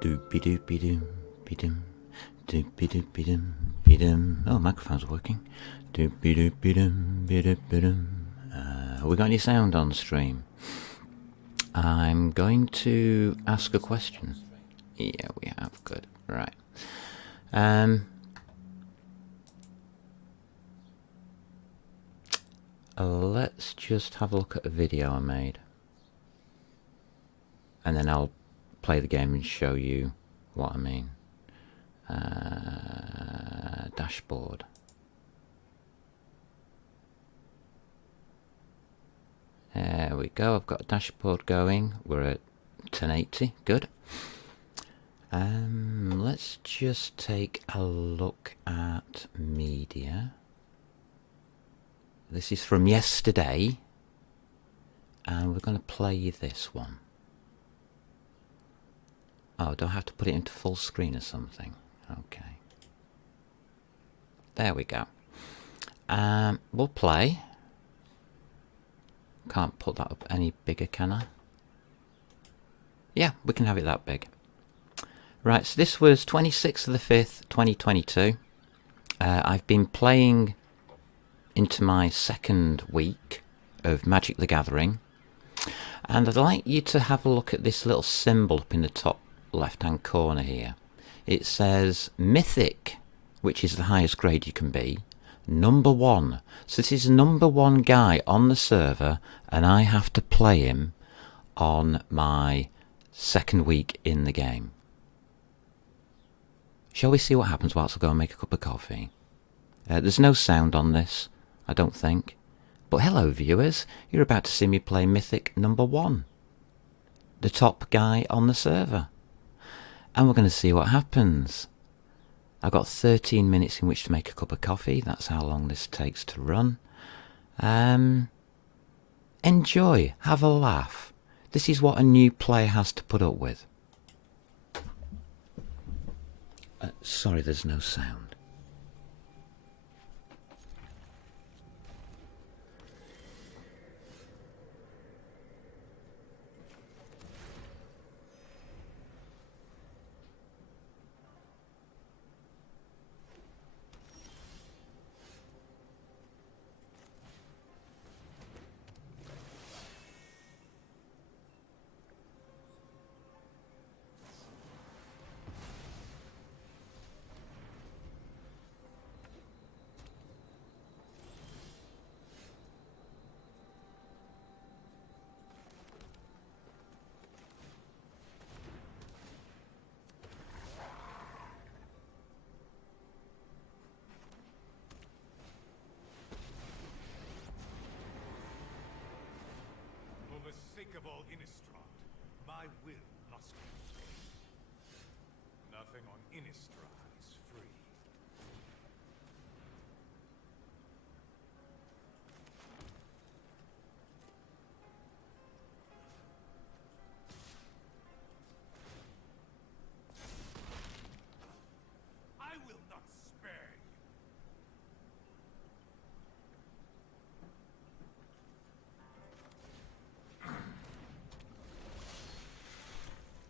Doopy doopy doom, be-dum, doopy doopy doom, be-dum. Oh, microphone's working. Doopy doopy doom, be-dum. We got any sound on stream? I'm going to ask a question. Yeah, we have. Good. Right. Let's just have a look at a video I made. And then I'll play the game and show you what I mean. Dashboard. There we go. I've got a dashboard going. We're at 1080. Good. Let's just take a look at media. This is from yesterday. And we're going to play this one. Oh, do I have to put it into full screen or something? Okay. There we go. We'll play. Can't put that up any bigger, can I? Yeah, we can have it that big. Right, so this was 26th of the 5th, 2022. I've been playing into my second week of Magic the Gathering. And I'd like you to have a look at this little symbol up in the top left-hand corner here. It says Mythic, which is the highest grade you can be, number 1. So this is number 1 guy on the server, and I have to play him on my second week in the game. Shall we see what happens whilst I go and make a cup of coffee? There's no sound on this, I don't think. But hello viewers, you're about to see me play Mythic number 1. The top guy on the server. And we're going to see what happens. I've got 13 minutes in which to make a cup of coffee. That's how long this takes to run. Enjoy. Have a laugh. This is what a new player has to put up with. Sorry, there's no sound. For the sake of all Innistrad, my will must constrain. Nothing on Innistrad is free. I will not spare you.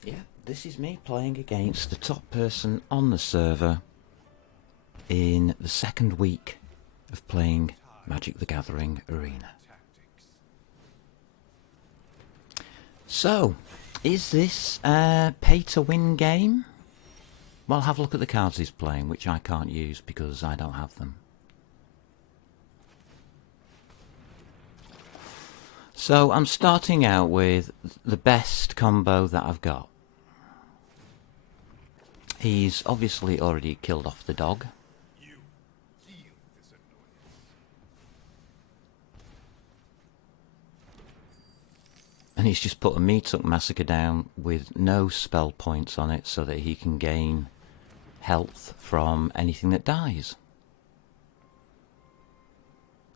Yeah, this is me playing against the top person on the server in the second week of playing Magic the Gathering Arena. So, is this a pay-to-win game? Well, have a look at the cards he's playing, which I can't use because I don't have them. So, I'm starting out with the best combo that I've got. He's obviously already killed off the dog. You deal this annoyance. And he's just put a Meatuck Massacre down with no spell points on it so that he can gain health from anything that dies.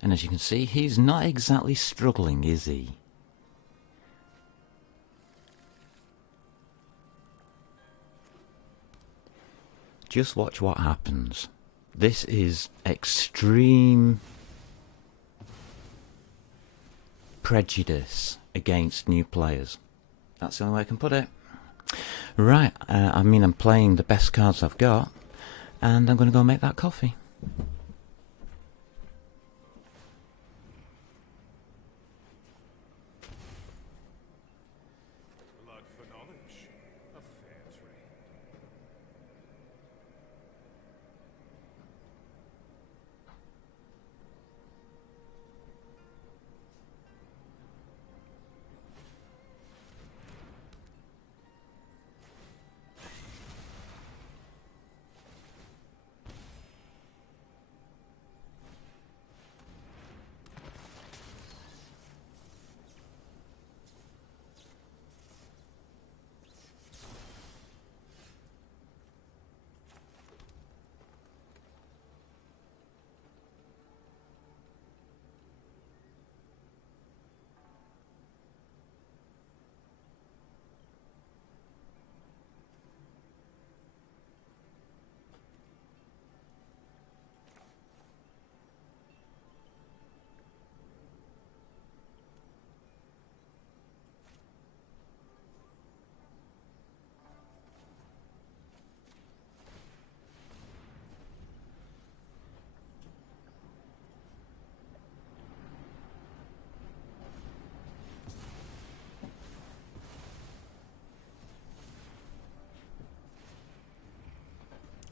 And as you can see, he's not exactly struggling, is he? Just watch what happens. This is extreme prejudice against new players. That's the only way I can put it. Right, I mean I'm playing the best cards I've got, and I'm going to go make that coffee. Blood for knowledge. A fair trade.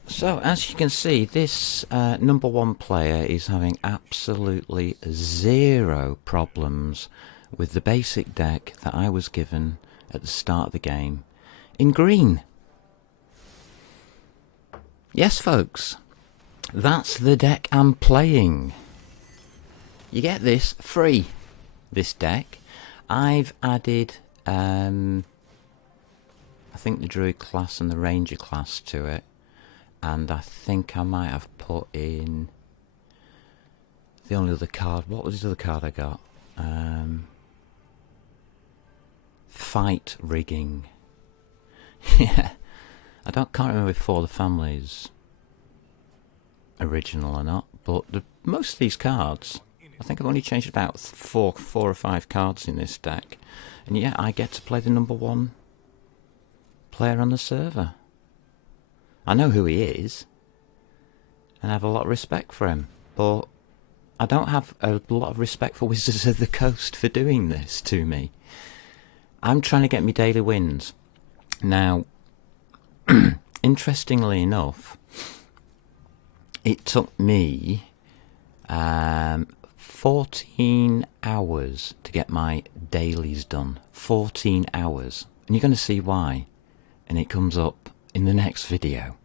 So, as you can see, this number one player is having absolutely zero problems with the basic deck that I was given at the start of the game in green. Yes, folks, that's the deck I'm playing. You get this free, this deck. I've added, I think the Druid class and the Ranger class to it. And I think I might have put in the only other card. What was the other card I got? Fight rigging. Yeah, can't remember if For the Family's original or not. But most of these cards, I think I've only changed about four or five cards in this deck. And yeah, I get to play the number one player on the server. I know who he is, and I have a lot of respect for him, but I don't have a lot of respect for Wizards of the Coast for doing this to me. I'm trying to get me daily wins. Now, interestingly enough, it took me 14 hours to get my dailies done. 14 hours. And you're going to see why. And it comes up in the next video.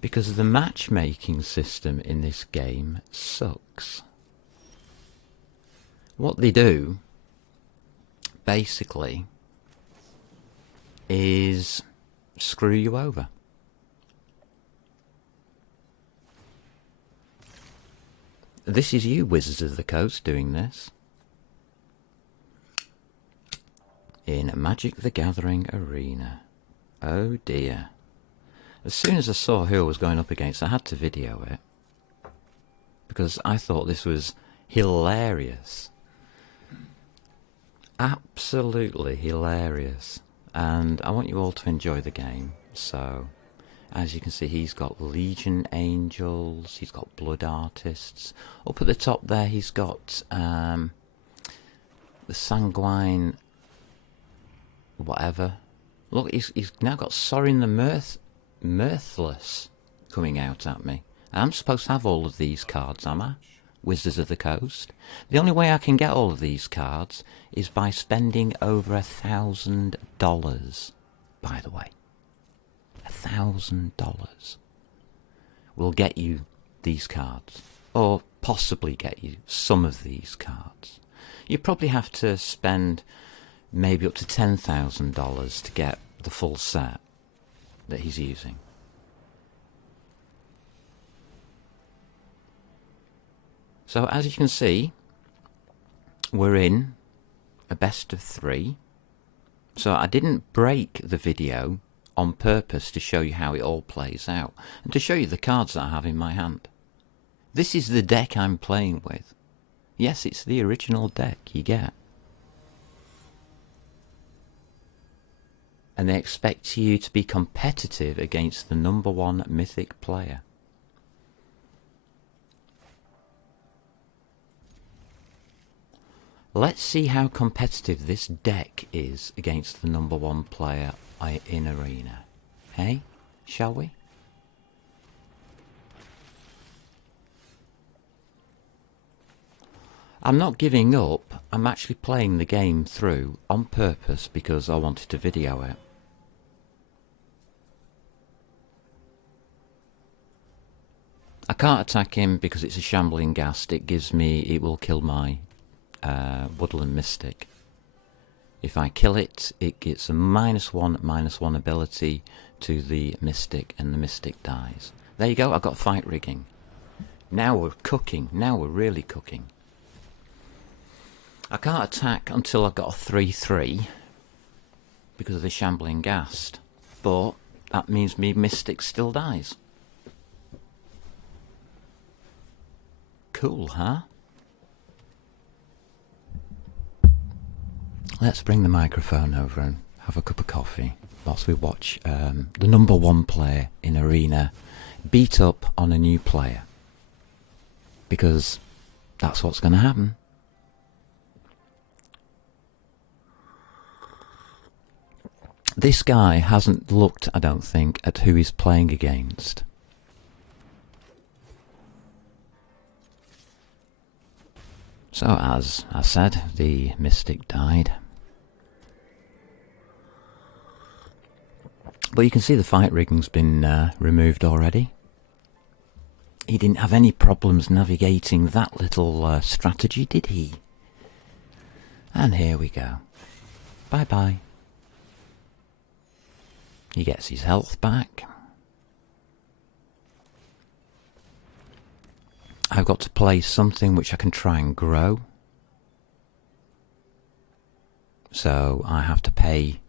Because the matchmaking system in this game sucks. What they do, basically, is screw you over. This is you, Wizards of the Coast, doing this. In Magic the Gathering Arena. Oh dear. As soon as I saw who I was going up against, I had to video it. Because I thought this was hilarious. Absolutely hilarious. And I want you all to enjoy the game. So, as you can see, he's got Legion Angels, he's got Blood Artists. Up at the top there, he's got the Sanguine whatever. Look, he's now got Sorin the Mirthless coming out at me. I'm supposed to have all of these cards, am I? Wizards of the Coast. The only way I can get all of these cards is by spending over $1,000, by the way. $1,000 will get you these cards, or possibly get you some of these cards. You probably have to spend maybe up to $10,000 to get the full set that he's using. So as you can see, we're in a best of 3. So I didn't break the video on purpose to show you how it all plays out and to show you the cards that I have in my hand. This is the deck I'm playing with. Yes, it's the original deck you get. and they expect you to be competitive against the #1 mythic player. Let's see how competitive this deck is against the #1 player in Arena. Hey, shall we? I'm not giving up, I'm actually playing the game through on purpose because I wanted to video it. I can't attack him because it's a Shambling Ghast. It will kill my Woodland Mystic. If I kill it, it gets a -1/-1 ability to the Mystic, and the Mystic dies. There you go, I've got fight rigging. Now we're cooking, now we're really cooking. I can't attack until I've got a 3/3 because of the Shambling Ghast, but that means me Mystic still dies. Cool, huh? Let's bring the microphone over and have a cup of coffee whilst we watch the #1 player in Arena beat up on a new player. Because that's what's going to happen. This guy hasn't looked, I don't think, at who he's playing against. So as I said, the Mystic died. But you can see the fight rigging's been removed already. He didn't have any problems navigating that little strategy, did he? And here we go. Bye-bye. He gets his health back. I've got to play something which I can try and grow. So I have to pay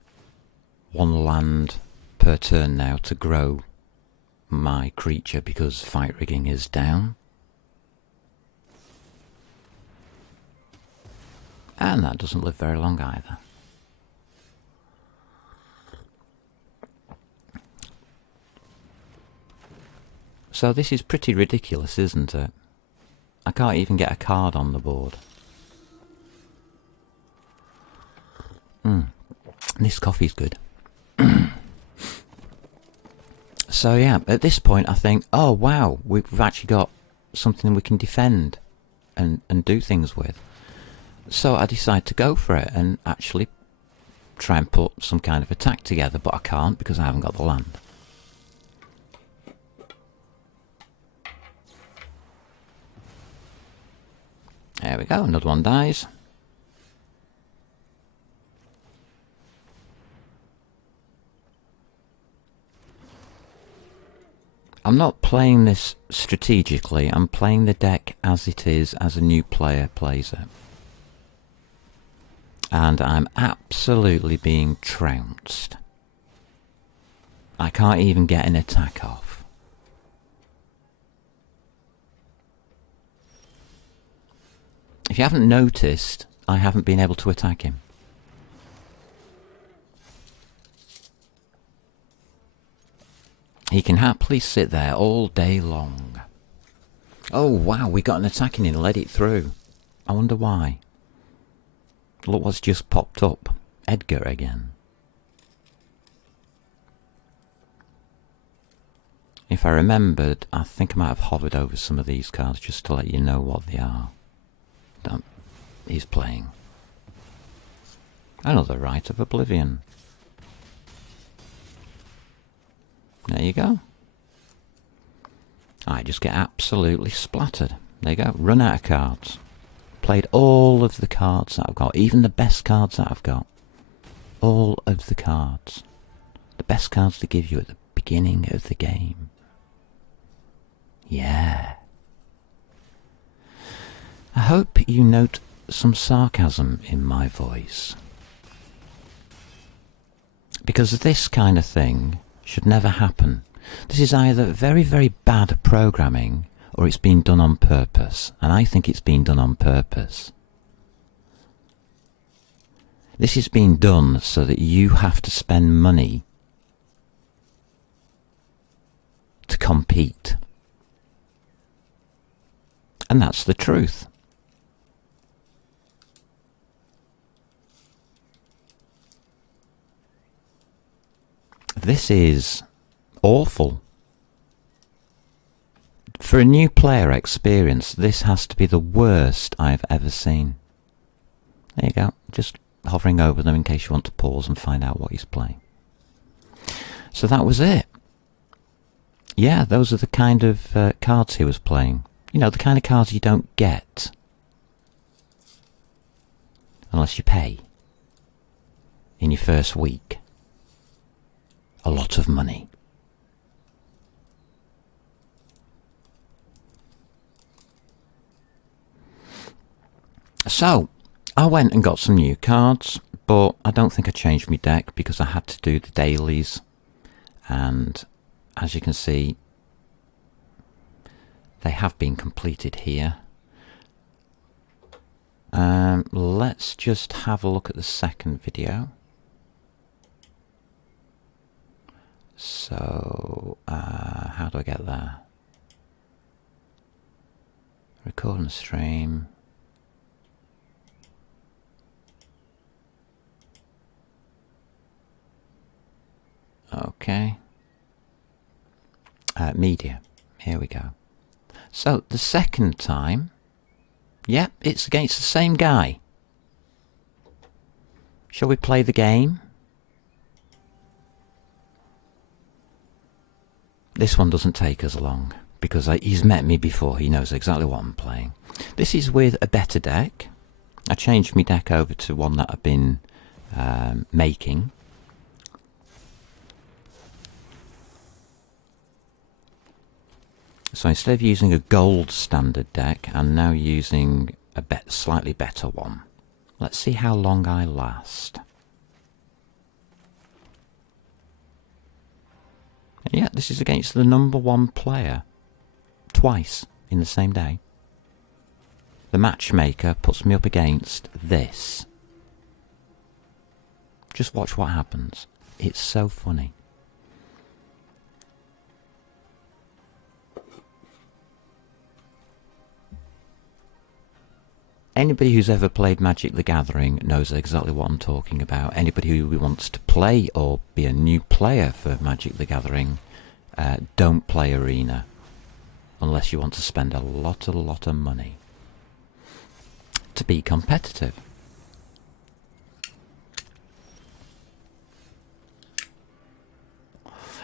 1 land per turn now to grow my creature because fight rigging is down. And that doesn't live very long either. So this is pretty ridiculous, isn't it? I can't even get a card on the board. This coffee's good. So yeah, at this point I think, oh wow, we've actually got something we can defend and do things with. So I decide to go for it and actually try and put some kind of attack together, but I can't because I haven't got the land. There we go, another one dies. I'm not playing this strategically, I'm playing the deck as it is, as a new player plays it. And I'm absolutely being trounced. I can't even get an attack off. If you haven't noticed, I haven't been able to attack him. He can happily sit there all day long. Oh wow, we got an attacking in, let it through. I wonder why. Look what's just popped up. Edgar again. If I remembered, I think I might have hovered over some of these cards just to let you know what they are. He's playing. Another Rite of Oblivion. There you go. I just get absolutely splattered. There you go. Run out of cards. Played all of the cards that I've got. Even the best cards that I've got. All of the cards. The best cards to give you at the beginning of the game. Yeah. I hope you note some sarcasm in my voice. Because this kind of thing should never happen. This is either very, very bad programming or it's been done on purpose. And I think it's been done on purpose. This is being done so that you have to spend money to compete. And that's the truth. This is awful. For a new player experience, this has to be the worst I've ever seen. There you go, just hovering over them in case you want to pause and find out what he's playing. So that was it. Yeah, those are the kind of cards he was playing. You know, the kind of cards you don't get unless you pay in your first week a lot of money. So, I went and got some new cards, but I don't think I changed my deck because I had to do the dailies. And as you can see, they have been completed here. Let's just have a look at the second video. So, how do I get there? Record and stream. Okay. Media. Here we go. So, the second time, yeah, it's against the same guy. Shall we play the game? This one doesn't take us long, because he's met me before, he knows exactly what I'm playing. This is with a better deck. I changed my deck over to one that I've been making. So instead of using a gold standard deck, I'm now using a slightly better one. Let's see how long I last. Yeah, this is against the #1 player. Twice in the same day. The matchmaker puts me up against this. Just watch what happens. It's so funny. Anybody who's ever played Magic the Gathering knows exactly what I'm talking about. Anybody who wants to play or be a new player for Magic the Gathering, don't play Arena unless you want to spend a lot of money to be competitive.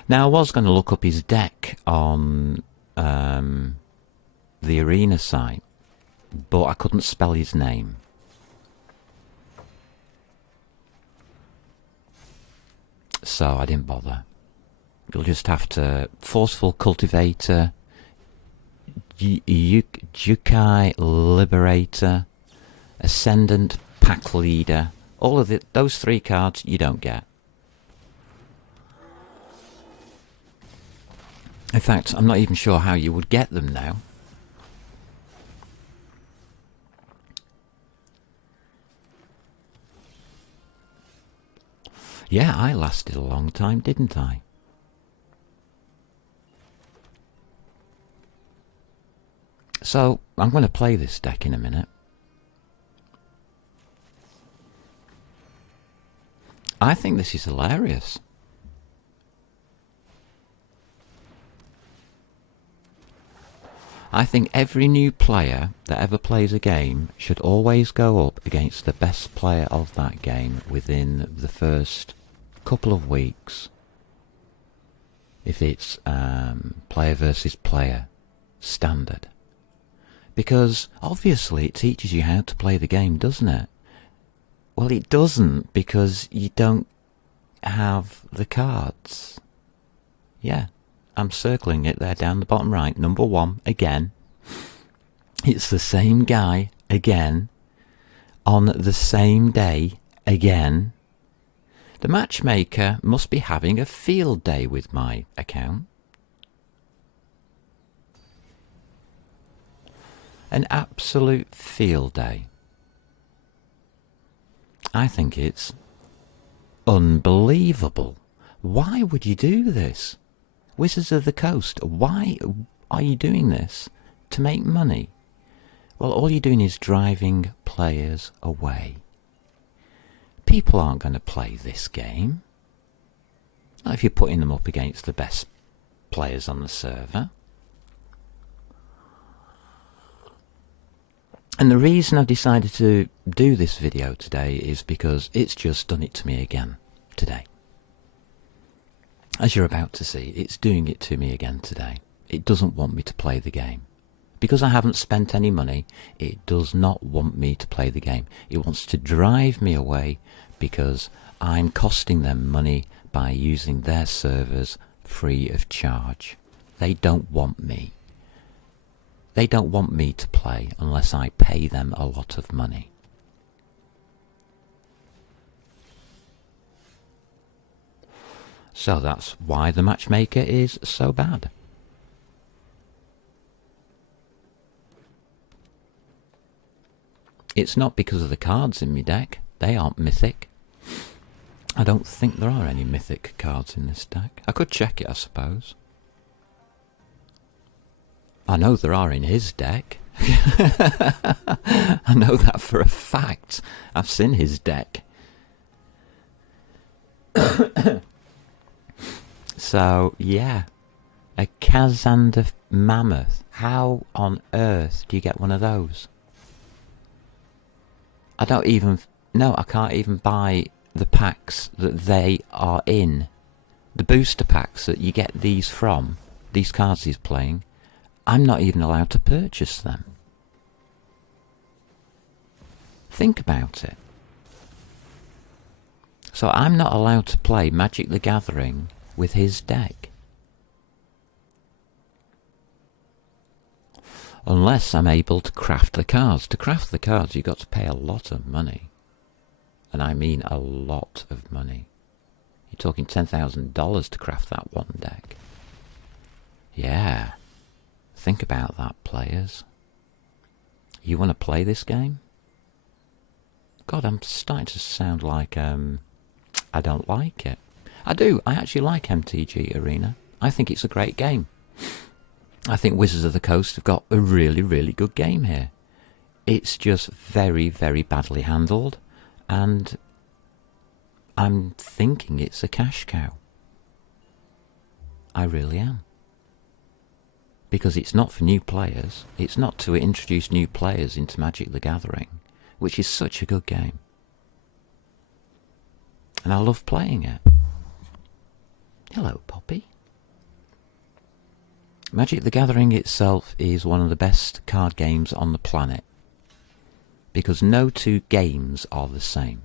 Now, I was going to look up his deck on the Arena site, but I couldn't spell his name. So I didn't bother. You'll just have to Forceful Cultivator, Jukai Liberator, Ascendant Pack Leader. All of those 3 cards you don't get. In fact, I'm not even sure how you would get them now. Yeah, I lasted a long time, didn't I? So, I'm going to play this deck in a minute. I think this is hilarious. I think every new player that ever plays a game should always go up against the best player of that game within the first couple of weeks. If it's player versus player standard. Because obviously it teaches you how to play the game, doesn't it? Well, it doesn't, because you don't have the cards. Yeah. I'm circling it there down the bottom right. #1 again. It's the same guy again. On the same day again. The matchmaker must be having a field day with my account. An absolute field day. I think it's unbelievable. Why would you do this? Wizards of the Coast, why are you doing this? To make money? Well, all you're doing is driving players away. People aren't going to play this game. Not if you're putting them up against the best players on the server. And the reason I've decided to do this video today is because it's just done it to me again today. As you're about to see, it's doing it to me again today. It doesn't want me to play the game. Because I haven't spent any money, it does not want me to play the game. It wants to drive me away because I'm costing them money by using their servers free of charge. They don't want me. They don't want me to play unless I pay them a lot of money. So that's why the matchmaker is so bad. It's not because of the cards in my deck. They aren't mythic. I don't think there are any mythic cards in this deck. I could check it, I suppose. I know there are in his deck. I know that for a fact. I've seen his deck. So, yeah. A Khazander Mammoth. How on earth do you get one of those? I don't even... No, I can't even buy the packs that they are in. The booster packs that you get these from, these cards he's playing, I'm not even allowed to purchase them. Think about it. So I'm not allowed to play Magic the Gathering with his deck. Unless I'm able to craft the cards. To craft the cards, you've got to pay a lot of money. And I mean a lot of money. You're talking $10,000 to craft that one deck. Yeah. Think about that, players. You want to play this game? God, I'm starting to sound like I don't like it. I do. I actually like MTG Arena. I think it's a great game. I think Wizards of the Coast have got a really, really good game here. It's just very, very badly handled, and I'm thinking it's a cash cow. I really am. Because it's not for new players. It's not to introduce new players into Magic the Gathering, which is such a good game. And I love playing it. Hello, Poppy. Magic the Gathering itself is one of the best card games on the planet. Because no two games are the same.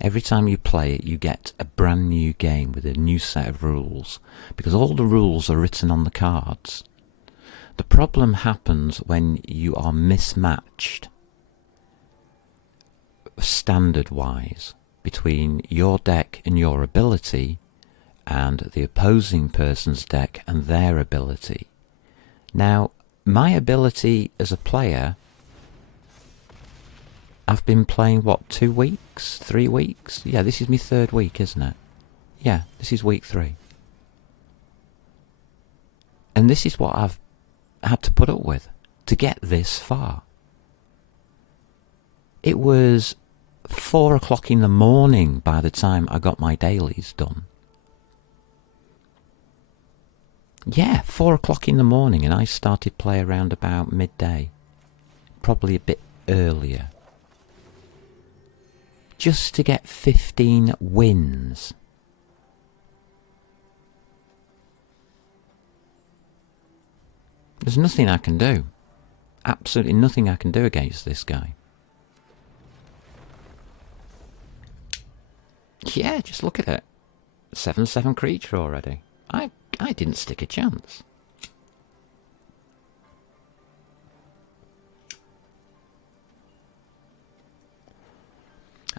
Every time you play it, you get a brand new game with a new set of rules. Because all the rules are written on the cards. The problem happens when you are mismatched, standard-wise, between your deck and your ability and the opposing person's deck and their ability. Now, my ability as a player, I've been playing, what, 2 weeks? 3 weeks? Yeah, this is my 3rd week, isn't it? Yeah, this is week 3. And this is what I've had to put up with to get this far. It was 4 o'clock in the morning by the time I got my dailies done. Yeah, 4 o'clock in the morning, and I started play around about midday. Probably a bit earlier. Just to get 15 wins. There's nothing I can do. Absolutely nothing I can do against this guy. Yeah, just look at it. 7/7 creature already. I didn't stick a chance.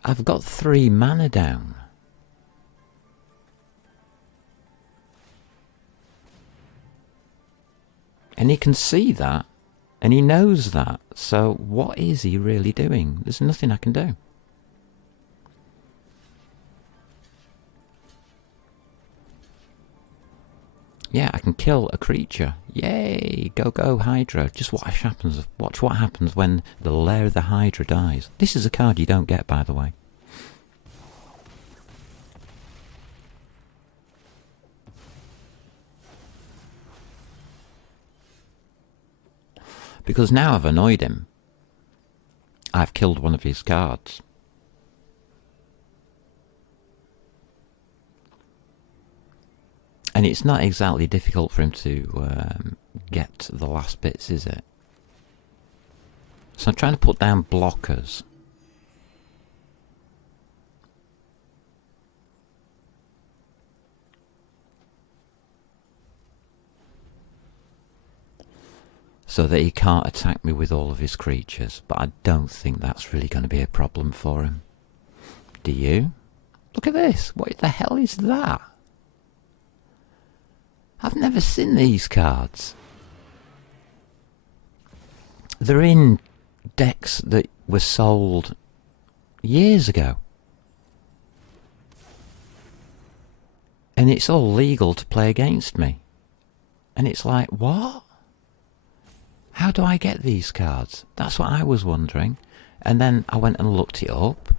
I've got 3 mana down. And he can see that. And he knows that. So what is he really doing? There's nothing I can do. Yeah, I can kill a creature. Yay! Go, go, Hydra. Just watch what happens when the lair of the Hydra dies. This is a card you don't get, by the way. Because now I've annoyed him. I've killed one of his cards. And it's not exactly difficult for him to get the last bits, is it? So I'm trying to put down blockers. So that he can't attack me with all of his creatures. But I don't think that's really going to be a problem for him. Do you? Look at this. What the hell is that? I've never seen these cards. They're in decks that were sold years ago. And it's all legal to play against me. And it's like, what? How do I get these cards? That's what I was wondering. And then I went and looked it up.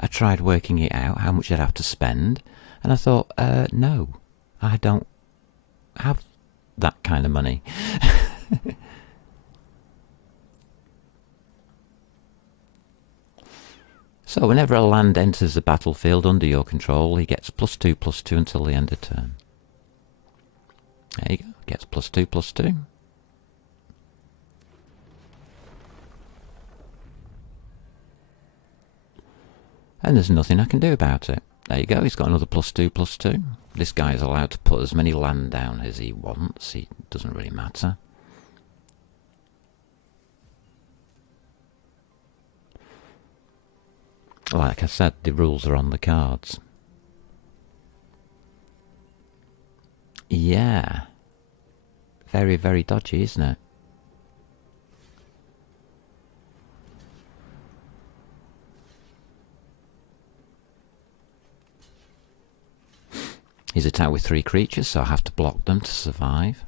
I tried working it out, how much I'd have to spend. And I thought, no, I don't have that kind of money. So whenever a land enters the battlefield under your control, he gets +2/+2 until the end of turn. There you go, gets +2/+2. And there's nothing I can do about it. There you go, he's got another +2/+2. This guy is allowed to put as many land down as he wants. It doesn't really matter. Like I said, the rules are on the cards. Yeah. Very, very dodgy, isn't it? He's attacked with 3 creatures, so I have to block them to survive.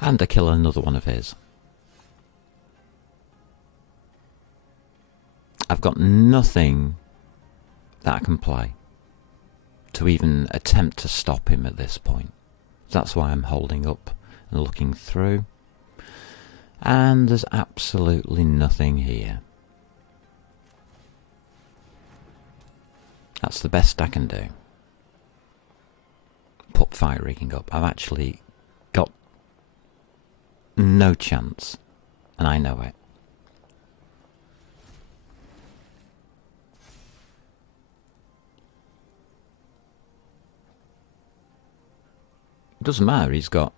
And I kill another one of his. I've got nothing that I can play to even attempt to stop him at this point. That's why I'm holding up and looking through. And there's absolutely nothing here. That's the best I can do. Put fire rigging up. I've actually got no chance, and I know it. It doesn't matter, he's got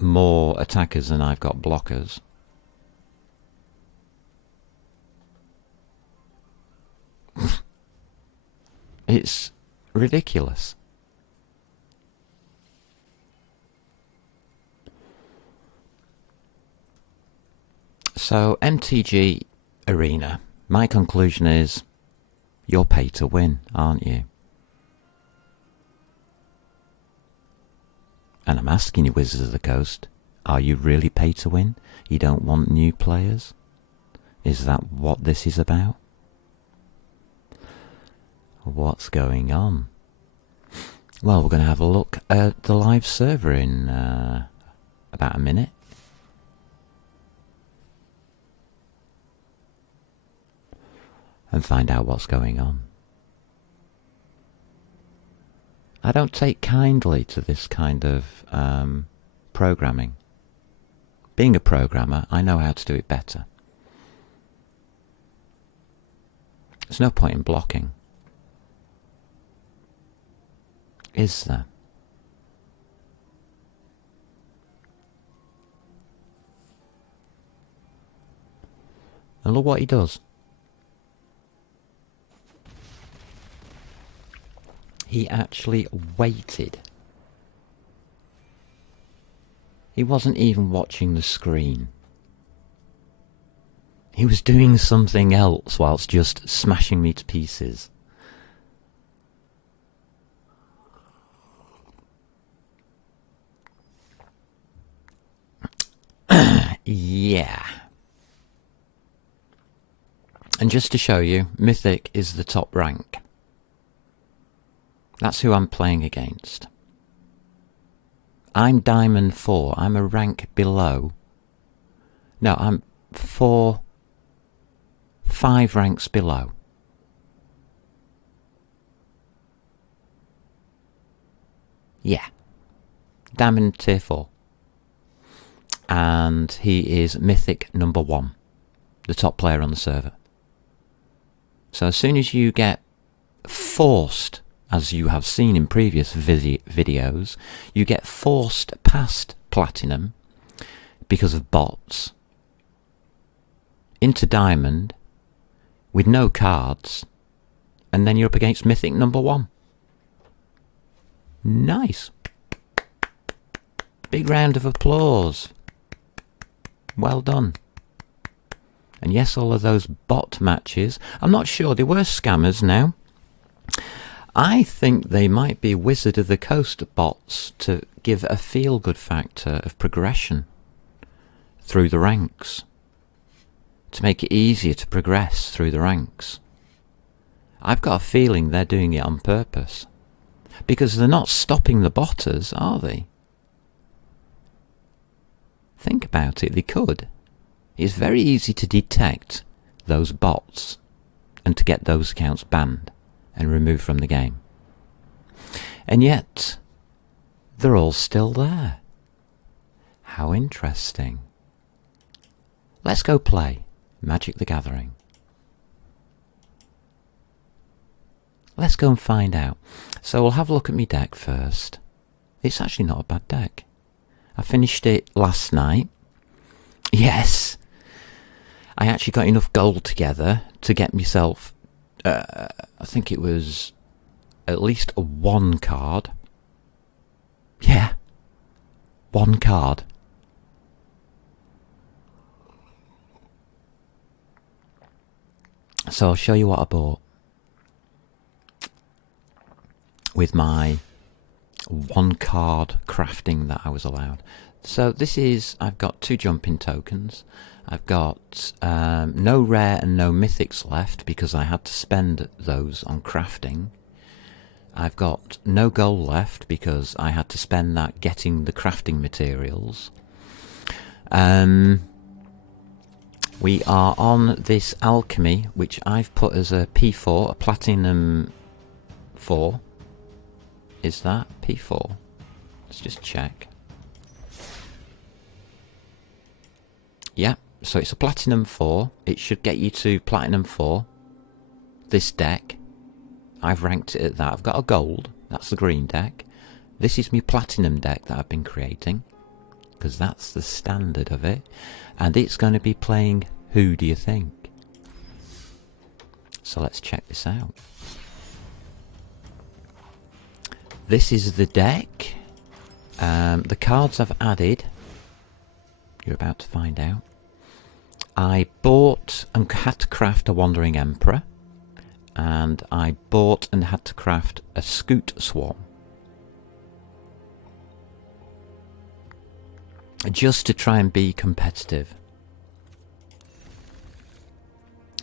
more attackers than I've got blockers. It's ridiculous. So, MTG Arena, my conclusion is, you're pay to win, aren't you? And I'm asking you, Wizards of the Coast, are you really pay to win? You don't want new players? Is that what this is about? What's going on? Well, we're going to have a look at the live server in about a minute. And find out what's going on. I don't take kindly to this kind of programming. Being a programmer, I know how to do it better. There's no point in blocking. Is there? And look what he does. He actually waited. He wasn't even watching the screen. He was doing something else whilst just smashing me to pieces. Yeah. And just to show you, Mythic is the top rank. That's who I'm playing against. I'm Diamond 4. I'm a rank below. No, I'm 5 ranks below. Yeah. Diamond tier 4. And he is Mythic number 1. The top player on the server. So as soon as you get forced, as you have seen in previous videos, you get forced past Platinum because of bots into Diamond with no cards, and then you're up against Mythic number 1. Nice. Big round of applause. Well done. And yes, all of those bot matches, I'm not sure, they were scammers now. I think they might be Wizard of the Coast bots to give a feel-good factor of progression through the ranks, to make it easier to progress through the ranks. I've got a feeling they're doing it on purpose, because they're not stopping the botters, are they? Think about it, they could. It's very easy to detect those bots and to get those accounts banned and removed from the game. And yet, they're all still there. How interesting. Let's go play Magic the Gathering. Let's go and find out. So we'll have a look at my deck first. It's actually not a bad deck. I finished it last night. Yes! I actually got enough gold together to get myself, I think it was at least 1 card. Yeah, 1 card. So I'll show you what I bought with my 1 card crafting that I was allowed. So this is, I've got 2 jumping tokens. I've got no rare and no mythics left because I had to spend those on crafting. I've got no gold left because I had to spend that getting the crafting materials. We are on this alchemy, which I've put as a P4, a platinum 4. Is that P4? Let's just check. Yeah, so it's a platinum 4. It should get you to platinum 4. This deck, I've ranked it at that. I've got a gold, that's the green deck. This is my platinum deck that I've been creating, because that's the standard of it. And it's going to be playing Who Do You Think? So let's check this out. This is the deck. The cards I've added, you're about to find out. I bought and had to craft a Wandering Emperor, and I bought and had to craft a Scoot Swarm, just to try and be competitive.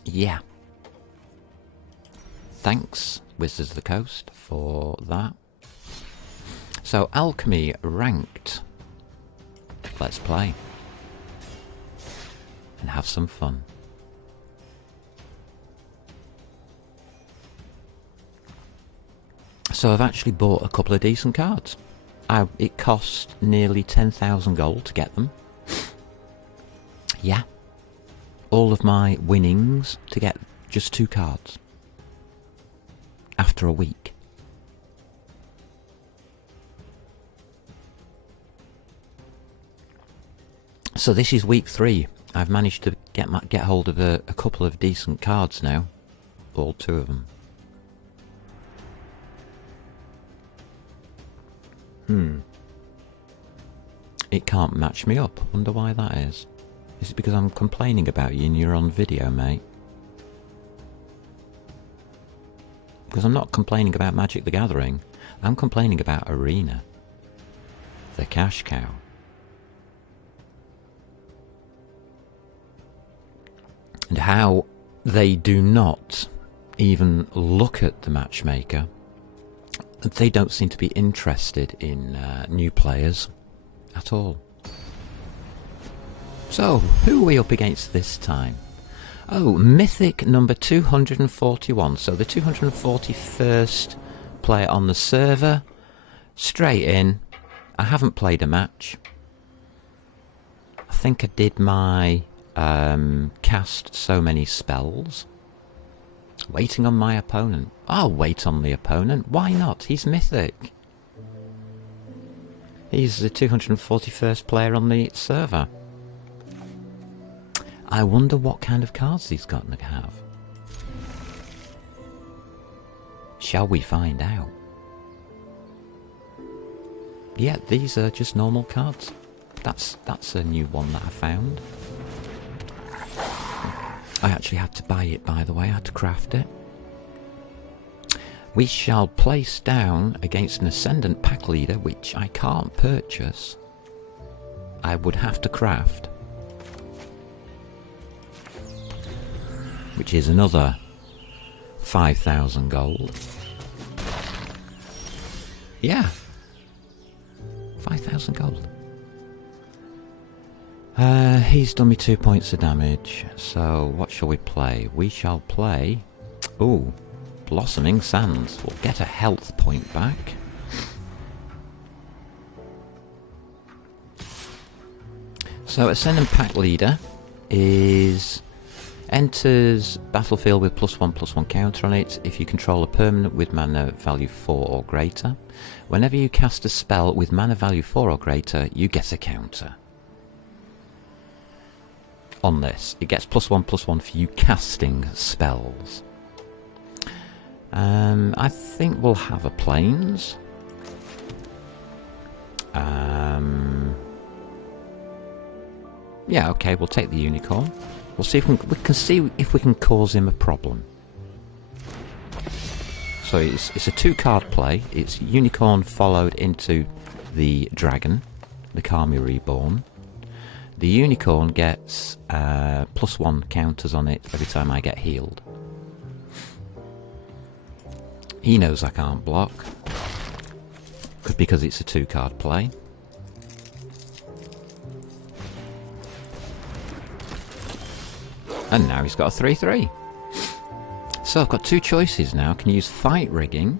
Yeah. Thanks, Wizards of the Coast, for that. So, Alchemy ranked. Let's play. And have some fun. So I've actually bought a couple of decent cards. It cost nearly 10,000 gold to get them. Yeah. All of my winnings to get just 2 cards. After a week. So this is week 3. I've managed to get hold of a couple of decent cards now. All 2 of them. It can't match me up. Wonder why that is. Is it because I'm complaining about you and you're on video, mate? Because I'm not complaining about Magic the Gathering. I'm complaining about Arena. The cash cow. And how they do not even look at the matchmaker. They don't seem to be interested in new players at all. So, who are we up against this time? Oh, Mythic number 241. So the 241st player on the server. Straight in. I haven't played a match. I think I did my cast so many spells. Waiting on my opponent. I'll wait on the opponent. Why not? He's Mythic. He's the 241st player on the server. I wonder what kind of cards he's got to have. Shall we find out? Yeah, these are just normal cards. That's a new one that I found. I actually had to buy it, by the way. I had to craft it. We shall place down against an Ascendant Pack Leader, which I can't purchase. I would have to craft. Which is another 5,000 gold. Yeah. 5,000 gold. He's done me 2 points of damage. So, what shall we play? We shall play... Ooh. Blossoming Sands. We'll get a health point back. So, Ascendant Pack Leader is... Enters battlefield with +1/+1 counter on it if you control a permanent with mana value 4 or greater. Whenever you cast a spell with mana value 4 or greater, you get a counter. On this, it gets +1/+1 for you casting spells. I think we'll have a plains. Yeah, okay, we'll take the unicorn. We'll see if we can see if we can cause him a problem. So it's a 2-card play. It's unicorn followed into the dragon, the Kami Reborn. The unicorn gets +1 counters on it every time I get healed. He knows I can't block because it's a 2-card play. And now he's got a 3/3. So I've got 2 choices now. I can use Fight Rigging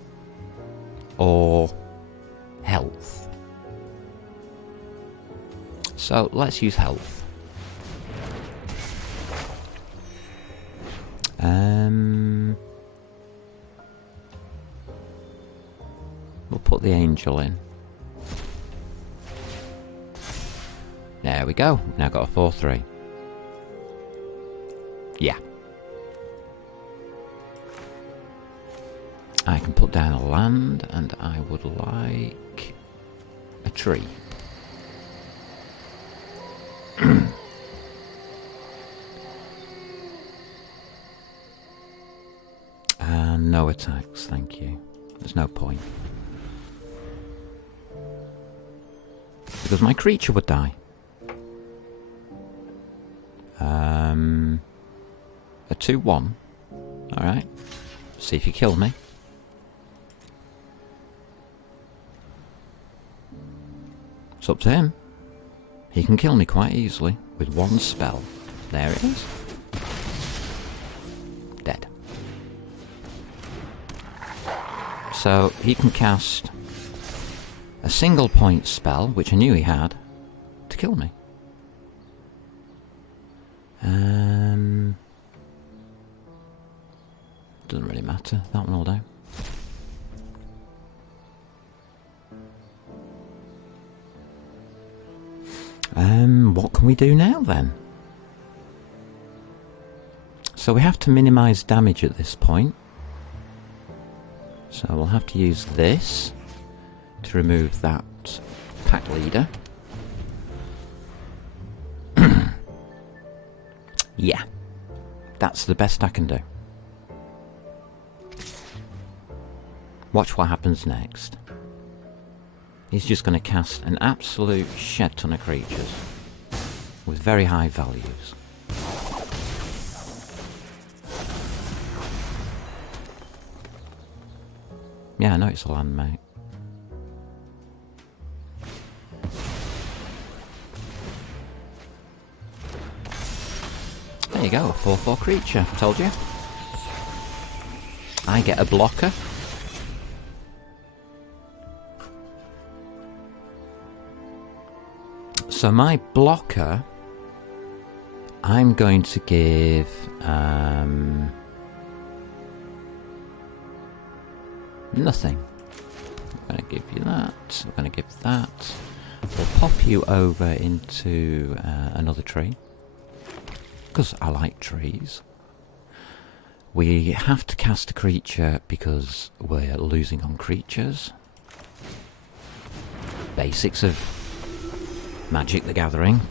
or Health. So let's use Health. We'll put the Angel in. There we go. Now got a 4/3. Yeah. I can put down a land, and I would like a tree. And no attacks, thank you. There's no point. Because my creature would die. A 2/1. Alright. See if you kill me. It's up to him. He can kill me quite easily with 1 spell. There it is. Dead. So he can cast a single point spell, which I knew he had, to kill me. Doesn't really matter. That one will do. What can we do now then? So we have to minimise damage at this point. So we'll have to use this to remove that pack leader. Yeah, that's the best I can do. Watch what happens next. He's just going to cast an absolute shed ton of creatures with very high values. Yeah, I know it's a land, mate. There you go, a 4/4 creature. Told you. I get a blocker. So my blocker, I'm going to give nothing. I'm going to give you that. I'm going to give that. We'll pop you over into another tree, because I like trees. We have to cast a creature because we're losing on creatures. Basics of Magic the Gathering.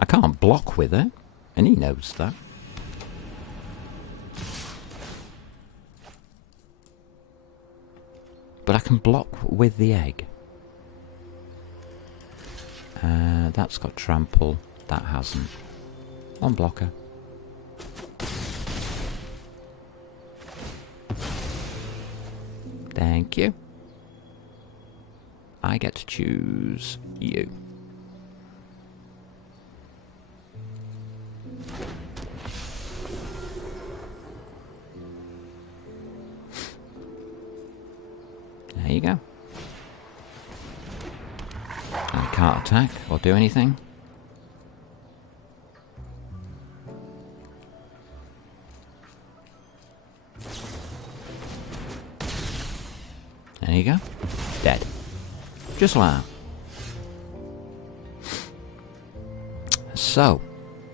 I can't block with it, and he knows that. But I can block with the egg. That's got trample, that hasn't. One blocker. Thank you. I get to choose you. There you go. And I can't attack or do anything. There you go. Dead. Just like that. So,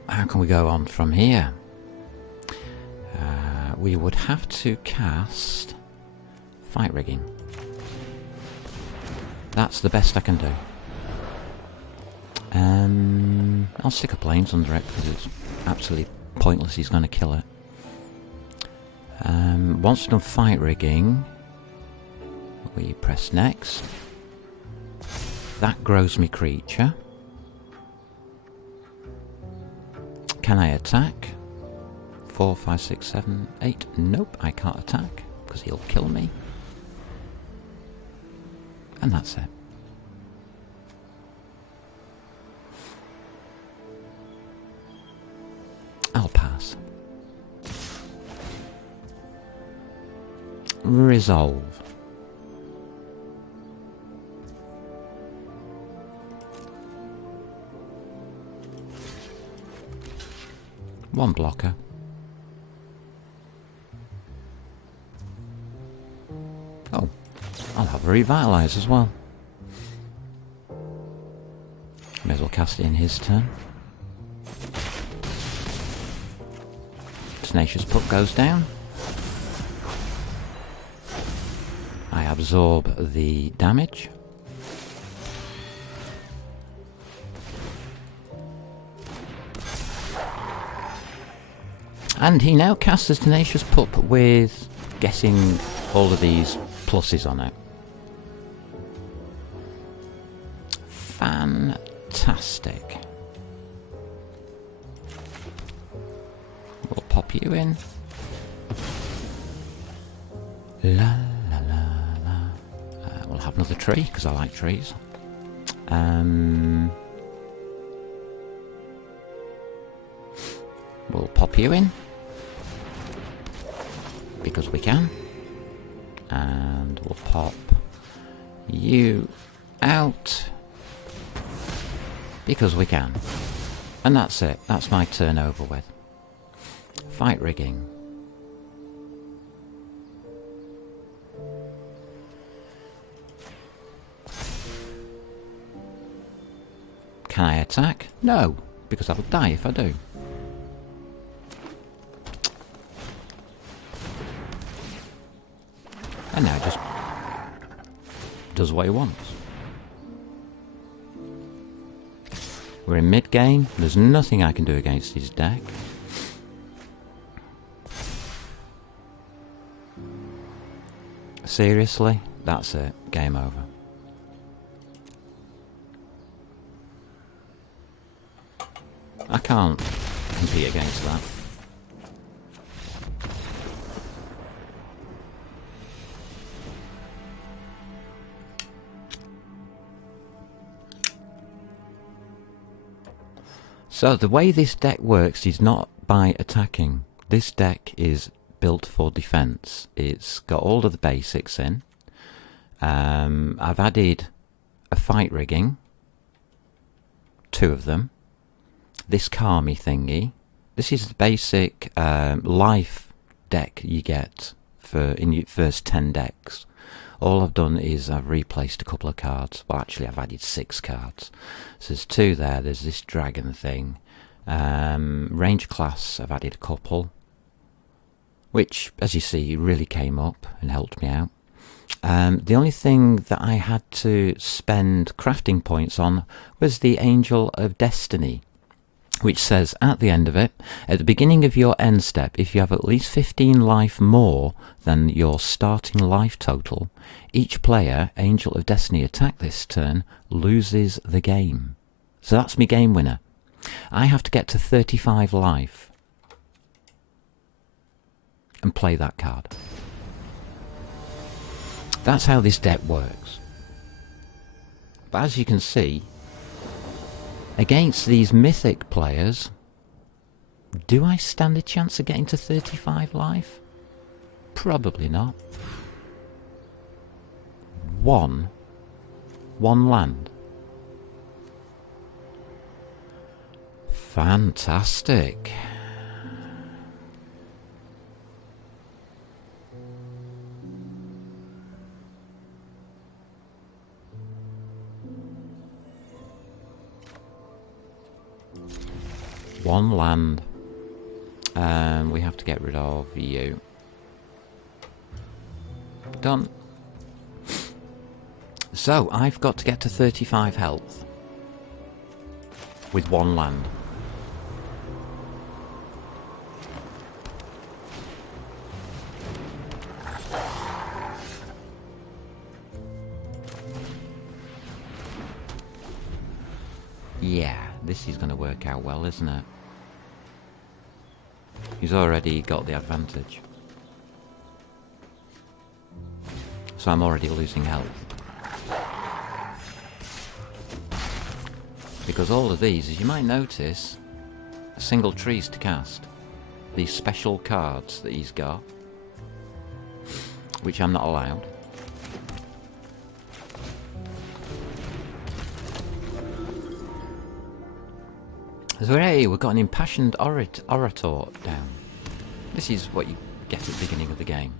how can we go on from here? We would have to cast Fight Rigging. That's the best I can do. I'll stick a Plains under it because it's absolutely pointless. He's going to kill it. Once done Fight Rigging, we press next. That grows me creature. Can I attack? 4, 5, 6, 7, 8. Nope, I can't attack because he'll kill me. And that's it. I'll pass. Resolve. One blocker. Oh, I'll have a Revitalize as well. May as well cast it in his turn. Tenacious Pup goes down. I absorb the damage. And he now casts his Tenacious Pup with getting all of these pluses on it. Fantastic. We'll pop you in. La la la la. We'll have another tree because I like trees. We'll pop you in because we can, and we'll pop you out because we can, and that's it. That's my turn over with. Fight Rigging. Can I attack? No, because I will die if I do. And now it just does what he wants. We're in mid-game. There's nothing I can do against his deck. Seriously? That's it. Game over. I can't compete against that. So the way this deck works is not by attacking. This deck is built for defense. It's got all of the basics in. I've added a fight rigging, 2 of them. This Kami thingy. This is the basic life deck you get for in your first 10 decks. All I've done is I've replaced a couple of cards. Well, actually, I've added 6 cards. So there's 2 there. There's this dragon thing. Range class, I've added a couple, which, as you see, really came up and helped me out. The only thing that I had to spend crafting points on was the Angel of Destiny, which says at the end of it, at the beginning of your end step, if you have at least 15 life more than your starting life total, each player, Angel of Destiny attack this turn, loses the game. So that's my game winner. I have to get to 35 life and play that card. That's how this deck works. But as you can see, against these mythic players, do I stand a chance of getting to 35 life? Probably not. One land. Fantastic. One land. We have to get rid of you. Done. So, I've got to get to 35 health with 1 land. Yeah, this is going to work out well, isn't it? He's already got the advantage. So I'm already losing health. Because all of these, as you might notice, are single trees to cast. These special cards that he's got, which I'm not allowed. So hey, we've got an impassioned orator down. This is what you get at the beginning of the game.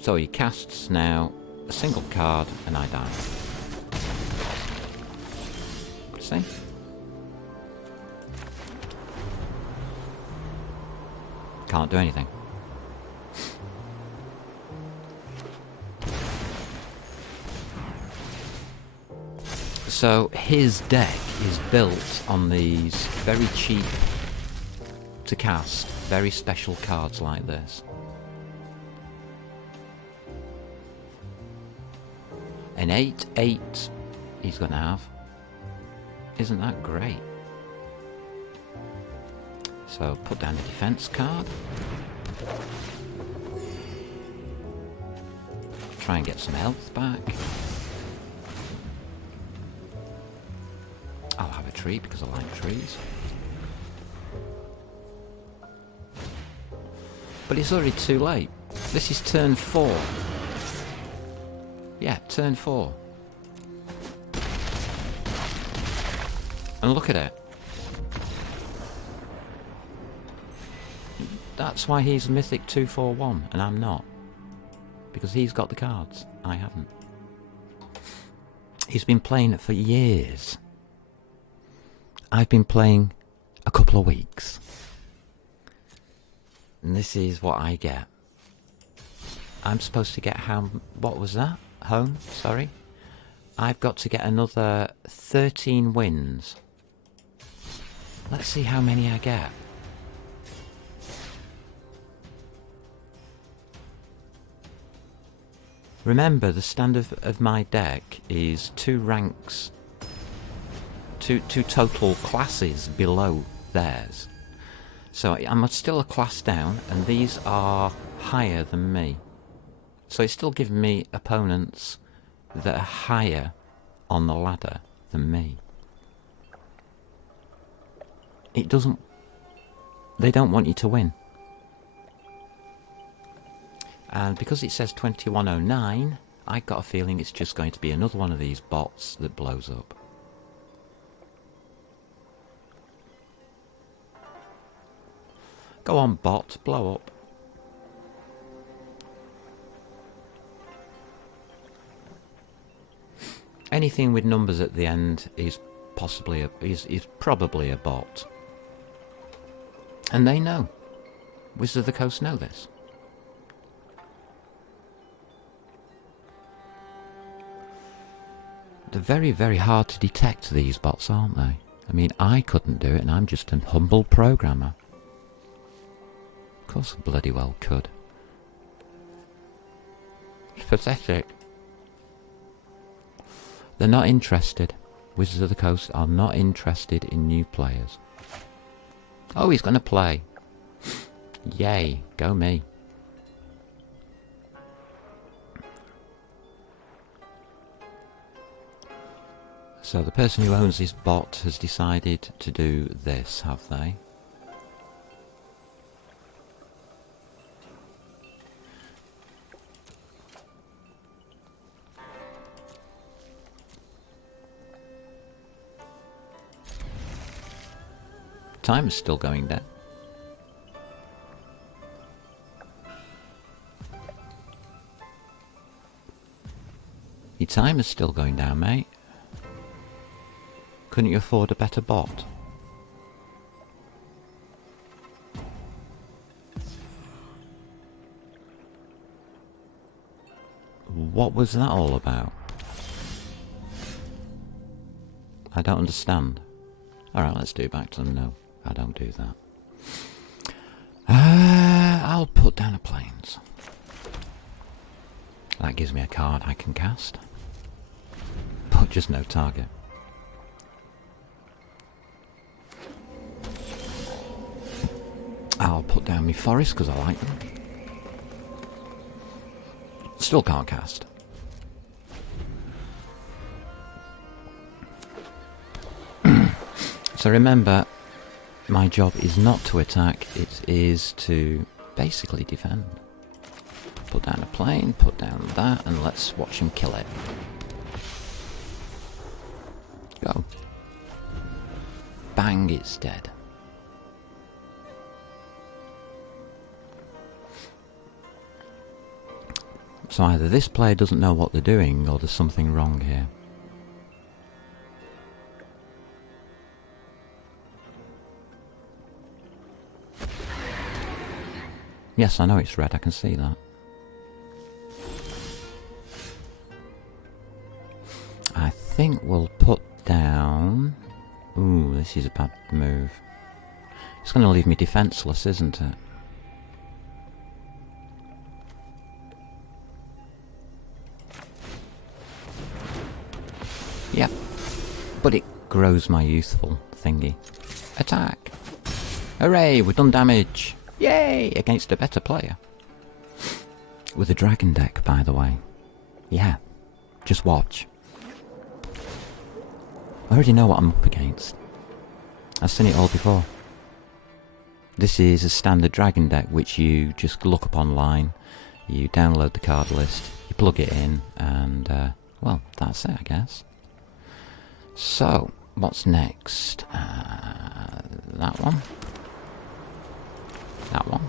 So he casts now a single card and I die. See? Can't do anything. So his deck is built on these very cheap to cast, very special cards like this. An 8/8 he's going to have. Isn't that great? So put down the defense card. Try and get some health back. I'll have a tree because I like trees. But it's already too late. This is turn 4. Yeah, turn 4. And look at it. That's why he's Mythic 241 and I'm not. Because he's got the cards. I haven't. He's been playing it for years. I've been playing a couple of weeks. And this is what I get. I'm supposed to get how... What was that? Home? Sorry. I've got to get another 13 wins. Let's see how many I get. Remember, the standard of my deck is 2 ranks, two total classes below theirs. So I'm still a class down, and these are higher than me. So it's still giving me opponents that are higher on the ladder than me. It doesn't... They don't want you to win. And because it says 2109, I got a feeling it's just going to be another one of these bots that blows up. Go on, bot, blow up. Anything with numbers at the end is possibly is probably a bot. And they know. Wizards of the Coast know this. They're very, very hard to detect, these bots, aren't they? I mean, I couldn't do it, and I'm just a humble programmer. Of course I bloody well could. It's pathetic. They're not interested. Wizards of the Coast are not interested in new players. Oh, he's going to play. Yay, go me. So the person who owns this bot has decided to do this, have they? Time is still going down. Your time is still going down, mate. Couldn't you afford a better bot? What was that all about? I don't understand. Alright, let's do it back to them. No, I don't do that. I'll put down a planes. That gives me a card I can cast. But just no target. I'll put down my forest because I like them. Still can't cast. So remember, my job is not to attack, it is to basically defend. Put down a plane, put down that, and let's watch him kill it. Go. Bang, it's dead. So either this player doesn't know what they're doing, or there's something wrong here. Yes, I know it's red, I can see that. I think we'll put down... Ooh, this is a bad move. It's going to leave me defenceless, isn't it? Yep. But it grows my youthful thingy. Attack! Hooray, we've done damage! Yay! Against a better player. With a dragon deck, by the way. Yeah. Just watch. I already know what I'm up against. I've seen it all before. This is a standard dragon deck which you just look up online, you download the card list, you plug it in, and, well, that's it, I guess. So, what's next? That one. That one.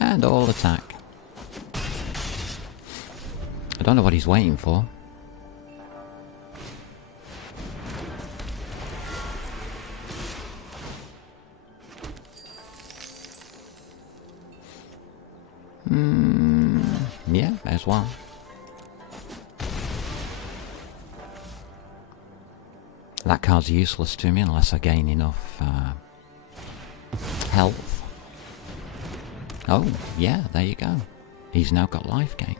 And all attack. I don't know what he's waiting for. Yeah, may as well. That card's useless to me unless I gain enough health. Oh, yeah, there you go. He's now got life gain.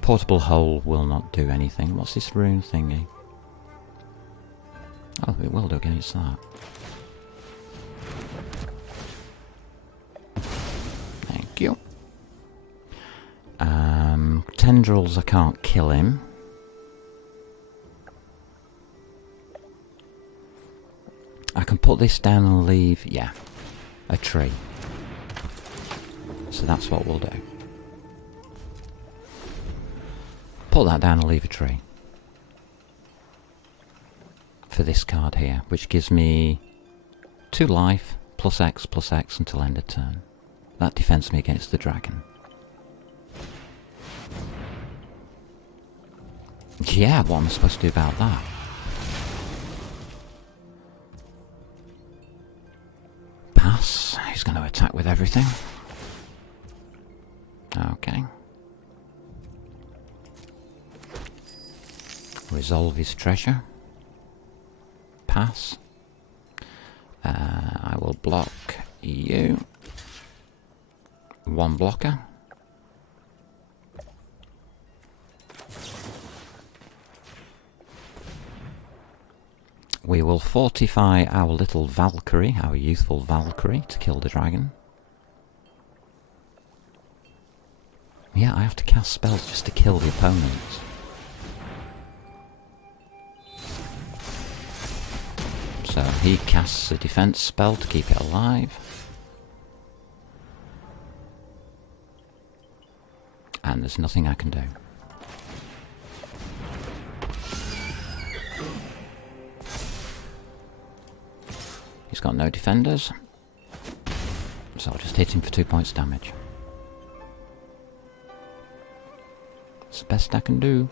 Portable hole will not do anything. What's this rune thingy? Oh, it will do against that. Thank you. Tendrils, I can't kill him. I can put this down and leave, yeah, a tree. So that's what we'll do. Put that down and leave a tree. For this card here, which gives me 2 life, plus X until end of turn. That defends me against the dragon. Yeah, what am I supposed to do about that? Pass. He's going to attack with everything. Okay. Resolve his treasure. Pass. I will block you. 1 blocker. We will fortify our little Valkyrie, our youthful Valkyrie, to kill the dragon. Yeah, I have to cast spells just to kill the opponents. So he casts a defense spell to keep it alive. And there's nothing I can do. He's got no defenders. So I'll just hit him for 2 points damage. It's the best I can do.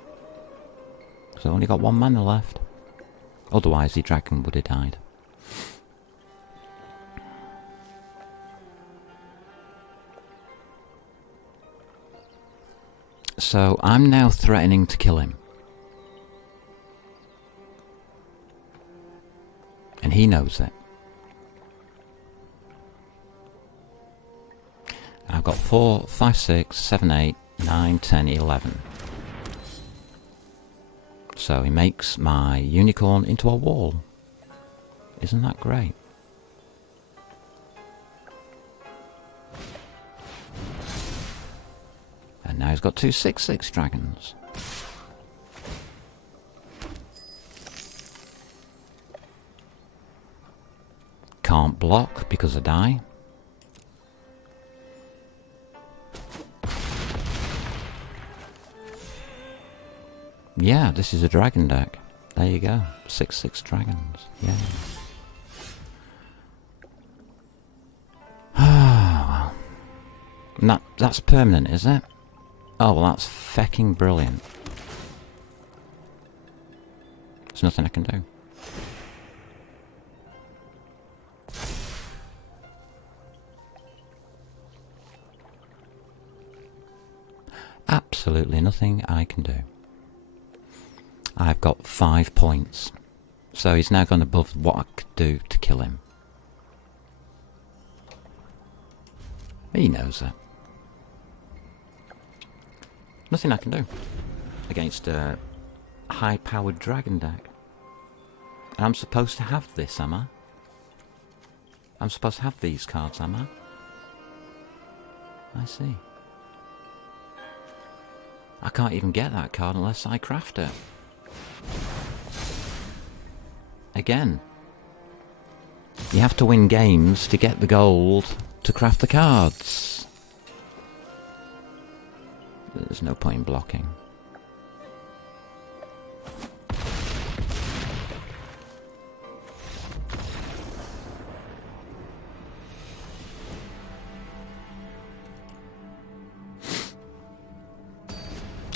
So I've only got 1 mana left. Otherwise the dragon would have died. So I'm now threatening to kill him. And he knows it. I've got 4, 5, 6, 7, 8, 9, 10, 11. So he makes my unicorn into a wall. Isn't that great? And now he's got 2 6/6 dragons. Can't block because I die. Yeah, this is a dragon deck. There you go. 6/6 dragons. Yeah. Ah, well. That's permanent, is it? Oh, well, that's fecking brilliant. There's nothing I can do. Absolutely nothing I can do. I've got 5 points. So he's now gone above what I could do to kill him. He knows it. Nothing I can do against a high-powered dragon deck. And I'm supposed to have this, am I? I'm supposed to have these cards, am I? I see. I can't even get that card unless I craft it. Again. You have to win games to get the gold to craft the cards. There's no point in blocking.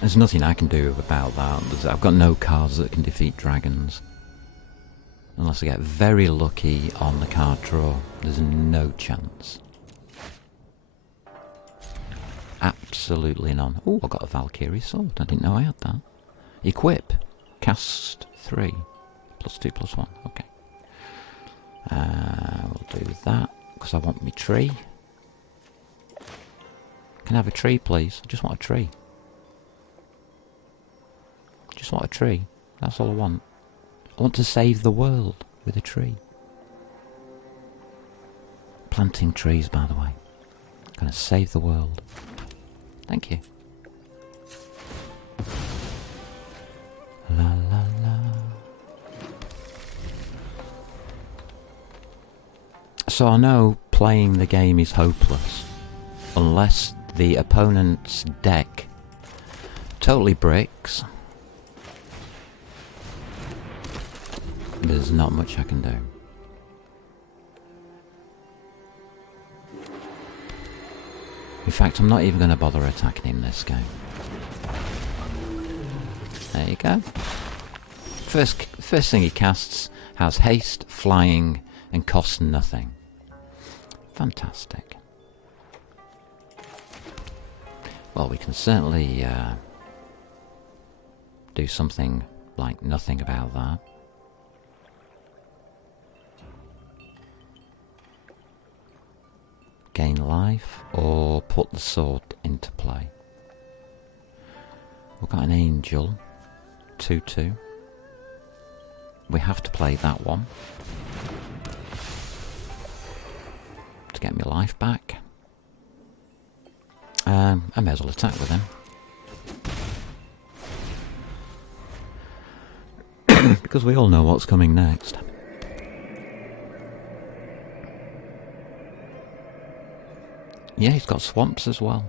There's nothing I can do about that. I've got no cards that can defeat dragons. Unless I get very lucky on the card draw, there's no chance. Absolutely none. Oh, I got a Valkyrie sword. I didn't know I had that. Equip. Cast 3. +2/+1. Okay. We'll do that, because I want my tree. Can I have a tree, please? I just want a tree. Just want a tree. That's all I want. I want to save the world with a tree. Planting trees, by the way. Gonna save the world. Thank you. La la la. So I know playing the game is hopeless unless the opponent's deck totally bricks. There's not much I can do. In fact, I'm not even going to bother attacking him this game. There you go. First thing he casts has haste, flying, and costs nothing. Fantastic. Well, we can certainly do something like nothing about that. Gain life, or put the sword into play. We've got an angel, 2/2. We have to play that one to get my life back. I may as well attack with him. Because we all know what's coming next. Yeah, he's got swamps as well.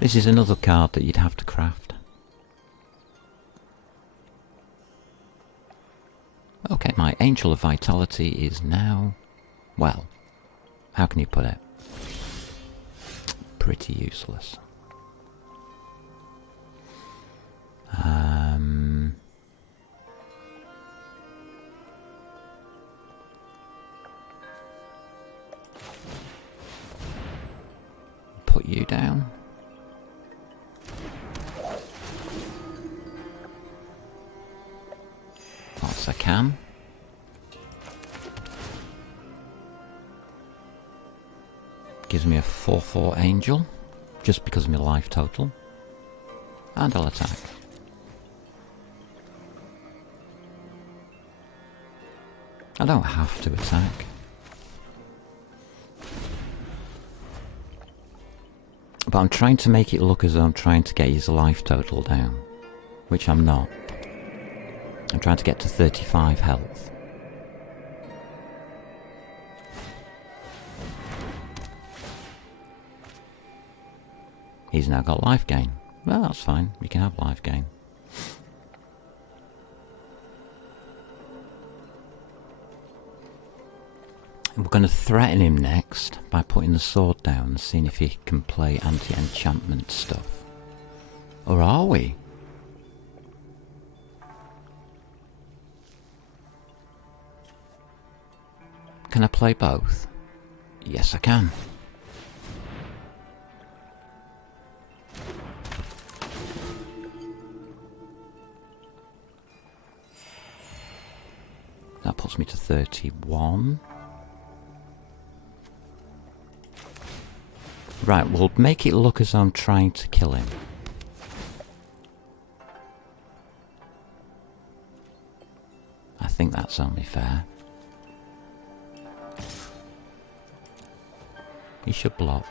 This is another card that you'd have to craft. Okay, my Angel of Vitality is now, well, how can you put it? Pretty useless. Put you down. Whilst I can. Gives me a 4/4 angel, just because of my life total. And I'll attack. I don't have to attack. But I'm trying to make it look as though I'm trying to get his life total down, which I'm not. I'm trying to get to 35 health. He's now got life gain. Well, that's fine. We can have life gain. We're going to threaten him next by putting the sword down and seeing if he can play anti-enchantment stuff. Or are we? Can I play both? Yes, I can. That puts me to 31. Right, we'll make it look as though I'm trying to kill him. I think that's only fair. He should block.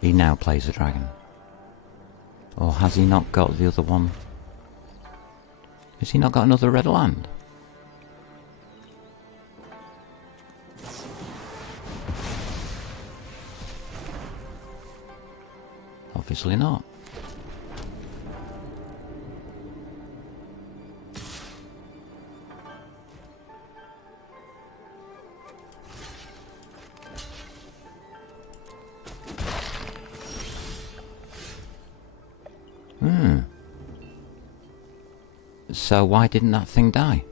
He now plays a dragon. Or has he not got the other one? Has he not got another red land? Obviously not. So why didn't that thing die?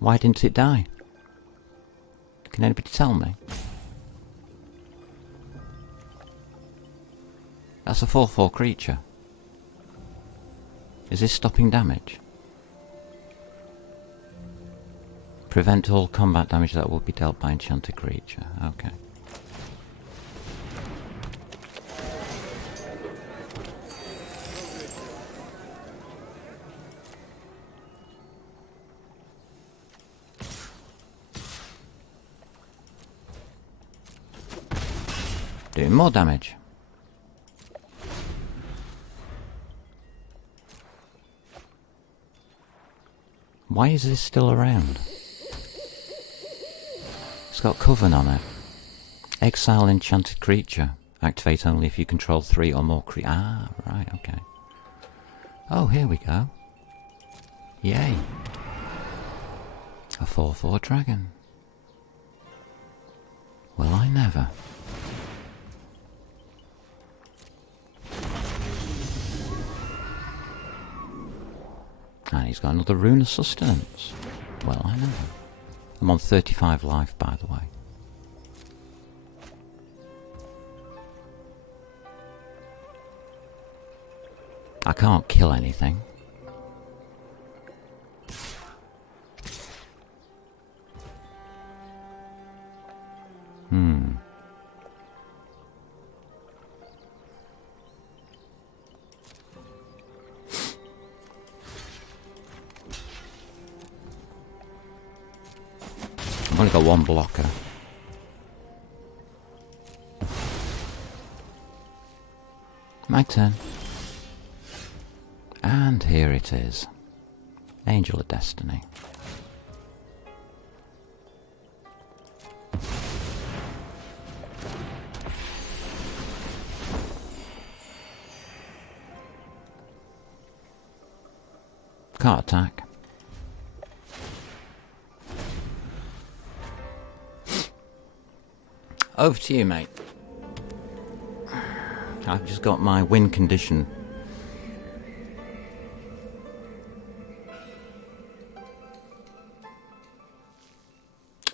Why didn't it die? Can anybody tell me? That's a 4/4 creature. Is this stopping damage? Prevent all combat damage that will be dealt by enchanted creature. Okay. Doing more damage. Why is this still around? It's got Coven on it. Exile enchanted creature. Activate only if you control 3 or more Ah, right, okay. Oh, here we go. Yay. A 4/4 dragon. Well, I never. And he's got another Rune of Sustenance. Well, I know. I'm on 35 life, by the way. I can't kill anything. I've only got one blocker. My turn. And here it is. Angel of Destiny. Can't attack. Over to you, mate. I've just got my win condition.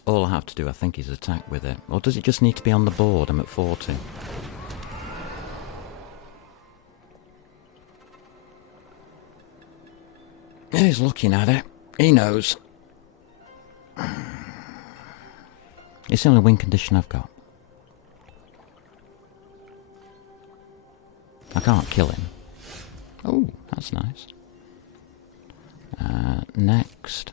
All I have to do, I think, is attack with it. Or does it just need to be on the board? I'm at 40. He's looking at it. He knows. It's the only win condition I've got. I can't kill him. Oh, that's nice. Next.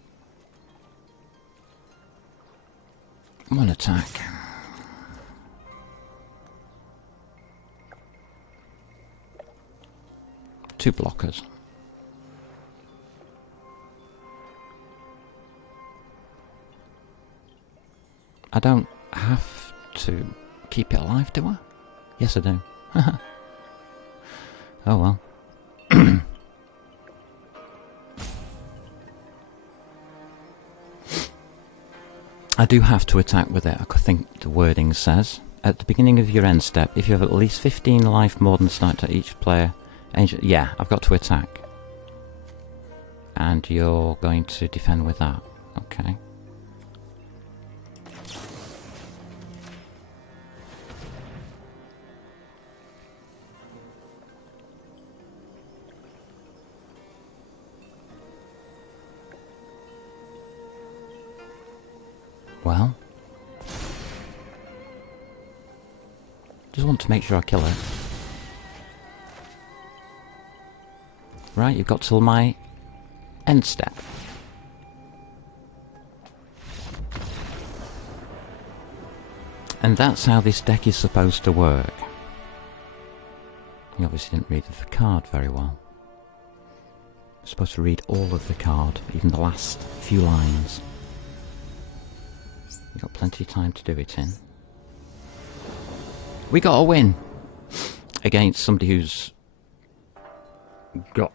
One attack. Two blockers. I don't have to keep it alive, do I? Yes, I do. Oh well. I do have to attack with it, I think the wording says. At the beginning of your end step, if you have at least 15 life more than start to each player... Yeah, I've got to attack. And you're going to defend with that. Okay. Well, just want to make sure I kill it. Right, you've got till my end step. And that's how this deck is supposed to work. You obviously didn't read the card very well. You're supposed to read all of the card, even the last few lines. You've got plenty of time to do it in. We got a win against somebody who's got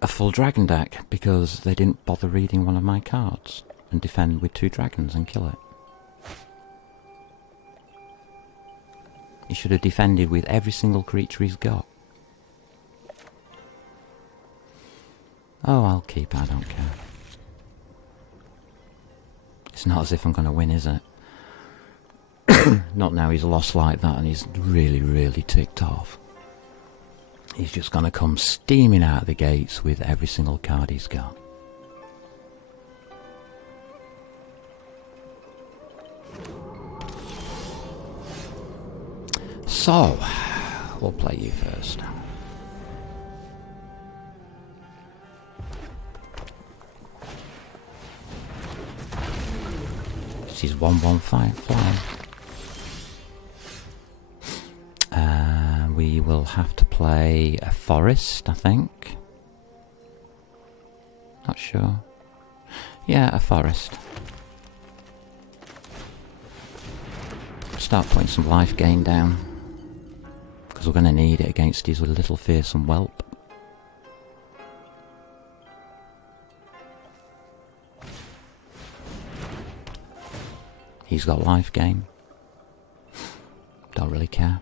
a full dragon deck because they didn't bother reading one of my cards and defend with 2 dragons and kill it. He should have defended with every single creature he's got. Oh, I'll keep it, I don't care. It's not as if I'm going to win, is it? Not now he's lost like that and he's really, really ticked off. He's just going to come steaming out of the gates with every single card he's got. So, we'll play you first. This is 115 fly. We will have to play a forest, I think. Not sure. Yeah, a forest. Start putting some life gain down, because we're going to need it against his little fearsome whelp. He's got life gain. Don't really care.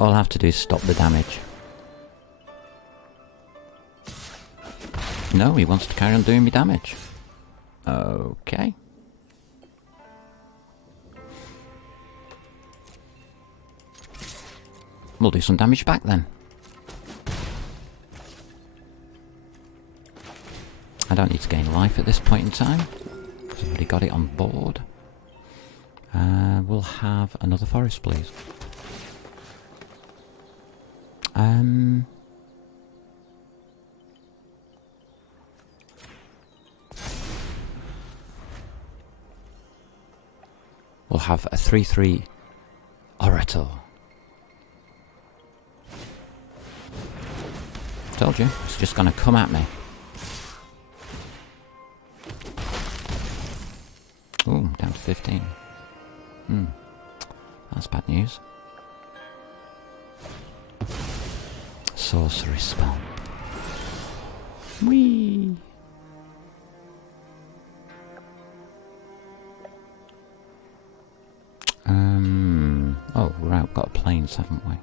All I have to do is stop the damage. No, he wants to carry on doing me damage. Okay. We'll do some damage back then. I don't need to gain life at this point in time, because I've already got it on board. We'll have another forest, please. We'll have a 3/3 Orator. Told you, it's just going to come at me. Ooh, down to 15. That's bad news. Sorcery spell. Whee! Oh, right, we've got planes, haven't we?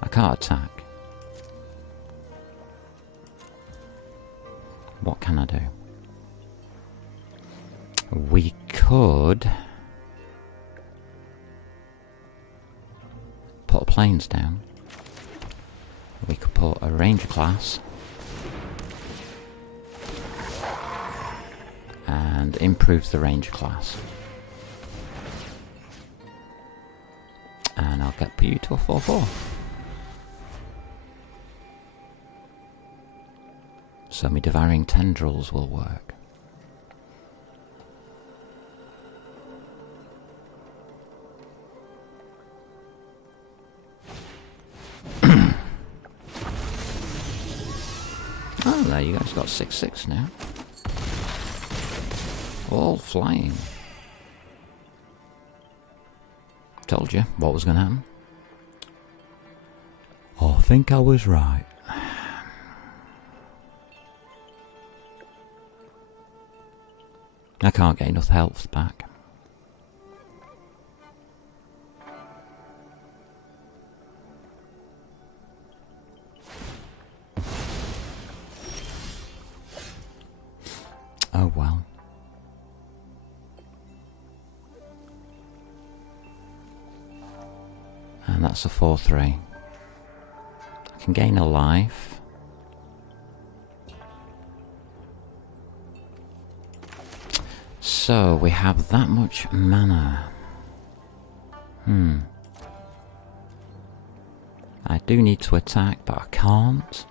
I can't attack. What can I do? We could put planes down. We could put a ranger class and improve the ranger class. And I'll get you to a 4/4. So my devouring tendrils will work. Oh, there you go. It's got 6/6 now. All flying. Told you what was going to happen. Oh, I think I was right. I can't get enough health back. Oh well. And that's a 4/3. I can gain a life. So we have that much mana. I do need to attack, but I can't.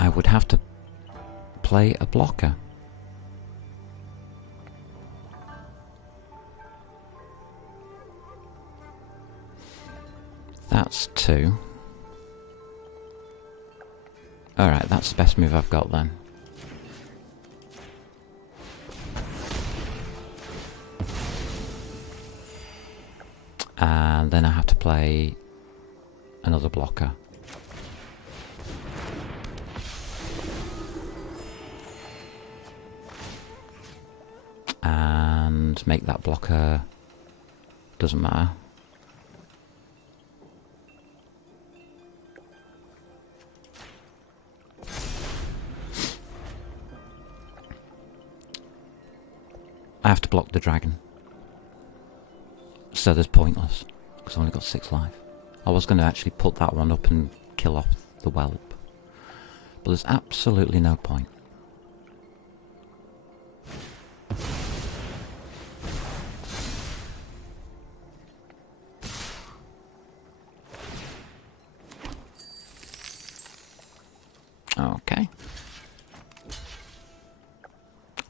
I would have to play a blocker. That's 2. Alright, that's the best move I've got then. And then I have to play another blocker. And make that blocker... doesn't matter. I have to block the dragon. So there's pointless, because I've only got 6 life. I was going to actually put that one up and kill off the whelp, but there's absolutely no point. Okay.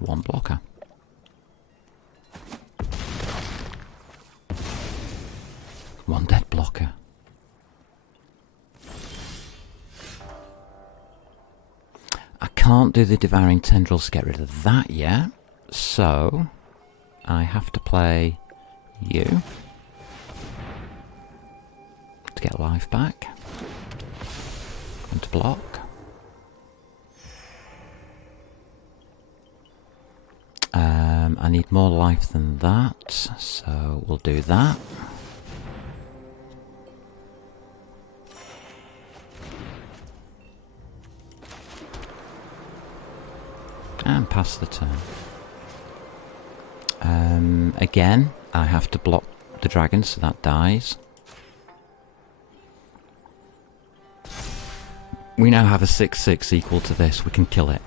1 blocker. One dead blocker. I can't do the devouring tendrils to get rid of that yet, so I have to play you to get life back and to block. I need more life than that, so we'll do that. And pass the turn. Again, I have to block the dragon, so that dies. We now have a 6/6 equal to this. We can kill it.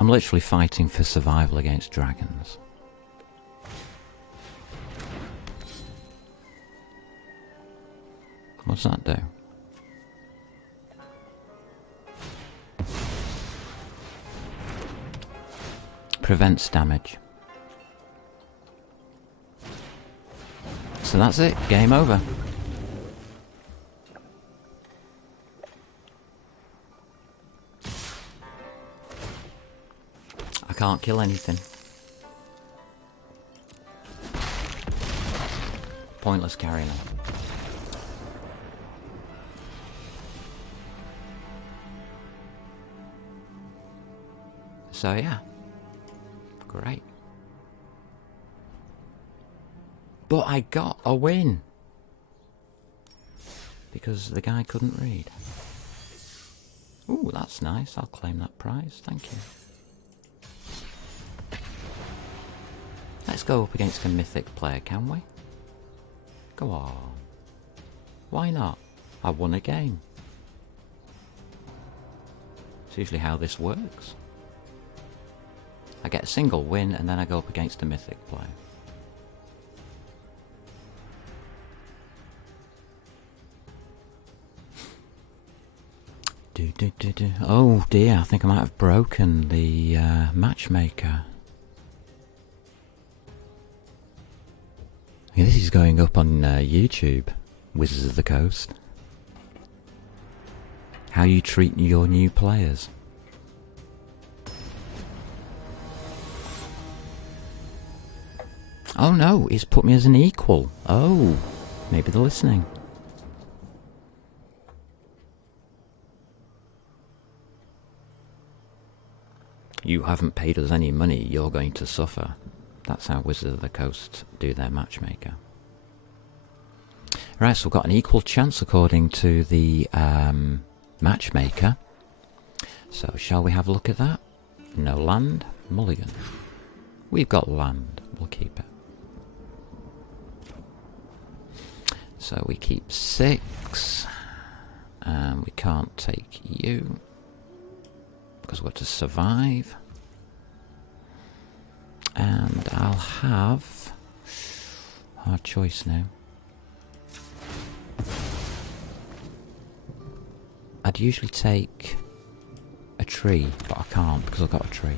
I'm literally fighting for survival against dragons. What does that do? Prevents damage. So that's it. Game over. I can't kill anything. Pointless carrying on. So yeah, great. But I got a win because the guy couldn't read. Ooh, that's nice. I'll claim that prize. Thank you. Let's go up against a mythic player, can we? Go on. Why not? I won a game. It's usually how this works. I get a single win and then I go up against a mythic player. Oh dear, I think I might have broken the matchmaker. Yeah, this is going up on YouTube, Wizards of the Coast. How you treat your new players. Oh no, it's put me as an equal. Oh, maybe they're listening. You haven't paid us any money, you're going to suffer. That's how Wizards of the Coast do their matchmaker. Right, so we've got an equal chance according to the matchmaker. So shall we have a look at that? No land, mulligan. We've got land, we'll keep it. So we keep 6, and we can't take you, because we're to survive. And I'll have... hard choice now. I'd usually take a tree, but I can't because I've got a tree.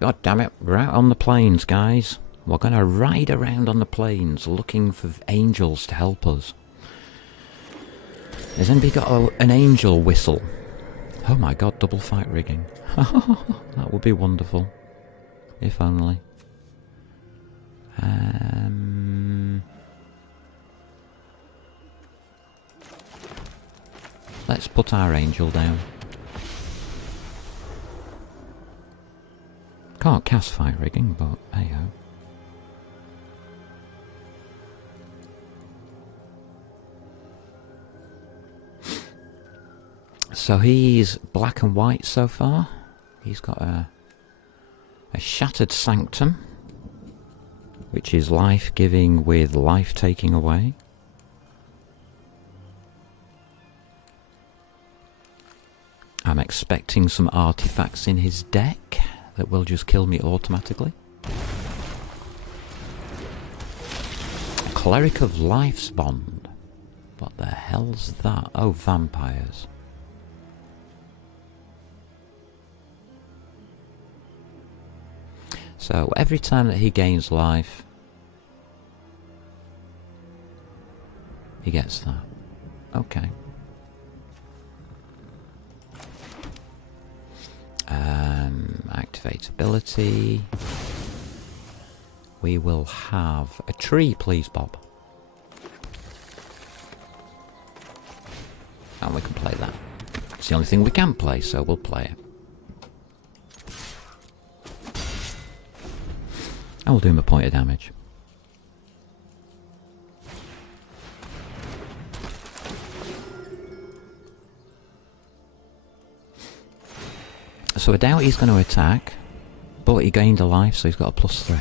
God damn it, we're out on the plains, guys. We're going to ride around on the plains looking for angels to help us. Has anybody got an angel whistle? Oh my god, double fight rigging. That would be wonderful. If only. Let's put our angel down. Can't cast fight rigging, but hey ho. So he's black and white so far. He's got a shattered sanctum, which is life-giving with life-taking away. I'm expecting some artifacts in his deck that will just kill me automatically. A Cleric of Life's Bond. What the hell's that? Oh, vampires. So every time that he gains life, he gets that. Okay. Activate ability. We will have a tree, please, Bob. And we can play that. It's the only thing we can play, so we'll play it. I will do him a point of damage. So I doubt he's going to attack, but he gained a life, so he's got a +3.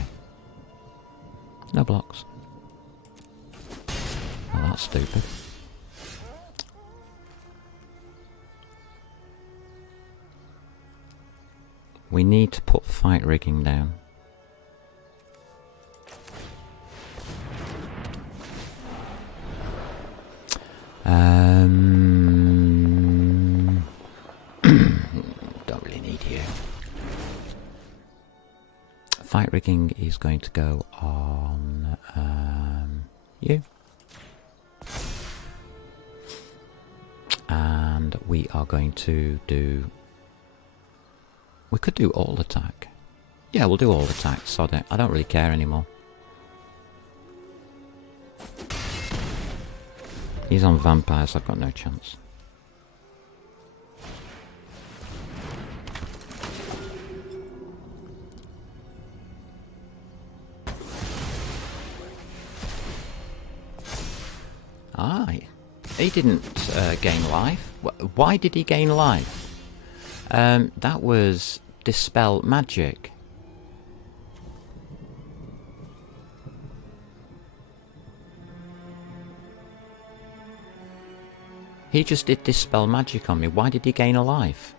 No blocks. Well, that's stupid. We need to put fight rigging down. Don't really need you. Fight rigging is going to go on you. And we are going to do... we could do all attack. Yeah, we'll do all attack, sod it. I don't really care anymore. He's on vampires, I've got no chance. Aye. He didn't gain life. Why did he gain life? That was Dispel Magic. He just did Dispel Magic on me. Why did he gain a life?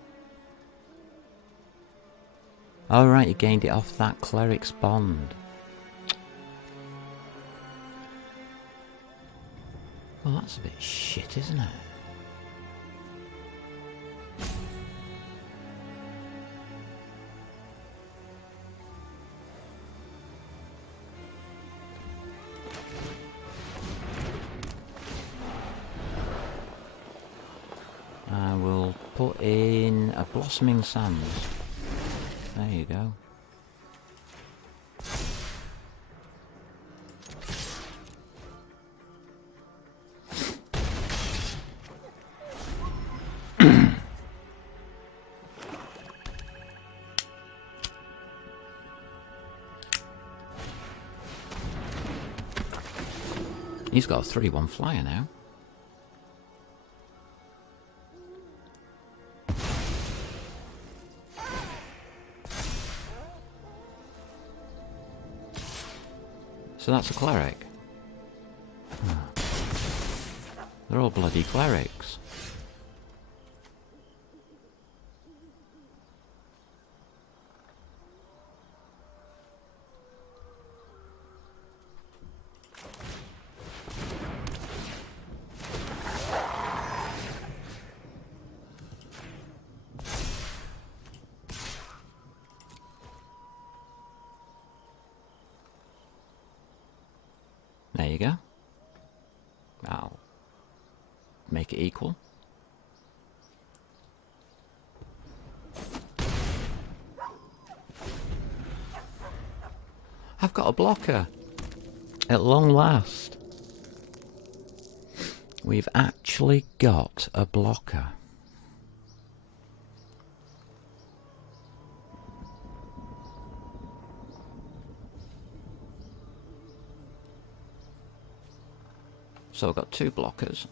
Oh right, he gained it off that Cleric's Bond. Well, that's a bit shit, isn't it? I will put in a Blossoming Sands. There you go. He's got a 3/1 flyer now. So that's a cleric. Oh. They're all bloody clerics. There you go. I'll make it equal. I've got a blocker. At long last. We've actually got a blocker. So I've got 2 blockers.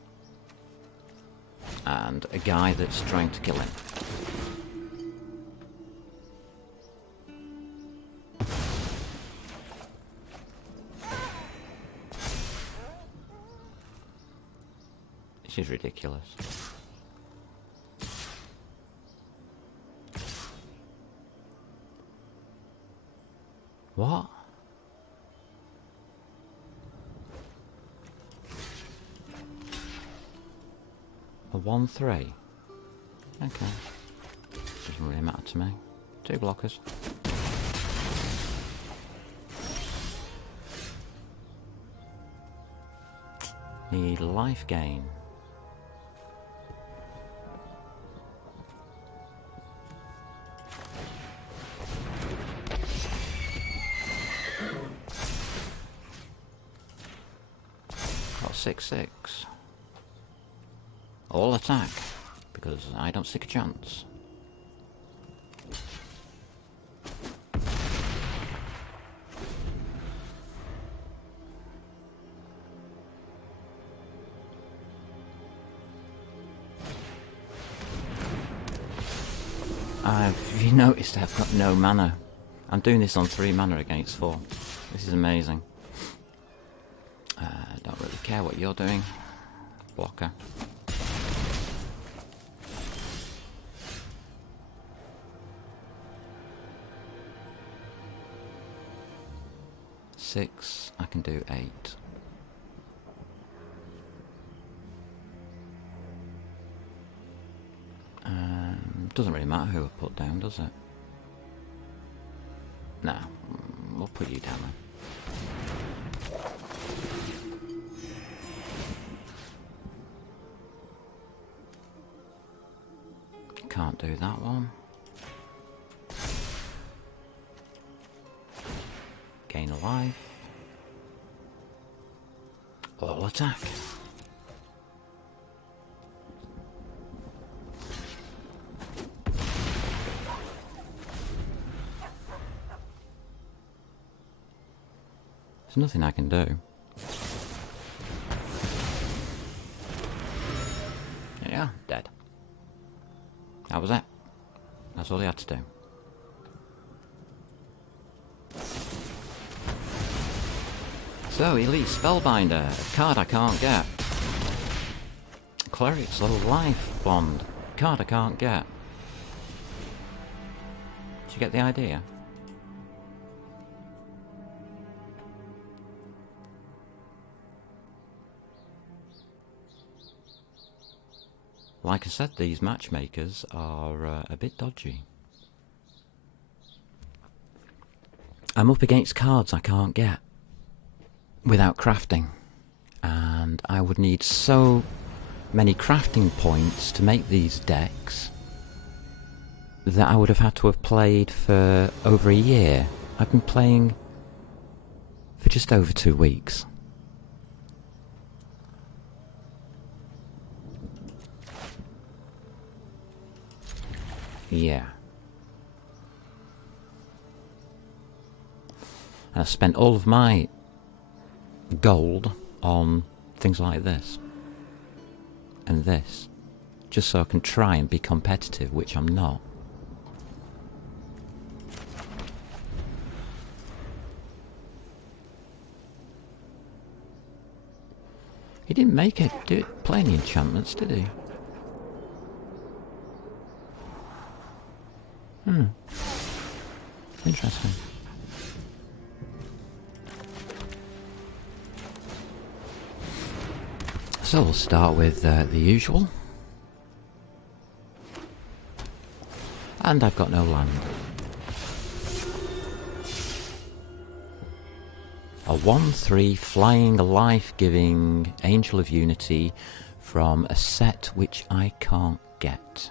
And a guy that's trying to kill him. This is ridiculous. What? A 1-3. Okay. Doesn't really matter to me. 2 blockers. Need life gain. Got 6-6. All attack, because I don't stick a chance. Have you noticed I've got no mana? I'm doing this on 3 mana against 4. This is amazing. Don't really care what you're doing. Blocker. Six, I can do 8. Doesn't really matter who I put down, does it? No, we'll put you down then. Can't do that one. Gain a life. All attack. There's nothing I can do. Yeah, dead. That was it. That's all he had to do. So, Elite Spellbinder, a card I can't get. Cleric's Low Life Bond, card I can't get. Did you get the idea? Like I said, these matchmakers are a bit dodgy. I'm up against cards I can't get without crafting, and I would need so many crafting points to make these decks that I would have had to have played for over a year. I've been playing for just over 2 weeks. Yeah. And I spent all of my gold on things like this and this, just so I can try and be competitive, which I'm not. He didn't make it play any enchantments, did he? Interesting. So we'll start with the usual. And I've got no land. A 1/3 flying life-giving Angel of Unity from a set which I can't get.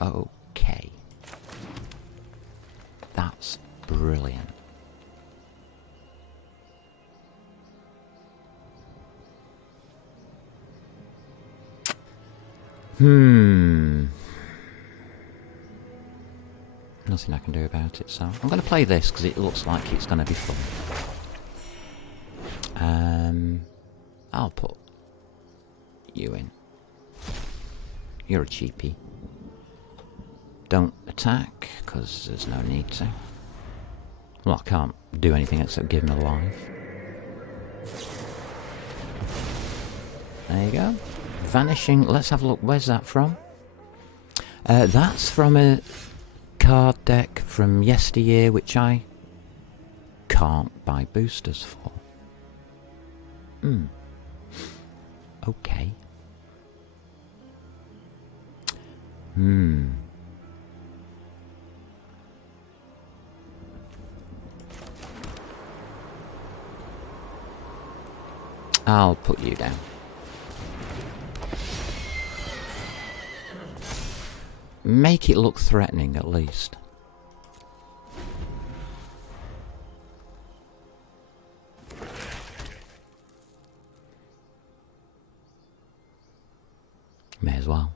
Okay. That's brilliant. Nothing I can do about it, so I'm going to play this because it looks like it's going to be fun. I'll put you in. You're a cheapie. Don't attack, because there's no need to. Well, I can't do anything except give him a life. There you go. Vanishing. Let's have a look. Where's that from? That's from a card deck from yesteryear, which I can't buy boosters for. Okay. I'll put you down. Make it look threatening, at least. May as well.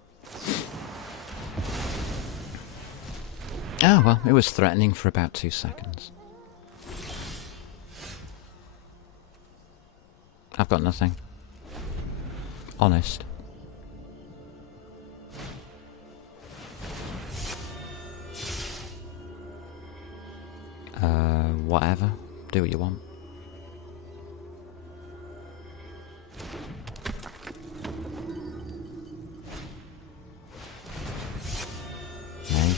Oh, well, it was threatening for about 2 seconds. I've got nothing. Honest. Whatever. Do what you want. There you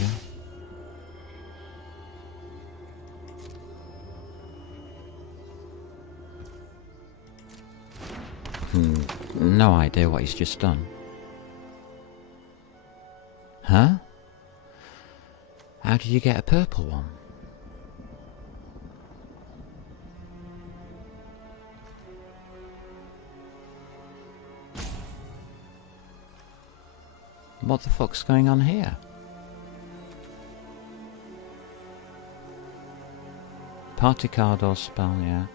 go. No idea what he's just done. Huh? How did you get a purple one? What the fuck's going on here? Party card or spell, yeah.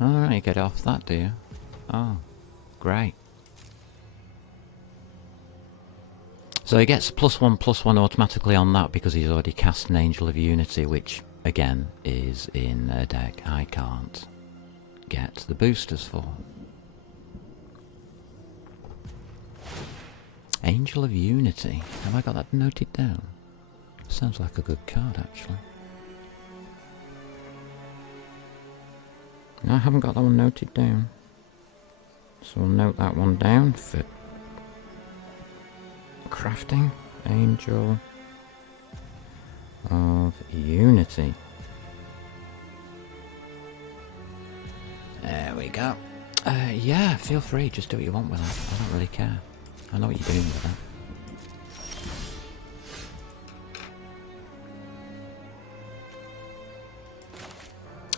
Alright, you get off that, do you? Oh, great. So he gets +1/+1 automatically on that because he's already cast an Angel of Unity, which, again, is in a deck I can't get the boosters for. Angel of Unity. Have I got that noted down? Sounds like a good card, actually. No, I haven't got that one noted down. So we'll note that one down for crafting. Angel of Unity. There we go. Yeah, feel free. Just do what you want with that. I don't really care. I know what you're doing with that.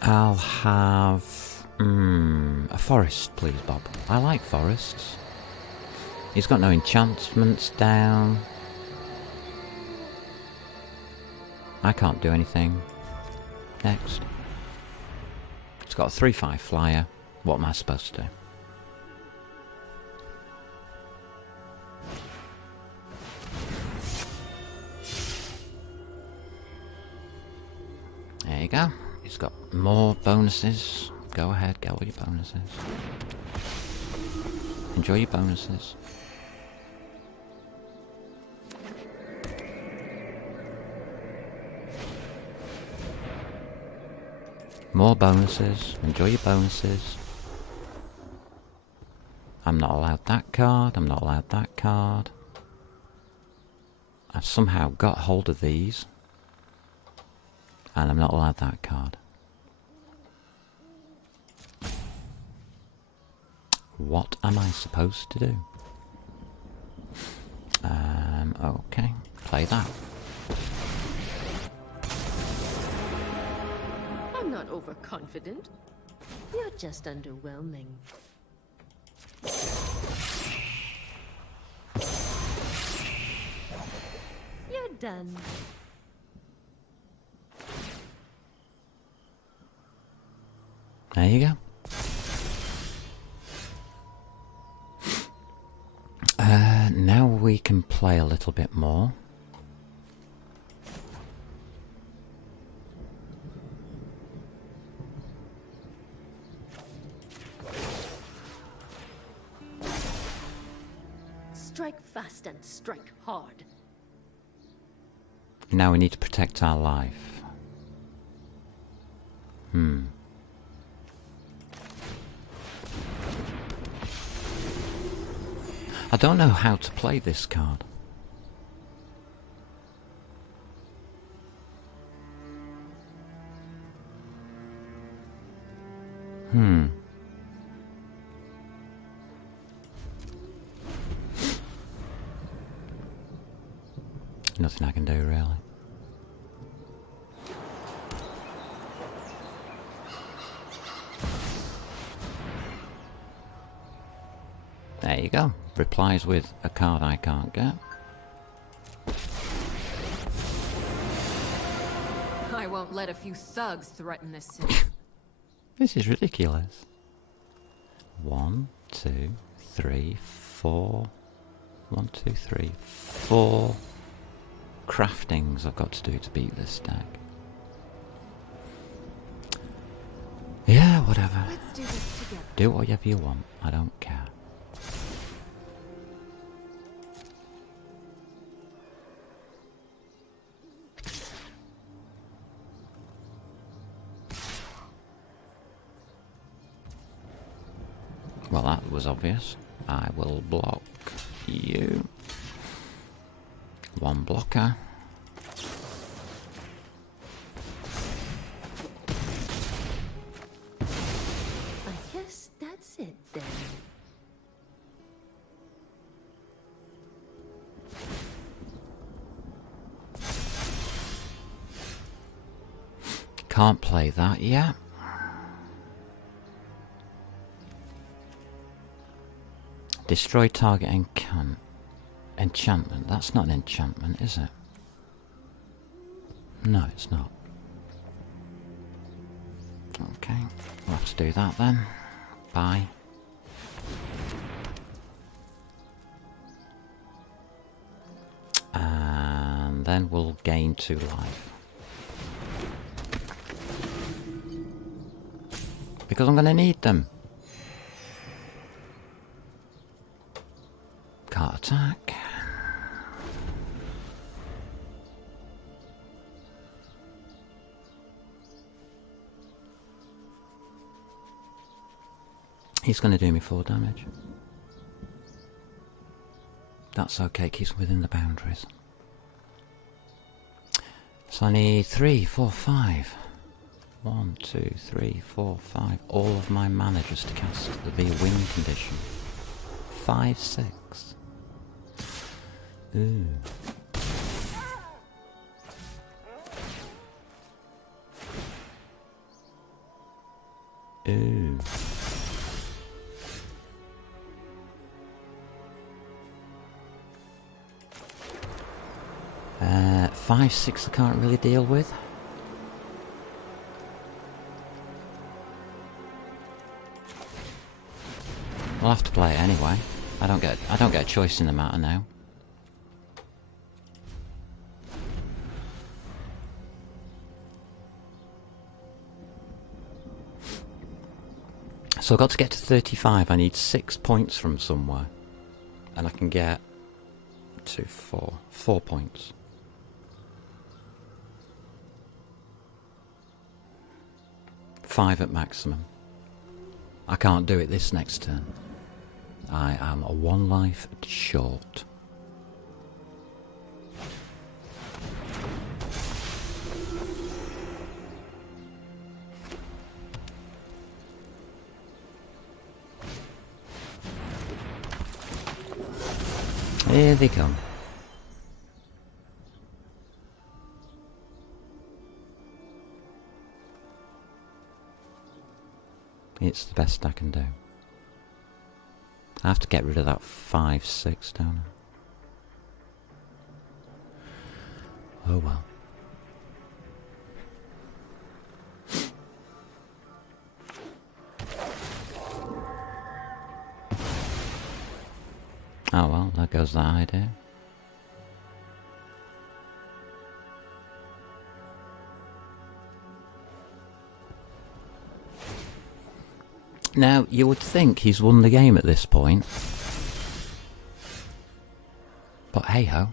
I'll have a forest, please, Bob. I like forests. He's got no enchantments down. I can't do anything. Next. It's got a 3/5 flyer. What am I supposed to do? There you go. He's got more bonuses. Go ahead, get all your bonuses. Enjoy your bonuses. More bonuses. Enjoy your bonuses. I'm not allowed that card. I'm not allowed that card. I've somehow got hold of these. And I'm not allowed that card. What am I supposed to do? Okay, play that. overconfident. You're just underwhelming. You're done. There you go. Now we can play a little bit more. Strike fast and strike hard. Now we need to protect our life. I don't know how to play this card. Nothing I can do, really. There you go. Replies with a card I can't get. I won't let a few thugs threaten this city. This is ridiculous. 1, 2, 3, 4. 1, 2, 3, 4 craftings I've got to do to beat this deck. Yeah, whatever. Let's do this together. Do whatever you want. I don't care. Well, that was obvious. I will block you. 1 blocker. I guess that's it then. Can't play that yet. Destroy target enchantment. That's not an enchantment, is it? No, it's not. Okay, we'll have to do that then. Bye. And then we'll gain 2 life. Because I'm going to need them. Can't attack. He's going to do me 4 damage. That's okay, keeps within the boundaries. So I need 3, 4, 5. 1, 2, 3, 4, 5. All of my mana just to cast the win condition. 5, 6. Ooh. Ooh. 5, 6 I can't really deal with. We'll have to play it anyway. I don't get a choice in the matter now. So I've got to get to 35. I need 6 points from somewhere. And I can get 2, 4 points. Five at maximum. I can't do it this next turn. I am 1 life short. Here they come. It's the best I can do. I have to get rid of that 5/6, don't I? Oh well. Oh well, there goes that idea. Now, you would think he's won the game at this point. But hey-ho.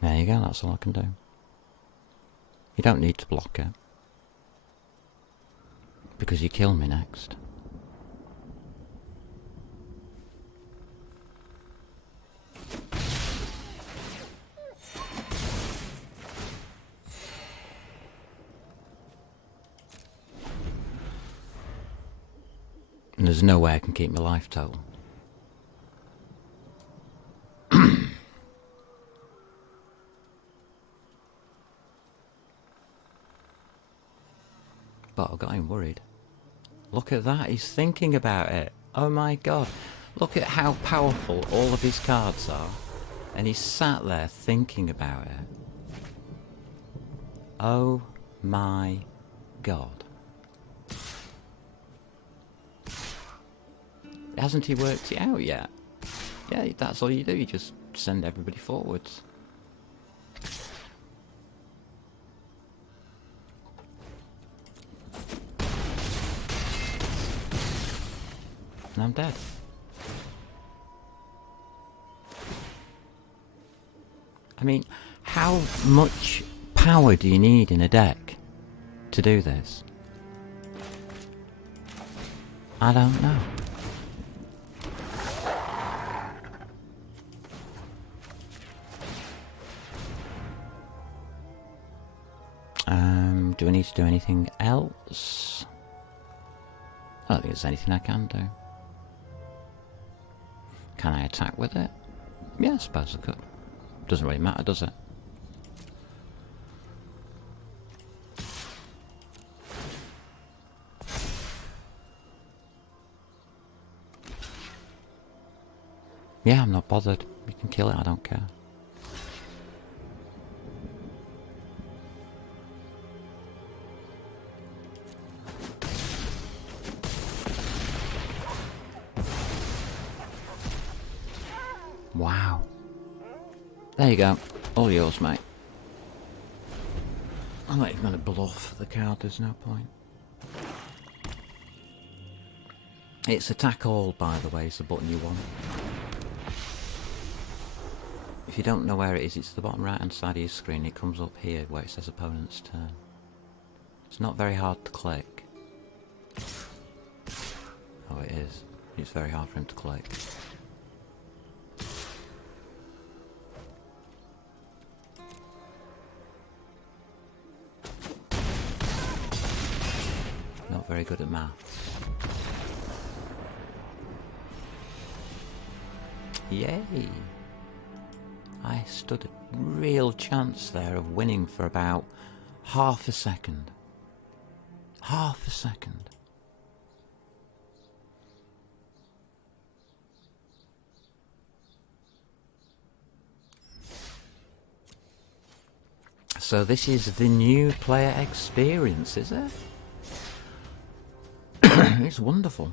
There you go, that's all I can do. You don't need to block it. Because you kill me next. And there's no way I can keep my life total. But I got him worried. Look at that, he's thinking about it. Oh my god. Look at how powerful all of his cards are. And he's sat there thinking about it. Oh my god. Hasn't he worked it out yet? Yeah, that's all you do, you just send everybody forwards. And I'm dead. I mean, how much power do you need in a deck to do this? I don't know. Do I need to do anything else? I don't think there's anything I can do. Can I attack with it? Yeah, I suppose I could. Doesn't really matter, does it? Yeah, I'm not bothered. You can kill it, I don't care. Wow. There you go. All yours, mate. I'm not even going to bluff the card, there's no point. It's attack all, by the way, is the button you want. If you don't know where it is, it's the bottom right hand side of your screen. It comes up here where it says opponent's turn. It's not very hard to click. Oh, it is. It's very hard for him to click. Not very good at maths. Yay! I stood a real chance there of winning for about half a second. Half a second. So this is the new player experience, is it? It's wonderful.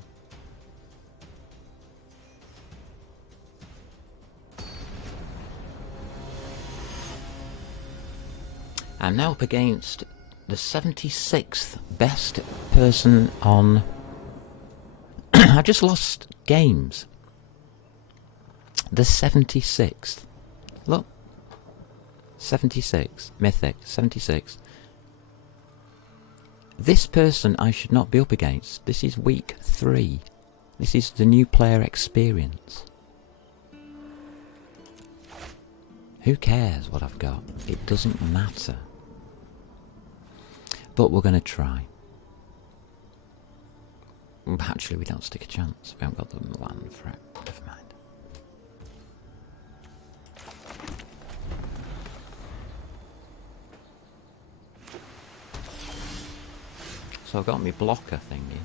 I'm now up against the 76th best person on... I just lost games. The 76th. Look. 76. Mythic. 76. This person I should not be up against. This is week 3. This is the new player experience. Who cares what I've got? It doesn't matter. But we're going to try. Actually, we don't stick a chance. We haven't got the land for it. Never mind. So I've got my blocker thingy.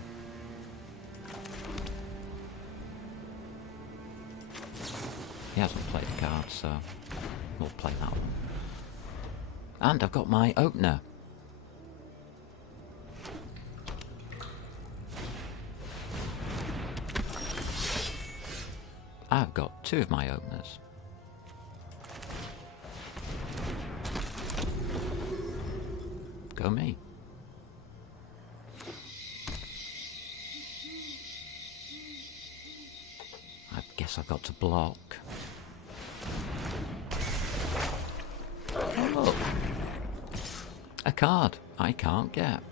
He hasn't played the card, so we'll play that one. And I've got my opener. I've got 2 of my openers. Go me. I guess I've got to block. Oh, a card I can't get.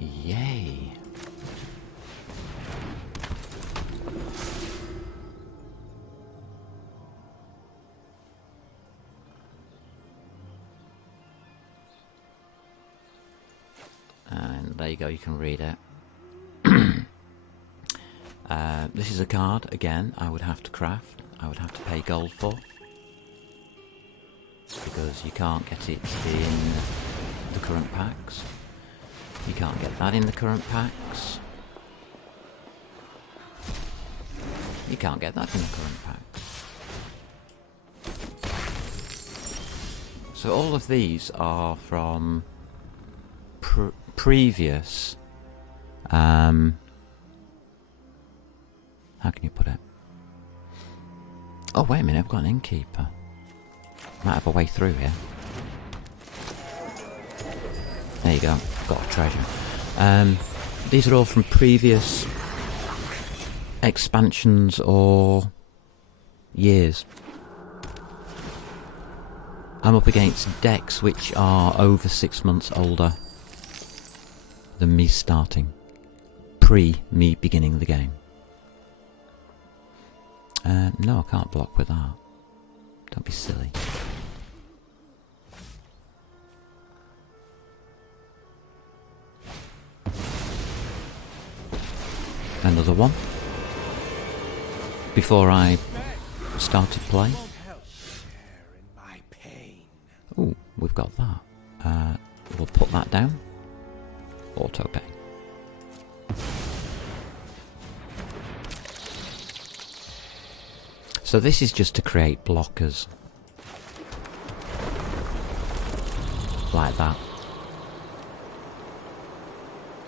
Yay. And there you go, you can read it. This is a card, again, I would have to craft. I would have to pay gold for. Because you can't get it in the current packs. You can't get that in the current packs. You can't get that in the current packs. So all of these are from previous... how can you put it? Oh, wait a minute, I've got an innkeeper. Might have a way through here. There you go, got a treasure. These are all from previous expansions or years. I'm up against decks which are over 6 months older than me starting. Me beginning the game. No, I can't block with that. Don't be silly. Another one. Before I started play. Oh, we've got that. We'll put that down. Auto pay. So this is just to create blockers. Like that.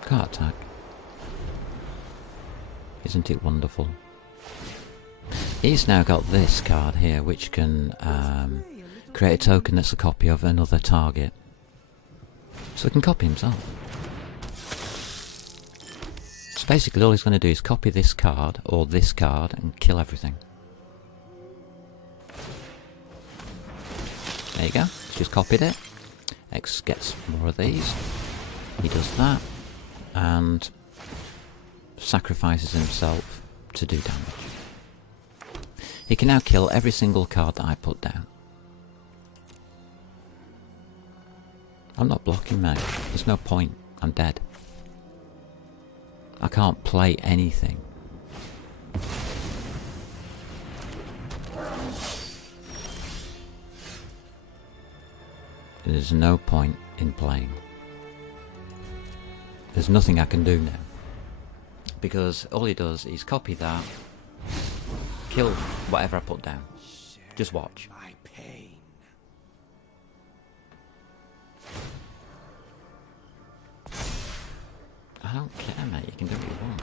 Card attack. Isn't it wonderful? He's now got this card here which can create a token that's a copy of another target. So he can copy himself. So basically all he's going to do is copy this card or this card and kill everything. There you go, just copied it. X gets more of these. He does that and sacrifices himself to do damage. He can now kill every single card that I put down. I'm not blocking, mate. There's no point. I'm dead. I can't play anything. There's no point in playing. There's nothing I can do now. Because all he does is copy that, kill whatever I put down. Just watch. I don't care, mate. You can do what you want.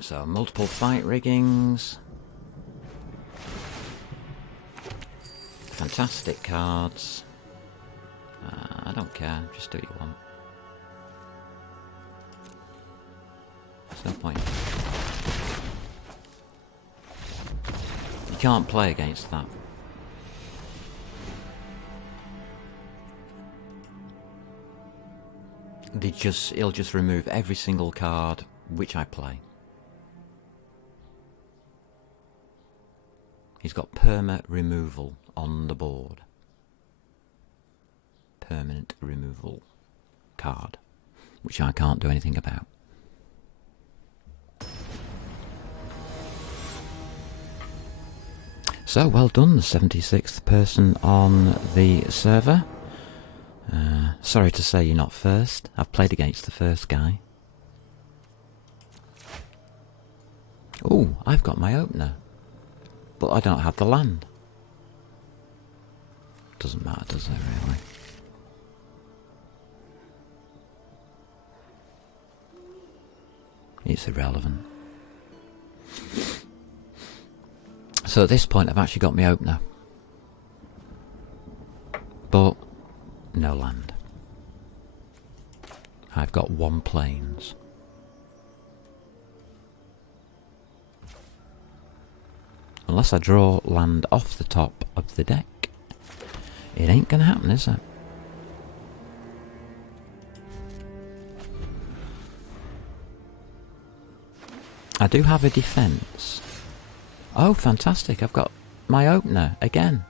So, multiple fight riggings. Fantastic cards. I don't care, just do what you want. There's no point. You can't play against that. He'll just remove every single card which I play. He's got perma removal on the board. Permanent removal card, which I can't do anything about. So, well done, the 76th person on the server. Sorry to say you're not first. I've played against the first guy. Oh, I've got my opener. But I don't have the land. Doesn't matter, does it, really? It's irrelevant. So at this point I've actually got my opener. But no land. I've got 1 plains. Unless I draw land off the top of the deck, it ain't gonna happen, is it? I do have a defence. Oh, fantastic, I've got my opener again.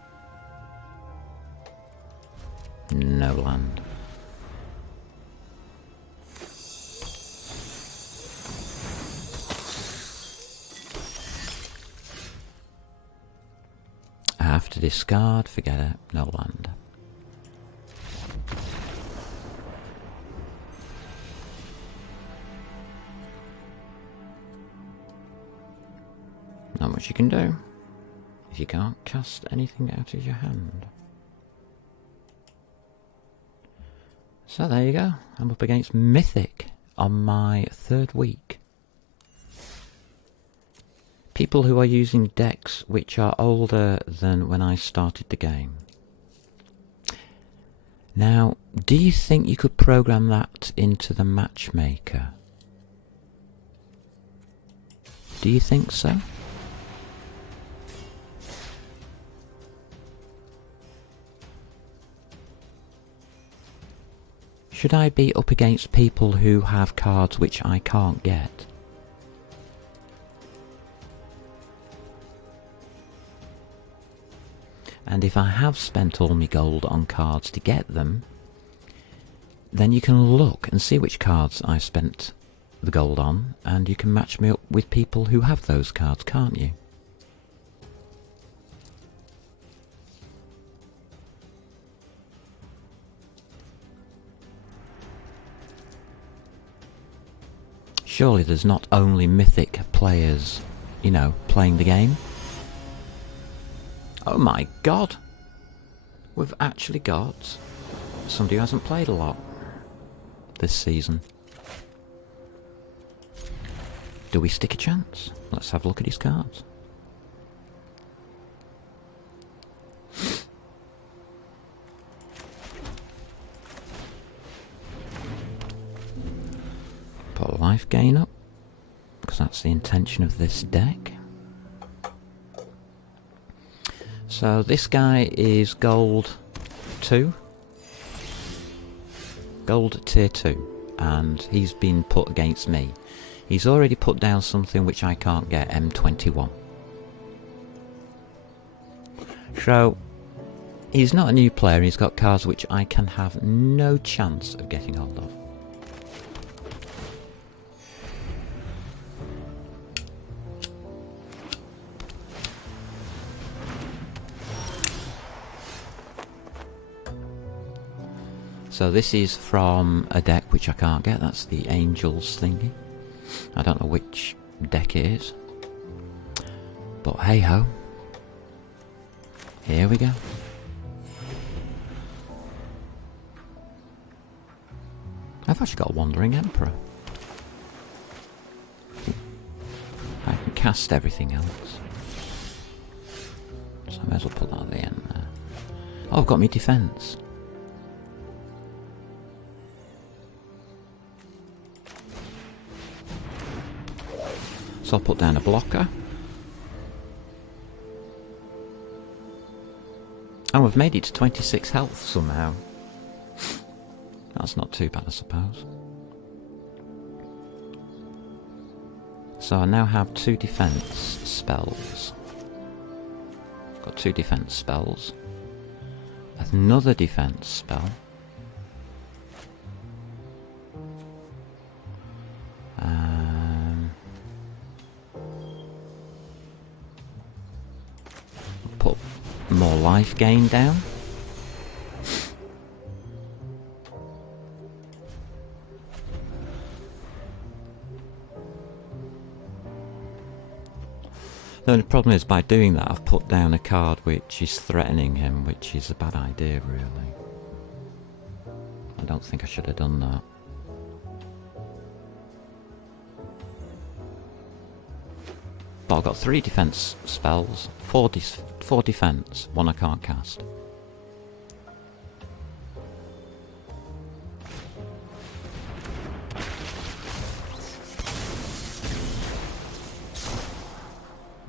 No land. I have to discard, forget it, no land. Not much you can do if you can't cast anything out of your hand. So there you go, I'm up against Mythic on my 3rd week. People who are using decks which are older than when I started the game. Now, do you think you could program that into the matchmaker? Do you think so? Should I be up against people who have cards which I can't get? And if I have spent all my gold on cards to get them, then you can look and see which cards I spent the gold on, and you can match me up with people who have those cards, can't you? Surely there's not only Mythic players, you know, playing the game. Oh my god! We've actually got somebody who hasn't played a lot this season. Do we stick a chance? Let's have a look at his cards. Put a life gain up, because that's the intention of this deck. So this guy is gold 2. Gold tier 2. And he's been put against me. He's already put down something which I can't get, M21. So, he's not a new player, he's got cards which I can have no chance of getting hold of. So this is from a deck which I can't get, that's the Angels thingy. I don't know which deck it is. But hey ho. Here we go. I've actually got a Wandering Emperor. I can cast everything else. So I may as well put that at the end there. Oh, I've got me defence. So I'll put down a blocker. And we've made it to 26 health somehow. That's not too bad, I suppose. So I now have 2 defense spells. Got 2 defense spells. Another defense spell. Put more life gain down. The only problem is by doing that I've put down a card which is threatening him, which is a bad idea really. I don't think I should have done that. But I've got 3 defense spells, 4 defense, 1 I can't cast.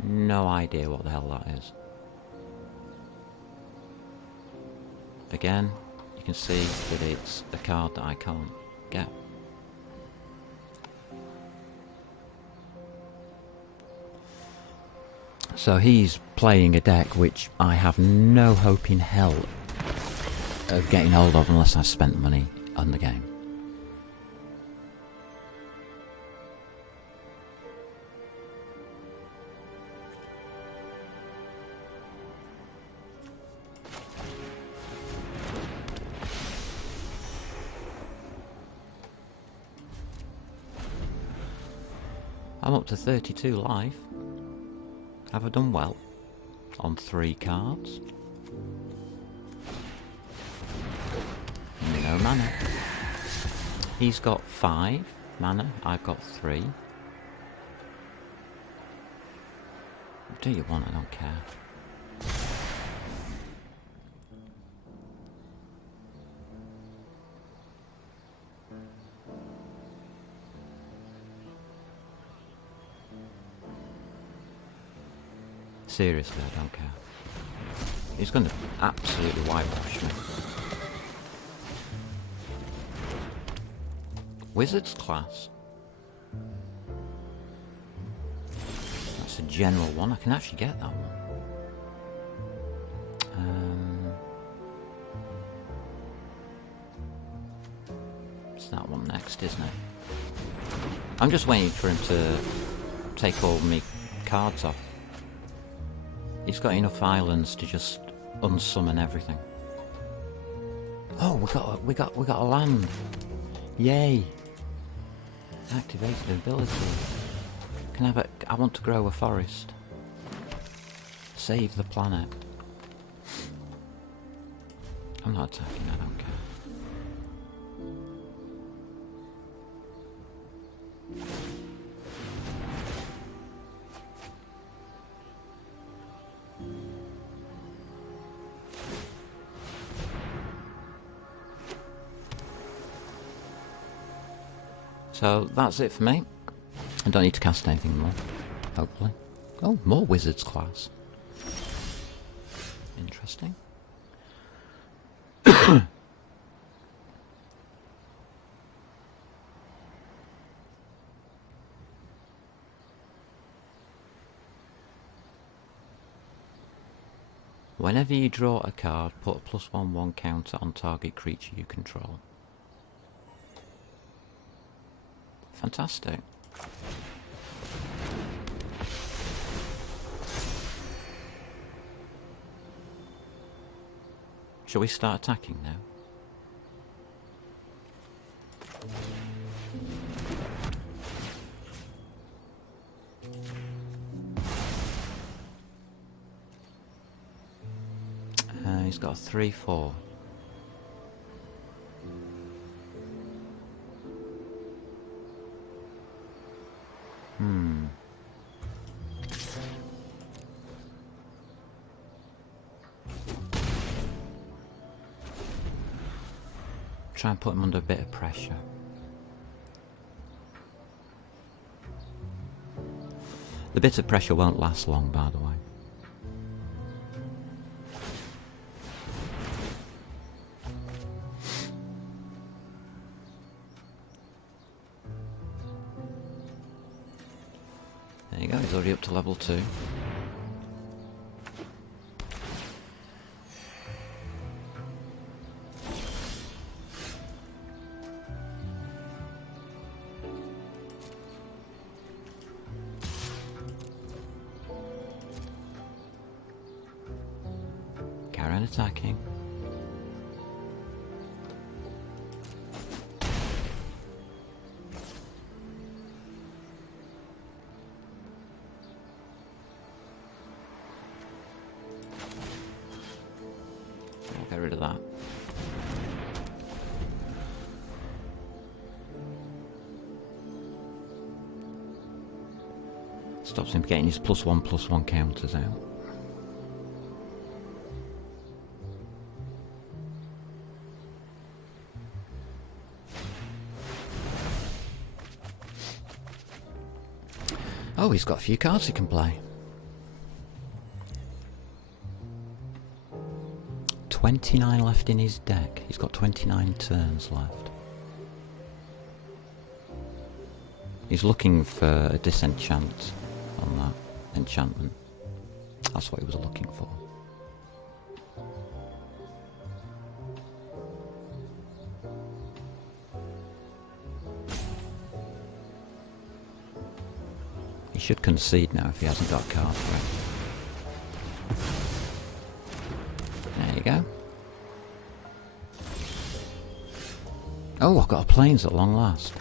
No idea what the hell that is. Again, you can see that it's a card that I can't get. So he's playing a deck which I have no hope in hell of getting hold of unless I've spent money on the game. I'm up to 32 life. Have I done well? On 3 cards. No mana. He's got 5 mana, I've got 3. What do you want? I don't care. Seriously, I don't care. He's going to absolutely whitewash me. Wizard's class. That's a general one. I can actually get that one. It's that one next, isn't it? I'm just waiting for him to take all my cards off. He's got enough islands to just unsummon everything. Oh, we got a land. Yay! Activated ability. Can have it. I want to grow a forest. Save the planet. I'm not attacking. I don't care. So that's it for me. I don't need to cast anything more, hopefully. Oh, more wizard's class. Interesting. Whenever you draw a card, put a +1/+1 counter on target creature you control. Fantastic. Shall we start attacking now? He's got a 3/4. Try and put him under a bit of pressure. The bit of pressure won't last long, by the way. There you go, he's already up to level 2. Carry on attacking. I'll get rid of that. Stops him getting his +1/+1 counters out. Oh, he's got a few cards he can play. 29 left in his deck. He's got 29 turns left. He's looking for a disenchant on that enchantment. That's what he was looking for. He should concede now if he hasn't got a card for it. There you go. Oh, I've got a plains at long last.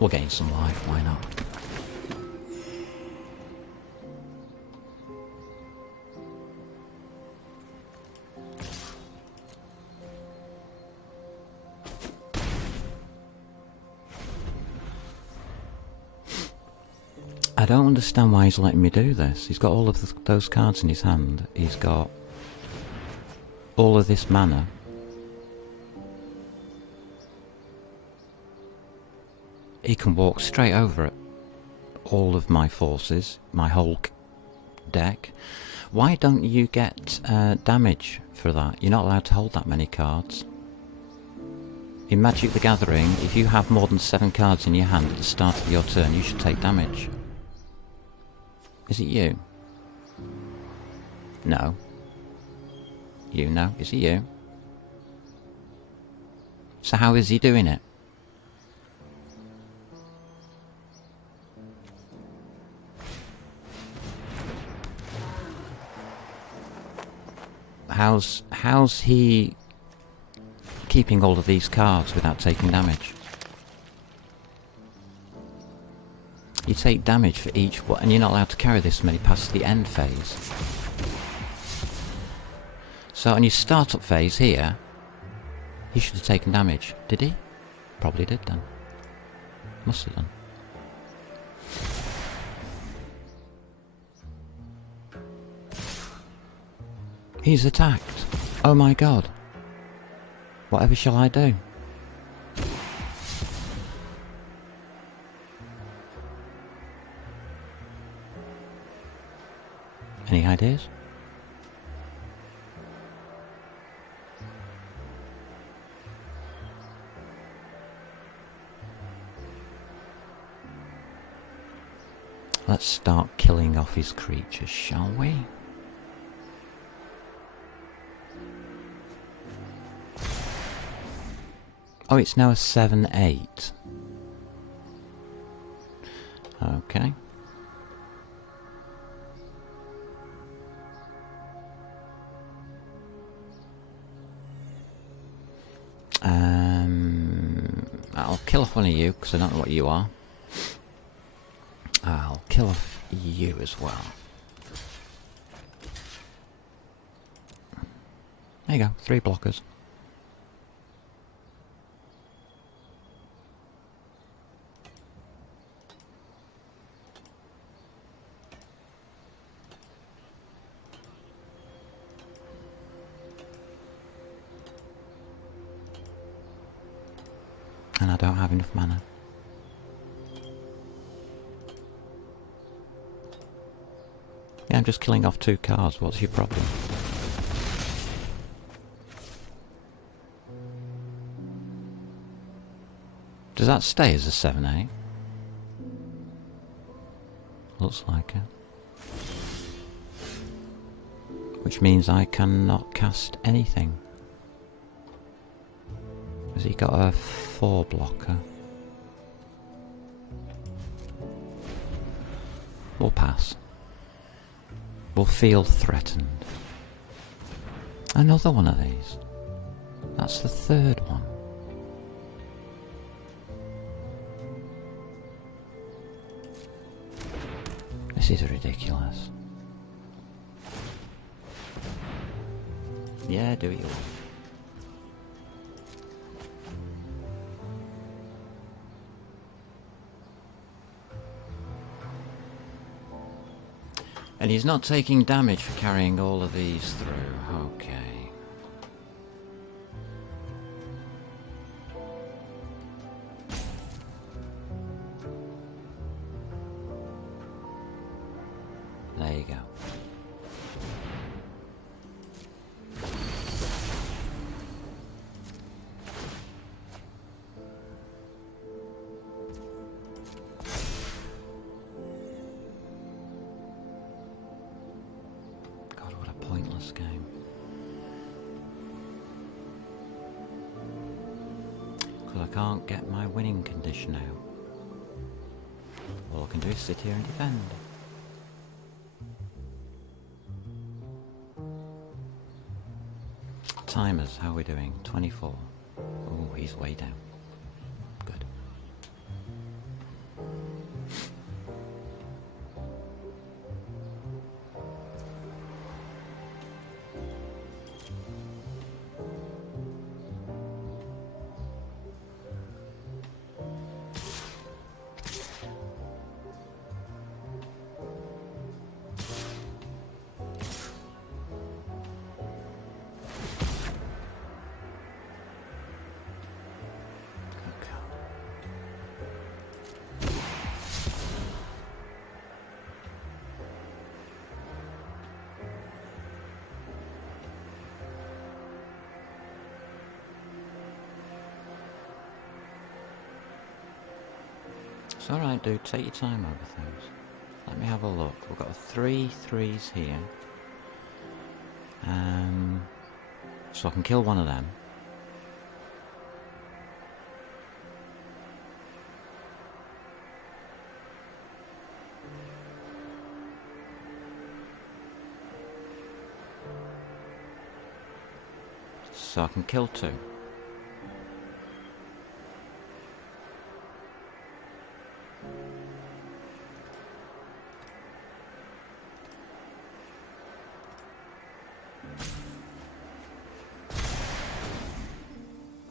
We'll gain some life, why not? I don't understand why he's letting me do this. He's got all of those cards in his hand. He's got all of this mana. He can walk straight over it. All of my forces, my whole deck. Why don't you get damage for that? You're not allowed to hold that many cards. In Magic the Gathering, if you have more than 7 cards in your hand at the start of your turn, you should take damage. Is it you? No. You know? Is it you? So how is he doing it? How's he keeping all of these cards without taking damage? You take damage for each one, and you're not allowed to carry this many past the end phase. So on your startup phase here, he should have taken damage. Did he? Probably did then. Must have done. He's attacked. Oh my god. Whatever shall I do? Any ideas? Let's start killing off his creatures, shall we? Oh, it's now a 7/8. Okay. I'll kill off one of you, because I don't know what you are. I'll kill off you as well. There you go, 3 blockers. And I don't have enough mana. Yeah, I'm just killing off 2 cards. What's your problem? Does that stay as a 7/8? Looks like it. Which means I cannot cast anything. Has he got a 4 blocker? We'll pass. We'll feel threatened. Another one of these. That's the third one. This is ridiculous. Yeah, do it you want. And he's not taking damage for carrying all of these through. Okay. There you go. God, what a pointless game. Because I can't get my winning condition out. All I can do is sit here and defend. Timers, how are we doing? 24. Oh, he's way down. Good. It's alright, dude. Take your time over things. Let me have a look. We've got 3 3s here. So I can kill one of them. So I can kill 2.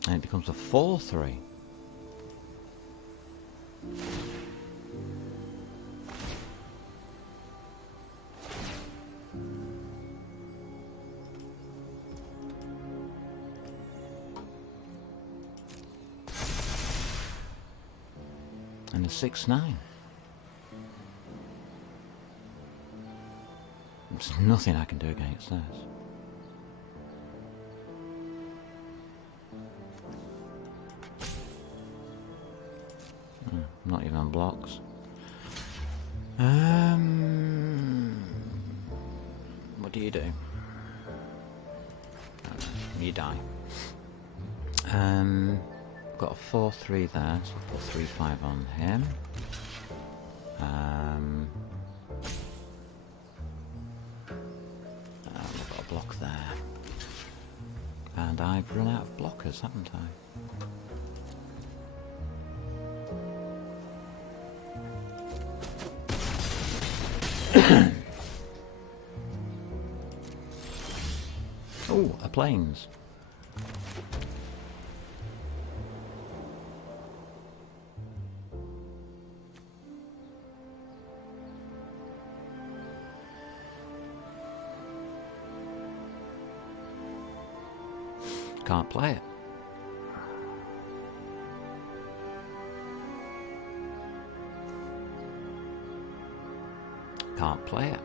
And it becomes a 4-3. And a 6-9. There's nothing I can do against this. Not even on blocks. What do? You die. Got a 4-3 there, so I'll put 3-5 on him. I've got a block there. And I've run out of blockers, haven't I? Oh, a planes. Can't play it. Can't play it.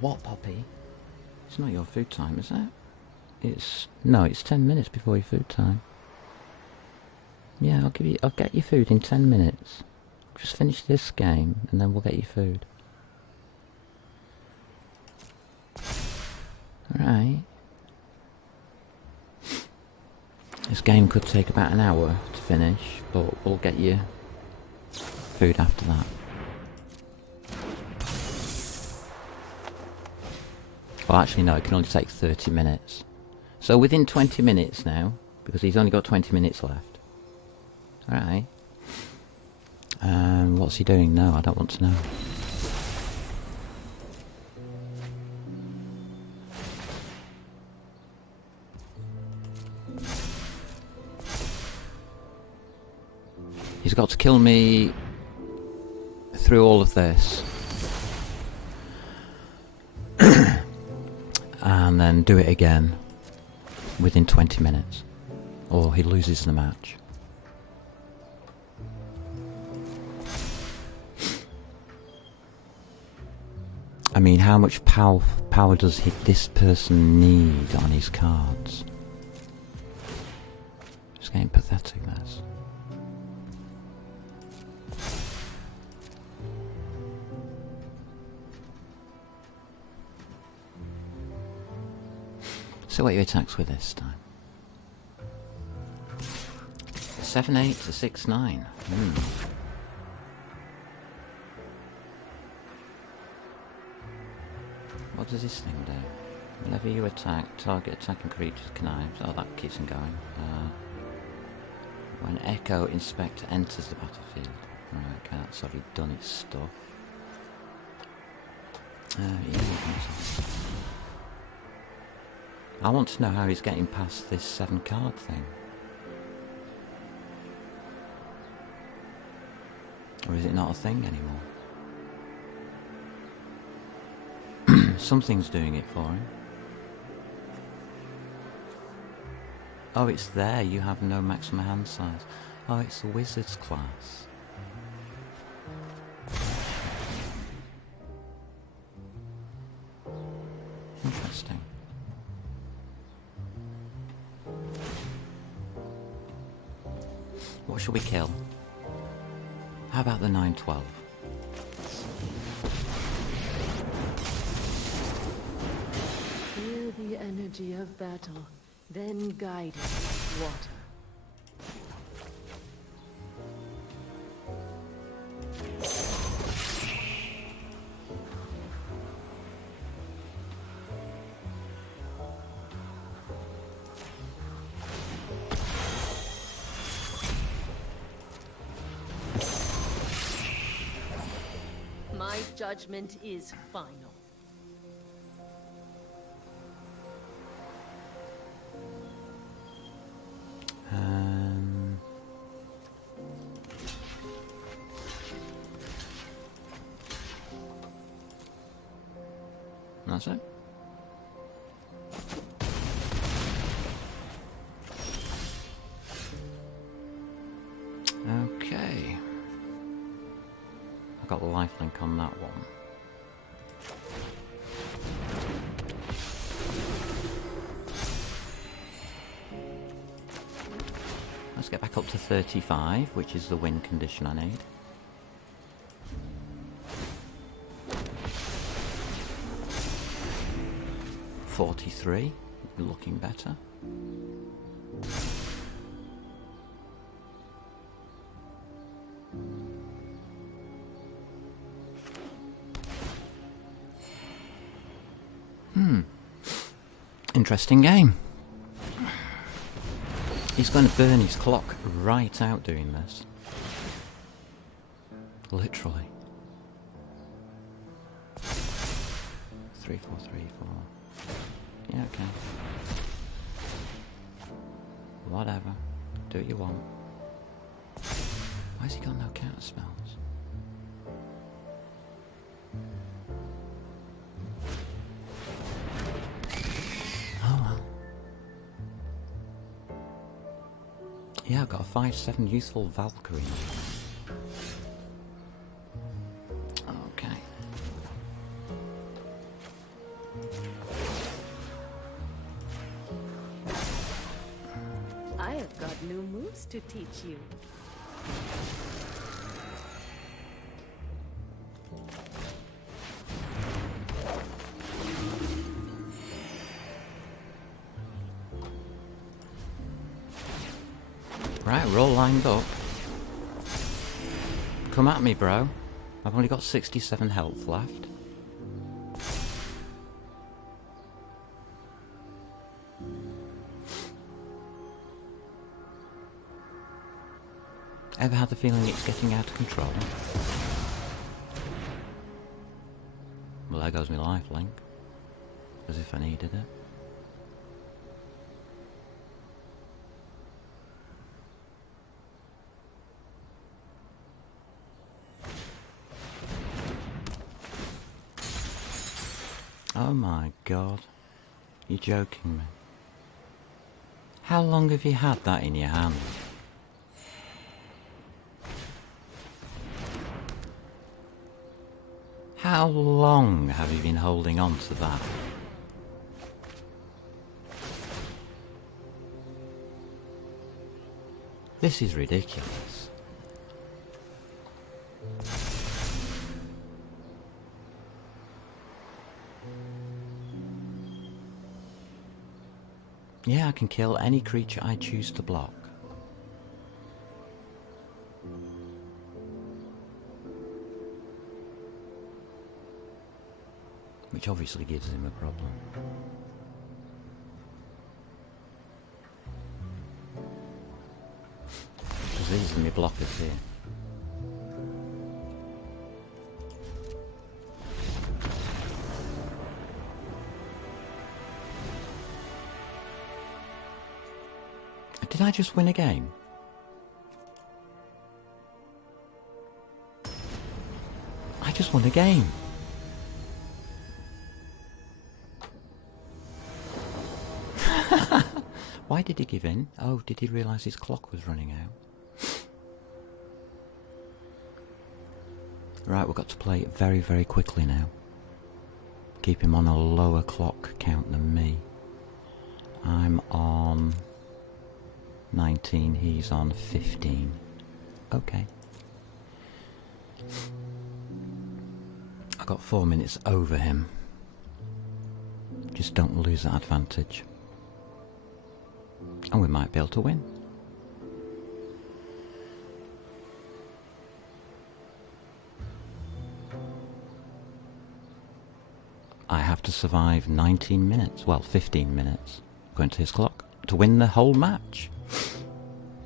What, Poppy? It's not your food time, is it? No, it's 10 minutes before your food time. Yeah, I'll get you food in 10 minutes. Just finish this game and then we'll get you food. Alright. This game could take about an hour to finish, but we'll get you food after that. Well, actually no, it can only take 30 minutes. So within 20 minutes now, because he's only got 20 minutes left. Alright. What's he doing? No, I don't want to know. He's got to kill me through all of this. And then do it again within 20 minutes. Or he loses the match. I mean, how much power does this person need on his cards? It's getting pathetic, this. So what your attacks with this time? 7-8 to 6-9. What does this thing do? Whenever you attack, target attacking creatures knives. Oh, that keeps them going. When Echo Inspector enters the battlefield. Right, okay, that's already done its stuff. Yeah. I want to know how he's getting past this 7-card thing. Or is it not a thing anymore? Something's doing it for him. Oh, it's there. You have no maximum hand size. Oh, it's the wizard's class. Interesting. What should we kill? How about the 9-12? Feel the energy of battle, then guide it like water. My judgment is final. That's it. Okay. I got the lifelink on that one. Let's get back up to 35, which is the win condition I need. $43, looking better. Interesting game. He's going to burn his clock right out doing this. Literally. 3, 4, 3, 4. Yeah, okay. Whatever. Do what you want. Why has he got no counter spells? Oh well. Yeah, I've got a 5/7 useful Valkyrie. Okay. moves to teach you. Right, we're all lined up. Come at me, bro. I've only got 67 health left. Ever had the feeling it's getting out of control? Well, there goes my life link. As if I needed it. Oh my god. You're joking me. How long have you had that in your hand? How long have you been holding on to that? This is ridiculous. Yeah, I can kill any creature I choose to block. Which obviously gives him a problem. Because these are my blockers here. Did I just win a game? I just won a game. Why did he give in? Oh, did he realise his clock was running out? Right, we've got to play very, very quickly now. Keep him on a lower clock count than me. I'm on 19, he's on 15. Okay. I got 4 minutes over him. Just don't lose that advantage. And we might be able to win. I have to survive 19 minutes, well 15 minutes, according to his clock, to win the whole match.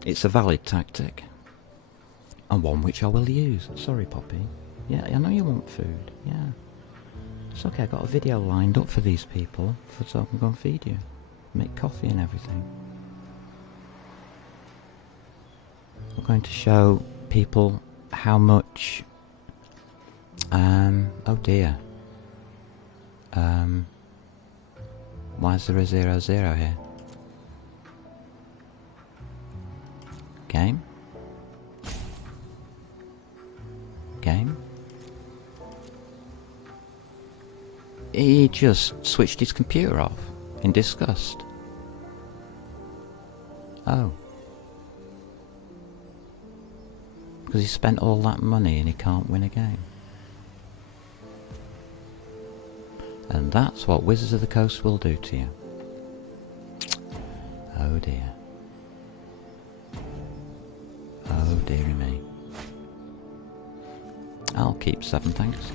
It's a valid tactic. And one which I will use. Sorry, Poppy. Yeah, I know you want food. Yeah. It's okay, I've got a video lined up for these people, so I can go and feed you. Make coffee and everything. We're going to show people how much... oh dear. Why is there a 0-0 here? Game? Game? He just switched his computer off in disgust. Oh. Because he spent all that money and he can't win a game. And that's what Wizards of the Coast will do to you. Oh dear. Oh dearie me. I'll keep 7, thanks.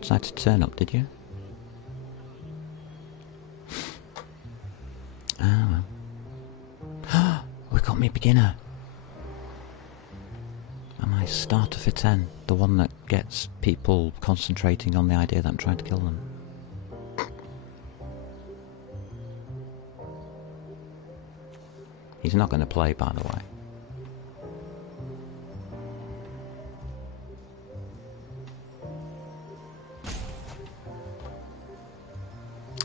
Decided to turn up, did you? Ah well. We got me beginner. Am I starter for 10? The one that gets people concentrating on the idea that I'm trying to kill them. He's not going to play, by the way.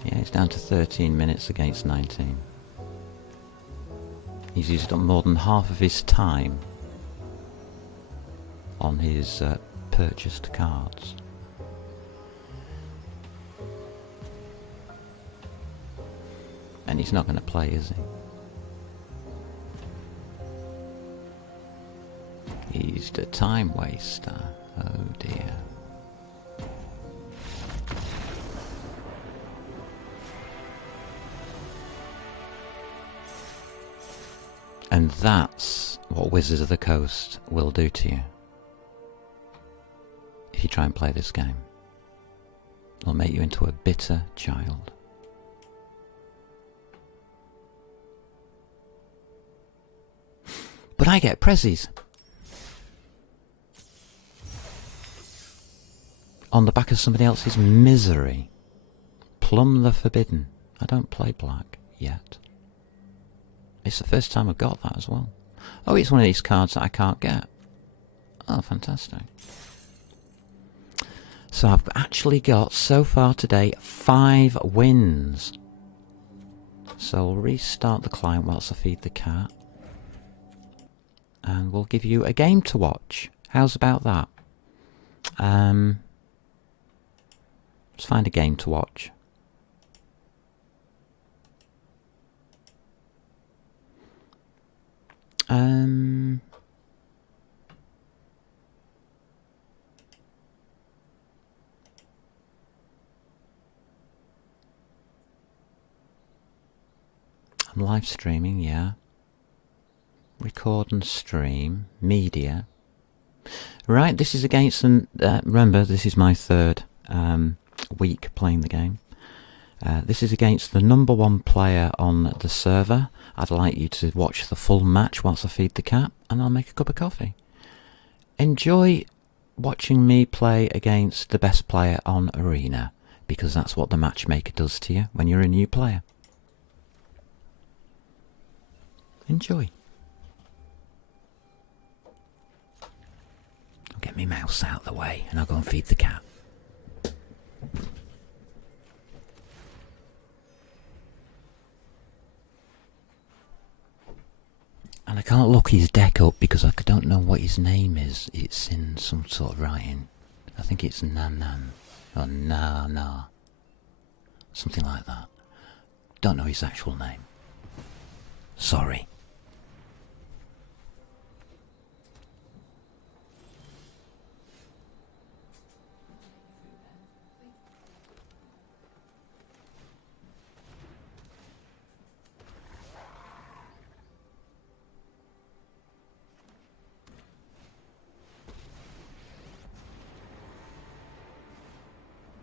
Yeah, he's down to 13 minutes against 19. He's used up more than half of his time on his purchased cards. And he's not going to play, is he? waster, time waster. Oh dear. And that's what Wizards of the Coast will do to you if you try and play this game. It'll make you into a bitter child. But I get prezzies on the back of somebody else's misery. Plumb the Forbidden. I don't play black yet. It's the first time I've got that as well. Oh, it's one of these cards that I can't get. Oh, fantastic. So I've actually got, so far today, 5 wins. So I'll restart the client whilst I feed the cat. And we'll give you a game to watch. How's about that? Let's find a game to watch. I'm live streaming, yeah. Record and stream, media. Right, this is against an. Remember, this is my third week playing the game. This is against the #1 player on the server. I'd like you to watch the full match whilst I feed the cat, and I'll make a cup of coffee. Enjoy watching me play against the best player on Arena, because that's what the matchmaker does to you when you're a new player. Enjoy. I'll get my mouse out of the way and I'll go and feed the cat. And I can't look his deck up because I don't know what his name is. It's in some sort of writing. I think it's Nan or Na. Something like that. Don't know his actual name. Sorry.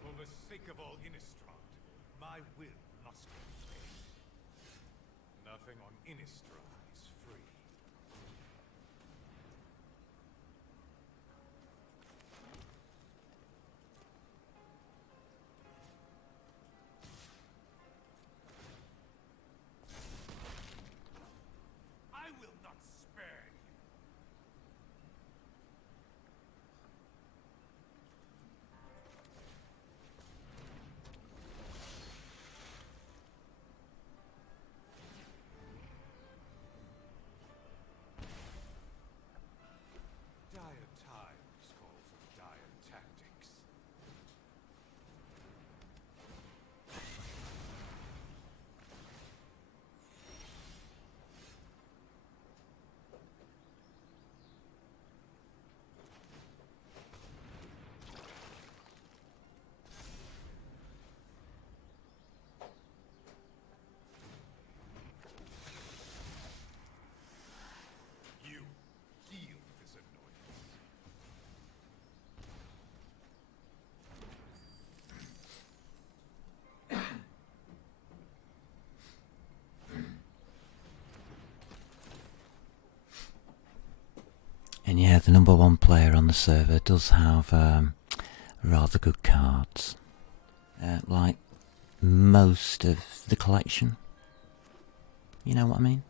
For the sake of all Innistrad, my will must obey. Nothing on Innistrad is free. I will not spare you. Dire times call for dire tactics. You deal with this annoyance. And yeah, the #1 player on the server does have rather good cards. Like most of the collection. You know what I mean?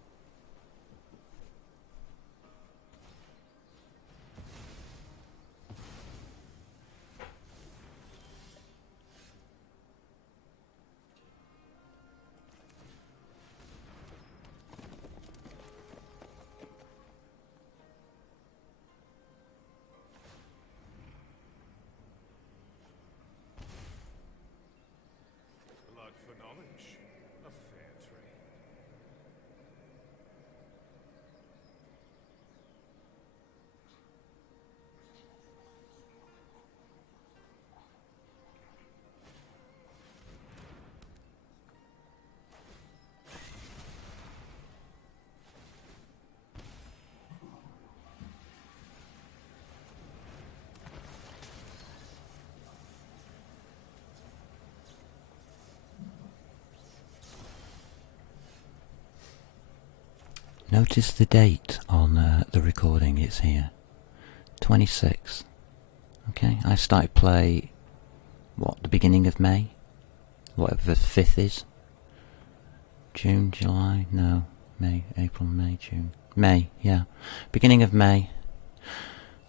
Blood for knowledge, a fair trade. Notice the date on the recording, it's here. 26. Okay, I started play, the beginning of May? Whatever the 5th is. June, July, no, May, April, May, June. May, yeah. Beginning of May,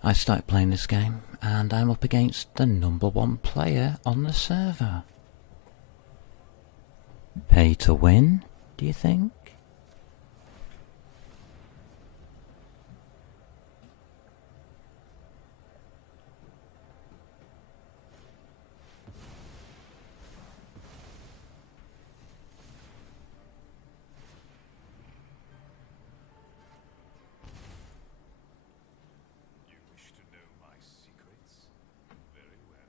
I started playing this game, and I'm up against the #1 player on the server. Pay to win, do you think? You wish to know my secrets? Very well.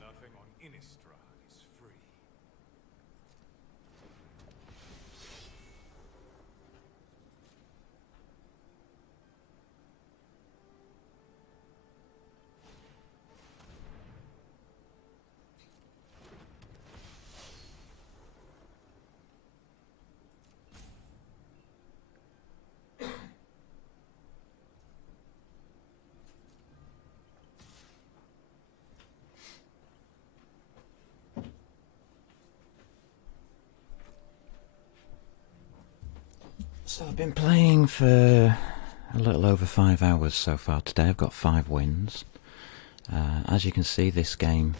Nothing on Innistrad is free. So I've been playing for a little over 5 hours so far today. I've got 5 wins. As you can see, this game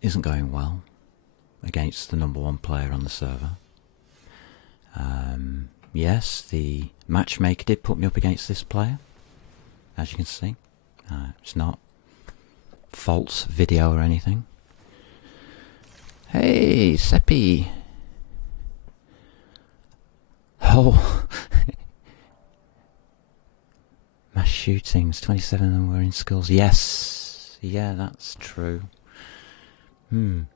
isn't going well against the #1 player on the server. Yes, the matchmaker did put me up against this player, as you can see. It's not false video or anything. Hey, Seppi! Oh, mass shootings, 27 of them were in schools. Yes, yeah, that's true. Sorry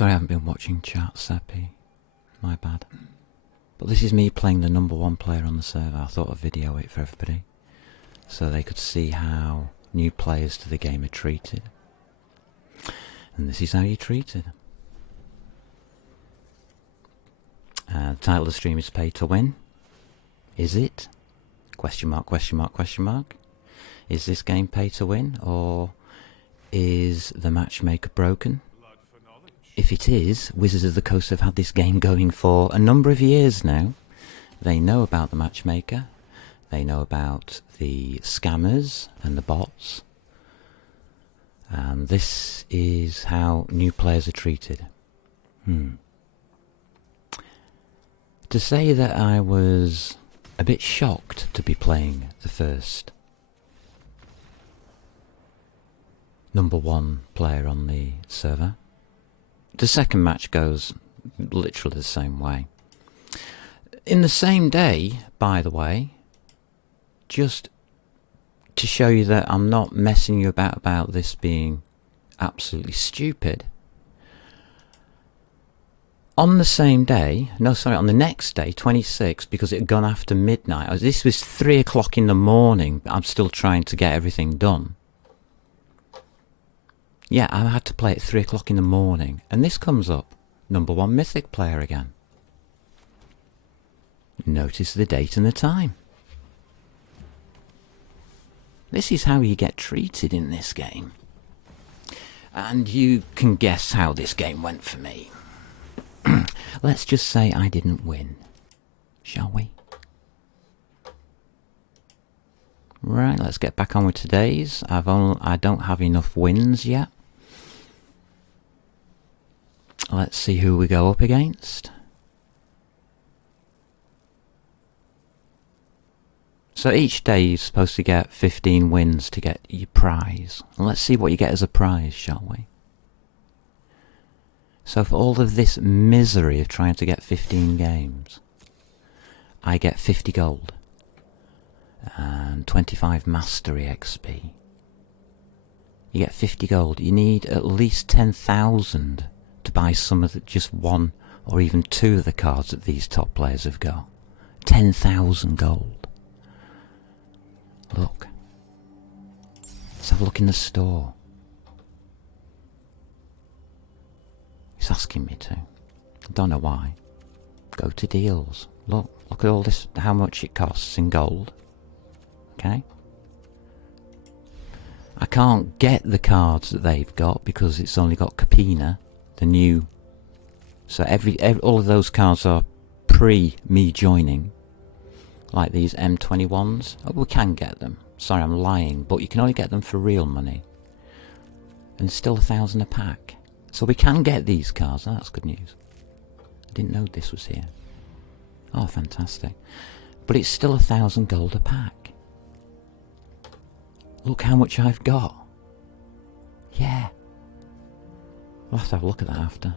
I haven't been watching chat, Seppi. My bad. But this is me playing the #1 player on the server. I thought I'd video it for everybody, so they could see how new players to the game are treated. And this is how you're treated. The title of the stream is Pay to Win. Is it? Question mark, question mark, question mark. Is this game pay to win, or is the matchmaker broken? Blood for knowledge. If it is, Wizards of the Coast have had this game going for a number of years now. They know about the matchmaker. They know about the scammers and the bots. And this is how new players are treated. To say that I was a bit shocked to be playing the first #1 player on the server. The second match goes literally the same way. In the same day, by the way, just to show you that I'm not messing you about this being absolutely stupid, on the same day, on the next day, 26, because it had gone after midnight. This was 3 o'clock in the morning, but I'm still trying to get everything done. Yeah, I had to play at 3 o'clock in the morning, and this comes up. #1 Mythic player again. Notice the date and the time. This is how you get treated in this game. And you can guess how this game went for me. Let's just say I didn't win, shall we? Right, let's get back on with today's. I don't have enough wins yet. Let's see who we go up against. So each day you're supposed to get 15 wins to get your prize. And let's see what you get as a prize, shall we? So for all of this misery of trying to get 15 games, I get 50 gold and 25 mastery XP. You get 50 gold. You need at least 10,000 to buy some of the, just one or even two of the cards that these top players have got. 10,000 gold. Look. Let's have a look in the store. It's asking me to. I don't know why. Go to deals. Look at all this, how much it costs in gold. Okay? I can't get the cards that they've got because it's only got Capina, the new. So all of those cards are pre me joining. Like these M21s. Oh, we can get them. Sorry, I'm lying, but you can only get them for real money. And it's still 1,000 a pack. So we can get these cards. That's good news. I didn't know this was here. Oh, fantastic. But it's still 1,000 gold a pack. Look how much I've got. Yeah. We'll have to have a look at that after.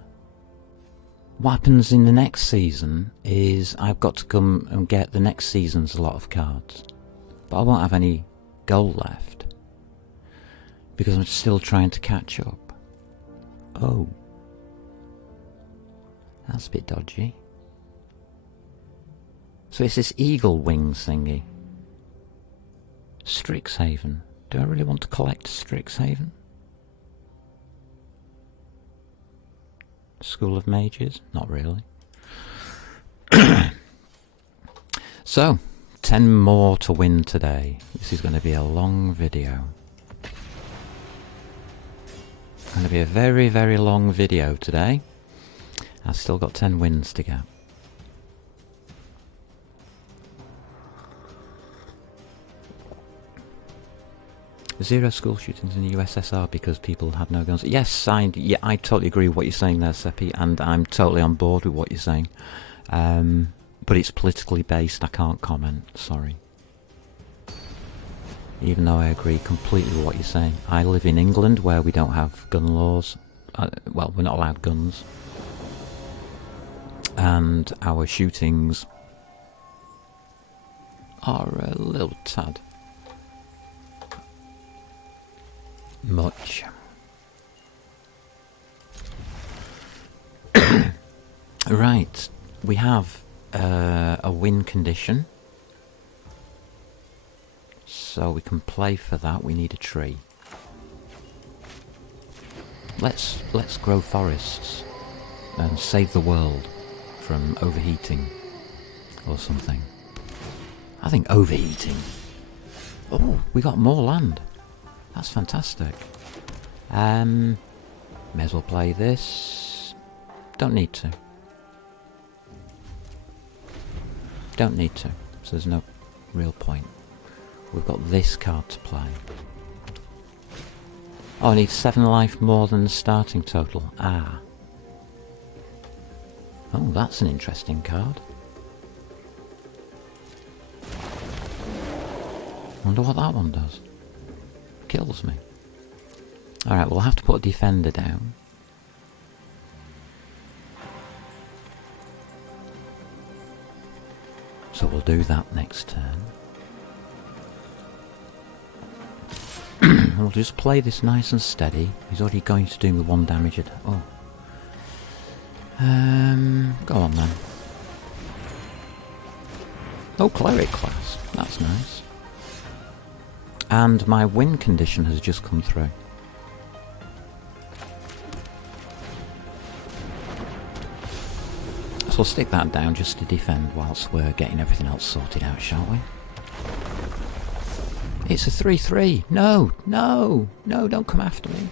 What happens in the next season is I've got to come and get the next season's a lot of cards. But I won't have any gold left. Because I'm still trying to catch up. Oh. That's a bit dodgy. So it's this eagle wings thingy. Strixhaven. Do I really want to collect Strixhaven? School of Mages? Not really. So, 10 more to win today. This is going to be a long video. Going to be a very, very long video today. I've still got 10 wins to get. Zero school shootings in the USSR because people had no guns. Yes, yeah, I totally agree with what you're saying there, Seppi, and I'm totally on board with what you're saying. But it's politically based, I can't comment, sorry. Even though I agree completely with what you're saying. I live in England where we don't have gun laws. Well, we're not allowed guns. And our shootings are a little tad much. Right, we have a win condition, so we can play for that. We need a tree. Let's grow forests and save the world from overheating or something. I think overheating. Oh, we got more land. That's fantastic. May as well play this. Don't need to. Don't need to. So there's no real point. We've got this card to play. Oh, I need 7 life more than the starting total. Ah. Oh, that's an interesting card. Wonder what that one does. Kills me. Alright, we'll have to put a defender down. So we'll do that next turn. We'll just play this nice and steady. He's already going to do me 1 damage at... Oh. Go on then. Oh, cleric class. That's nice. And my win condition has just come through. So we'll stick that down just to defend whilst we're getting everything else sorted out, shall we? It's a 3-3. No, no, no, don't come after me.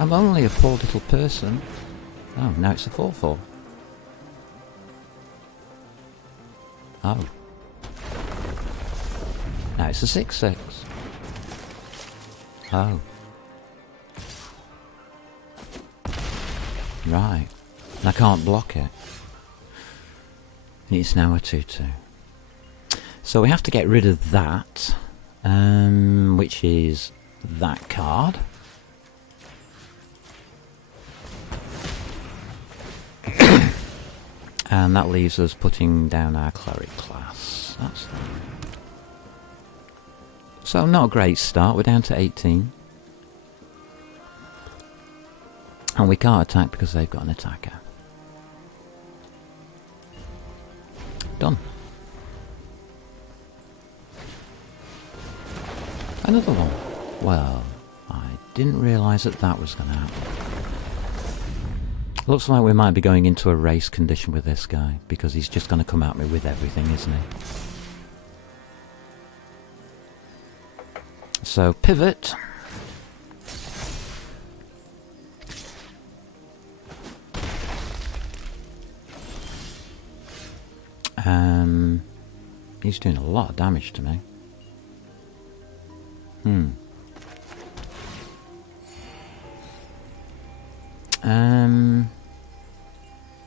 I'm only a poor little person. Oh, now it's a 4-4. Oh. Now it's a 6-6. Oh. Right. And I can't block it. It's now a 2-2. So we have to get rid of that, which is that card. And that leaves us putting down our cleric class. That's that. So not a great start, we're down to 18. And we can't attack because they've got an attacker. Done. Another one. Well, I didn't realise that that was going to happen. Looks like we might be going into a race condition with this guy, because he's just going to come at me with everything, isn't he? So, pivot. He's doing a lot of damage to me.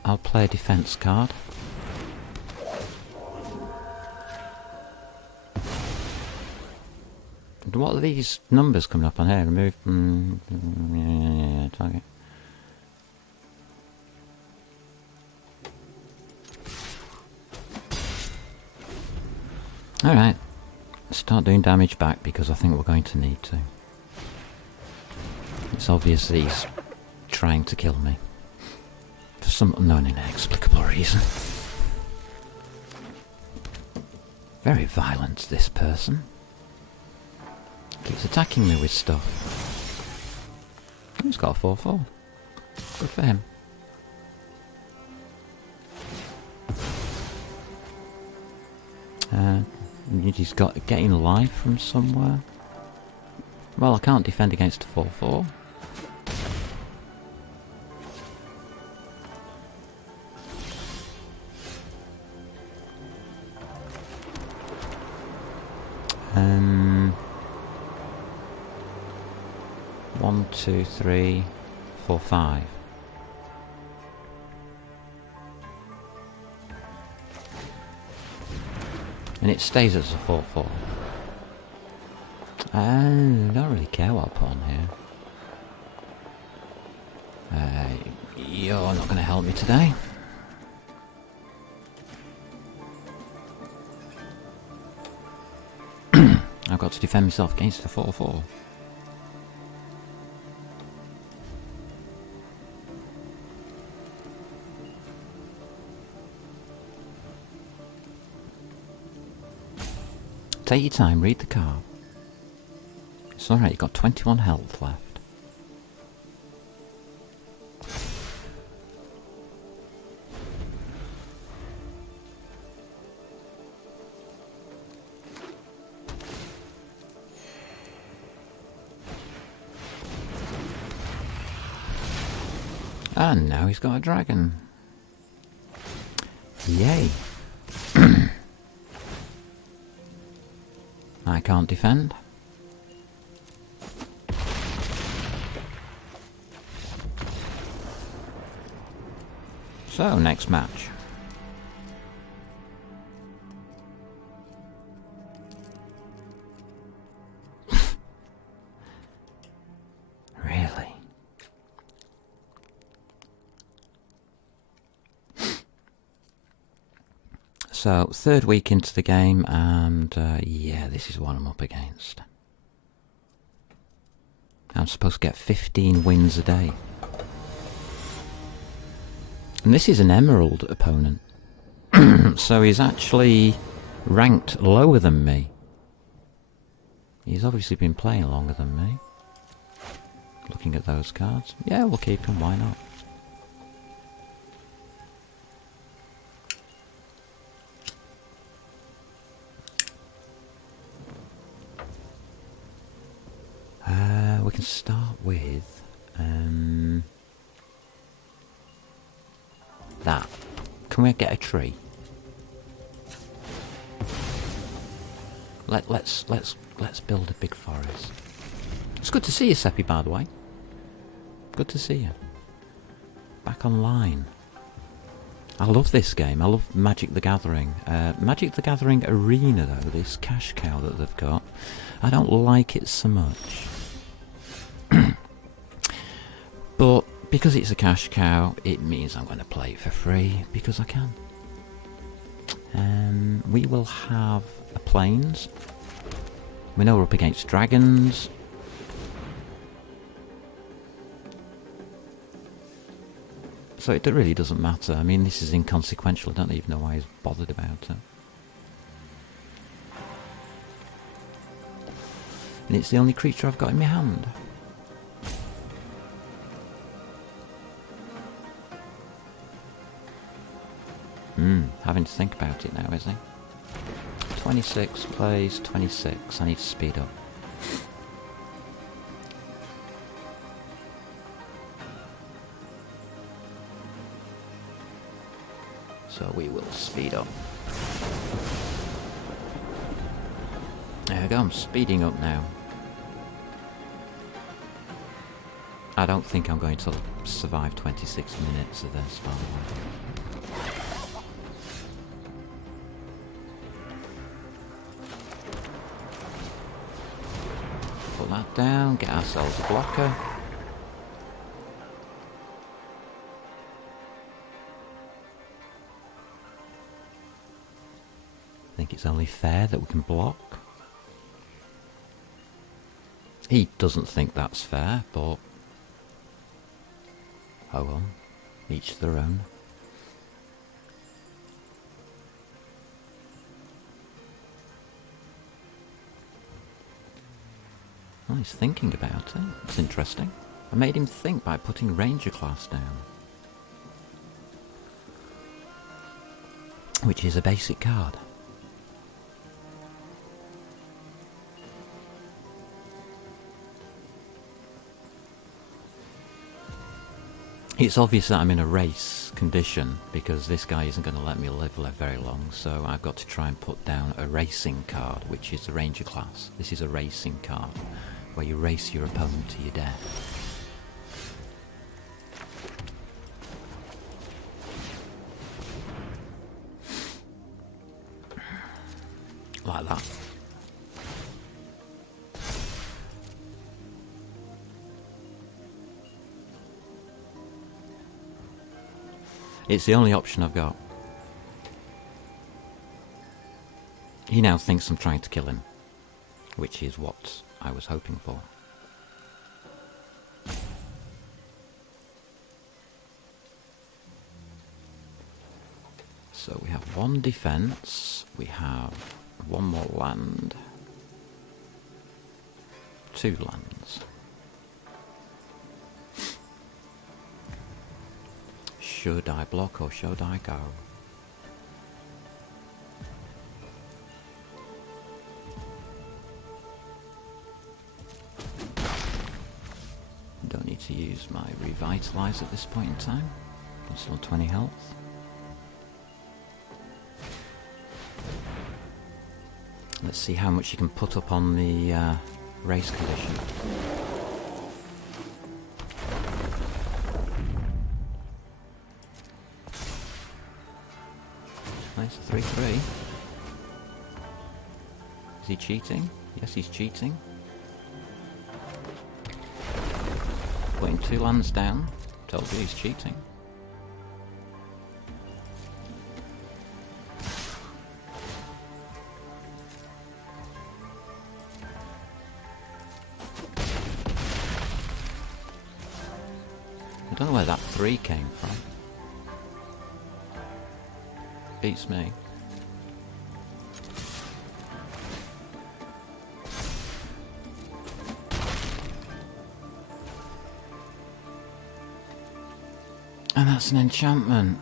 I'll play a defense card. What are these numbers coming up on here? Remove... target. Alright. Start doing damage back because I think we're going to need to. It's obvious that he's trying to kill me. For some unknown inexplicable reason. Very violent, this person. Keeps attacking me with stuff. He's got a 4-4. Good for him. He's got getting life from somewhere. Well, I can't defend against a 4-4. One, two, three, four, five. And it stays as a 4-4. I don't really care what I put on here. You're not going to help me today. I've got to defend myself against a 4-4. Take your time, read the card. It's alright, you've got 21 health left. And now he's got a dragon. Yay. I can't defend. So, next match. Really? So, third week into the game, and yeah, this is what I'm up against. I'm supposed to get 15 wins a day. And this is an Emerald opponent. So he's actually ranked lower than me. He's obviously been playing longer than me. Looking at those cards. Yeah, we'll keep him, why not? We can start with that. Can we get a tree? Let's build a big forest. It's good to see you, Seppi, by the way. Good to see you. Back online. I love this game. I love Magic the Gathering. Magic the Gathering Arena, though, this cash cow that they've got, I don't like it so much. But because it's a cash cow, it means I'm going to play it for free because I can. We will have a plains. We know we're up against dragons. So it really doesn't matter. I mean, this is inconsequential. I don't even know why he's bothered about it. And it's the only creature I've got in my hand. Having to think about it now, is he? 26 plays 26. I need to speed up. So we will speed up. There we go, I'm speeding up now. I don't think I'm going to survive 26 minutes of this, by the way. Put that down, get ourselves a blocker. I think it's only fair that we can block. He doesn't think that's fair, but oh well, each their own. Well, he's thinking about it. It's interesting. I made him think by putting Ranger class down, which is a basic card. It's obvious that I'm in a race condition because this guy isn't going to let me live very long, so I've got to try and put down a racing card, which is the Ranger class. This is a racing card where you race your opponent to your death. Like that. It's the only option I've got. He now thinks I'm trying to kill him, which is what I was hoping for. So we have one defense, we have one more land, 2 lands. Should I block or should I go? Don't need to use my Revitalize at this point in time. I'm still on 20 health. Let's see how much you can put up on the race condition. Nice, 3-3. Is he cheating? Yes, he's cheating. Putting 2 lands down. Told you he's cheating. I don't know where that 3 came from. Beats me. And that's an enchantment.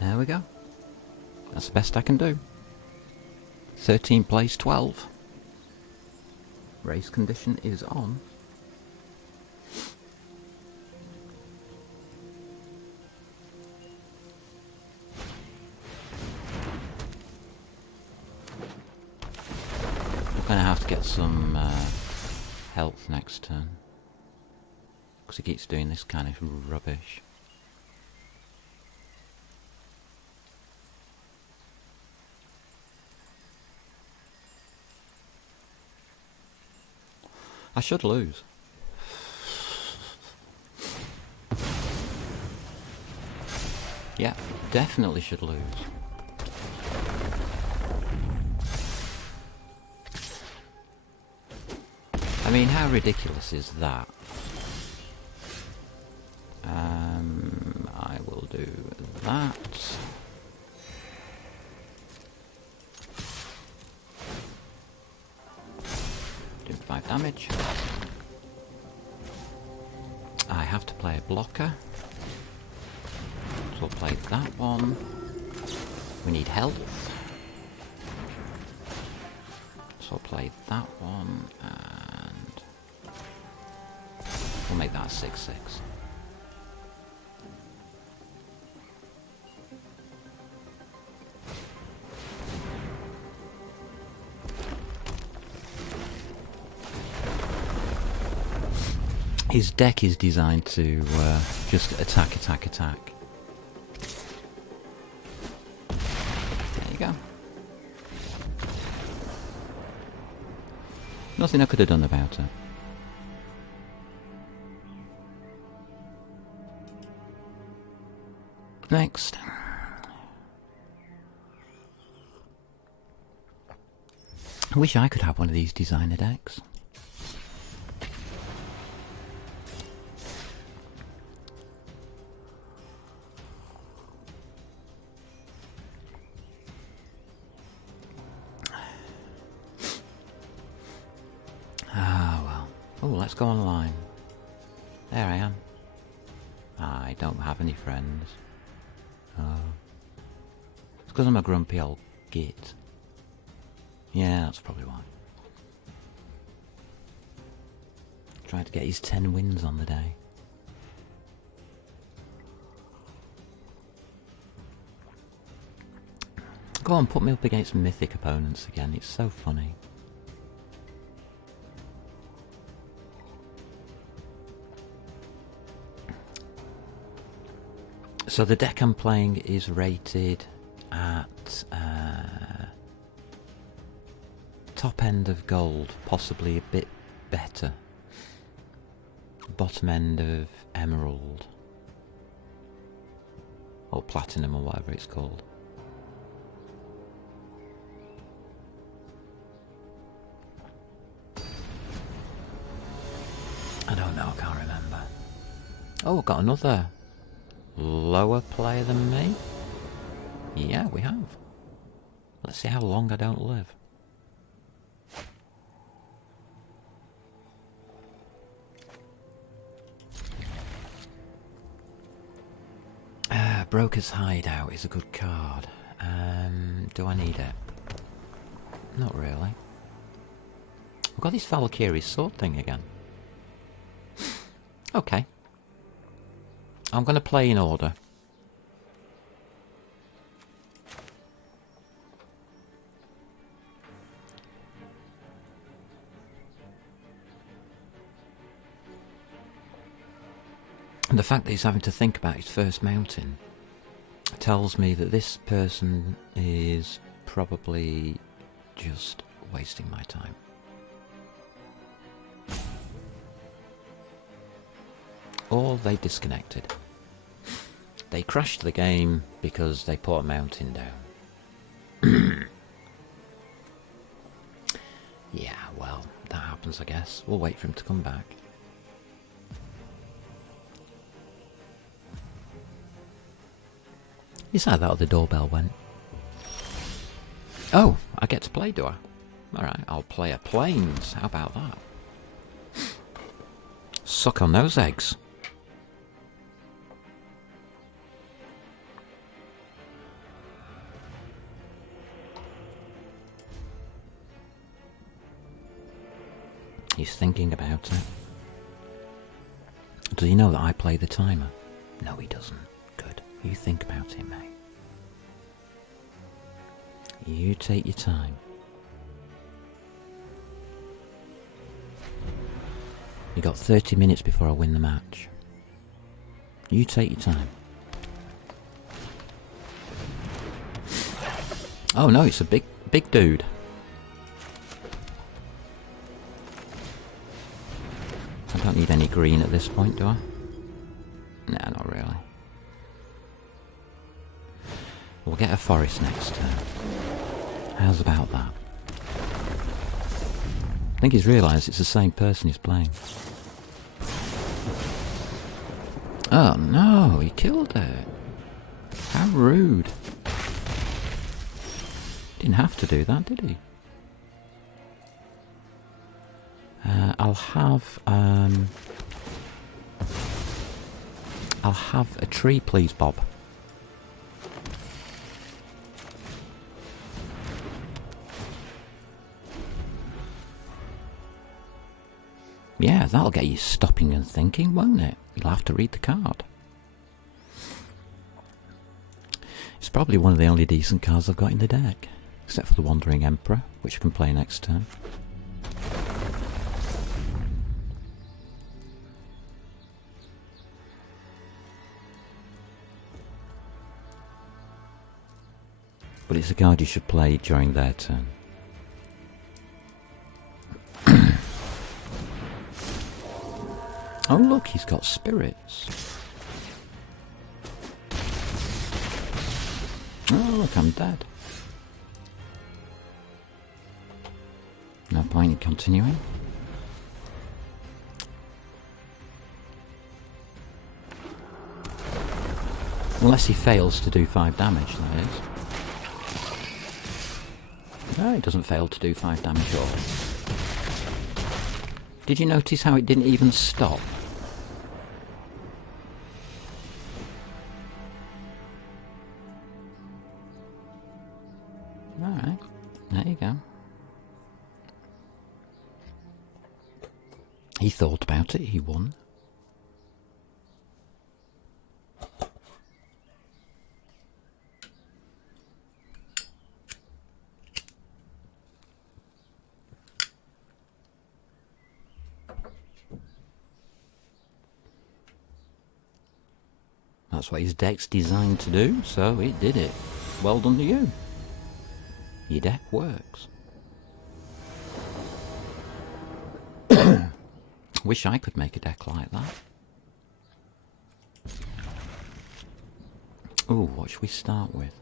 There we go. That's the best I can do. 13 plays 12. Race condition is on. I'm gonna have to get some health next turn. Because he keeps doing this kind of rubbish. I should lose. Yeah, definitely should lose. I mean, how ridiculous is that? I will do that. Doing 5 damage. I have to play a blocker. So I'll play that one. We need health. So I'll play that one and we'll make that 6/6. His deck is designed to just attack, attack, attack. There you go. Nothing I could have done about it. Next. I wish I could have one of these designer decks. Let's go online. There I am. I don't have any friends. Oh. It's because I'm a grumpy old git. Yeah, that's probably why. Trying to get his 10 wins on the day. Go on, put me up against mythic opponents again. It's so funny. So the deck I'm playing is rated at top end of gold, possibly a bit better. Bottom end of emerald. Or platinum or whatever it's called. I don't know, I can't remember. Oh, I've got another lower player than me? Yeah, we have. Let's see how long I don't live. Broker's Hideout is a good card. Do I need it? Not really. I've got this Valkyrie sword thing again. Okay. I'm going to play in order. And the fact that he's having to think about his first mountain tells me that this person is probably just wasting my time. Or they disconnected. They crashed the game because they put a mountain down. Yeah, well, that happens, I guess. We'll wait for him to come back. Is that how the doorbell went? Oh, I get to play, do I? Alright, I'll play a planes. How about that? Suck on those eggs. He's thinking about it. Does he know that I play the timer? No, he doesn't. Good. You think about it, mate. You take your time. You got 30 minutes before I win the match. You take your time. Oh no, it's a big dude. I don't need any green at this point, do I? Nah, not really. We'll get a forest next turn. How's about that? I think he's realised it's the same person he's playing. Oh no, he killed it. How rude. Didn't have to do that, did he? I'll have a tree, please, Bob. Yeah, that'll get you stopping and thinking, won't it? You'll have to read the card. It's probably one of the only decent cards I've got in the deck, except for the Wandering Emperor, which I can play next turn. But it's a card you should play during their turn. Oh look, he's got spirits. Oh look, I'm dead. No point in continuing. Unless he fails to do 5 damage, that is. No, it doesn't fail to do 5 damage at all. Did you notice how it didn't even stop? Alright, there you go. He thought about it, he won. That's what his deck's designed to do, so it did it. Well done to you. Your deck works. Wish I could make a deck like that. Ooh, what should we start with?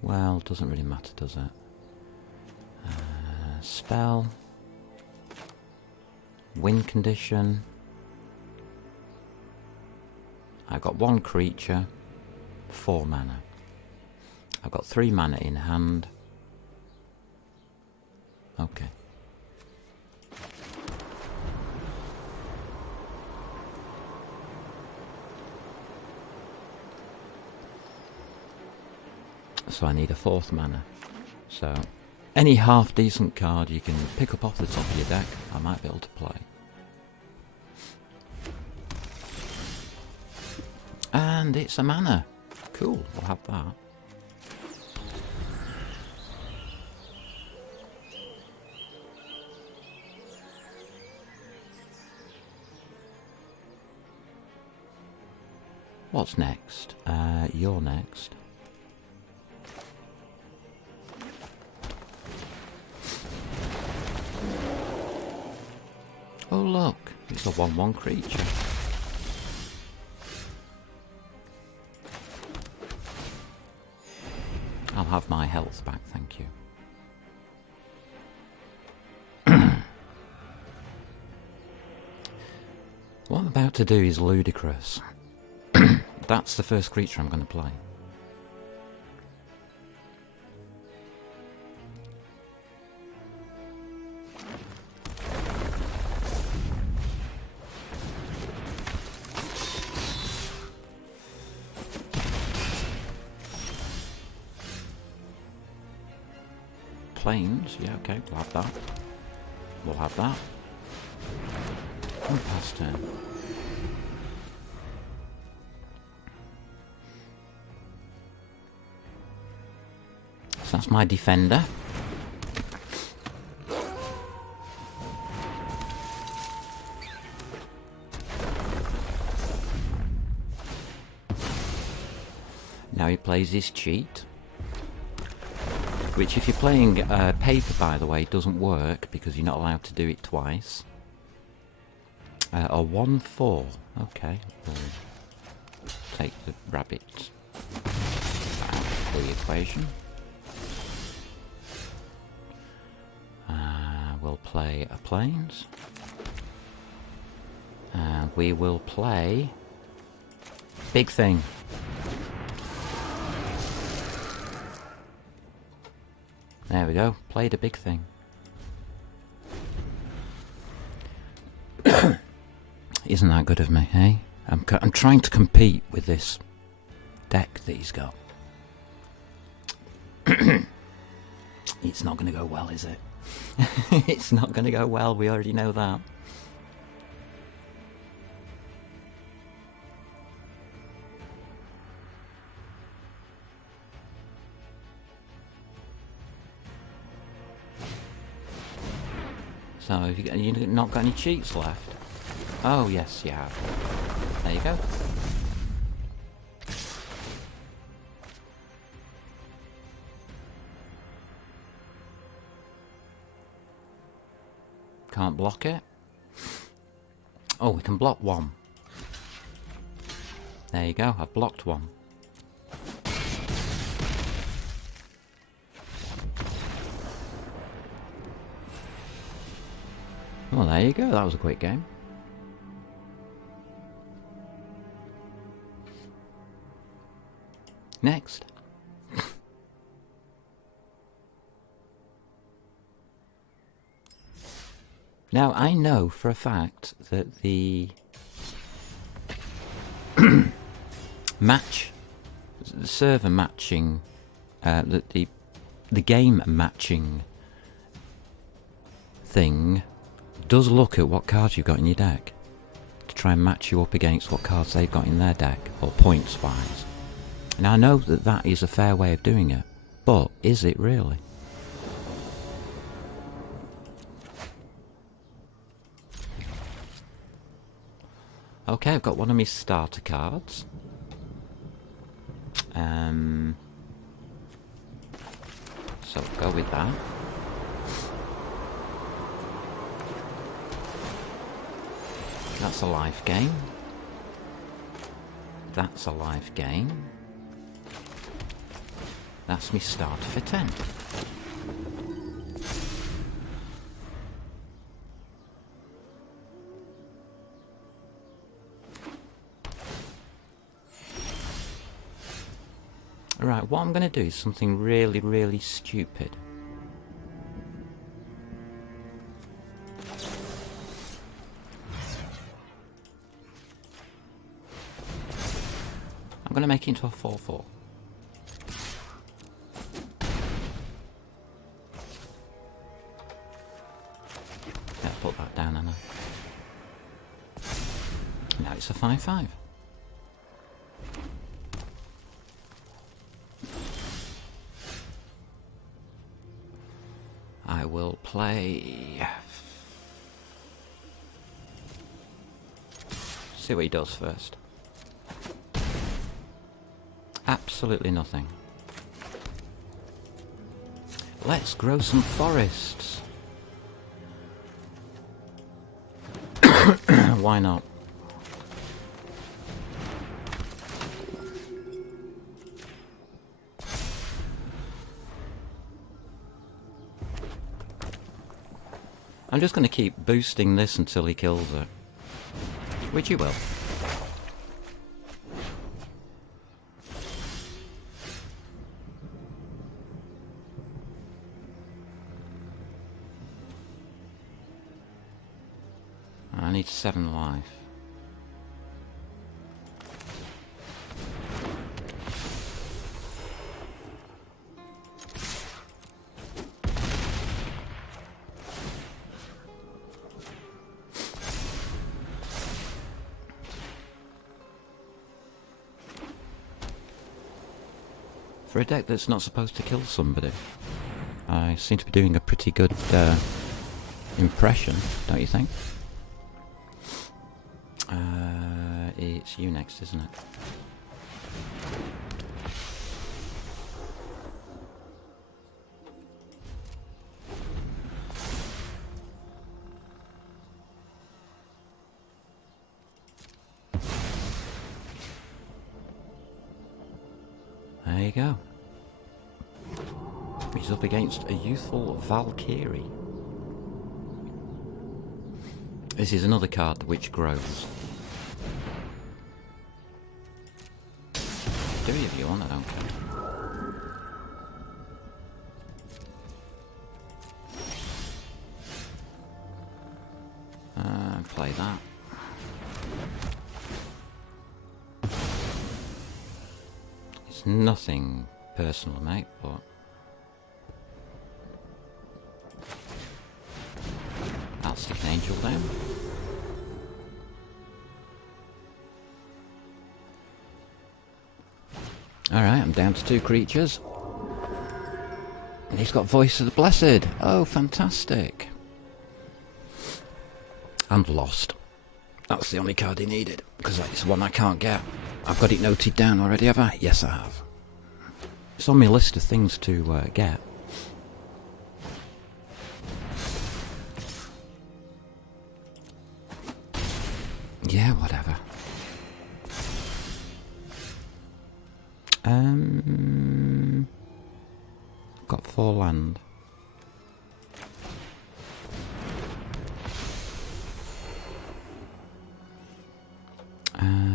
Well, doesn't really matter, does it? Spell. Win condition. I've got 1 creature, 4 mana. I've got 3 mana in hand. Okay. So I need a 4th mana. So any half decent card you can pick up off the top of your deck, I might be able to play. And it's a mana. Cool, we'll have that. What's next? You're next. Oh look, it's a 1/1 creature. I'll have my health back, thank you. What I'm about to do is ludicrous. That's the first creature I'm going to play. Planes, yeah, okay, we'll have that. We'll have that. And pass turn. So that's my defender. Now he plays his cheat. Which if you're playing paper, by the way, doesn't work because you're not allowed to do it twice. A 1-4. Okay. We'll take the rabbit out of the equation. We'll play a plains. And we will play big thing. There we go. Played a big thing. Isn't that good of me, eh? I'm trying to compete with this deck that he's got. It's not going to go well, is it? It's not going to go well. We already know that. So, have you not got any cheats left? Oh, yes, you have. There you go. Can't block it. Oh, we can block one. There you go, I've blocked one. Well, there you go, that was a quick game. Next. Now, I know for a fact that the server matching, the game matching thing does look at what cards you've got in your deck to try and match you up against what cards they've got in their deck, or points wise. And I know that that is a fair way of doing it, but is it really? Okay, I've got one of my starter cards. So go with that. That's a life gain. That's a life gain. That's me starter for 10. Right, what I'm going to do is something really, really stupid. I'm going to make it into a 4-4. Let's put that down, Anna. Now it's a 5-5. I will play... See what he does first. Absolutely nothing. Let's grow some forests. Why not? I'm just going to keep boosting this until he kills it. Which he will. I need 7 life. For a deck that's not supposed to kill somebody, I seem to be doing a pretty good impression, don't you think? It's you next, isn't it? There you go. He's up against a youthful Valkyrie. This is another card which grows. Do you if you want, I don't care. Play that. It's nothing personal, mate, but I'll stick an angel down. Alright, I'm down to 2 creatures. And he's got Voice of the Blessed. Oh, fantastic. And lost. That's the only card he needed, because that's one I can't get. I've got it noted down already, have I? Yes, I have. It's on my list of things to get. Yeah, whatever. Got 4 land.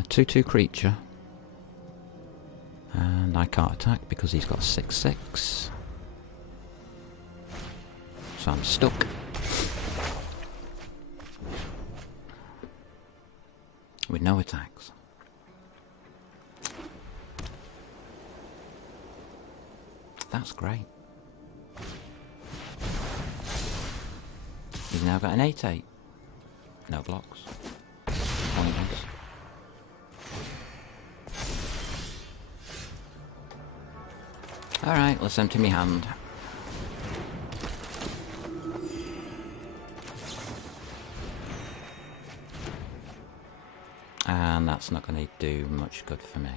2/2 creature. And I can't attack because he's got 6/6. So I'm stuck. With no attacks. That's great. He's now got an 8/8. No blocks. Pointless. Alright, let's empty my hand. And that's not going to do much good for me.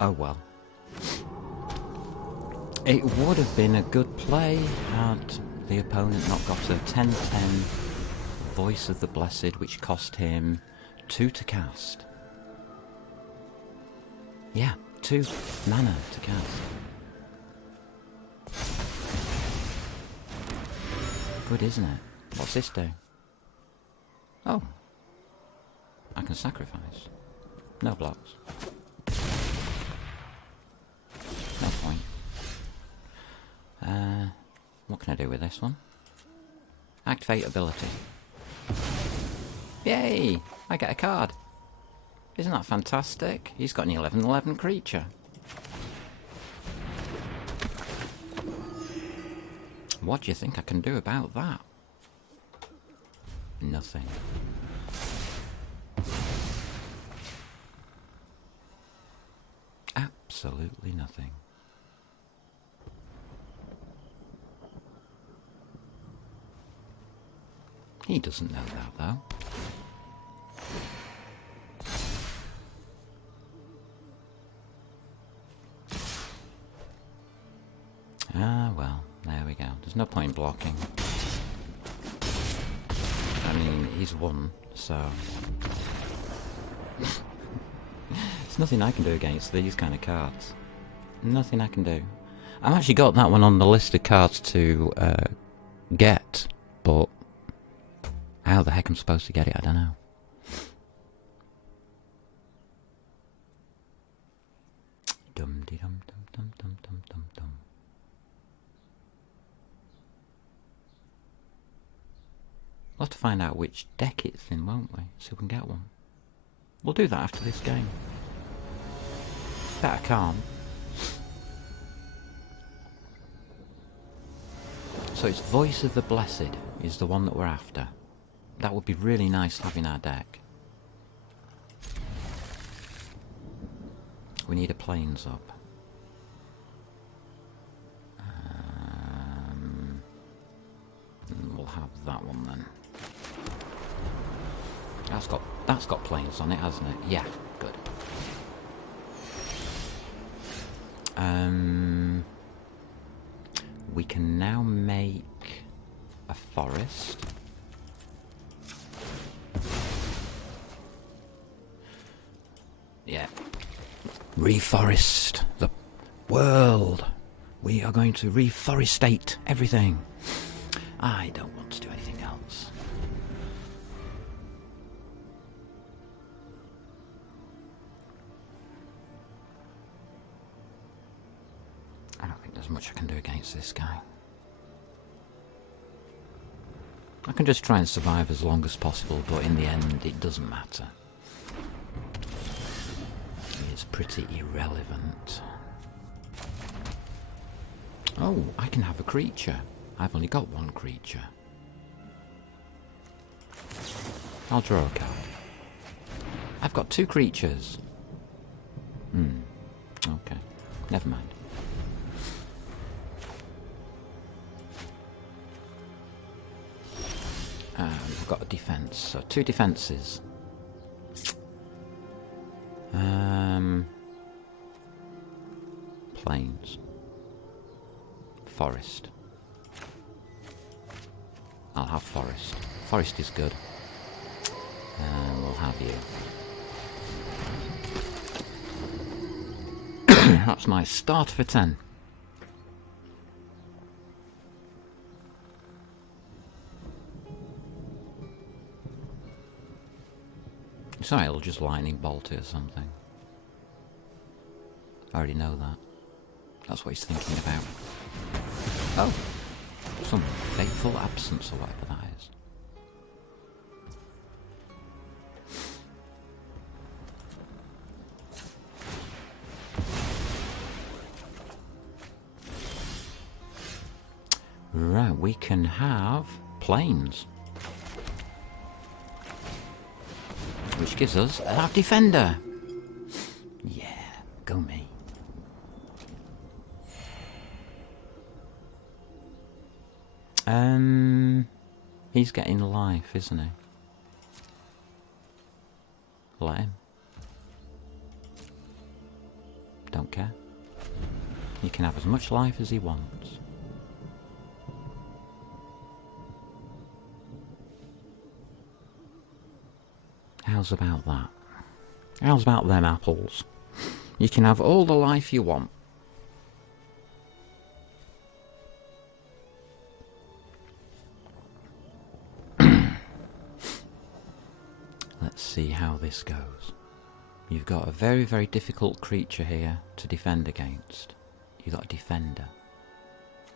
Oh well. It would have been a good play had the opponent not got a 10/10 Voice of the Blessed, which cost him 2 to cast. Yeah, 2 mana to cast. Good, isn't it? What's this do? Oh. I can sacrifice. No blocks. No point. What can I do with this one? Activate ability. Yay! I get a card. Isn't that fantastic? He's got an 11/11 creature. What do you think I can do about that? Nothing. Absolutely nothing. He doesn't know that, though. Ah, well, there we go. There's no point blocking. I mean, he's won, so... There's nothing I can do against these kind of cards. Nothing I can do. I've actually got that one on the list of cards to get, but how the heck I'm supposed to get it, I don't know. Dum-de-dum-dum-dum-dum-dum-dum. We'll have to find out which deck it's in, won't we? So we can get one. We'll do that after this game. Better calm. So it's Voice of the Blessed is the one that we're after. That would be really nice to have in our deck. We need a plains up. We'll have that one then. That's got plains on it, hasn't it? Yeah, good. We can now make a forest. Yeah. Reforest the world. We are going to reforestate everything. I don't want to do anything else. I don't think there's much I can do against this guy. I can just try and survive as long as possible, but in the end it doesn't matter. It's pretty irrelevant. Oh, I can have a creature. I've only got one creature. I'll draw a card. I've got 2 creatures. Okay. Never mind. I've got a defense, so 2 defenses. Plains. Forest. I'll have forest. Forest is good. And we'll have you. That's my start for 10. Sorry, it'll just lightning bolt it or something. I already know that. That's what he's thinking about. Oh! Some fateful absence or whatever that is. Right, we can have plains. Which gives us our defender. Yeah, go me. He's getting life, isn't he? Let him. Don't care. He can have as much life as he wants. How's about that? How's about them apples? You can have all the life you want. Let's see how this goes. You've got a very, very difficult creature here to defend against. You've got a defender.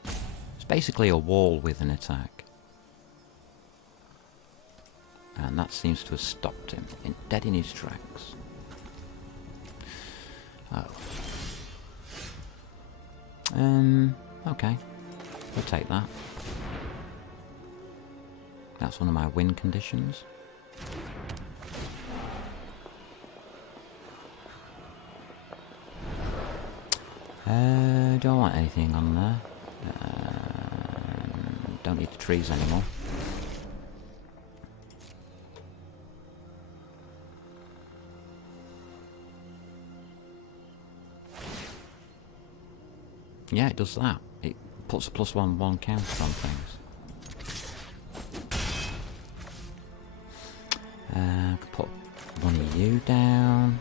It's basically a wall with an attack. And that seems to have stopped him, dead in his tracks. Oh. Okay. We'll take that. That's one of my win conditions. Do I want anything on there? Don't need the trees anymore. Yeah, it does that. It puts a +1/+1 counter on things. I can put one of you down.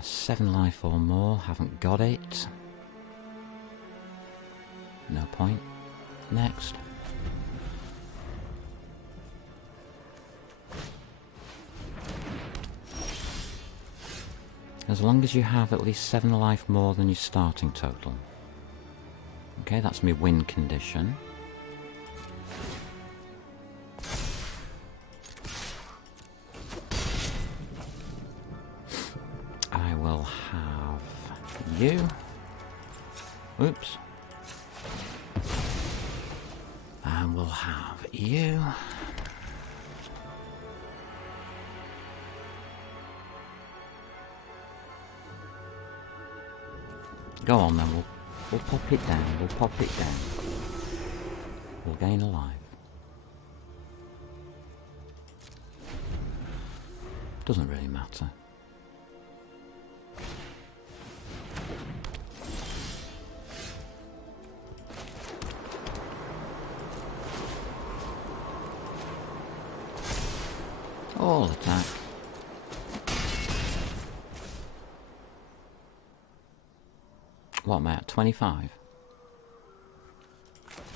7 life or more, haven't got it. No point. Next. As long as you have at least 7 life more than your starting total. Okay, that's my win condition. I will have you. Oops. And we'll have But you... Go on then, we'll pop it down, we'll pop it down. We'll gain a life. Doesn't really matter. All attack. What am I at? 25?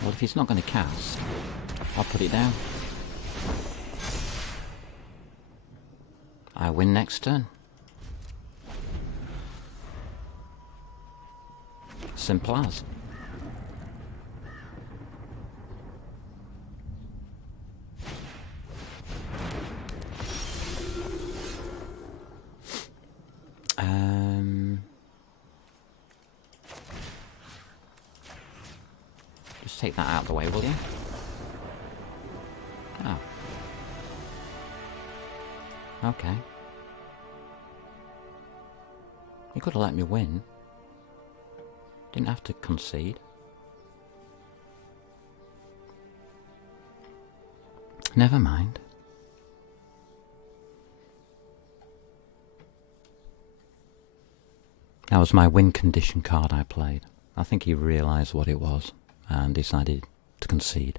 Well, if he's not going to cast, I'll put it down. I win next turn. Simple as. Just take that out of the way, will you? Oh. Okay. You could have let me win. Didn't have to concede. Never mind. That was my win condition card I played. I think he realised what it was and decided to concede.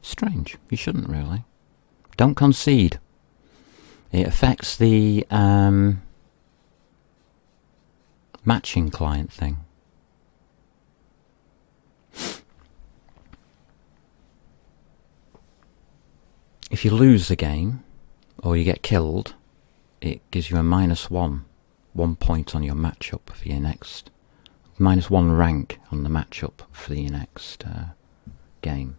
Strange. You shouldn't really. Don't concede. It affects the matching client thing. If you lose the game or you get killed, it gives you a -1 point on your matchup for your next, -1 rank on the matchup for your next game.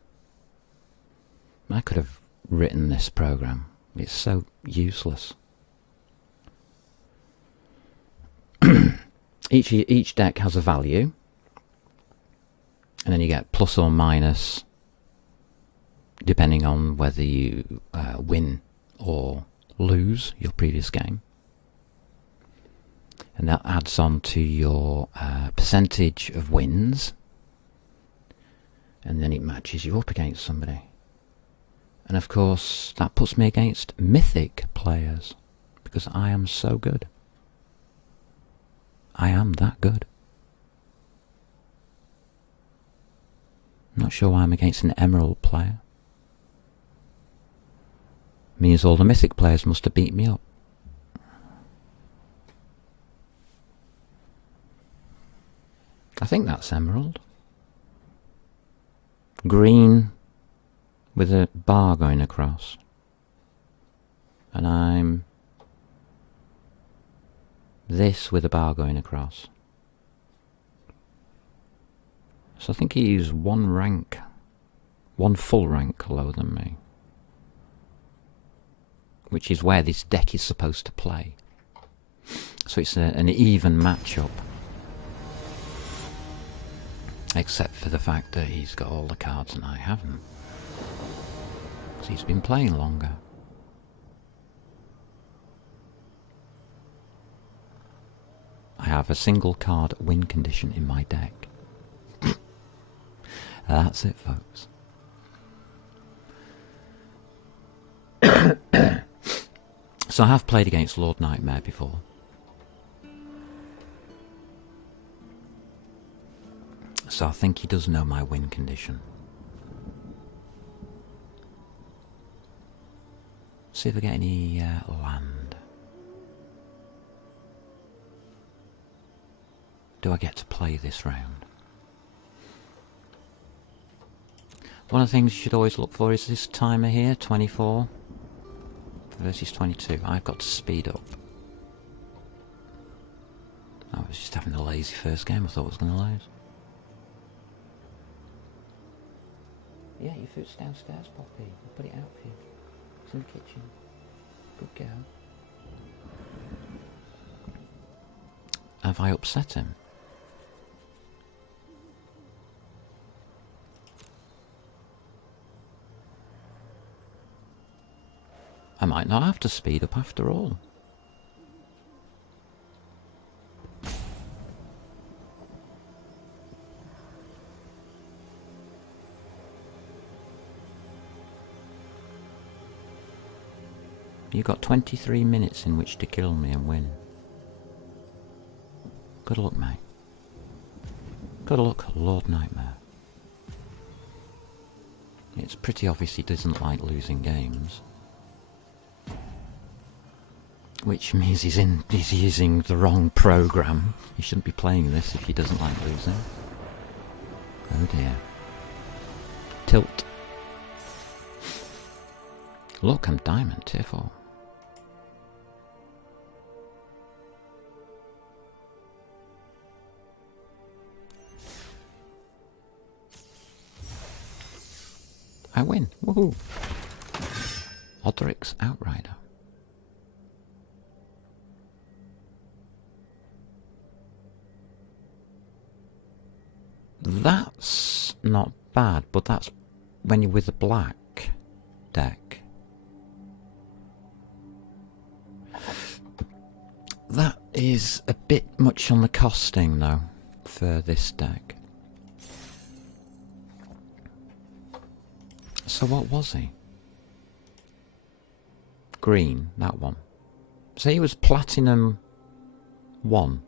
I could have written this program. It's so useless. Each deck has a value, and then you get plus or minus depending on whether you win or lose your previous game. And that adds on to your percentage of wins, and then it matches you up against somebody. And of course that puts me against mythic players, because I am so good. I am that good. I'm not sure why I'm against an emerald player. Means all the mythic players must have beat me up. I think that's emerald. Green with a bar going across. And I'm this with a bar going across. So I think he's one full rank lower than me. Which is where this deck is supposed to play. So it's an even matchup. Except for the fact that he's got all the cards and I haven't. Because he's been playing longer. I have a single card win condition in my deck. That's it, folks. So I have played against Lord Nightmare before. So I think he does know my win condition. See if I get any land. Do I get to play this round? One of the things you should always look for is this timer here, 24 versus 22. I've got to speed up. I was just having a lazy first game. I thought I was going to lose. Yeah, your food's downstairs, Poppy. I'll put it out for you. It's in the kitchen. Good girl. Have I upset him? might not have to speed up after all. You got 23 minutes in which to kill me and win. Good luck, mate. Good luck, Lord Nightmare. It's pretty obvious he doesn't like losing games. Which means he's using the wrong program. He shouldn't be playing this if he doesn't like losing. Oh dear. Tilt. Look, I'm diamond, tier 4. I win. Woohoo! Odric's Outrider. That's not bad, but that's when you're with a black deck. That is a bit much on the costing, though, for this deck. So what was he? Green, that one. So he was Platinum 1.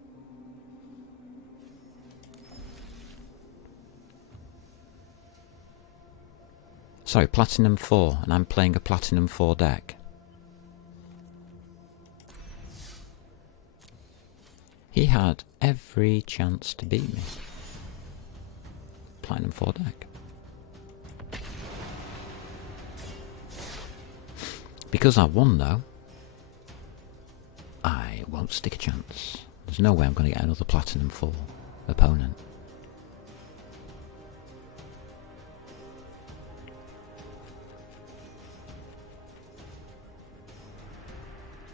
Sorry, Platinum 4, and I'm playing a Platinum 4 deck. He had every chance to beat me. Platinum 4 deck. Because I won, though, I won't stick a chance. There's no way I'm going to get another Platinum 4 opponent.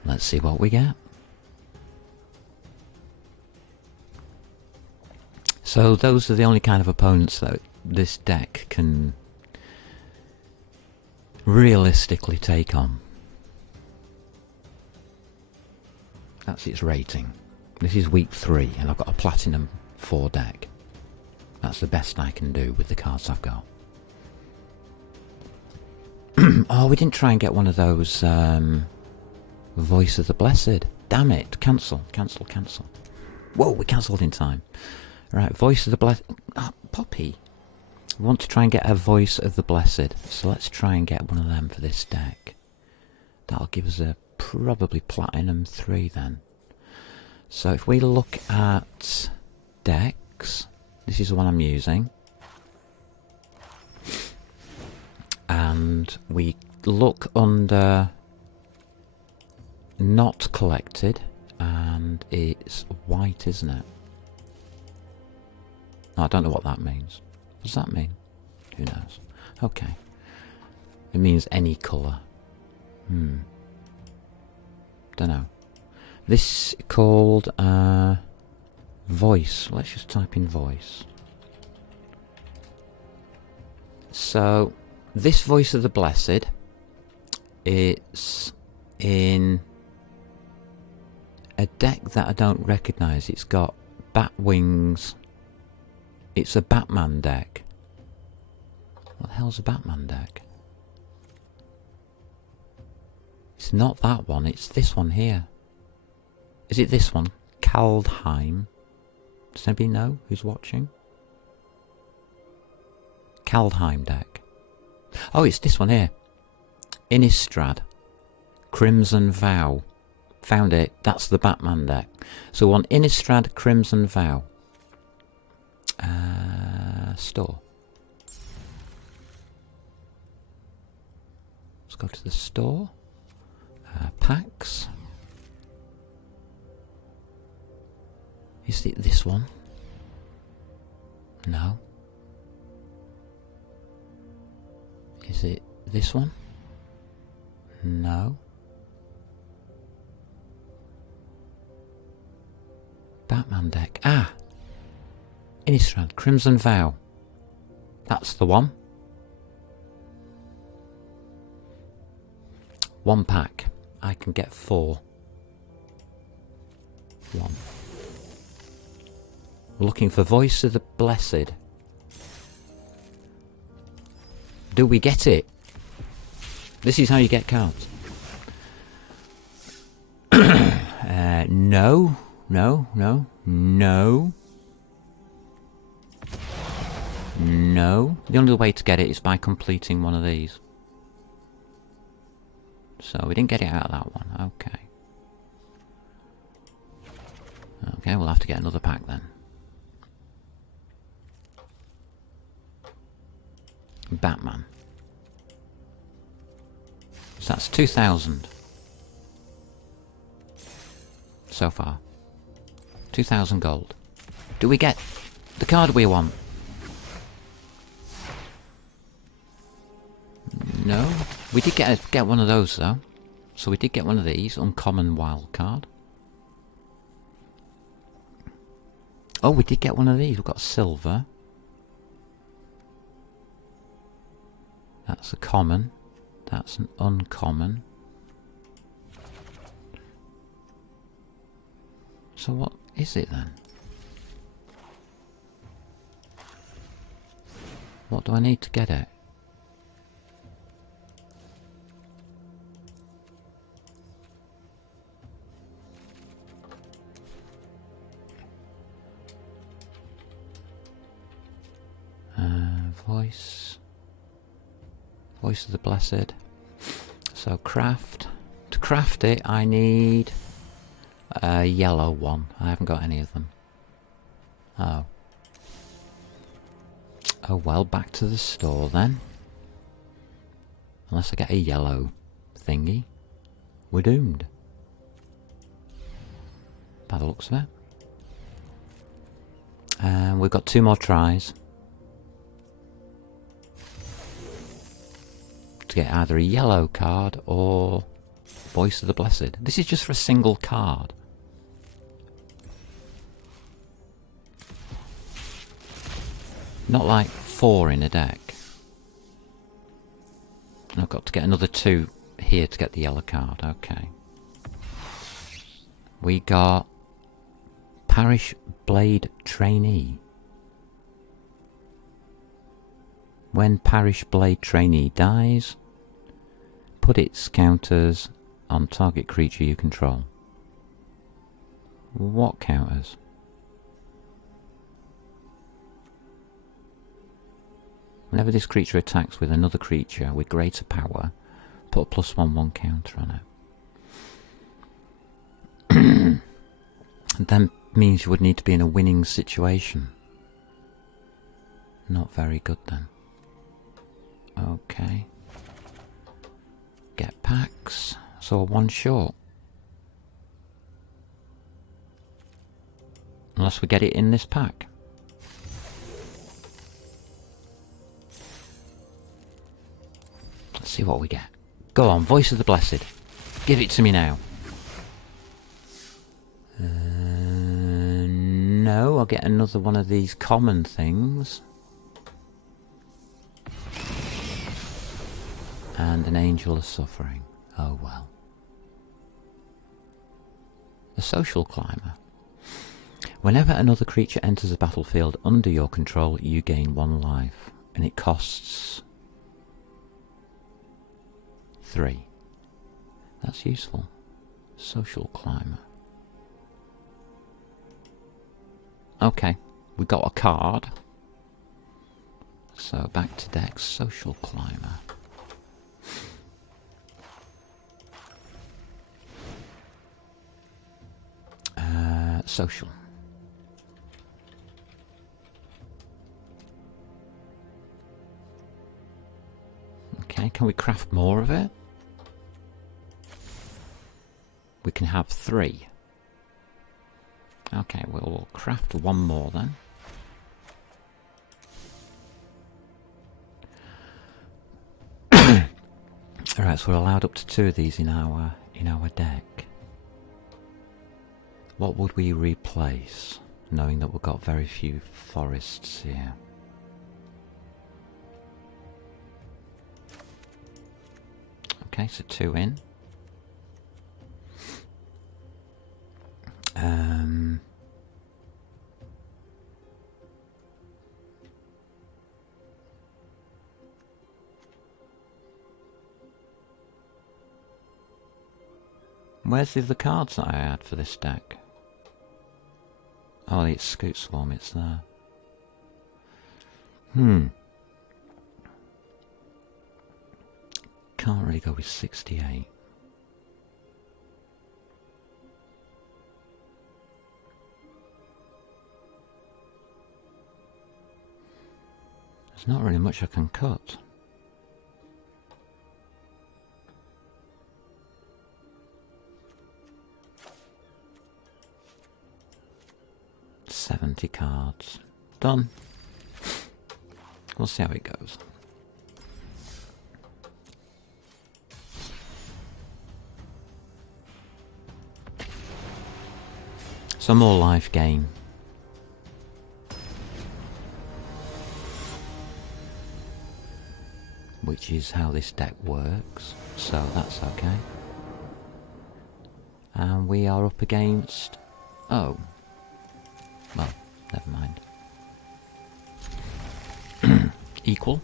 Let's see what we get. So those are the only kind of opponents that this deck can realistically take on. That's its rating. This is week 3 and I've got a Platinum 4 deck. That's the best I can do with the cards I've got. Oh, we didn't try and get one of those Voice of the Blessed. Damn it. Cancel. Whoa, we cancelled in time. Right, Voice of the Blessed. Oh, Poppy. We want to try and get a Voice of the Blessed. So let's try and get one of them for this deck. That'll give us a probably Platinum 3 then. So if we look at decks, this is the one I'm using. And we look under Not Collected, and it's white, isn't it? Oh, I don't know what that means. What does that mean? Who knows? Okay. It means any colour. Don't know. This called Voice. Let's just type in Voice. So this Voice of the Blessed, it's in a deck that I don't recognise. It's got bat wings. It's a Batman deck. What the hell's a Batman deck? It's not that one, it's this one here. Is it this one? Kaldheim. Does anybody know who's watching? Kaldheim deck. Oh, it's this one here. Innistrad. Crimson Vow. Found it. That's the Batman deck. So on Innistrad, Crimson Vow. Store. Let's go to the store. Packs. Is it this one? No. Is it this one? No. Batman deck. Ah! Innistrad, Crimson Vow. That's the one. One pack. I can get 4. 1. Looking for Voice of the Blessed. Do we get it? This is how you get cards. No. No. No. No. No. The only way to get it is by completing one of these. So we didn't get it out of that one. Okay. Okay, we'll have to get another pack then. Batman. So that's 2,000. So far. 2,000 gold. Do we get the card we want? No. We did get one of those though. So we did get one of these. Uncommon wild card. Oh, we did get one of these. We've got silver. That's a common. That's an uncommon. So what is it then? What do I need to get it? Voice. Voice of the Blessed. So craft. To craft it I need a yellow one. I haven't got any of them. Oh. Oh well, back to the store then. Unless I get a yellow thingy. We're doomed. By the looks of it. And we've got 2 more tries. To get either a yellow card or Voice of the Blessed. This is just for a single card. Not like 4 in a deck. And I've got to get another 2 here to get the yellow card. Okay. We got Parish Blade Trainee. When Parish Blade Trainee dies, put its counters on target creature you control. What counters? Whenever this creature attacks with another creature with greater power, put a +1/+1 counter on it. That means you would need to be in a winning situation. Not very good then. Okay. Get packs. So 1 short. Unless we get it in this pack. Let's see what we get. Go on, Voice of the Blessed. Give it to me now. No, I'll get another one of these common things. And an Angel of Suffering. Oh well. The Social Climber. Whenever another creature enters the battlefield under your control, you gain 1 life. And it costs 3. That's useful. Social Climber. Okay, we got a card. So back to deck. Social Climber. Social. Okay, can we craft more of it? We can have 3. Okay, we'll craft 1 more then. Alright, so we're allowed up to 2 of these in our deck. What would we replace, knowing that we've got very few forests here? Okay, so 2 in. Um, where's the other cards that I had for this deck? Oh, it's Scoot Swarm, it's there. Can't really go with 68. There's not really much I can cut. $70 cards. Done. We'll see how it goes. Some more life gain. Which is how this deck works, so that's okay. And we are up against... oh. Well, never mind. Equal.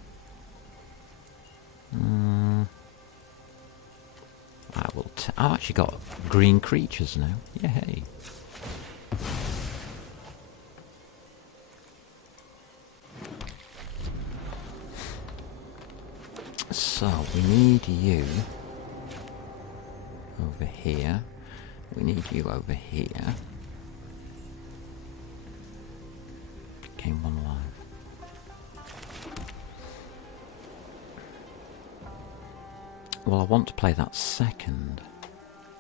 I've actually got green creatures now. Yay. So, we need you over here. We need you over here. Game 1 live. Well, I want to play that second.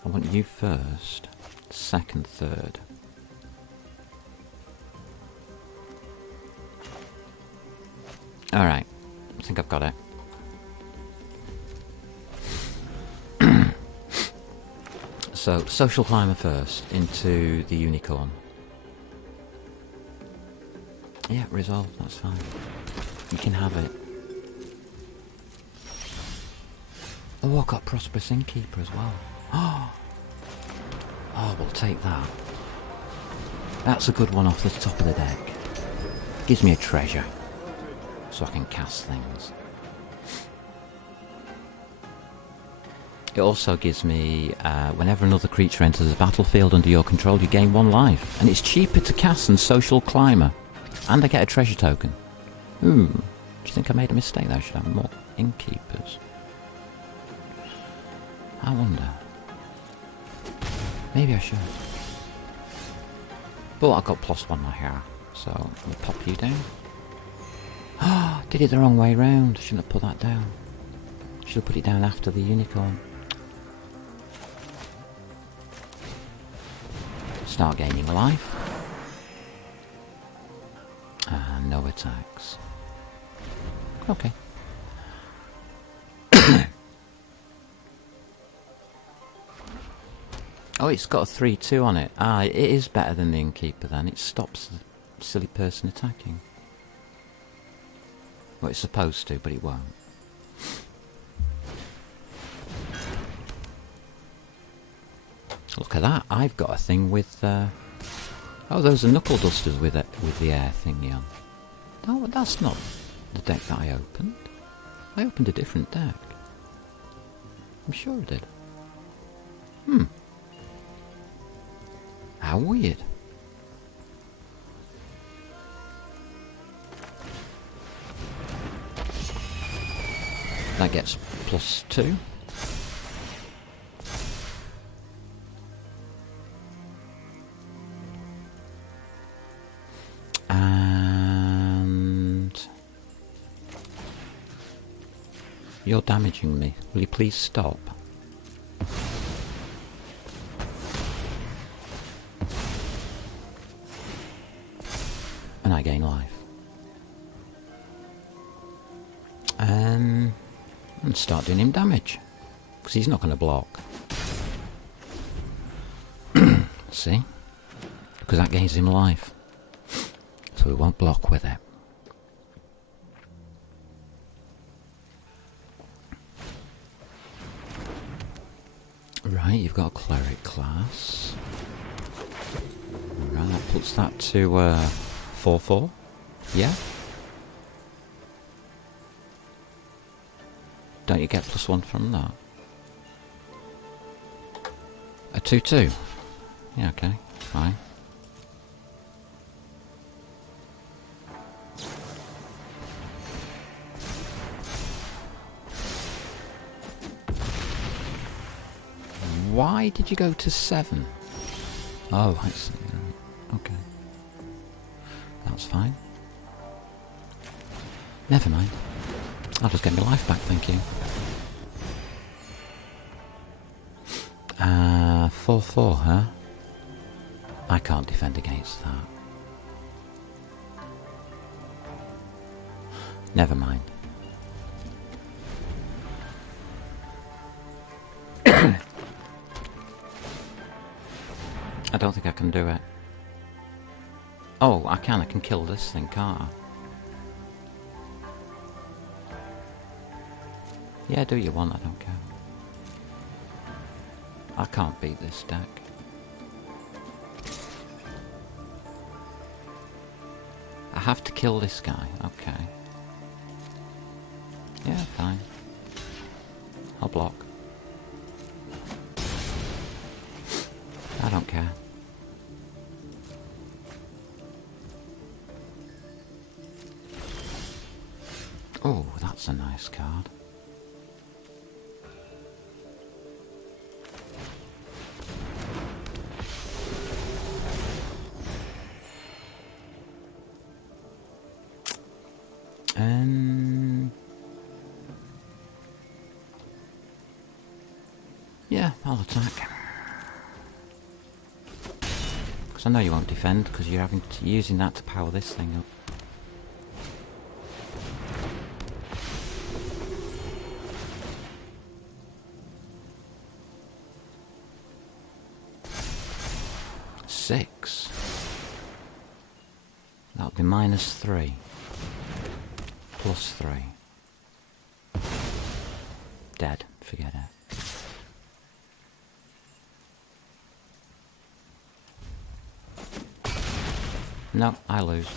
I want you first, second, third. Alright, I think I've got it. So, Social Climber first, into the Unicorn. Yeah, resolve, that's fine. You can have it. Oh, I've got Prosperous Innkeeper as well. Oh, we'll take that. That's a good one off the top of the deck. Gives me a treasure, so I can cast things. It also gives me, whenever another creature enters the battlefield under your control, you gain 1 life. And it's cheaper to cast than Social Climber. And I get a treasure token. Do you think I made a mistake there? I should have more Innkeepers. I wonder. Maybe I should. But I've got +1 now here, so we'll pop you down. Did it the wrong way round. Shouldn't have put that down. Should have put it down after the Unicorn. Start gaining life. And no attacks. Okay. Oh, it's got a 3/2 on it. It is better than the Innkeeper then. It stops the silly person attacking. Well, it's supposed to, but it won't. Look at that. I've got a thing with... oh, those are Knuckle Dusters with the air thingy on. No, that's not the deck that I opened. I opened a different deck. I'm sure I did. How weird. That gets +2. And you're damaging me. Will you please stop? And I gain life. And start doing him damage. Because he's not going to block. See? Because that gains him life. So we won't block with it. Right, you've got a cleric class. puts that to 4-4. Yeah? Don't you get +1 from that? A 2-2. Yeah, okay, fine. Why did you go to 7? Oh, I see. Okay. That's fine. Never mind. I'll just get my life back, thank you. 4-4, huh? I can't defend against that. Never mind. I don't think I can do it. Oh, I can kill this thing, can't I? Yeah, do what you want, I don't care. I can't beat this deck. I have to kill this guy, okay. Yeah, fine. I'll block. I don't care. Oh, that's a nice card. Yeah, I'll attack. Because I know you won't defend, because you're using that to power this thing up. Six. That'll be -3. +3. Dead. Forget it. No, I lose.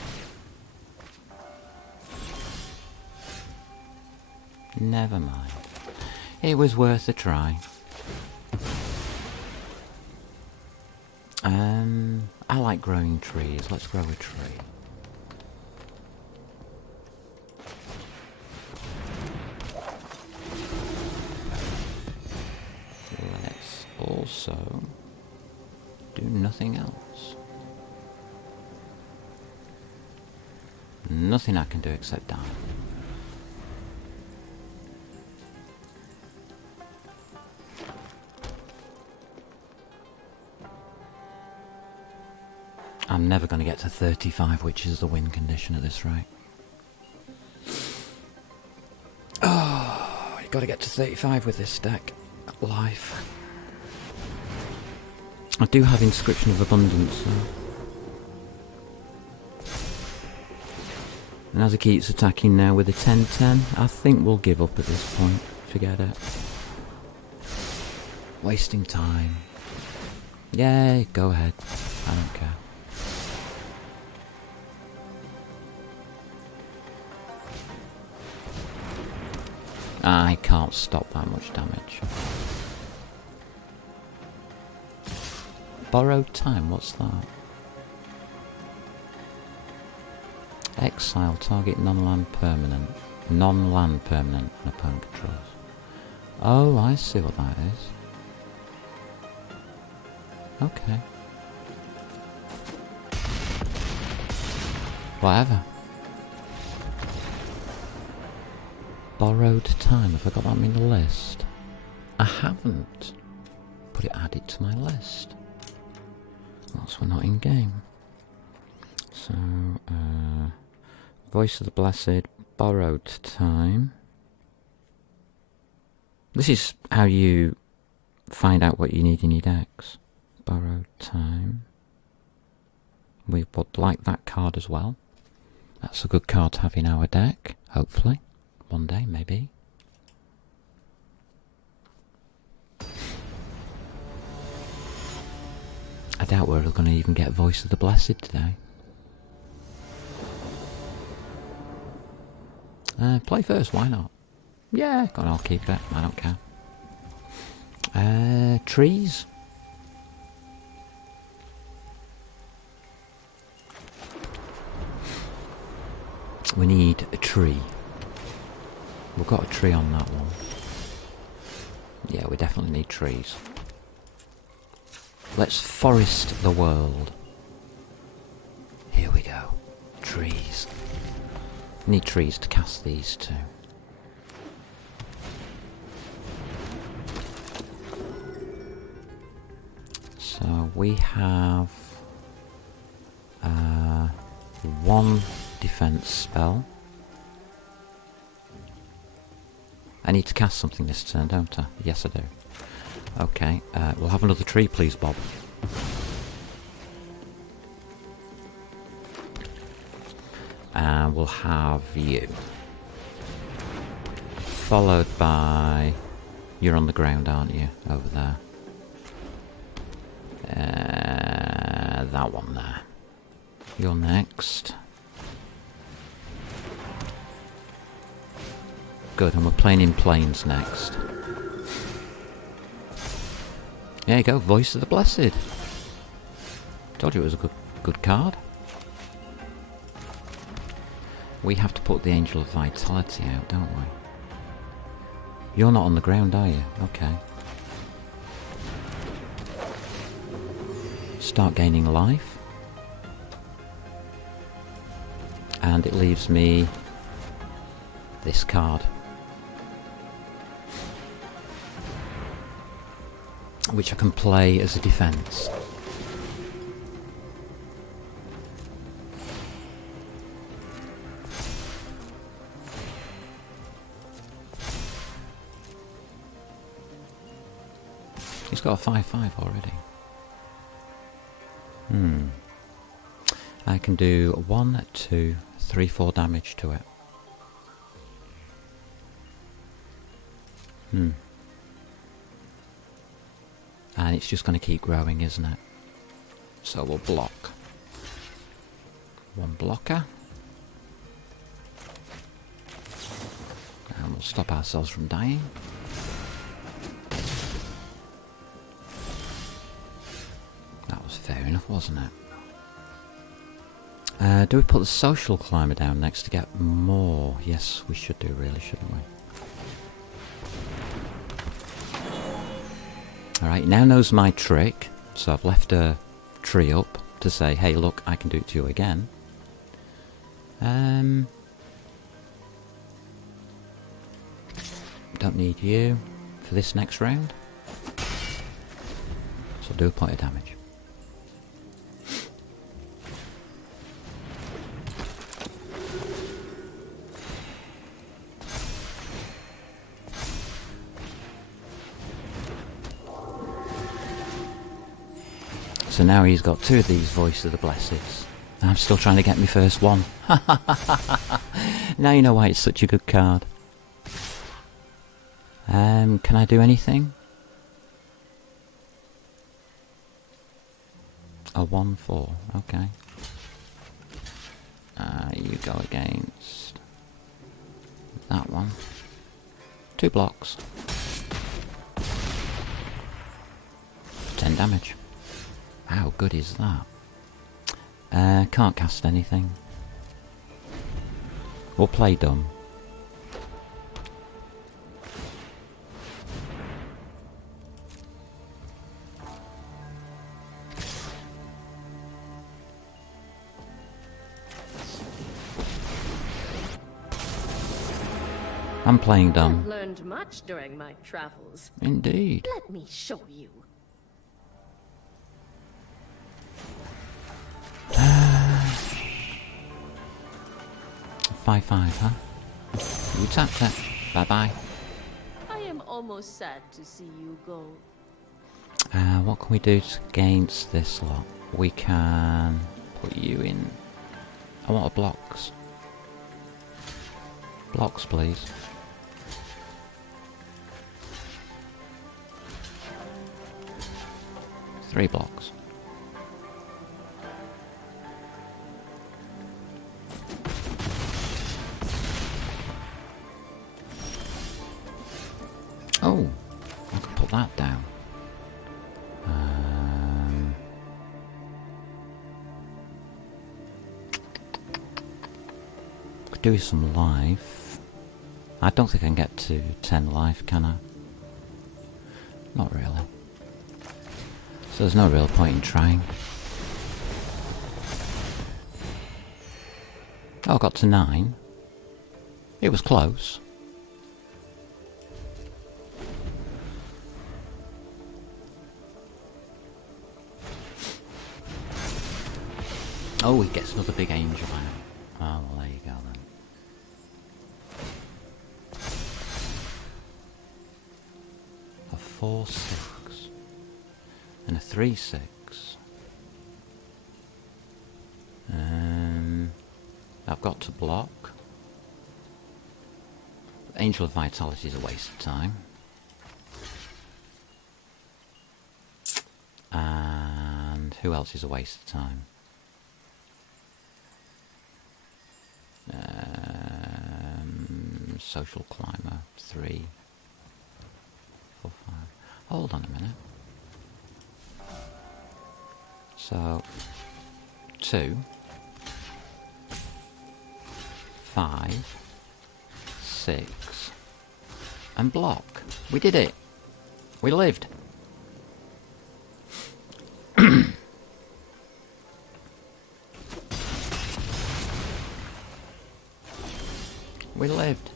Never mind. It was worth a try. I like growing trees. Let's grow a tree. Let's also do nothing else. Nothing I can do except die. I'm never going to get to 35, which is the win condition at this rate. Oh, you've got to get to 35 with this deck. Life. I do have Inscription of Abundance, though. And as he keeps attacking now with a 10-10, I think we'll give up at this point. Forget it. Wasting time. Yay, go ahead. I don't care. I can't stop that much damage. Borrowed time, what's that? Exile target non-land permanent. Non-land permanent an opponent controls. Oh, I see what that is. Okay. Whatever. Borrowed time, have I got that in the list? I haven't. But it added to my list. Whilst we're not in game. So, Voice of the Blessed, Borrowed Time. This is how you find out what you need in your decks. Borrowed Time. We would like that card as well. That's a good card to have in our deck, hopefully. One day, maybe. I doubt we're going to even get Voice of the Blessed today. Play first, why not? Yeah, go on, I'll keep it. I don't care. Trees? We need a tree. We've got a tree on that one. Yeah, we definitely need trees. Let's forest the world. Here we go. Trees. Need trees to cast these too. So we have one defense spell. I need to cast something this turn, don't I? Yes, I do. Okay, we'll have another tree, please, Bob. And we'll have you. Followed by... You're on the ground, aren't you? Over there. That one there. You're next. Good, and we're playing in planes next. There you go, Voice of the Blessed. Told you it was a good card. We have to put the Angel of Vitality out, don't we? You're not on the ground, are you? Okay. Start gaining life. And it leaves me this card. Which I can play as a defense. He's got a 5/5 already. I can do 1, 2, 3, 4 damage to it. And it's just going to keep growing, isn't it? So we'll block. One blocker. And we'll stop ourselves from dying. That was fair enough, wasn't it? Do we put the Social Climber down next to get more? Yes, we should do, really, shouldn't we? Alright, now knows my trick, so I've left a tree up to say, hey look, I can do it to you again. Don't need you for this next round. So I'll do a point of damage. So now he's got 2 of these Voice of the Blesseds. And I'm still trying to get my first one. Now you know why it's such a good card. Can I do anything? A 1/4, okay. You go against that one. 2 blocks. 10 damage. How good is that? Can't cast anything. We'll play dumb. I'm playing I've dumb. learned much during my travels. Indeed. Let me show you. 5/5, huh? You tapped it. Bye-bye. I am almost sad to see you go. What can we do against this lot? We can put you in... I want a blocks. Blocks, please. Three blocks. do some life. I don't think I can get to 10 life, can I? Not really. So there's no real point in trying. Oh, I got to 9. It was close. Oh, he gets another big angel out. Oh, well, there you go then. A 4/6 and a 3/6. I've got to block. Angel of Vitality is a waste of time. And who else is a waste of time? Social Climber, 3, 4, 5. Hold on a minute. So, 2, 5, 6, and block. We did it. We lived. We lived.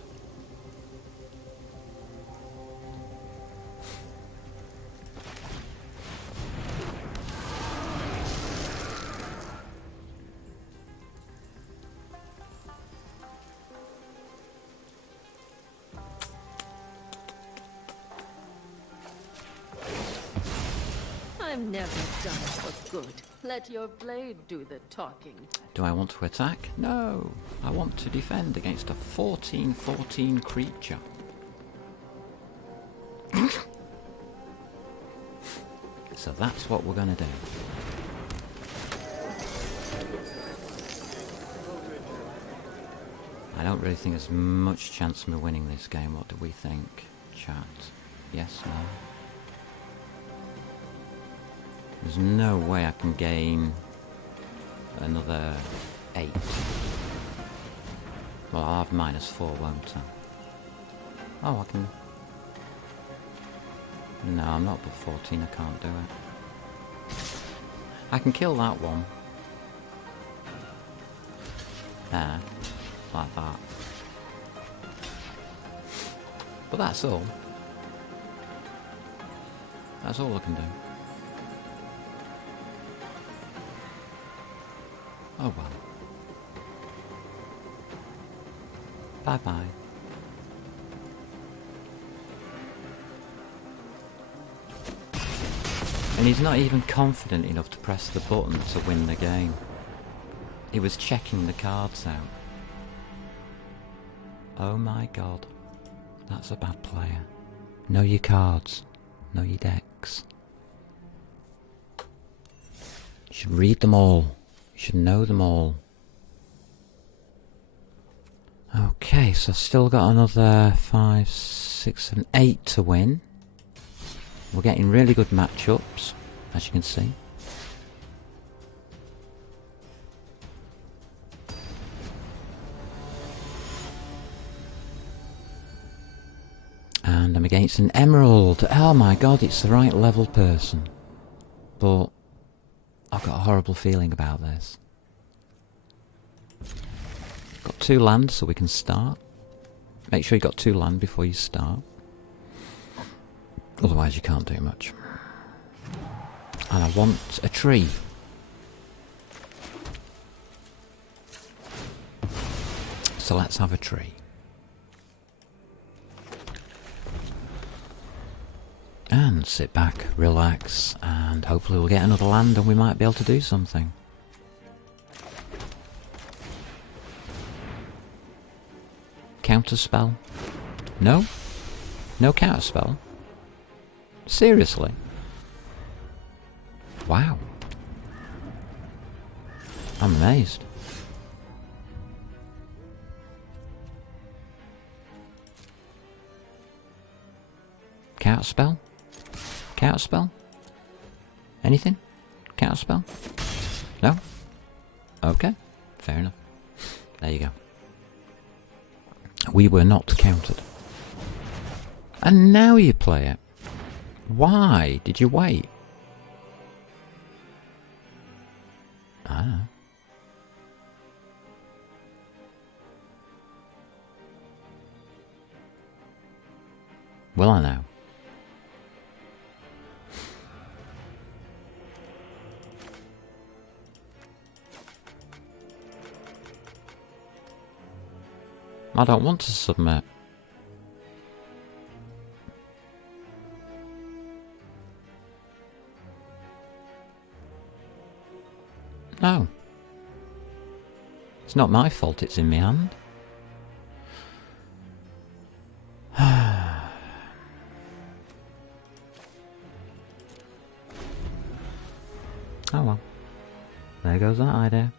I'm never done for good. Let your blade do the talking. Do I want to attack? No. I want to defend against a 14/14 creature. So that's what we're going to do. I don't really think there's much chance of me winning this game. What do we think, chat? Yes, no? There's no way I can gain another 8. Well, I'll have -4, won't I? Oh, I can... No, I'm not but 14, I can't do it. I can kill that one. There. Like that. But that's all. That's all I can do. Oh well. Bye-bye. And he's not even confident enough to press the button to win the game. He was checking the cards out. Oh my god. That's a bad player. Know your cards. Know your decks. You should read them all. You should know them all. Okay, so I've still got another 5, 6, 7, 8 to win. We're getting really good matchups, as you can see. And I'm against an emerald. Oh my god, it's the right level person. But I've got a horrible feeling about this. Got 2 land so we can start. Make sure you got 2 land before you start. Otherwise you can't do much. And I want a tree. So let's have a tree. And sit back, relax, and hopefully we'll get another land and we might be able to do something. Counterspell? No? No counterspell? Seriously? Wow. I'm amazed. Counterspell? Counterspell? Anything? Counterspell? No? Okay, fair enough. There you go. We were not counted. And now you play it. Why did you wait? I don't know. Will I know? I don't want to submit. No. It's not my fault it's in my hand. Oh well. There goes that idea.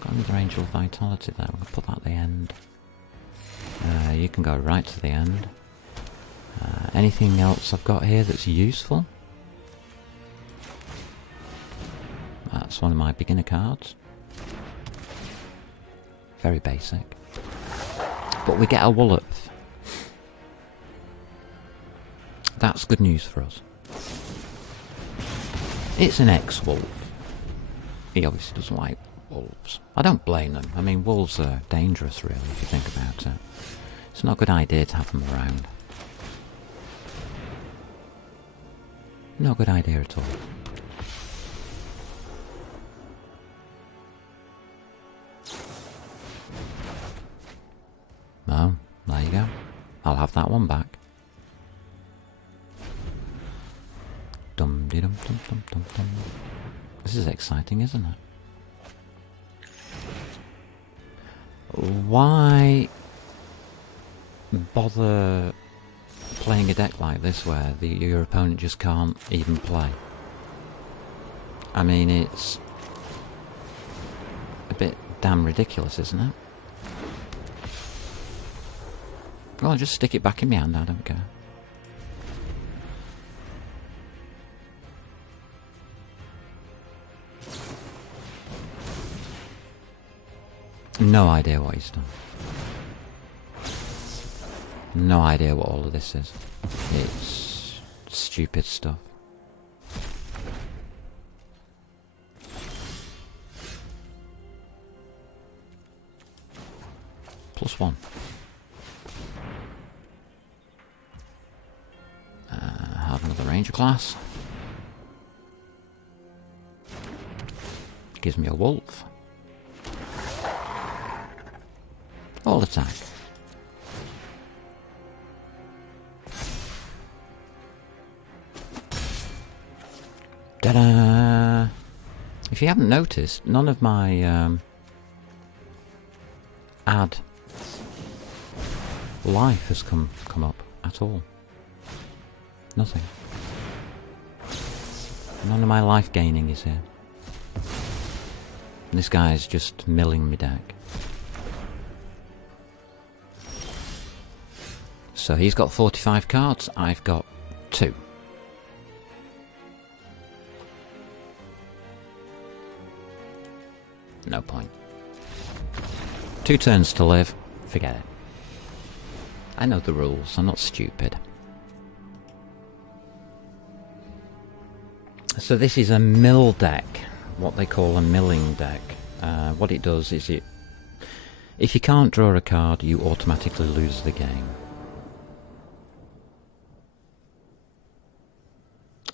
Got another Angel of Vitality there. We'll put that at the end. You can go right to the end. Anything else I've got here that's useful? That's one of my beginner cards. Very basic. But we get a Wolof. That's good news for us. It's an ex-wolf. He obviously doesn't like wolves. I don't blame them. I mean, wolves are dangerous, really, if you think about it. It's not a good idea to have them around. Not a good idea at all. Oh, there you go. I'll have that one back. Dum de dum dum dum dum dum. This is exciting, isn't it? Why bother playing a deck like this where your opponent just can't even play? I mean, it's a bit damn ridiculous, isn't it? Well, I'll just stick it back in my hand, I don't care. No idea what he's done. No idea what all of this is. It's stupid stuff. +1. Have another Ranger class. Gives me a Wolf. All the time. Ta-da! If you haven't noticed, none of my ad life has come up at all. Nothing. None of my life gaining is here. This guy's just milling me deck. So he's got 45 cards, I've got 2. No point. 2 turns to live, forget it. I know the rules, I'm not stupid. So this is a mill deck, what they call a milling deck. What it does is if you can't draw a card, you automatically lose the game.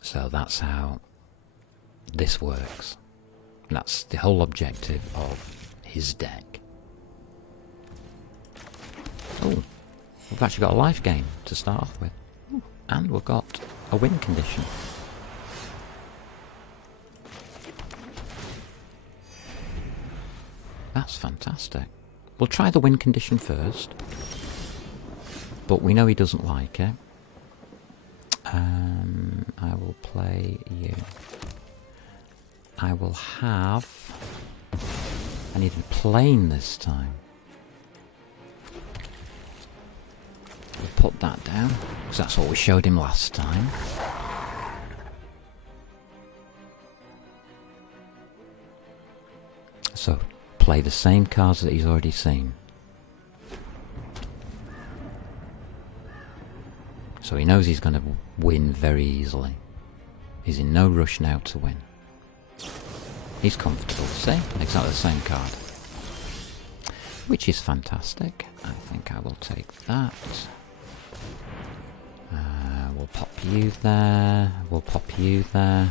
So that's how this works. That's the whole objective of his deck. Oh, we've actually got a life gain to start off with. Ooh, and we've got a win condition. That's fantastic. We'll try the win condition first. But we know he doesn't like it. I will play you. I will have... I need a plane this time. We'll put that down, because that's what we showed him last time. So, play the same cards that he's already seen. So he knows he's going to win very easily. He's in no rush now to win. He's comfortable, see? Exactly the same card. Which is fantastic. I think I will take that. We'll pop you there. We'll pop you there.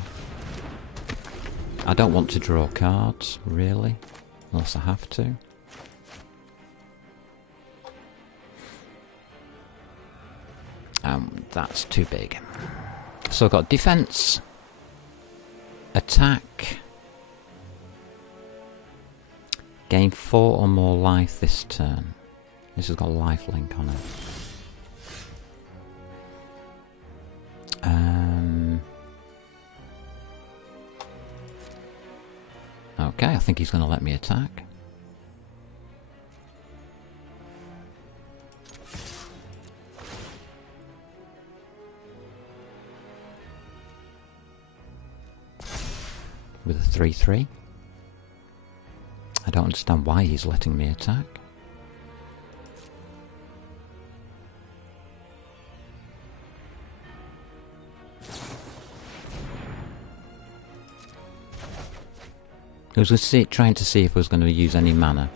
I don't want to draw cards, really. Unless I have to. That's too big. So I've got defense, attack, gain 4 or more life this turn. This has got a life link on it. Okay, I think he's going to let me attack. With a 3-3. I don't understand why he's letting me attack. I was trying to see if I was going to use any mana.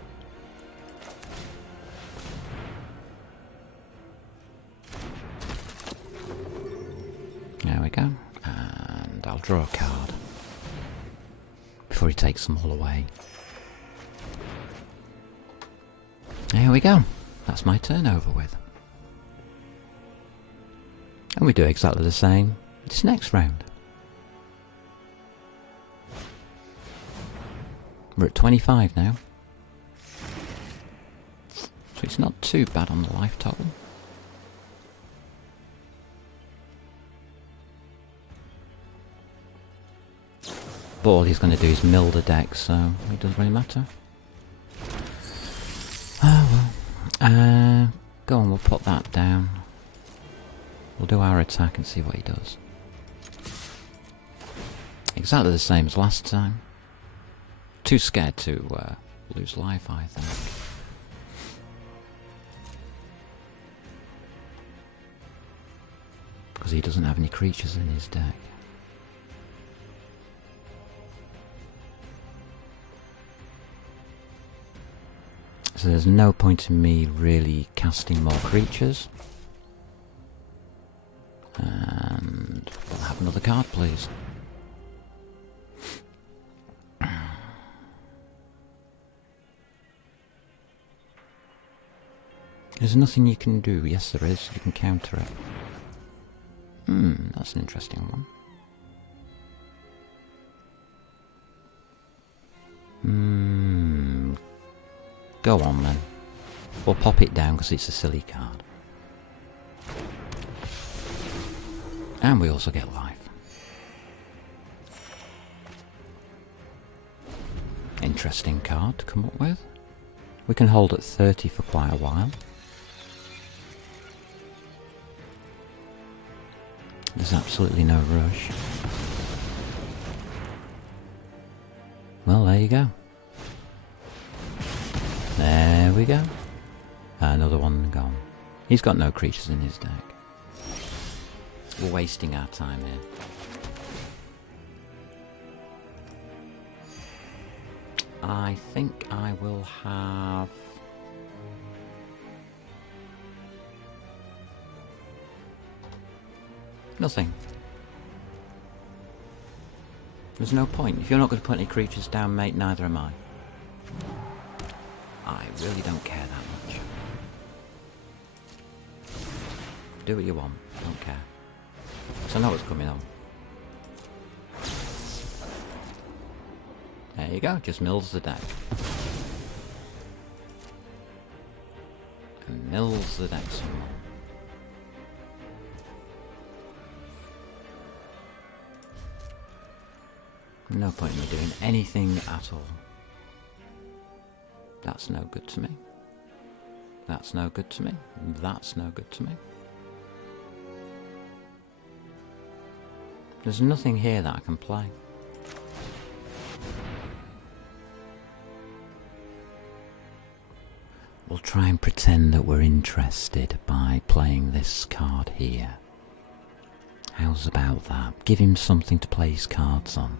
There we go. And I'll draw a card before he takes them all away. There we go. That's my turn over with. And we do exactly the same this next round. We're at 25 now. So it's not too bad on the life total. But all he's going to do is mill the deck, so it doesn't really matter. Oh well. Go on, we'll put that down. We'll do our attack and see what he does. Exactly the same as last time. Too scared to lose life, I think. Because he doesn't have any creatures in his deck. So there's no point in me really casting more creatures. And we'll have another card, please. There's nothing you can do. Yes, there is. You can counter it. That's an interesting one. Go on then. We'll pop it down because it's a silly card. And we also get life. Interesting card to come up with. We can hold at 30 for quite a while. There's absolutely no rush. Well, there you go. There we go. Another one gone. He's got no creatures in his deck. We're wasting our time here. I think I will have... nothing. There's no point. If you're not going to put any creatures down, mate, neither am I. I really don't care that much. Do what you want. Don't care. So I know what's coming on. There you go. Just mills the deck. And mills the deck some more. No point in me doing anything at all. That's no good to me. That's no good to me. That's no good to me. There's nothing here that I can play. We'll try and pretend that we're interested by playing this card here. How's about that? Give him something to play his cards on.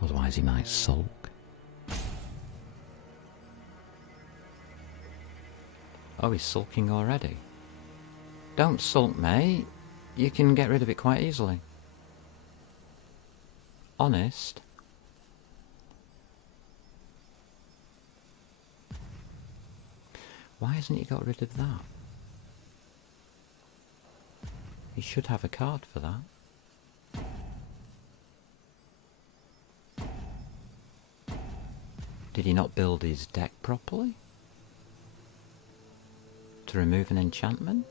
Otherwise he might sulk. Oh, he's sulking already. Don't sulk, mate. You can get rid of it quite easily. Honest. Why hasn't he got rid of that? He should have a card for that. Did he not build his deck properly? To remove an enchantment?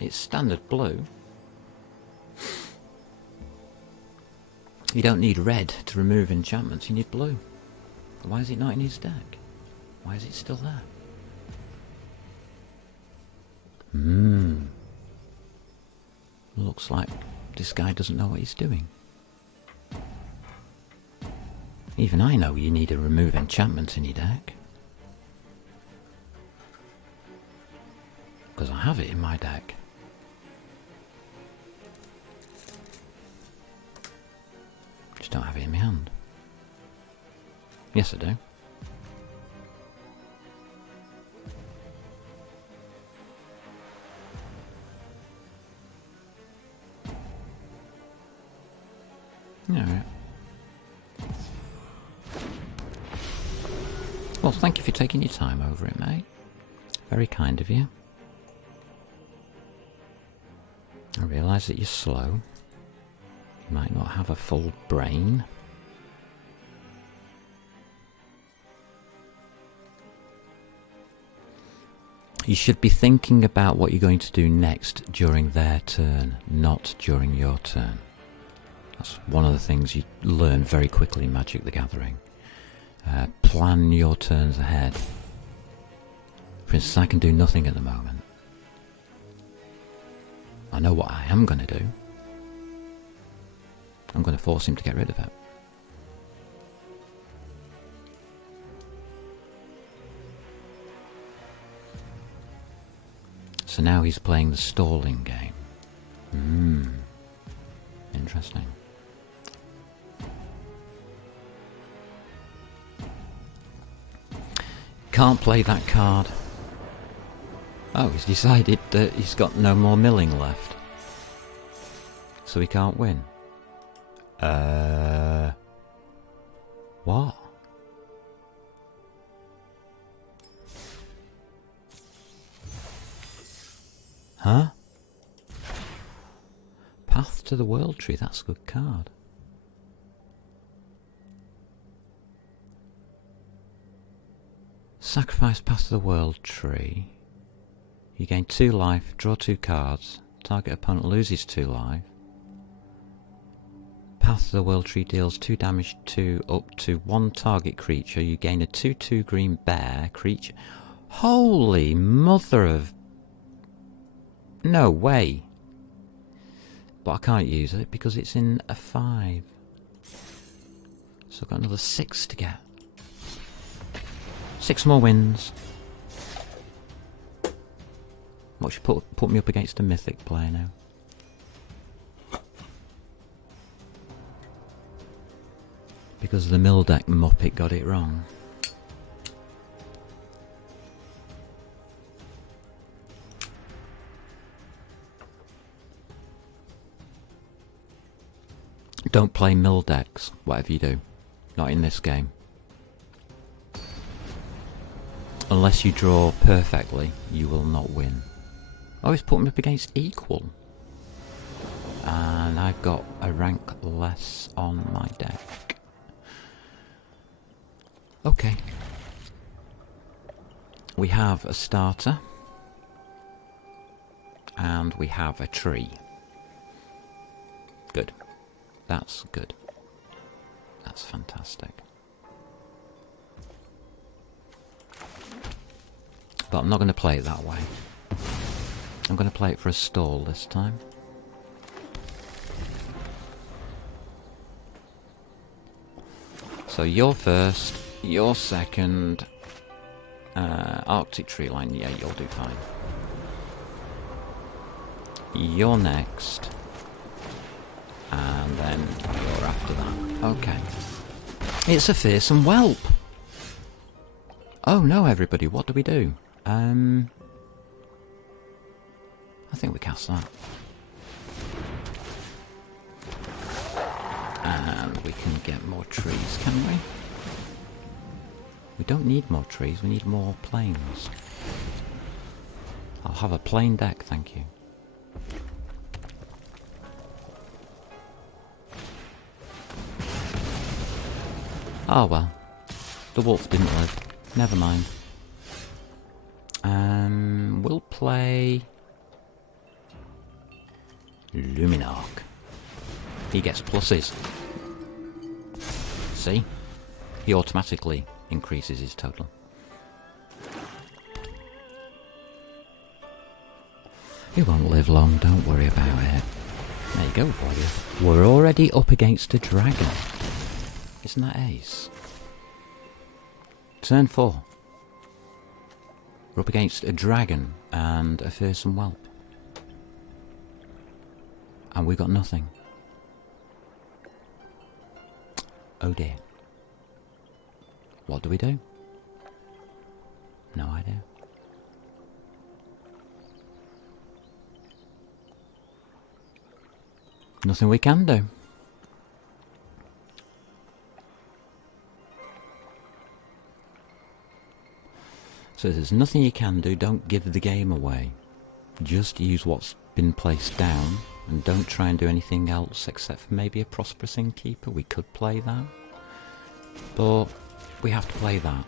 It's standard blue. You don't need red to remove enchantments, you need blue. Why is it not in his deck? Why is it still there? Looks like this guy doesn't know what he's doing. Even I know you need to remove enchantments in your deck. Because I have it in my deck. Just don't have it in my hand. Yes, I do. Alright. Well, thank you for taking your time over it, mate. Very kind of you. I realise that you're slow. You might not have a full brain. You should be thinking about what you're going to do next during their turn, not during your turn. That's one of the things you learn very quickly in Magic the Gathering. Plan your turns ahead. For instance, I can do nothing at the moment. I know what I am going to do. I'm going to force him to get rid of it. So now he's playing the stalling game. Interesting. Can't play that card. Oh, he's decided that he's got no more milling left. So he can't win. What? Huh? Path to the World Tree, that's a good card. Sacrifice Path to the World Tree. You gain 2 life, draw 2 cards. Target opponent loses 2 life. Path to the World Tree deals 2 damage to up to 1 target creature. You gain a 2/2 green bear creature. Holy mother of... No way. But I can't use it because it's in a 5. So I've got another 6 to get. 6 more wins. What should put me up against a mythic player now? Because the mill deck muppet got it wrong. Don't play mill decks, whatever you do. Not in this game. Unless you draw perfectly, you will not win. Oh, he's put me up against equal. And I've got a rank less on my deck. Okay. We have a starter. And we have a tree. Good. That's good. That's fantastic. But I'm not going to play it that way. I'm going to play it for a stall this time. So you're first, you're second. Arctic Tree Line, yeah, you'll do fine. You're next. And then you're after that. Okay. It's a fearsome whelp! Oh no, everybody, what do we do? I think we cast that. And we can get more trees, can we? We don't need more trees, we need more planes. I'll have a plain deck, thank you. Oh well. The wolf didn't live. Never mind. We'll play Luminarch. He gets pluses. See? He automatically increases his total. He won't live long, don't worry about it. There you go, boy. We're already up against a dragon. Isn't that ace? Turn 4. We're up against a dragon and a fearsome whelp. And we got nothing. Oh dear. What do we do? No idea. Nothing we can do. So there's nothing you can do, don't give the game away. Just use what's been placed down, and don't try and do anything else except for maybe a Prosperous Innkeeper. We could play that, but we have to play that.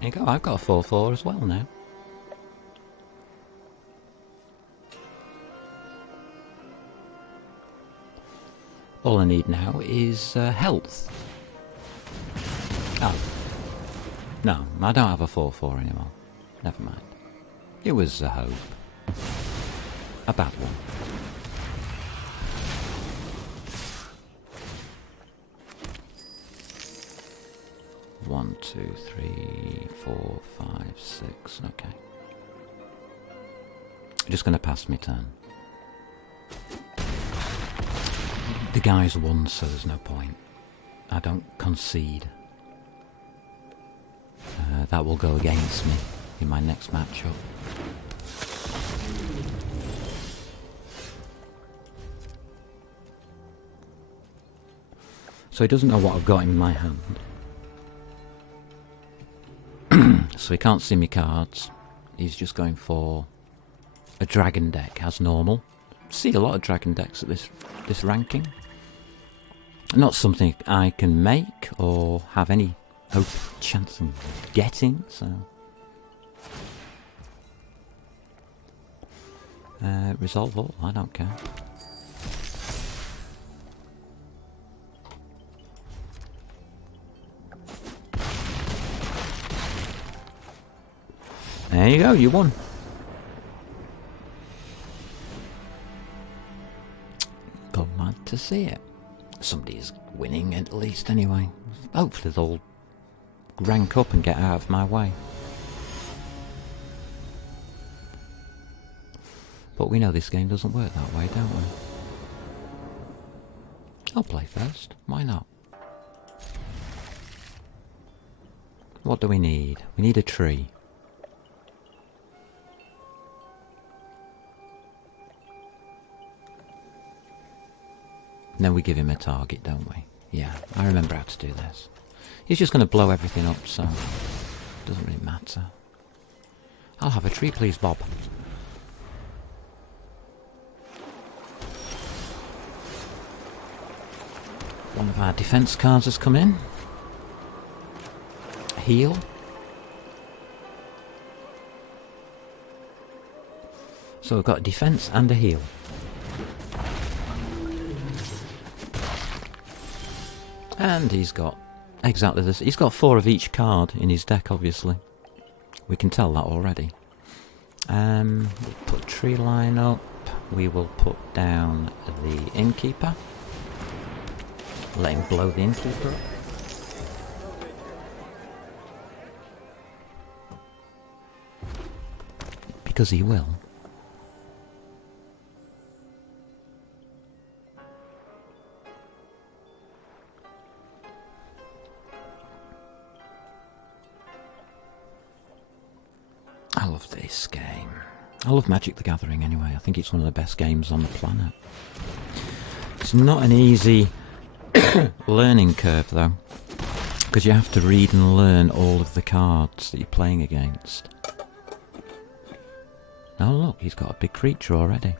There you go, I've got a 4/4 as well now. All I need now is health. Oh. No, I don't have a 4/4 anymore. Never mind. It was a hope. A bad one. One, 2, 3, 4, 5, 6. Okay. I'm just going to pass my turn. The guy's won, so there's no point. I don't concede. That will go against me in my next matchup. So he doesn't know what I've got in my hand. So he can't see me cards. He's just going for a dragon deck as normal. See a lot of dragon decks at this ranking. Not something I can make or have any hope chance of getting, so resolve all, I don't care. There you go, you won. Glad to see it. Somebody's winning at least anyway. Hopefully they'll rank up and get out of my way. But we know this game doesn't work that way, don't we? I'll play first. Why not? What do we need? We need a tree. And then we give him a target, don't we? Yeah, I remember how to do this. He's just going to blow everything up, so it doesn't really matter. I'll have a tree, please, Bob. One of our defense cards has come in. Heal. So we've got a defense and a heal. And he's got exactly this. He's got 4 of each card in his deck, obviously. We can tell that already. We'll put tree line up. We will put down the innkeeper. Let him blow the innkeeper up. Because he will. I love this game. I love Magic the Gathering anyway. I think it's one of the best games on the planet. It's not an easy learning curve though, because you have to read and learn all of the cards that you're playing against. Oh look, he's got a big creature already.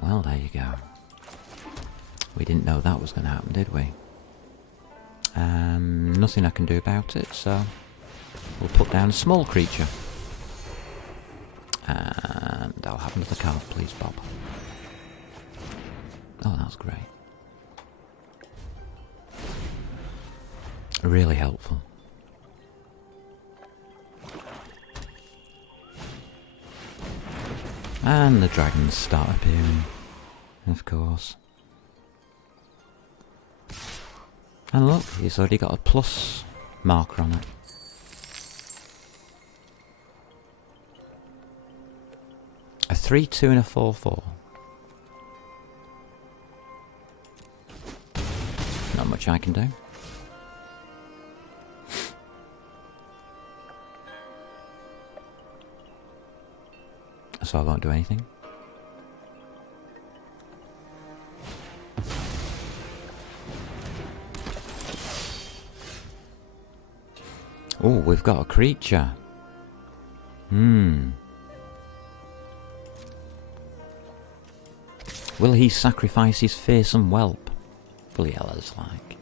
Well, there you go. We didn't know that was going to happen, did we? Nothing I can do about it, so we'll put down a small creature. And I'll have another card, please, Bob. Oh, that's great. Really helpful. And the dragons start appearing, of course. And look, he's already got a plus marker on it. A 3/2 and a 4/4. Not much I can do. So I won't do anything. Oh, we've got a creature. Will he sacrifice his fearsome whelp? Will he Ella's like?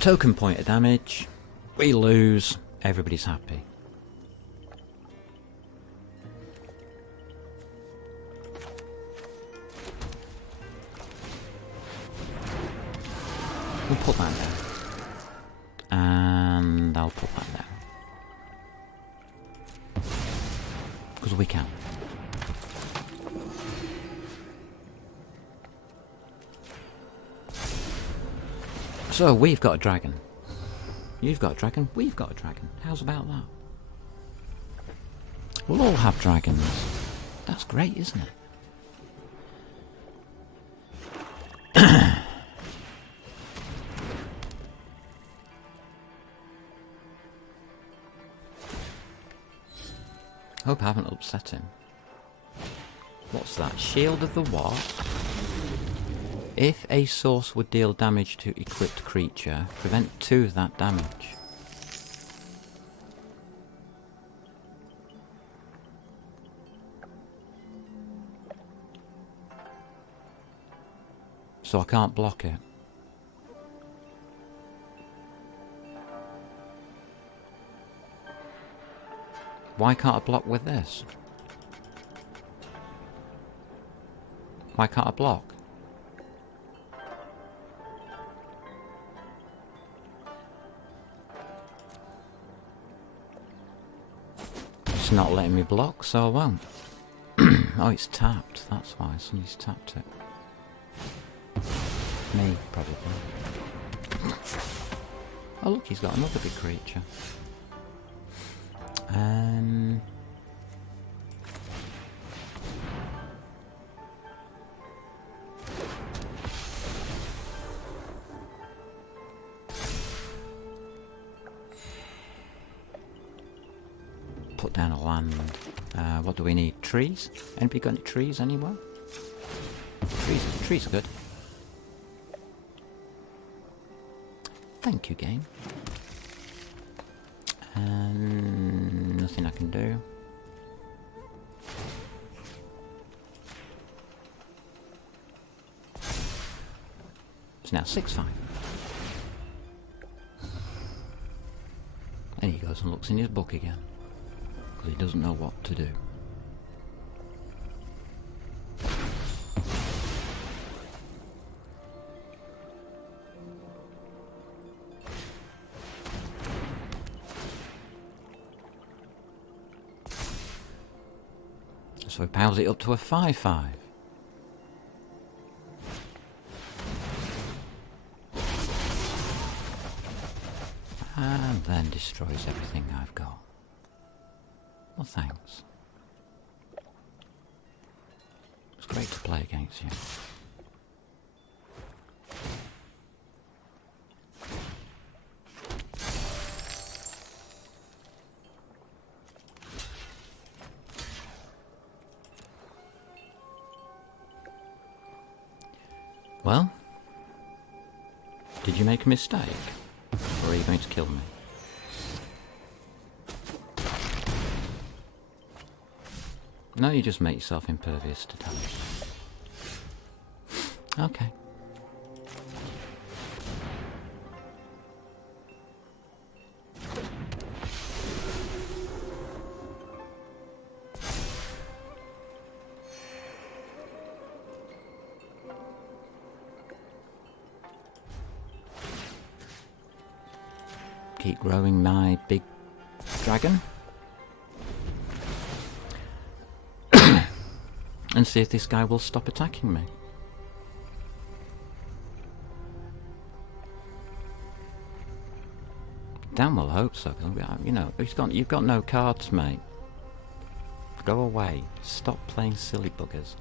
Token point of damage. We lose. Everybody's happy. We'll put that down. And I'll put that down. Because we can. So, we've got a dragon. You've got a dragon. We've got a dragon. How's about that? We'll all have dragons. That's great, isn't it? Hope I haven't upset him. What's that? Shield of the what? If a source would deal damage to equipped creature, prevent 2 of that damage. So I can't block it. Why can't I block with this? Why can't I block? It's not letting me block, so I won't. Oh, it's tapped. That's why somebody's tapped it. Me, probably. Oh look, he's got another big creature. Put down a land. What do we need? Trees? Anybody got any trees anywhere? Trees are good. Thank you, game. Nothing I can do. It's now 6-5. And he goes and looks in his book again, because he doesn't know what to do. So he powers it up to a 5-5. And then destroys everything I've got. Well, thanks. It's great to play against you. Well, did you make a mistake? Or are you going to kill me? No, you just make yourself impervious to damage. Okay. Keep growing my big dragon. And see if this guy will stop attacking me. Damn well hope so. You know, you've got no cards, mate. Go away. Stop playing silly buggers.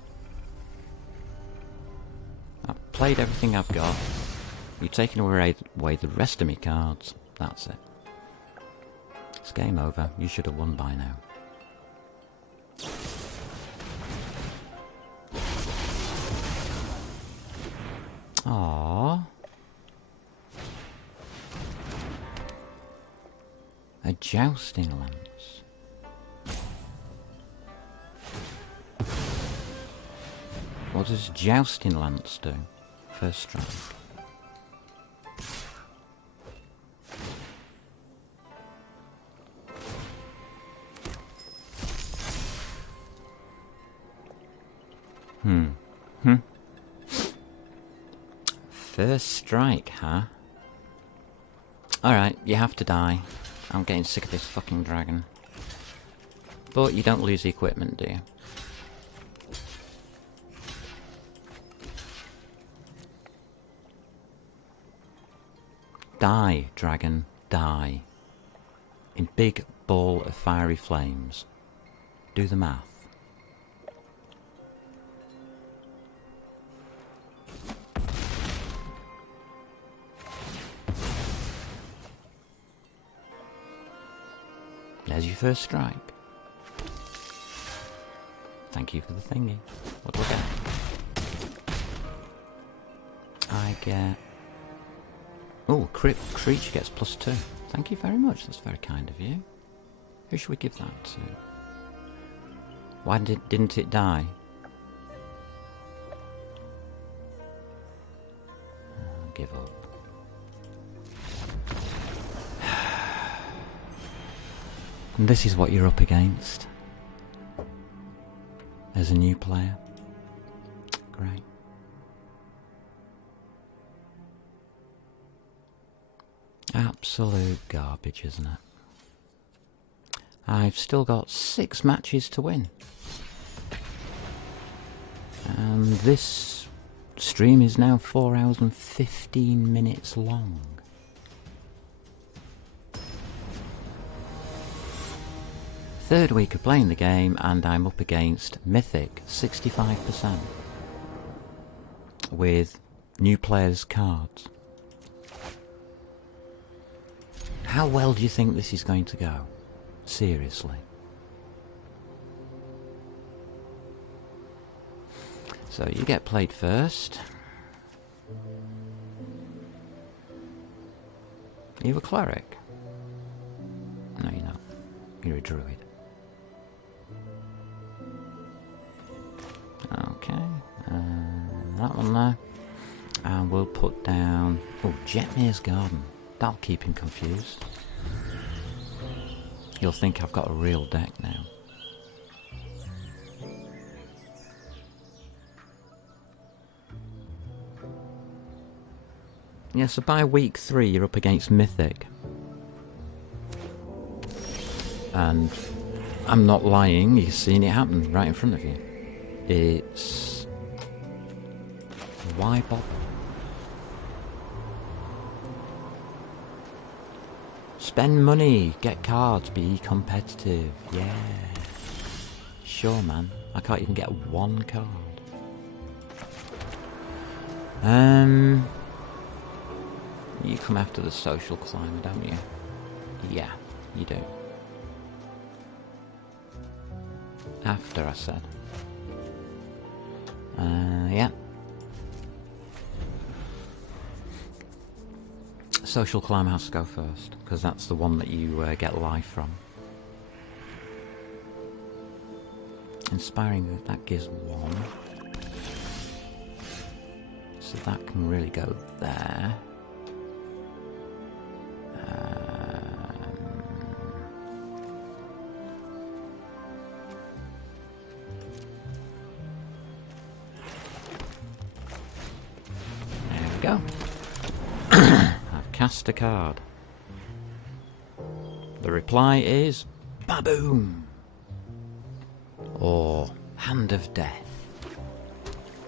I've played everything I've got. You're taking away the rest of me cards. That's it. It's game over. You should have won by now. Aww. A jousting lance. What does jousting lance do? First strike. First strike, huh? Alright, you have to die. I'm getting sick of this fucking dragon. But you don't lose the equipment, do you? Die, dragon, die. In big ball of fiery flames. Do the math. There's your first strike. Thank you for the thingy. What do I get? I get... Oh, creature gets +2. Thank you very much. That's very kind of you. Who should we give that to? Why didn't it die? I'll give up. And this is what you're up against. As a new player. Great. Absolute garbage, isn't it? I've still got 6 matches to win. And this stream is now 4 hours and 15 minutes long. Third week of playing the game, and I'm up against Mythic 65% with new players' cards. How well do you think this is going to go? Seriously. So you get played first. Are you a cleric? No, you're not. You're a druid. Okay, that one there. And we'll put down... Oh, Jetmir's Garden. That'll keep him confused. He'll think I've got a real deck now. Yeah, so by week 3 you're up against Mythic. And I'm not lying, you've seen it happen right in front of you. It's... why bother? Spend money, get cards, be competitive. Yeah. Sure, man. I can't even get one card. You come after the social climber, don't you? Yeah, you do. After, I said. Yeah. Social climber has to go first, because that's the one that you get life from. Inspiring, that gives 1. So that can really go there. There we go. I've cast a card. The reply is Baboom! Or Hand of Death.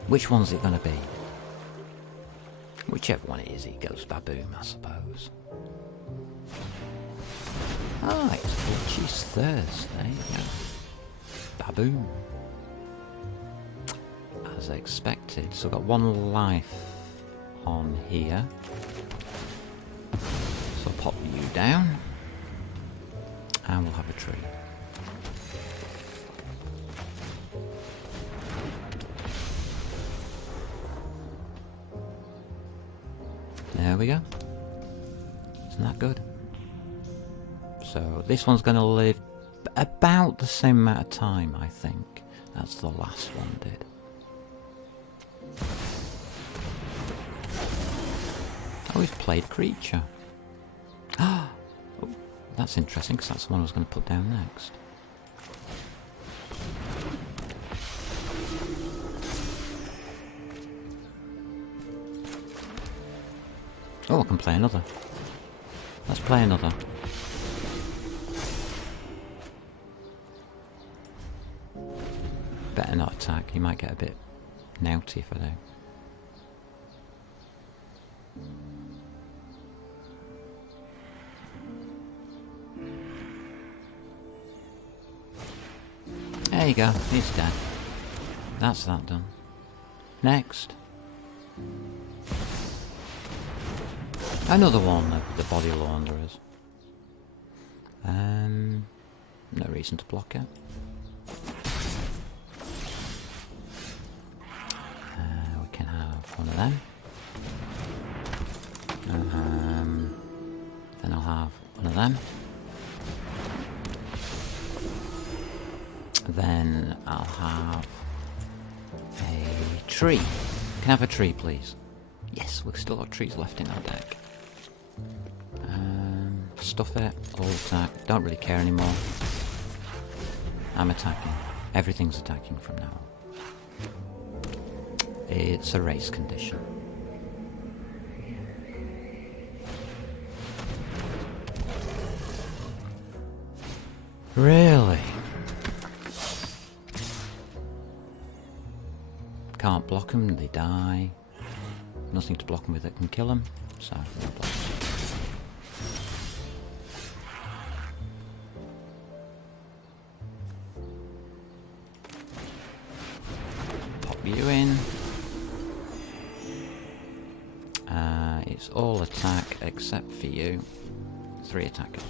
Which one's it going to be? Whichever one it is, it goes Baboom, I suppose. Ah, it's Butchie's Thursday. Yeah. Baboom. As expected. So I've got 1 life on here. So I'll pop you down. And we'll have a tree. There we go. Isn't that good? So this one's going to live about the same amount of time, I think, as the last one did. Oh, he's played creature. Oh, that's interesting, because that's the one I was going to put down next. Oh, I can play another. Let's play another. Better not attack, you might get a bit naughty if I do. There you go, he's dead. That's that done. Next. Another one of the body launderers. No reason to block it. We can have one of them. Then I'll have one of them. Then I'll have a tree. Can I have a tree, please? Yes, we've still got trees left in our deck. Stuff it, all attack, don't really care anymore. I'm attacking. Everything's attacking from now on. It's a race condition. Really? Can't block them, they die. Nothing to block them with that can kill them, so no block. You in. It's all attack except for you. 3 attackers.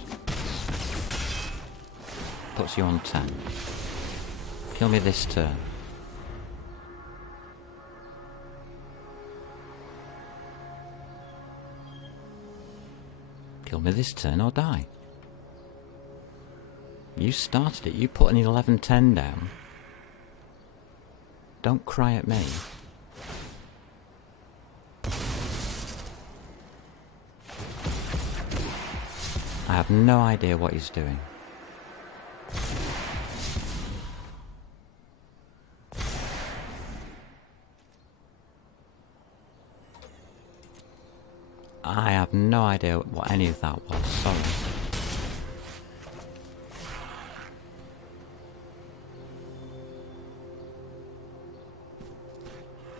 Puts you on 10. Kill me this turn. Kill me this turn or die. You started it. You put an 11-10 down. Don't cry at me. I have no idea what he's doing. I have no idea what any of that was, sorry.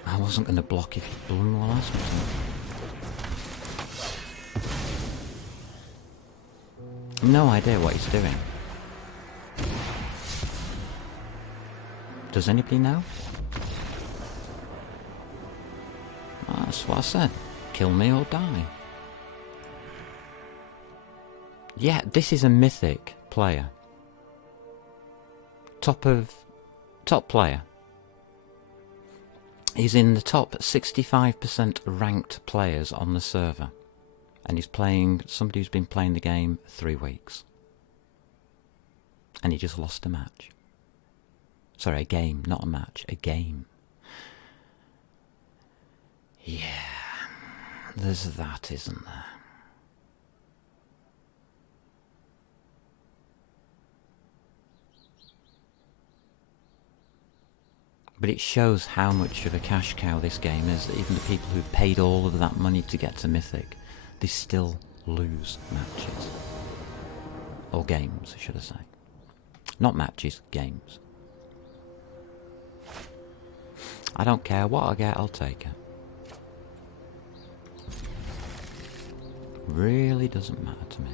I wasn't going to block if you blown while I was No idea what he's doing. Does anybody know? That's what I said. Kill me or die. Yeah, this is a mythic player. Top player. He's in the top 65% ranked players on the server. And he's playing somebody who's been playing the game 3 weeks. And he just lost a match. Sorry, a game, not a match. A game. Yeah. There's that, isn't there? But it shows how much of a cash cow this game is, that even the people who've paid all of that money to get to Mythic, they still lose matches. Or games, should I say. Not matches, games. I don't care what I get, I'll take it. Really doesn't matter to me.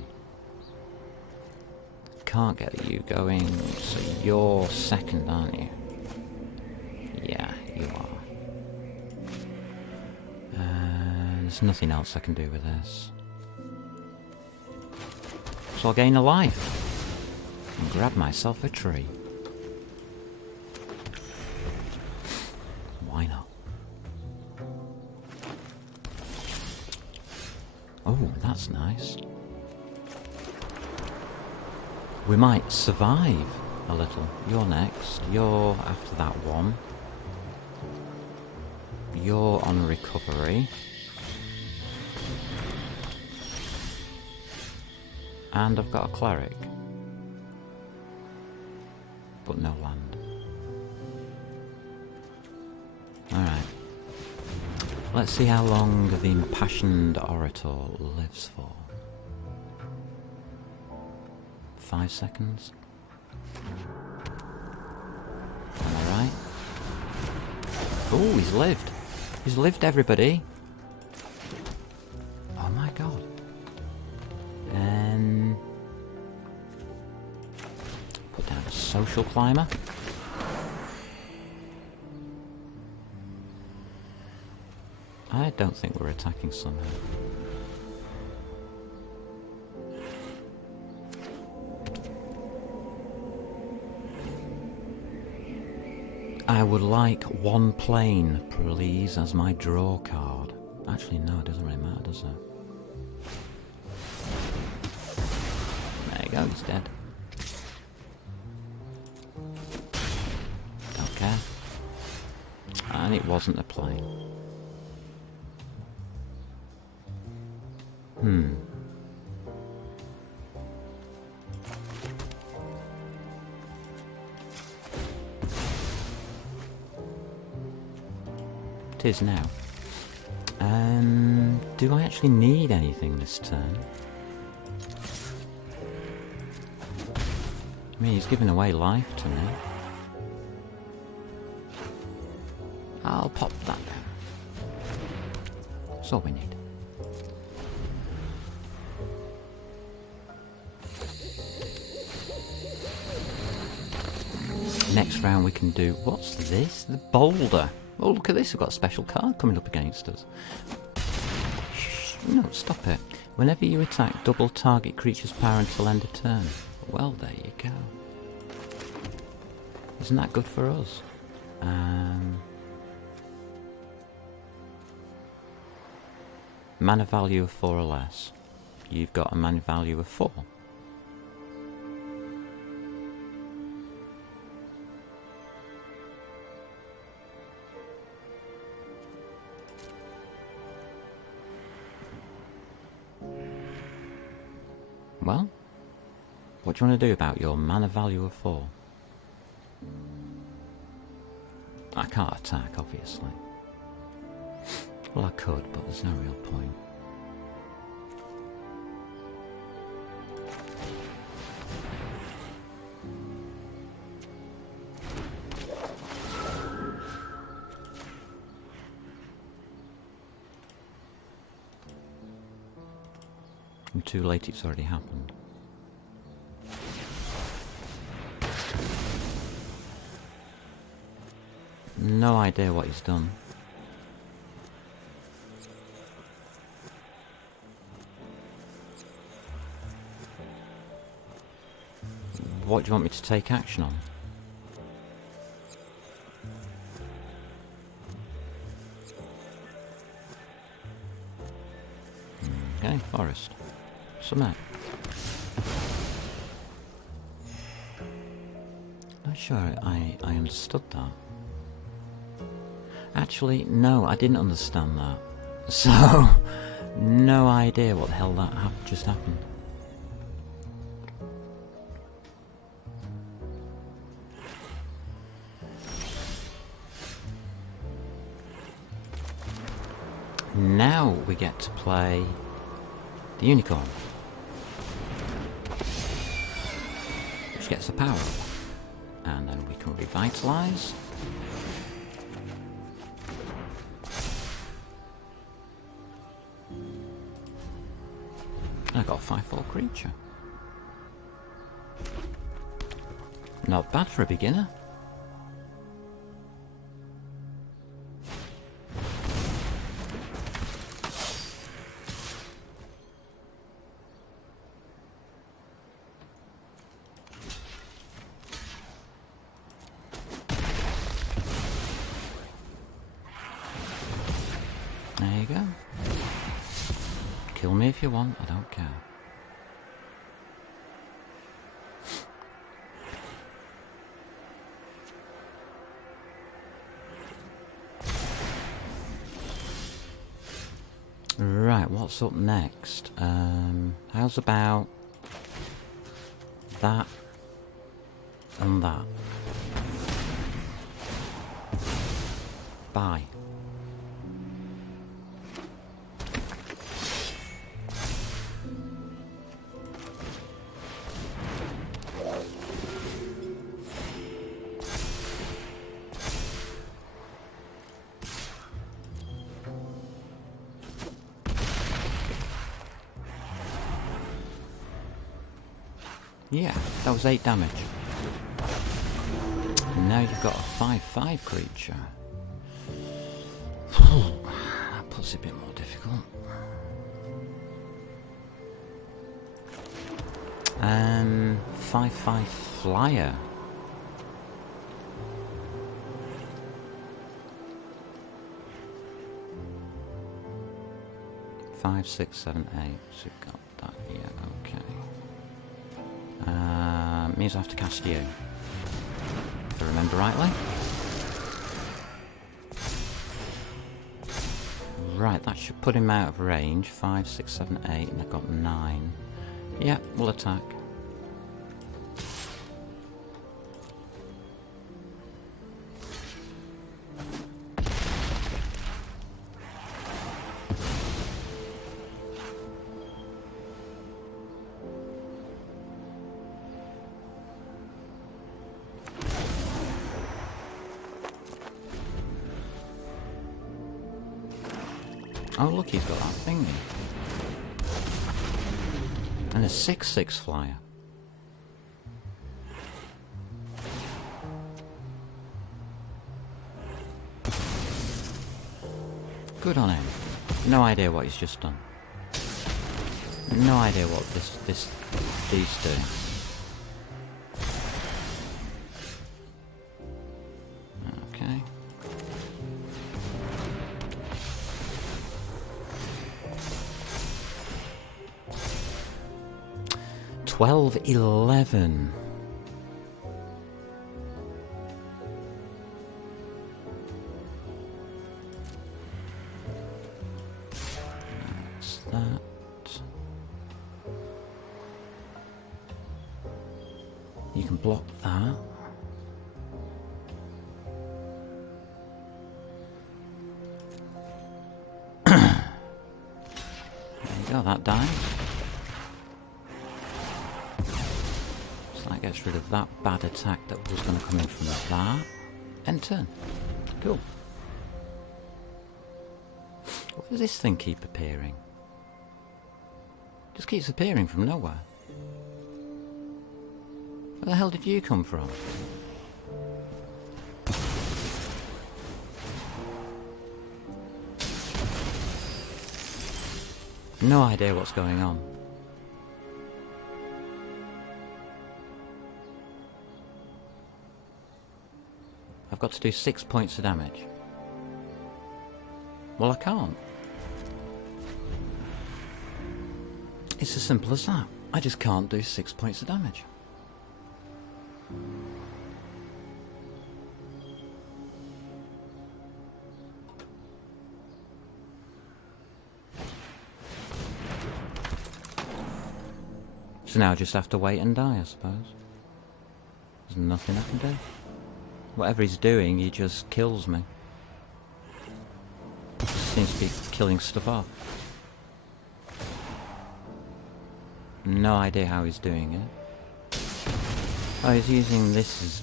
Can't get you going, so you're second, aren't you? Yeah, you are. There's nothing else I can do with this. So I'll gain a life. And grab myself a tree. Why not? Oh, that's nice. We might survive a little. You're next. You're after that one. You're on recovery. And I've got a cleric. But no land. Alright. Let's see how long the impassioned orator lives for. 5 seconds. Am I right? Oh, he's lived. He's lived, everybody. Oh my god. Put down a social climber. I don't think we're attacking somehow. I would like 1 plane, please, as my draw card. Actually, no, it doesn't really matter, does it? There you go, he's dead. Don't care. And it wasn't a plane. It is now. Do I actually need anything this turn? I mean, he's giving away life to me. I'll pop that down. That's all we need. Next round we can do... What's this? The boulder. Oh, look at this. We've got a special card coming up against us. Shh. No, stop it. Whenever you attack, double target creature's power until end of turn. Well, there you go. Isn't that good for us? Mana value of 4 or less. You've got a mana value of 4. Well, what do you want to do about your mana value of 4? I can't attack, obviously. Well, I could, but there's no real point. I'm too late, it's already happened. No idea what he's done. What do you want me to take action on? Okay, forest. Submit. Not sure I understood that. Actually, no, I didn't understand that. So, no idea what the hell that just happened. Now we get to play the unicorn, which gets a power up, and then we can revitalise. I got a 5/4 creature. Not bad for a beginner. There you go. Kill me if you want, I don't care. Right, what's up next? How's about that and that? Bye. Yeah, that was 8 damage. And now you've got a 5/5 creature. That puts it a bit more difficult. 5/5 flyer. Five, 6, 7, 8. So we've got that. Yeah, okay. Means I have to cast you, if I remember rightly. Right, that should put him out of range. 5, 6, 7, 8, and I've got 9. Yeah, we'll attack. Oh look, he's got that thingy. And a 6/6 flyer. Good on him. No idea what he's just done. No idea what these do. Okay. 12, 11. That's that. You can block that. There you go, that dies. That gets rid of that bad attack that was going to come in from that. End turn. Cool. Why does this thing keep appearing? Just keeps appearing from nowhere. Where the hell did you come from? No idea what's going on. I've got to do 6 points of damage. Well, I can't. It's as simple as that. I just can't do 6 points of damage. So now I just have to wait and die, I suppose. There's nothing I can do. Whatever he's doing, he just kills me. Seems to be killing stuff off. No idea how he's doing it. Oh, he's using this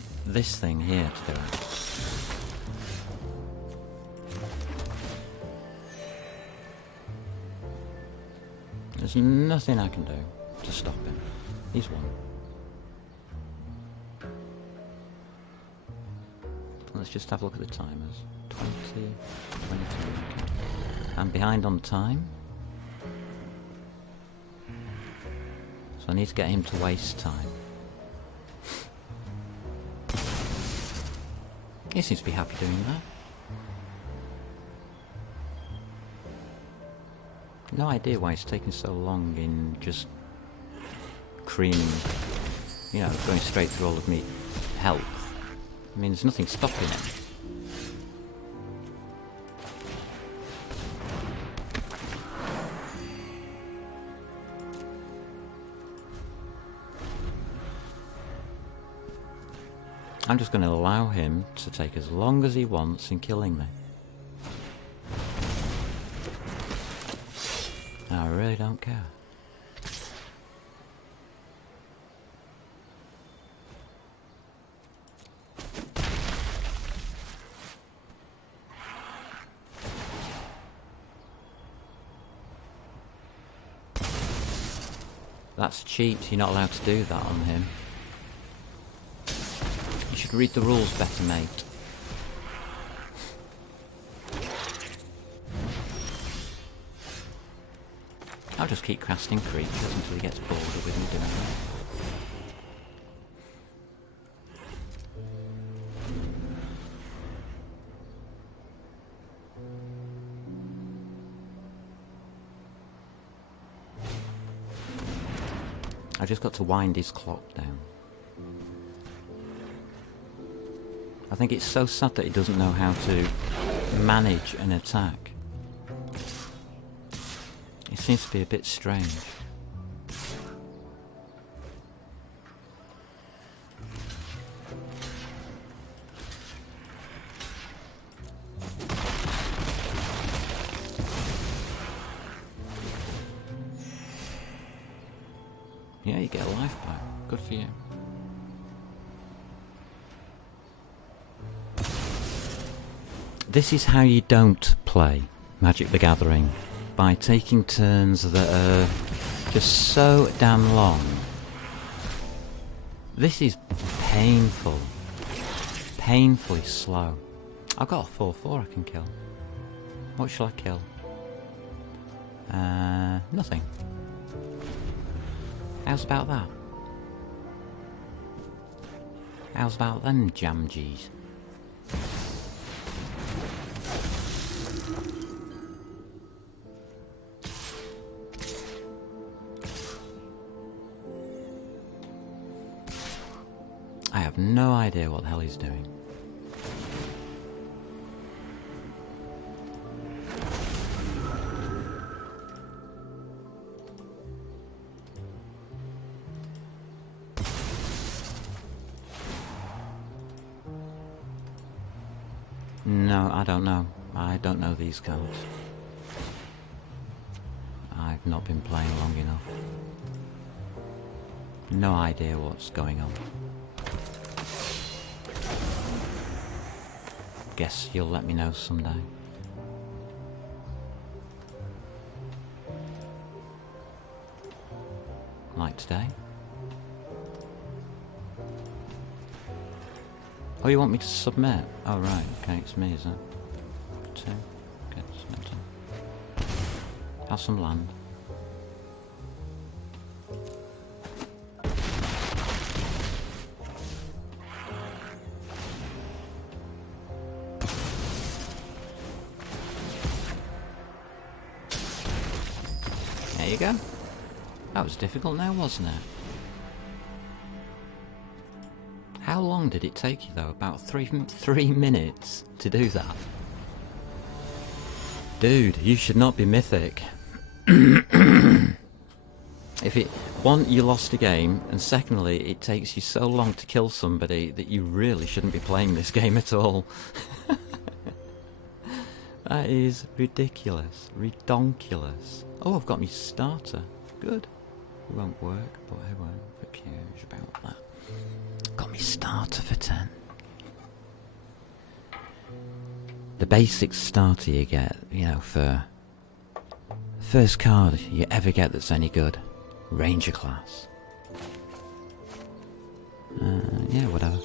thing here to do it. There's nothing I can do to stop him. He's won. Let's just have a look at the timers. 20, 22, okay. I'm behind on time. So I need to get him to waste time. He seems to be happy doing that. No idea why it's taking so long in just creaming, you know, going straight through all of me health. I mean, there's nothing stopping it. I'm just going to allow him to take as long as he wants in killing me. I really don't care. That's cheat, you're not allowed to do that on him. You should read the rules better, mate. I'll just keep casting creatures until he gets bored with me doing that. I just got to wind his clock down. I think it's so sad that he doesn't know how to manage an attack. It seems to be a bit strange. Yeah, you get a life back. Good for you. This is how you don't play Magic the Gathering. By taking turns that are just so damn long. This is painful. Painfully slow. I've got a 4/4 I can kill. What shall I kill? Nothing. How's about that? How's about them jamgies? I have no idea what the hell he's doing. No, I don't know. I don't know these cards. I've not been playing long enough. No idea what's going on. Guess you'll let me know someday. Like today. Oh, you want me to submit? Oh, right. Okay, it's me, is it? 2. Okay, submit 2. Have some land. you go. That was difficult now, wasn't it? How long did it take you though? About three minutes to do that? Dude, you should not be mythic. If it... One, you lost a game, and secondly, it takes you so long to kill somebody that you really shouldn't be playing this game at all. That is ridiculous. Redonkulous. Oh, I've got me starter. Good. It won't work, but I won't. Who cares about that? Got me starter for 10. The basic starter you get, you know, for... First card you ever get that's any good. Ranger class. Yeah, whatever.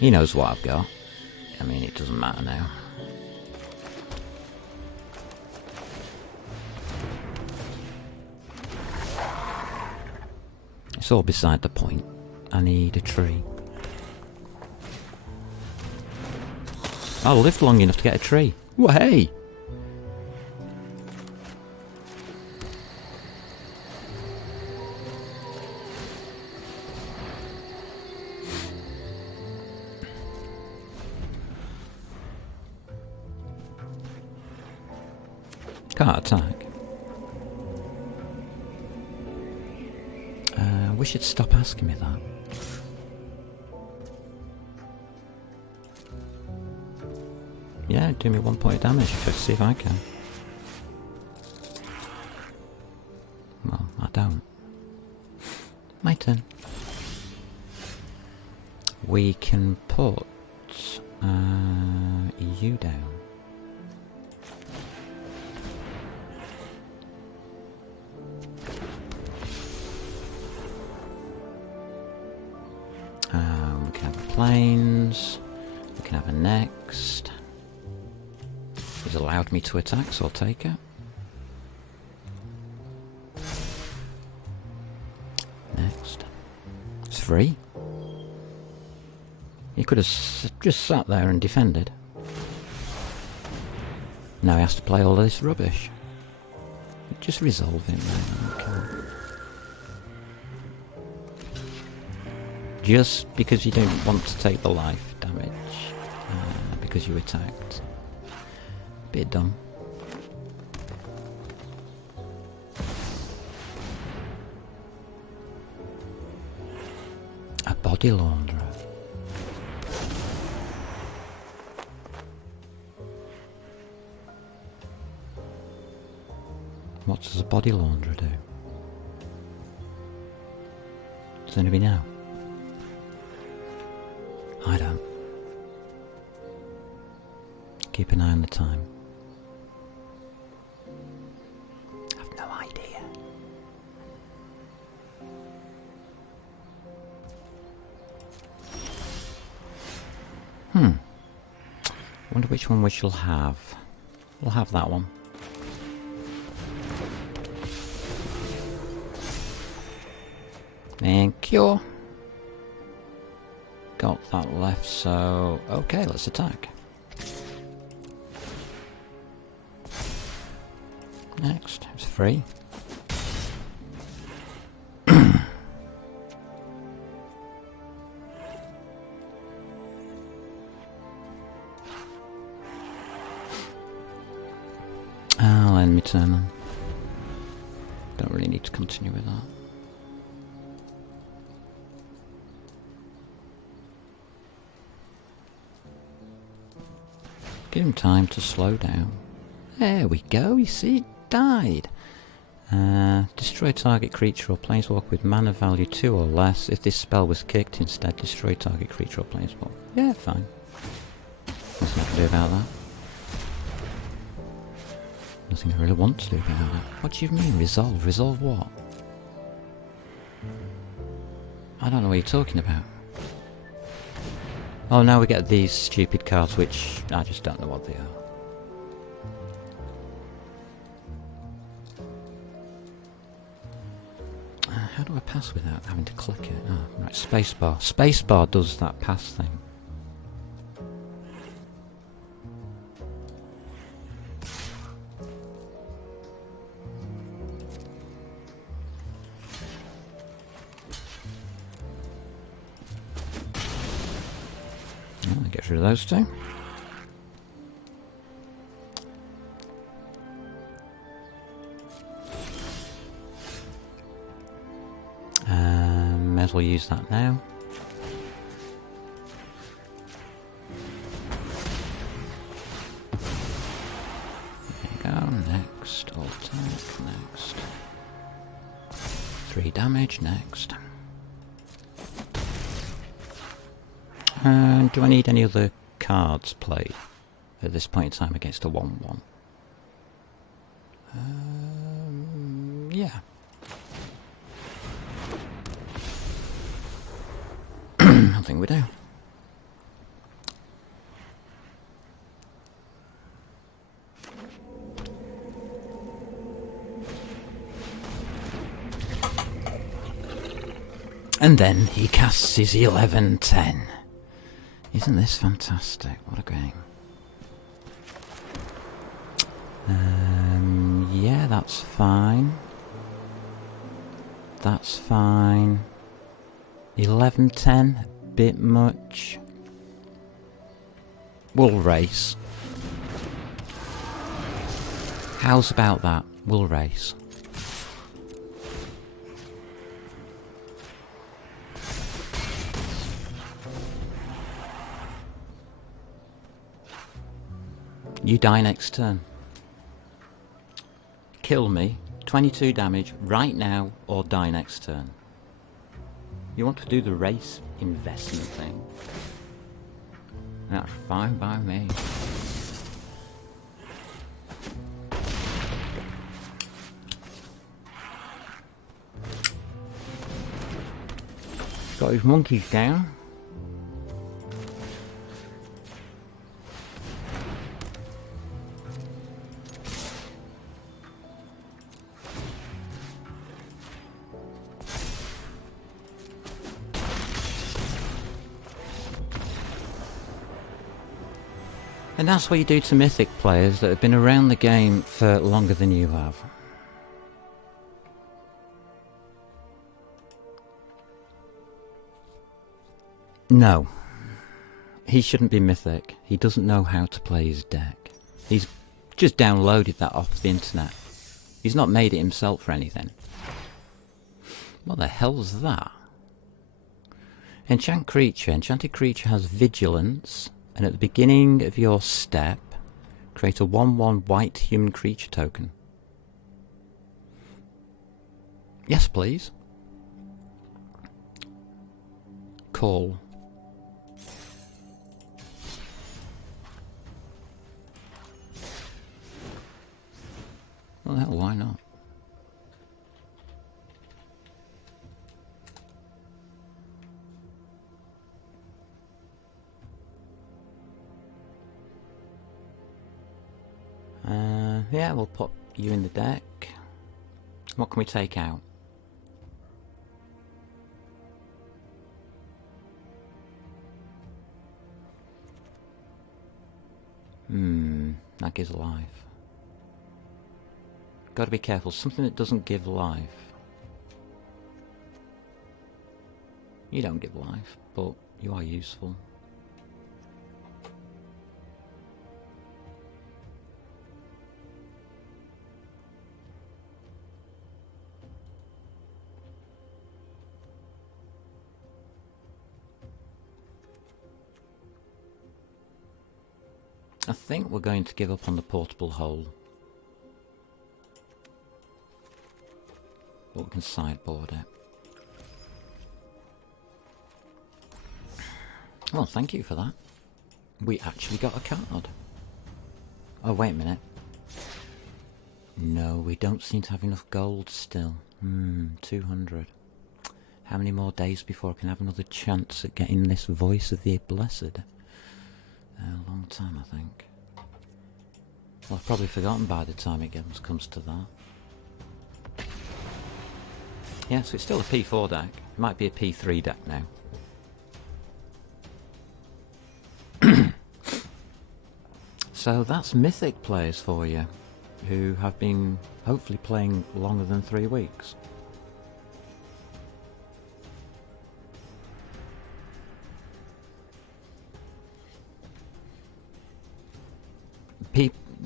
He knows what I've got. I mean, it doesn't matter now. It's all beside the point. I need a tree. I'll live long enough to get a tree. Well, hey! Can't attack. We should stop asking me that. Yeah, do me 1 point of damage. Let's see if I can. Well, I don't. My turn. We can put you down. We can have a planes. We can have a next. He's allowed me to attack, so I'll take it. Next. It's free. He could have just sat there and defended. Now he has to play all of this rubbish. Just resolve it, man. Okay. Just because you don't want to take the life damage. Because you attacked. Bit dumb. A body launderer. What does a body launderer do? Does anybody know? I don't. Keep an eye on the time. I've no idea. Wonder which one we shall have. We'll have that one. Thank you. Got that left, so... Okay, let's attack. Next, it's free. I'll end my turn then. Don't really need to continue with that. Give him time to slow down. There we go, you see it died. Destroy target creature or planeswalker with mana value 2 or less. If this spell was kicked, instead destroy target creature or planeswalker. Yeah, fine. There's nothing to do about that. Nothing I really want to do about that. What do you mean, resolve? Resolve what? I don't know what you're talking about. Oh, now we get these stupid cards, which I just don't know what they are. How do I pass without having to click it? Oh, right, spacebar. Spacebar does that pass thing. Get rid of those two. May as well use that now. There you go. Next. All attack. Next. 3 damage. Next. Do I need any other cards played at this point in time against a 1-1? Yeah. I think we do. And then he casts his 11-10. Isn't this fantastic? What a game. Yeah, that's fine. That's fine. 11-10, bit much. We'll race. How's about that? We'll race. You die next turn. Kill me, 22 damage right now, or die next turn. You want to do the race investment thing? That's fine by me. Got his monkeys down. And that's what you do to Mythic players that have been around the game for longer than you have. No. He shouldn't be Mythic. He doesn't know how to play his deck. He's just downloaded that off the internet. He's not made it himself or anything. What the hell's that? Enchant creature. Enchanted creature has vigilance. And at the beginning of your step, create a 1/1 white human creature token. Yes, please. Call. Well, hell, why not? Yeah, we'll put you in the deck. What can we take out? That gives life. Gotta be careful, something that doesn't give life. You don't give life, but you are useful. I think we're going to give up on the portable hole. But we can sideboard it. Well, thank you for that. We actually got a card. Oh, wait a minute. No, we don't seem to have enough gold still. 200. How many more days before I can have another chance at getting this Voice of the Blessed? A long time, I think. Well, I've probably forgotten by the time it comes to that. Yeah, so it's still a P4 deck. It might be a P3 deck now. So that's Mythic players for you, who have been hopefully playing longer than 3 weeks.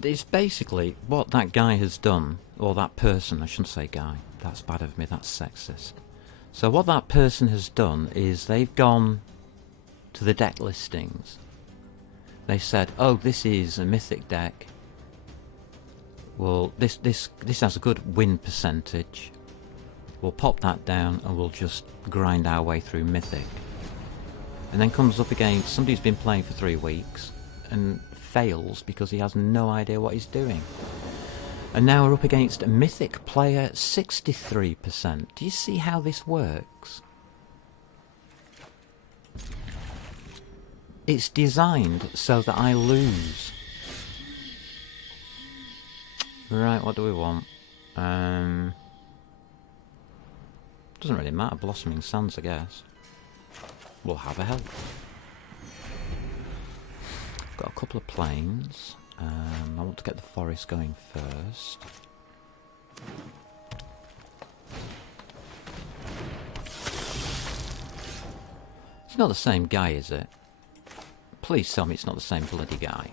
It's basically what that guy has done, or that person, I shouldn't say guy, that's bad of me, that's sexist. So what that person has done is they've gone to the deck listings. They said, oh, this is a mythic deck. Well, this has a good win percentage. We'll pop that down and we'll just grind our way through mythic. And then comes up against somebody who's been playing for 3 weeks and fails because he has no idea what he's doing. And now we're up against a mythic player, 63%. Do you see how this works? It's designed so that I lose. Right, what do we want? Doesn't really matter, Blossoming Sands, I guess. We'll have a help. Got a couple of planes. I want to get the forest going first. It's not the same guy, is it? Please tell me it's not the same bloody guy.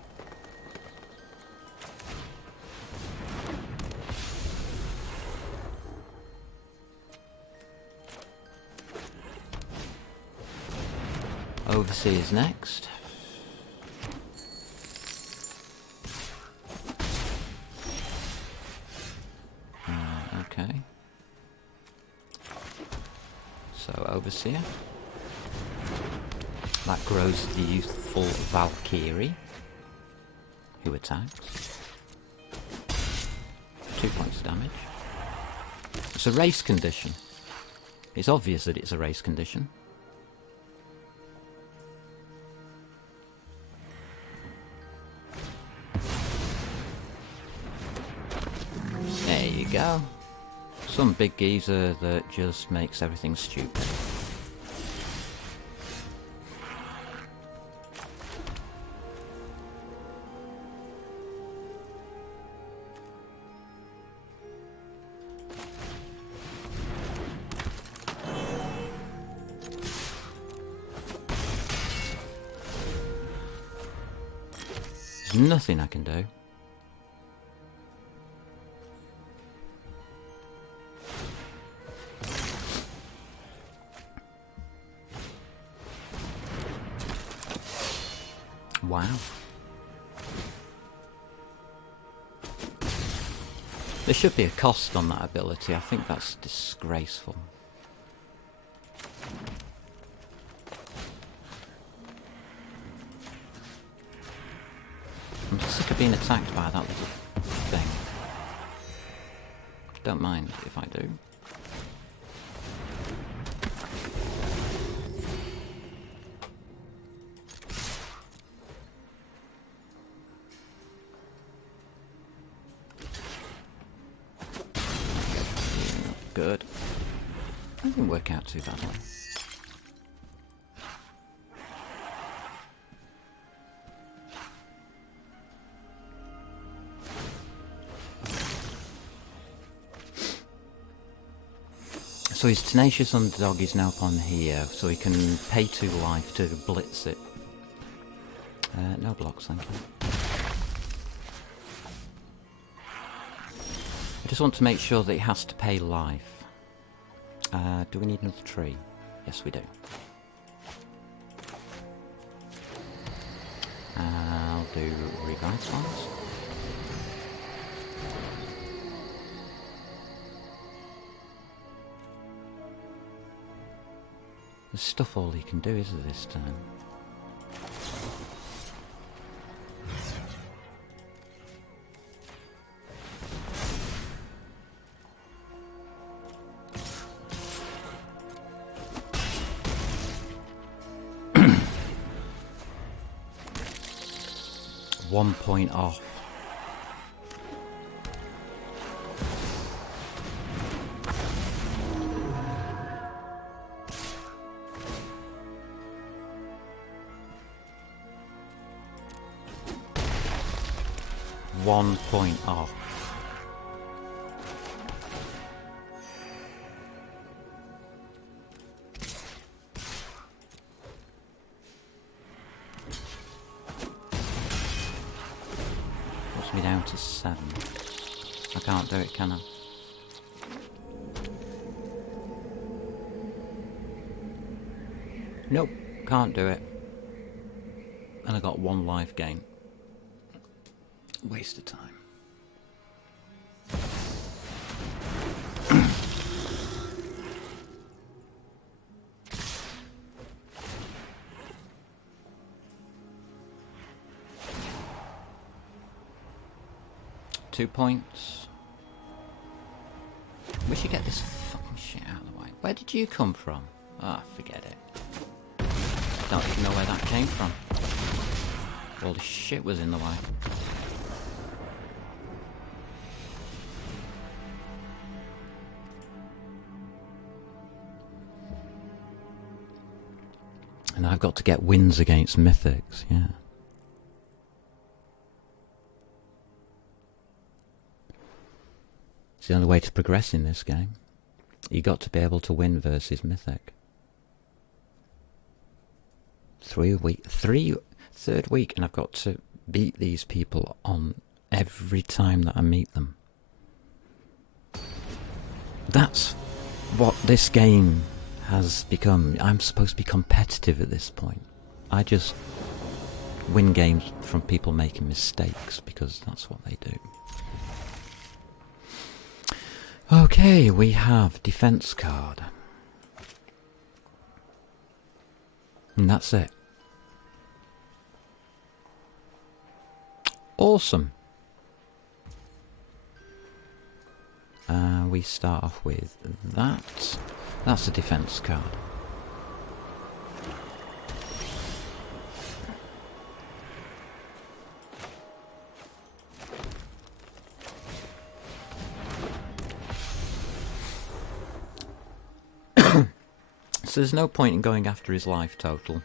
Overseas next. Okay. So Overseer. That grows the youthful Valkyrie, who attacks. 2 points of damage. It's a race condition. It's obvious that it's a race condition. There you go. Some big geezer that just makes everything stupid. There's nothing I can do. Wow. There should be a cost on that ability. I think that's disgraceful. I'm sick of being attacked by that little thing. Don't mind if I do. Good. That didn't work out too badly. So his Tenacious Underdog is now upon here, so he can pay 2 life to blitz it. No blocks, thank you. I just want to make sure that it has to pay life. Do we need another tree? Yes, we do. I'll do Revitalize. There's stuff all he can do, is there, this time? One point off. One point off. to 7. I can't do it, can I? Nope, can't do it. And I got 1 life gain. Waste of time. Two points. We should get this fucking shit out of the way. Where did you come from? Ah, forget it. Don't even know where that came from. All the shit was in the way. And I've got to get wins against mythics, yeah. It's the only way to progress in this game. You got to be able to win versus mythic. Third week, and I've got to beat these people on every time that I meet them. That's what this game has become. I'm supposed to be competitive at this point. I just win games from people making mistakes because that's what they do. Okay, we have defense card. And that's it. Awesome. We start off with that. That's a defense card. So there's no point in going after his life total.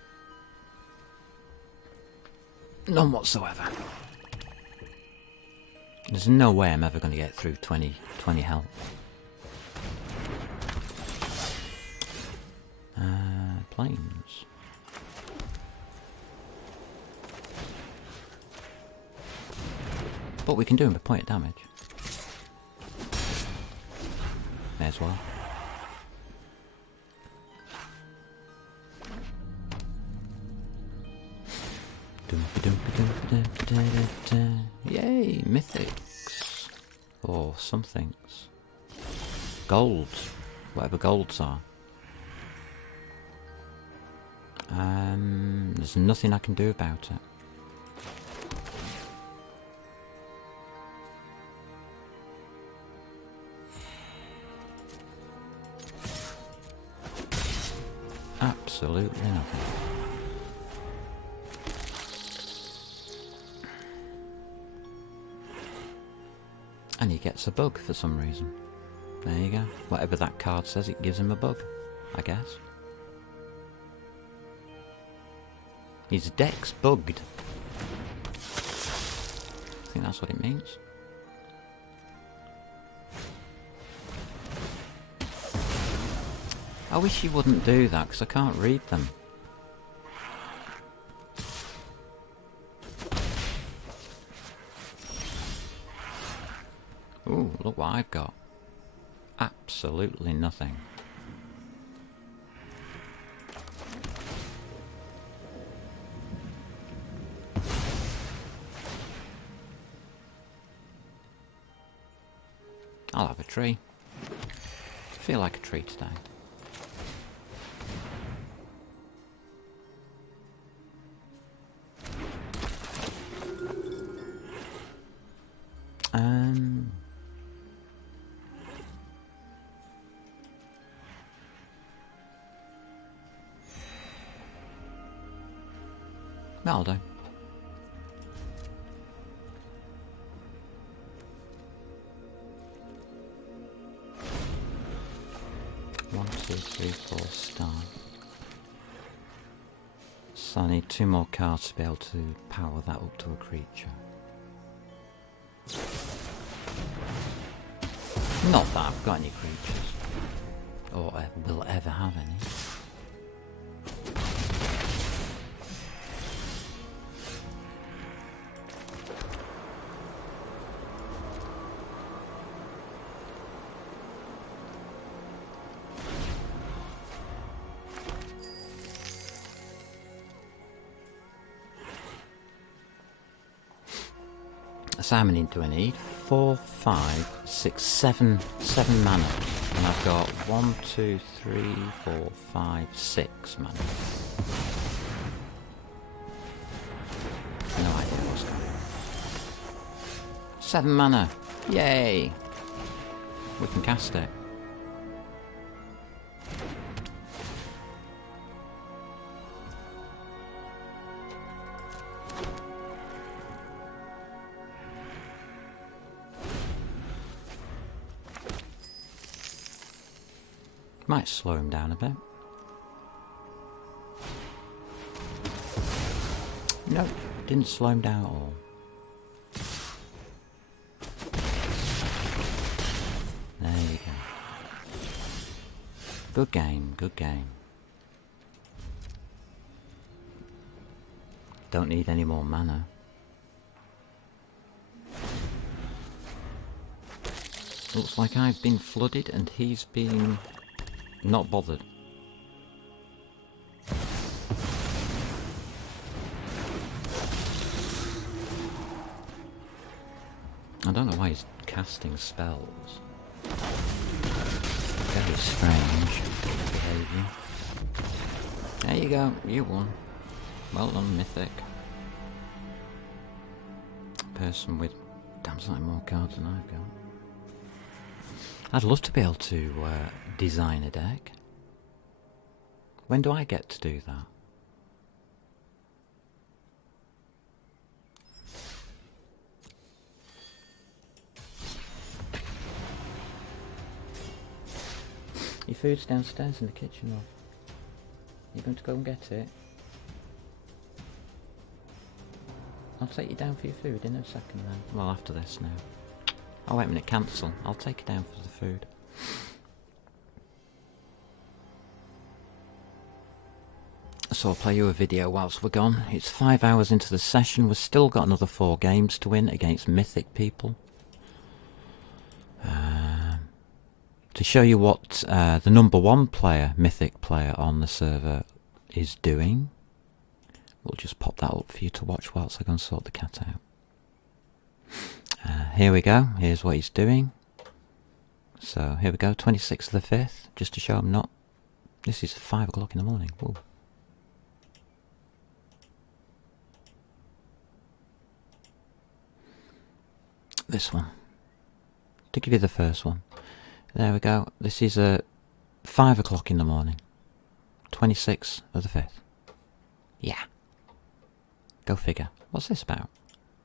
None whatsoever. There's no way I'm ever going to get through 20 health. Planes. But we can do him a point of damage. May as well. Yay, mythics. Or somethings. Golds. Whatever golds are. There's nothing I can do about it. Absolutely nothing. And he gets a bug for some reason. There you go. Whatever that card says, it gives him a bug, I guess. His deck's bugged. I think that's what it means. I wish you wouldn't do that, because I can't read them. Ooh, look what I've got. Absolutely nothing. I'll have a tree. I feel like a tree today. That'll do. One, 2, 3, 4 star. So I need 2 more cards to be able to power that up to a creature. Not that I've got any creatures. Or will ever have any. So how many do I need? 4, 5, 6, 7, 7 mana. And I've got 1, 2, 3, 4, 5, 6 mana. No idea what's going on. 7 mana! Yay! We can cast it. Might slow him down a bit. Nope, didn't slow him down at all. There you go. Good game, good game. Don't need any more mana. Looks like I've been flooded and he's been not bothered. I don't know why he's casting spells. Very strange behaviour. There you go, you won. Well done, Mythic. Person with damn sight more cards than I've got. I'd love to be able to design a deck. When do I get to do that? Your food's downstairs in the kitchen, love. You going to go and get it? I'll take you down for your food in a second then. Well, after this now. Oh, wait a minute, cancel. I'll take you down for the food. So I'll play you a video whilst we're gone. It's 5 hours into the session. We've still got another 4 games to win against Mythic people. To show you what the #1 player, Mythic player on the server is doing. We'll just pop that up for you to watch whilst I go and sort the cat out. Here we go, here's what he's doing. So here we go, 26th of the 5th, just to show him not... This is 5 o'clock in the morning. Whoa. This one. To give you the first one. There we go, this is 5 o'clock in the morning. 26th of the 5th. Yeah. Go figure. What's this about?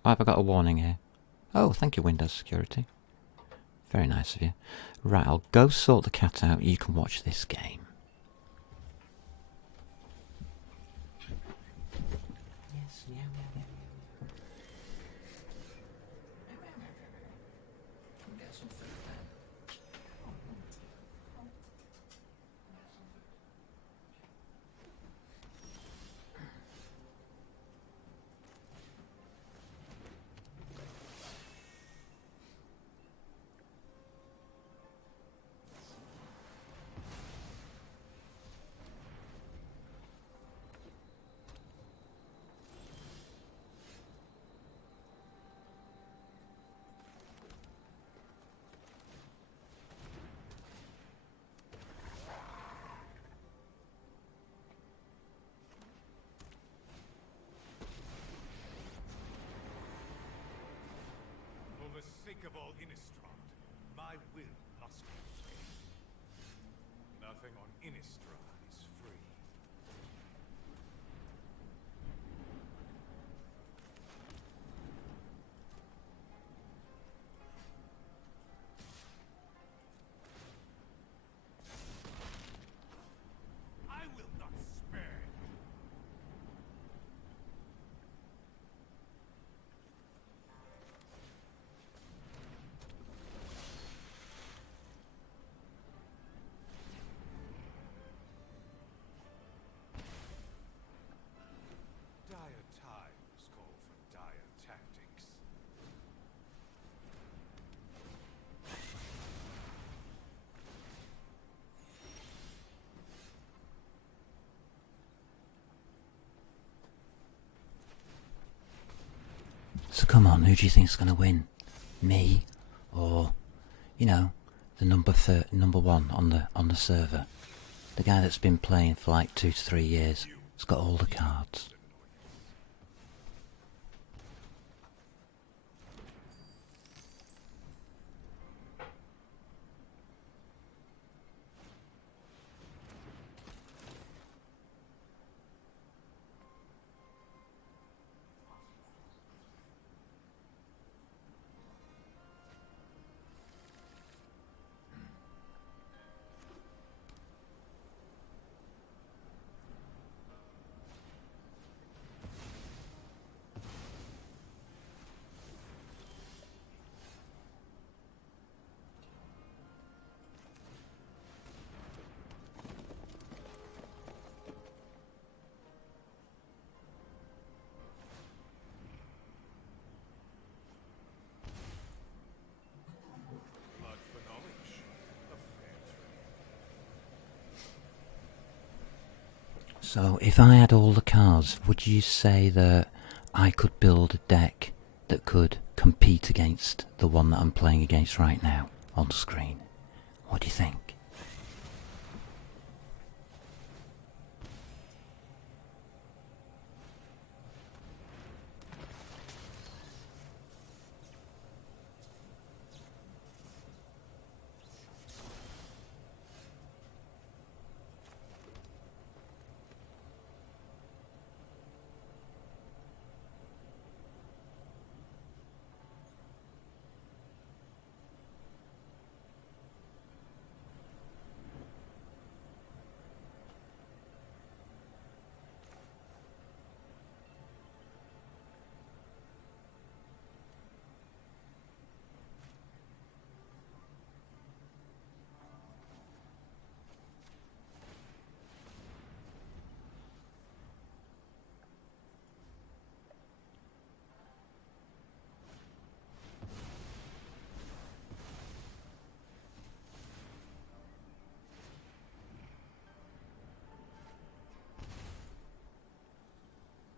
Why have I got a warning here? Oh, thank you, Windows Security. Very nice of you. Right, I'll go sort the cat out. You can watch this game. Yes, yeah. Get some food then. For the sake of all Innistrad, my will must obey. Nothing on Innistrad is free. I will not spare you. come on, who do you think's going to win? Me, or, you know, the number one on the server, the guy that's been playing for like 2 to 3 years. He's got all the cards. Blood for knowledge. A fair trade. So, if I had all the cards, would you say that I could build a deck that could compete against the one that I'm playing against right now on screen? What do you think?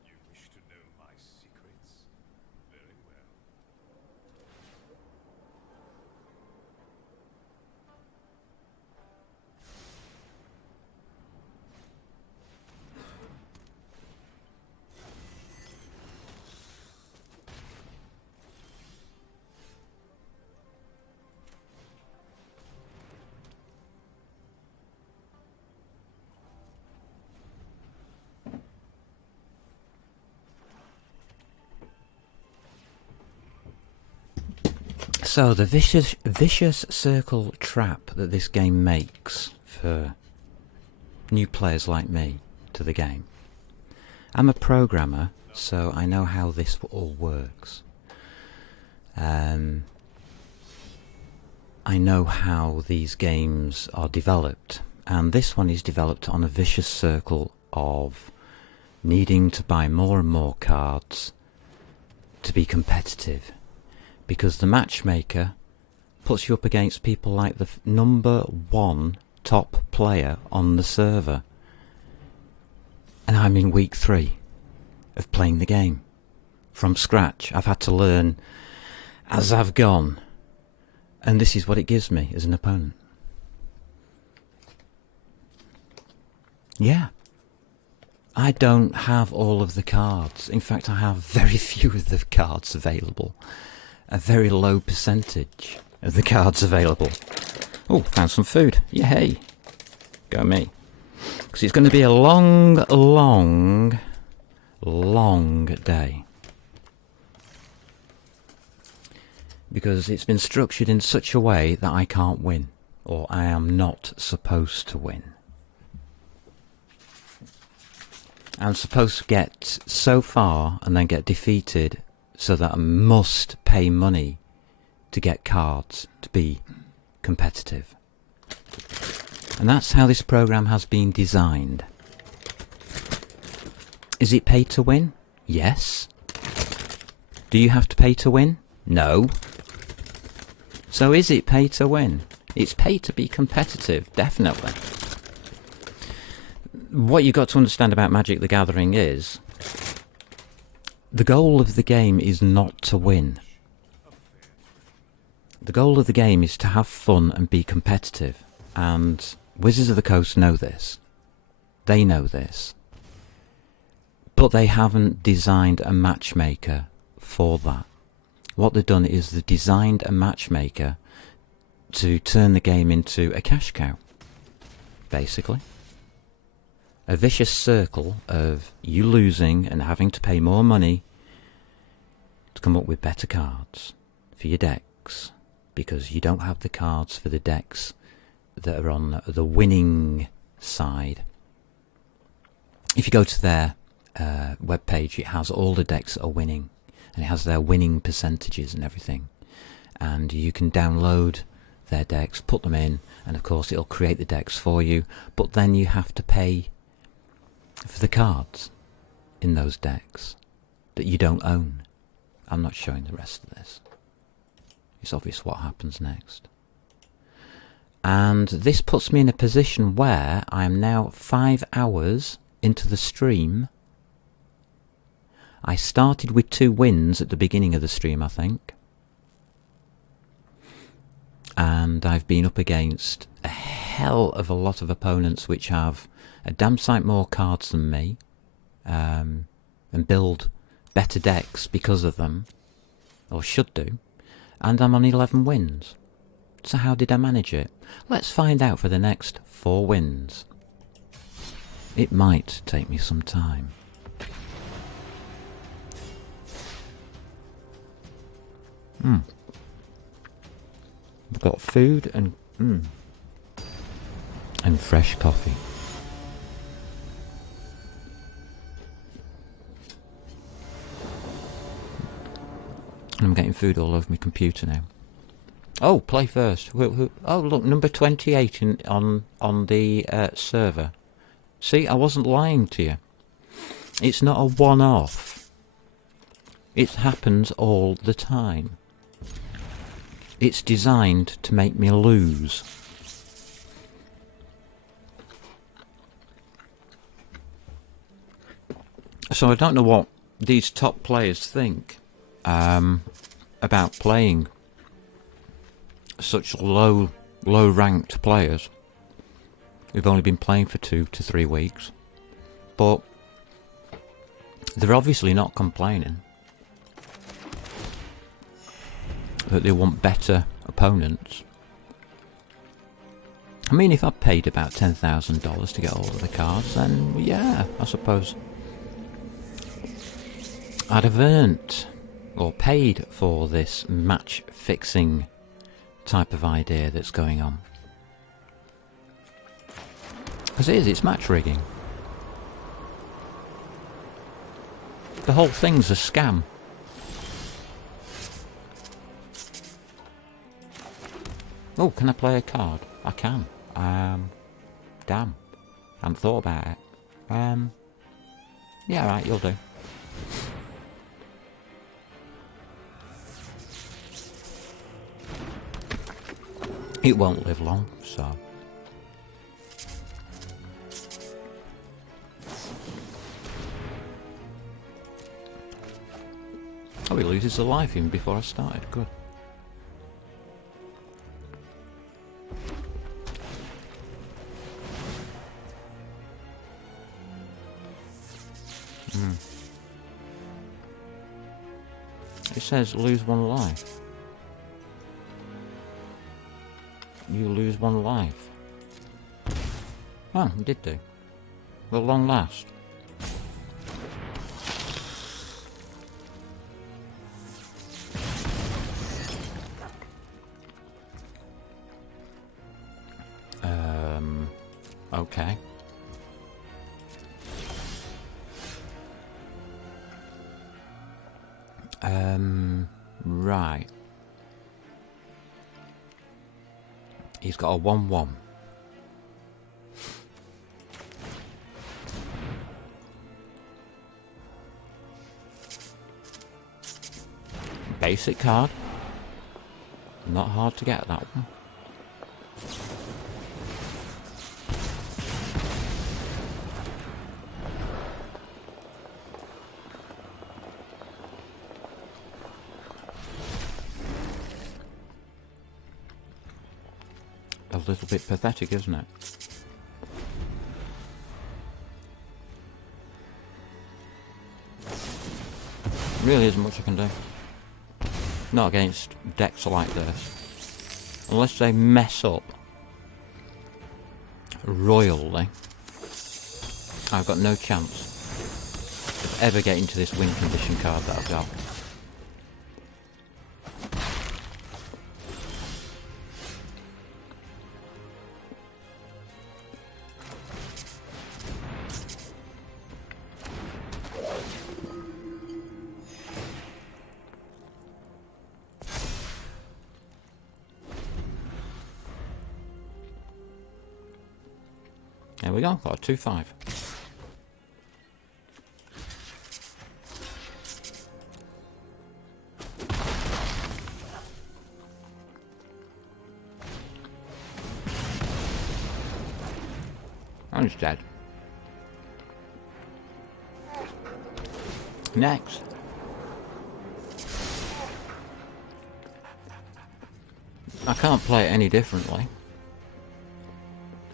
You wish to know my secrets? Very well. So the vicious circle trap that this game makes for new players like me to the game. I'm a programmer, so I know how this all works. I know how these games are developed, and this one is developed on a vicious circle of needing to buy more and more cards to be competitive. Because the matchmaker puts you up against people like the number one top player on the server. And I'm in week 3 of playing the game. From scratch. I've had to learn as I've gone. And this is what it gives me as an opponent. Yeah. I don't have all of the cards. In fact, I have very few of the cards available. A very low percentage of the cards available. Oh, found some food. Yay. Go me. Because it's going to be a long day. Because it's been structured in such a way that I can't win. Or I am not supposed to win. I'm supposed to get so far and then get defeated so that I must pay money to get cards to be competitive. And that's how this program has been designed. Is it pay to win? Yes. Do you have to pay to win? No. So is it pay to win? It's pay to be competitive, definitely. What you've got to understand about Magic the Gathering is The goal of the game is not to win. The goal of the game is to have fun and be competitive, and Wizards of the Coast know this. They know this. But they haven't designed a matchmaker for that. What they've done is they've designed a matchmaker to turn the game into a cash cow, basically. A vicious circle of you losing and having to pay more money to come up with better cards for your decks, because you don't have the cards for the decks that are on the winning side. If you go to their webpage, it has all the decks that are winning, and it has their winning percentages and everything. And you can download their decks, put them in, and of course it'll create the decks for you, but then you have to pay for the cards in those decks that you don't own. I'm not showing the rest of this. It's obvious what happens next. And this puts me in a position where I am now 5 hours into the stream. I started with 2 wins at the beginning of the stream, I think. And I've been up against a hell of a lot of opponents which have a damn sight more cards than me, and build better decks because of them, or should do, and I'm on 11 wins. So how did I manage it? Let's find out for the next 4 wins. It might take me some time. We've got food and fresh coffee. And I'm getting food all over my computer now. Oh, play first. Oh, look, number 28 on the server. See, I wasn't lying to you. It's not a one-off. It happens all the time. It's designed to make me lose. So I don't know what these top players think about playing such low-ranked players who've only been playing for 2 to 3 weeks. But they're obviously not complaining that they want better opponents. I mean, if I paid about $10,000 to get all of the cards, then yeah, I suppose I'd have earned or paid for this match fixing type of idea that's going on. Because it's match rigging. The whole thing's a scam. Oh, can I play a card? I can. Damn. Hadn't thought about it. Yeah, right, you'll do. It won't live long, so... Oh, he loses a life even before I started. Good. It says lose 1 life. You lose 1 life. Oh, it did do. Well, long last. Okay. Right. He's got a 1/1. Basic card. Not hard to get that one. a little bit pathetic, isn't it? Really isn't much I can do. Not against decks like this. Unless they mess up royally, I've got no chance of ever getting to this win condition card that I've got. There we go, got a 2-5. And it's dead. Next. I can't play it any differently.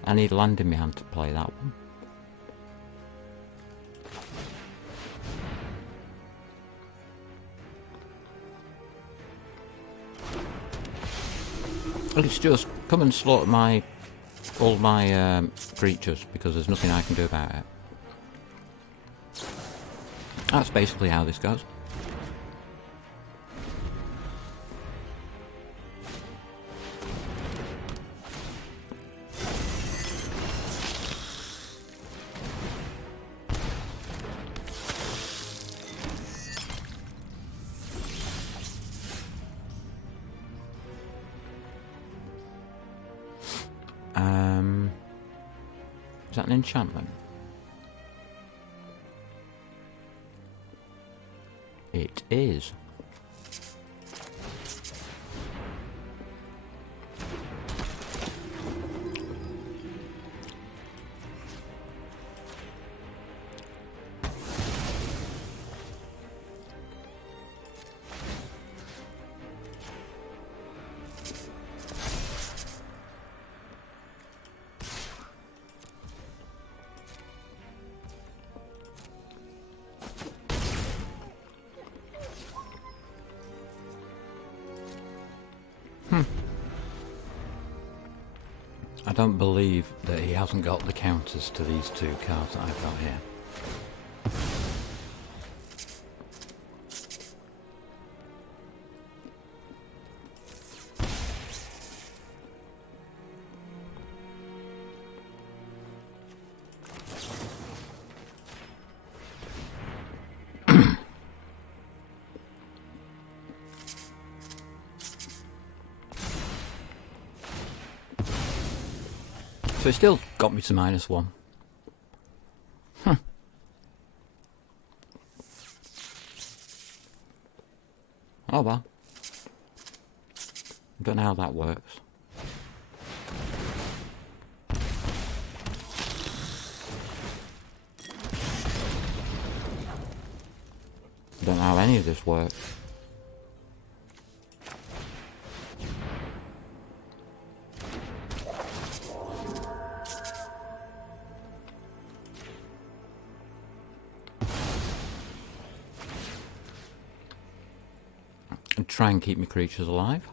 I need land in my hand to play that one. Well, it's just come and slaughter all my creatures because there's nothing I can do about it. That's basically how this goes. Is that an enchantment? It is. I don't believe that he hasn't got the counters to these two cards that I've got here. So it still got me to -1. Oh well. Don't know how that works. Don't know how any of this works. And try and keep my creatures alive.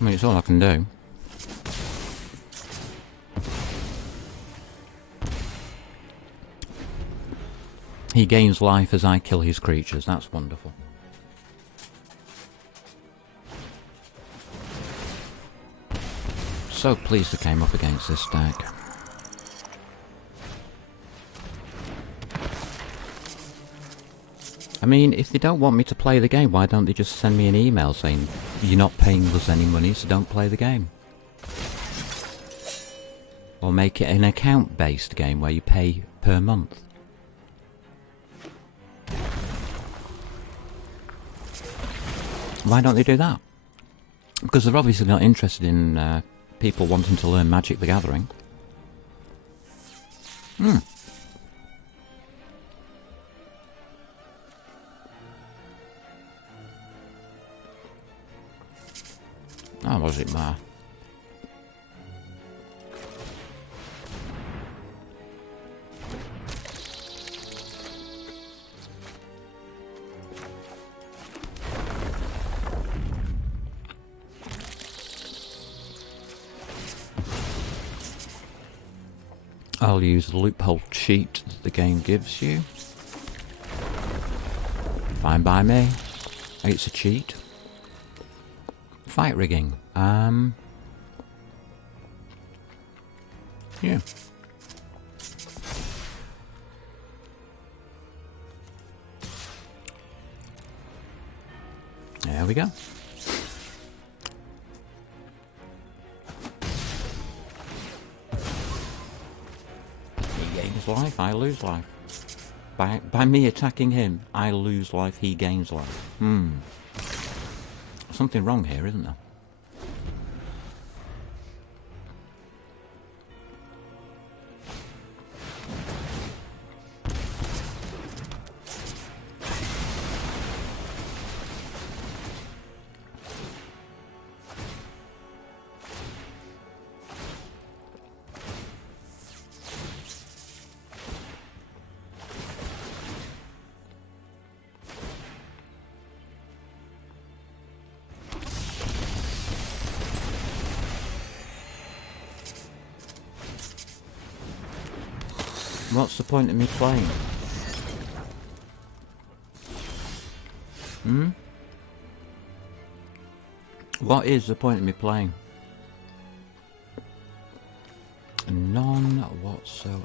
I mean, it's all I can do. He gains life as I kill his creatures. That's wonderful. So pleased I came up against this stack. I mean, if they don't want me to play the game, why don't they just send me an email saying, you're not paying us any money, so don't play the game? Or make it an account-based game where you pay per month. Why don't they do that? Because they're obviously not interested in people wanting to learn Magic the Gathering. Oh, was it Ma? I'll use the loophole cheat that the game gives you. Fine by me. It's a cheat. Fight rigging. Yeah. There we go. He gains life, I lose life. By me attacking him, I lose life, he gains life. Something wrong here, isn't there? What's the point of me playing? What is the point of me playing? None whatsoever.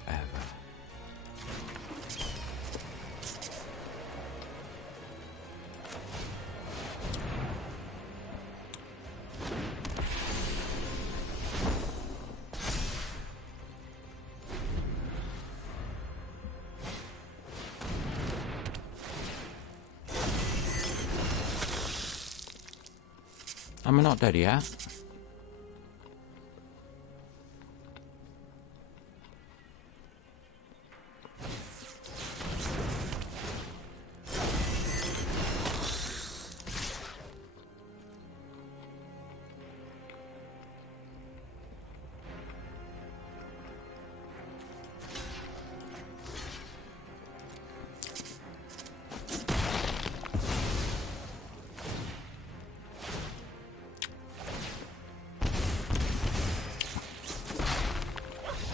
Am I not dead yet?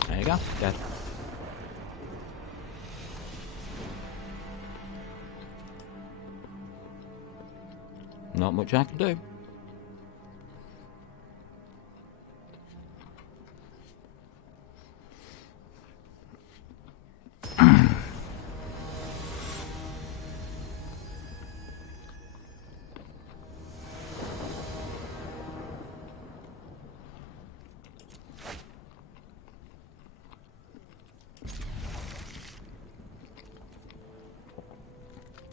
There you go, dead. Not much I can do.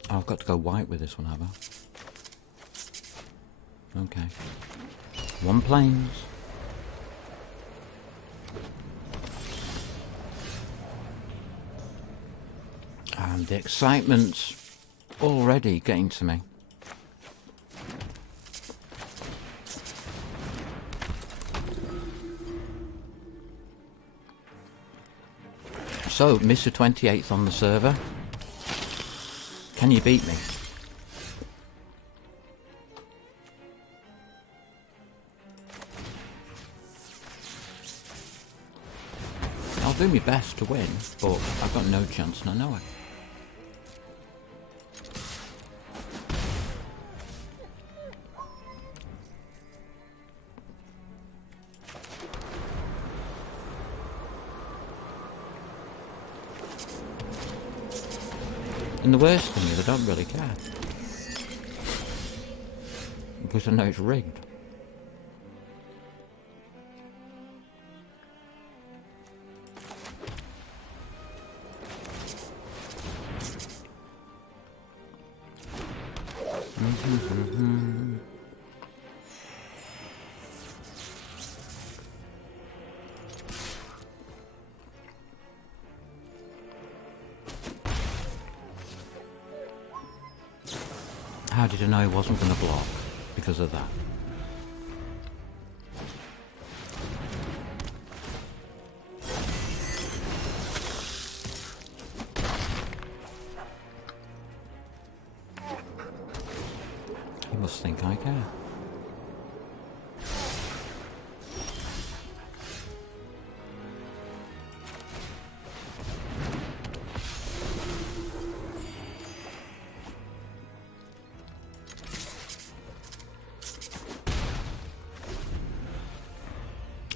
Oh, I've got to go white with this one, have I? Okay. One planes. And the excitement's already getting to me. So, Mr. 28th on the server. Can you beat me? I'll do my best to win, but I've got no chance and I know it. And the worst thing is I don't really care. Because I know it's rigged. How did I know he wasn't going to block? Because of that. You must think I care.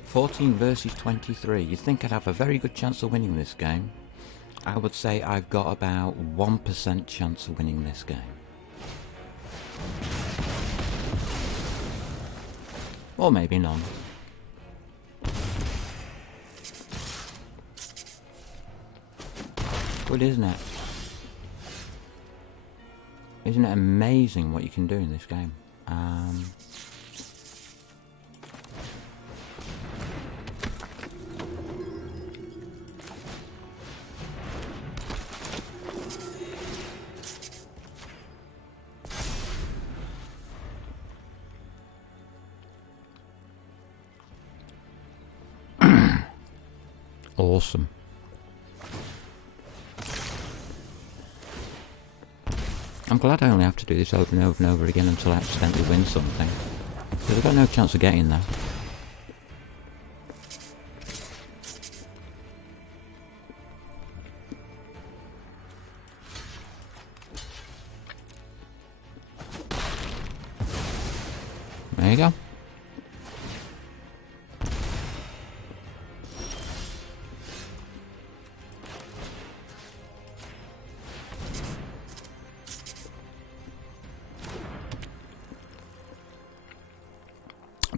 "14 versus 23. You'd think I'd have a very good chance of winning this game. I would say I've got about 1% chance of winning this game. Or maybe none. Good, isn't it? Isn't it amazing what you can do in this game? Awesome. I'm glad I only have to do this over and over and over again until I accidentally win something. Because I've got no chance of getting there. There you go.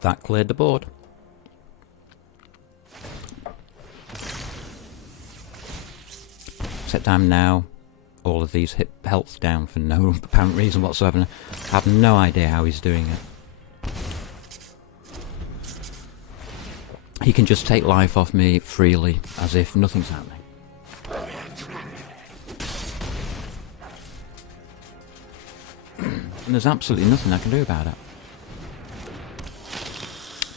That cleared the board. Except I'm now all of these hit health down for no apparent reason whatsoever. I have no idea how he's doing it. He can just take life off me freely, as if nothing's happening. And there's absolutely nothing I can do about it.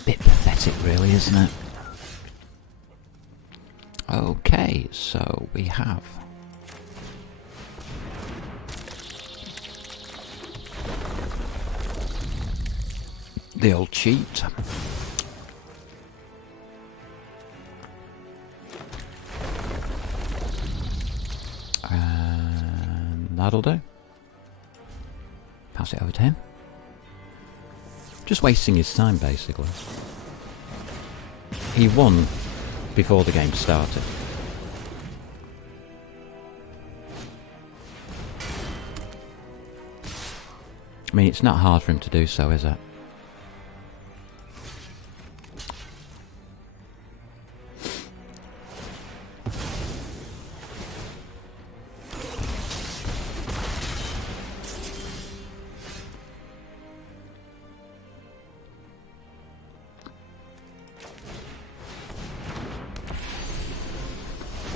Bit pathetic, really, isn't it? Okay, so we have the old cheat. And that'll do. Pass it over to him. Just wasting his time, basically. He won before the game started. I mean, it's not hard for him to do so, is it?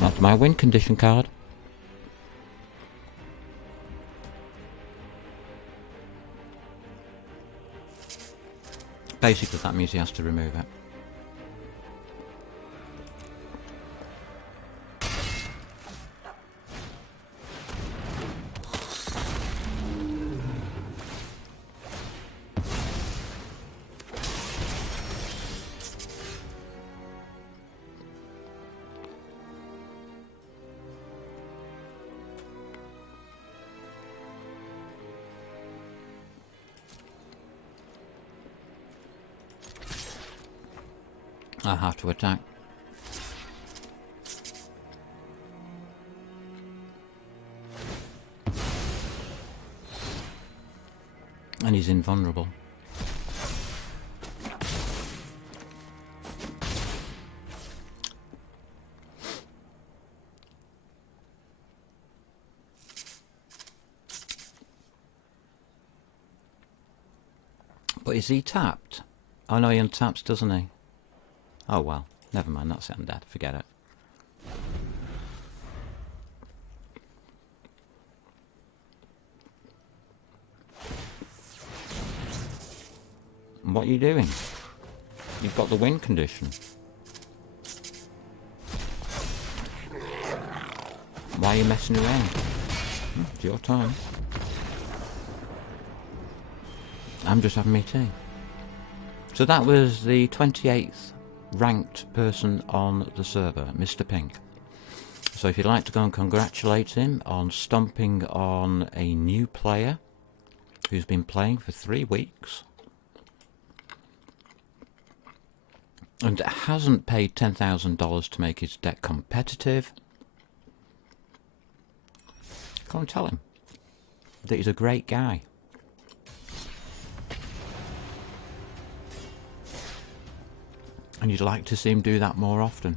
That's my win condition card. Basically, that means he has to remove it. I have to attack. And he's invulnerable. But is he tapped? Oh no, he untaps, doesn't he? Oh well, never mind, that's it, I'm dead, forget it. What are you doing? You've got the win condition. Why are you messing around? It's your time. I'm just having my tea. So that was the 28th ranked person on the server, Mr. Pink. So if you'd like to go and congratulate him on stomping on a new player who's been playing for 3 weeks and hasn't paid $10,000 to make his deck competitive, go and tell him that he's a great guy. And you'd like to see him do that more often.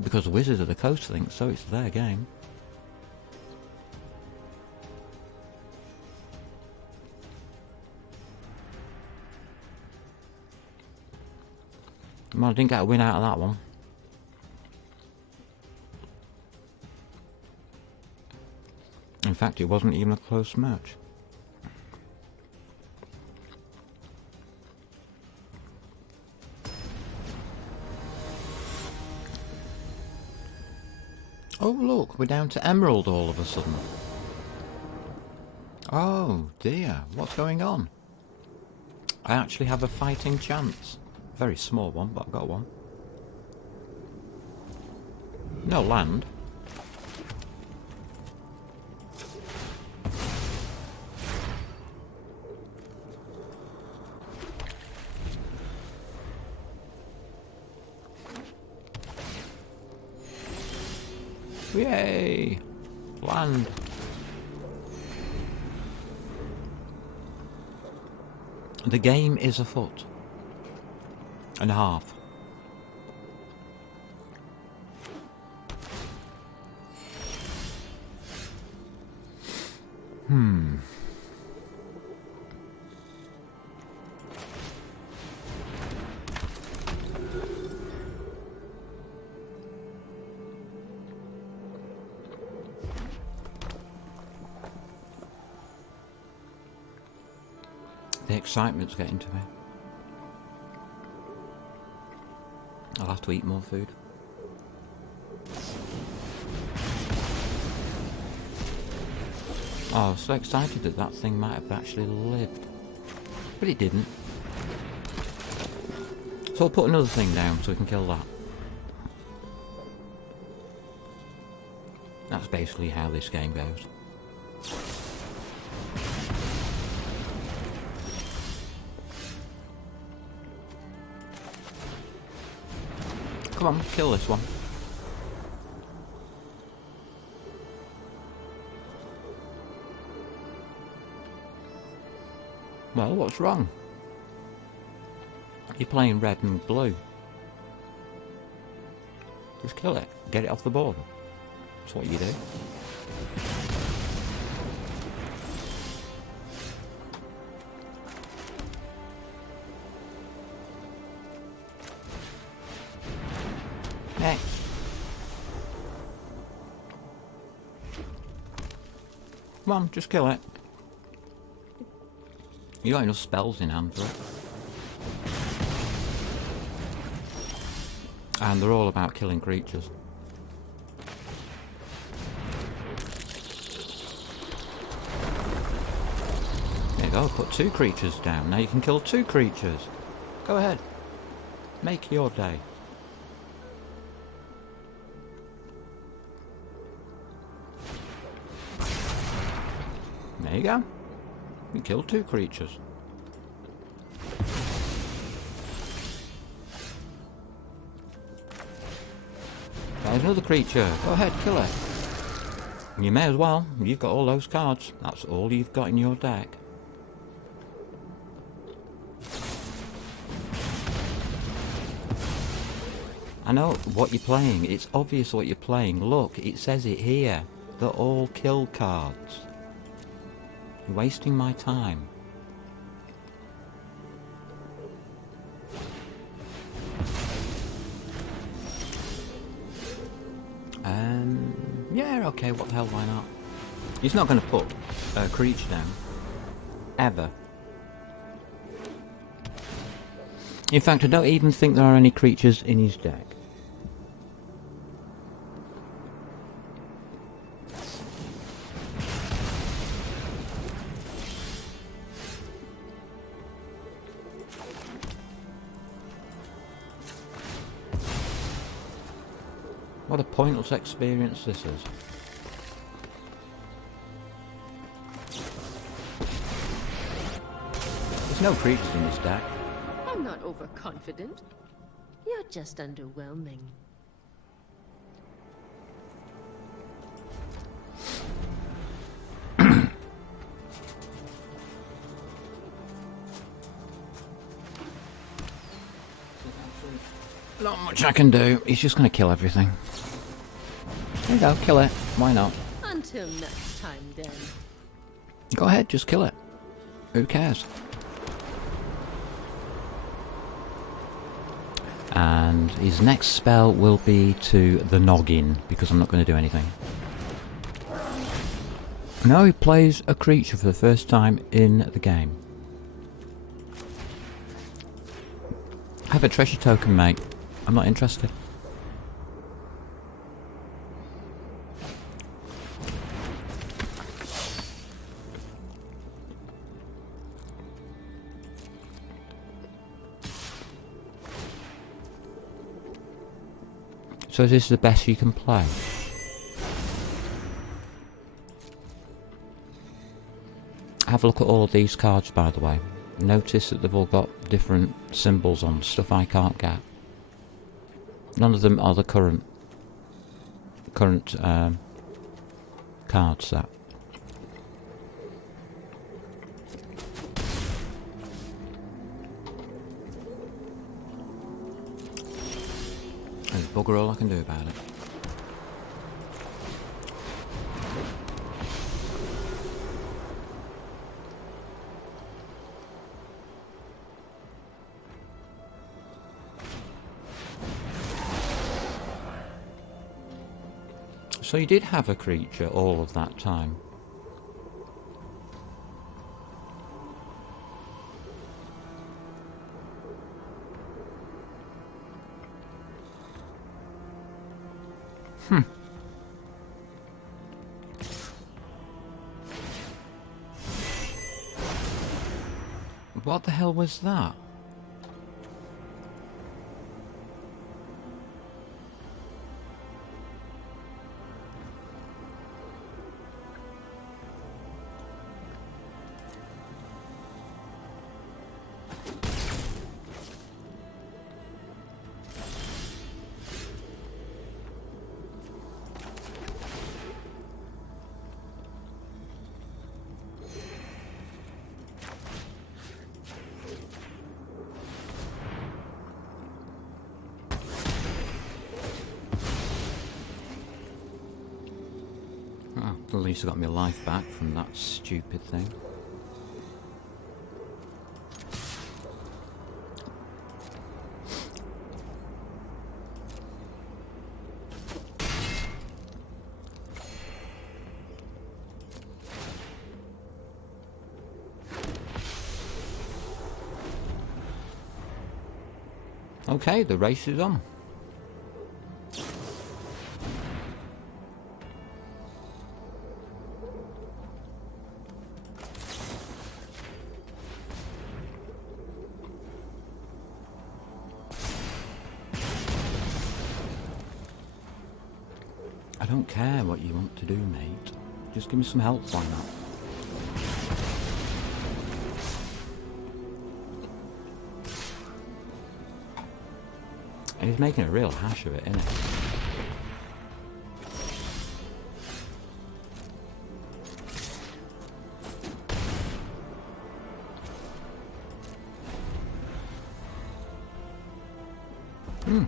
Because the Wizards of the Coast think so, it's their game. Well, I didn't get a win out of that one. In fact, it wasn't even a close match. Oh look, we're down to Emerald all of a sudden. Oh dear, what's going on? I actually have a fighting chance. Very small one, but I've got one. No land. Yay! Land. The game is a foot and a half. The excitement's getting to me. I'll have to eat more food. Oh, I was so excited that that thing might have actually lived. But it didn't. So I'll put another thing down so we can kill that. That's basically how this game goes. Come on, kill this one. Well, what's wrong? You're playing red and blue. Just kill it. Get it off the board. That's what you do. Next. Come on, just kill it. You got enough spells in hand for it. And they're all about killing creatures. There you go, put 2 creatures down. Now you can kill 2 creatures. Go ahead. Make your day. There you go. You killed 2 creatures. There's another creature. Go ahead, kill it. You may as well. You've got all those cards. That's all you've got in your deck. I know what you're playing. It's obvious what you're playing. Look, it says it here. They're all kill cards. You're wasting my time. Yeah, okay, what the hell, why not? He's not going to put a creature down. Ever. In fact, I don't even think there are any creatures in his deck. What a pointless experience this is. There's no creatures in this deck. I'm not overconfident. You're just underwhelming. Not much I can do. He's just going to kill everything. There you go, kill it. Why not? Until next time, then. Go ahead, just kill it. Who cares? And his next spell will be to the noggin, because I'm not going to do anything. Now he plays a creature for the first time in the game. Have a treasure token, mate. I'm not interested. So this is the best you can play. Have a look at all of these cards, by the way. Notice that they've all got different symbols on, stuff I can't get. None of them are the current card set. There's bugger all I can do about it. So you did have a creature all of that time? What the hell was that? At least I got my life back from that stupid thing. Okay, the race is on. I don't care what you want to do, mate. Just give me some help, why not? And he's making a real hash of it, isn't he? Hmm.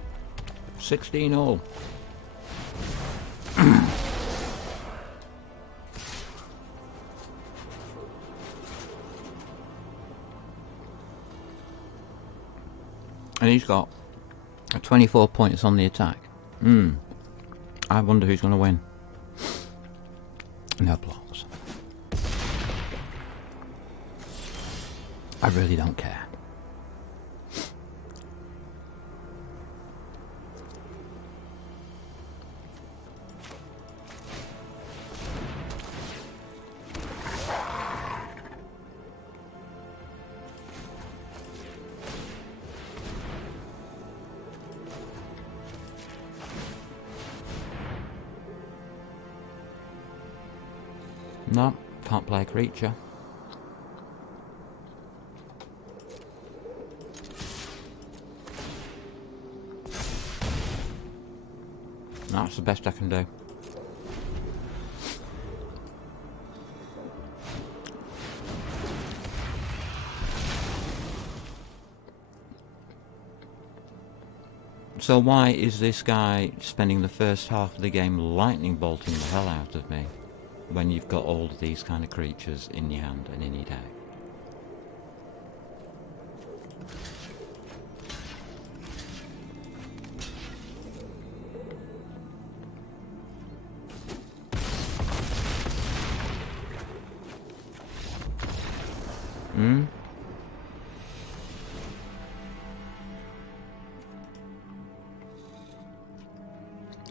16 all. And he's got 24 points on the attack. I wonder who's going to win. No blocks. I really don't care. No, can't play a creature. That's the best I can do. So why is this guy spending the first half of the game lightning bolting the hell out of me when you've got all of these kind of creatures in your hand and in your deck? Hmm?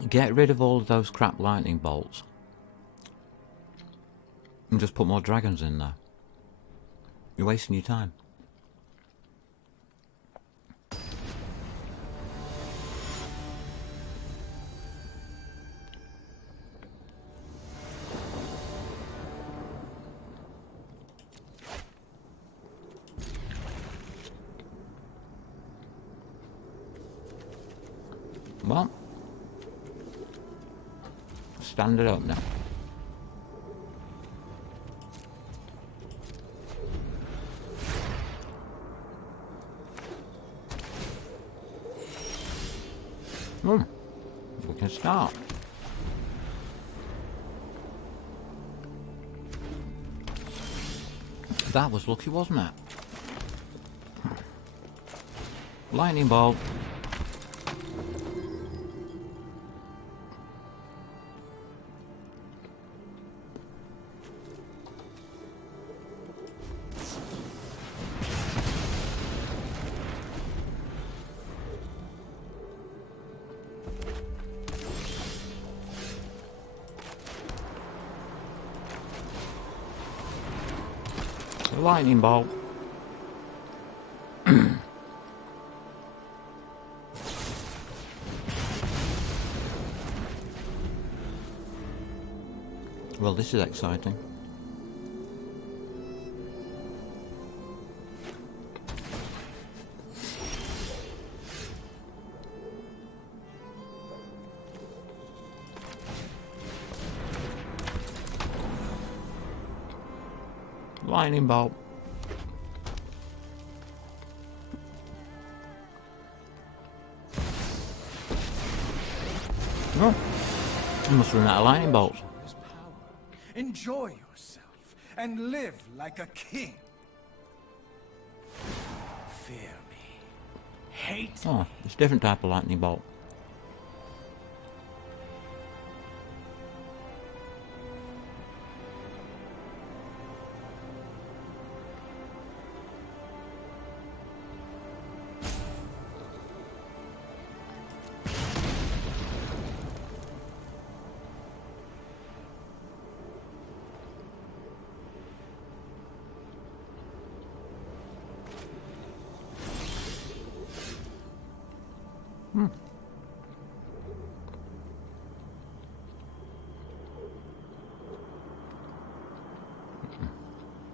Get rid of all of those crap lightning bolts and just put more dragons in there. You're wasting your time. Well, stand it up now. We can start. That was lucky, wasn't it? Lightning bolt. Lightning bolt. Well, this is exciting. Lightning bolt. Oh, I must run out of lightning bolts. His power. Enjoy yourself and live like a king. Fear me. Hate me. Oh, it's a different type of lightning bolt.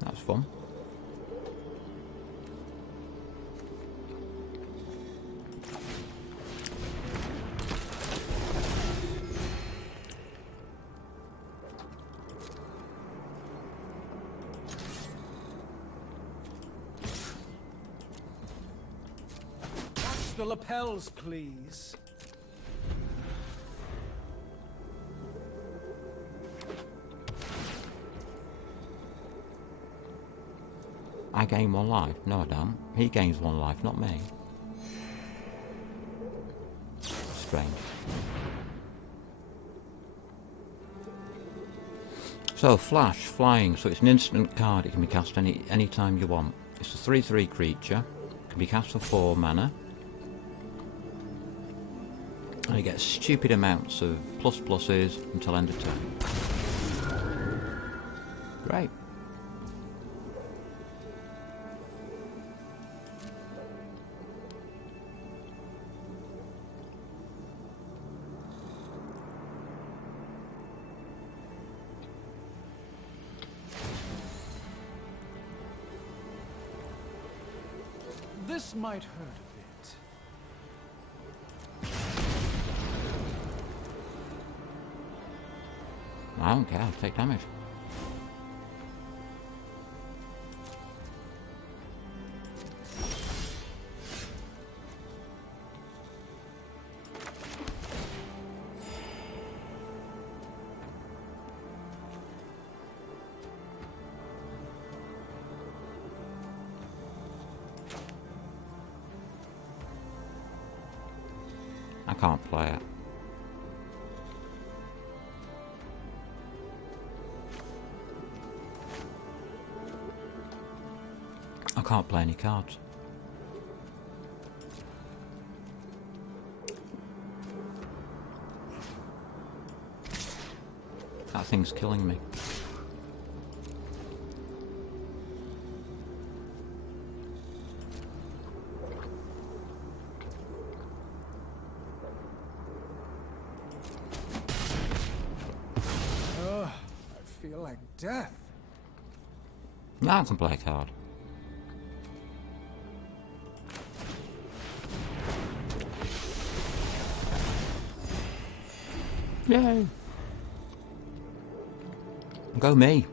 That's fun. Watch the lapels, please. I gain 1 life. No, I don't. He gains 1 life, not me. Strange. So, Flash, flying, so it's an instant card. It can be cast any time you want. It's a 3/3 creature. It can be cast for 4 mana. And you get stupid amounts of pluses until end of turn. Great. This might hurt a bit. I don't care, I'll take damage. I can't play it. I can't play any cards. That thing's killing me. I feel like death. Now I can play a card. Yay! Go me!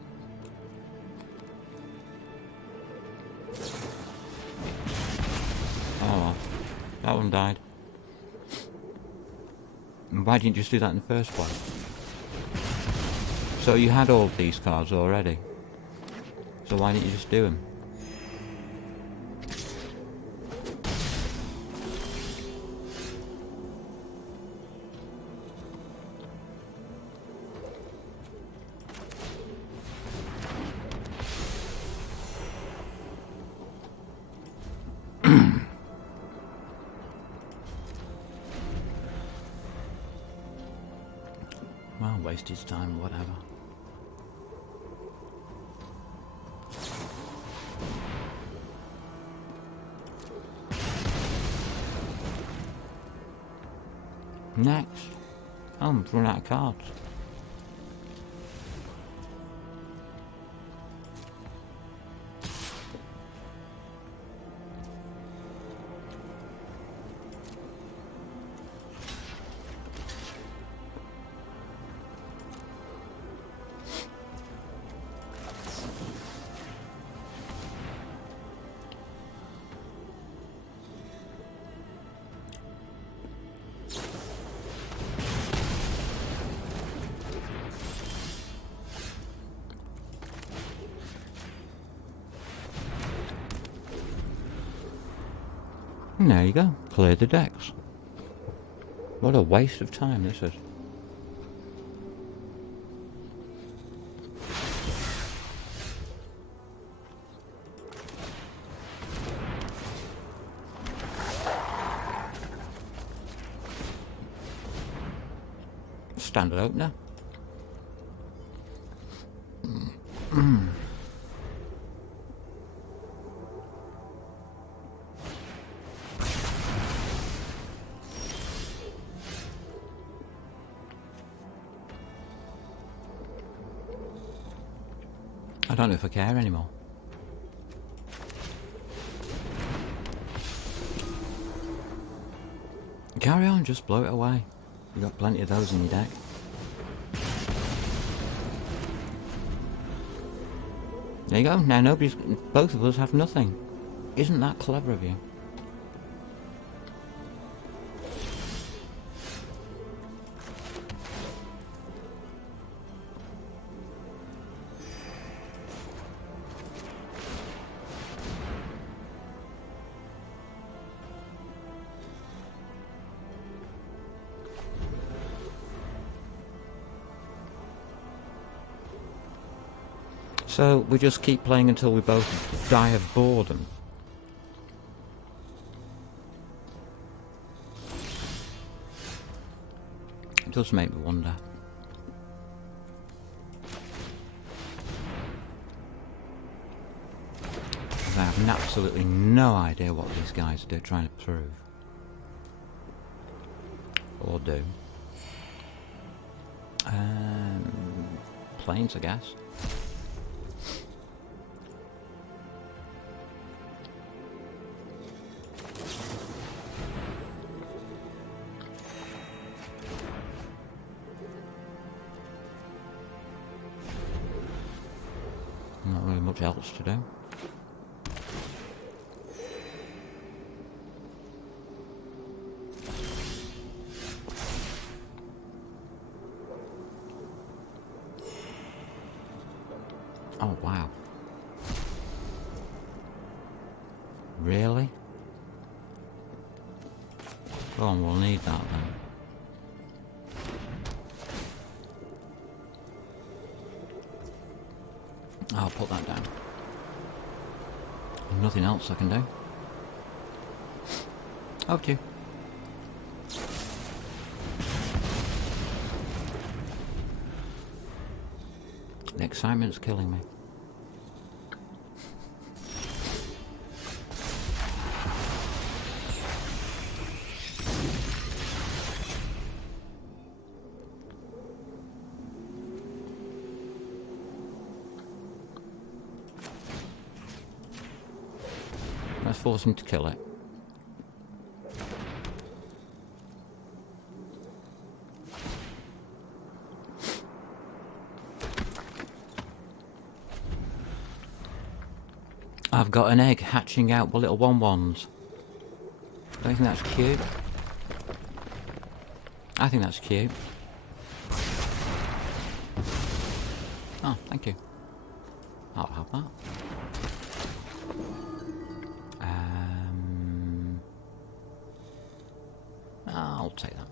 Oh, that one died. And why didn't you just do that in the first place? So you had all these cards already. So why didn't you just do them? Well, waste his time, whatever. Next. Oh, I'm running out of cards. And there you go, clear the decks. What a waste of time this is. Standard opener. I don't know if I care anymore. Carry on, just blow it away. You've got plenty of those in your deck. There you go, now both of us have nothing. Isn't that clever of you? So we just keep playing until we both die of boredom. It does make me wonder. I have absolutely no idea what these guys are trying to prove. Or do. Planes, I guess. Not really much else to do. Oh, wow. Really? Go on, we'll need that then. I'll put that down. Nothing else I can do. Over to you. The excitement's killing me. Let's force him to kill it. I've got an egg hatching out with little one-ones. Don't you think that's cute? I think that's cute. Oh, thank you. I'll have that. I'll take that.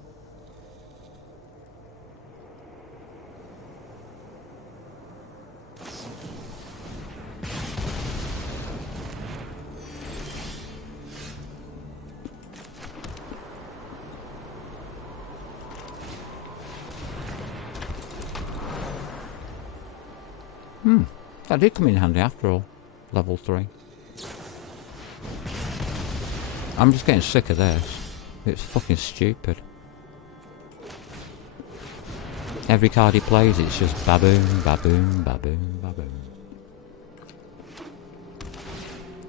That did come in handy after all. Level 3. I'm just getting sick of this. It's fucking stupid. Every card he plays, it's just baboon, baboon, baboon, baboon.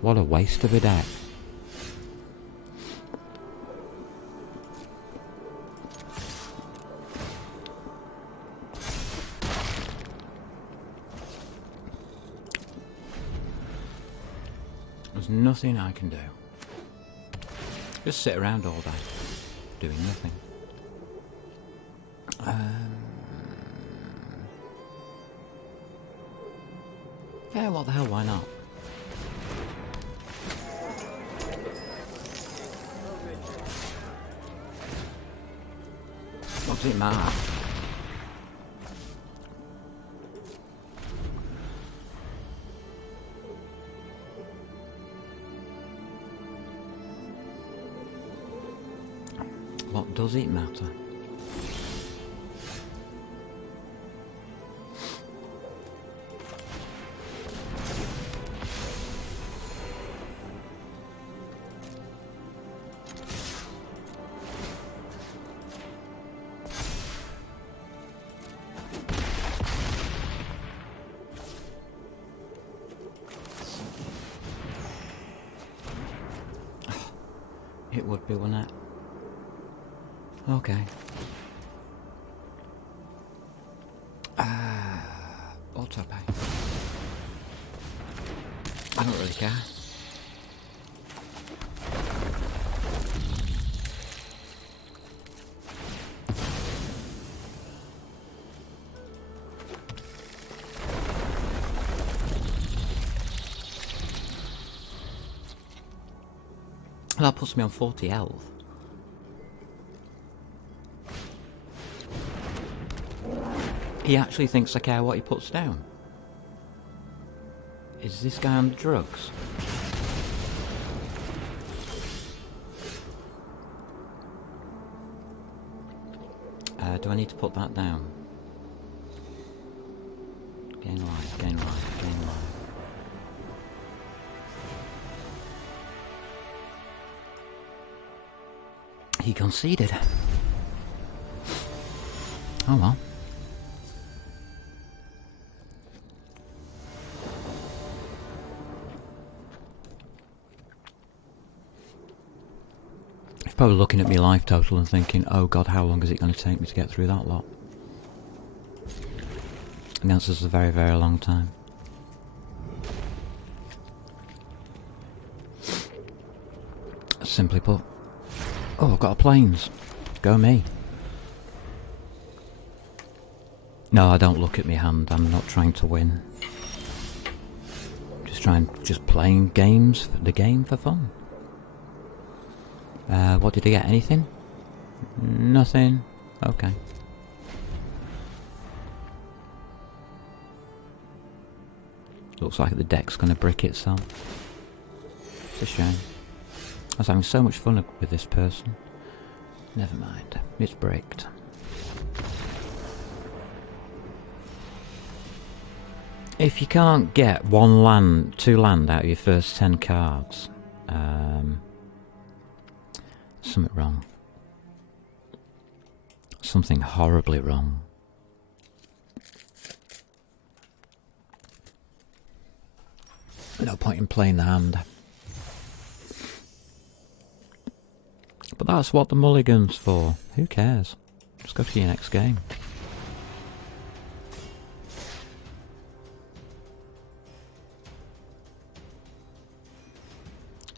What a waste of a deck. There's nothing I can do. Just sit around all day, doing nothing. Yeah, what the hell, why not? What does it matter? What does it matter? It would be, wouldn't it? Okay. Auto pay. I don't really care. That puts me on 40 health. He actually thinks I care what he puts down. Is this guy on the drugs? Do I need to put that down? Gain life, gain life, gain life. He conceded. Oh well. He's probably looking at my life total and thinking, oh god, how long is it going to take me to get through that lot? And the answer is a very, very long time. Simply put. Oh, I've got a plains. Go me. No, I don't look at my hand. I'm not trying to win. Just playing games, the game for fun. What did I get? Anything? Nothing. Okay. Looks like the deck's gonna brick itself. It's a shame. I was having so much fun with this person. Never mind. It's bricked. If you can't get two land out of your first 10 cards, something wrong. Something horribly wrong. No point in playing the hand. But that's what the mulligan's for. Who cares? Just go to your next game.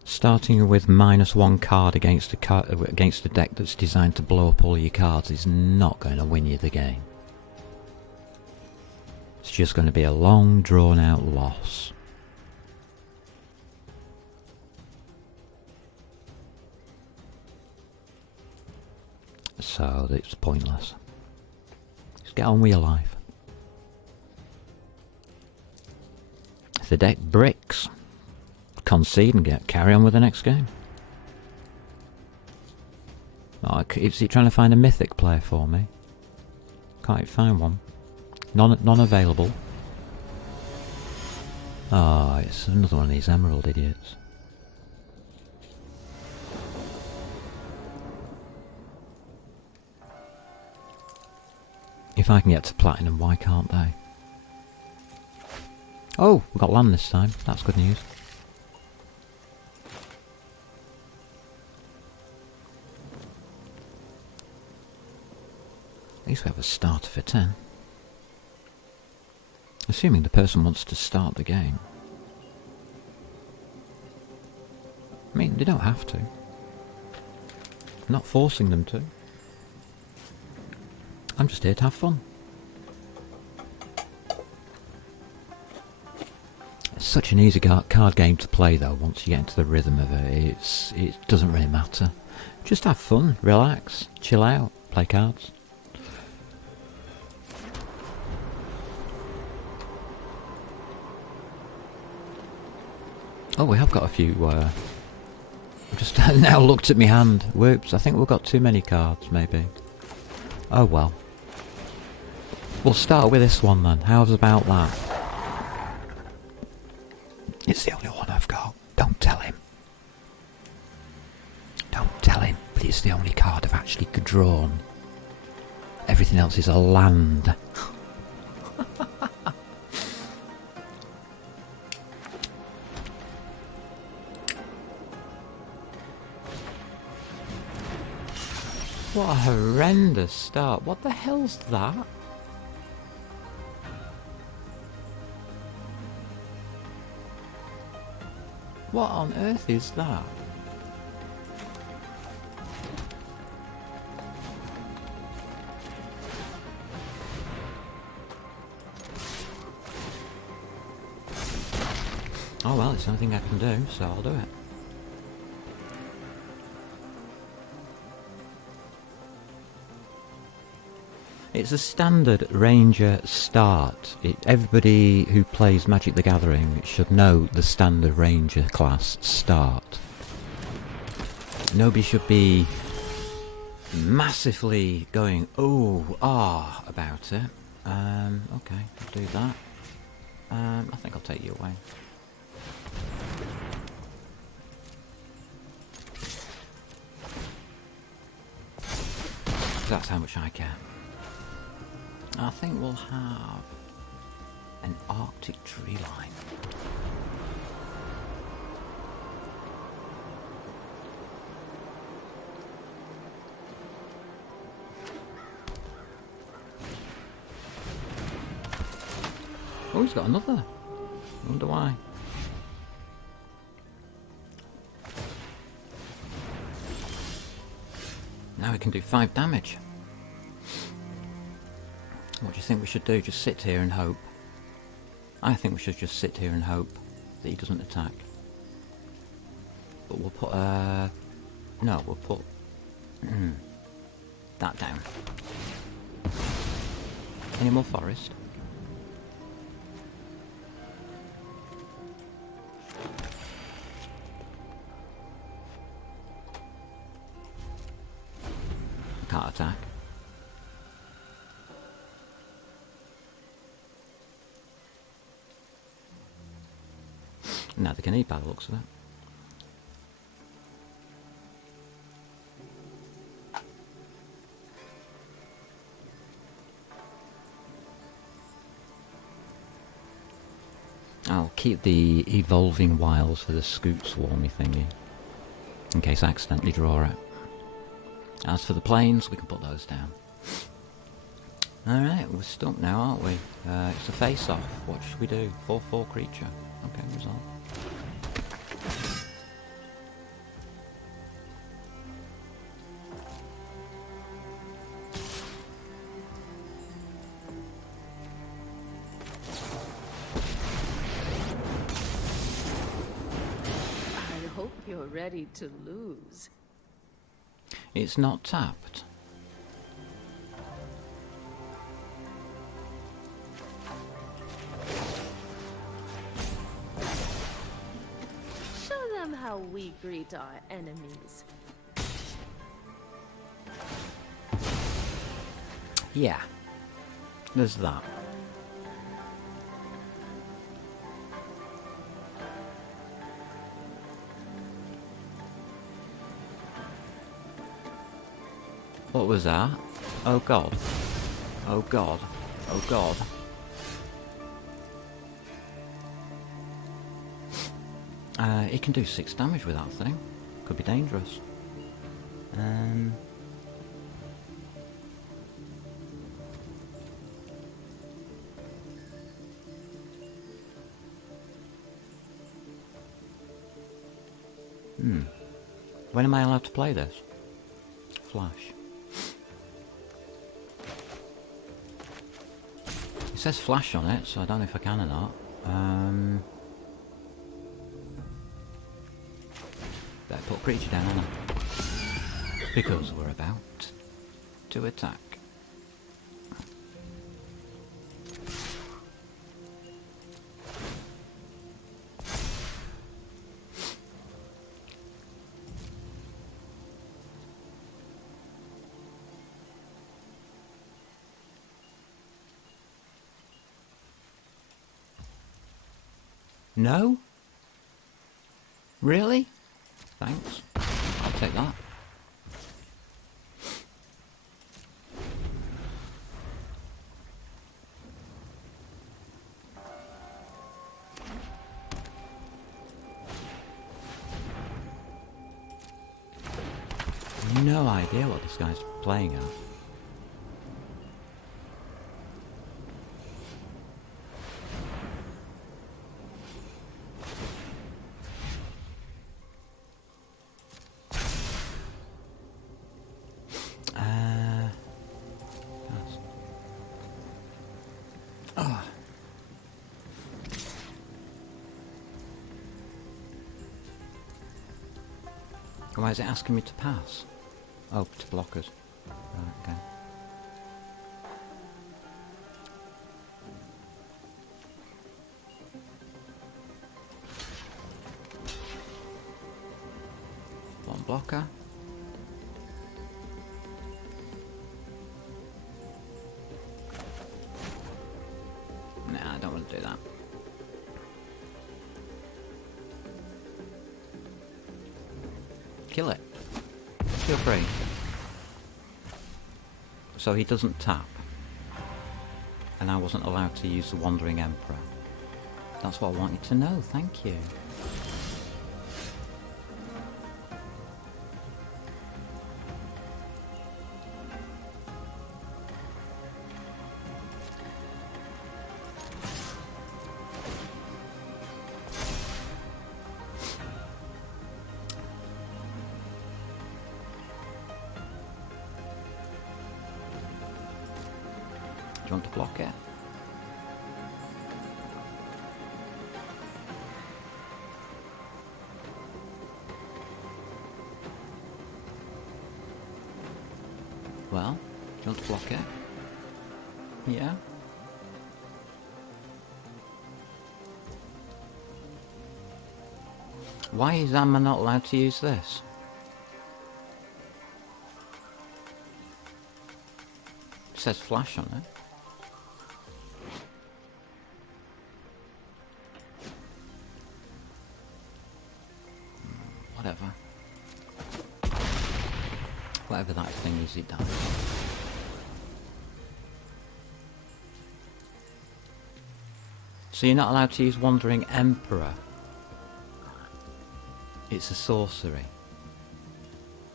Starting with -1 card against a deck that's designed to blow up all your cards is not going to win you the game. It's just going to be a long, drawn-out loss. So it's pointless. Just get on with your life. If the deck bricks, concede and carry on with the next game. Oh, is he trying to find a mythic player for me? Can't find one. None available. Oh, it's another one of these emerald idiots. If I can get to platinum, why can't they? Oh, we got land this time. That's good news. At least we have a starter for 10. Assuming the person wants to start the game. I mean, they don't have to. I'm not forcing them to. I'm just here to have fun. It's such an easy card game to play though, once you get into the rhythm of it. It doesn't really matter. Just have fun, relax, chill out, play cards. Oh, we have got a few, I've just now looked at my hand. Whoops, I think we've got too many cards, maybe. Oh well. We'll start with this one then. How's about that? It's the only one I've got. Don't tell him. Don't tell him, but it's the only card I've actually drawn. Everything else is a land. What a horrendous start. What the hell's that? What on earth is that? Oh well, it's something I can do, so I'll do it. It's a standard Ranger start. Everybody who plays Magic the Gathering should know the standard Ranger class start. Nobody should be massively going ooh, ah about it. Okay, I'll do that. I think I'll take you away. That's how much I care. I think we'll have an Arctic tree line. Oh, he's got another. I wonder why. Now it can do 5 damage. What do you think we should do? Just sit here and hope? I think we should just sit here and hope that he doesn't attack. But we'll put no, we'll put that down. Any more forest? Can't attack. Now they can eat by the looks of it. I'll keep the evolving wiles for the scoot swarmy thingy, in case I accidentally draw it. As for the planes, we can put those down. Alright, we're stuck now, aren't we? It's a face-off. What should we do? 4/4 creature. Okay, resolve. I hope you're ready to lose. It's not tapped. Show them how we greet our enemies. Yeah. There's that. What was that? Oh god. Oh god. Oh god. It can do 6 damage with that thing. Could be dangerous. When am I allowed to play this? Flash. It says flash on it, so I don't know if I can or not. Better put creature down, haven't I? Because we're about to attack. No? Really? Thanks. I'll take that. No idea what this guy's playing at. Why is it asking me to pass? Oh, to blockers. Right, okay. One blocker. Nah, I don't want to do that. Kill it. Feel free. So he doesn't tap. And I wasn't allowed to use the Wandering Emperor. That's what I wanted to know, thank you. you want to block it? Well, do you want to block it? Yeah? Why is Amma not allowed to use this? It says flash on it. Whatever. Whatever that thing is, it does. So you're not allowed to use Wandering Emperor. It's a sorcery.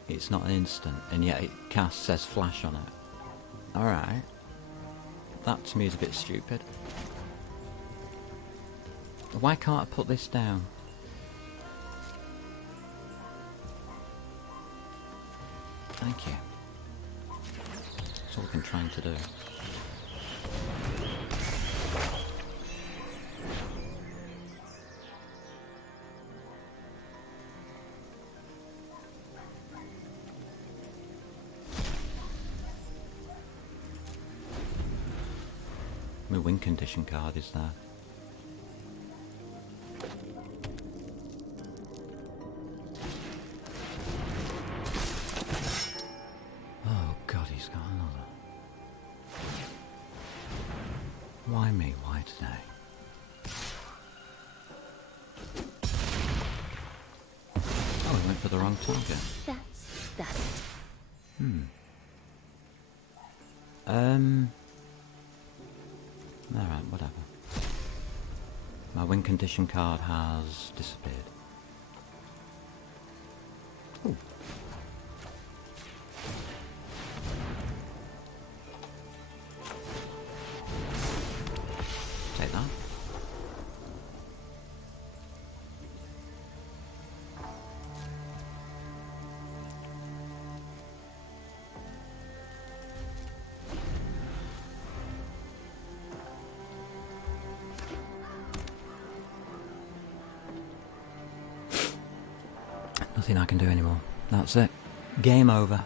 It's not an instant, and yet it says flash on it. Alright. That to me is a bit stupid. Why can't I put this down? Thank you. That's all I've been trying to do. My win condition card is there. Oh god, he's got another. Why me? Why today? Oh, he went for the wrong target. That's that. Alright, whatever. My win condition card has disappeared. Ooh. Take that. Nothing I can do anymore. That's it. Game over.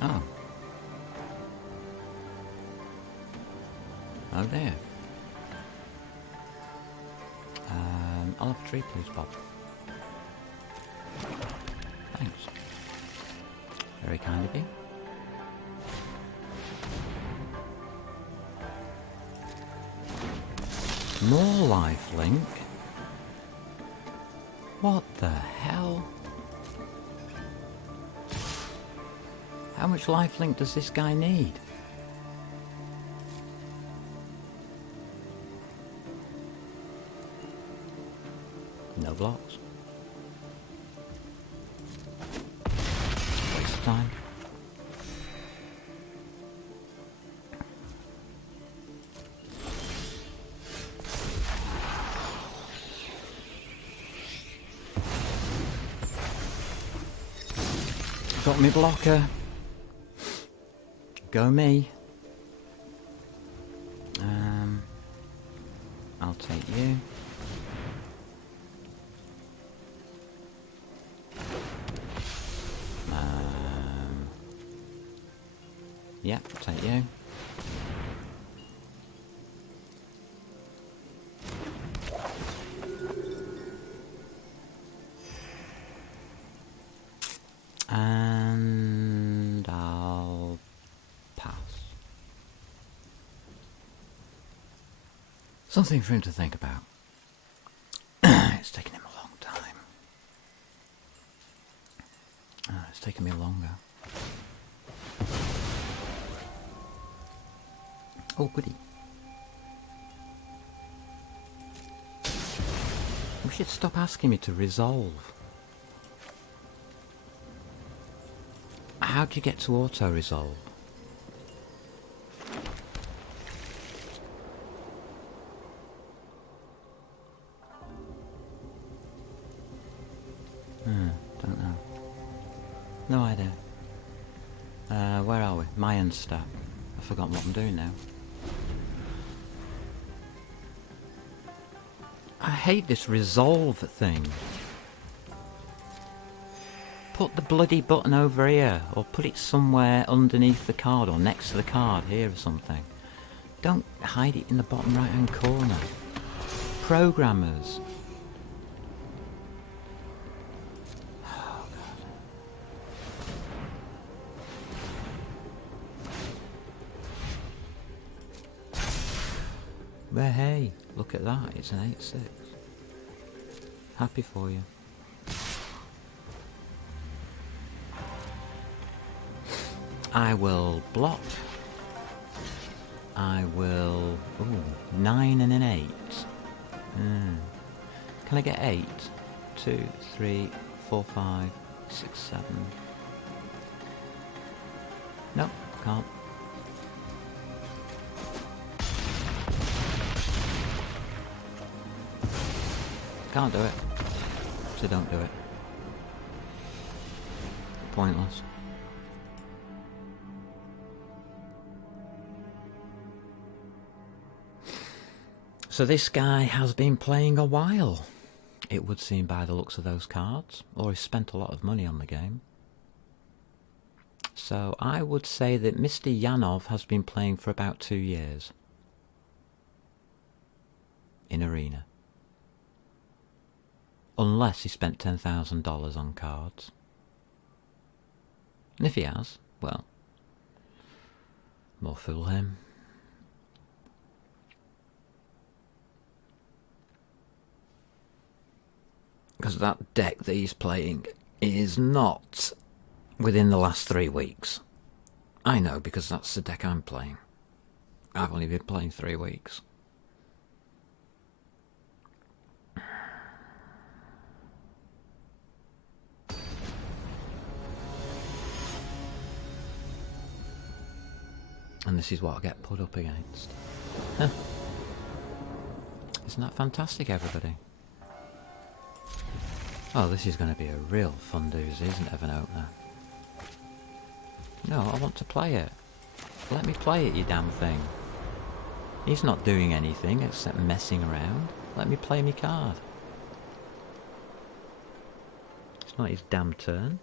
Oh. Oh dear. I'll have a tree, please, Bob. Thanks. Very kind of you. More lifelink? What the hell? How much lifelink does this guy need? No blocks. Waste of time. Got me blocker. Go me. I'll take you. Yeah, take you. And I'll pass. Something for him to think about. It's taken him a long time. It's taken me longer. Oh, goody. We should stop asking me to resolve. How do you get to auto-resolve? No idea. Where are we? Mayan Step. I've forgotten what I'm doing now. I hate this resolve thing. Put the bloody button over here, or put it somewhere underneath the card or next to the card here or something. Don't hide it in the bottom right hand corner. Programmers. Oh, God. But hey, look at that, it's an 8-6. Happy for you. I will block. I will... Ooh, 9 and an 8. Can I get 8? 2, 3, 4, 5, 6, 7. Nope, can't. Can't do it. So don't do it. Pointless. So this guy has been playing a while, it would seem by the looks of those cards, or he's spent a lot of money on the game. So I would say that Mr. Yanov has been playing for about 2 years in Arena. Unless he spent $10,000 on cards. And if he has, well, more fool him. Because that deck that he's playing is not within the last 3 weeks. I know, because that's the deck I'm playing. I've only been playing 3 weeks. And this is what I get put up against. Huh. Isn't that fantastic, everybody? Oh, this is going to be a real fun doozy, isn't it, of an opener? No, I want to play it. Let me play it, you damn thing. He's not doing anything except messing around. Let me play me card. It's not his damn turn.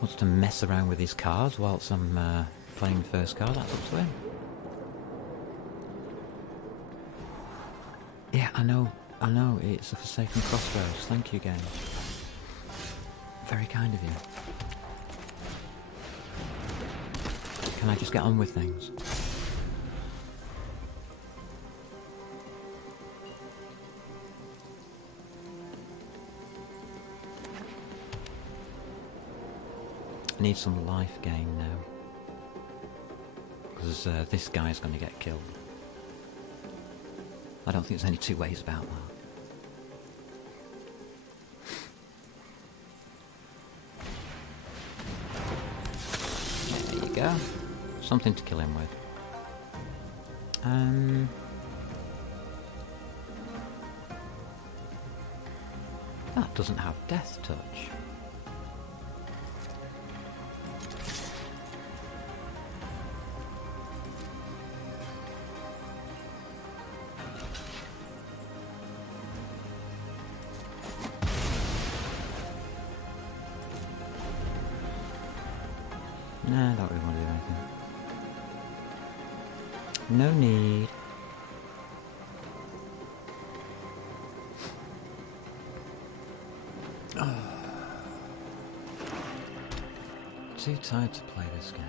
Wants to mess around with his cards whilst I'm playing the first card. That's up to him. Yeah, I know, it's a Forsaken Crossroads. Thank you, game. Very kind of you. Can I just get on with things? I need some life gain now. Because this guy's going to get killed. I don't think there's any two ways about that. There you go. Something to kill him with. That doesn't have Death Touch. Nah, I don't really want to do anything. No need. Too tired to play this game.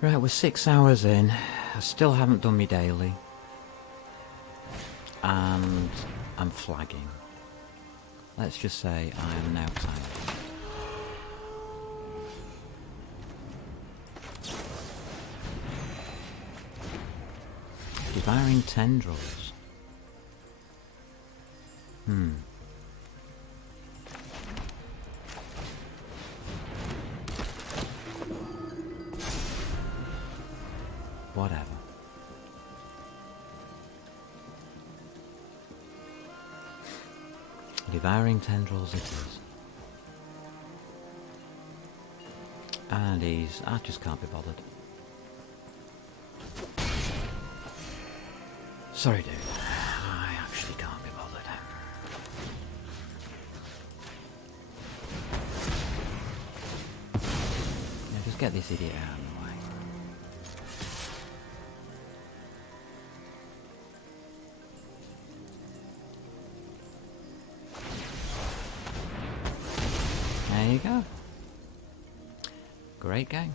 Right, we're 6 hours in. I still haven't done me daily. And I'm flagging. Let's just say I am now tired. Devouring Tendrils. Whatever. Devouring tendrils it is. And I just can't be bothered. Sorry dude, I actually can't be bothered. Yeah, just get this idiot out of the way. There you go. Great game.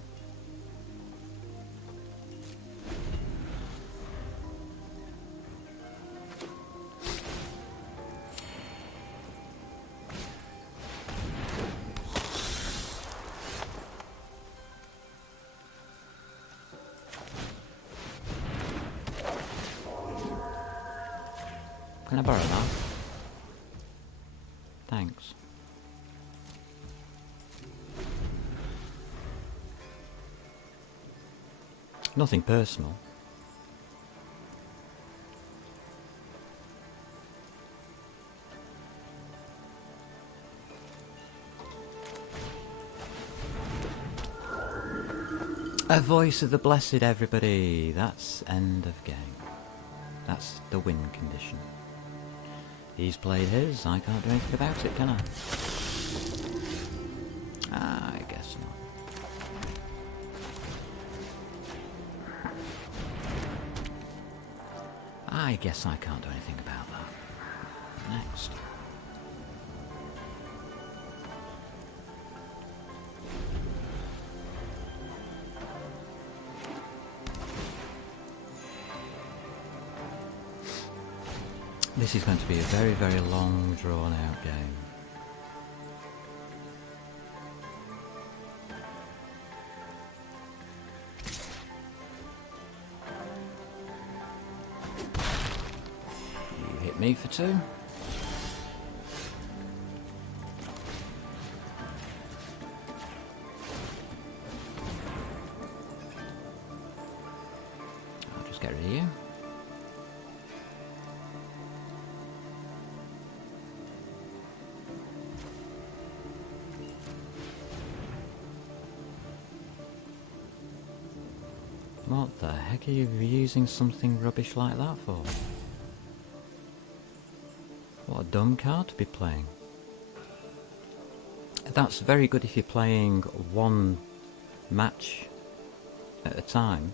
Can I borrow that? Thanks. Nothing personal. A voice of the blessed, everybody. That's end of game. That's the win condition. He's played his. I can't do anything about it, can I? I guess not. I guess I can't do anything about that. Next. This is going to be a very, very long, drawn-out game. You hit me for 2. I'll just get rid of you. What the heck are you using something rubbish like that for? What a dumb card to be playing. That's very good if you're playing one match at a time,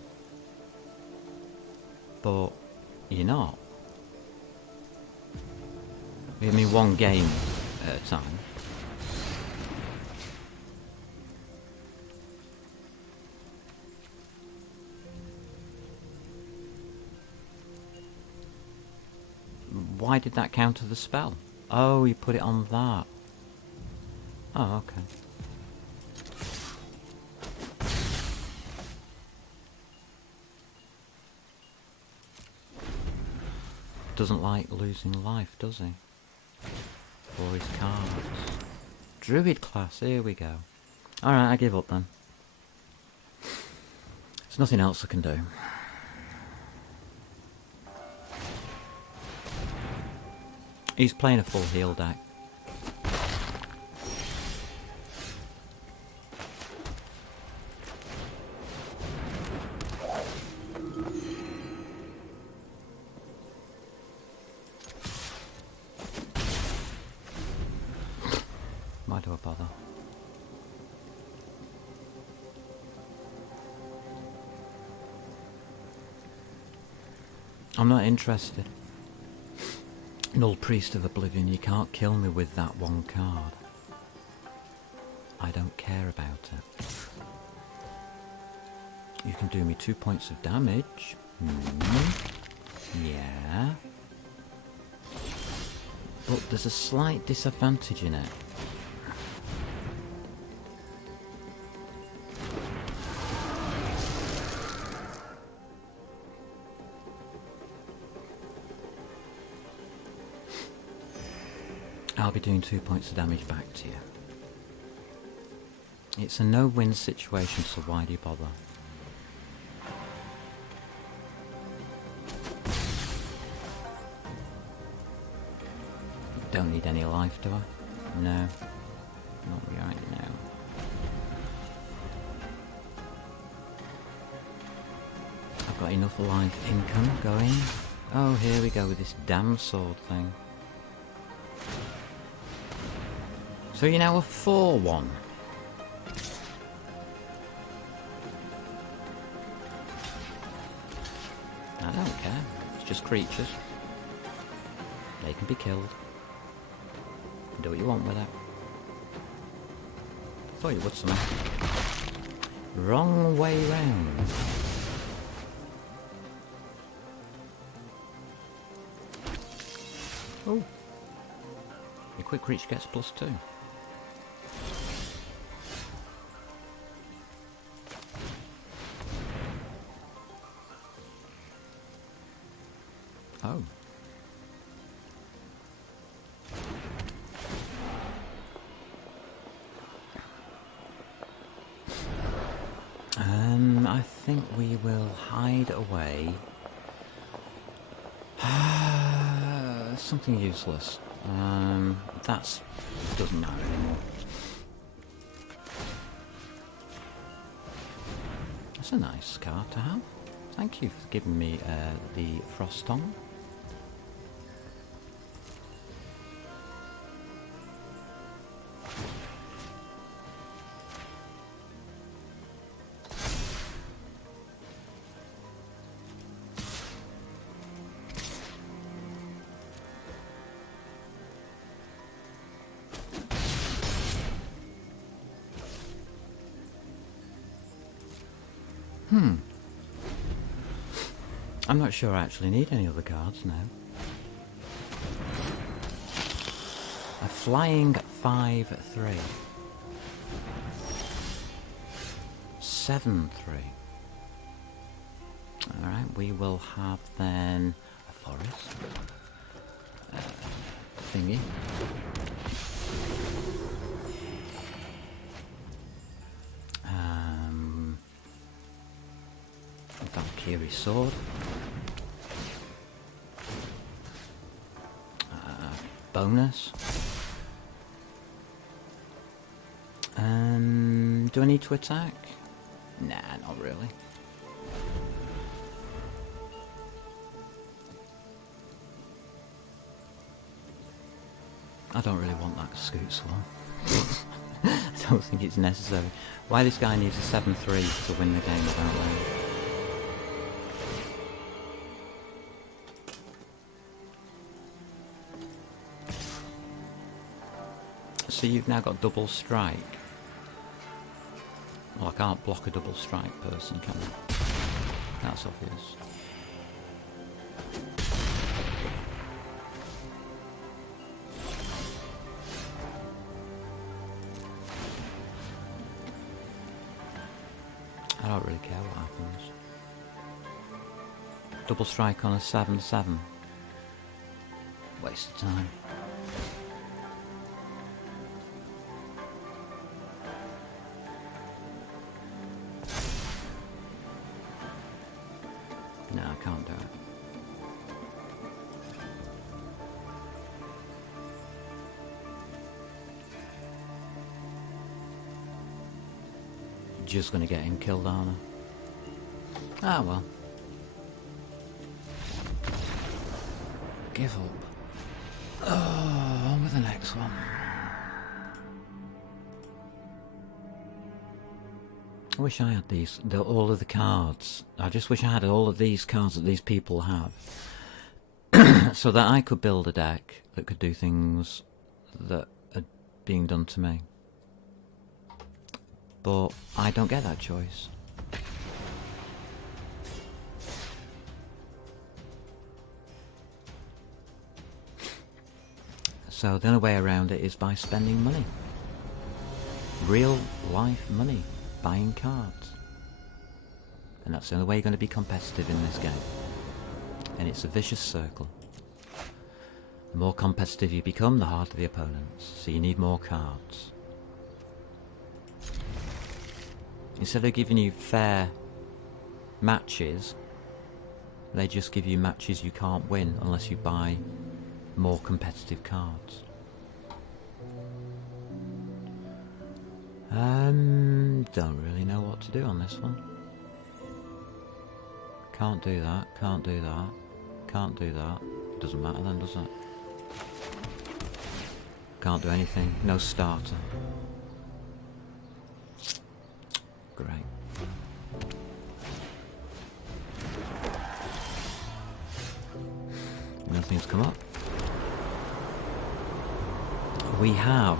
but you're not. I mean one game at a time. Why did that counter the spell? Oh, you put it on that. Oh, okay. Doesn't like losing life, does he? For his cards. Druid class, here we go. Alright, I give up then. There's nothing else I can do. He's playing a full heal deck. Why do I bother? I'm not interested. Null Priest of Oblivion, you can't kill me with that one card. I don't care about it. You can do me 2 points of damage. Yeah. But there's a slight disadvantage in it. I'll be doing 2 points of damage back to you. It's a no-win situation, so why do you bother? Don't need any life, do I? No. Not right now. I've got enough life income going. Oh, here we go with this damn sword thing. So you're now a 4-1. I don't care. It's just creatures. They can be killed. Do what you want with it. Thought you would somehow. Wrong way round. Oh. Your quick reach gets +2. Oh. I think we will hide away. Something useless. That's doesn't matter anymore. That's a nice card to have. Thank you for giving me the Frost Tongue. I'm not sure I actually need any other cards now. A flying 5/3. 7/3. Alright, we will have then a forest. Thingy. Valkyrie sword. Bonus. Do I need to attack? Nah, not really. I don't really want that Scoot Swarm. I don't think it's necessary. Why this guy needs a 7/3 to win the game without that? So you've now got double strike. Well, I can't block a double strike person, can I? That's obvious. I don't really care what happens. Double strike on a 7/7. Waste of time. No, I can't do it. Just gonna get him killed, aren't I? Ah, well. Give up. Oh, on with the next one. I wish I had all of the cards. I just wish I had all of these cards that these people have. So that I could build a deck that could do things that are being done to me. But I don't get that choice. So the only way around it is by spending money. Real life money. Buying cards. And that's the only way you're going to be competitive in this game. And it's a vicious circle. The more competitive you become, the harder the opponents. So you need more cards. Instead of giving you fair matches, they just give you matches you can't win unless you buy more competitive cards. Don't really know what to do on this one. Can't do that, can't do that, can't do that. Doesn't matter then, does it? Can't do anything, no starter. Great. Nothing's come up. We have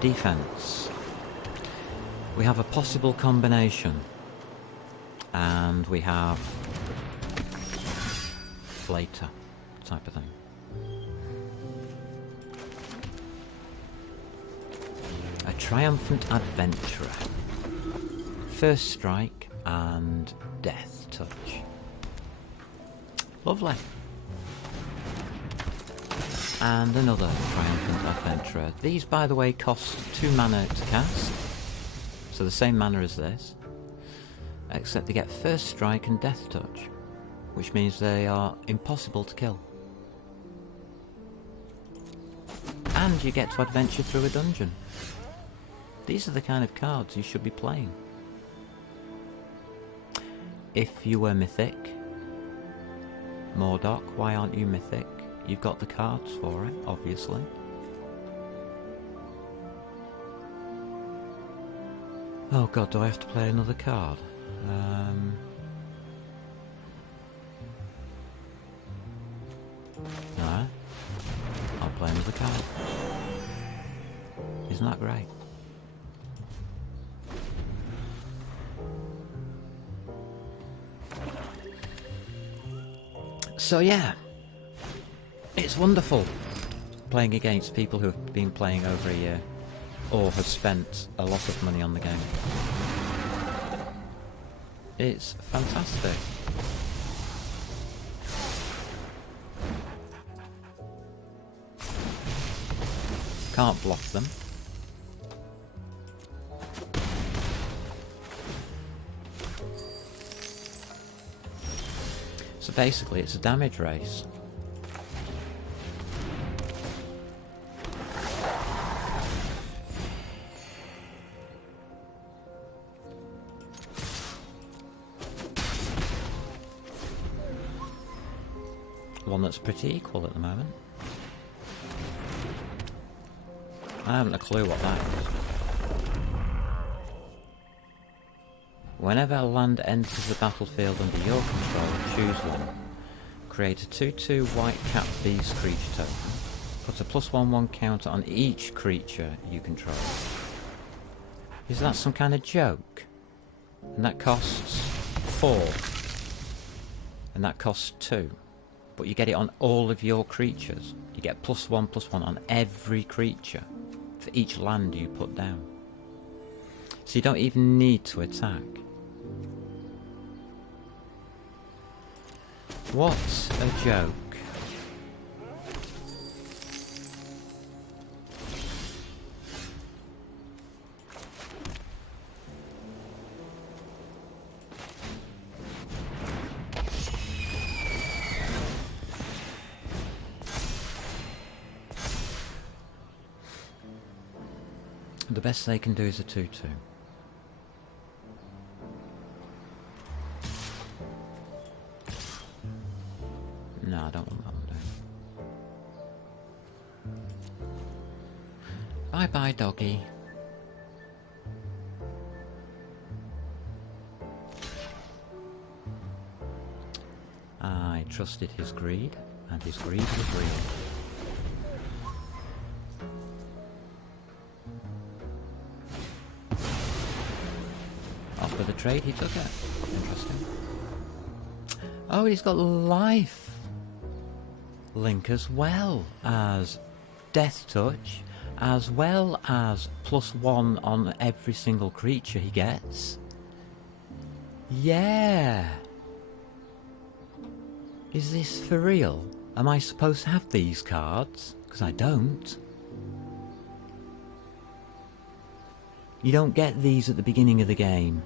defense. We have a possible combination. And we have later type of thing. A triumphant adventurer. First strike and death touch. Lovely. And another triumphant adventurer. These, by the way, cost 2 mana to cast. So the same mana as this. Except they get first strike and death touch, which means they are impossible to kill. And you get to adventure through a dungeon. These are the kind of cards you should be playing. If you were mythic, Mordok, why aren't you mythic? You've got the cards for it, obviously. Oh god, do I have to play another card? Alright. I'll play another card. Isn't that great? So yeah, it's wonderful playing against people who have been playing over a year or have spent a lot of money on the game. It's fantastic. Can't block them. So basically it's a damage race. One that's pretty equal at the moment. I haven't a clue what that is. Whenever a land enters the battlefield under your control, choose one. Create a 2/2 white cap beast creature token. Put a +1/1 counter on each creature you control. Is that some kind of joke? And that costs 4. And that costs 2. But you get it on all of your creatures. You get +1/+1 on every creature for each land you put down. So you don't even need to attack. What a joke. The best they can do is a 2/2. No, I don't want that one down. Bye bye, doggy. I trusted his greed, and his greed was real. For the trade, he took it. Interesting. Oh, he's got life link as well as death touch, as well as +1 on every single creature he gets. Yeah. Is this for real? Am I supposed to have these cards? Because I don't. You don't get these at the beginning of the game.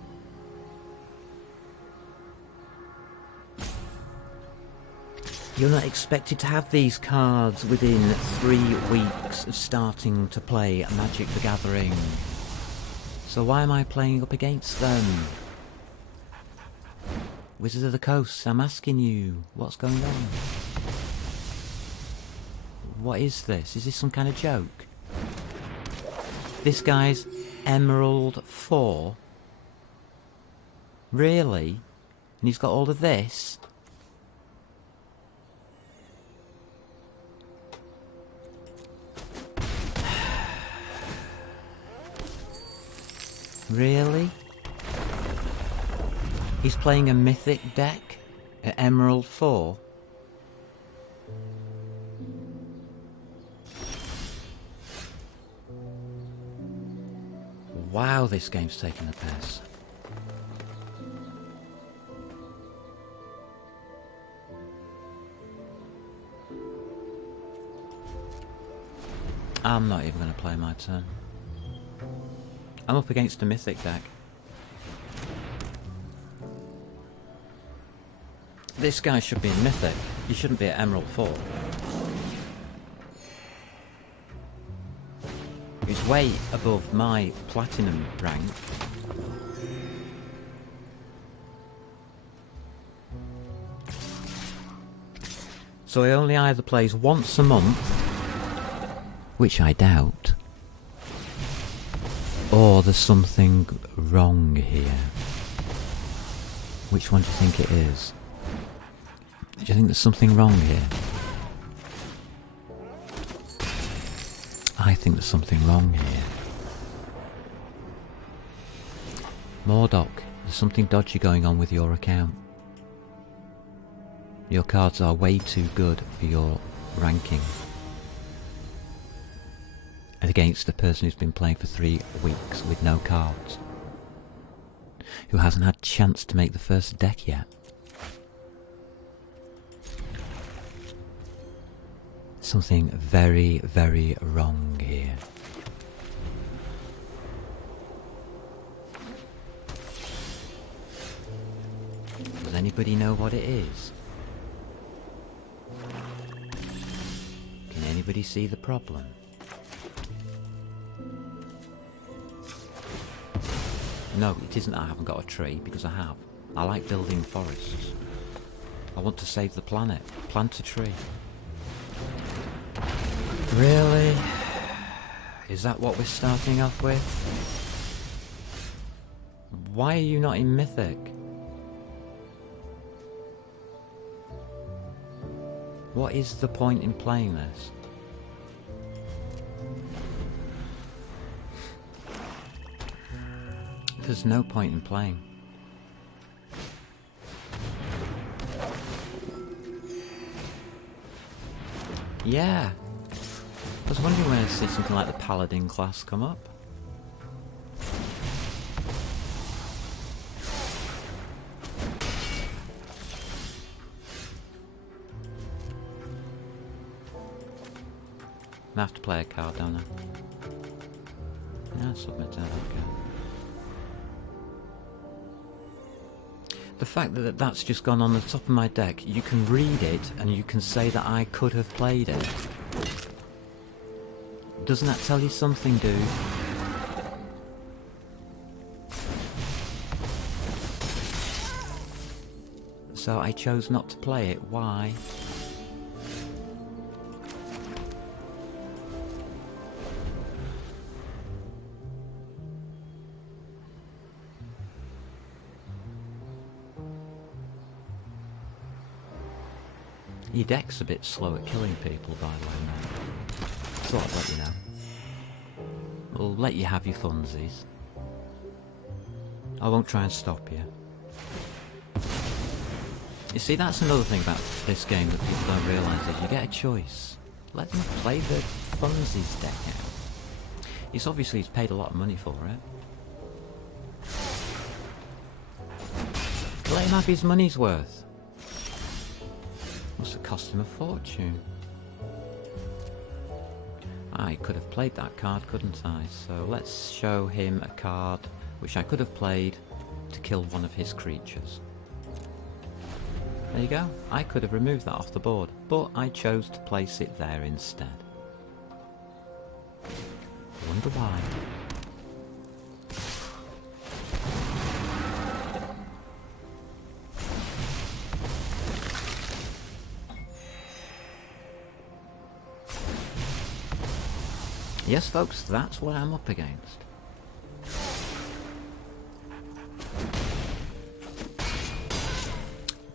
You're not expected to have these cards within 3 weeks of starting to play Magic the Gathering. So why am I playing up against them? Wizards of the Coast, I'm asking you, what's going on? What is this? Is this some kind of joke? This guy's Emerald 4? Really? And he's got all of this? Really? He's playing a mythic deck at Emerald 4? Wow, this game's taking a piss. I'm not even going to play my turn. I'm up against a mythic deck. This guy should be in mythic. He shouldn't be at Emerald 4. He's way above my platinum rank. So he only either plays once a month, which I doubt, or there's something wrong here. Which one do you think it is? Do you think there's something wrong here? I think there's something wrong here. Mordock, there's something dodgy going on with your account. Your cards are way too good for your ranking. And against a person who's been playing for 3 weeks with no cards. Who hasn't had a chance to make the first deck yet. Something very, very wrong here. Does anybody know what it is? Can anybody see the problem? No, it isn't I haven't got a tree, because I have. I like building forests. I want to save the planet. Plant a tree. Really? Is that what we're starting off with? Why are you not in Mythic? What is the point in playing this? There's no point in playing. Yeah. I was wondering when I'd see something like the Paladin class come up. I have to play a card, don't I? Yeah, submit that, okay. The fact that that's just gone on the top of my deck, you can read it and you can say that I could have played it. Doesn't that tell you something, dude? So I chose not to play it. Why? Your deck's a bit slow at killing people, by the way, man. Thought I'd let you know. We'll let you have your funsies. I won't try and stop you. You see, that's another thing about this game that people don't realise is you get a choice. Let them play the funsies deck out. He's paid a lot of money for it. Let him have his money's worth. Must have cost him a fortune. I could have played that card, couldn't I? So let's show him a card which I could have played to kill one of his creatures. There you go. I could have removed that off the board, but I chose to place it there instead. Wonder why. Yes, folks, that's what I'm up against.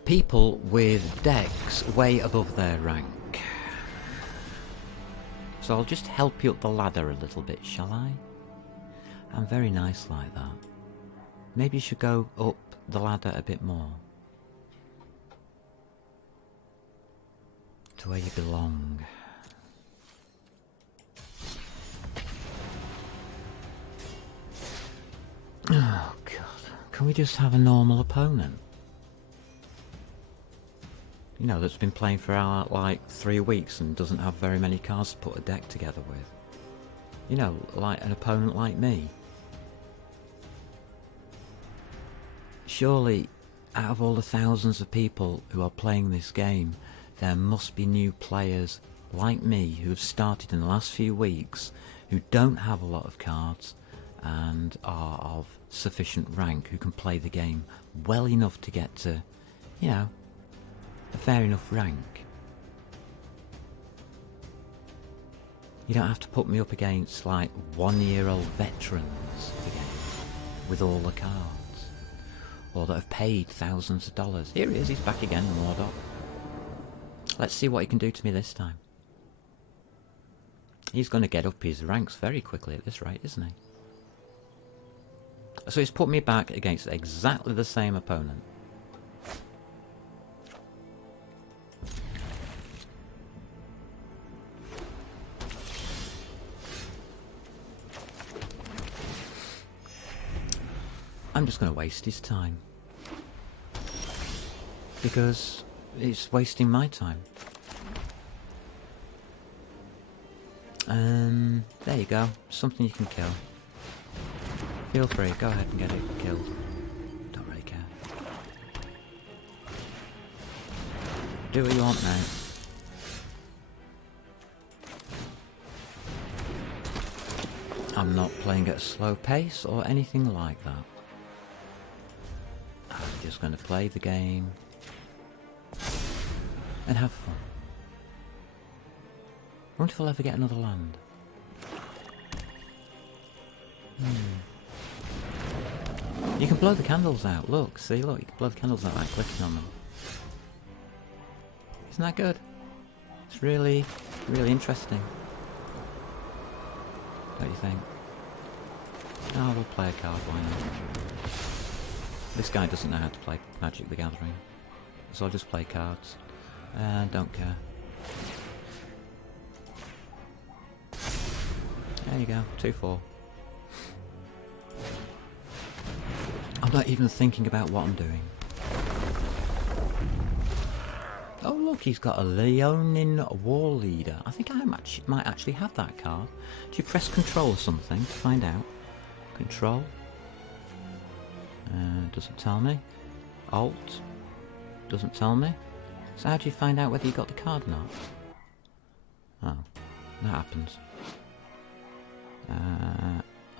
People with decks way above their rank. So I'll just help you up the ladder a little bit, shall I? I'm very nice like that. Maybe you should go up the ladder a bit more. To where you belong. Oh god, can we just have a normal opponent? You know, that's been playing for like 3 weeks and doesn't have very many cards to put a deck together with. You know, like an opponent like me. Surely, out of all the thousands of people who are playing this game, there must be new players like me who have started in the last few weeks, who don't have a lot of cards and are of sufficient rank, who can play the game well enough to get to, you know, a fair enough rank. You don't have to put me up against like 1-year-old veterans of the game with all the cards, or that have paid thousands of dollars. Here he is, he's back again, Mordok. Let's see what he can do to me this time. He's going to get up his ranks very quickly at this rate, isn't he? So he's put me back against exactly the same opponent. I'm just going to waste his time. Because it's wasting my time. There you go. Something you can kill. Feel free, go ahead and get it killed. Don't really care. Do what you want now. I'm not playing at a slow pace or anything like that. I'm just going to play the game and have fun. I wonder if I'll ever get another land. You can blow the candles out. Look, see, look, you can blow the candles out by clicking on them. Isn't that good? It's really, really interesting. What do you think? Oh, we'll play a card, why not? This guy doesn't know how to play Magic the Gathering, so I'll just play cards. Don't care. There you go, 2-4. I'm not even thinking about what I'm doing. Oh look, he's got a Leonin War Leader. I think I might actually have that card. Do you press Control or something to find out? Control. Doesn't tell me. Alt. Doesn't tell me. So how do you find out whether you got the card or not? Oh, that happens.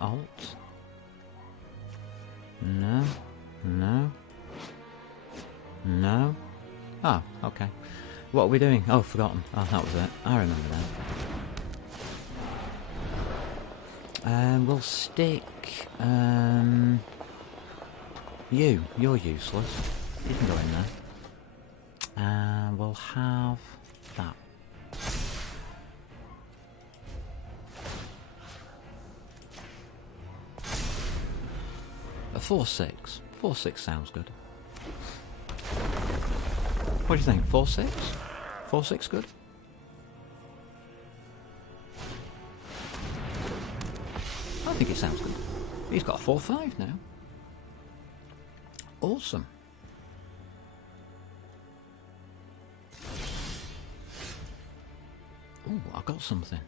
Alt. No. No. No. Oh, okay. What are we doing? Oh, forgotten. Oh, that was it. I remember that. We'll stick... You're useless. You can go in there. And we'll have that. A 4-6. 4-6 sounds good. What do you think? 4-6? 4-6 good? I think it sounds good. He's got a 4-5 now. Awesome. Ooh, I got something.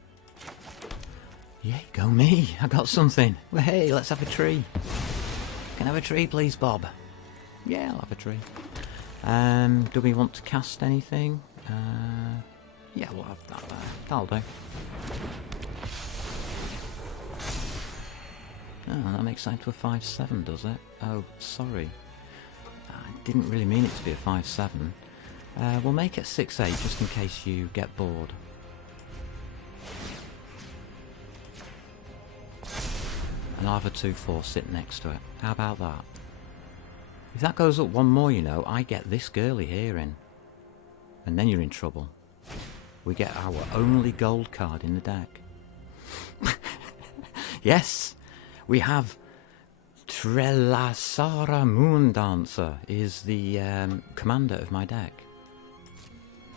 Yay, go me. I got something. Well, hey, let's have a tree. Can I have a tree, please, Bob? Yeah, I'll have a tree. Do we want to cast anything? Yeah, we'll have that there. That'll do. Oh, that makes that to a 5/7, does it? Oh, sorry. I didn't really mean it to be a 5/7. We'll make it 6/8 just in case you get bored. And I'll have a 2/4 sit next to it. How about that? If that goes up one more, you know, I get this girly here in. And then you're in trouble. We get our only gold card in the deck. Yes! We have Trelasara Moondancer is the commander of my deck.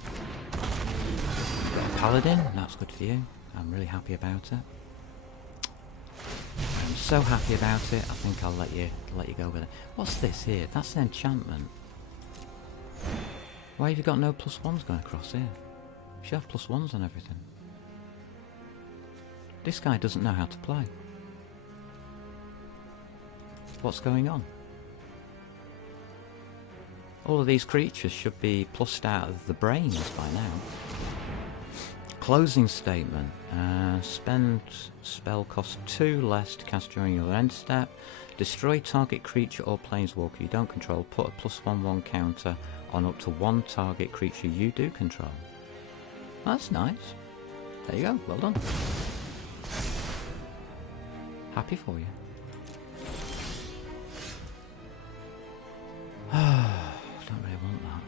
Got a paladin, that's good for you. I'm really happy about it. I'm so happy about it, I think I'll let you go with it. What's this here? That's an enchantment. Why have you got no +1s going across here? You should have +1s on everything. This guy doesn't know how to play. What's going on? All of these creatures should be plussed out of the brains by now. Closing statement. Spend spell cost 2 less to cast during your end step. Destroy target creature or planeswalker you don't control. Put a +1/1 counter on up to 1 target creature you do control. That's nice. There you go. Well done. Happy for you. Don't really want that.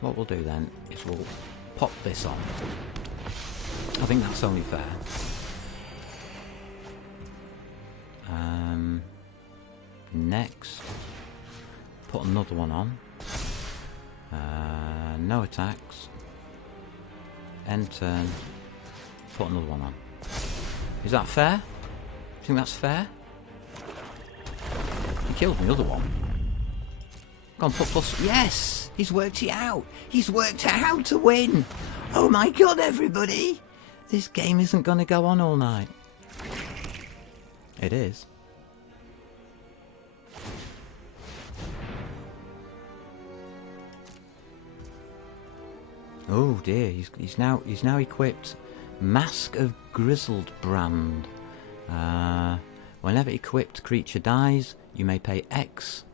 What we'll do then is we'll pop this on. I think that's only fair. Next, put another one on. No attacks. End turn. Put another one on. Is that fair? Do you think that's fair? He killed the other one. Go on, put plus. Yes! He's worked it out! He's worked out how to win! Oh my god, everybody! This game isn't going to go on all night. It is. Oh dear, he's now equipped Mask of Grizzled Brand. Whenever equipped creature dies, you may pay X.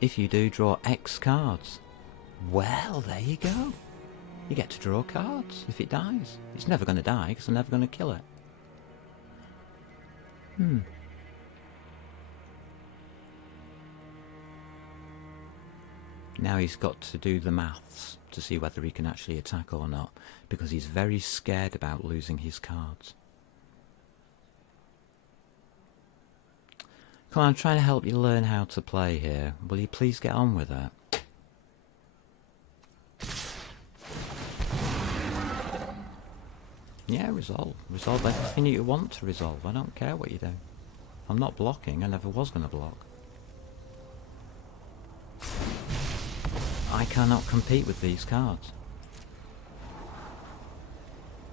If you do, draw X cards. Well, there you go. You get to draw cards if it dies. It's never going to die because I'm never going to kill it. Now he's got to do the maths to see whether he can actually attack or not, because he's very scared about losing his cards. Come on, I'm trying to help you learn how to play here. Will you please get on with it? Yeah, resolve. Resolve everything you want to resolve. I don't care what you do. I'm not blocking. I never was going to block. I cannot compete with these cards.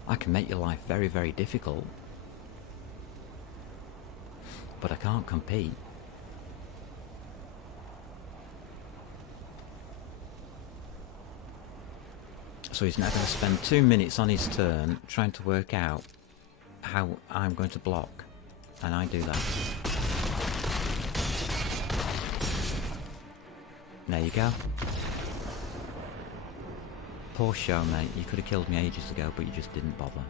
I can make your life very, very difficult. But I can't compete. So he's now going to spend 2 minutes on his turn trying to work out how I'm going to block. And I do that. There you go. Poor show, mate. You could have killed me ages ago, but you just didn't bother.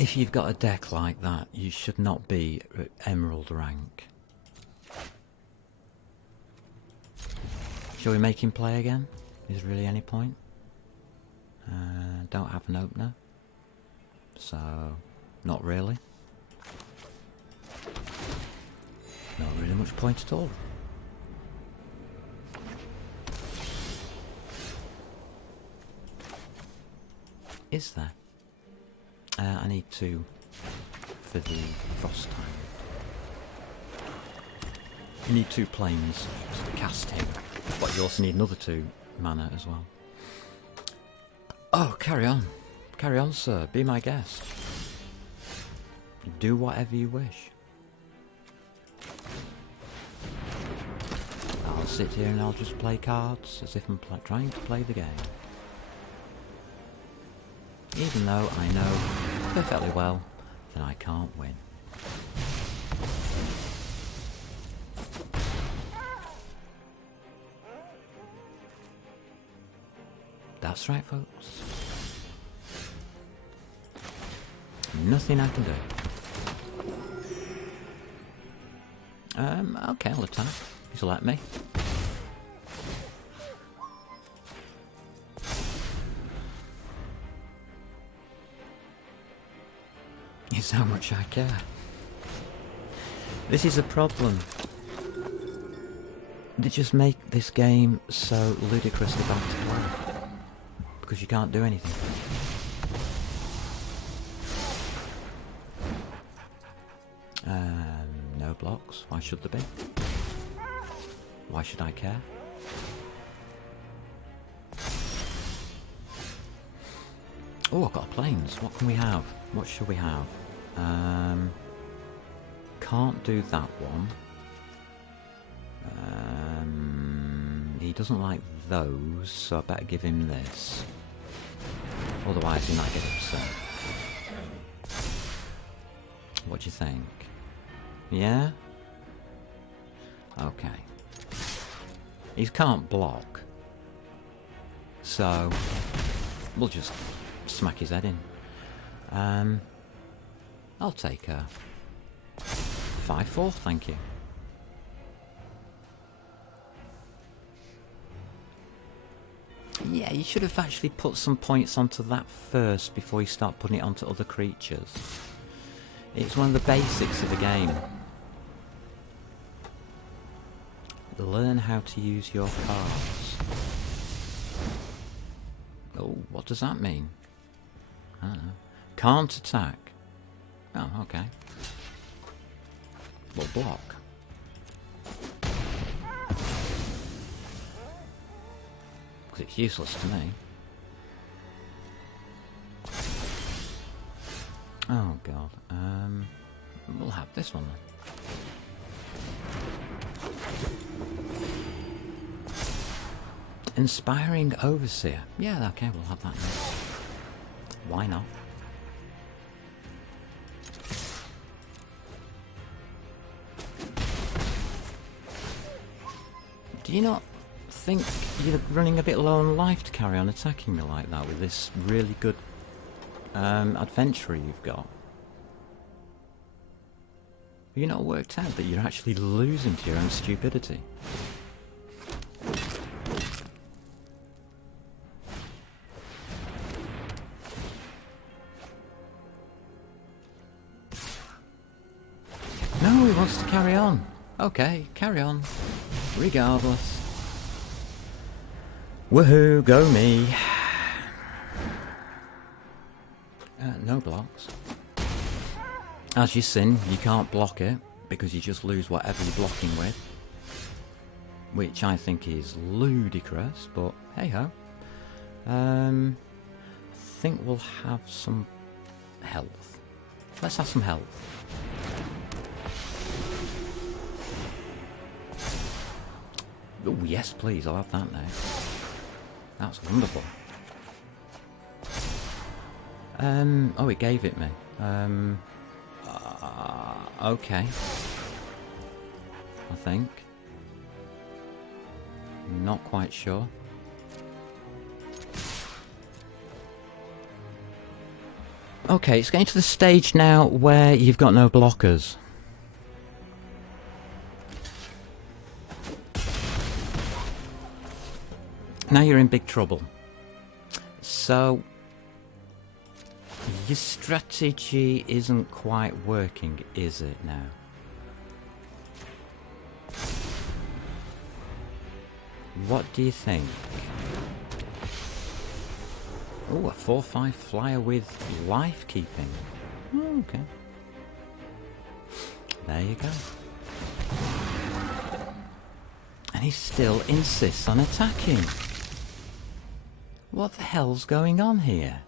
If you've got a deck like that, you should not be at Emerald rank. Shall we make him play again? Is there really any point? Don't have an opener. So, not really. Not really much point at all. Is there? I need 2 for the frost time. You need 2 planes to cast him, but you also need another 2 mana as well. Oh, carry on. Carry on, sir. Be my guest. Do whatever you wish. I'll sit here and I'll just play cards as if I'm trying to play the game. Even though I know perfectly well that I can't win. That's right, folks. Nothing I can do. Okay, I'll attack. Just let me. Is how much I care. This is a problem. They just make this game so ludicrously bad to play. Because you can't do anything. No blocks. Why should there be? Why should I care? Oh, I've got a planes. What can we have? What should we have? Can't do that one. He doesn't like those, so I better give him this. Otherwise he might get upset. What do you think? Yeah? Okay. He can't block. So we'll just smack his head in. I'll take a 5/4, thank you. Yeah, you should have actually put some points onto that first before you start putting it onto other creatures. It's one of the basics of the game. Learn how to use your cards. Oh, what does that mean? I don't know. Can't attack. Oh, okay. Well, block. Because it's useless to me. Oh, God. We'll have this one then. Inspiring Overseer. Yeah, okay, we'll have that next. Why not? Do you not think you're running a bit low on life to carry on attacking me like that with this really good adventurer you've got? Have you not worked out that you're actually losing to your own stupidity? No, he wants to carry on. Okay, carry on. Regardless. Woohoo, go me. No blocks. As you sin, you can't block it, because you just lose whatever you're blocking with. Which I think is ludicrous, but hey-ho. I think we'll have some health. Let's have some health. Oh, yes, please, I'll have that now. That's wonderful. Oh, it gave it me. Okay. I think. Not quite sure. Okay, it's getting to the stage now where you've got no blockers. Now you're in big trouble. So your strategy isn't quite working, is it now? What do you think? Oh, a 4/5 flyer with life keeping. Oh, okay. There you go. And he still insists on attacking. What the hell's going on here?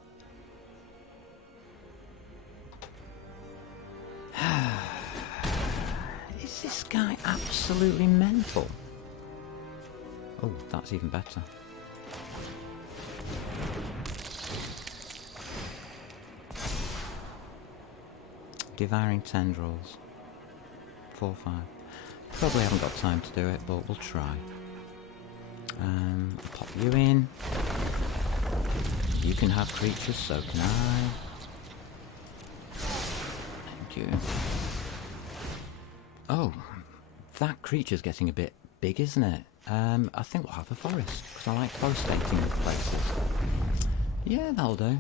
Is this guy absolutely mental? Oh, that's even better. Devouring Tendrils. 4-5. Probably haven't got time to do it, but we'll try. Pop you in. You can have creatures, so can I. Thank you. Oh, that creature's getting a bit big, isn't it? I think we'll have a forest, because I like foresting places. Yeah, that'll do.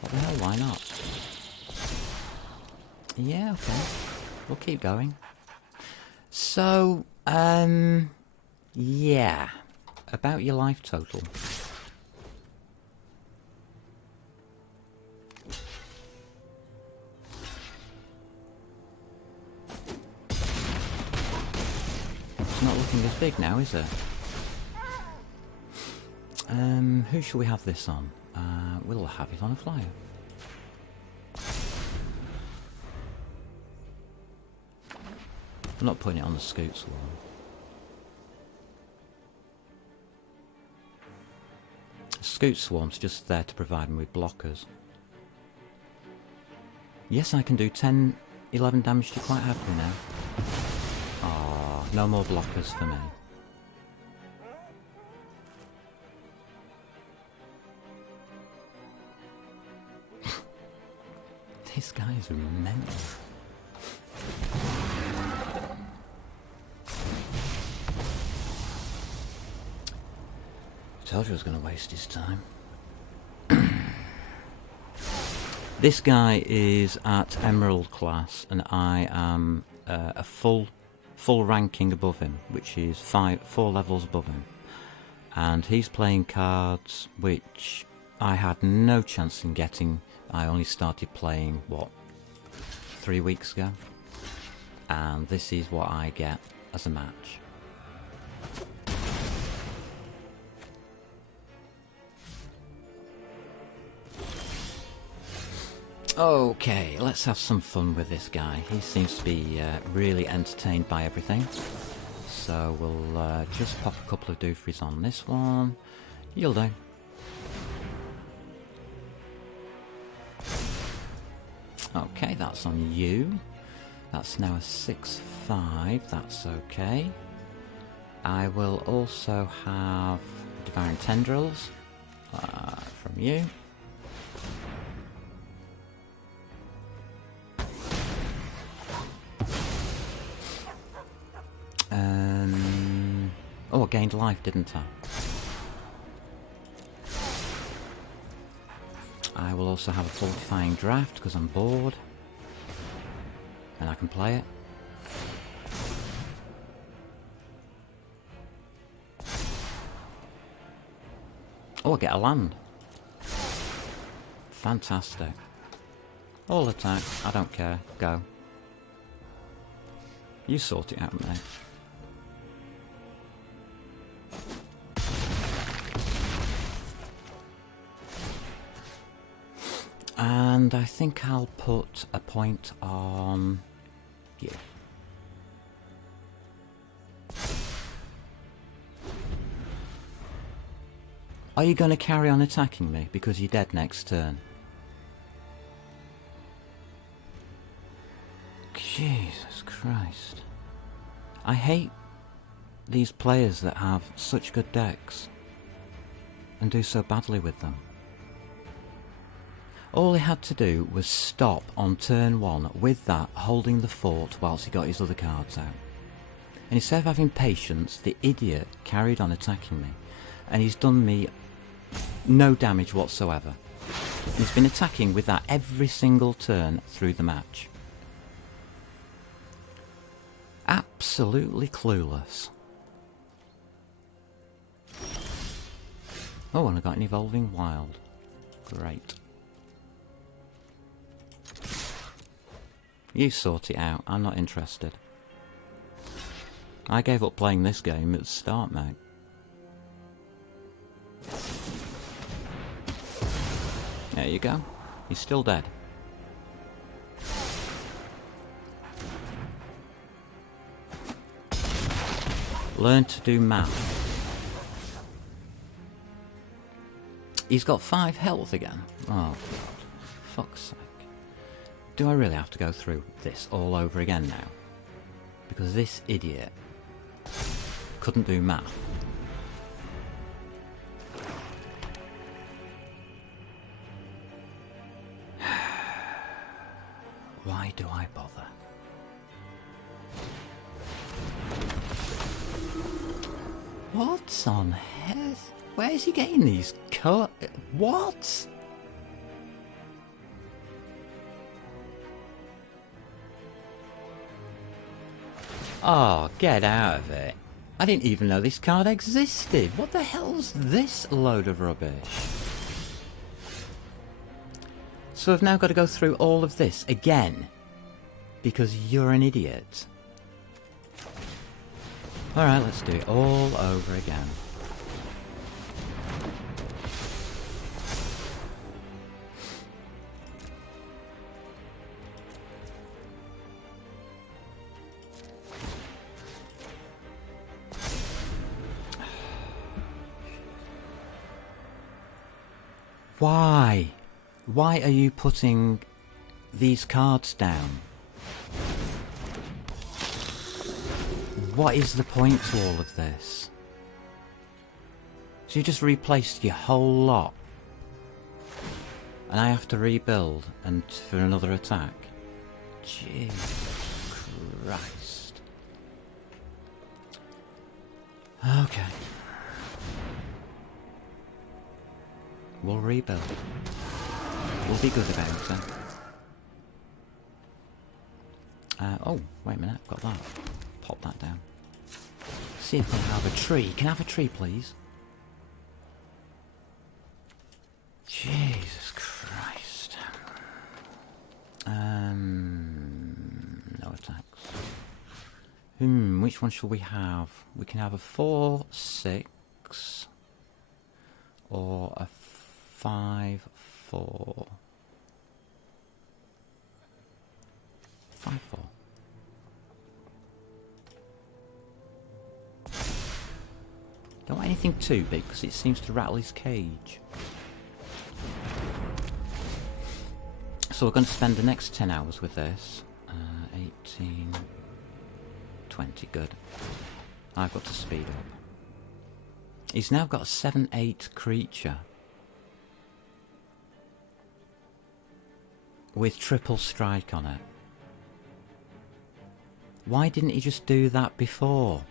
What the hell, why not? Yeah, okay. We'll keep going. So, yeah. About your life total. It's not looking as big now, is it? Who shall we have this on? We'll have it on a flyer. I'm not putting it on the Scoot Swarm. Scoot Swarm's just there to provide me with blockers. Yes, I can do 10, 11 damage to quite happily now. Oh, no more blockers for me. This guy is mental. I told you I was going to waste his time. This guy is at Emerald class, and I am a full ranking above him, which is 4 levels above him. And he's playing cards which I had no chance in getting. I only started playing, what, 3 weeks ago? And this is what I get as a match. Okay, let's have some fun with this guy. He seems to be really entertained by everything. So we'll just pop a couple of doofries on this one. You'll do. Okay, that's on you. That's now a 6-5, that's okay. I will also have Devouring Tendrils from you. Oh, I gained life, didn't I? I will also have a Fortifying Draft because I'm bored. And I can play it. Oh, I get a land. Fantastic. All attack, I don't care. Go. You sort it out, mate. And I think I'll put a point on you. Are you going to carry on attacking me because you're dead next turn? Jesus Christ. I hate these players that have such good decks and do so badly with them. All he had to do was stop on turn 1 with that, holding the fort whilst he got his other cards out. And instead of having patience, the idiot carried on attacking me. And he's done me no damage whatsoever. And he's been attacking with that every single turn through the match. Absolutely clueless. Oh, and I got an Evolving Wild. Great. You sort it out, I'm not interested. I gave up playing this game at the start, mate. There you go. He's still dead. Learn to do math. He's got 5 health again. Oh, God. Fuck's sake. Do I really have to go through this all over again now? Because this idiot couldn't do math. Why do I bother? What on earth? Where is he getting these what? Oh, get out of it. I didn't even know this card existed. What the hell's this load of rubbish? So I've now got to go through all of this again. Because you're an idiot. Alright, let's do it all over again. Why? Why are you putting these cards down? What is the point to all of this? So you just replaced your whole lot. And I have to rebuild and for another attack. Jesus Christ. Okay. We'll rebuild. We'll be good about it. Oh, wait a minute, I've got that. Pop that down. See if we can have a tree. Can I have a tree, please? Jesus Christ. No attacks. Which one should we have? We can have a 4, 6, or a 5, 4. 5, 4. Don't want anything too big because it seems to rattle his cage. So we're going to spend the next 10 hours with this. 18, 20, good. I've got to speed up. He's now got a 7/8 creature. With triple strike on it. Why didn't he just do that before?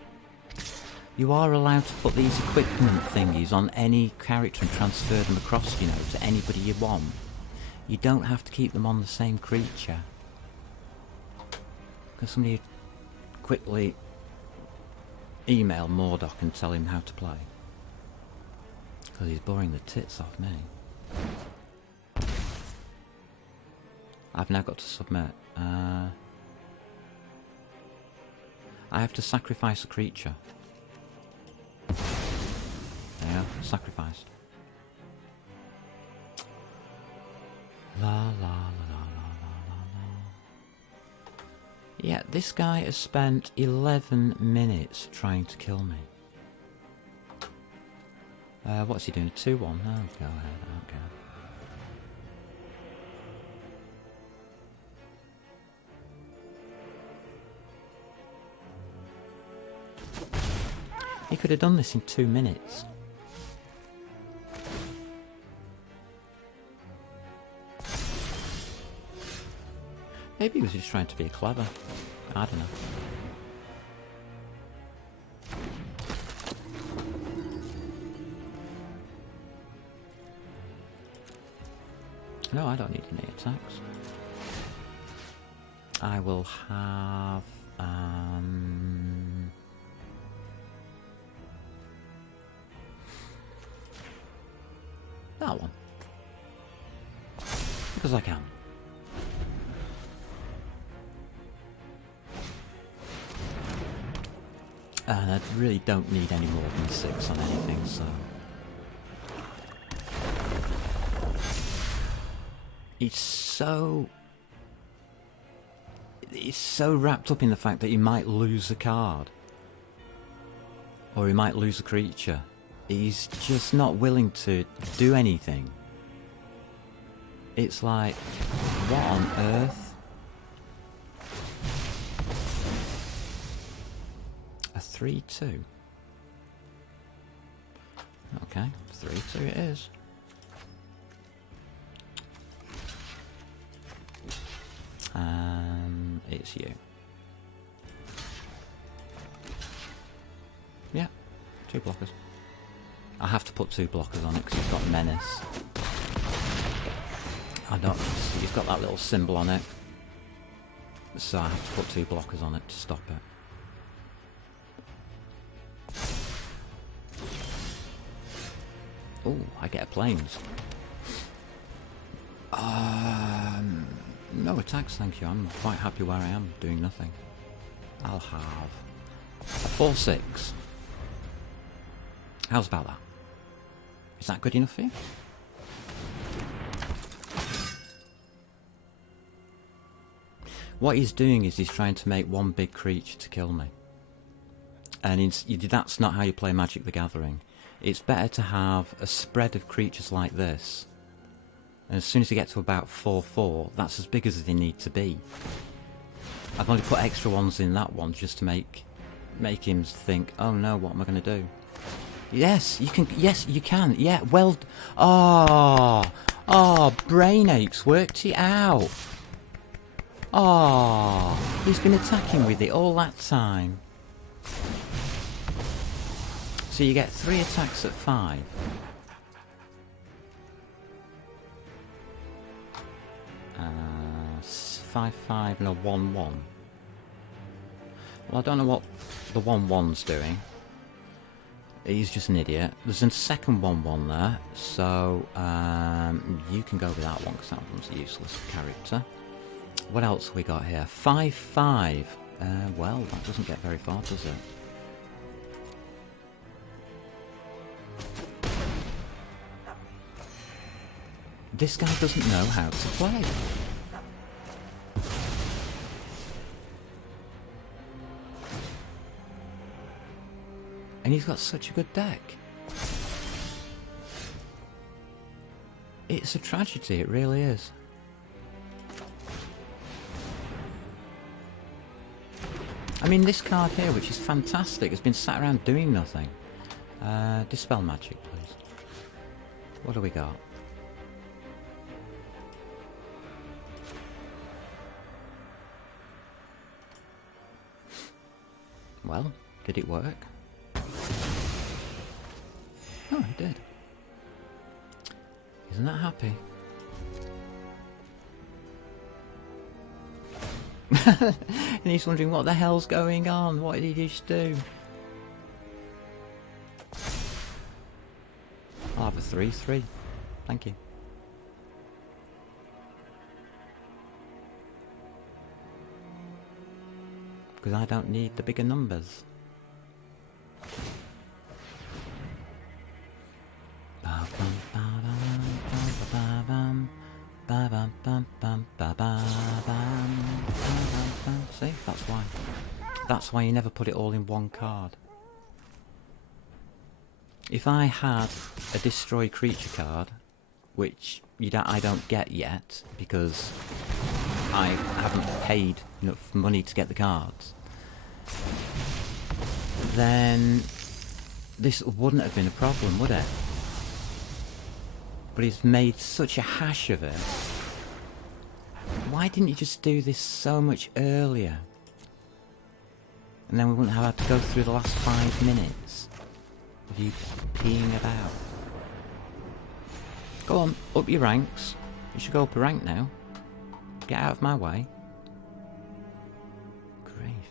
You are allowed to put these equipment thingies on any character and transfer them across, you know, to anybody you want. You don't have to keep them on the same creature. Because somebody quickly email Mordok and tell him how to play. Because he's boring the tits off me. I've now got to submit. I have to sacrifice a creature. There you go, sacrificed. La la la la la la la. Yeah, this guy has spent 11 minutes trying to kill me. What's he doing? A 2-1? Oh, go ahead, okay. He could have done this in 2 minutes. Maybe he was just trying to be clever. I don't know. No, I don't need any attacks. I will have... that one. Because I can. And I really don't need any more than 6 on anything, so... It's so wrapped up in the fact that he might lose a card. Or he might lose a creature. He's just not willing to do anything. It's like, what on earth? A 3/2. Okay, 3/2 it is. It's you. Yeah, 2 blockers. I have to put 2 blockers on it because he's got Menace. I don't. He's got that little symbol on it, so I have to put 2 blockers on it to stop it. Oh, I get a planes. No attacks, thank you. I'm quite happy where I am, doing nothing. I'll have a 4/6. How's about that? Is that good enough for you? What he's doing is he's trying to make one big creature to kill me. And that's not how you play Magic the Gathering. It's better to have a spread of creatures like this. And as soon as you get to about 4/4, that's as big as they need to be. I've only put extra ones in that one just to make him think, oh no, what am I going to do? Yes, you can. Yes, you can. Yeah, well... Oh, Brain Aches worked it out. Oh, he's been attacking with it all that time. So you get 3 attacks at 5. 5/5 and a 1/1. Well, I don't know what the 1/1's doing. He's just an idiot. There's a second 1/1 there, so you can go with that one because that one's a useless character. What else have we got here? 5/5. Well, that doesn't get very far, does it? This guy doesn't know how to play. And he's got such a good deck. It's a tragedy, it really is. I mean, this card here, which is fantastic, has been sat around doing nothing. Dispel Magic, please. What do we got? Well, did it work? Oh, it did. Isn't that happy? And he's wondering what the hell's going on. What did he just do? I'll have a 3/3. Thank you. Because I don't need the bigger numbers. See, that's why. That's why you never put it all in one card. If I had a destroy creature card, which I don't get yet because I haven't paid enough money to get the cards, then this wouldn't have been a problem, would it? But he's made such a hash of it. Why didn't you just do this so much earlier? And then we wouldn't have had to go through the last 5 minutes of you peeing about. Go on, up your ranks. You should go up a rank now. Get out of my way. Grief.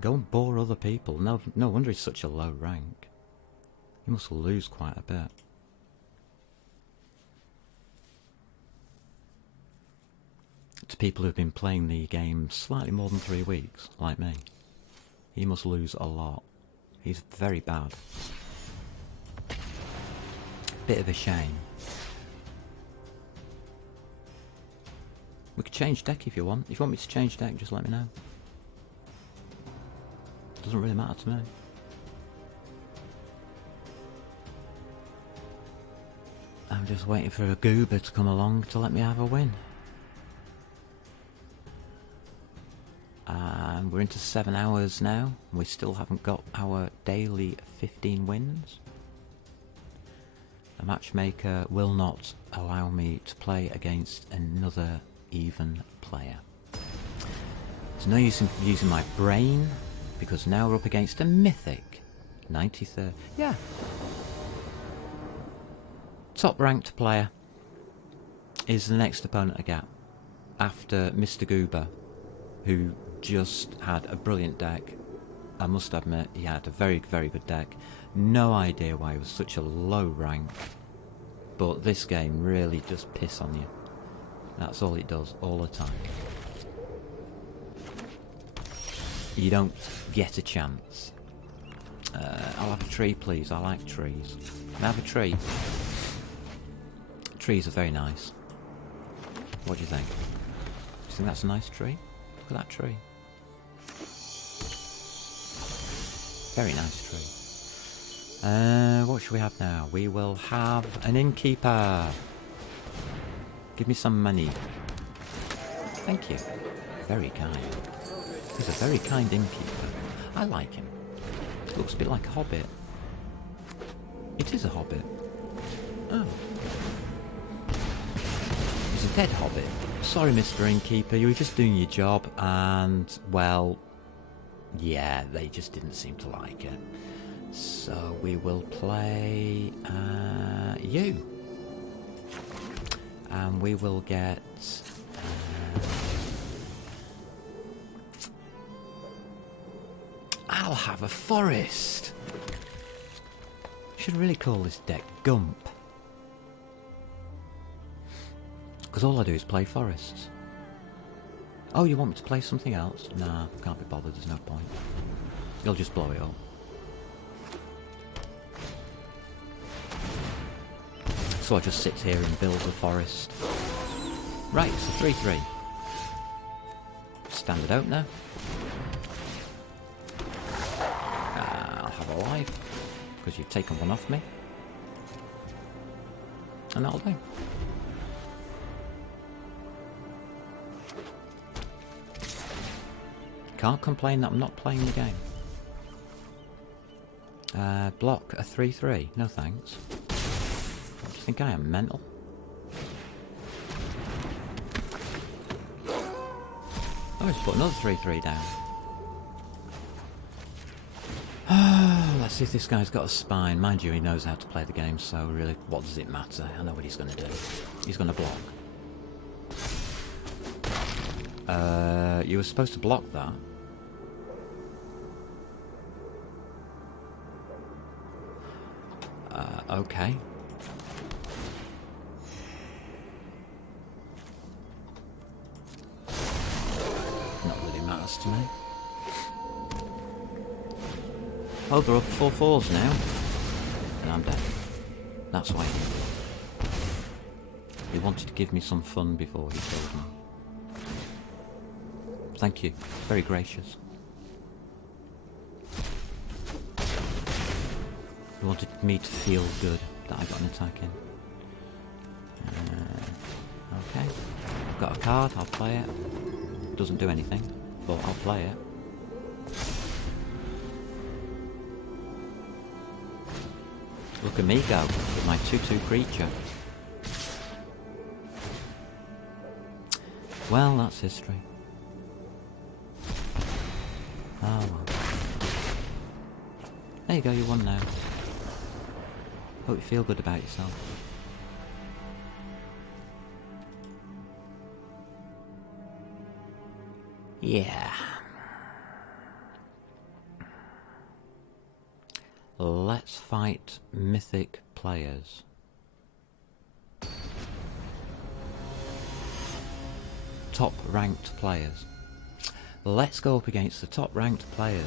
Go and bore other people. No wonder he's such a low rank. He must lose quite a bit. To people who've been playing the game slightly more than 3 weeks, like me. He must lose a lot. He's very bad. Bit of a shame. We could change deck if you want. If you want me to change deck, just let me know. Doesn't really matter to me. I'm just waiting for a goober to come along to let me have a win. And we're into 7 hours now. We still haven't got our daily 15 wins. The matchmaker will not allow me to play against another even player. There's no use in using my brain, because now we're up against a mythic 93rd. Yeah. Top ranked player is the next opponent I get after Mr. Goober, who just had a brilliant deck. I must admit, he had a very, very good deck. No idea why he was such a low rank, but this game really just piss on you. That's all it does, all the time. You don't get a chance. I'll have a tree, please. I like trees. Can I have a tree? Trees are very nice. What do you think? Do you think that's a nice tree? Look at that tree. Very nice tree. What should we have now? We will have an innkeeper. Give me some money. Thank you. Very kind. He's a very kind innkeeper. I like him. Looks a bit like a hobbit. It is a hobbit. Oh. He's a dead hobbit. Sorry, Mr. Innkeeper, you were just doing your job and, well, yeah, they just didn't seem to like it. So we will play you. And we will get... I'll have a forest! Should really call this deck Gump. Because all I do is play forests. Oh, you want me to play something else? Nah, can't be bothered, there's no point. You'll just blow it up. So I just sit here and build a forest. Right, it's a 3-3. Standard opener. I'll have a life, because you've taken one off me. And that'll do. Can't complain that I'm not playing the game. Block a 3-3. No thanks. What do you think I am, mental? Oh, let's put another 3-3 down. Let's see if this guy's got a spine. Mind you, he knows how to play the game, so really, what does it matter? I know what he's going to do. He's going to block. You were supposed to block that. Okay. Not really matters to me. Oh, they're up 4-4s now. And I'm dead. That's why he wanted to give me some fun before he killed me. Thank you. Very gracious. He wanted me to feel good that I got an attack in. Okay. I've got a card, I'll play it. Doesn't do anything, but I'll play it. Look at me go, with my 2-2 creature. Well, that's history. Oh well. There you go, you won now. Hope you feel good about yourself. Yeah. Let's fight mythic players. Top ranked players. Let's go up against the top ranked players.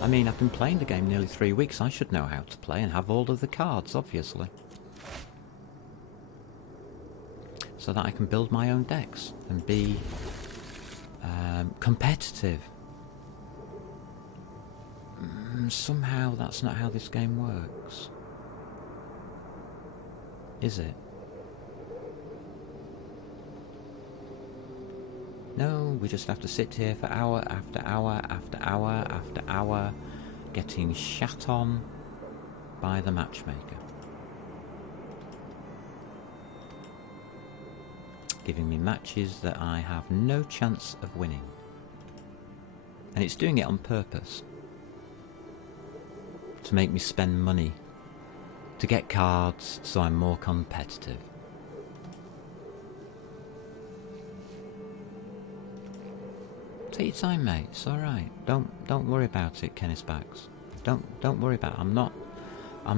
I mean, I've been playing the game nearly 3 weeks. I should know how to play and have all of the cards, obviously. so that I can build my own decks and be competitive. Somehow that's not how this game works. Is it? No, we just have to sit here for hour after hour after hour after hour, getting shat on by the matchmaker. Giving me matches that I have no chance of winning. And it's doing it on purpose. To make me spend money. To get cards so I'm more competitive. Take your time, mate. It's all right. Don't worry about it, Kenneth Bax. Don't worry about it. I'm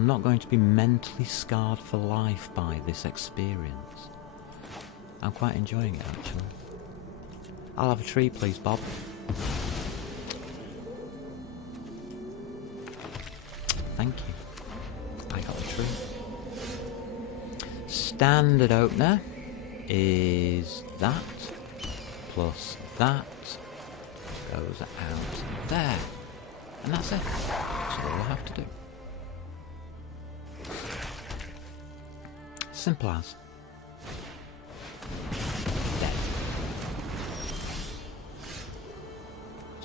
not going to be mentally scarred for life by this experience. I'm quite enjoying it, actually. I'll have a tree, please, Bob. Thank you. I got a tree. Standard opener is that plus that goes out there. And that's it. That's all I have to do. Simple as. Dead.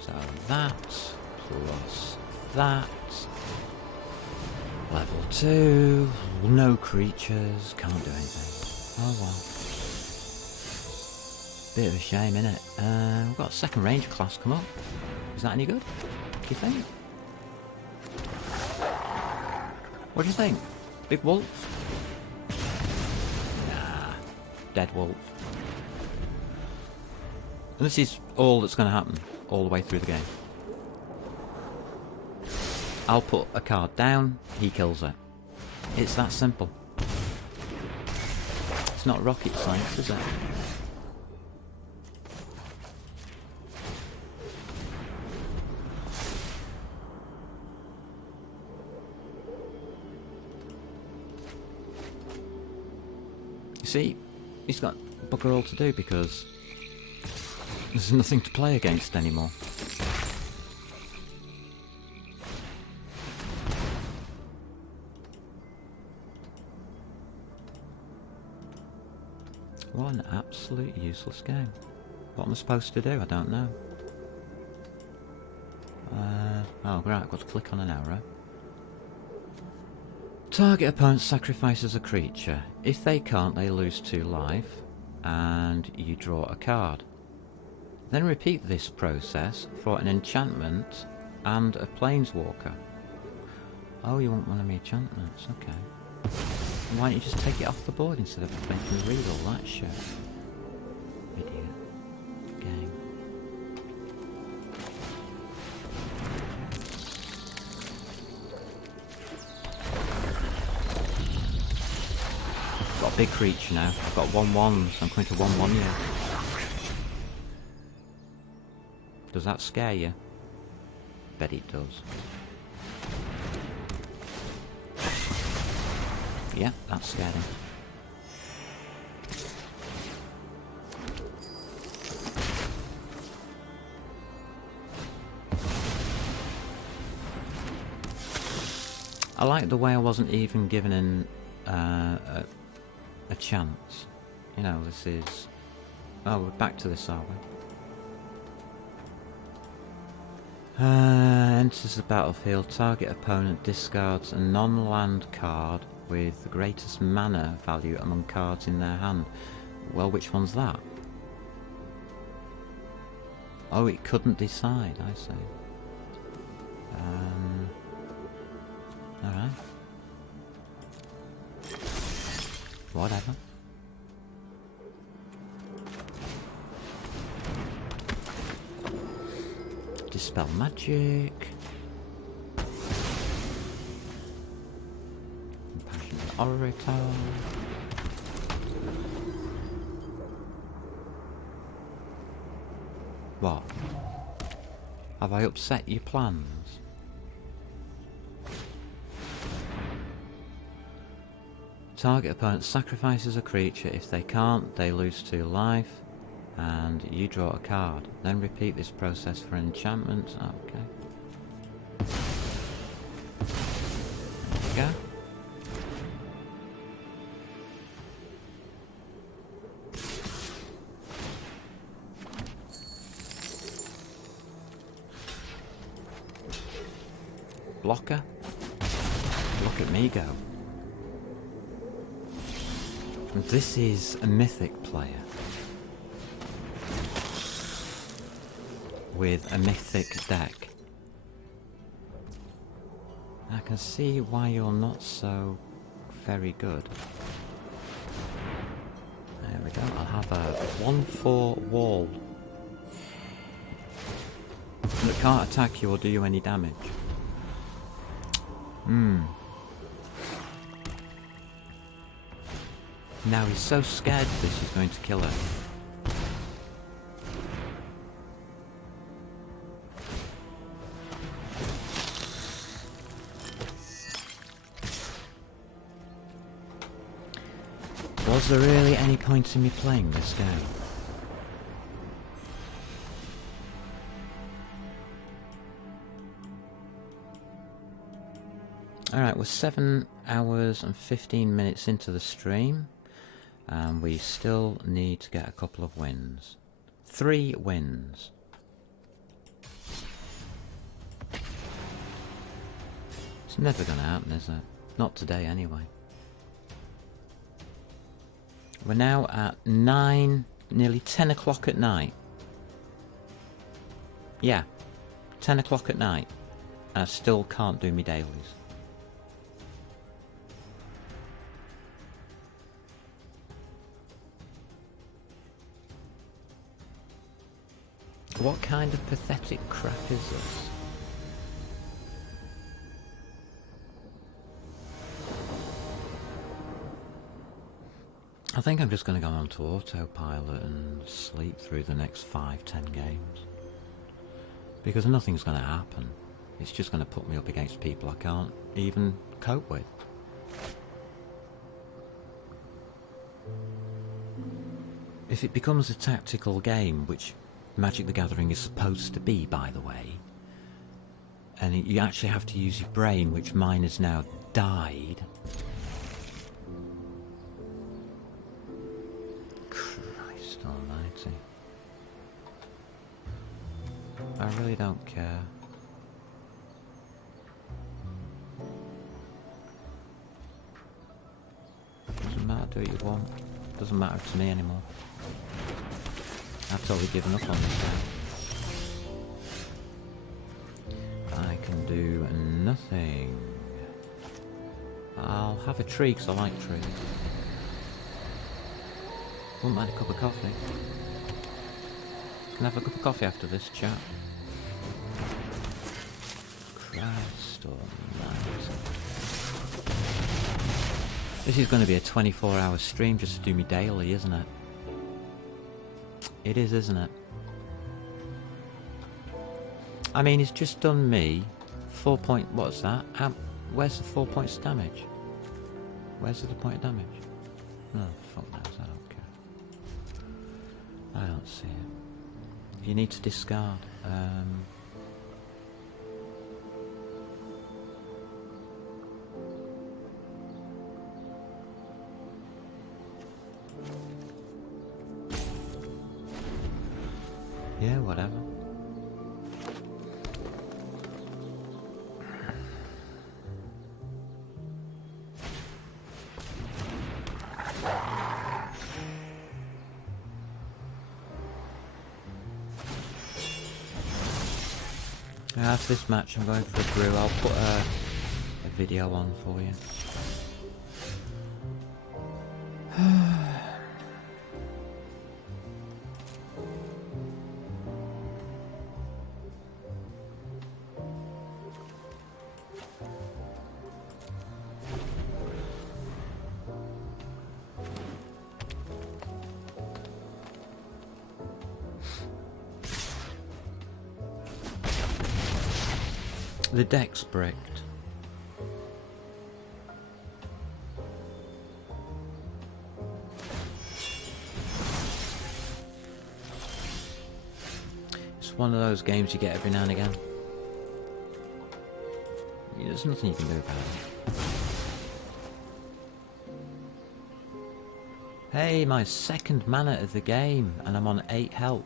So that plus that. Level 2. No creatures. Can't do anything. Oh well. Bit of a shame, innit? We've got a second ranger class come up. Is that any good? Do you think? What do you think? Big wolf? Nah. Dead wolf. And this is all that's going to happen all the way through the game. I'll put a card down, he kills it. It's that simple. It's not rocket science, is it? You see, he's got bugger all to do because there's nothing to play against anymore. What an absolute useless game. What am I supposed to do? I don't know. Oh right, I've got to click on an arrow. Target opponent sacrifices a creature. If they can't, they lose 2 life, and you draw a card. Then repeat this process for an enchantment and a planeswalker. Oh, you want one of my enchantments, okay. Why don't you just take it off the board instead of making me read all that shit? Idiot. Game. Got a big creature now. I've got 1/1s. I'm coming to 1/1 here. Does that scare you? Bet it does. Yeah, that scared him. I like the way I wasn't even given a chance. You know, this is... Oh, we're back to this, are we? Enters the battlefield. Target opponent discards a non-land card with the greatest mana value among cards in their hand. Well, which one's that? Oh, it couldn't decide, I see. Alright. Whatever. Dispel magic. Orator. What? Have I upset your plans? Target opponent sacrifices a creature. If they can't, they lose 2 life. And you draw a card. Then repeat this process for enchantments. Okay. There we go. Blocker. Look at me go. This is a mythic player with a mythic deck. I can see why you're not so very good. There we go. I'll have a 1/4 wall that can't attack you or do you any damage. Now he's so scared this is going to kill her. Was there really any point in me playing this game? Alright, we're 7 hours and 15 minutes into the stream, and we still need to get a couple of wins. 3 wins. It's never going to happen, is it? Not today, anyway. We're now at 9, nearly 10 o'clock at night. Yeah, 10 o'clock at night, and I still can't do me dailies. What kind of pathetic crap is this? I think I'm just going to go on to autopilot and sleep through the next 5-10 games. Because nothing's going to happen. It's just going to put me up against people I can't even cope with. If it becomes a tactical game, which Magic the Gathering is supposed to be, by the way, and you actually have to use your brain, which mine has now died. Christ almighty. I really don't care. Doesn't matter, do what you want. Doesn't matter to me anymore. I've totally given up on this game. I can do nothing. I'll have a tree because I like trees. Wouldn't mind a cup of coffee. Can I have a cup of coffee after this chat? Christ almighty. This is going to be a 24-hour stream just to do me daily, isn't it? It is, isn't it? I mean, he's just done me 4 point... What's that? Where's the 4 points damage? Where's the point of damage? Oh, fuck knows, I don't care. I don't see it. You need to discard. Yeah, whatever. After this match I'm going for a brew. I'll put a video on for you. The deck's bricked. one of those games you get every now and again. There's nothing you can do about it. Hey, my second mana of the game, and I'm on 8 health.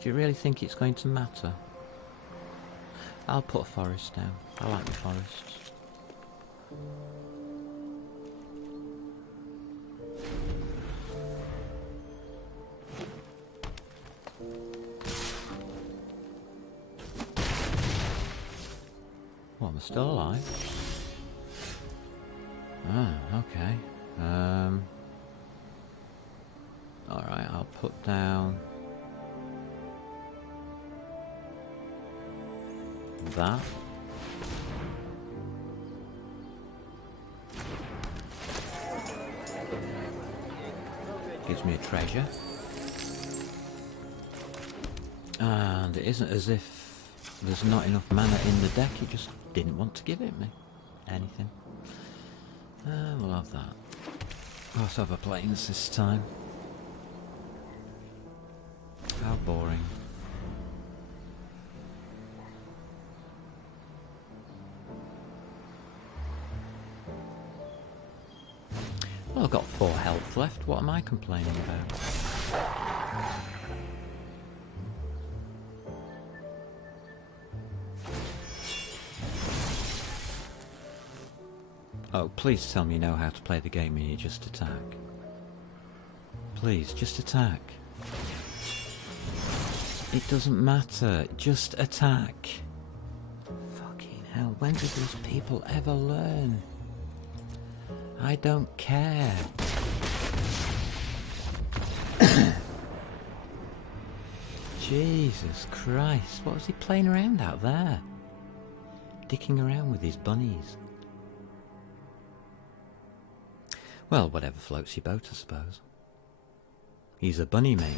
Do you really think it's going to matter? I'll put a forest down. I like the forests. What, am I still alive? Ah, okay. Alright, I'll put down that. Gives me a treasure. And it isn't as if there's not enough mana in the deck, it just didn't want to give it me anything. We'll have that. I'll also have a plains this time. How boring. Well, I've got 4 health left. What am I complaining about? Oh, please tell me you know how to play the game and you just attack. Please, just attack. It doesn't matter, just attack. Fucking hell, when did these people ever learn? I don't care. Jesus Christ, what was he playing around out there? Dicking around with his bunnies. Well, whatever floats your boat, I suppose. He's a bunny mage,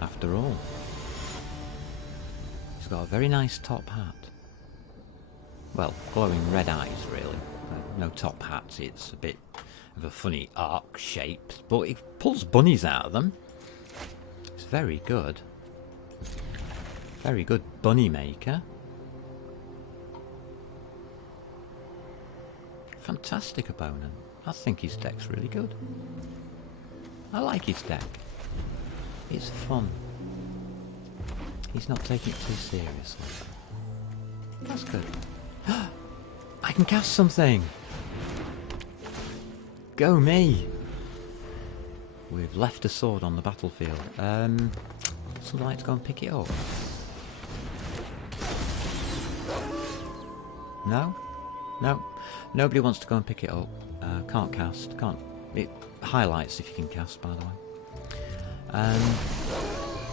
after all. He's got a very nice top hat. Well, glowing red eyes, really. No top hat, it's a bit of a funny arc shape, but he pulls bunnies out of them. It's very good. Very good bunny maker. Fantastic opponent. I think his deck's really good. I like his deck. It's fun. He's not taking it too seriously. That's good. I can cast something! Go me! We've left a sword on the battlefield. Somebody like to go and pick it up? No? No. Nobody wants to go and pick it up. Can't cast. Can't. It highlights if you can cast, by the way.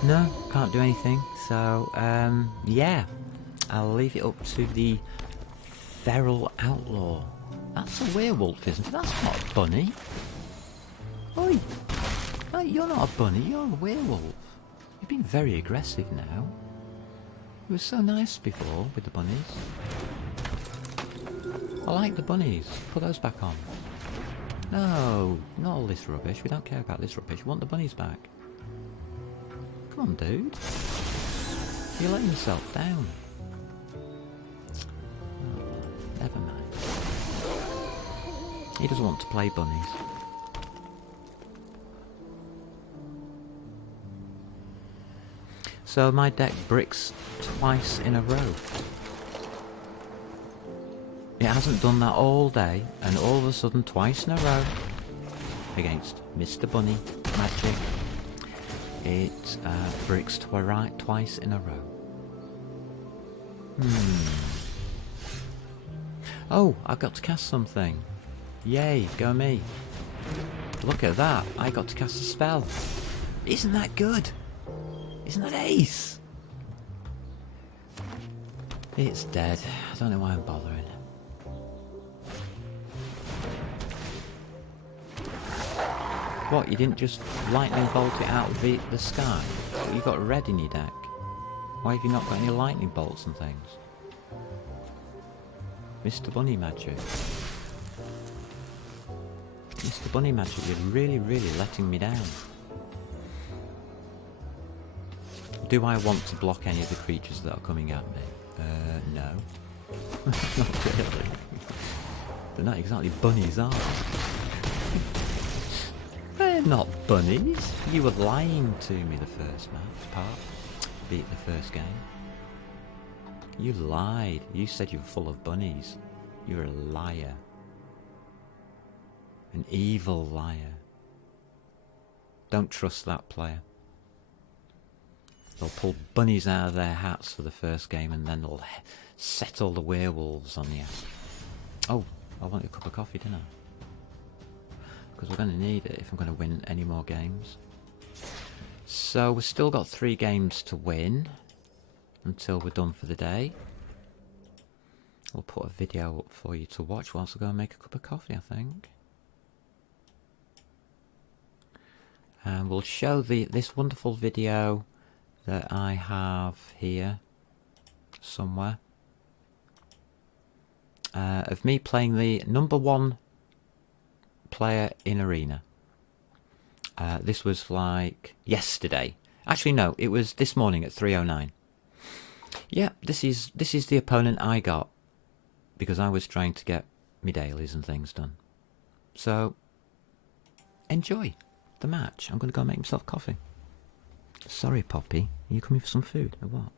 No, can't do anything. So, yeah. I'll leave it up to the Feral Outlaw. That's a werewolf, isn't it? That's not a bunny. Oi! Hey, you're not a bunny, you're a werewolf. You've been very aggressive now. You were so nice before with the bunnies. I like the bunnies. Put those back on. No, not all this rubbish. We don't care about this rubbish. We want the bunnies back. Come on, dude. You're letting yourself down. Oh, never mind. He doesn't want to play bunnies. So my deck bricks twice in a row. It hasn't done that all day, and all of a sudden, twice in a row, against Mr. Bunny Magic, it bricks twice in a row. Oh, I got to cast something. Yay, go me. Look at that, I got to cast a spell. Isn't that good? Isn't that ace? It's dead. I don't know why I'm bothering. What, you didn't just lightning bolt it out of the sky? You got red in your deck. Why have you not got any lightning bolts and things? Mr. Bunny Magic. Mr. Bunny Magic, you're really, really letting me down. Do I want to block any of the creatures that are coming at me? No. Not really. They're not exactly bunnies, are they? They're not bunnies. You were lying to me the first beat the first game. You lied. You said you were full of bunnies. You're a liar. An evil liar. Don't trust that player. They'll pull bunnies out of their hats for the first game and then they'll set all the werewolves on you. Oh, I wanted a cup of coffee, didn't I? Because we're going to need it if I'm going to win any more games. So we've still got 3 games to win until we're done for the day. We'll put a video up for you to watch whilst I go and make a cup of coffee, I think. And we'll show this wonderful video that I have here somewhere of me playing the #1 player in Arena. This was like yesterday. Actually, no, it was this morning at 3:09. Yeah, this is the opponent I got because I was trying to get me dailies and things done. So enjoy the match. I'm going to go make myself coffee. Sorry, Poppy. Are you coming for some food or what?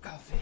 Coffee.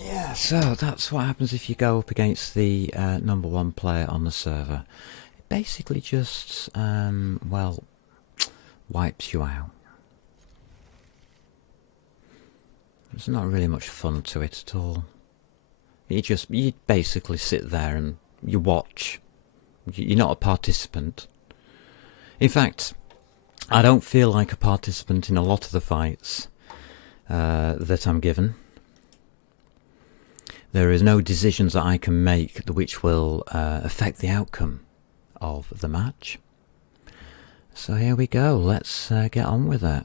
Yeah, so that's what happens if you go up against the #1 player on the server. It basically just, well, wipes you out. There's not really much fun to it at all. You basically sit there and you watch. You're not a participant. In fact, I don't feel like a participant in a lot of the fights that I'm given. There is no decisions that I can make which will affect the outcome of the match. So here we go, let's get on with it.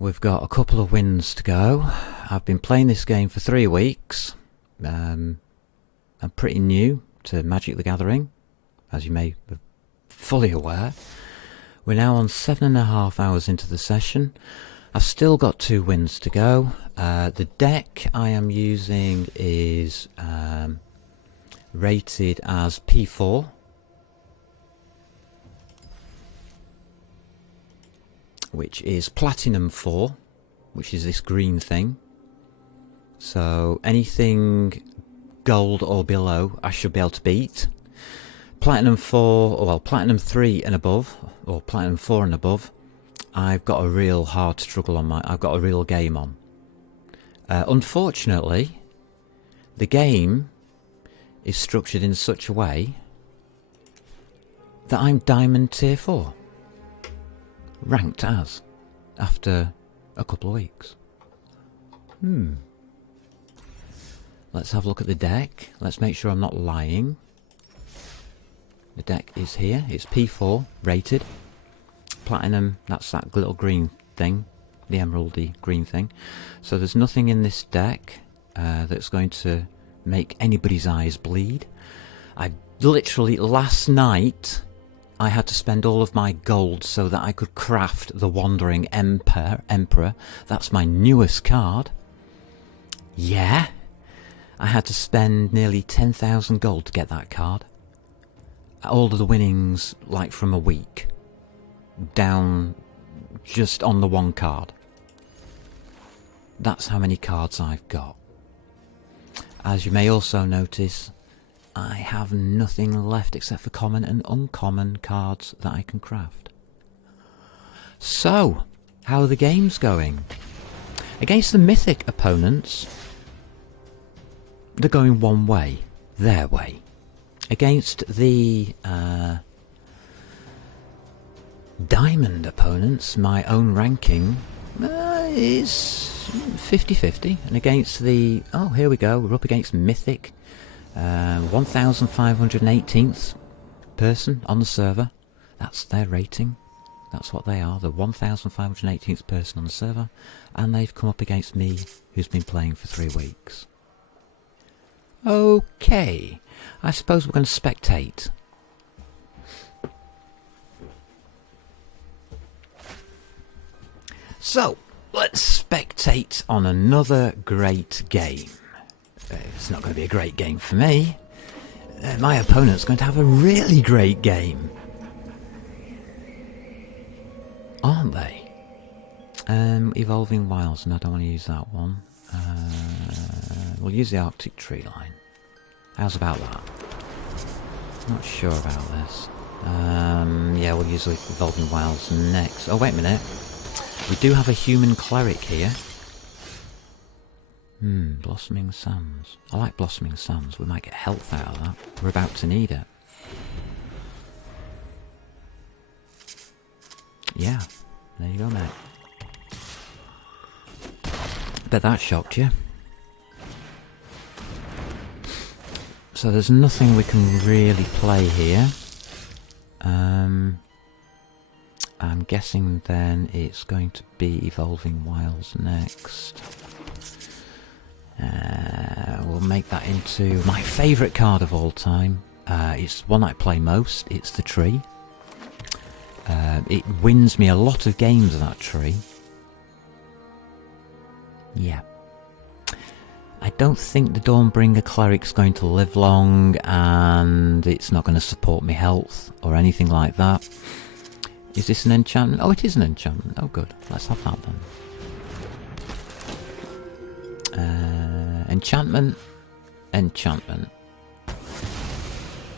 We've got a couple of wins to go. I've been playing this game for 3 weeks. I'm pretty new to Magic the Gathering, as you may be fully aware. We're now on 7.5 hours into the session. I've still got 2 wins to go. The deck I am using is rated as P4. Which is Platinum 4, which is this green thing. So anything gold or below I should be able to beat. Platinum 4, well, Platinum 3 and above, or Platinum 4 and above, I've got a real hard struggle on I've got a real game on. Unfortunately, the game is structured in such a way that I'm Diamond Tier 4. Ranked as, after a couple of weeks. Let's have a look at the deck. Let's make sure I'm not lying. The deck is here. It's P4 rated. Platinum, that's that little green thing. The emeraldy green thing. So there's nothing in this deck that's going to make anybody's eyes bleed. I literally, last night, I had to spend all of my gold so that I could craft the Wandering Emperor. That's my newest card. Yeah. I had to spend nearly 10,000 gold to get that card. All of the winnings, like from a week. Down just on the one card. That's how many cards I've got. As you may also notice, I have nothing left except for common and uncommon cards that I can craft. So, how are the games going? Against the mythic opponents, they're going one way, their way. Against the diamond opponents, my own ranking is 50-50. And against the... oh, here we go, we're up against mythic. 1518th person on the server. That's their rating. That's what they are, the 1518th person on the server. And they've come up against me, who's been playing for 3 weeks. Okay, I suppose we're going to spectate. So, let's spectate on another great game. It's not going to be a great game for me. My opponent's going to have a really great game. Aren't they? Evolving Wilds, and I don't want to use that one. We'll use the Arctic Tree Line. How's about that? Not sure about this. Yeah, we'll use the Evolving Wilds next. Oh, wait a minute. We do have a human cleric here. Blossoming Sands. I like Blossoming Sands. We might get health out of that. We're about to need it. Yeah. There you go, mate. Bet that shocked you. So there's nothing we can really play here. I'm guessing then it's going to be Evolving Wilds next. We'll make that into my favourite card of all time. It's one I play most. It's the tree. It wins me a lot of games, that tree. Yeah. I don't think the Dawnbringer Cleric's going to live long, and it's not going to support me health or anything like that. Is this an enchantment? Oh, it is an enchantment. Oh, good. Let's have that then. Enchantment. Enchantment.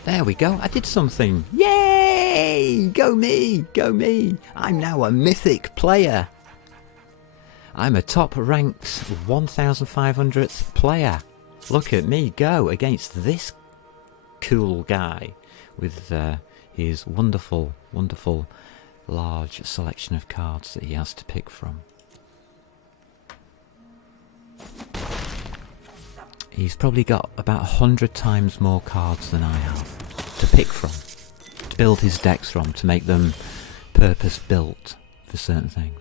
There we go. I did something. Yay! Go me! Go me! I'm now a mythic player. I'm a top ranked 1500th player. Look at me go against this cool guy with his wonderful, wonderful large selection of cards that he has to pick from. He's probably got about 100 times more cards than I have to pick from, to build his decks from, to make them purpose-built for certain things.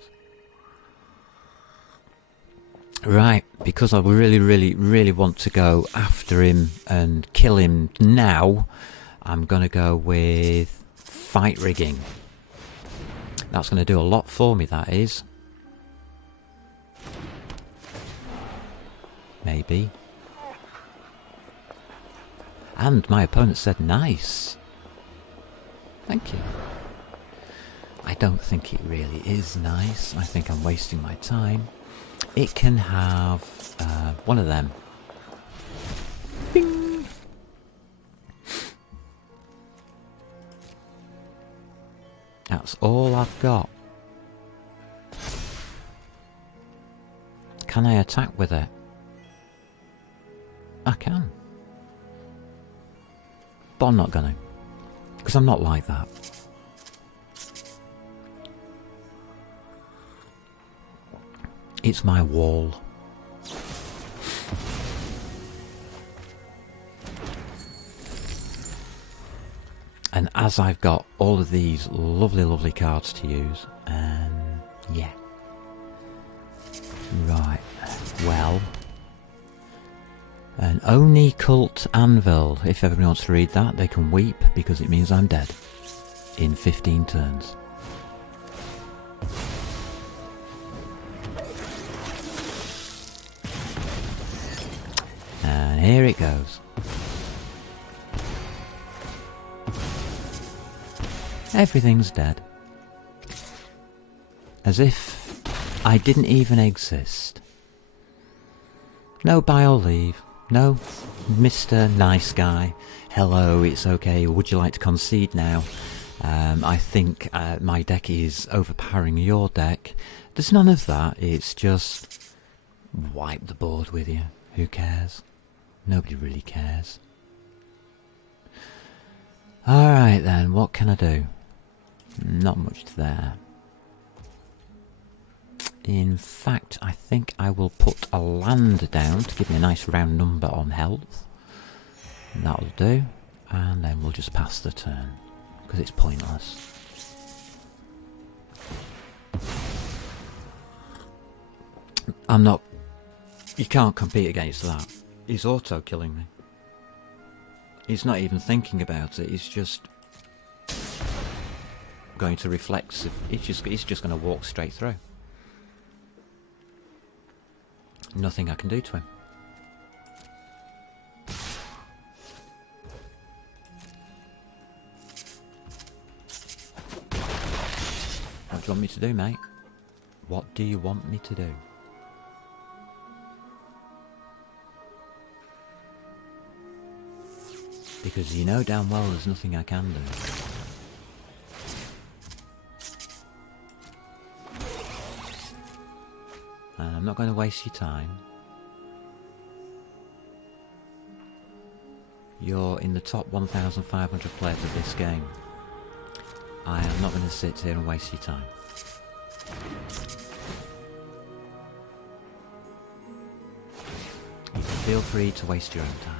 Right, because I really, really, really want to go after him and kill him now, I'm going to go with fight rigging. That's going to do a lot for me, that is. Maybe. And my opponent said nice. Thank you. I don't think it really is nice. I think I'm wasting my time. It can have one of them. Bing! That's all I've got. Can I attack with it? I can. But I'm not gonna. Because I'm not like that. It's my wall. And as I've got all of these lovely, lovely cards to use, yeah. Right, well. An Oni Cult Anvil. If everyone wants to read that, they can weep because it means I'm dead. In 15 turns. And here it goes. Everything's dead. As if I didn't even exist. No buy or leave. No, Mr. Nice Guy. Hello, it's okay. Would you like to concede now? I think my deck is overpowering your deck. There's none of that. It's just wipe the board with you. Who cares? Nobody really cares. Alright then, what can I do? Not much there. In fact, I think I will put a land down to give me a nice round number on health. That'll do. And then we'll just pass the turn, because it's pointless. I'm not... You can't compete against that. He's auto-killing me. He's not even thinking about it, he's just... going to reflex. He's just going to walk straight through. Nothing I can do to him. What do you want me to do, mate? What do you want me to do? Because you know damn well there's nothing I can do. And I'm not going to waste your time. You're in the top 1,500 players of this game. I am not going to sit here and waste your time. You can feel free to waste your own time.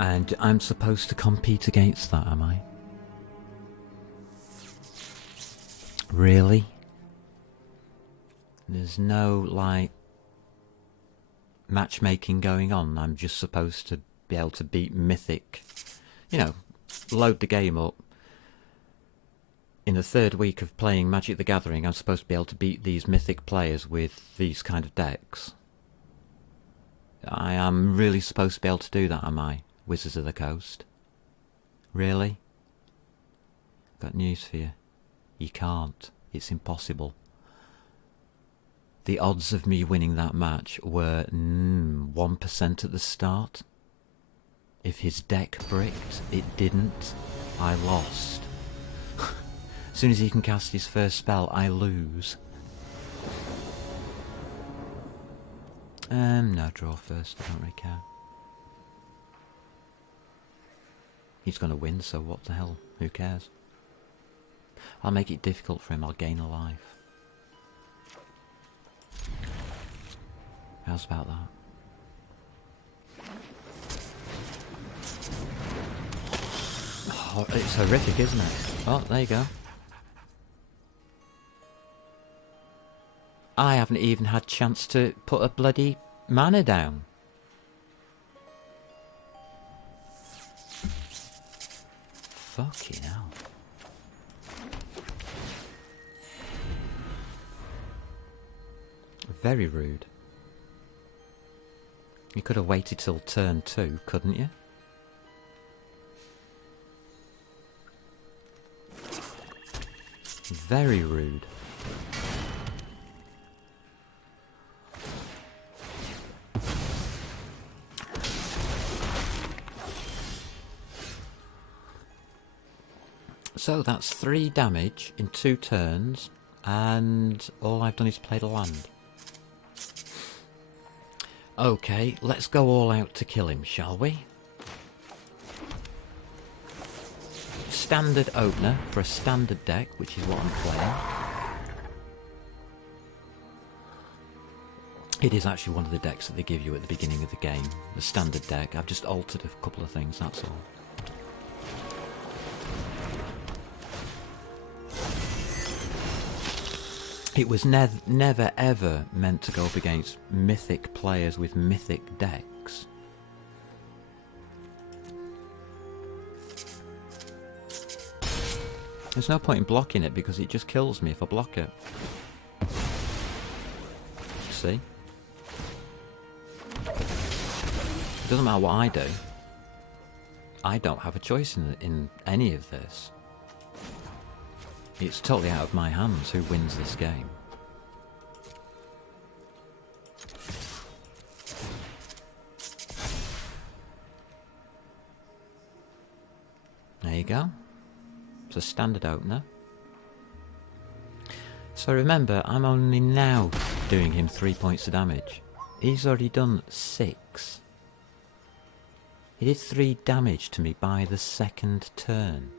And I'm supposed to compete against that, am I? Really? There's no, like, matchmaking going on. I'm just supposed to be able to beat Mythic. You know, load the game up. In the third week of playing Magic the Gathering, I'm supposed to be able to beat these Mythic players with these kind of decks. I am really supposed to be able to do that, am I? Wizards of the Coast. Really? Got news for you. You can't. It's impossible. The odds of me winning that match were 1% at the start. If his deck bricked, it didn't. I lost. As soon as he can cast his first spell, I lose. No, draw first. I don't really care. He's going to win, so what the hell? Who cares? I'll make it difficult for him. I'll gain a life. How's about that? Oh, it's horrific, isn't it? Oh, there you go. I haven't even had chance to put a bloody mana down. Fucking hell. Very rude. You could have waited till turn 2, couldn't you? Very rude. So that's 3 damage in 2 turns, and all I've done is play the land. Okay, let's go all out to kill him, shall we? Standard opener for a standard deck, which is what I'm playing. It is actually one of the decks that they give you at the beginning of the game, the standard deck. I've just altered a couple of things, that's all. It was never ever meant to go up against mythic players with mythic decks. There's no point in blocking it because it just kills me if I block it. See? It doesn't matter what I do. I don't have a choice in any of this. It's totally out of my hands who wins this game. There you go. It's a standard opener. So remember, I'm only now doing him 3 points of damage. He's already done 6. He did 3 damage to me by the second turn.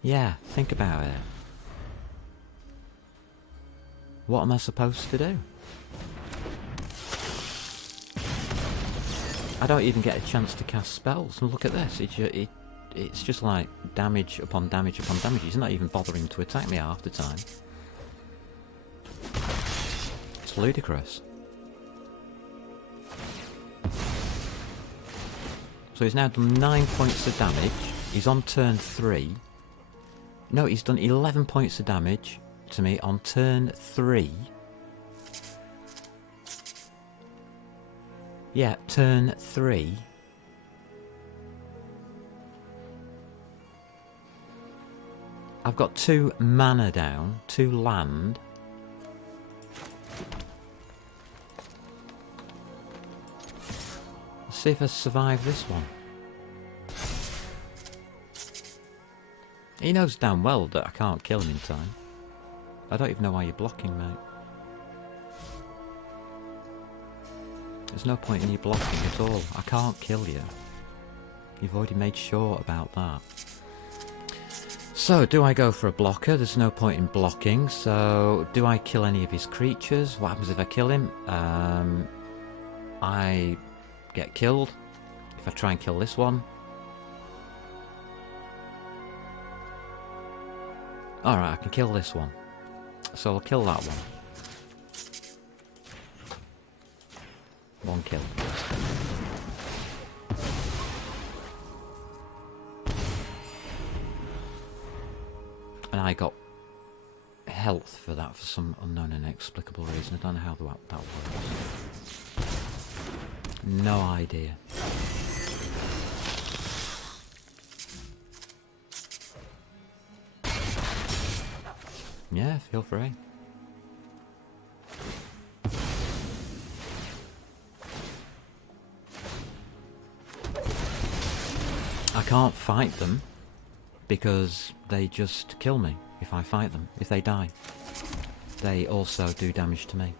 Yeah, think about it. What am I supposed to do? I don't even get a chance to cast spells. And look at this. It's just like damage upon damage upon damage. He's not even bothering to attack me half the time. It's ludicrous. So he's now done 9 points of damage. He's on turn 3. No, he's done 11 points of damage to me on turn 3. Yeah, turn 3. I've got 2 mana down, 2 land. Let's see if I survive this one. He knows damn well that I can't kill him in time. I don't even know why you're blocking, mate. There's no point in you blocking at all. I can't kill you. You've already made sure about that. So, do I go for a blocker? There's no point in blocking. So, do I kill any of his creatures? What happens if I kill him? I get killed. If I try and kill this one. Alright, I can kill this one. So I'll kill that one. 1 kill. And I got health for that for some unknown and inexplicable reason. I don't know how that works. No idea. Yeah, feel free. I can't fight them because they just kill me if I fight them, if they die. They also do damage to me.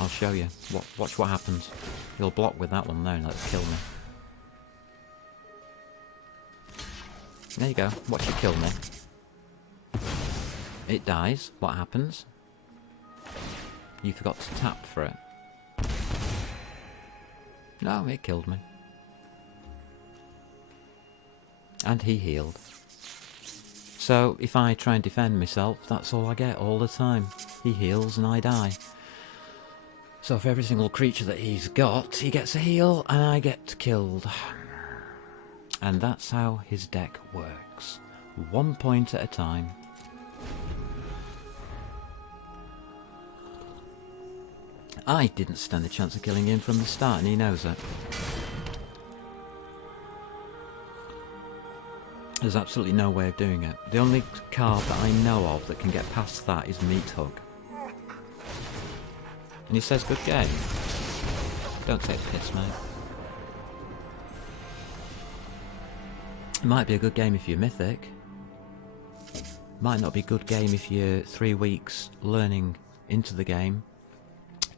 I'll show you. Watch what happens. You'll block with that one now and let it kill me. There you go. Watch it kill me. It dies. What happens? You forgot to tap for it. No, it killed me. And he healed. So, if I try and defend myself, that's all I get all the time. He heals and I die. So for every single creature that he's got, he gets a heal and I get killed. And that's how his deck works. 1 point at a time. I didn't stand a chance of killing him from the start and he knows it. There's absolutely no way of doing it. The only card that I know of that can get past that is Meathug. And he says, good game. Don't take the piss, mate. It might be a good game if you're mythic. Might not be a good game if you're 3 weeks learning into the game.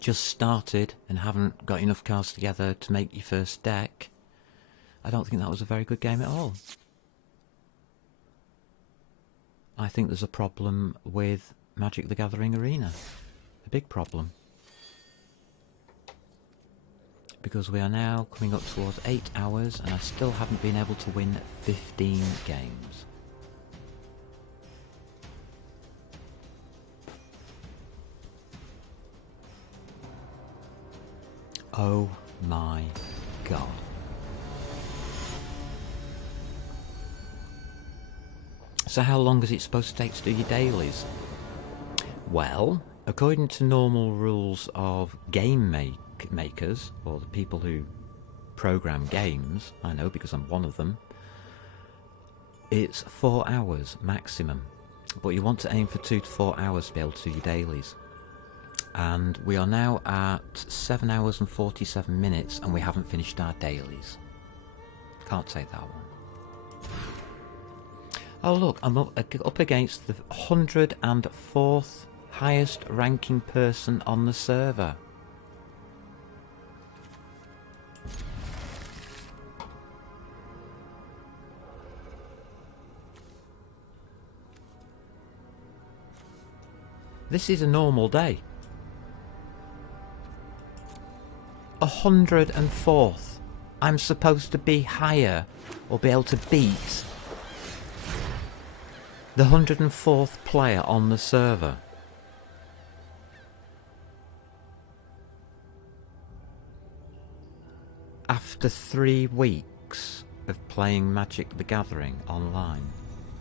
Just started and haven't got enough cards together to make your first deck. I don't think that was a very good game at all. I think there's a problem with Magic the Gathering Arena. A big problem. Because we are now coming up towards 8 hours and I still haven't been able to win 15 games. Oh my god. So how long is it supposed to take to do your dailies? Well, according to normal rules of game makers, or the people who program games, I know because I'm one of them, it's 4 hours maximum. But you want to aim for 2 to 4 hours to be able to do your dailies. And we are now at 7 hours and 47 minutes and we haven't finished our dailies. Can't take that one. Oh look, I'm up against the 104th highest ranking person on the server. This is a normal day. 104th. I'm supposed to be higher or be able to beat the 104th player on the server. After 3 weeks of playing Magic the Gathering online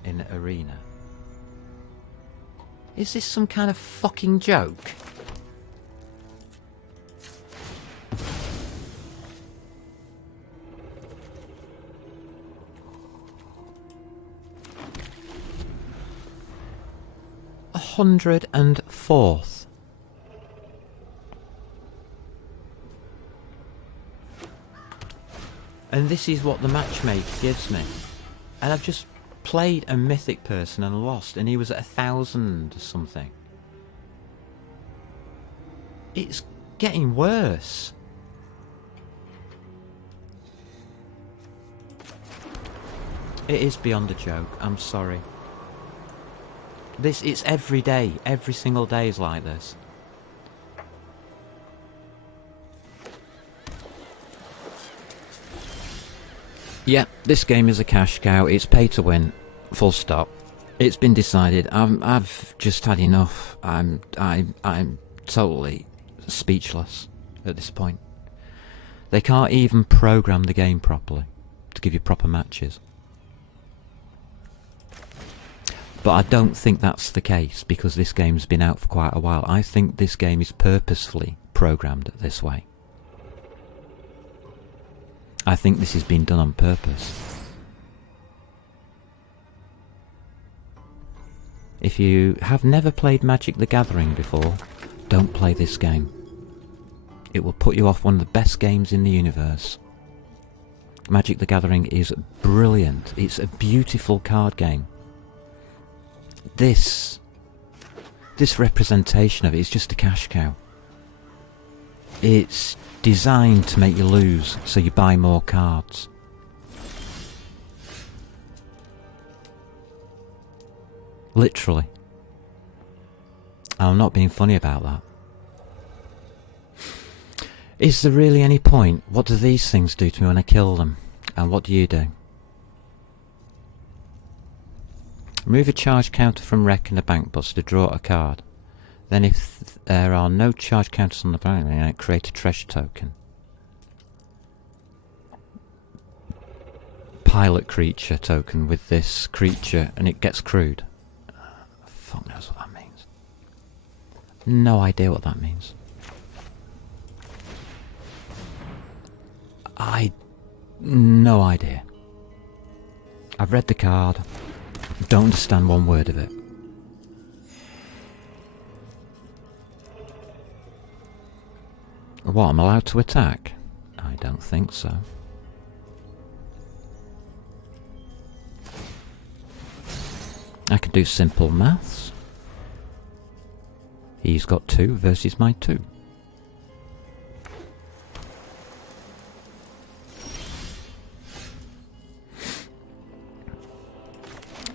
in Arena. Is this some kind of fucking joke? A 104th. And this is what the matchmaker gives me. And I've just played a mythic person and lost, and he was at 1,000 or something. It's getting worse. It is beyond a joke, I'm sorry. It's every day, every single day is like this. Yeah, this game is a cash cow. It's pay to win. Full stop. It's been decided. I've just had enough. I'm totally speechless at this point. They can't even program the game properly to give you proper matches. But I don't think that's the case, because this game's been out for quite a while. I think this game is purposefully programmed this way. I think this has been done on purpose. If you have never played Magic the Gathering before, don't play this game. It will put you off one of the best games in the universe. Magic the Gathering is brilliant. It's a beautiful card game. This representation of it is just a cash cow. It's designed to make you lose, so you buy more cards. Literally. I'm not being funny about that. Is there really any point? What do these things do to me when I kill them? And what do you do? Remove a charge counter from wreck and a bank bus to draw a card. Then if there are no charge counters on the bank, create a treasure token. Pilot creature token with this creature, and it gets crewed. Fuck knows what that means. No idea what that means. No idea. I've read the card. Don't understand one word of it. What, I'm allowed to attack? I don't think so. I can do simple maths. He's got 2 versus my 2.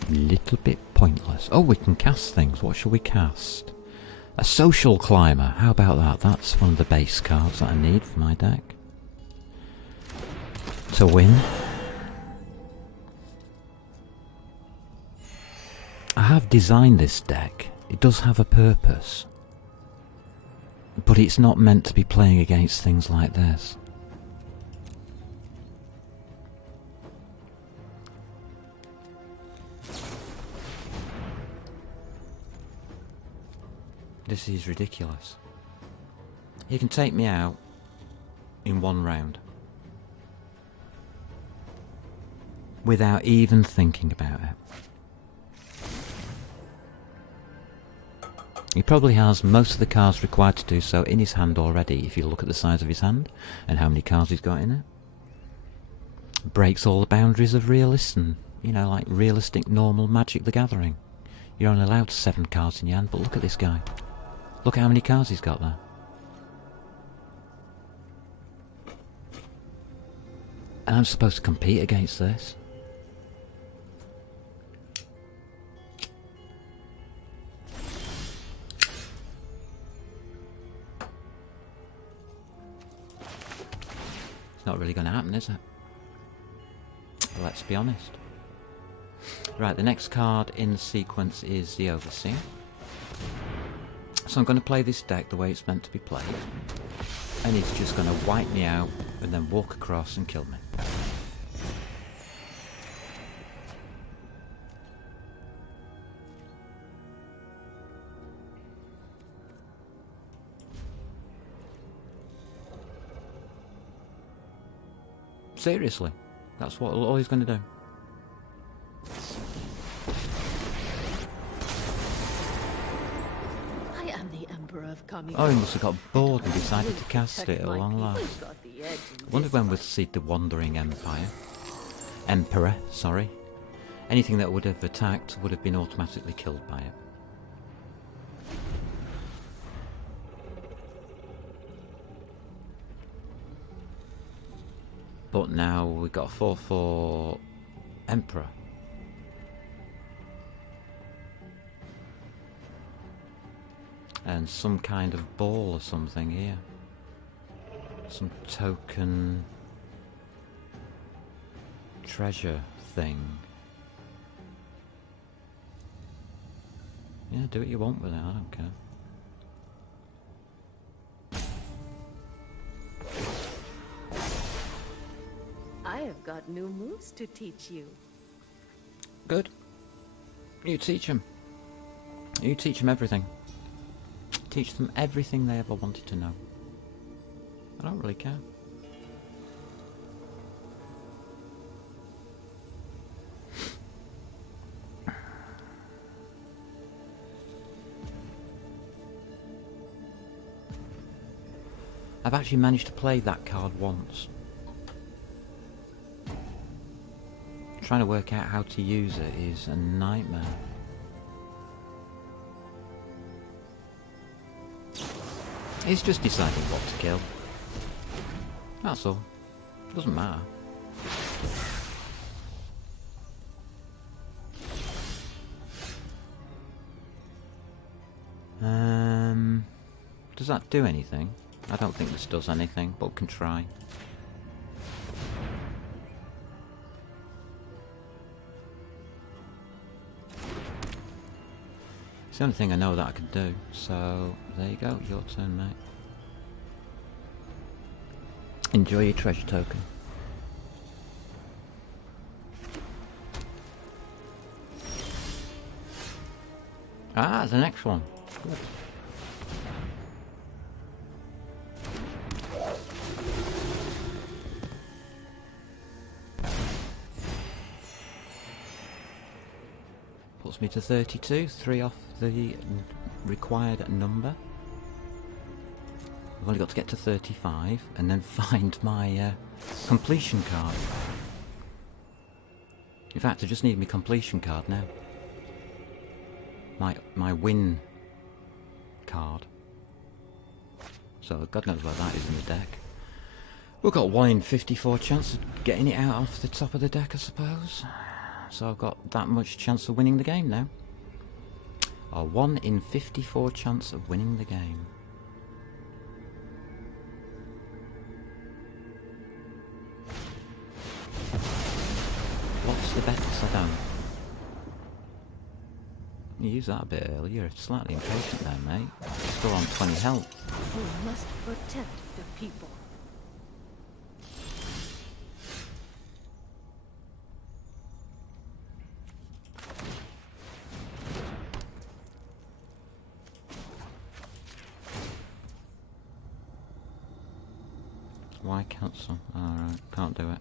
Little bit pointless. Oh, we can cast things. What shall we cast? A Social Climber. How about that? That's one of the base cards that I need for my deck. To win. I have designed this deck. It does have a purpose. But it's not meant to be playing against things like this. This is ridiculous. He can take me out in 1 round. Without even thinking about it. He probably has most of the cards required to do so in his hand already, if you look at the size of his hand and how many cards he's got in it. Breaks all the boundaries of realism, you know, like realistic normal Magic the Gathering. You're only allowed 7 cards in your hand, but look at this guy. Look how many cards he's got there. And I'm supposed to compete against this. It's not really going to happen, is it? Well, let's be honest. Right, the next card in the sequence is the Overseer. So I'm going to play this deck the way it's meant to be played. And he's just going to wipe me out and then walk across and kill me. Seriously, that's what all he's going to do. Oh, he must have got bored and decided to cast it at long last. Wondered when we'd see the Wandering Emperor, sorry. Anything that would have attacked would have been automatically killed by it. But now we've got a 4/4 Emperor. And some kind of ball or something here. Some token treasure thing. Yeah, do what you want with it, I don't care. I have got new moves to teach you. Good. You teach them. You teach them everything. Teach them everything they ever wanted to know. I don't really care. I've actually managed to play that card once. Trying to work out how to use it is a nightmare. It's just deciding what to kill. That's all. Doesn't matter. Does that do anything? I don't think this does anything, but we can try. It's the only thing I know that I can do, so there you go, your turn, mate. Enjoy your treasure token. Ah, the next one. Good. Puts me to 32, 3 off the required number. I've only got to get to 35 and then find my completion card. In fact, I just need my completion card now. My win card. So God knows where that is in the deck. We've got 1 in 54 chance of getting it out off the top of the deck, I suppose. So I've got that much chance of winning the game now. A 1 in 54 chance of winning the game. What's the bet I done? You used that a bit early. You're slightly impatient there, mate. Still on 20 health. We must protect the people. Why cancel? Alright, can't do it.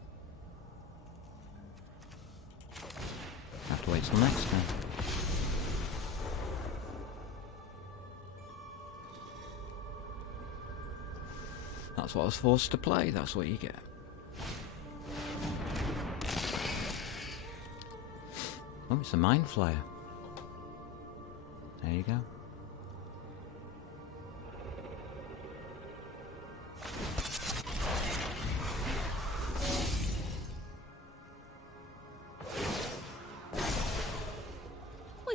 Have to wait till next time. That's what I was forced to play, that's what you get. Oh, it's a Mind Flayer. There you go.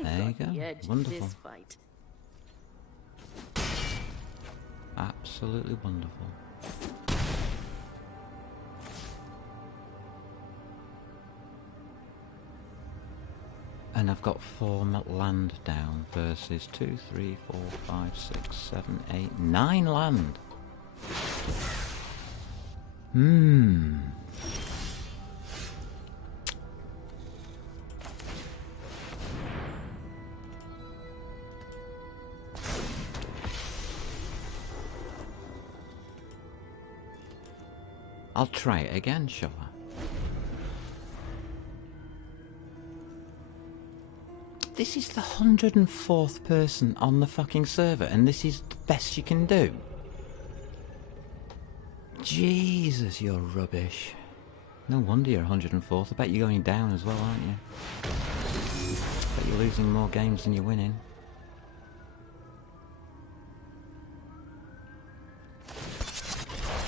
There you go. The edge Wonderful. of this fight. Absolutely wonderful. And I've got 4 land down versus 2, 3, 4, 5, 6, 7, 8, 9 land. I'll try it again, shall I? This is the 104th person on the fucking server, and this is the best you can do. Jesus, you're rubbish. No wonder you're 104th. I bet you're going down as well, aren't you? Bet you're losing more games than you're winning.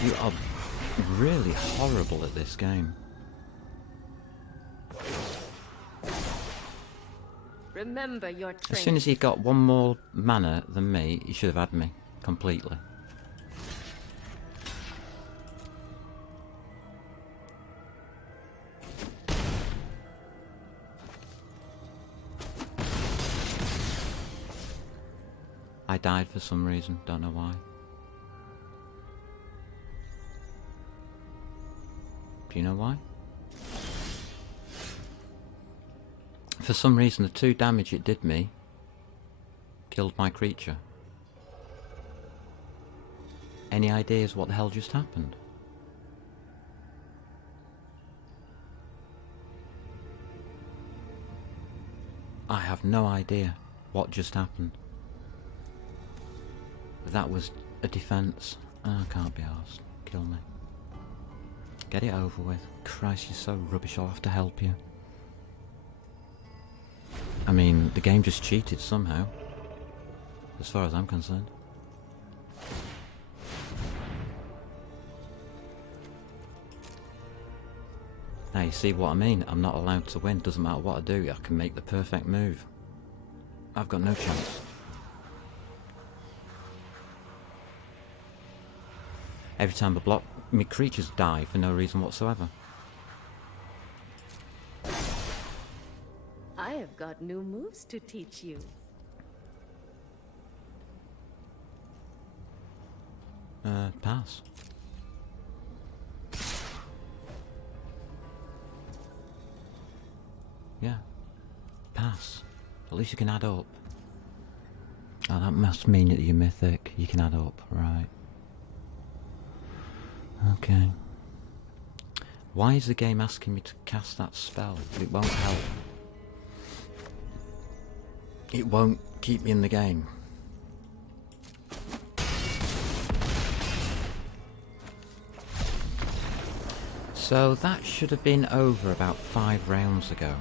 You are really horrible at this game. Remember your training. As soon as he got 1 more mana than me, he should have had me completely. I died for some reason, don't know why. Do you know why? For some reason, the 2 damage it did me killed my creature. Any ideas what the hell just happened? I have no idea what just happened. That was a defense. Oh, I can't be arsed. Kill me. Get it over with. Christ, you're so rubbish, I'll have to help you. I mean, the game just cheated somehow, as far as I'm concerned. Now you see what I mean? I'm not allowed to win. Doesn't matter what I do, I can make the perfect move. I've got no chance. Every time I block, my creatures die for no reason whatsoever. I have got new moves to teach you. Pass. Yeah. Pass. At least you can add up. Oh, that must mean that you're mythic. You can add up, right. Okay. Why is the game asking me to cast that spell? It won't help. It won't keep me in the game. So that should have been over about 5 rounds ago.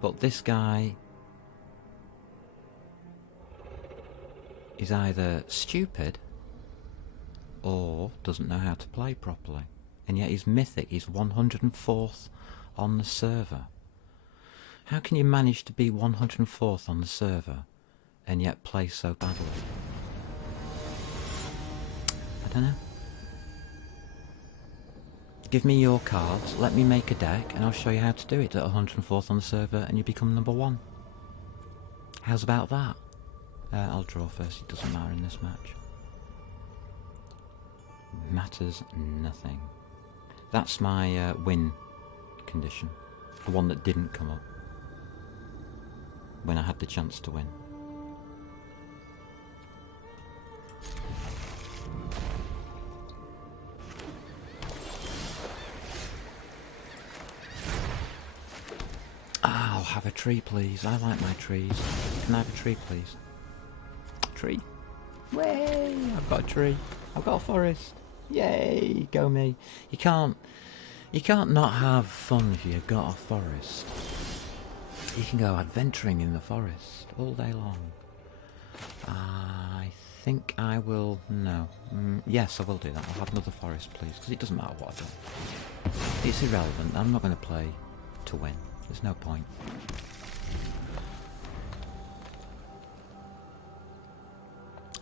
But this guy is either stupid or doesn't know how to play properly. And yet he's mythic, he's 104th on the server. How can you manage to be 104th on the server and yet play so badly? I don't know. Give me your cards, let me make a deck, and I'll show you how to do it at 104th on the server and you become number 1. How's about that? I'll draw first, it doesn't matter in this match. Matters nothing. That's my win condition. The one that didn't come up when I had the chance to win. I'll have a tree, please. I like my trees. Can I have a tree, please? Tree. Way! I've got a tree. I've got a forest. Yay! Go me. You can't not have fun if you've got a forest. You can go adventuring in the forest all day long. I think I will... No. Yes, I will do that. I'll have another forest, please, because it doesn't matter what I do. It's irrelevant. I'm not going to play to win. There's no point.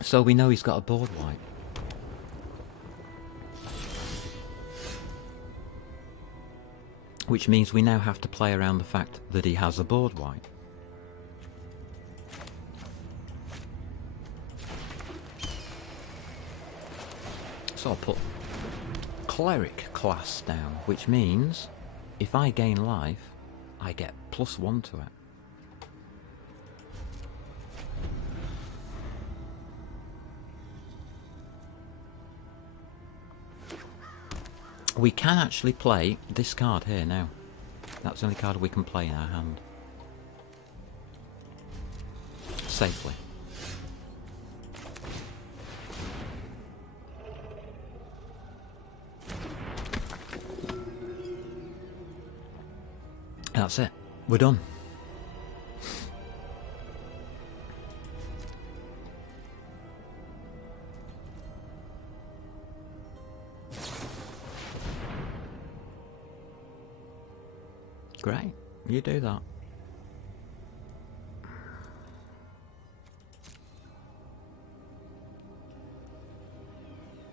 So we know he's got a board wipe. Which means we now have to play around the fact that he has a board wipe. So I'll put cleric class down, which means if I gain life, I get +1 to it. We can actually play this card here now. That's the only card we can play in our hand. Safely. That's it. We're done. Great. You do that.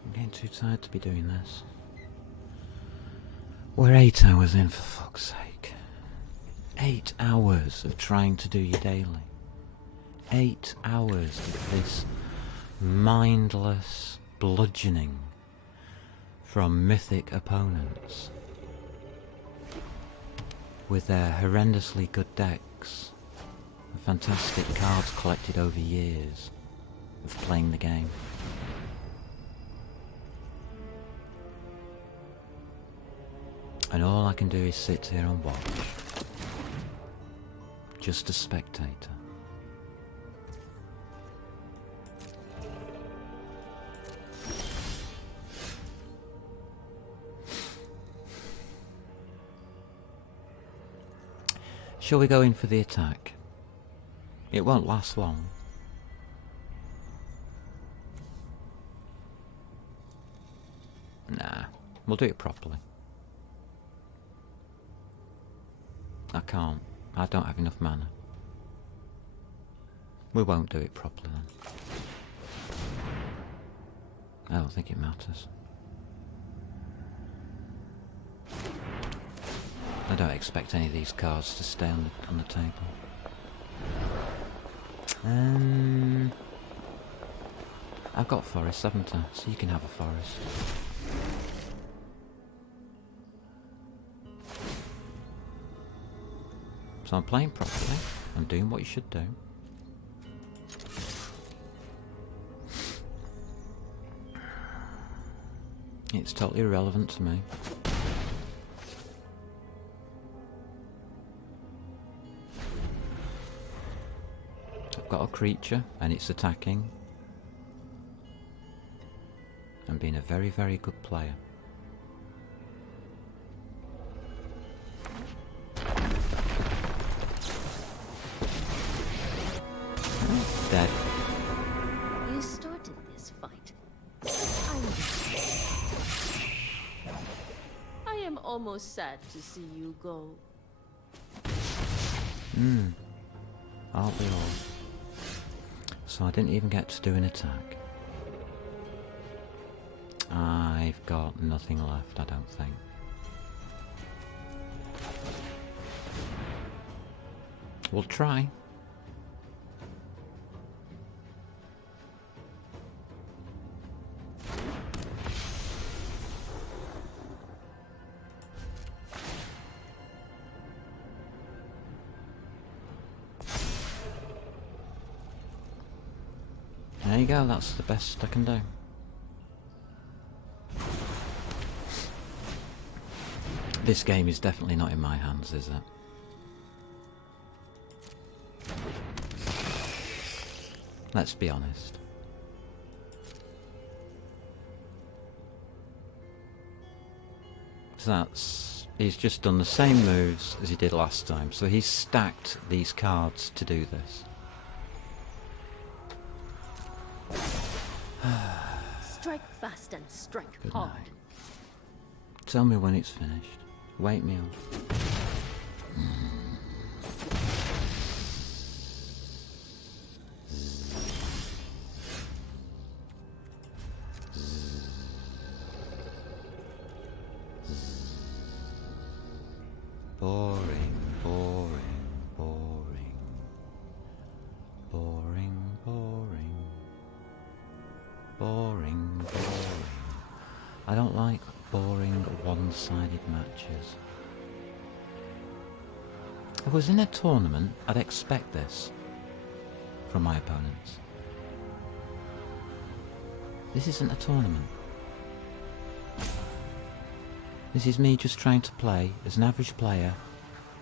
I'm getting too tired to be doing this. We're 8 hours in, for fuck's sake. 8 hours of trying to do your daily. 8 hours of this mindless bludgeoning from mythic opponents. with their horrendously good decks, and fantastic cards collected over years of playing the game. And all I can do is sit here and watch. Just a spectator. Shall we go in for the attack? It won't last long. Nah, we'll do it properly. I can't. I don't have enough mana. We won't do it properly then. I don't think it matters. I don't expect any of these cards to stay on the table. I've got forests, haven't I? So you can have a forest. So I'm playing properly. I'm doing what you should do. It's totally irrelevant to me. I've got a creature and it's attacking. I'm being a very, very good player. Dead. You started this fight. I am almost sad to see you go. Aren't we all? So I didn't even get to do an attack. I've got nothing left, I don't think. We'll try. There you go, that's the best I can do. This game is definitely not in my hands, is it? Let's be honest. So he's just done the same moves as he did last time, so he's stacked these cards to do this. Strike fast and strike Good hard. night. Tell me when it's finished. Wake me up. Boring, boring, boring. Boring, boring. Boring, boring. I don't like boring, one-sided matches. If I was in a tournament, I'd expect this from my opponents. This isn't a tournament. This is me just trying to play as an average player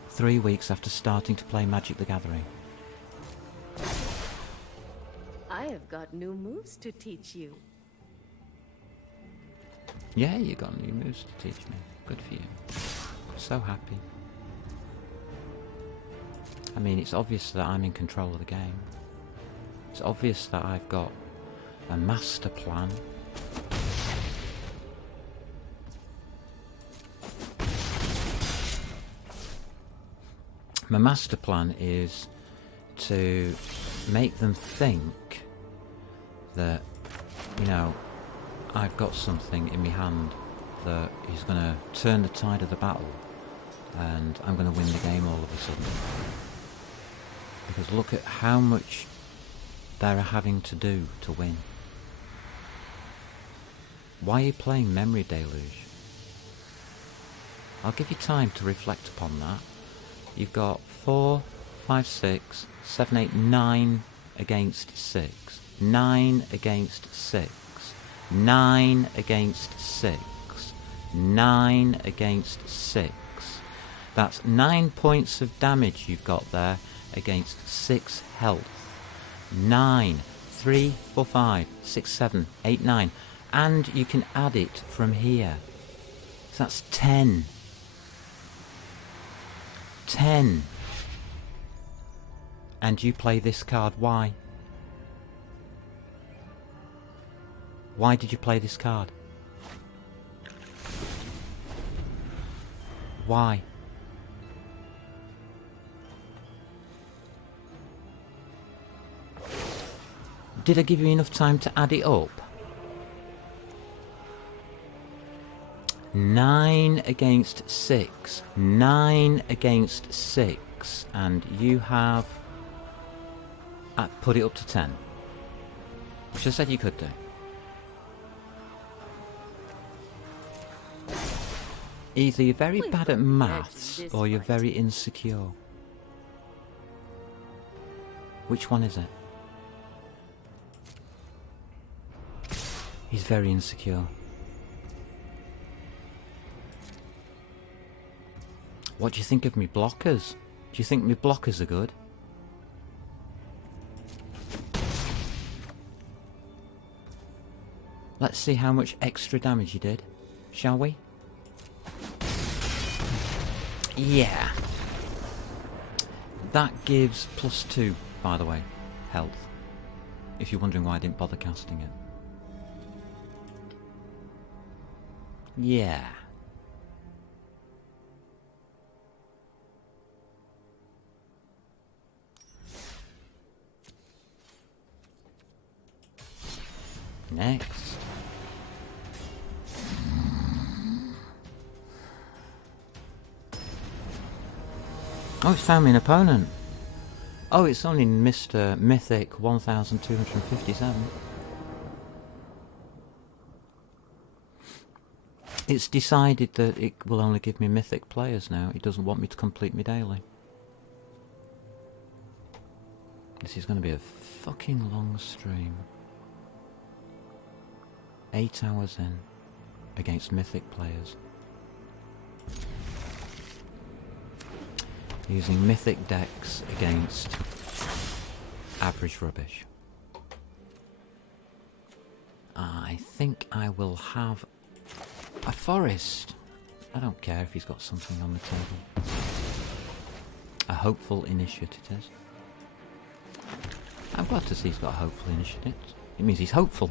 3 weeks after starting to play Magic the Gathering. I have got new moves to teach you. Yeah, you got new moves to teach me. Good for you. So happy. I mean, it's obvious that I'm in control of the game. It's obvious that I've got a master plan. My master plan is to make them think that, you know, I've got something in my hand that is going to turn the tide of the battle and I'm going to win the game all of a sudden. Because look at how much they're having to do to win. Why are you playing Memory Deluge? I'll give you time to reflect upon that You've got 4, 5, 6, 7, 8, 9 against 6. 9 against 6. 9 against 6. 9 against 6. That's 9 points of damage you've got there against 6 health. 9, 3, 4, 5, 6, 7, 8, 9. And you can add it from here. So that's 10. 10. And you play this card. Why? Why did you play this card? Why? Did I give you enough time to add it up? 9 against 6. 9 against 6. And you have put it up to 10. Which I said you could do. Either you're very Please bad at don't maths imagine this or you're fight. very insecure. Which one is it? He's very insecure. What do you think of me blockers? Do you think me blockers are good? Let's see how much extra damage you did, shall we? Yeah. That gives +2, by the way, health. If you're wondering why I didn't bother casting it. Yeah. Next. Oh, it's found me an opponent. Oh, it's only Mr. Mythic 1257. It's decided that it will only give me Mythic players now. It doesn't want me to complete me daily. This is going to be a fucking long stream. 8 hours in against Mythic players. Using Mythic decks against average rubbish. I think I will have a forest. I don't care if he's got something on the table. A hopeful initiate it is. I'm glad to see he's got a hopeful initiate. It means he's hopeful.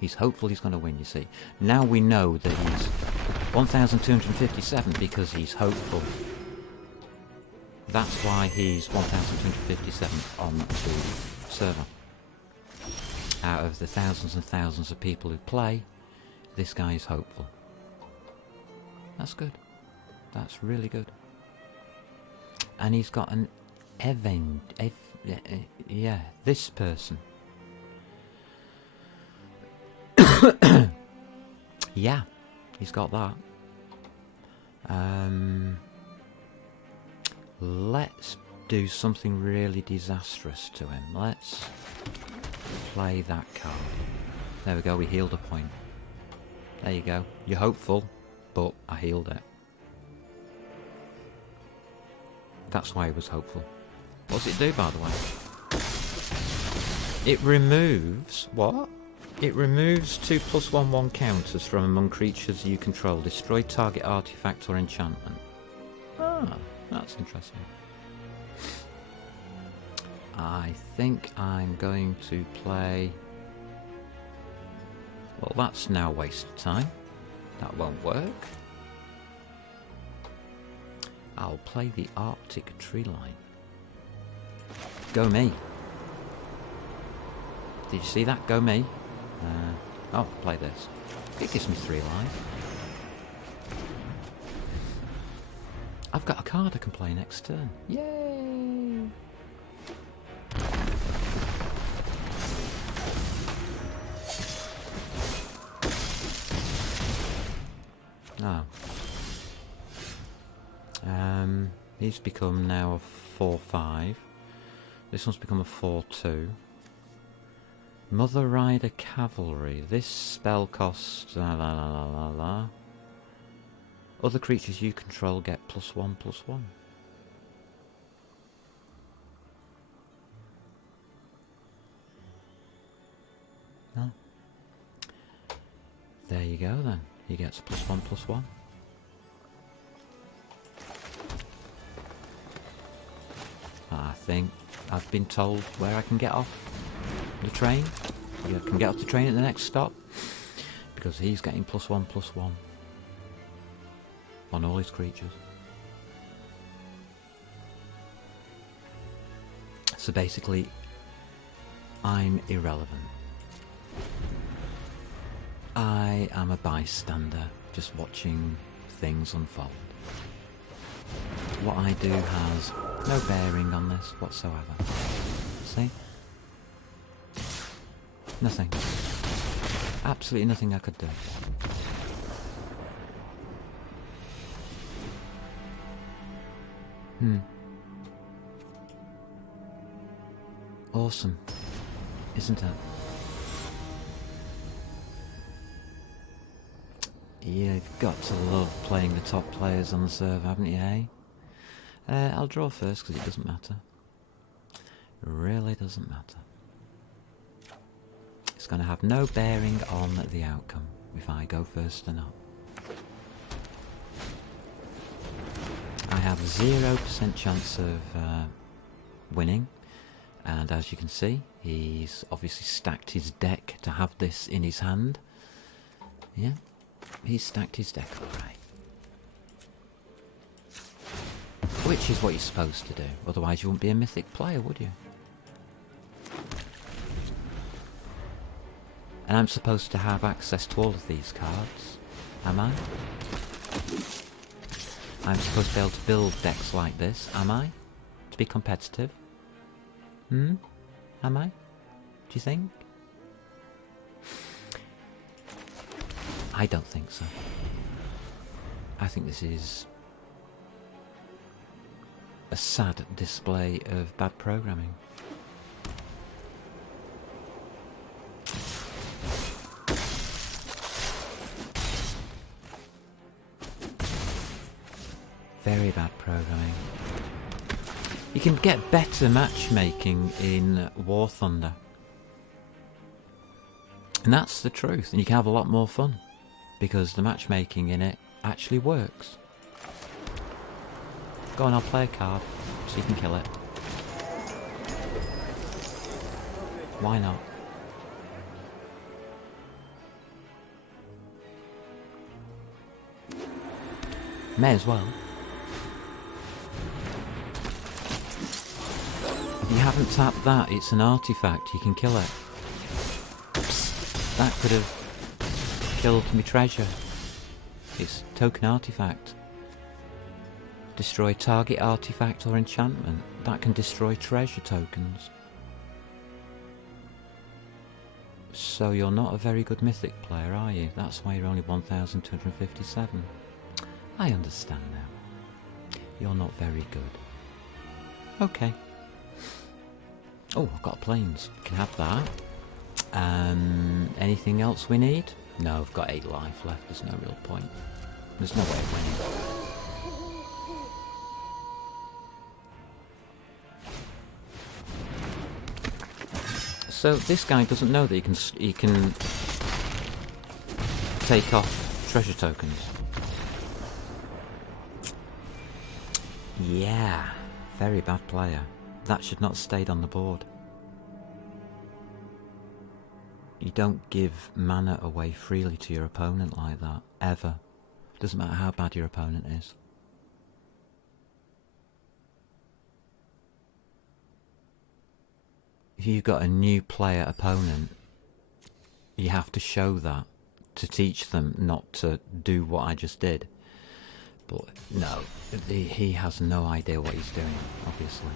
He's hopeful he's going to win, you see. Now we know that he's 1257 because he's hopeful. That's why he's 1257 on the server. Out of the thousands and thousands of people who play, this guy is hopeful. That's good. That's really good. And he's got an yeah, this person. Yeah, he's got that. Let's do something really disastrous to him. Let's play that card. There we go, we healed a point. There you go. You're hopeful, but I healed it. That's why he was hopeful. What's it do, by the way? It removes... what? It removes 2 +1/1 counters from among creatures you control. Destroy target artifact or enchantment. Ah, that's interesting. I think I'm going to play... well, that's now a waste of time. That won't work. I'll play the Arctic Treeline. Go me. Did you see that? Go me. Oh, play this. It gives me 3 life. I've got a card I can play next turn. Yay! Oh. He's become now a 4-5. This one's become a 4-2. Mother Rider Cavalry. This spell costs... la la la la la la. Other creatures you control get +1/+1. Oh. There you go then. He gets +1/+1. I think I've been told where I can get off the train. You can get off the train at the next stop because he's getting +1/+1 on all his creatures. So basically, I'm irrelevant. I am a bystander, just watching things unfold. What I do has no bearing on this whatsoever. See? Nothing. Absolutely nothing I could do. Awesome, isn't it? You've got to love playing the top players on the server, haven't you, eh? I'll draw first because it doesn't matter. It really doesn't matter. It's going to have no bearing on the outcome if I go first or not. I have 0% chance of winning, and as you can see, he's obviously stacked his deck to have this in his hand. Yeah, he's stacked his deck alright. Which is what you're supposed to do, otherwise you wouldn't be a mythic player, would you? And I'm supposed to have access to all of these cards, am I? I'm supposed to be able to build decks like this, am I? To be competitive? Am I? Do you think? I don't think so. I think this is a sad display of bad programming. Very bad programming. You can get better matchmaking in War Thunder. And that's the truth. And you can have a lot more fun. Because the matchmaking in it actually works. Go on, I'll play a card so you can kill it. Why not? May as well. If you haven't tapped that, it's an artifact, you can kill it. Psst, that could have killed me treasure. It's token artifact. Destroy target artifact or enchantment. That can destroy treasure tokens. So you're not a very good mythic player, are you? That's why you're only 1,257. I understand now. You're not very good. Okay. Oh, I've got planes. Can have that. Anything else we need? No, I've got 8 life left. There's no real point. There's no way of winning. So this guy doesn't know that he can take off treasure tokens. Yeah, very bad player. That should not have stayed on the board. You don't give mana away freely to your opponent like that, ever. Doesn't matter how bad your opponent is. If you've got a new player opponent, you have to show that to teach them not to do what I just did. But no, he has no idea what he's doing, obviously.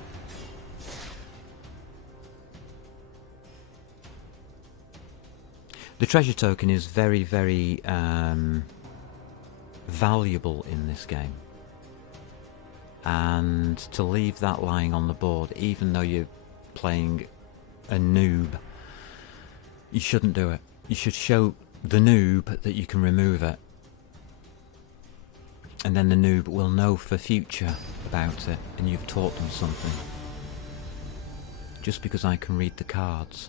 The treasure token is very, very valuable in this game. And to leave that lying on the board, even though you're playing a noob, you shouldn't do it. You should show the noob that you can remove it. And then the noob will know for future about it, and you've taught them something. Just because I can read the cards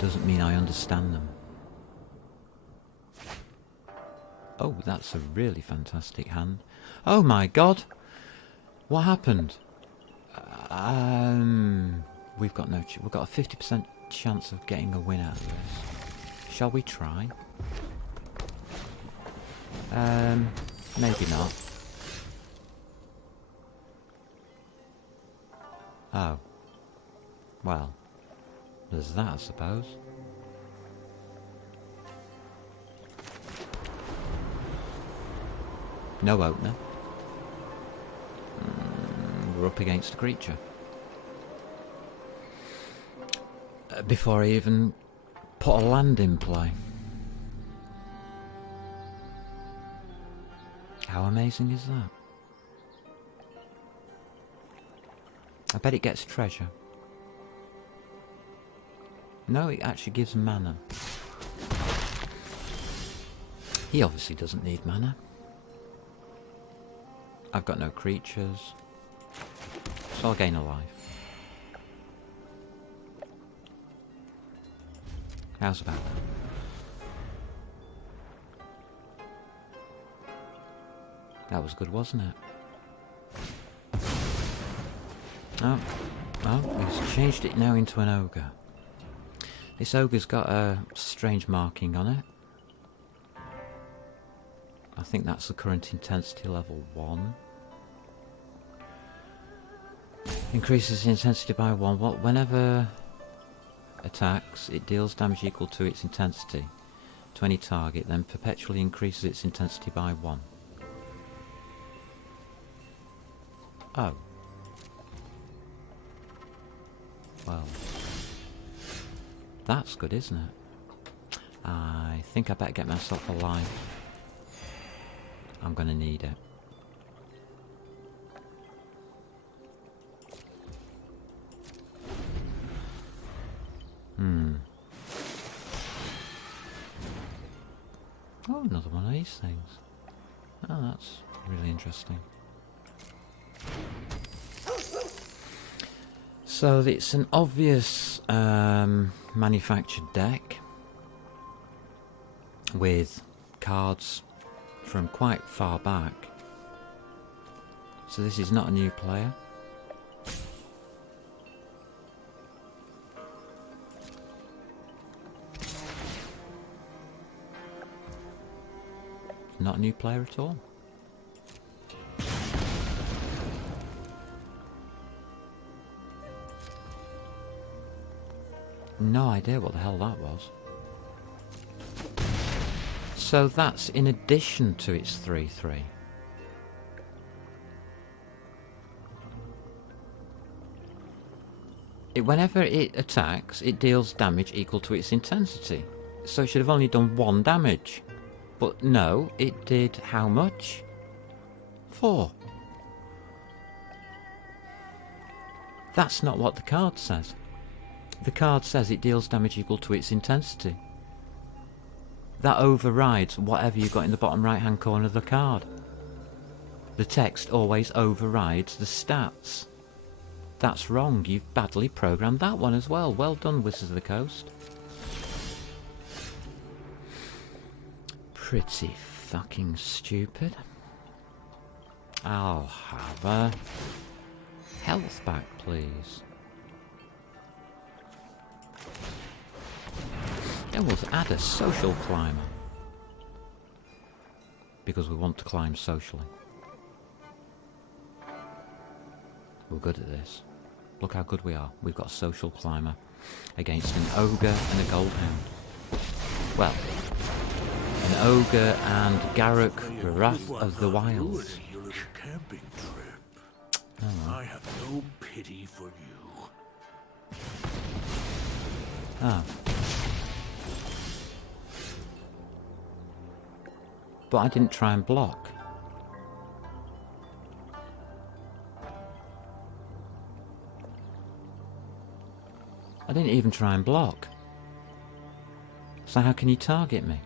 doesn't mean I understand them. Oh, that's a really fantastic hand. Oh my god! What happened? We've got no... we've got a 50% chance of getting a win out of this. Shall we try? Maybe not. Oh. Well, there's that, I suppose. No opener. We're up against a creature. Before I even put a land in play. How amazing is that? I bet it gets treasure. No, it actually gives mana. He obviously doesn't need mana. I've got no creatures, so I'll gain a life. How's about that? That was good, wasn't it? Oh, he's changed it now into an ogre. This ogre's got a strange marking on it. I think that's the current intensity level 1. Increases the intensity by 1. Whenever attacks, it deals damage equal to its intensity to any target, then perpetually increases its intensity by 1. Oh. Well. That's good, isn't it? I think I better get myself a life. I'm gonna need it. Oh, another one of these things. Oh, that's really interesting. So it's an obvious manufactured deck with cards from quite far back. So this is not a new player. Not a new player at all. No idea what the hell that was. So that's in addition to its 3/3. Whenever it attacks, it deals damage equal to its intensity. So it should have only done 1 damage. But no, it did how much? 4. That's not what the card says. The card says it deals damage equal to its intensity. That overrides whatever you've got in the bottom right hand corner of the card. The text always overrides the stats. That's wrong. You've badly programmed that one as well. Well done, Wizards of the Coast. Pretty fucking stupid. I'll have a health back, please. Then we'll add a social climber. Because we want to climb socially. We're good at this. Look how good we are. We've got a social climber against an ogre and a goldhound. Well, an ogre and Garruk, the Wrath of the Wilds. Your little camping trip. Oh. I have no pity for you. Ah. But I didn't try and block. didn't even try and block. So how can you target me?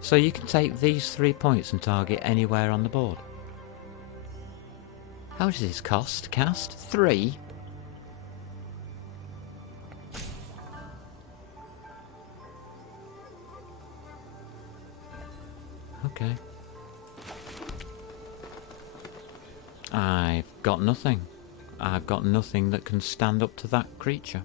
So you can take these 3 points and target anywhere on the board. How does this cost to cast? 3? Okay. I've got nothing. I've got nothing that can stand up to that creature.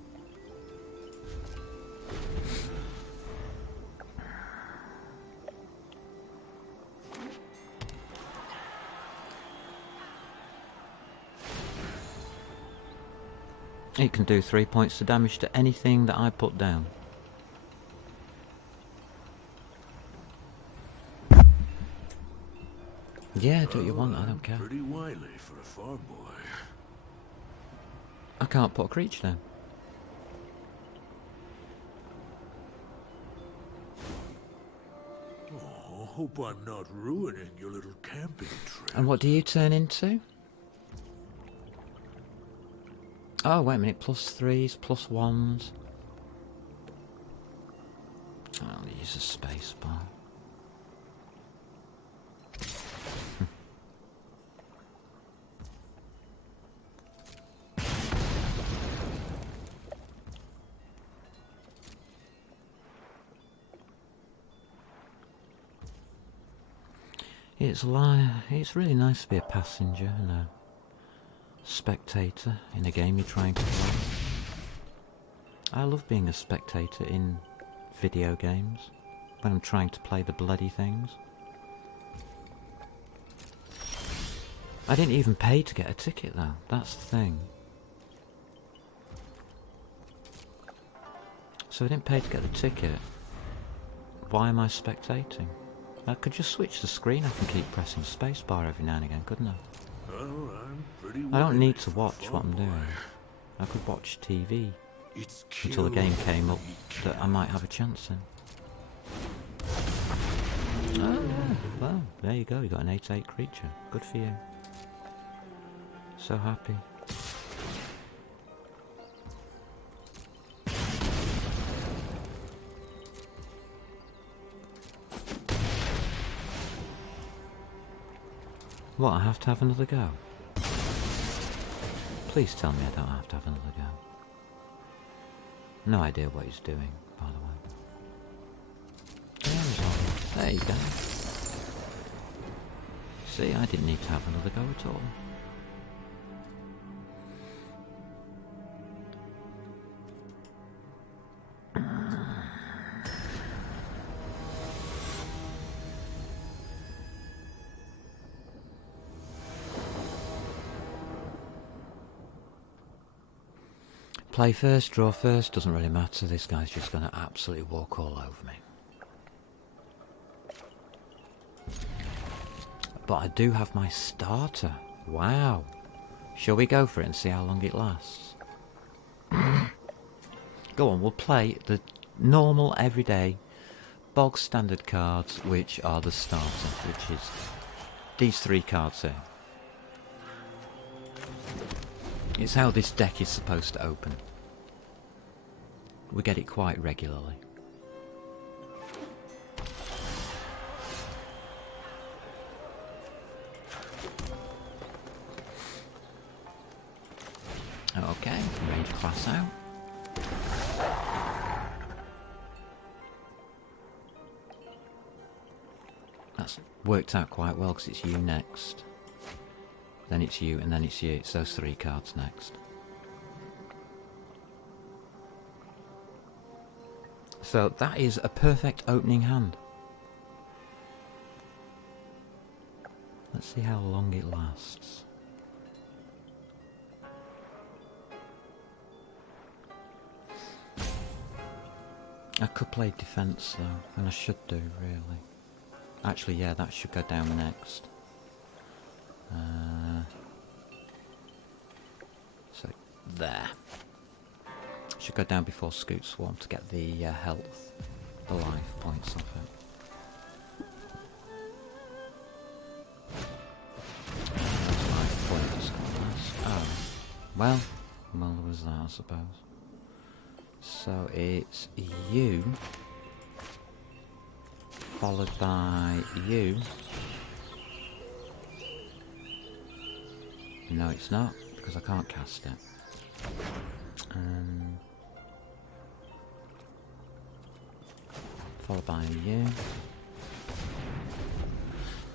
It can do 3 points of damage to anything that I put down. Yeah, do what you want, I don't care. Pretty wily for a farm boy. I can't put a creature down. Oh, hope I'm not ruining your little camping trip. And what do you turn into? Oh, wait a minute, +3s, +1s. I'll use a space bar. It's really nice to be a passenger and a spectator in a game you're trying to play. I love being a spectator in video games when I'm trying to play the bloody things. I didn't even pay to get a ticket though, that's the thing. So I didn't pay to get the ticket. Why am I spectating? I could just switch the screen. I can keep pressing spacebar every now and again, couldn't I? Well, I'm pretty I don't wily need to for a watch what I'm farm boy. doing. I could watch TV It's until the kill game came up week. that I might have a chance in. Oh, yeah. Well, there you go. You got an 8/8 creature. Good for you. So happy. What, I have to have another go? Please tell me I don't have to have another go. No idea what he's doing, by the way. There you go. See, I didn't need to have another go at all. Play first, draw first, doesn't really matter. This guy's just going to absolutely walk all over me. But I do have my starter. Wow. Shall we go for it and see how long it lasts? Go on, we'll play the normal, everyday, bog standard cards, which are the starter, which is these 3 cards here. It's how this deck is supposed to open. We get it quite regularly. Okay, range class out. That's worked out quite well because it's you next. Then it's you, and then it's you. It's those 3 cards next. So that is a perfect opening hand. Let's see how long it lasts. I could play defense though, and I should do really. Actually, yeah, that should go down next. So there. Should go down before Scoot Swarm to get the health, the life points off it. Those life points can last. Oh, well, Well, there was that, I suppose. So it's you, followed by you. No, it's not, because I can't cast it. Followed by you.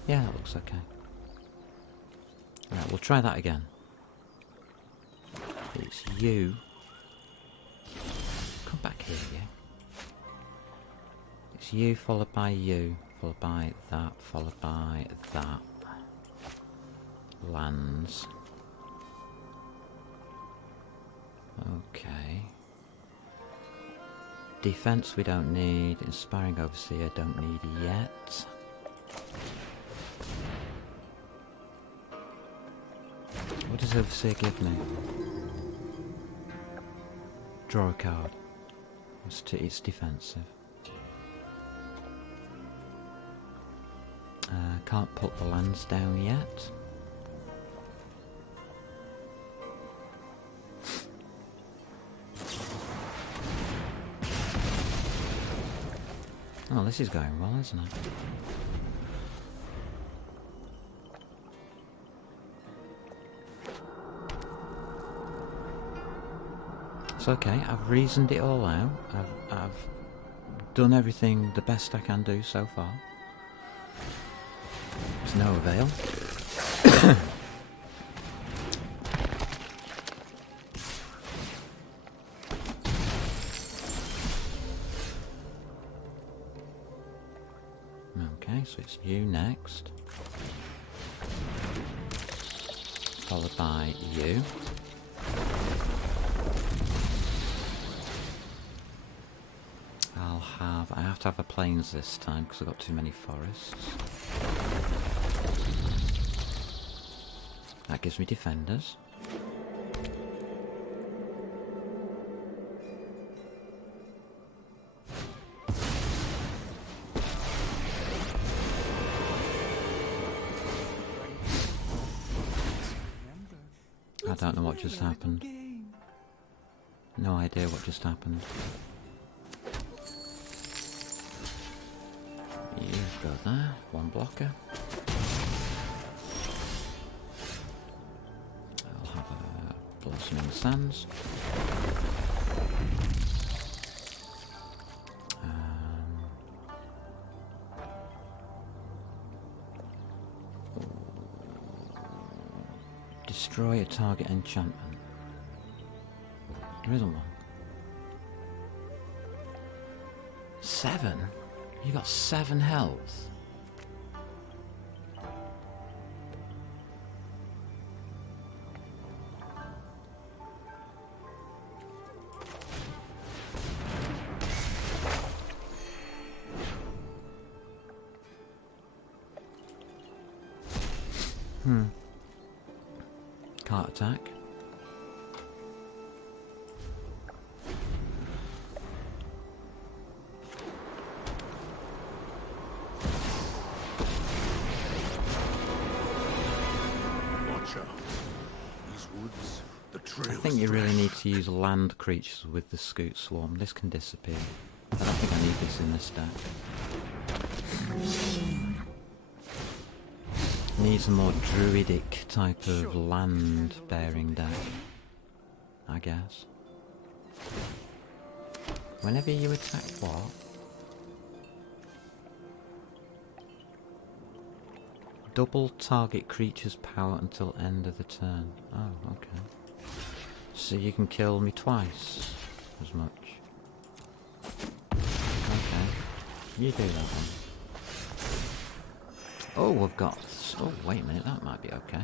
Yeah, that looks okay. Right, we'll try that again. It's you. Come back here, you. It's you, followed by you, followed by that, followed by that. Lands. Okay. Defense we don't need. Inspiring Overseer don't need yet. What does Overseer give me? Draw a card. It's defensive. Can't put the lands down yet. Oh, this is going well, isn't it? It's okay, I've reasoned it all out. I've done everything the best I can do so far. There's no avail. Okay, so it's you next. Followed by you. I have to have a plains this time because I've got too many forests. That gives me defenders. I don't know what just happened. No idea what just happened. You go there, one blocker. I'll have a Blossoming Sands. Destroy a target enchantment. There isn't one. 7? You got 7 health. Can't attack. Watch out. These woods, the trail. I think you really need to use land creatures with the Scoot Swarm. This can disappear. I don't think I need this in this deck. Needs a more druidic type of land-bearing deck, I guess. Whenever you attack what? Double target creature's power until end of the turn. Oh, okay. So you can kill me twice as much. Okay. You do that one. Oh, we've got... Oh, wait a minute, that might be okay.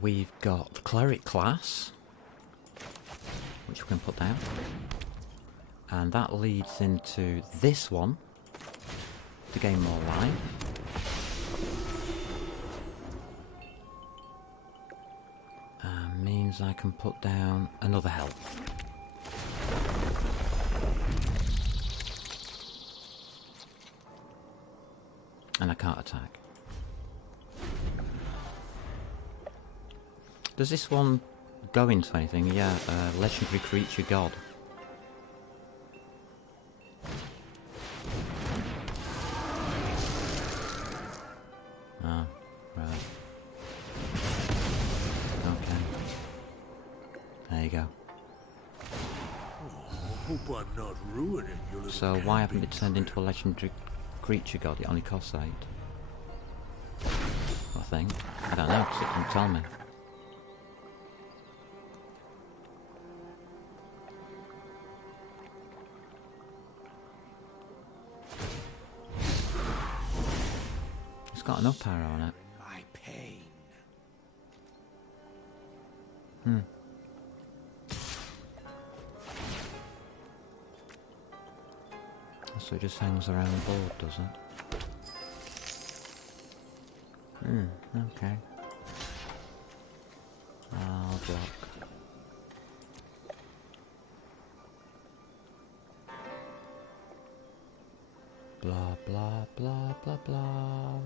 We've got Cleric class, which we can put down. And that leads into this one, to gain more life. Means I can put down another health. And I can't attack. Does this one go into anything? Yeah, legendary creature god. Ah, right. Okay. There you go. Hope I'm not ruining your little So why haven't it camping turned trip. into a legendary creature god? It only costs 8. I think. I don't know, 'cause it didn't tell me. It's got an up arrow on it. My pain. So it just hangs around the board, does it? Okay. I'll block. Blah blah blah blah blah.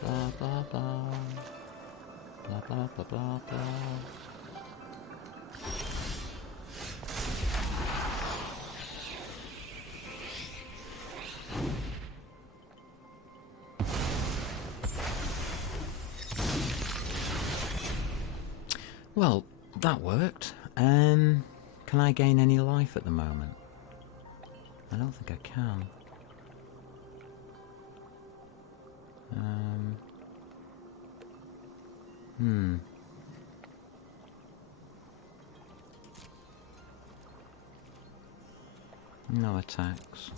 Blah blah blah. Blah blah blah blah blah. Well, that worked. Can I gain any life at the moment? I don't think I can. No attacks.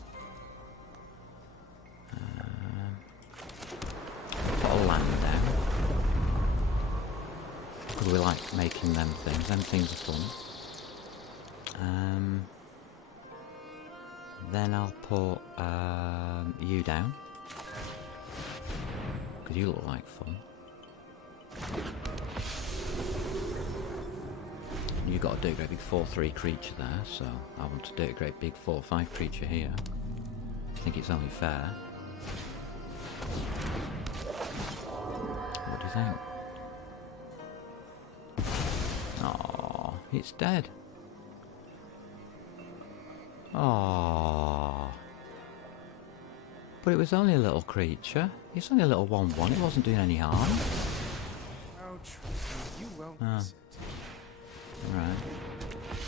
Put a land down. Because we like making them things. Them things are fun. Then I'll put you down. Because you look like fun. You got a Dirty Great Big 4/3 creature there, so I want a Dirty Great Big 4/5 creature here. I think it's only fair. What do you think? Oh, it's dead. Oh, but it was only a little creature. It's only a little 1/1. It wasn't doing any harm. Oh, trust me, you won't miss it. Right.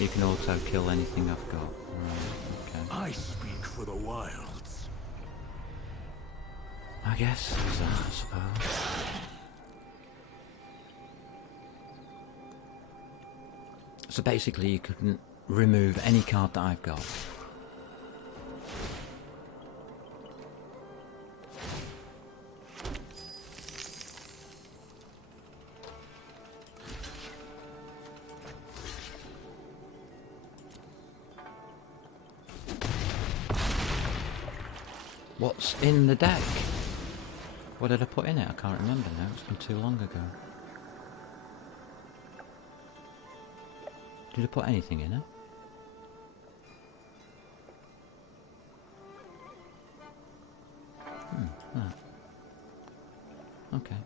You can auto kill anything I've got. Right. Okay. I speak for the wilds. I guess there's that, I suppose. So basically, you couldn't remove any card that I've got. What's in the deck? What did I put in it? I can't remember now. It's been too long ago. Did I put anything in it? No. Okay.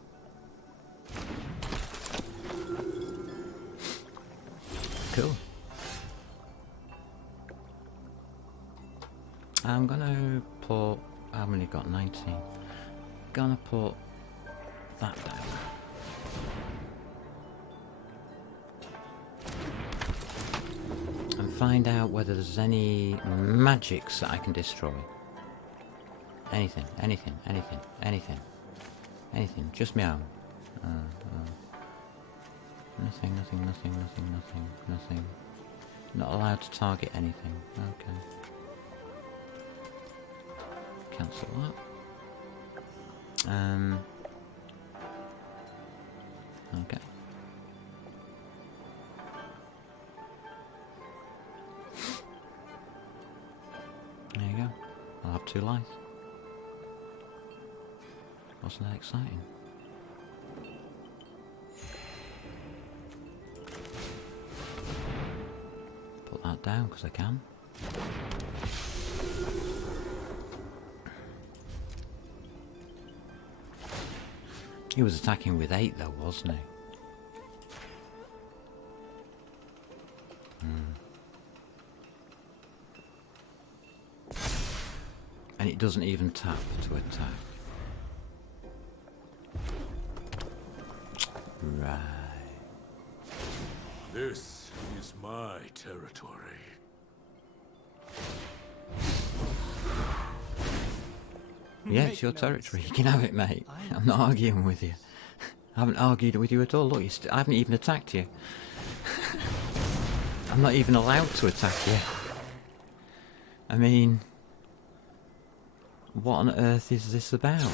Cool. I'm gonna put... I've only got 19. Gonna put that down. And find out whether there's any magics that I can destroy. Anything, anything, anything, anything. Anything, just my own. Nothing, nothing, nothing, nothing, nothing, nothing. Not allowed to target anything. Okay. Cancel that. Okay. There you go. I'll have 2 lives. Wasn't that exciting? Put that down because I can. He was attacking with 8 though, wasn't he? And it doesn't even tap to attack. Right. This is my territory. Yeah, it's your territory. You can have it, mate. I'm not arguing with you. I haven't argued with you at all. Look, I haven't even attacked you. I'm not even allowed to attack you. I mean, what on earth is this about?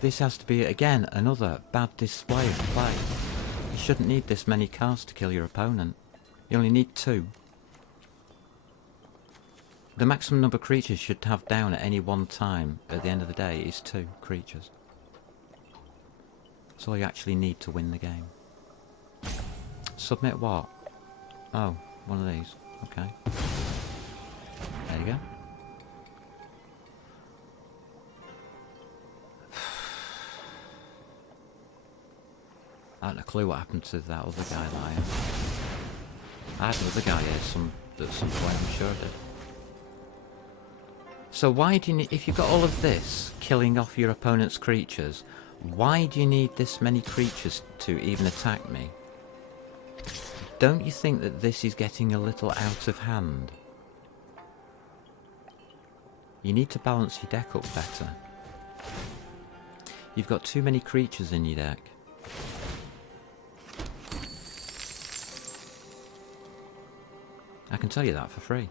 This has to be, again, another bad display of play. You shouldn't need this many cards to kill your opponent. You only need 2. The maximum number of creatures you should have down at any one time at the end of the day is 2 creatures. That's all you actually need to win the game. Submit what? Oh, one of these. Okay. There you go. I haven't a clue what happened to that other guy lying. I had another guy here at some point, I'm sure I did. So why do you need, if you've got all of this killing off your opponent's creatures, why do you need this many creatures to even attack me? Don't you think that this is getting a little out of hand? You need to balance your deck up better. You've got too many creatures in your deck. I can tell you that for free.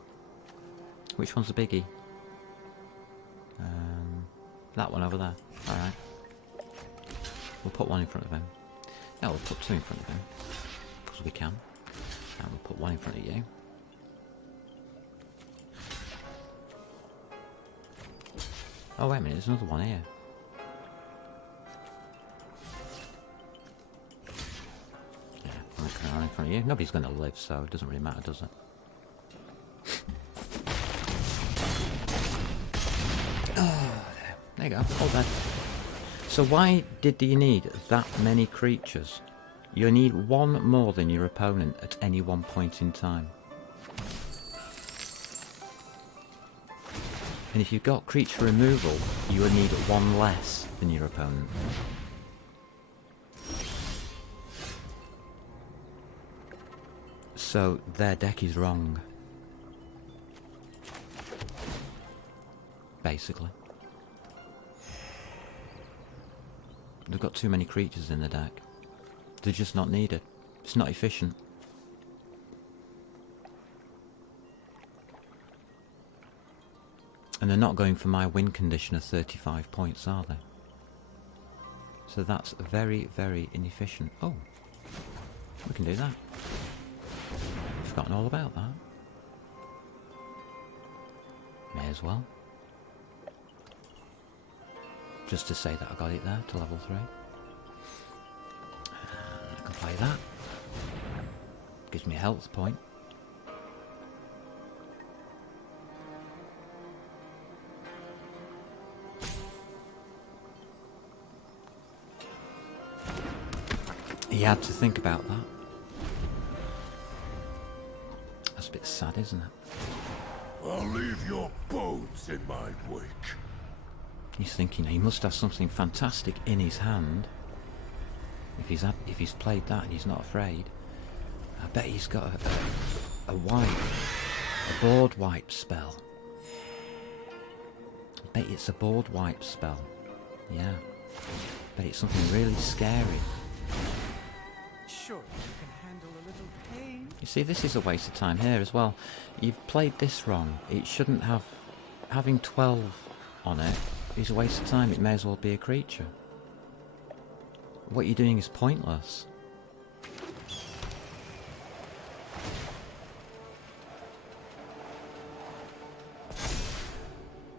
Which one's the biggie? That one over there. Alright. We'll put one in front of him. Yeah, we'll put 2 in front of him. Because we can. And we'll put 1 in front of you. Oh, wait a minute, there's another one here. Yeah, I'm going to put one in front of you. Nobody's going to live, so it doesn't really matter, does it? There you go, all dead. So why did you need that many creatures? You need 1 more than your opponent at any one point in time. And if you've got creature removal, you will need 1 less than your opponent. So their deck is wrong. Basically. They've got too many creatures in the deck. They're just not needed. It's not efficient. And they're not going for my win condition of 35 points, are they? So that's very, very inefficient. Oh, we can do that. I've forgotten all about that. May as well. Just to say that I got it there to level 3. And I can play that. Gives me a health point. He had to think about that. That's a bit sad, isn't it? I'll leave your bones in my wake. He's thinking he must have something fantastic in his hand. If he's played that and he's not afraid, I bet he's got a board wipe spell. I bet it's a board wipe spell. Yeah. I bet it's something really scary. Sure, you can handle a little pain. You see, this is a waste of time here as well. You've played this wrong. It shouldn't have... Having 12 on it is a waste of time. It may as well be a creature. What you're doing is pointless.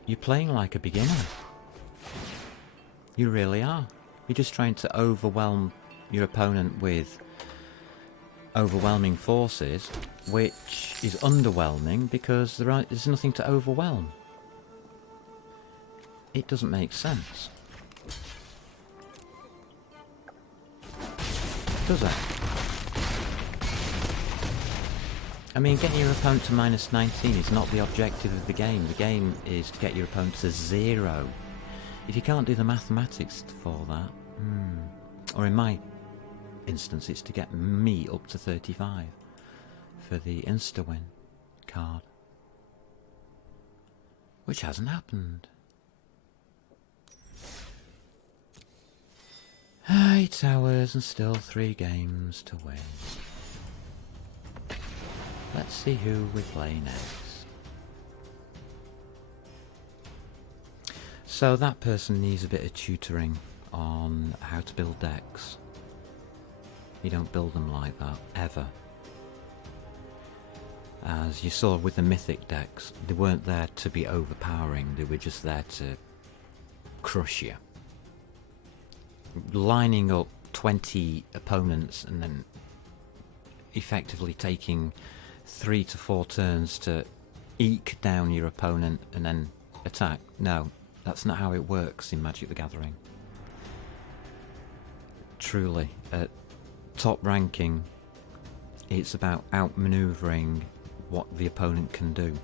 You're playing like a beginner. You really are. You're just trying to overwhelm your opponent with overwhelming forces, which is underwhelming because there's nothing to overwhelm. It doesn't make sense. does it? I mean, getting your opponent to -19 is not the objective of the game. The game is to get your opponent to 0. If you can't do the mathematics for that, or in my instance, it's to get me up to 35 for the insta-win card. Which hasn't happened. 8 hours and still 3 games to win. Let's see who we play next. So that person needs a bit of tutoring on how to build decks. You don't build them like that, ever. As you saw with the mythic decks, they weren't there to be overpowering, they were just there to crush you. Lining up 20 opponents and then effectively taking 3 to 4 turns to eke down your opponent and then attack. No, that's not how it works in Magic the Gathering. Truly, at top ranking, it's about outmaneuvering what the opponent can do.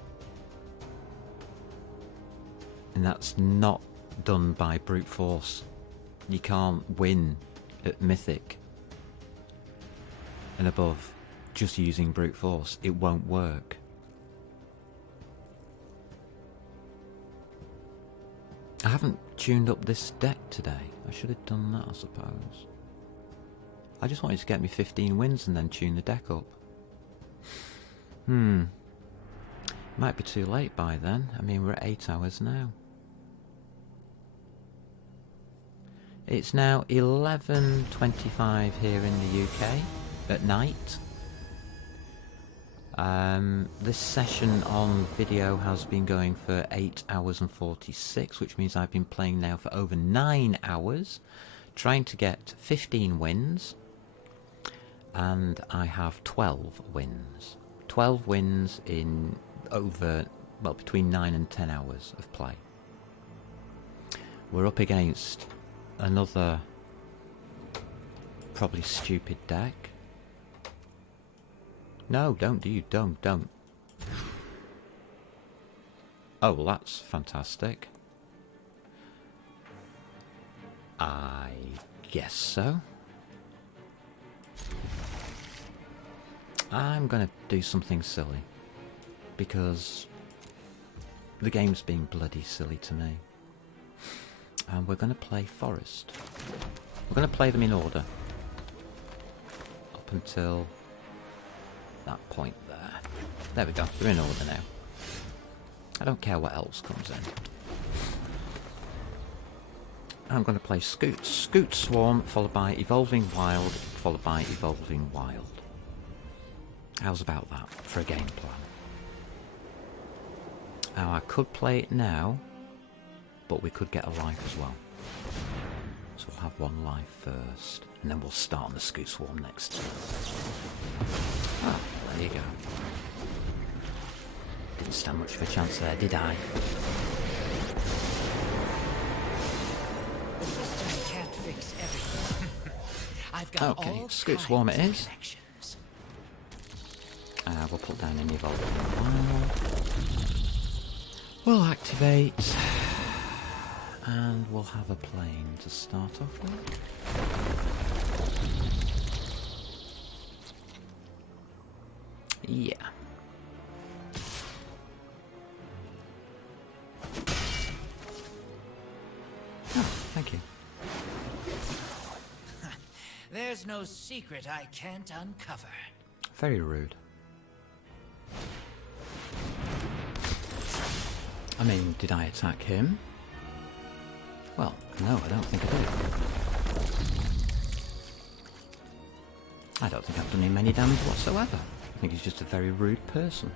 And that's not done by brute force. You can't win at Mythic and above just using brute force. It won't work. I haven't tuned up this deck today. I should have done that, I suppose. I just wanted to get me 15 wins and then tune the deck up. Might be too late by then. I mean, we're at 8 hours now. It's now 11:25 here in the UK at night. This session on video has been going for 8 hours and 46, which means I've been playing now for over 9 hours, trying to get 15 wins, and I have 12 wins. 12 wins in over, well, between 9 and 10 hours of play. We're up against another probably stupid deck. No, don't. Oh, well, that's fantastic. I guess so. I'm gonna do something silly, because the game's being bloody silly to me. And we're gonna play Forest. We're gonna play them in order up until that point there. There we go, they're in order now. I don't care what else comes in. I'm going to play Scoot Swarm, followed by Evolving Wild, followed by Evolving Wild. How's about that for a game plan? Now, I could play it now, but we could get a life as well. So we'll have one life first, and then we'll start on the Scoot Swarm next. Ah, there you go. Didn't stand much of a chance there, did I? I can't fix everything. I've got Okay, all Scoot kinds Swarm it of is. connections. We'll put down an Evolving Wild. We'll activate. And we'll have a plane to start off with. Yeah. Oh, thank you. There's no secret I can't uncover. Very rude. I mean, did I attack him? Well, no, I don't think I did. I don't think I've done him any damage whatsoever. I think he's just a very rude person.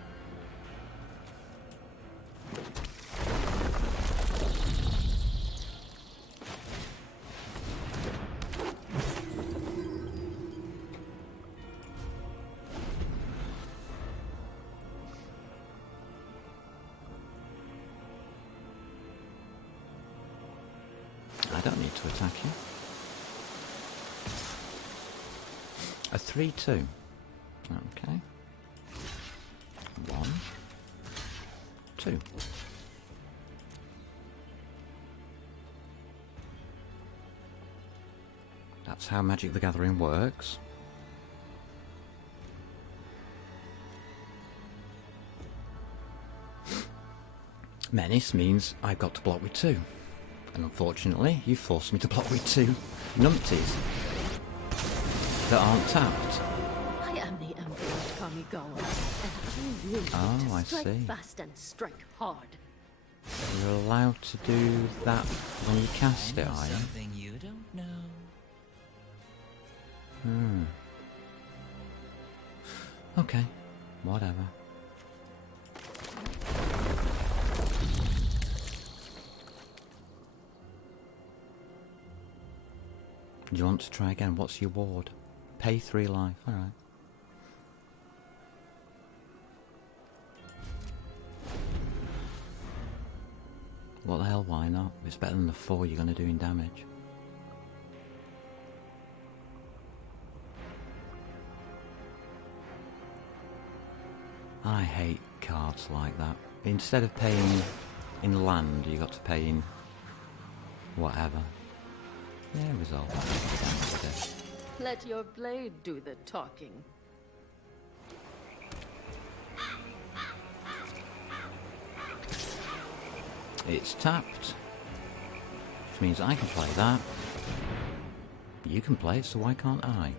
I don't need to attack you. A 3-2. Okay. 1, 2. That's how Magic the Gathering works. Menace means I've got to block with 2. And unfortunately, you forced me to block with 2 numpties that aren't tapped. I am the Emperor of Kamigawa, and I will Oh, I strike see. fast and strike hard. You're allowed to do that when you cast it, are you? Something you don't know. Okay, whatever. Do you want to try again? What's your ward? Pay 3 life, alright. What the hell, why not? It's better than the 4 you're going to do in damage. I hate cards like that. Instead of paying in land, you got to pay in whatever. Yeah, resolve that at the end of the day. Let your blade do the talking. It's tapped, which means I can play that. You can play it, so why can't I?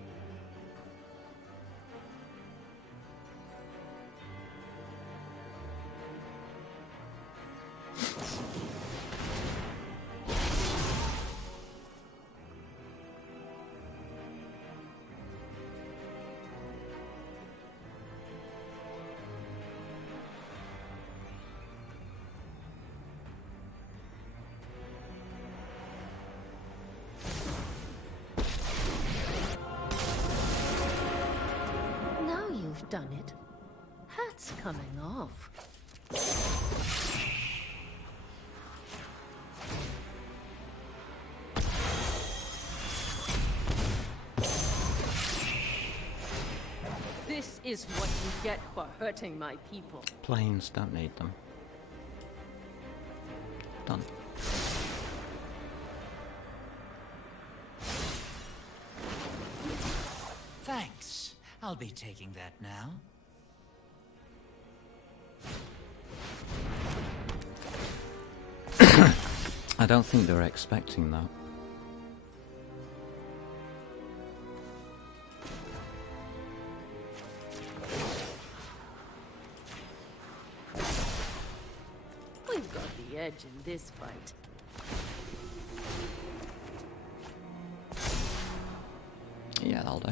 Now you've done it. Hat's coming off. This is what you get for hurting my people. Planes don't need them. Done. Thanks. I'll be taking that now. I don't think they were expecting that. We've got the edge in this fight. Yeah, that'll do.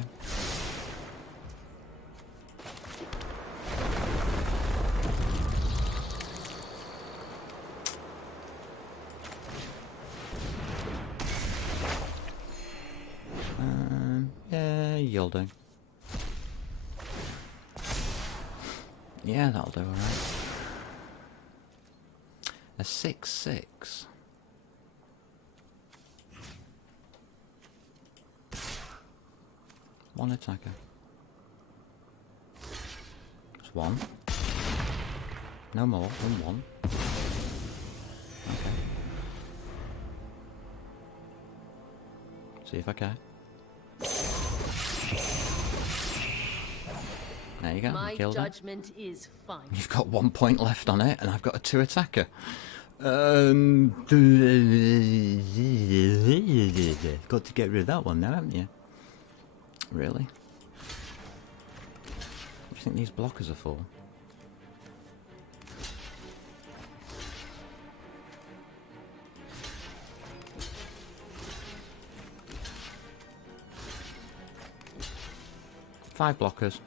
Yeah, you'll do. Yeah, that'll do, alright. A 6/6. One attacker. Just one. No more than one. Okay. See if I can. There you go. My You killed it. judgment is fine. You've got 1 point left on it, and I've got a 2 attacker. Got to get rid of that one now, haven't you? Really? What do you think these blockers are for? Five blockers.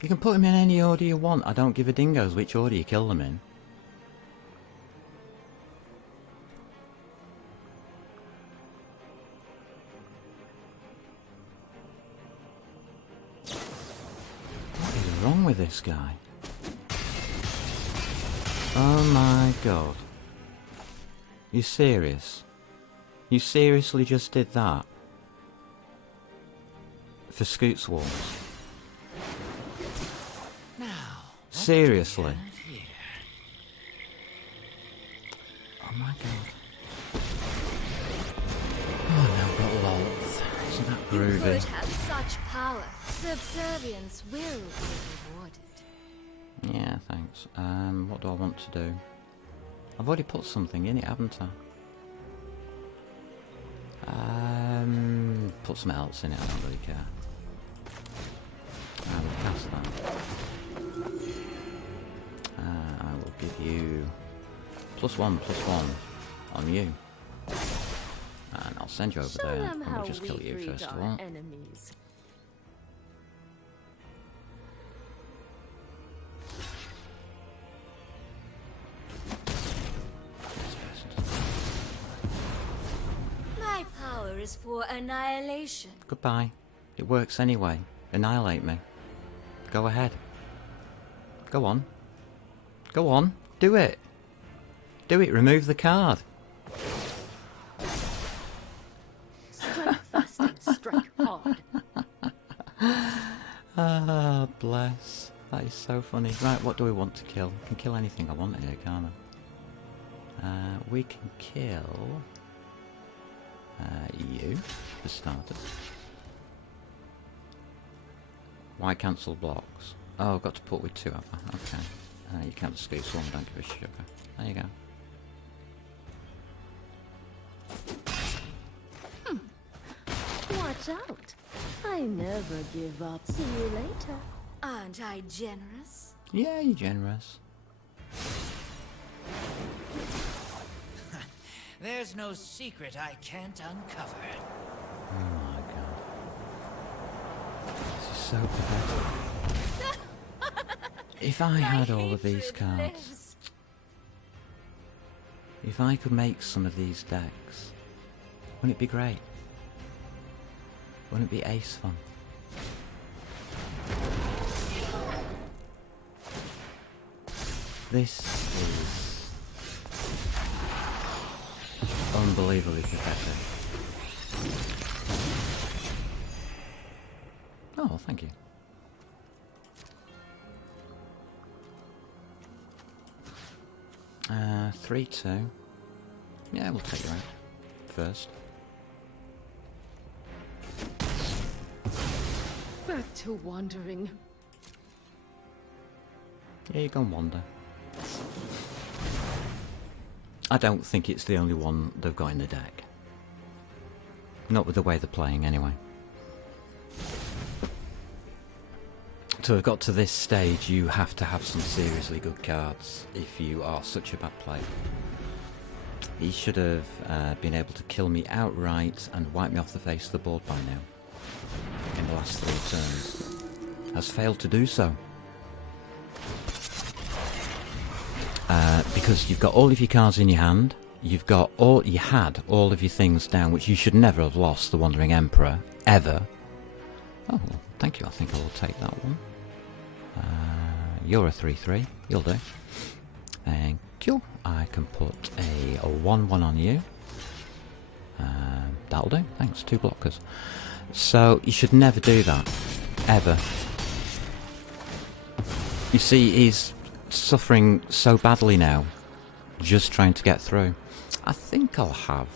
You can put them in any order you want. I don't give a dingoes which order you kill them in. What is wrong with this guy? Oh my god. You serious? You seriously just did that? For Scoots Walls? Now, Seriously? here. Oh my god. Oh no, got Lolth. Isn't that You groovy? could have such power. Subservience will be rewarded. Yeah, thanks. What do I want to do? I've already put something in it, haven't I? Put something else in it, I don't really care. I will cast that. I will give you +1/+1 on you. And I'll send you over Show there, them and how we'll just kill we you greet first of our all. enemies. My power is for annihilation. Goodbye. It works anyway. Annihilate me. Go ahead. Go on. Go on. Do it. Do it. Remove the card. Strike fast and strike hard. Ah, bless. That is so funny. Right, what do we want to kill? I can kill anything I want here, can't I? We can kill you, for starters. Why cancel blocks? Oh, I've got to put with 2, have I? Okay. You can't escape one, don't give a sugar. There you go. Watch out. I never give up. See you later. Aren't I generous? Yeah, you're generous. There's no secret I can't uncover. Oh my god. This is so pathetic. If I had all of these Hatred cards, lives. if I could make some of these decks, wouldn't it be great? Wouldn't it be ace fun? This is unbelievably pathetic. Oh, well, thank you. Uh, 3-2. Yeah, we'll take you out first. Back to wandering. Yeah, you go and wander. I don't think it's the only one they've got in the deck. Not with the way they're playing, anyway. To have got to this stage, you have to have some seriously good cards if you are such a bad player. He should have been able to kill me outright and wipe me off the face of the board by now. In the last 3 turns. Has failed to do so. Because you've got all of your cards in your hand, you had all of your things down, which you should never have lost, the Wandering Emperor, ever. Oh, well, thank you, I think I will take that one. You're a 3-3, you'll do. Thank you. I can put a 1-1 on you. That'll do, thanks, 2 blockers. So, you should never do that, ever. You see, he's suffering so badly now, just trying to get through. I think I'll have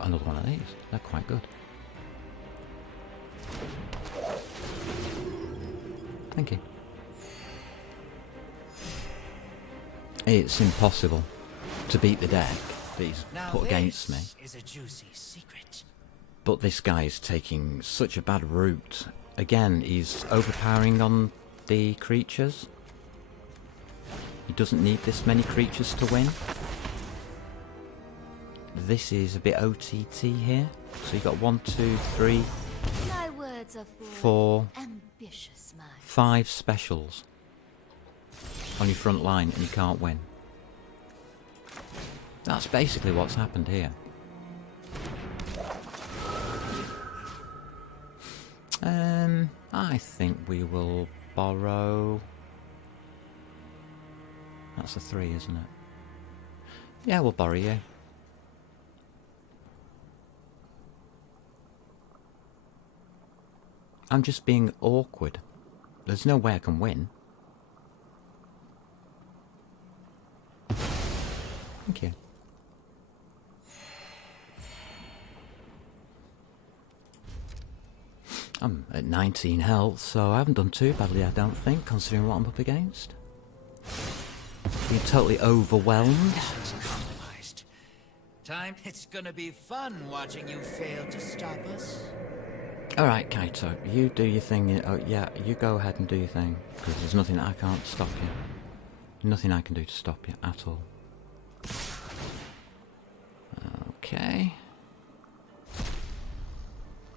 another one of these. They're quite good. Thank you. It's impossible to beat the deck that he's Now put against me. this is a juicy secret. But this guy is taking such a bad route. Again, he's overpowering on the creatures. He doesn't need this many creatures to win. This is a bit OTT here. So you got 1, 2, 3, My words are for 4, ambitious minds. 5 specials on your front line and you can't win. That's basically what's happened here. I think we will borrow... That's a 3, isn't it? Yeah, we'll borrow you. I'm just being awkward. There's no way I can win. Thank you. I'm at 19 health, so I haven't done too badly, I don't think, considering what I'm up against. Being totally overwhelmed. Compromised. Time. It's gonna be fun watching you fail to stop us. Alright, Kaito, you do your thing. Oh, yeah, you go ahead and do your thing. Because there's nothing that I can't stop you. Nothing I can do to stop you at all. Okay.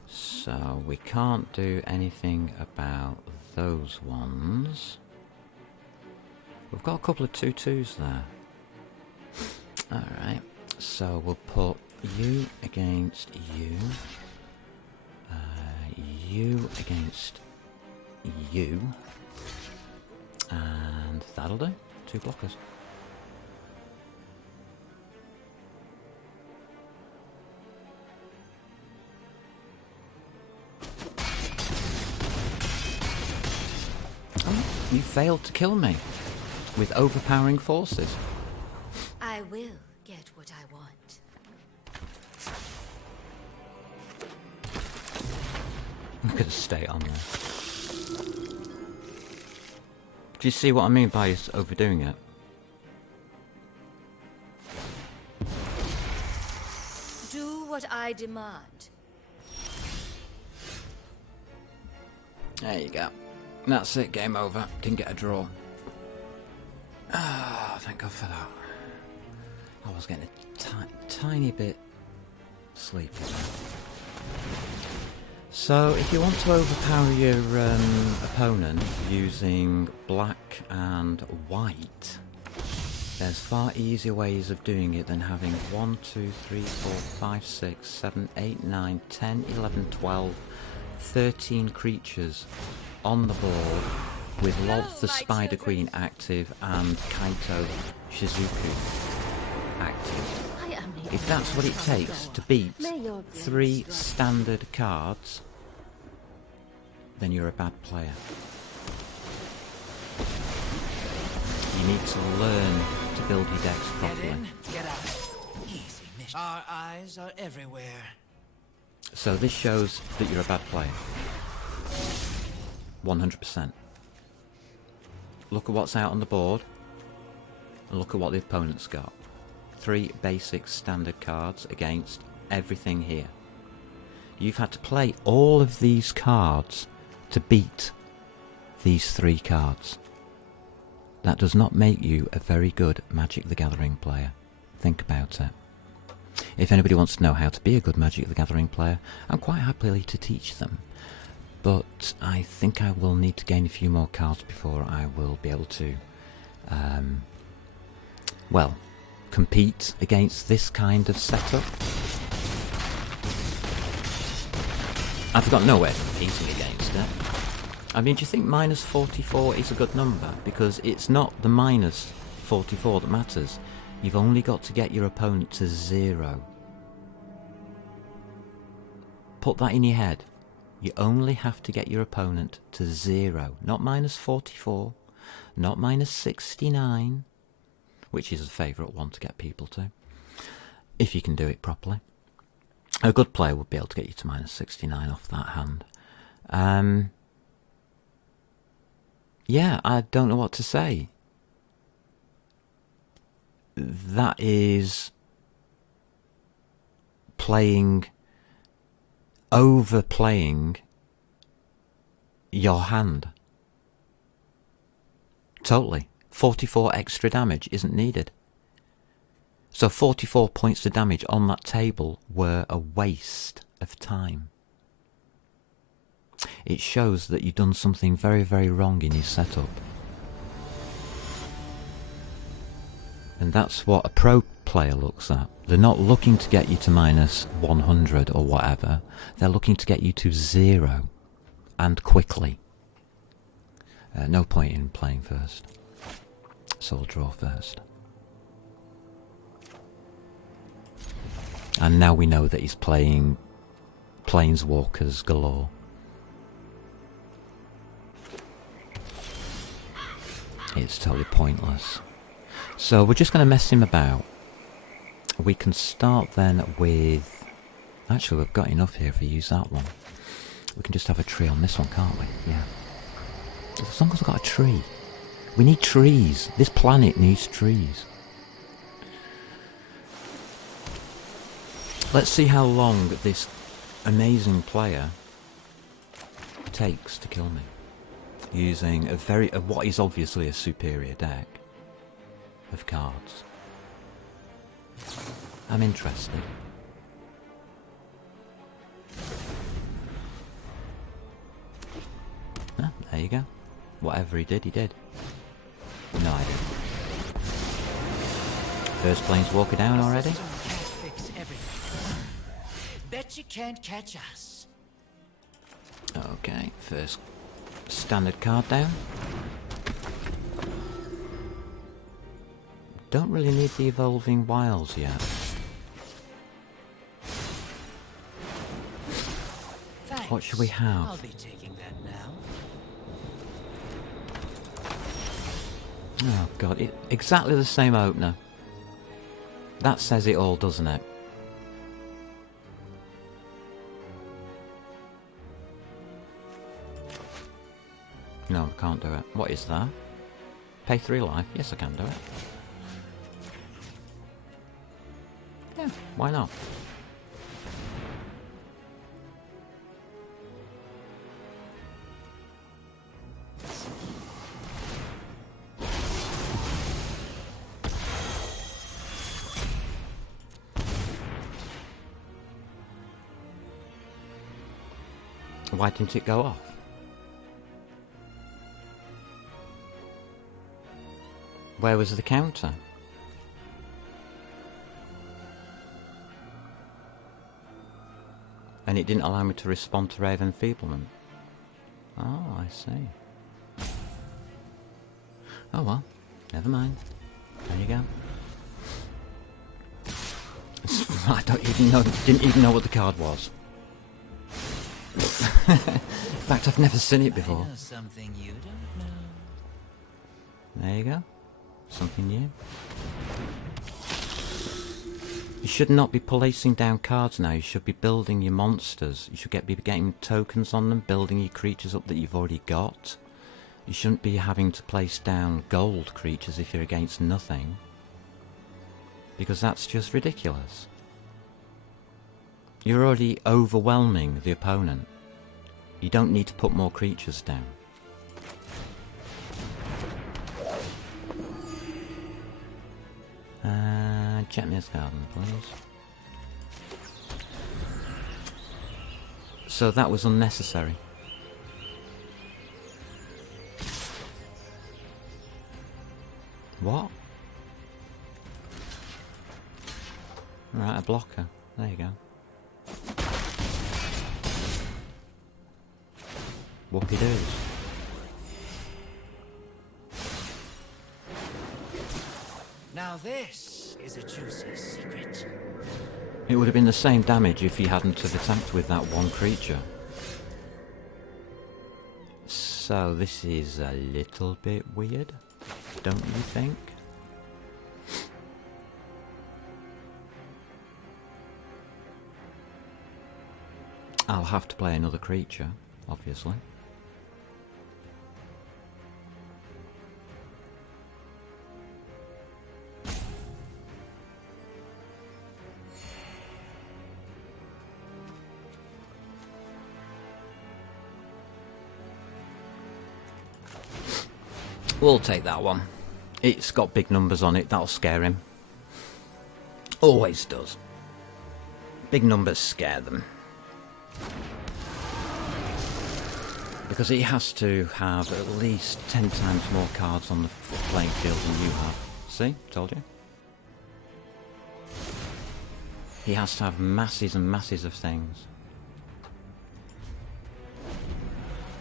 So, we can't do anything about those ones. We've got a couple of 2-2s there. Alright, so we'll put you against you. You against you. And that'll do. 2 blockers. Oh, you failed to kill me with overpowering forces. I will get what I want. Look at the state on there. Do you see what I mean by just overdoing it? Do what I demand. There you go. That's it, game over. Didn't get a draw. Ah, thank God for that. I was getting a tiny bit sleepy. So, if you want to overpower your opponent using black and white, there's far easier ways of doing it than having 1, 2, 3, 4, 5, 6, 7, 8, 9, 10, 11, 12, 13 creatures on the board with Lolth the Spider Queen active and Kaito Shizuku active. If that's what it takes to beat 3 standard cards, then you're a bad player. You need to learn to build your decks Get properly. in, get out. Easy mission. Our eyes are everywhere. So this shows that you're a bad player. 100%. Look at what's out on the board, and look at what the opponent's got. 3 basic standard cards against everything here. You've had to play all of these cards to beat these 3 cards. That does not make you a very good Magic the Gathering player. Think about it. If anybody wants to know how to be a good Magic the Gathering player, I'm quite happy to teach them. But I think I will need to gain a few more cards before I will be able to, well, compete against this kind of setup. I've got no way of competing against it. I mean, do you think minus 44 is a good number? Because it's not the minus 44 that matters. You've only got to get your opponent to 0. Put that in your head. You only have to get your opponent to 0. Not minus 44, not minus 69, which is a favourite one to get people to, if you can do it properly. A good player would be able to get you to minus 69 off that hand. Yeah, I don't know what to say. That is overplaying your hand. Totally. 44 extra damage isn't needed. So 44 points to damage on that table were a waste of time. It shows that you've done something very, very wrong in your setup. And that's what a pro player looks at. They're not looking to get you to minus 100 or whatever. They're looking to get you to 0. And quickly. No point in playing first. So I'll draw first. And now we know that he's playing Planeswalkers galore. It's totally pointless. So we're just going to mess him about. We can start then with... Actually, we've got enough here if we use that one. We can just have a tree on this one, can't we? Yeah. As long as we've got a tree. We need trees. This planet needs trees. Let's see how long this amazing player takes to kill me. Using what is obviously a superior deck of cards. I'm interested. Ah, there you go. Whatever he did, he did. No idea. First Planeswalker down already? Can't fix everything. Bet you can't catch us. Okay, first standard card down. Don't really need the Evolving Wilds yet. Thanks. What should we have? I'll be taking that now. Oh god, exactly the same opener. That says it all, doesn't it? No, I can't do it. What is that? Pay 3 life? Yes, I can do it. Yeah, why not? Why didn't it go off? Where was the counter? And it didn't allow me to respond to Raven Enfeeblement. Oh, I see. Oh well, never mind. There you go. I didn't even know what the card was. In fact, I've never seen it before. I know something you don't know. There you go. Something new. You should not be placing down cards now. You should be building your monsters. You should be getting tokens on them, building your creatures up that you've already got. You shouldn't be having to place down gold creatures if you're against nothing. Because that's just ridiculous. You're already overwhelming the opponent. You don't need to put more creatures down. Jetmir's Garden, please. So that was unnecessary. What? Right, a blocker. There you go. Whoopie doos. Now this is a juicy secret. It would have been the same damage if he hadn't have attacked with that one creature. So this is a little bit weird, don't you think? I'll have to play another creature, obviously. We'll take that one. It's got big numbers on it, that'll scare him. Always does. Big numbers scare them. Because he has to have at least 10 times more cards on the playing field than you have. See? Told you. He has to have masses and masses of things.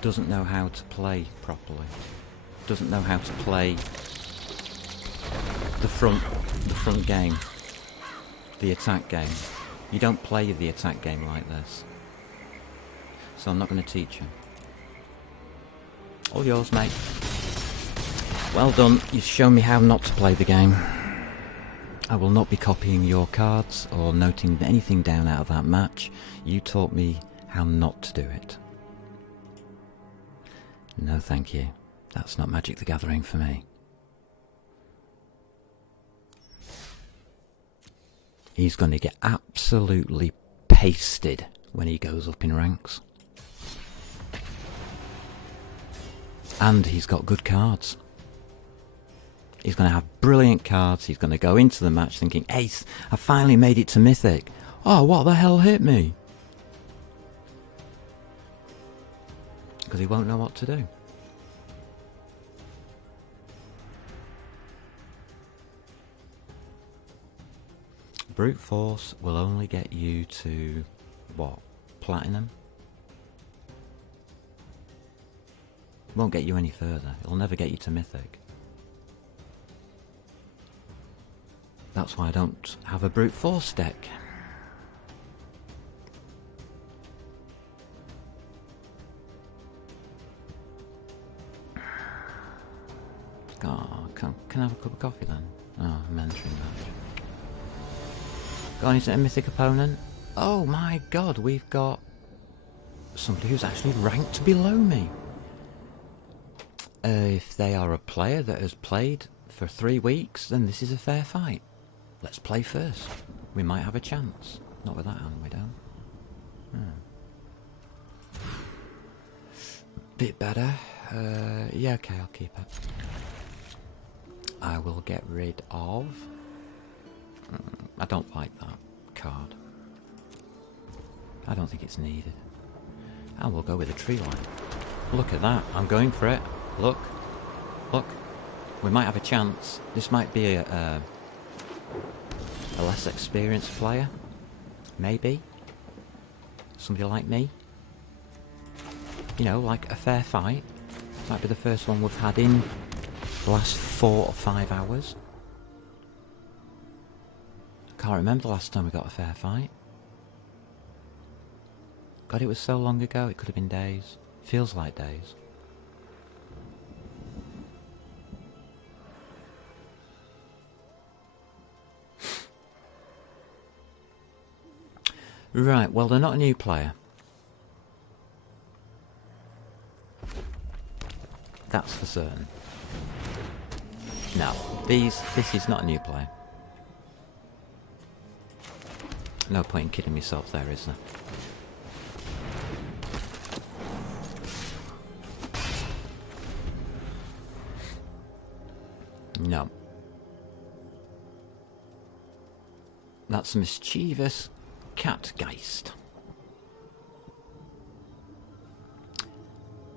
Doesn't know how to play properly. Doesn't know how to play the front game. The attack game. You don't play the attack game like this. So I'm not going to teach you. All yours, mate. Well done, you've shown me how not to play the game. I will not be copying your cards or noting anything down out of that match. You taught me how not to do it. No thank you. That's not Magic the Gathering for me. He's going to get absolutely pasted when he goes up in ranks. And he's got good cards. He's going to have brilliant cards. He's going to go into the match thinking, Ace, I finally made it to Mythic. Oh, what the hell hit me? Because he won't know what to do. Brute Force will only get you to, what, Platinum? Won't get you any further. It'll never get you to Mythic. That's why I don't have a Brute Force deck. Oh, can I have a cup of coffee then? Oh, I'm entering that. Got any Mythic opponent? Oh my god, we've got somebody who's actually ranked below me. If they are a player that has played for 3 weeks, then this is a fair fight. Let's play first. We might have a chance. Not with that hand, we don't. Bit better. Yeah, okay, I'll keep it. I will get rid of... I don't like that card. I don't think it's needed. I will go with a tree line. Look at that. I'm going for it. Look. Look. We might have a chance. This might be a less experienced player. Maybe. Somebody like me. You know, like a fair fight. Might be the first one we've had in the last 4 or 5 hours. Can't remember the last time we got a fair fight. God, it was so long ago, it could have been days. Feels like days. Right, well, they're not a new player. That's for certain. No, this is not a new player. No point in kidding myself there, is there? No. That's mischievous Catgeist.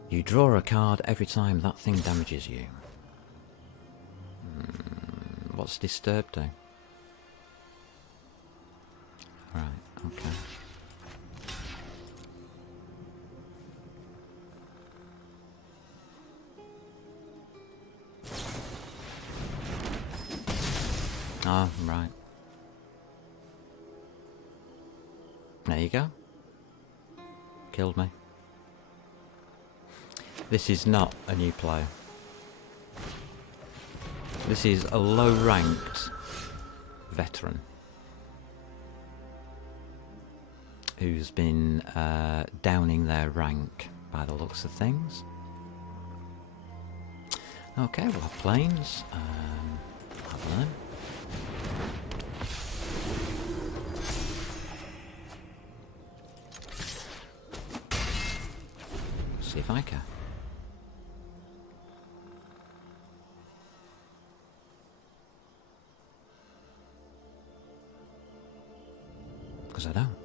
You draw a card every time that thing damages you. What's Disturb do? Right, okay. Ah, right. There you go. Killed me. This is not a new player. This is a low-ranked veteran who's been downing their rank by the looks of things. Okay, we'll have planes. Have them. See if I can. Because I don't.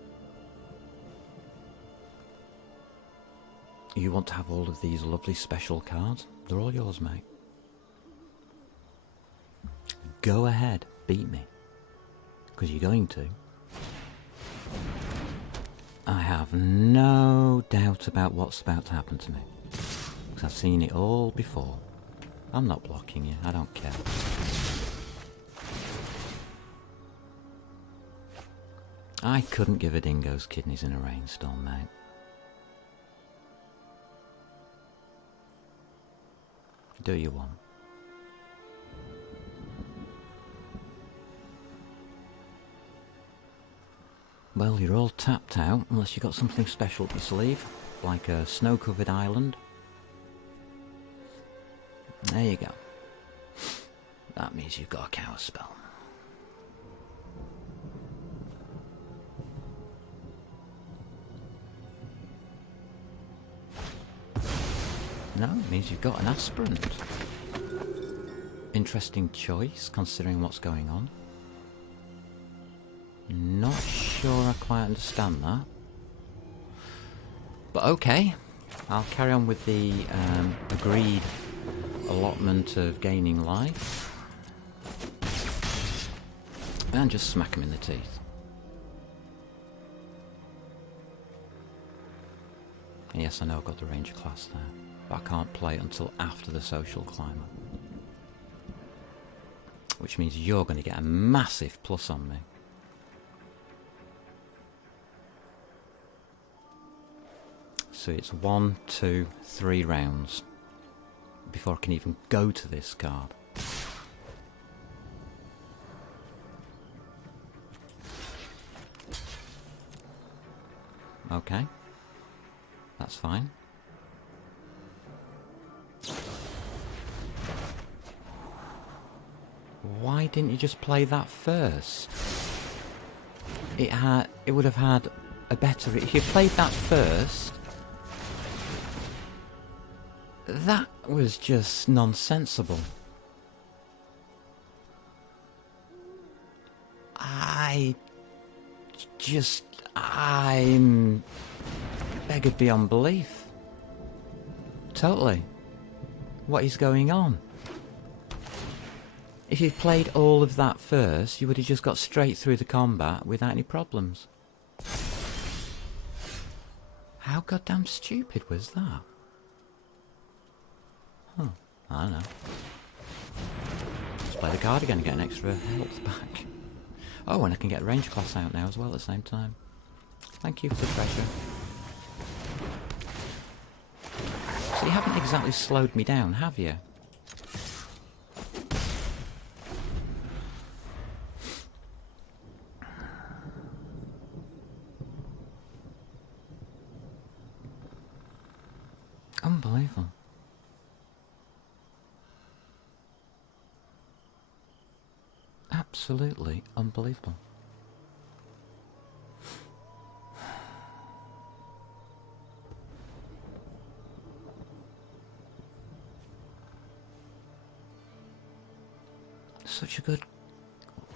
You want to have all of these lovely special cards? They're all yours, mate. Go ahead, beat me. Because you're going to. I have no doubt about what's about to happen to me. Because I've seen it all before. I'm not blocking you, I don't care. I couldn't give a dingo's kidneys in a rainstorm, mate. Do you want? Well, you're all tapped out, unless you've got something special up your sleeve, like a snow-covered island. There you go. That means you've got a counter spell. No, it means you've got an aspirant. Interesting choice, considering what's going on. Not sure I quite understand that. But okay, I'll carry on with the agreed allotment of gaining life. And just smack him in the teeth. And yes, I know I've got the ranger class there, but I can't play it until after the social climber. Which means you're going to get a massive plus on me. So it's 1, 2, 3 rounds before I can even go to this card. Okay, that's fine. Why didn't you just play that first? It would have had a better... If you played that first... That was just nonsensible. I'm beggared beyond belief. Totally. What is going on? If you'd played all of that first, you would have just got straight through the combat without any problems. How goddamn stupid was that? Huh, I don't know. Let's play the card again and get an extra health back. Oh, and I can get a range class out now as well at the same time. Thank you for the treasure. So you haven't exactly slowed me down, have you? Unbelievable. Absolutely unbelievable. Such a good...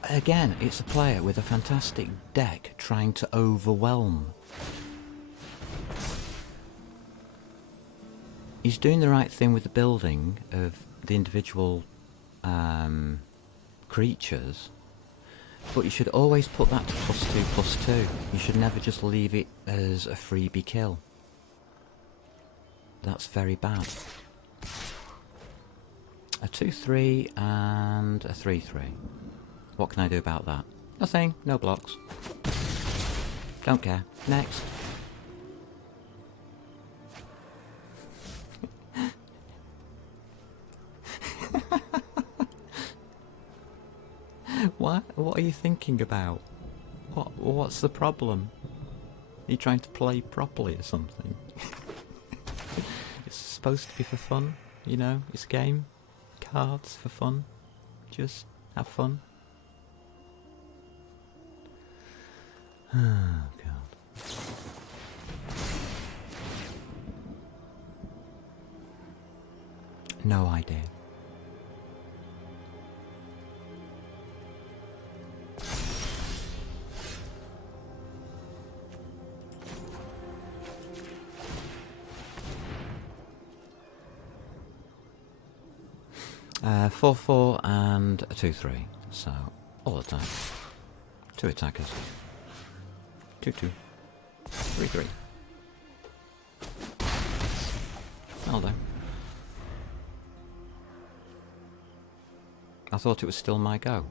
Again, it's a player with a fantastic deck trying to overwhelm. He's doing the right thing with the building of the individual creatures, but you should always put that to +2/+2. You should never just leave it as a freebie kill. That's very bad. A 2/3 and a 3/3. What can I do about that? Nothing. No blocks. Don't care. Next. What are you thinking about? What's the problem? Are you trying to play properly or something? It's supposed to be for fun, you know? It's a game. Cards for fun. Just have fun. Oh, God. No idea. Uh, 4/4 and a 2/3. So, all the time. 2 attackers. 2/2. 3/3. Well done. I thought it was still my go.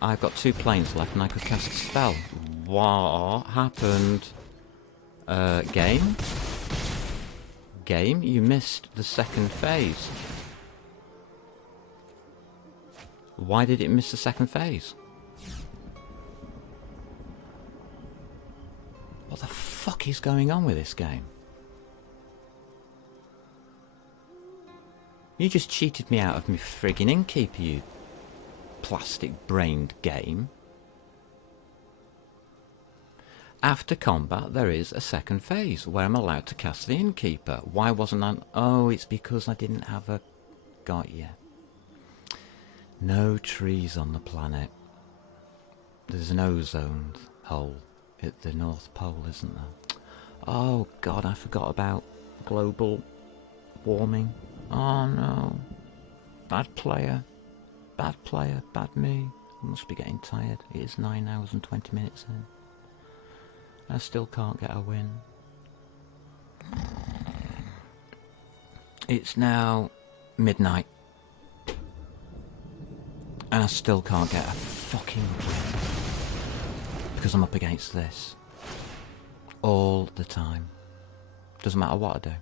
I've got 2 planes left and I could cast a spell. What happened? Game? Game? You missed the second phase. Why did it miss the second phase? fuck is going on with this game? You just cheated me out of my friggin' innkeeper, you plastic-brained game. After combat, there is a second phase where I'm allowed to cast the innkeeper. Why wasn't I? Oh, it's because I didn't have a... Got ya. No trees on the planet. There's an ozone hole at the North Pole, isn't there? Oh god, I forgot about global warming. Oh no. Bad player. Bad player. Bad me. I must be getting tired. It is 9 hours and 20 minutes in. I still can't get a win. It's now midnight. And I still can't get a fucking win. Because I'm up against this. All the time. Doesn't matter what I do.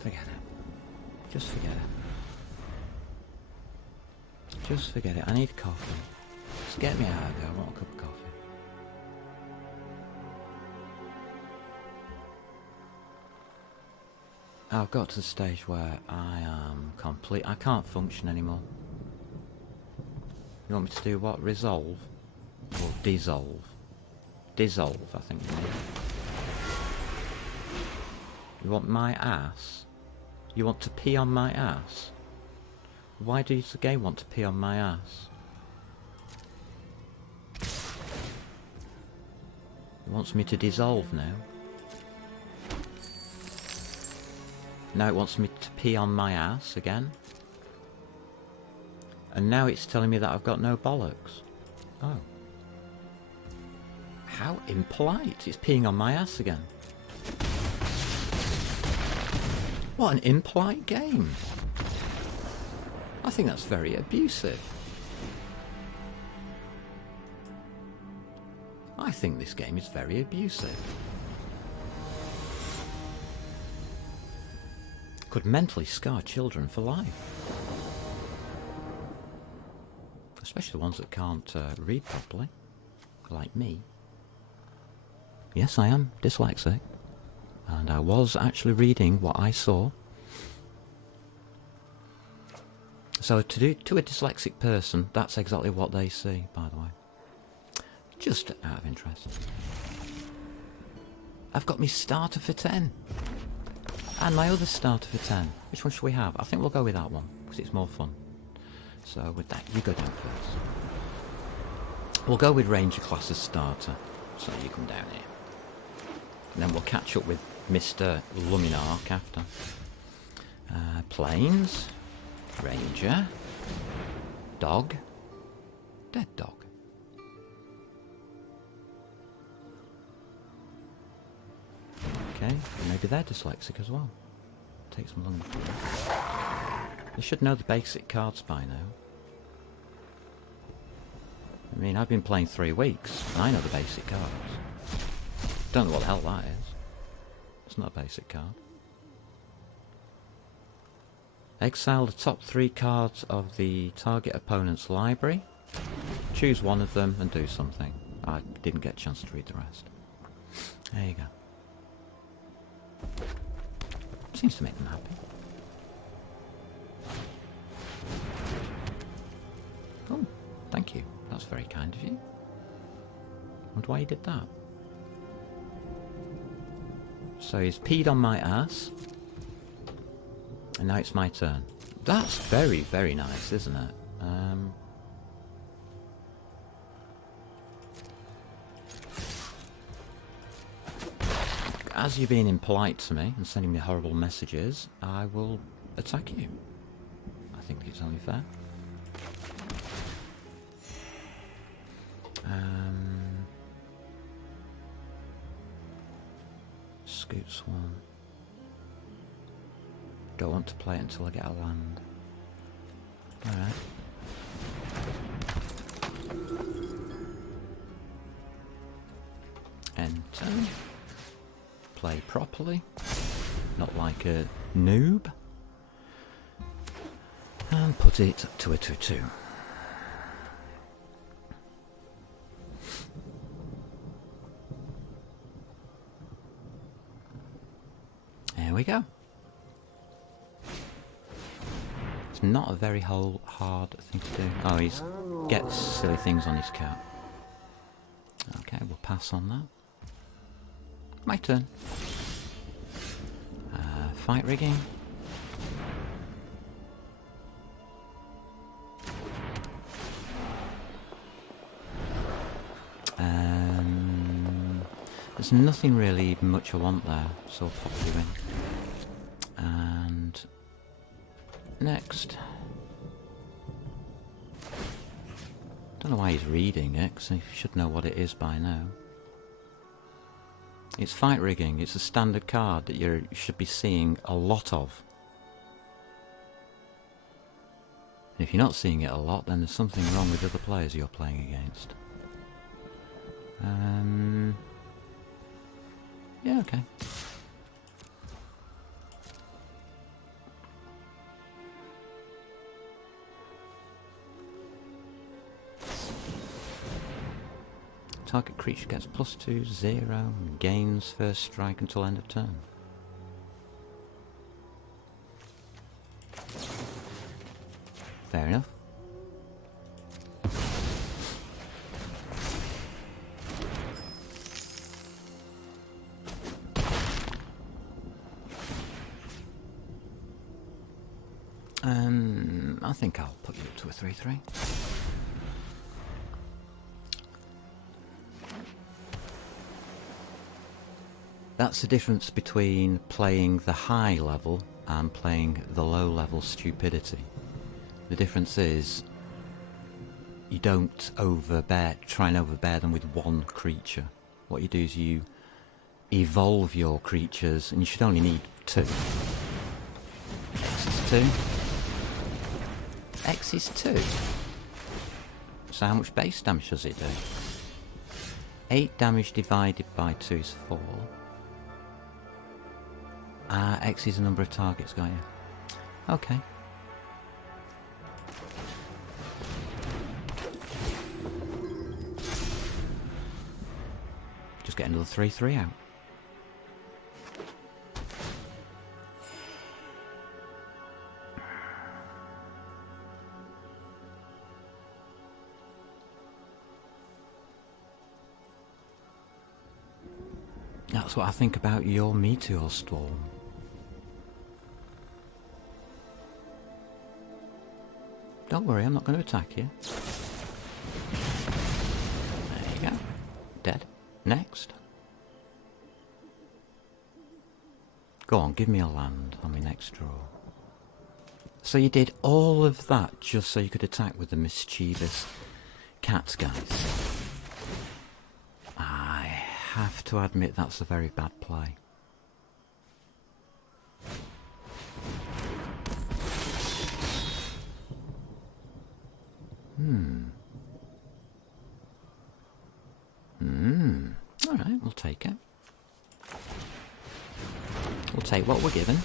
Forget it. Just forget it. Just forget it. I need coffee. Just get me out of here. I want a cup of coffee. I've got to the stage where I am complete. I can't function anymore. You want me to do what? Resolve? Or dissolve? Dissolve, I think you mean. You want my ass? You want to pee on my ass? Why does the game want to pee on my ass? It wants me to dissolve now. Now it wants me to pee on my ass again. And now it's telling me that I've got no bollocks. Oh. How impolite. It's peeing on my ass again. What an impolite game. I think that's very abusive. I think this game is very abusive. Could mentally scar children for life. Especially the ones that can't read properly. Like me. Yes, I am dyslexic. And I was actually reading what I saw. So to a dyslexic person, that's exactly what they see, by the way. Just out of interest. I've got my starter for 10. And my other starter for 10. Which one should we have? I think we'll go with that one, because it's more fun. So with that, you go down first. We'll go with Ranger class as starter. So you come down here. And then we'll catch up with Mr. Luminarch after. Planes. Ranger. Dog. Dead dog. Okay, maybe they're dyslexic as well. Take some longer. They should know the basic cards by now. I mean, I've been playing 3 weeks, and I know the basic cards. Don't know what the hell that is. It's not a basic card. Exile the top 3 cards of the target opponent's library. Choose one of them and do something. I didn't get a chance to read the rest. There you go. Seems to make them happy. Oh, thank you. That's very kind of you. Wonder why you did that. So he's peed on my ass. And now it's my turn. That's very, very nice, isn't it? As you're being impolite to me and sending me horrible messages, I will attack you. I think it's only fair. Scoot Swarm. Don't want to play it until I get a land. Alright. Enter. Play properly. Not like a noob. And put it to a 2-2. There we go. It's not a very hard thing to do. Oh, he gets silly things on his cat. Okay, we'll pass on that. My turn. Fight rigging. There's nothing really much I want there, so I'll pop you in. And next. Don't know why he's reading it, because he should know what it is by now. It's fight rigging. It's a standard card that you should be seeing a lot of. And if you're not seeing it a lot, then there's something wrong with other players you're playing against. Yeah, okay. Target creature gets +2/0 and gains first strike until end of turn. Fair enough. I think I'll put you up to a 3/3. That's the difference between playing the high level and playing the low level stupidity. The difference is you don't try and overbear them with one creature. What you do is you evolve your creatures, and you should only need 2. X is 2. X is 2. So how much base damage does it do? 8 damage divided by 2 is 4. X is the number of targets, got you? Okay. Just get another 3/3 out. That's what I think about your Meteor Storm. Don't worry, I'm not going to attack you. There you go. Dead. Next. Go on, give me a land on my next draw. So you did all of that just so you could attack with the mischievous cat guys. I have to admit that's a very bad play. Alright, we'll take it. We'll take what we're given.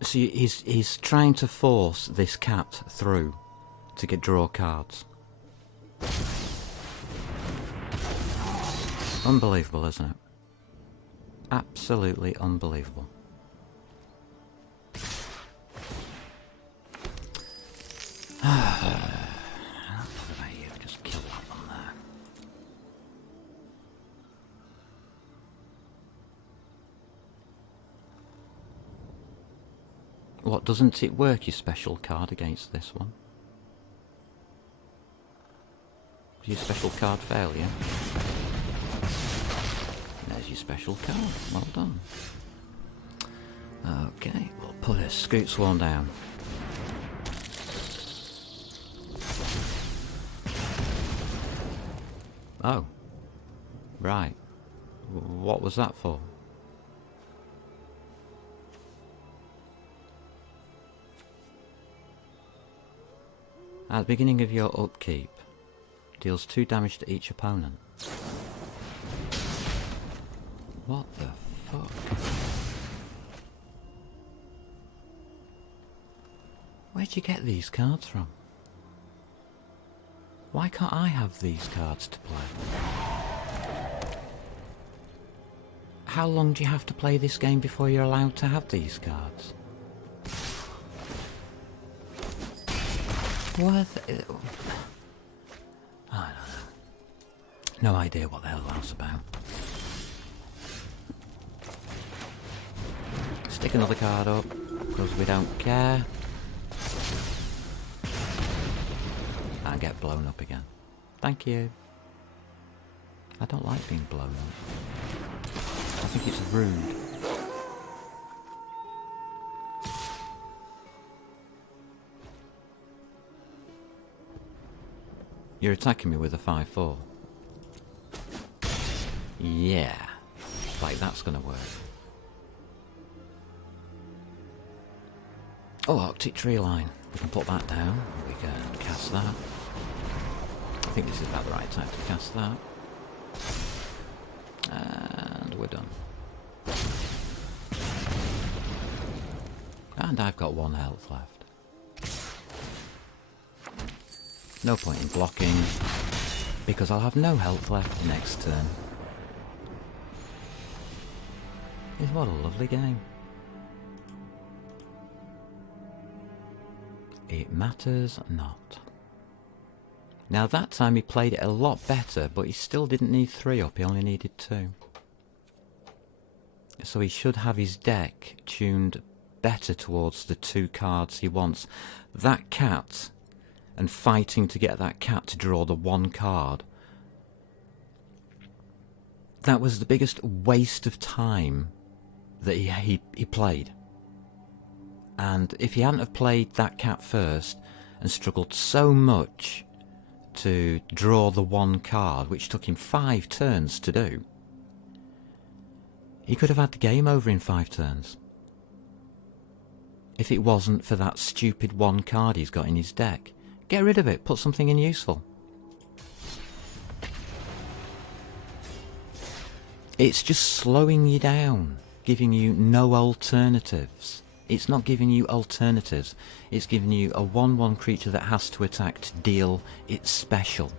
So he's trying to force this cat through to draw cards. Unbelievable, isn't it? Absolutely unbelievable. Just kill that one there. What, doesn't it work, your special card, against this one? Is your special card failure? There's your special card. Well done. Okay, we'll put a Scoot Swarm down. Oh. Right. What was that for? At the beginning of your upkeep, Deals 2 damage to each opponent. What the fuck? Where'd you get these cards from? Why can't I have these cards to play? How long do you have to play this game before you're allowed to have these cards? What? I don't know. No idea what the hell that's about. Stick another card up, because we don't care. And get blown up again. Thank you. I don't like being blown up. I think it's rude. You're attacking me with a 5-4. Yeah. Like that's gonna work. Oh, Arctic Tree Line. We can put that down. We can cast that. I think this is about the right time to cast that. And we're done. And I've got 1 health left. No point in blocking, because I'll have no health left next turn. What a lovely game. It matters not. Now that time he played it a lot better, but he still didn't need 3 up, he only needed 2. So he should have his deck tuned better towards the 2 cards he wants. That cat, and fighting to get that cat to draw the 1 card, that was the biggest waste of time that he played. And if he hadn't have played that cat first and struggled so much to draw the 1 card, which took him 5 turns to do, he could have had the game over in 5 turns. If it wasn't for that stupid 1 card he's got in his deck. Get rid of it, put something in useful. It's just slowing you down, giving you no alternatives. It's not giving you alternatives, it's giving you a 1/1 creature that has to attack to deal its special.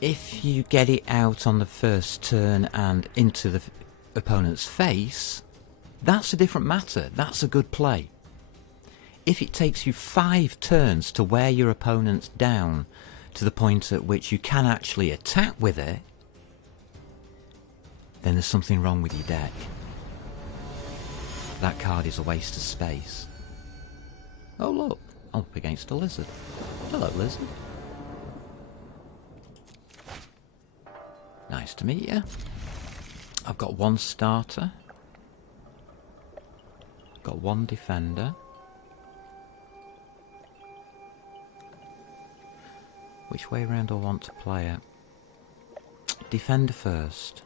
If you get it out on the first turn and into the opponent's face, that's a different matter, that's a good play. If it takes you 5 turns to wear your opponents down to the point at which you can actually attack with it, then there's something wrong with your deck. That card is a waste of space. Oh look, I'm up against a lizard. Hello lizard. Nice to meet you. I've got 1 starter. Got 1 defender. Which way round do I want to play it? Defender first,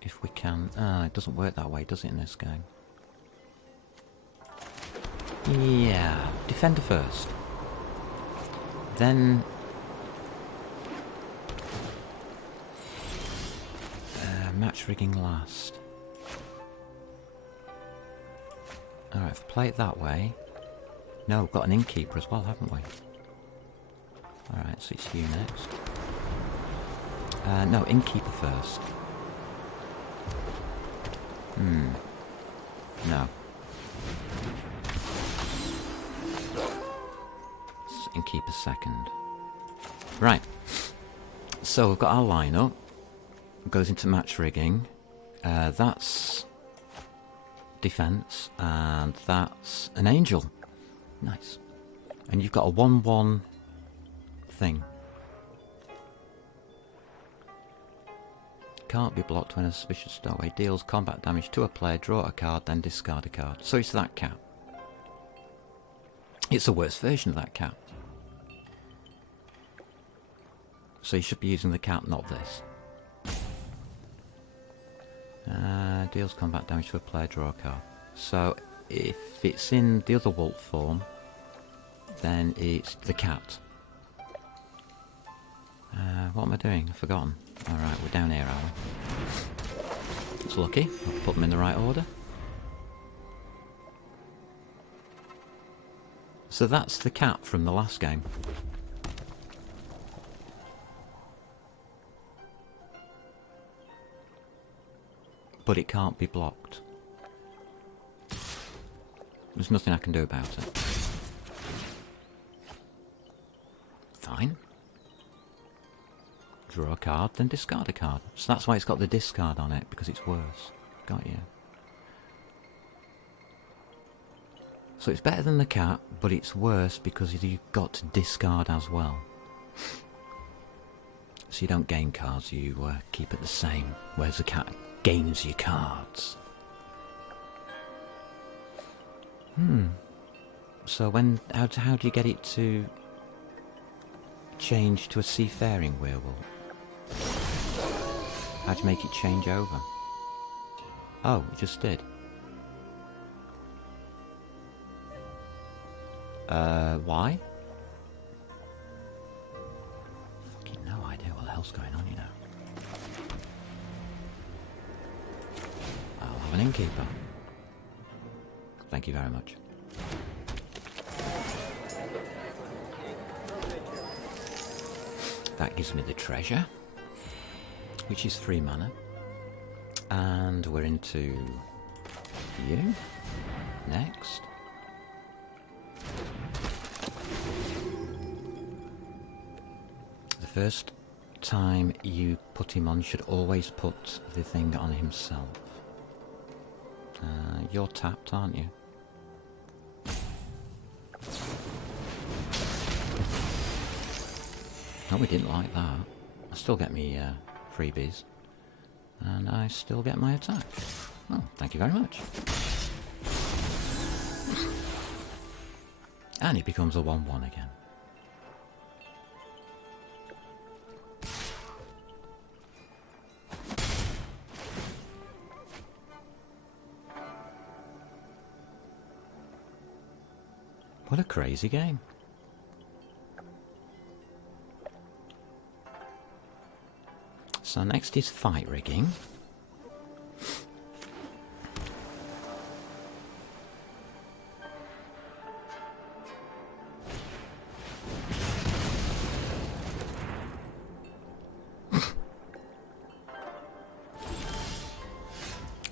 if we can. It doesn't work that way, does it, in this game? Yeah, defender first. Then match rigging last. Alright, if I play it that way. No, we've got an innkeeper as well, haven't we? Alright, so it's you next. No, innkeeper first. No. It's innkeeper second. Right. So we've got our lineup. It goes into match rigging. That's defense, and that's an angel. Nice. And you've got a 1/1 thing. Can't be blocked when a suspicious stowaway deals combat damage to a player, draw a card, then discard a card. So it's that cat. It's the worst version of that cat. So you should be using the cat, not this. Deals combat damage to a player, draw a card. So if it's in the other wolf form, then it's the cat. What am I doing? I've forgotten. Alright, we're down here, are we? It's lucky. I'll put them in the right order. So that's the cat from the last game. But it can't be blocked. There's nothing I can do about it. Fine. Draw a card, then discard a card. So that's why it's got the discard on it, because it's worse. Got you. So it's better than the cat, but it's worse because you've got to discard as well. So you don't gain cards, you keep it the same, whereas the cat gains your cards. So how do you get it to change to a seafaring werewolf? How'd you make it change over? Oh, it just did. Why? Fucking no idea what the hell's going on, you know. I'll have an innkeeper. Thank you very much. That gives me the treasure, which is 3 mana. And we're into you. Next. The first time you put him on, you should always put the thing on himself. You're tapped, aren't you? Oh, we didn't like that. I still get me freebies. And I still get my attack. Oh, thank you very much. And he becomes a 1-1 again. What a crazy game. So next is fight rigging.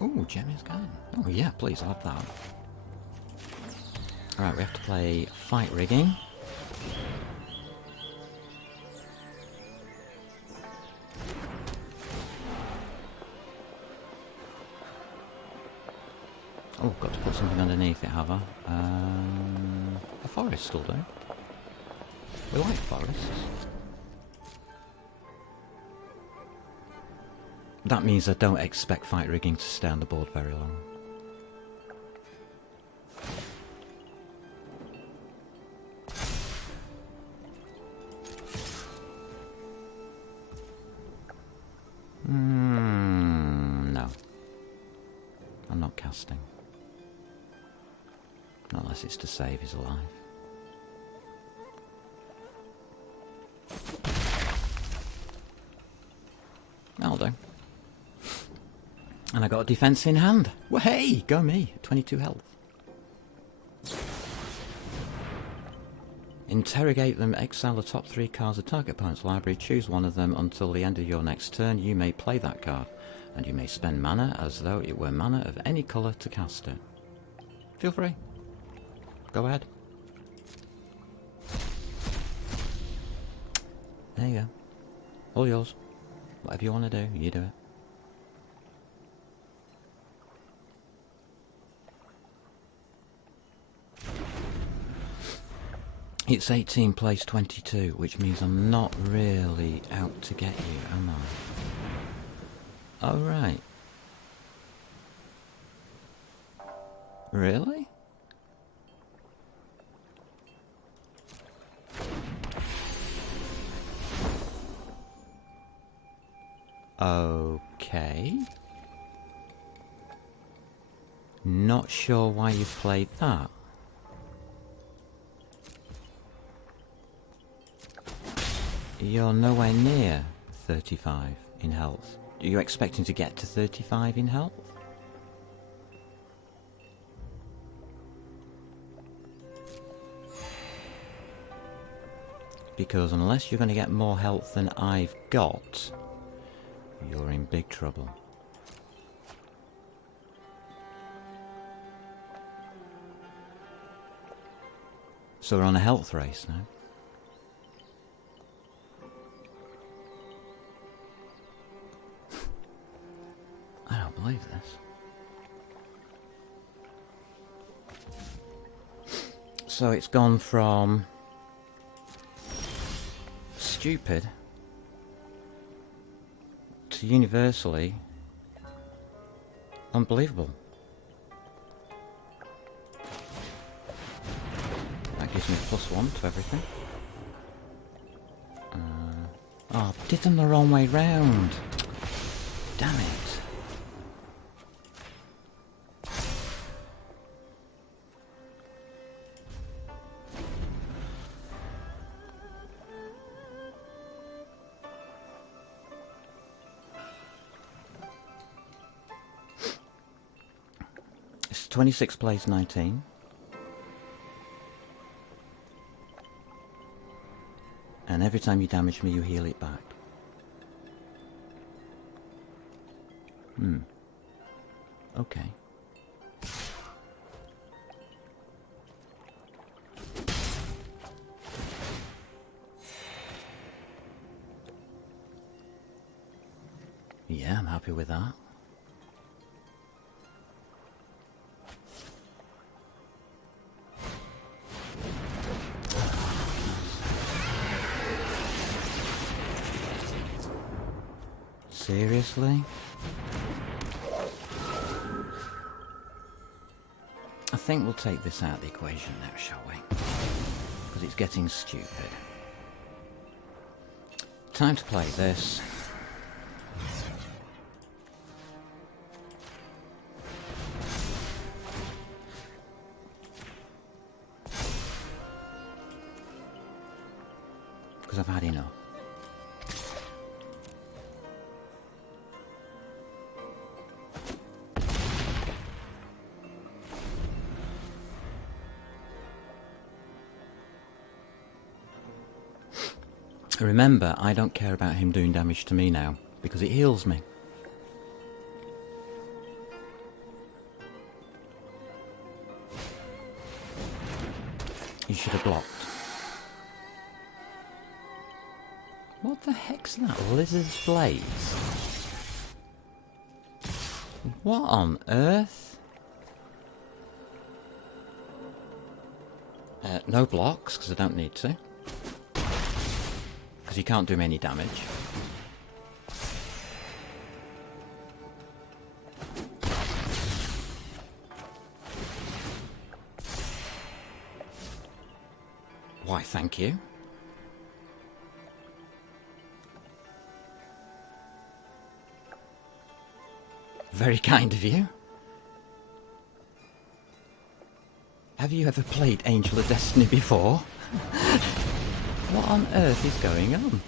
Oh, gem is gone. Oh yeah, please, I'll have that. Alright, we have to play fight rigging. Oh, got to put something underneath it, have I? A forest will do. We like forests. That means I don't expect fight rigging to stay on the board very long. No. I'm not casting. Not unless it's to save his life. That'll do. And I got a defense in hand. Well, hey, go me. 22 health. Interrogate them, exile the top 3 cards of target opponent's library, choose one of them until the end of your next turn. You may play that card, and you may spend mana as though it were mana of any colour to cast it. Feel free. Go ahead. There you go. All yours. Whatever you want to do, you do it. It's 18 place 22, which means I'm not really out to get you, am I? Oh, right. Really? Okay. Not sure why you played that. You're nowhere near 35 in health. Are you expecting to get to 35 in health? Because unless you're going to get more health than I've got, you're in big trouble. So we're on a health race now. I don't believe this. So it's gone from stupid to universally unbelievable. That gives me +1 to everything. Oh, I did them the wrong way round. Damn it. It's 26 plays 19. And every time you damage me, you heal it back. Okay. Yeah, I'm happy with that. Seriously? I think we'll take this out of the equation now, shall we? Because it's getting stupid. Time to play this. Because I've had enough. Remember, I don't care about him doing damage to me now, because it heals me. You should have blocked. What the heck's that? Lizard's Blaze? What on earth? No blocks, because I don't need to. Because he can't do me any damage. Why, thank you. Very kind of you. Have you ever played Angel of Destiny before? What on earth is going on?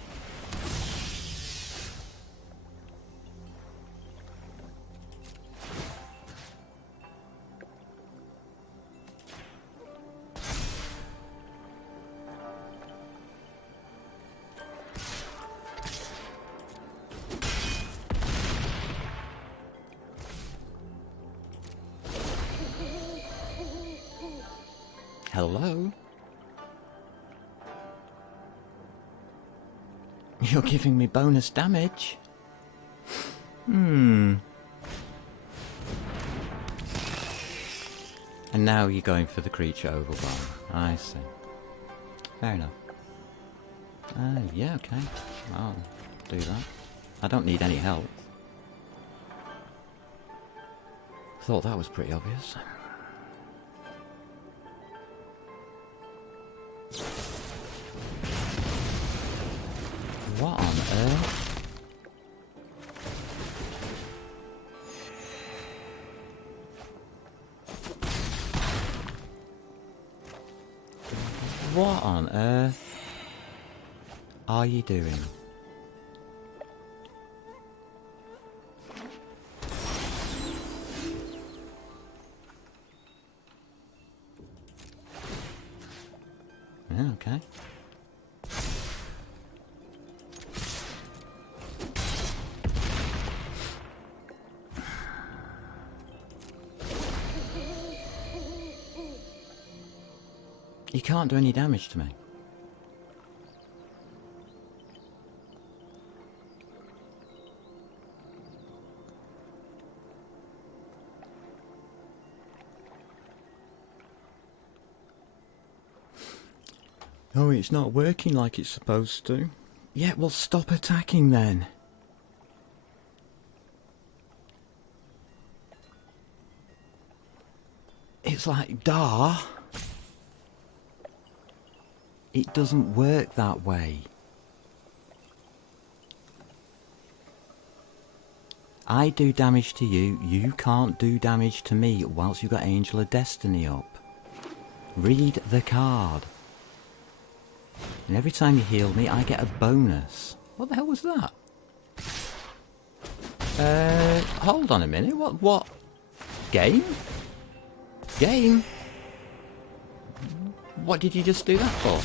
Hello? You're giving me bonus damage? And now you're going for the creature overwhelm. I see. Fair enough. Yeah, okay. I'll do that. I don't need any help. Thought that was pretty obvious. What on earth? What on earth are are you doing? Okay. You can't do any damage to me. Oh, it's not working like it's supposed to. Yeah, well, stop attacking then. It's like, duh. It doesn't work that way. I do damage to you, you can't do damage to me whilst you've got Angel of Destiny up. Read the card. And every time you heal me, I get a bonus. What the hell was that? Hold on a minute. What? Game? Game? What did you just do that for?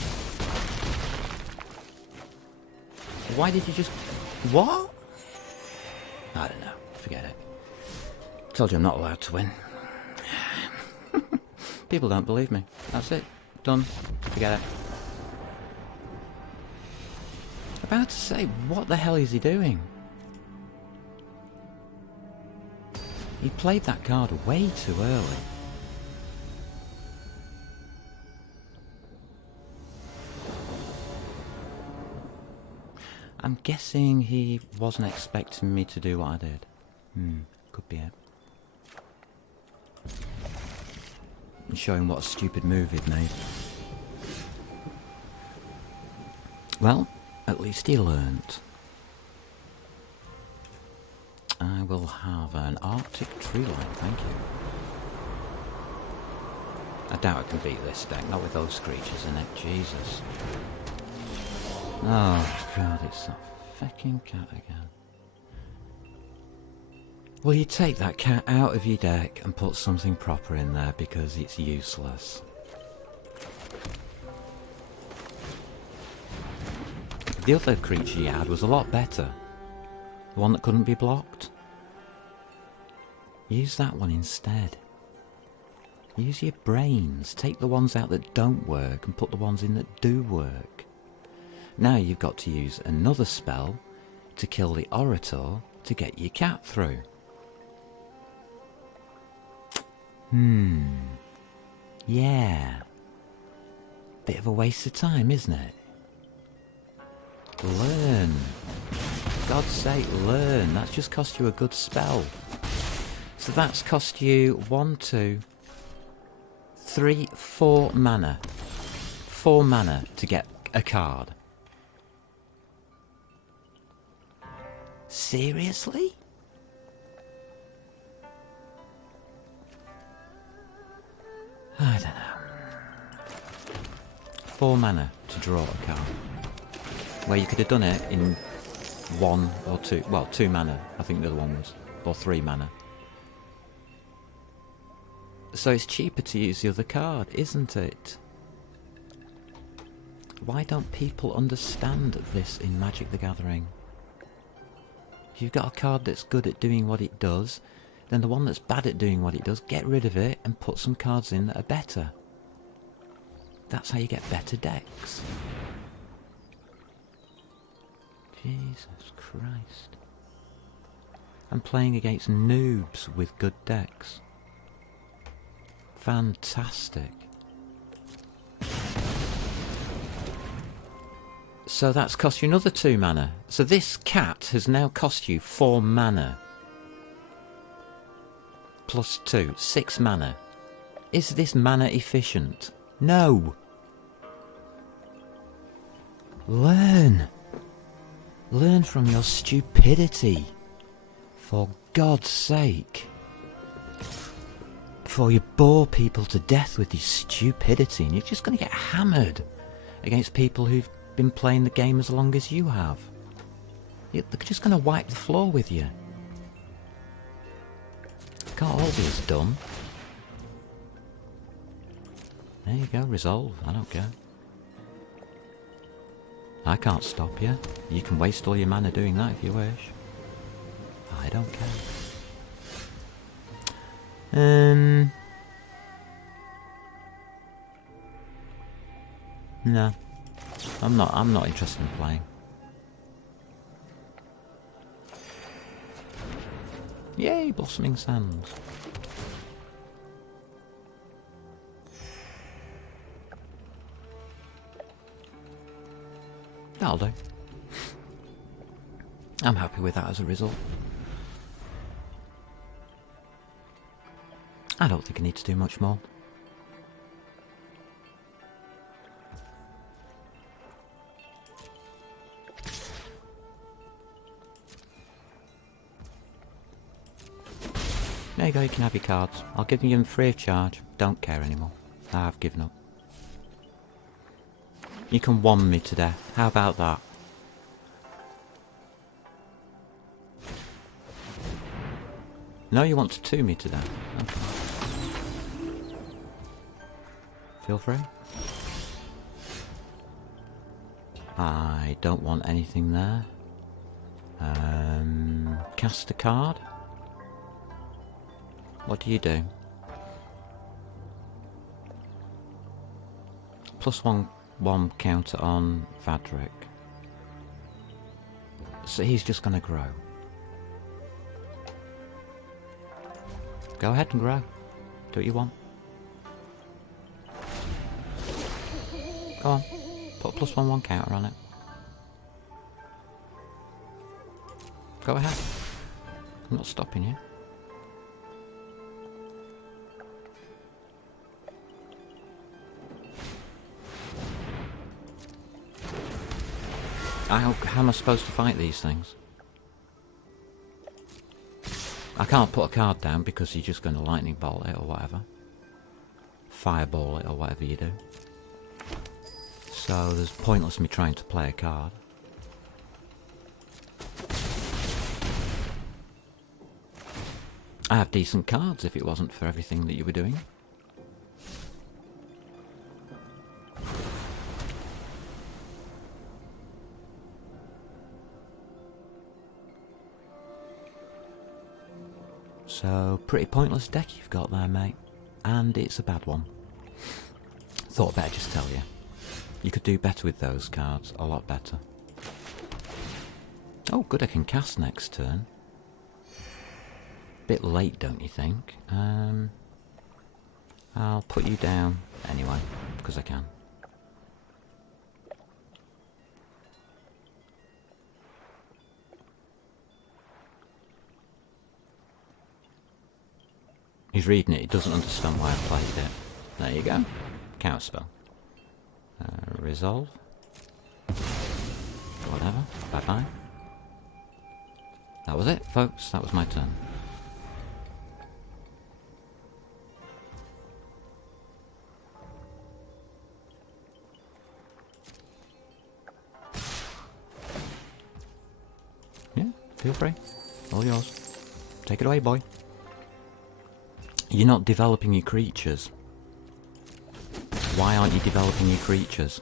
Why did you just... What? I don't know. Forget it. Told you I'm not allowed to win. People don't believe me. That's it. Done. Forget it. About to say, what the hell is he doing? He played that card way too early. I'm guessing he wasn't expecting me to do what I did. Could be it. And showing what a stupid move he'd made. Well, at least he learnt. I will have an Arctic Tree Line, thank you. I doubt I can beat this deck, not with those creatures in it, Jesus. Oh god, it's that fucking cat again. Will you take that cat out of your deck and put something proper in there because it's useless? The other creature you had was a lot better. The one that couldn't be blocked. Use that one instead. Use your brains. Take the ones out that don't work and put the ones in that do work. Now you've got to use another spell to kill the Orator to get your cat through. Yeah. Bit of a waste of time, isn't it? Learn. For God's sake, learn. That's just cost you a good spell. So that's cost you 1, 2, 3, 4 mana. 4 mana to get a card. Seriously? I don't know. 4 mana to draw a card. Where you could have done it in 1 or 2, well, 2 mana, I think the other one was, or 3 mana. So it's cheaper to use the other card, isn't it? Why don't people understand this in Magic the Gathering? If you've got a card that's good at doing what it does, then the one that's bad at doing what it does, get rid of it and put some cards in that are better. That's how you get better decks. Jesus Christ. I'm playing against noobs with good decks. Fantastic. So that's cost you another 2 mana. So this cat has now cost you 4 mana. Plus 2, 6 mana. Is this mana efficient? No! Learn! Learn from your stupidity. For God's sake. Before you bore people to death with your stupidity and you're just going to get hammered against people who've been playing the game as long as you have. They're just going to wipe the floor with you. Can't all be as dumb. There you go, resolve. I don't care. I can't stop you. You can waste all your mana doing that if you wish. I don't care. No. I'm not interested in playing. Yay, Blossoming Sands. That'll do. I'm happy with that as a result. I don't think I need to do much more. There you go, you can have your cards. I'll give you them free of charge. Don't care anymore. I've given up. You can one me to death. How about that? No, you want to two me to death. Okay. Feel free. I don't want anything there. Cast a card. What do you do? +1 counter on Vadrik. So he's just going to grow. Go ahead and grow. Do what you want. Go on. Put a +1 counter on it. Go ahead. I'm not stopping you. How am I supposed to fight these things? I can't put a card down because you're just going to lightning bolt it or whatever. Fireball it or whatever you do. So there's pointless me trying to play a card. I have decent cards if it wasn't for everything that you were doing. So, pretty pointless deck you've got there, mate. And it's a bad one. Thought I'd better just tell you. You could do better with those cards, a lot better. Oh, good, I can cast next turn. Bit late, don't you think? I'll put you down anyway, because I can. He's reading it, he doesn't understand why I played it. There you go. Counterspell. Resolve. Whatever. Bye-bye. That was it, folks. That was my turn. Yeah, feel free. All yours. Take it away, boy. You're not developing your creatures. Why aren't you developing your creatures?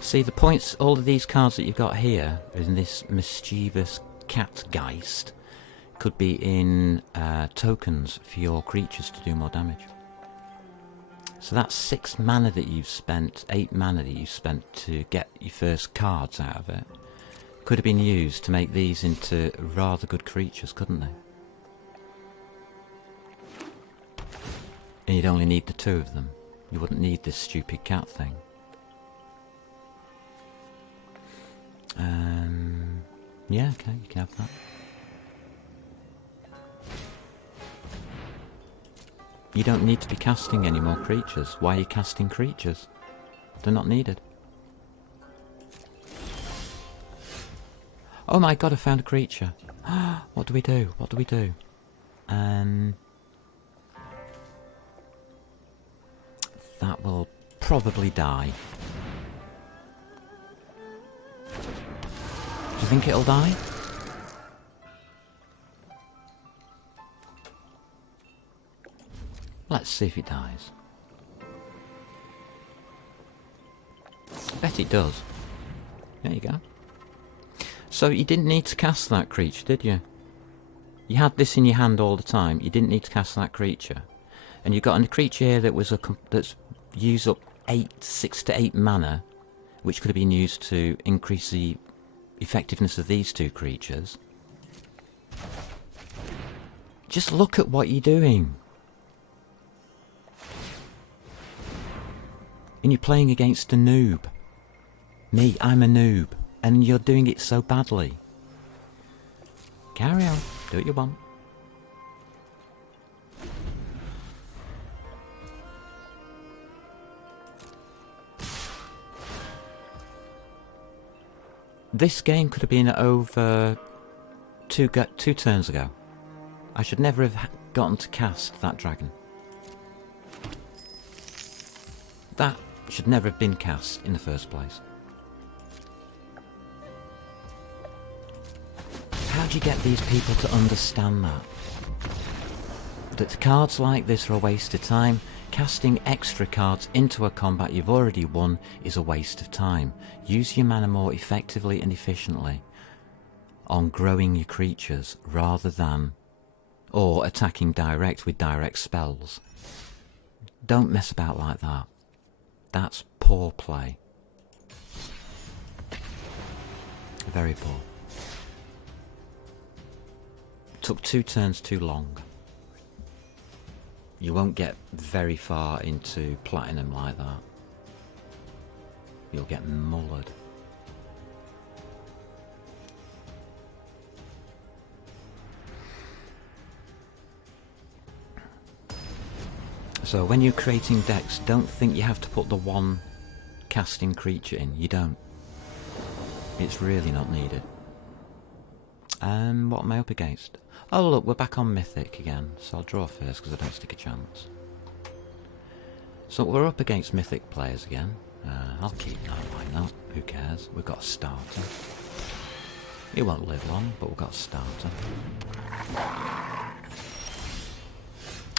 See, the points, all of these cards that you've got here, in this mischievous Catgeist, could be in tokens for your creatures to do more damage. So that's 6 mana that you've spent, 8 mana that you've spent to get your first cards out of it. Could have been used to make these into rather good creatures, couldn't they? And you'd only need the 2 of them. You wouldn't need this stupid cat thing. Yeah, okay, you can have that. You don't need to be casting any more creatures. Why are you casting creatures? They're not needed. Oh my god, I found a creature. What do we do? What do we do? That will probably die. Do you think it'll die? Let's see if it dies. Bet it does. There you go. So you didn't need to cast that creature, did you? You had this in your hand all the time. You didn't need to cast that creature. And you got a creature here that was that's used up 6 to 8 mana, which could have been used to increase the effectiveness of these two creatures. Just look at what you're doing. And you're playing against a noob. Me, I'm a noob. And you're doing it so badly. Carry on. Do what you want. This game could have been over two turns ago. I should never have gotten to cast that dragon. That should never have been cast in the first place. How do you get these people to understand that? That cards like this are a waste of time. Casting extra cards into a combat you've already won is a waste of time. Use your mana more effectively and efficiently on growing your creatures rather than or attacking direct with direct spells. Don't mess about like that. That's poor play. Very poor. Took 2 turns too long. You won't get very far into platinum like that. You'll get mullered. So when you're creating decks, don't think you have to put the one casting creature in. You don't. It's really not needed. What am I up against? Oh look, we're back on Mythic again, so I'll draw first because I don't stick a chance. So we're up against Mythic players again. I'll keep that, why not? Who cares? We've got a starter. It won't live long, but we've got a starter.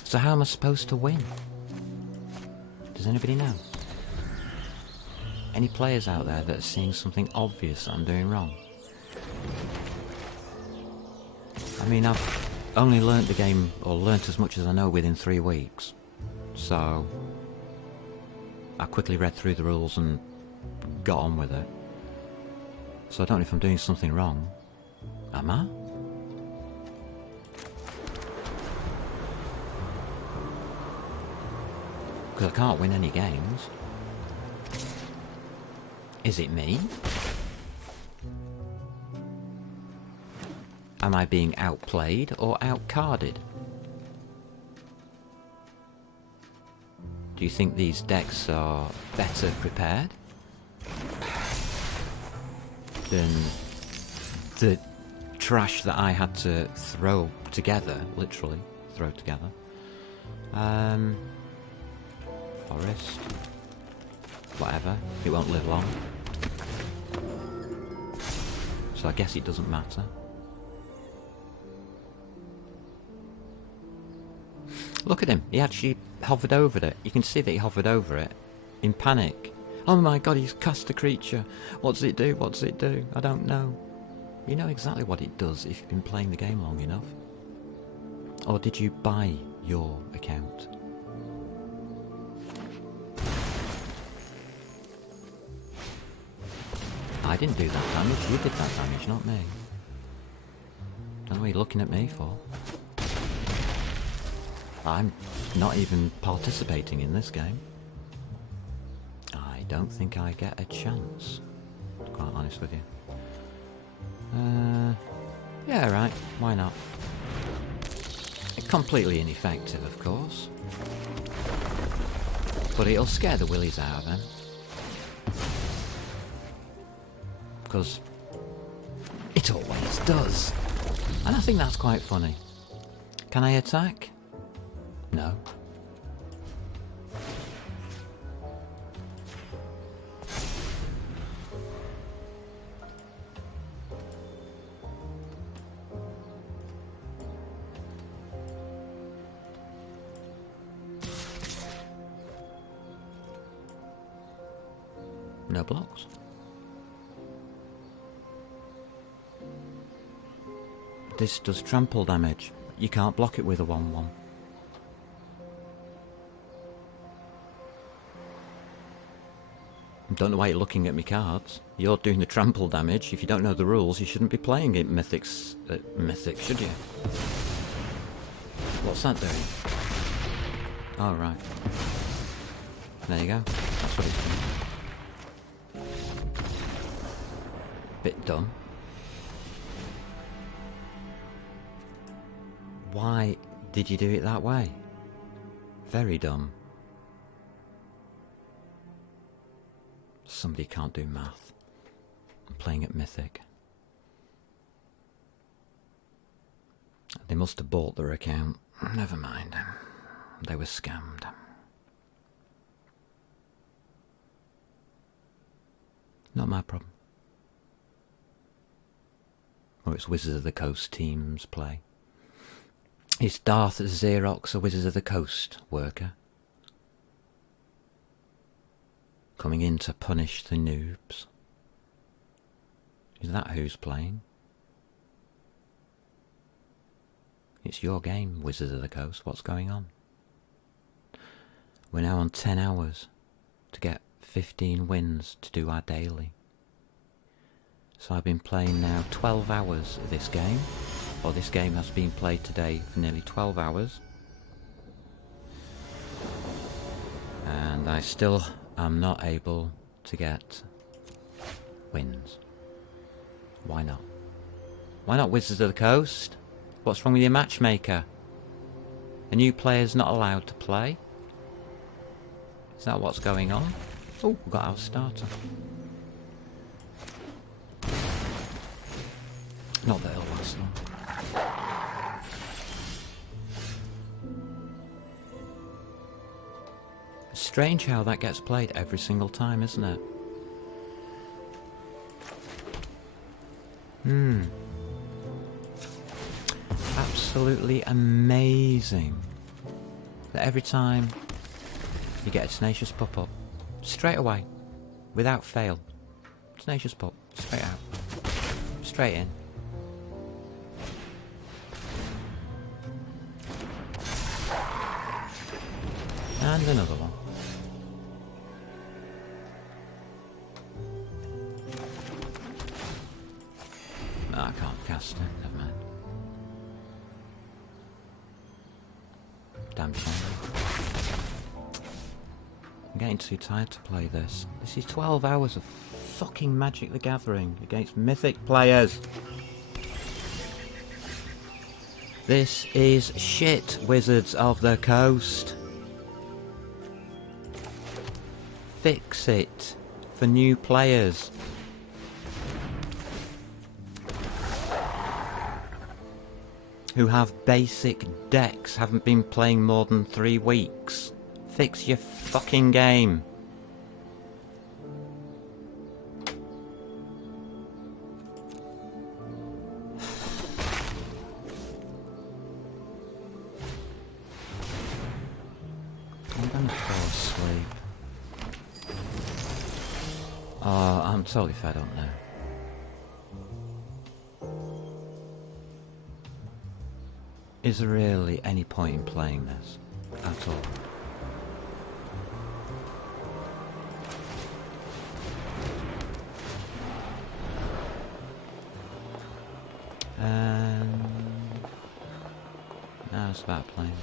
So how am I supposed to win? Does anybody know? Any players out there that are seeing something obvious that I'm doing wrong? I mean, I've only learnt the game, or learnt as much as I know within 3 weeks. So I quickly read through the rules and got on with it. So I don't know if I'm doing something wrong. Am I? Because I can't win any games. Is it me? Am I being outplayed or outcarded? Do you think these decks are better prepared than the trash that I had to throw together, literally throw together? Forest. Whatever, it won't live long. So I guess it doesn't matter. Look at him, he actually hovered over it. You can see that he hovered over it in panic. Oh my god, he's cast a creature. What does it do? What does it do? I don't know. You know exactly what it does if you've been playing the game long enough. Or did you buy your account? I didn't do that damage, you did that damage, not me. Don't know what you're looking at me for. I'm not even participating in this game. I don't think I get a chance, to be quite honest with you. Yeah, right, why not? Completely ineffective, of course. But it'll scare the willies out of them. Because it always does. And I think that's quite funny. Can I attack? No. No blocks. This does trample damage. You can't block it with a 1/1. Don't know why you're looking at me cards. You're doing the trample damage. If you don't know the rules, you shouldn't be playing it Mythics, Mythic, should you? What's that doing? Oh, right. There you go. That's what it's doing. Bit dumb. Why did you do it that way? Very dumb. Somebody can't do math. I'm playing at Mythic. They must have bought their account. Never mind. They were scammed. Not my problem. Or it's Wizards of the Coast teams play. Is Darth Xerox a Wizards of the Coast worker? Coming in to punish the noobs? Is that who's playing? It's your game, Wizards of the Coast. What's going on? We're now on 10 hours to get 15 wins to do our daily. So I've been playing now 12 hours of this game. Or this game has been played today for nearly 12 hours. And I still am not able to get wins. Why not? Why not, Wizards of the Coast? What's wrong with your matchmaker? A new player's not allowed to play? Is that what's going on? Oh, we've got our starter. Not that it'll last long. It's strange how that gets played every single time, isn't it? Absolutely amazing that every time you get a Tenacious Pup up, straight away, without fail, Tenacious Pup, straight out, straight in. And another one. No, I can't cast it, never mind. Damn shame. I'm getting too tired to play this. This is 12 hours of fucking Magic the Gathering against Mythic players. This is shit, Wizards of the Coast. Fix it for new players. Who have basic decks, haven't been playing more than 3 weeks. Fix your fucking game. I'm gonna fall asleep. Oh, I'm totally fed up now. Is there really any point in playing this at all? Now it's about playing.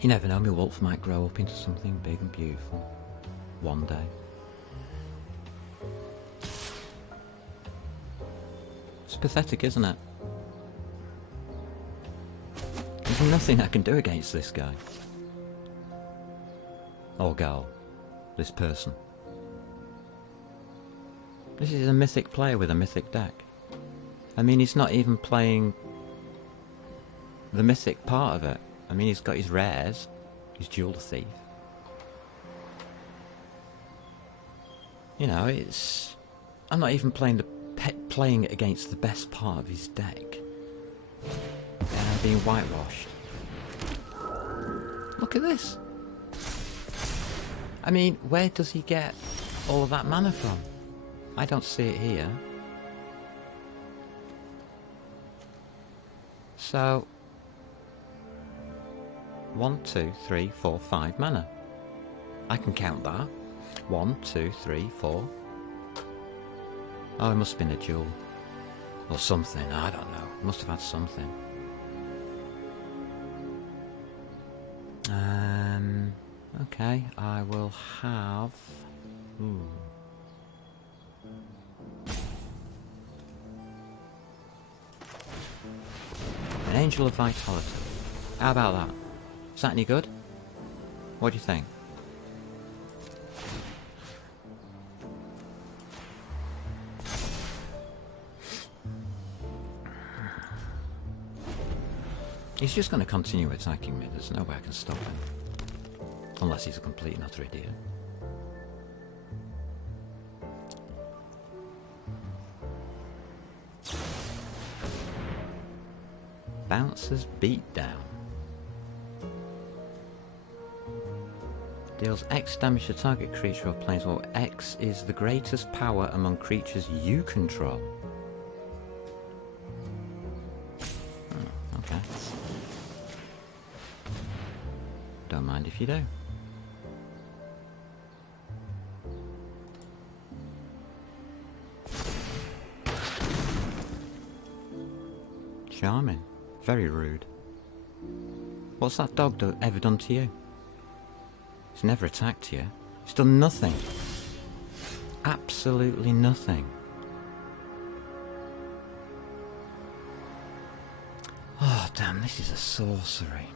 You never know, my wolf might grow up into something big and beautiful one day. It's pathetic, isn't it? There's nothing I can do against this guy. Or girl. This person. This is a mythic player with a mythic deck. I mean, he's not even playing the mythic part of it. I mean, he's got his rares, his Jewel Thief. You know, it's... I'm not even playing it against the best part of his deck. being whitewashed. Look at this. I mean, where does he get all of that mana from? I don't see it here. So, 1, 2, 3, 4, 5 mana. I can count that. 1, 2, 3, 4. Oh, it must have been a duel. Or something, I don't know. Must have had something. Okay, I will have... Ooh. An Angel of Vitality. How about that? Is that any good? What do you think? He's just going to continue attacking me. There's no way I can stop him. Unless he's a complete and utter idiot. Bouncer's Beatdown. Deals X damage to target creature or planeswalker. X is the greatest power among creatures you control. Oh, okay. Don't mind if you do. Charming. Very rude. What's that dog ever done to you? He's never attacked you. He's done nothing. Absolutely nothing. Oh, damn, this is a sorcery.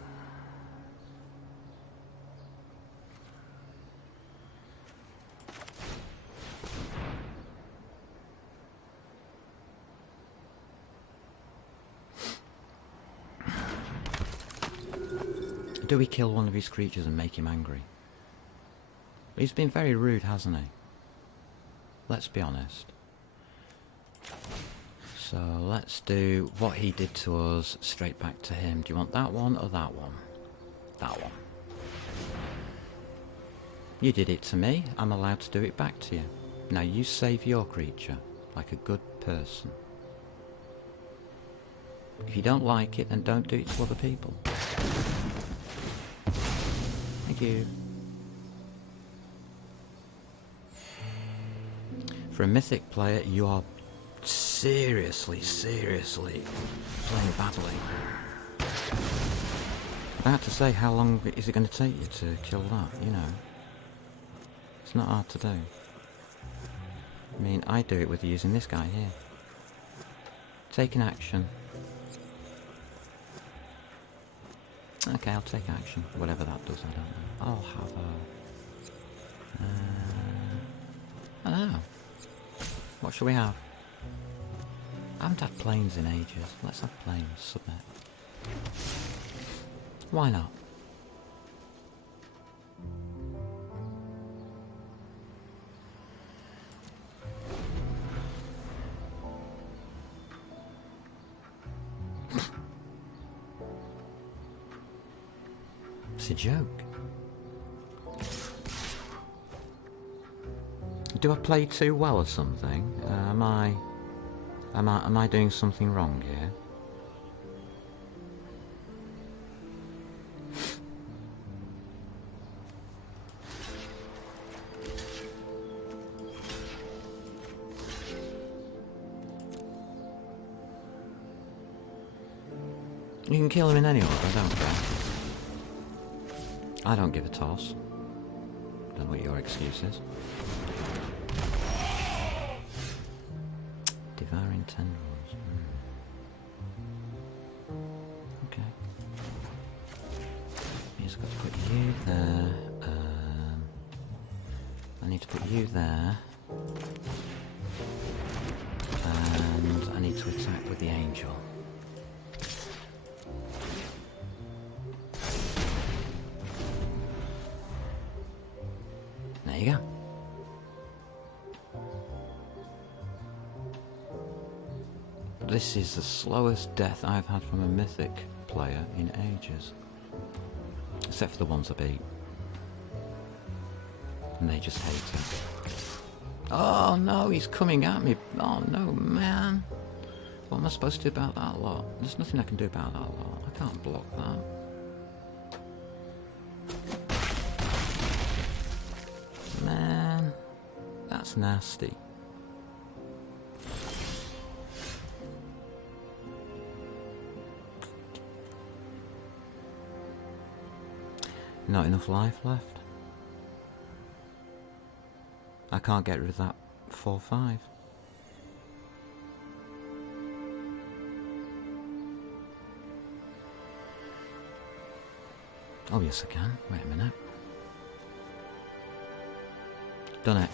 Do we kill one of his creatures and make him angry? He's been very rude, hasn't he? Let's be honest. So let's do what he did to us straight back to him. Do you want that one or that one? That one. You did it to me, I'm allowed to do it back to you. Now you save your creature like a good person. If you don't like it, then don't do it to other people. Thank you. For a mythic player, you are seriously playing badly. About to say, how long is it going to take you to kill that, you know? It's not hard to do. I mean, I do it with using this guy here. Taking action. Okay, I'll take action. Whatever that does, I don't know. I'll have a... I don't know. What shall we have? I haven't had planes in ages. Let's have planes. Submit. Why not? It's a joke. Do I play too well or something? Am I doing something wrong here? You can kill him in any order, I don't care. I don't give a toss. Don't know what your excuse is. Devouring tendrils. Okay. Just got to put you there. I need to put you there. And I need to attack with the angel. There you go. This is the slowest death I've had from a mythic player in ages. Except for the ones I beat. And they just hate it. Oh no, he's coming at me. Oh no, man. What am I supposed to do about that lot? There's nothing I can do about that lot. I can't block that. Man, that's nasty. Not enough life left. I can't get rid of that 4-5. Oh yes I can. Wait a minute. Done it.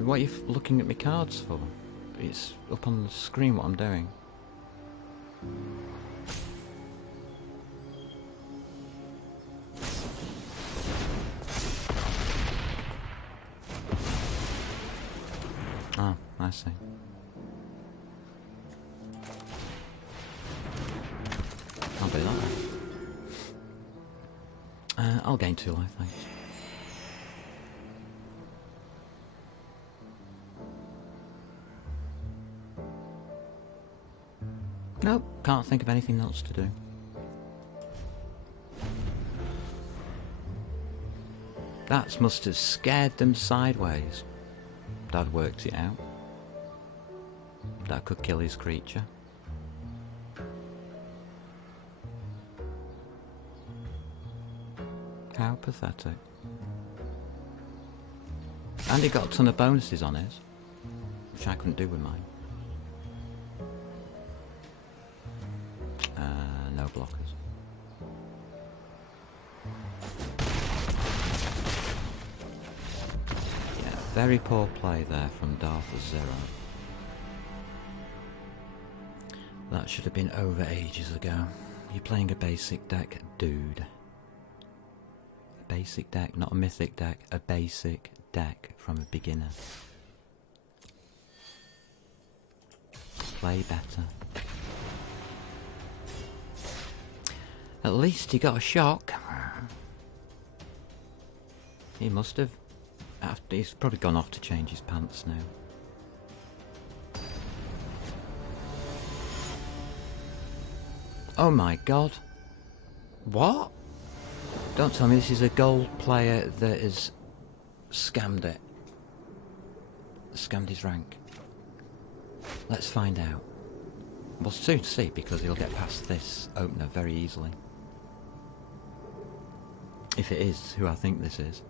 What are you looking at my cards for? It's up on the screen what I'm doing. Oh, I see. Can't be that. I'll gain 2 life, thanks. Nope, can't think of anything else to do. That must have scared them sideways. Dad worked it out. That could kill his creature. How pathetic. And he got a ton of bonuses on his, which I couldn't do with mine. No blockers. Yeah, very poor play there from Darth Zero. That should have been over ages ago. You're playing a basic deck, dude. A basic deck, not a mythic deck, a basic deck from a beginner. Play better. At least he got a shock. He must have. He's probably gone off to change his pants now. Oh my god. What? Don't tell me this is a gold player that has scammed it. Scammed his rank. Let's find out. We'll soon see because he'll get past this opener very easily. If it is who I think this is.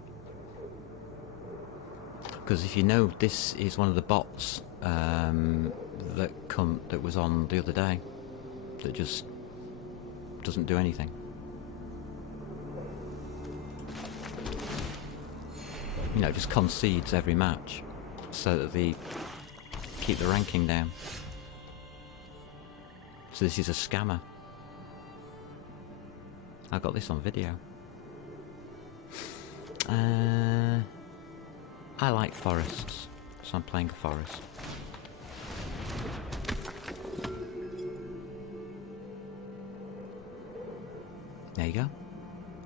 Because if you know, this is one of the bots that was on the other day. That just doesn't do anything. You know, just concedes every match so that they keep the ranking down. So this is a scammer. I got this on video. I like forests, so I'm playing a forest. There you go.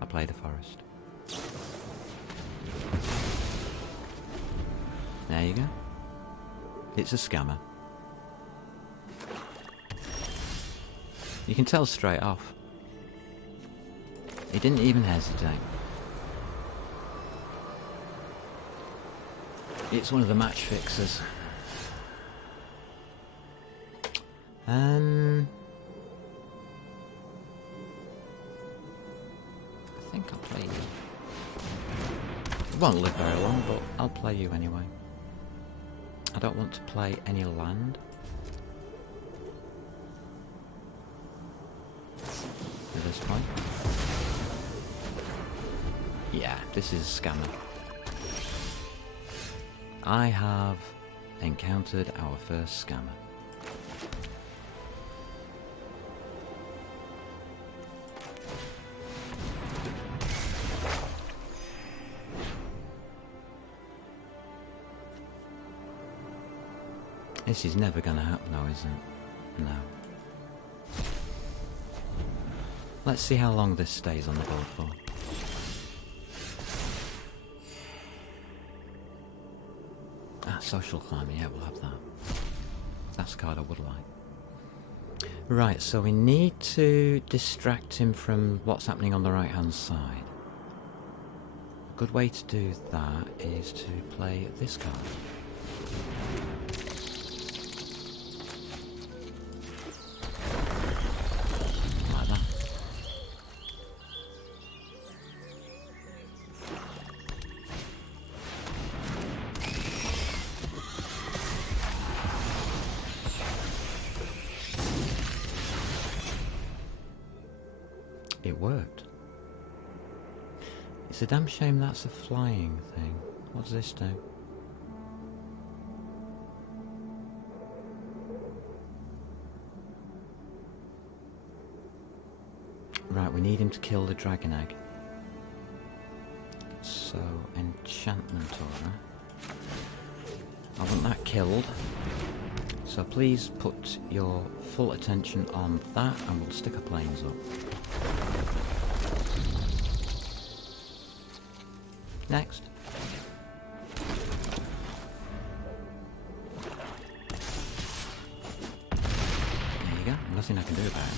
I played a forest. There you go. It's a scammer. You can tell straight off. He didn't even hesitate. It's one of the match fixers. I think I'll play you. It won't live very long, but I'll play you anyway. I don't want to play any land. At this point. Yeah, this is a scammer. I have encountered our first scammer. This is never going to happen though, is it? No. Let's see how long this stays on the board for. Ah, social climbing, yeah, we'll have that. That's a card I would like. Right, so we need to distract him from what's happening on the right hand side. A good way to do that is to play this card. Like that. It worked. It's a damn shame that's a flying thing. What does this do? Right, we need him to kill the dragon egg. So, enchantment aura. I want that killed. So please put your full attention on that and we'll stick our planes up. Next. There you go. Nothing I can do about it.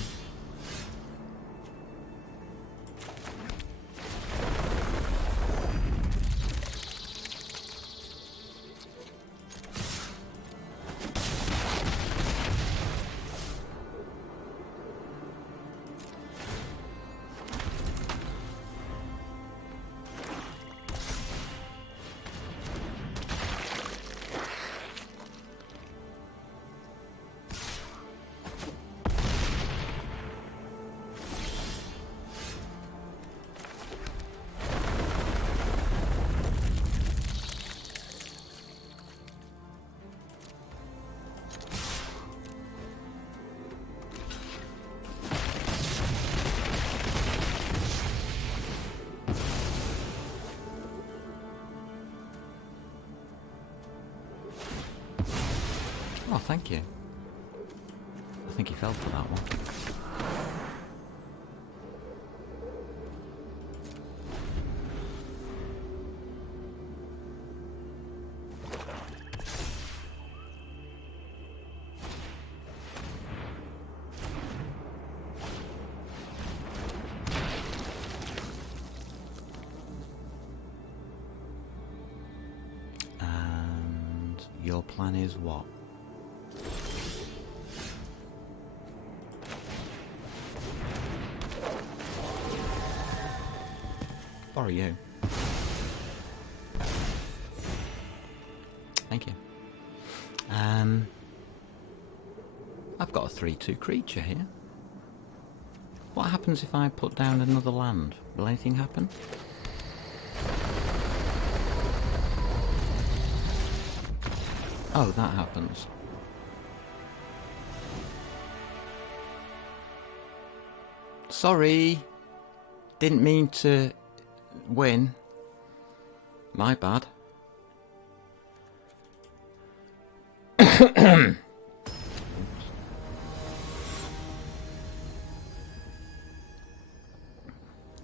Oh, thank you. I think he fell for that one. And your plan is what? Borrow you. Thank you. I've got a 3/2 creature here. What happens if I put down another land? Will anything happen? Oh, that happens. Sorry. Didn't mean to win. My bad.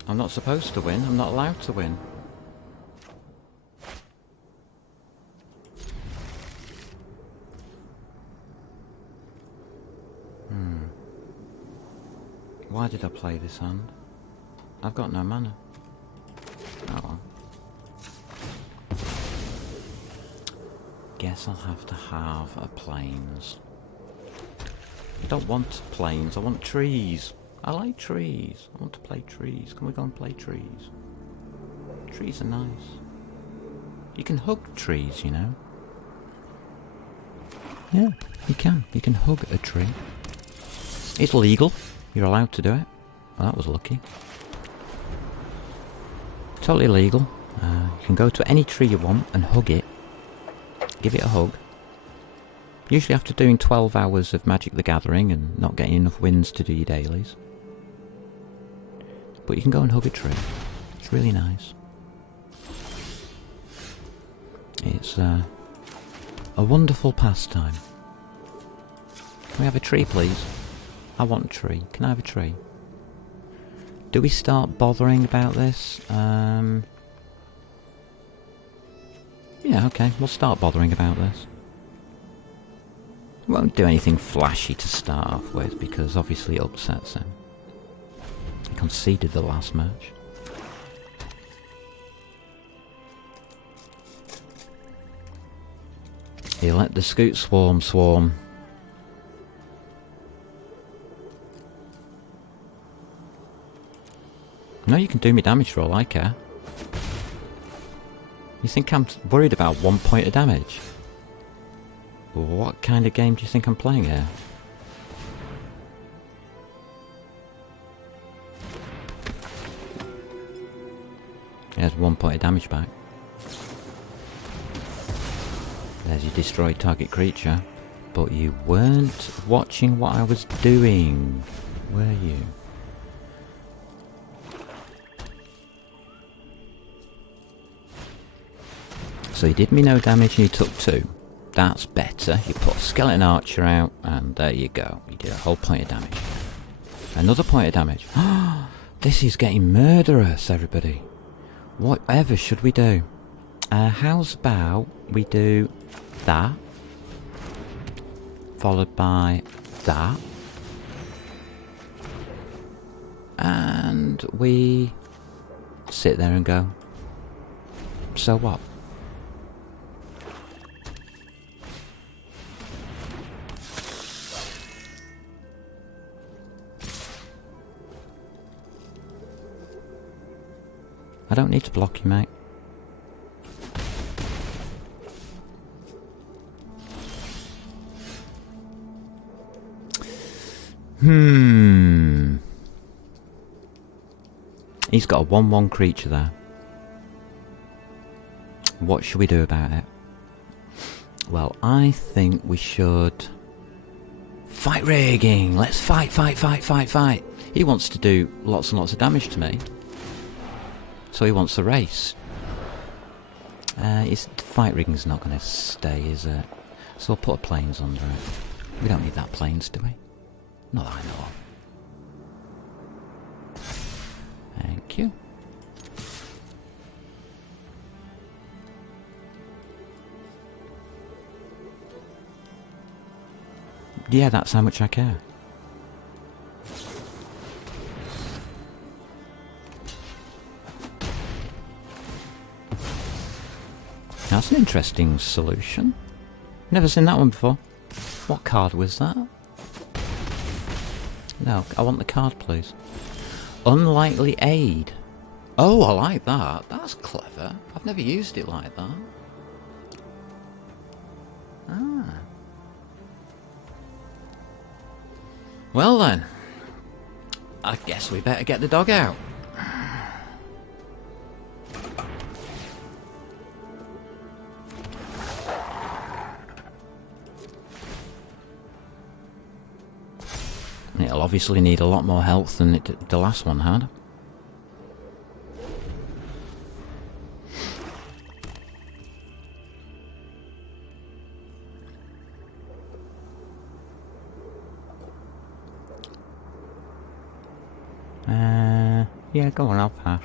I'm not supposed to win. I'm not allowed to win. Why did I play this hand? I've got no mana. Oh well. Guess I'll have to have a plains. I don't want plains, I want trees. I like trees. I want to play trees. Can we go and play trees? Trees are nice. You can hug trees, you know. Yeah, you can. You can hug a tree. It's legal. You're allowed to do it. Well, that was lucky. Totally legal. You can go to any tree you want and hug it. Give it a hug. Usually after doing 12 hours of Magic the Gathering and not getting enough wins to do your dailies. But you can go and hug a tree. It's really nice. It's a wonderful pastime. Can we have a tree, please? I want a tree. Can I have a tree? Do we start bothering about this? Yeah, okay. We'll start bothering about this. Won't do anything flashy to start off with, because obviously it upsets him. He conceded the last match. He let the Scoot swarm. No, you can do me damage for all I care. You think I'm worried about 1 point of damage? What kind of game do you think I'm playing here? He has 1 point of damage back. There's your destroyed target creature. But you weren't watching what I was doing, were you? So he did me no damage and he took 2. That's better. You put a skeleton archer out and there you go. You did a whole point of damage. Another point of damage. This is getting murderous, everybody. Whatever should we do? How's about we do that, followed by that, and we sit there and go, so what? I don't need to block you, mate. He's got a 1/1 creature there. What should we do about it? Well, I think we should... Fight rigging! Let's fight! He wants to do lots and lots of damage to me. So he wants a race. Fight rigging's not going to stay, is it? So we'll put a planes under it. We don't need that planes, do we? Not that I know of. Thank you. Yeah, that's how much I care. That's an interesting solution. Never seen that one before. What card was that? No, I want the card, please. Unlikely aid. Oh, I like that. That's clever. I've never used it like that. Ah. Well then. I guess we better get the dog out. It'll obviously need a lot more health than the last one had. Yeah, go on, I'll pass.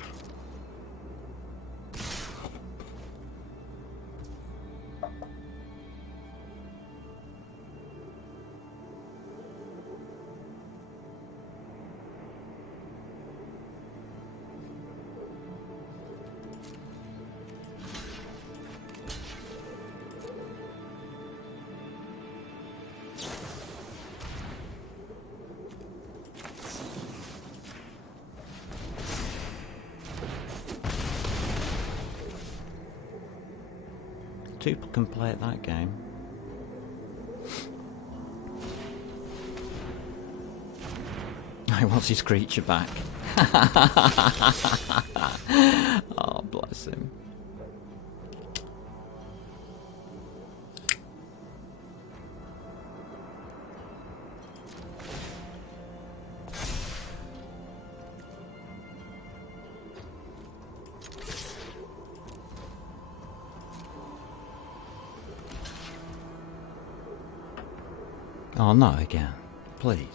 Two can play at that game. He wants his creature back. Oh, bless him. Oh, not again. Please.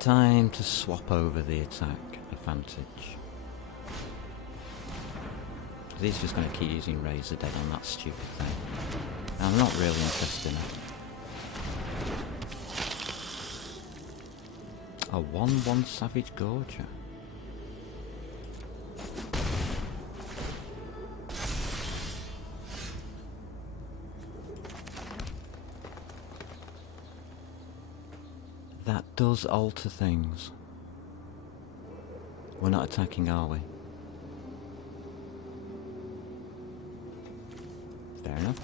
Time to swap over the attack advantage. He's just going to keep using Razor Dead on that stupid thing. I'm not really interested in it. A 1/1 Savage Gorger. That does alter things. We're not attacking, are we? Fair enough.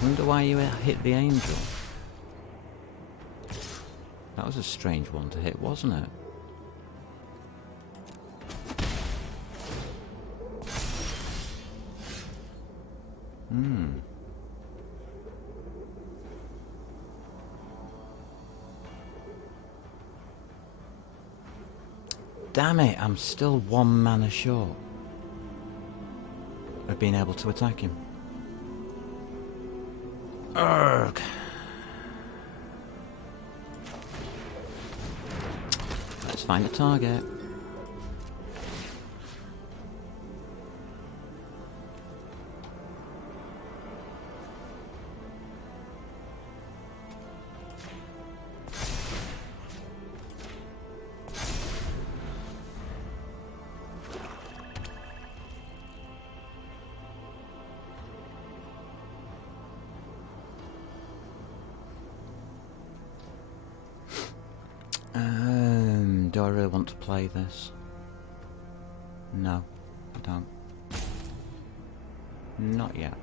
Wonder why you hit the angel. That was a strange one to hit, wasn't it? Damn it, I'm still 1 mana short of being able to attack him. Urgh. Let's find a target. Do I really want to play this? No, I don't. Not yet.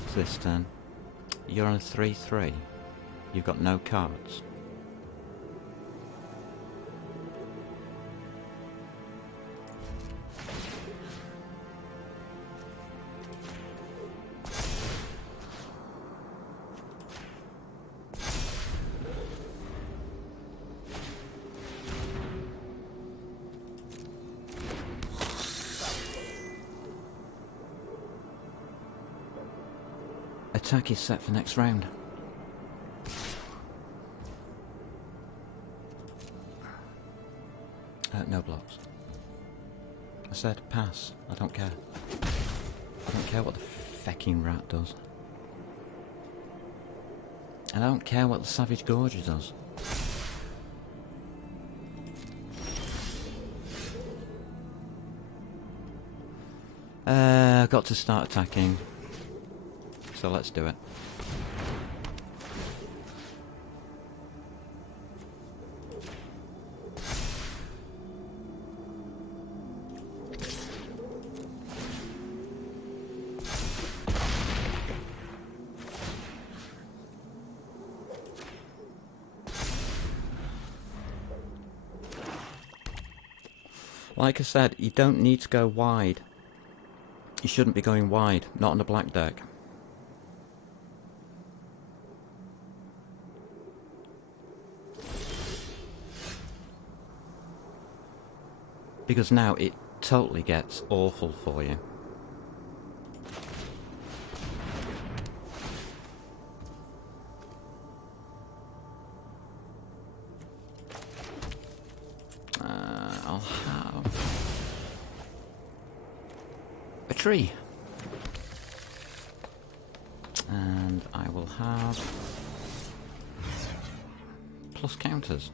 What's this turn? You're on a 3/3. You've got no cards. Attack is set for next round. No blocks. I said pass. I don't care. I don't care what the fecking rat does. I don't care what the Savage Gorger does. I've got to start attacking. So let's do it. Like I said, you don't need to go wide. You shouldn't be going wide, not on a black deck. Because now it totally gets awful for you. I'll have a tree. And I will have plus counters.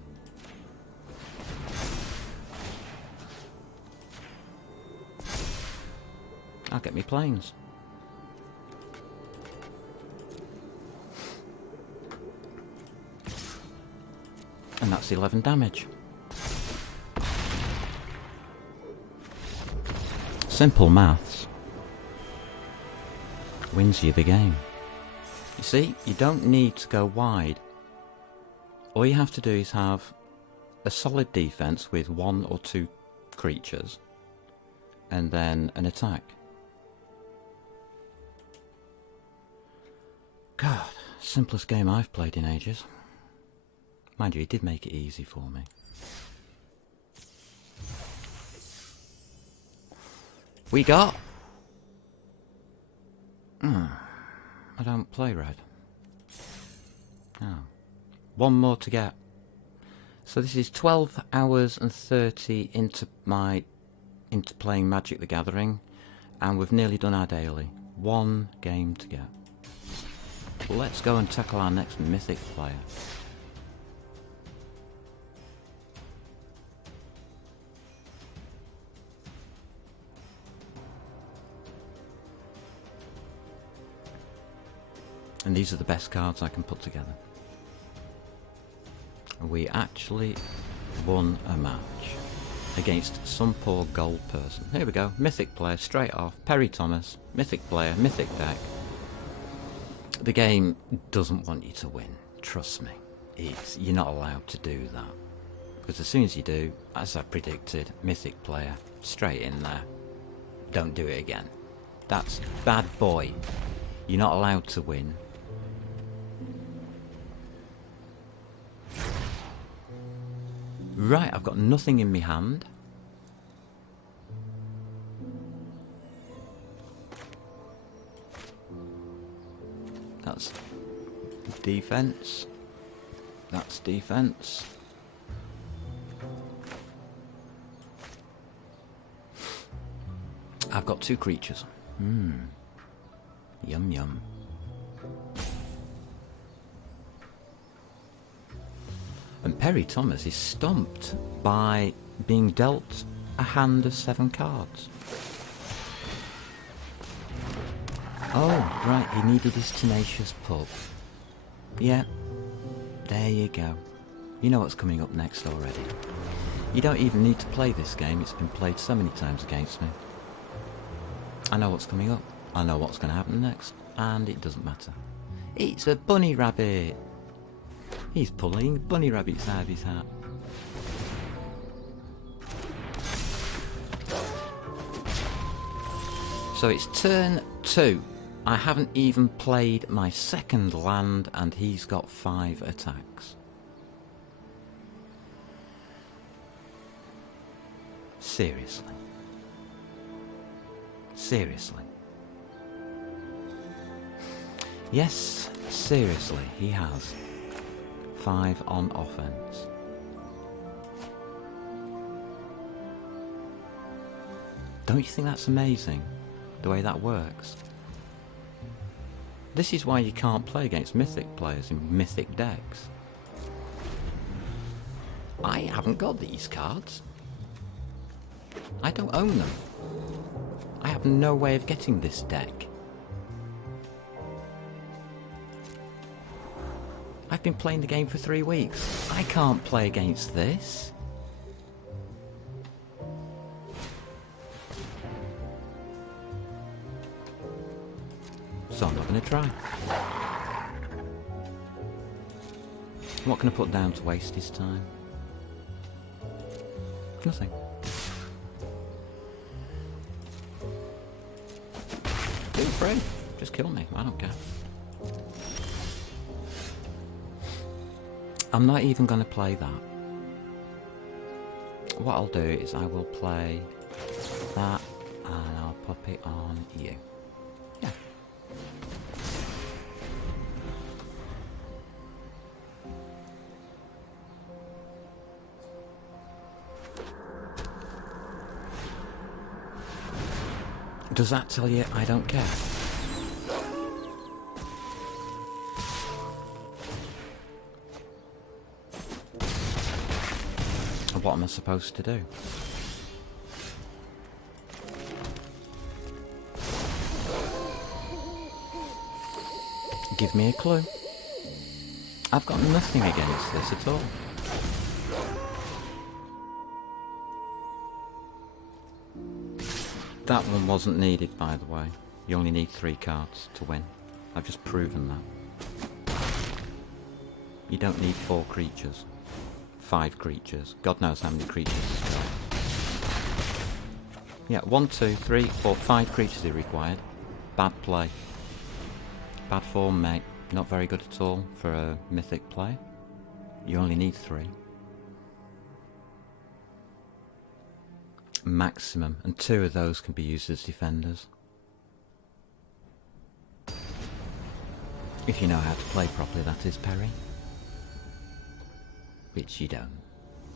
I'll get me planes. And that's 11 damage. Simple maths wins you the game. You see, you don't need to go wide. All you have to do is have a solid defense with 1 or 2 creatures and then an attack. God, simplest game I've played in ages. Mind you, it did make it easy for me. We got... I don't play red. Oh. 1 more to get. So this is 12 hours and 30 into playing Magic the Gathering, and we've nearly done our daily. 1 game to get. Let's go and tackle our next mythic player. And these are the best cards I can put together. We actually won a match against some poor gold person. Here we go, mythic player straight off, Perry Thomas, mythic player, mythic deck. The game doesn't want you to win, trust me. You're not allowed to do that. Because as soon as you do, as I predicted, mythic player, straight in there. Don't do it again. That's bad boy. You're not allowed to win. Right, I've got nothing in my hand. That's defense. That's defense. I've got 2 creatures. Yum yum. And Perry Thomas is stumped by being dealt a hand of 7 cards. Oh, right, he needed his Tenacious Pup. Yeah, there you go. You know what's coming up next already. You don't even need to play this game, it's been played so many times against me. I know what's coming up, I know what's going to happen next, and it doesn't matter. It's a bunny rabbit! He's pulling bunny rabbits out of his hat. So it's turn 2. I haven't even played my second land and he's got 5 attacks. Seriously. Seriously. Yes, seriously, he has. 5 on offense. Don't you think that's amazing, the way that works? This is why you can't play against mythic players in mythic decks. I haven't got these cards. I don't own them. I have no way of getting this deck. I've been playing the game for 3 weeks. I can't play against this. So I'm not going to try. What can I put down to waste his time? Nothing. Feel free. Just kill me. I don't care. I'm not even going to play that. What I'll do is I will play that and I'll pop it on you. Yeah. Does that tell you I don't care? What am I supposed to do? Give me a clue. I've got nothing against this at all. That one wasn't needed, by the way. You only need 3 cards to win. I've just proven that. You don't need 4 creatures. 5 creatures. God knows how many creatures. Yeah, 1, 2, 3, 4, 5 creatures are required. Bad play. Bad form, mate. Not very good at all for a mythic play. You only need 3. Maximum, and 2 of those can be used as defenders. If you know how to play properly, that is, Perry. Which you don't.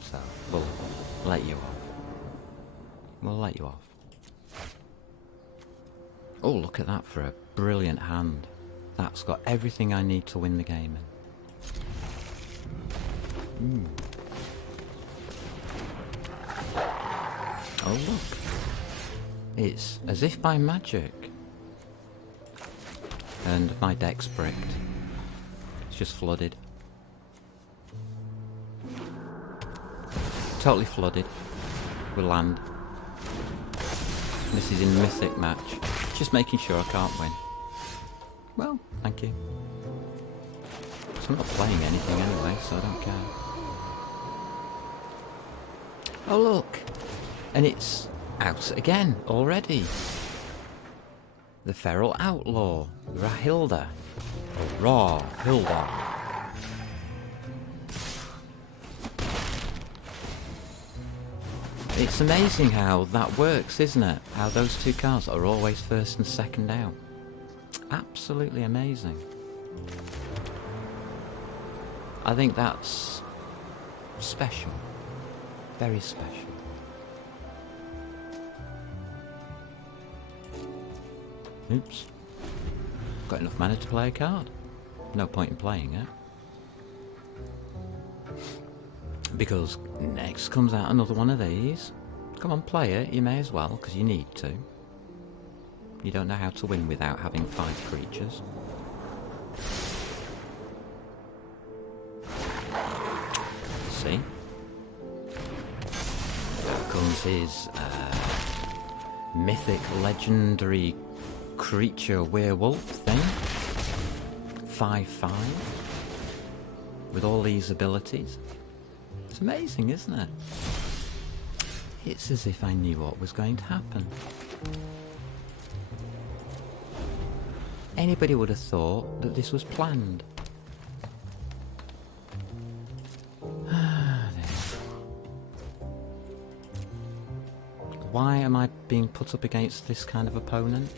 So, we'll let you off. We'll let you off. Oh, look at that for a brilliant hand. That's got everything I need to win the game in. Oh look, it's as if by magic. And my deck's bricked. It's just flooded. Totally flooded with land. This is in mythic match. Just making sure I can't win. Well, thank you. So I'm not playing anything anyway, so I don't care. Oh look! And it's out again already. The Feral Outlaw, Rahilda. Or Rahilda. It's amazing how that works, isn't it? How those 2 cards are always first and second out. Absolutely amazing. I think that's special. Very special. Oops. Got enough mana to play a card. No point in playing it. Because next comes out another one of these. Come on, play it. You may as well, because you need to. You don't know how to win without having 5 creatures. See? There comes his mythic legendary creature werewolf thing. 5/5. With all these abilities. It's amazing, isn't it? It's as if I knew what was going to happen. Anybody would have thought that this was planned. Why am I being put up against this kind of opponent?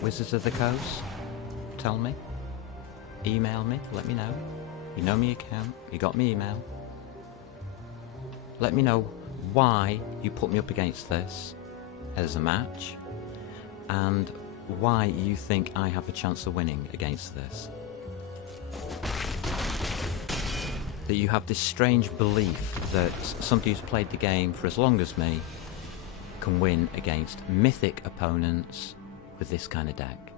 Wizards of the Coast? Tell me. Email me, let me know. You know me account, you got me email. Let me know why you put me up against this as a match, and why you think I have a chance of winning against this. That you have this strange belief that somebody who's played the game for as long as me can win against mythic opponents with this kind of deck.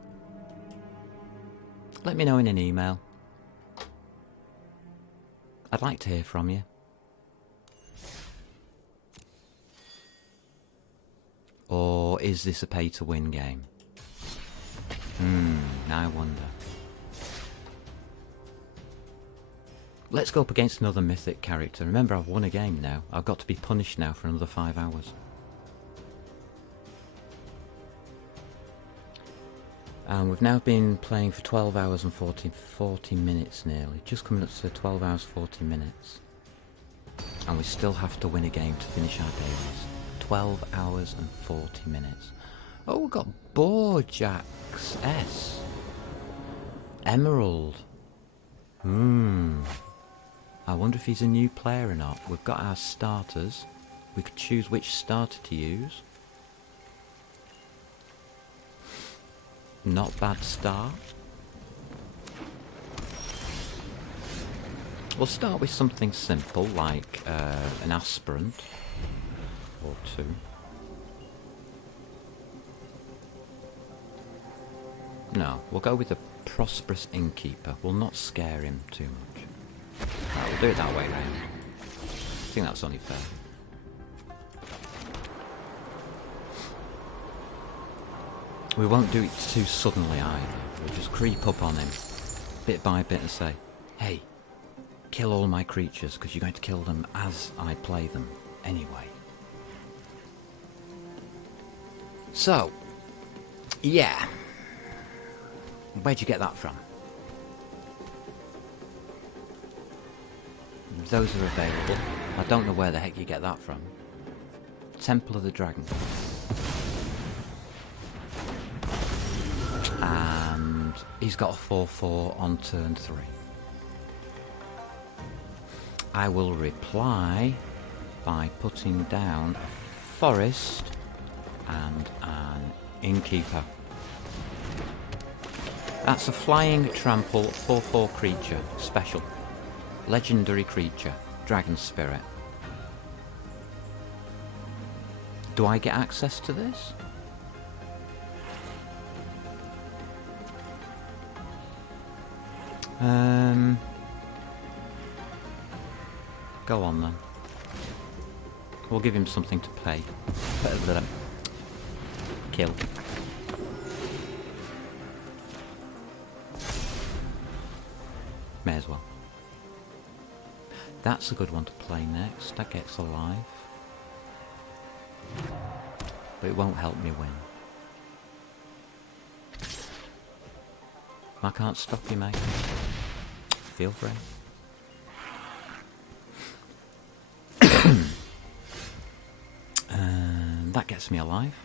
Let me know in an email. I'd like to hear from you. Or is this a pay-to-win game? I wonder. Let's go up against another mythic character. Remember, I've won a game now. I've got to be punished now for another 5 hours. And we've now been playing for 12 hours and 40 minutes nearly. Just coming up to 12 hours, 40 minutes. And we still have to win a game to finish our dailies. 12 hours and 40 minutes. Oh, we've got Borjax S. Emerald. I wonder if he's a new player or not. We've got our starters. We could choose which starter to use. Not bad start. We'll start with something simple like an aspirant or 2. No, we'll go with a prosperous innkeeper. We'll not scare him too much. We'll do it that way round. I think that's only fair. We won't do it too suddenly either. We'll just creep up on him, bit by bit, and say, hey, kill all my creatures, because you're going to kill them as I play them anyway. So, yeah. Where'd you get that from? Those are available. I don't know where the heck you get that from. Temple of the Dragon. And he's got a 4/4 on turn 3. I will reply by putting down a forest and an innkeeper. That's a flying trample 4/4 creature, special. Legendary creature, Dragon Spirit. Do I get access to this? Go on then. We'll give him something to pay. Kill. May as well. That's a good one to play next. That gets a life. But it won't help me win. I can't stop you, mate. Feel free. That gets me a life.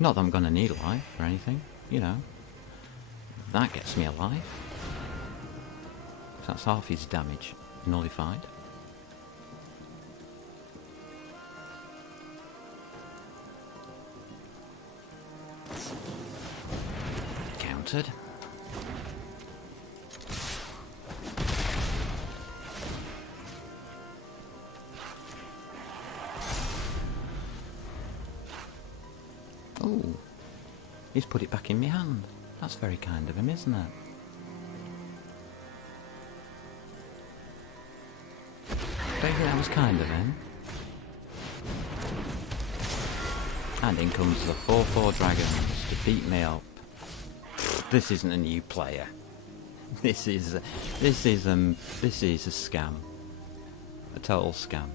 Not that I'm gonna need a life or anything, you know. That gets me a life. So that's half his damage nullified. Countered. Oh, he's put it back in my hand. That's very kind of him, isn't it? Don't you think that was kind of him? And in comes the 4/4 dragons to beat me up. This isn't a new player. This is a scam. A total scam.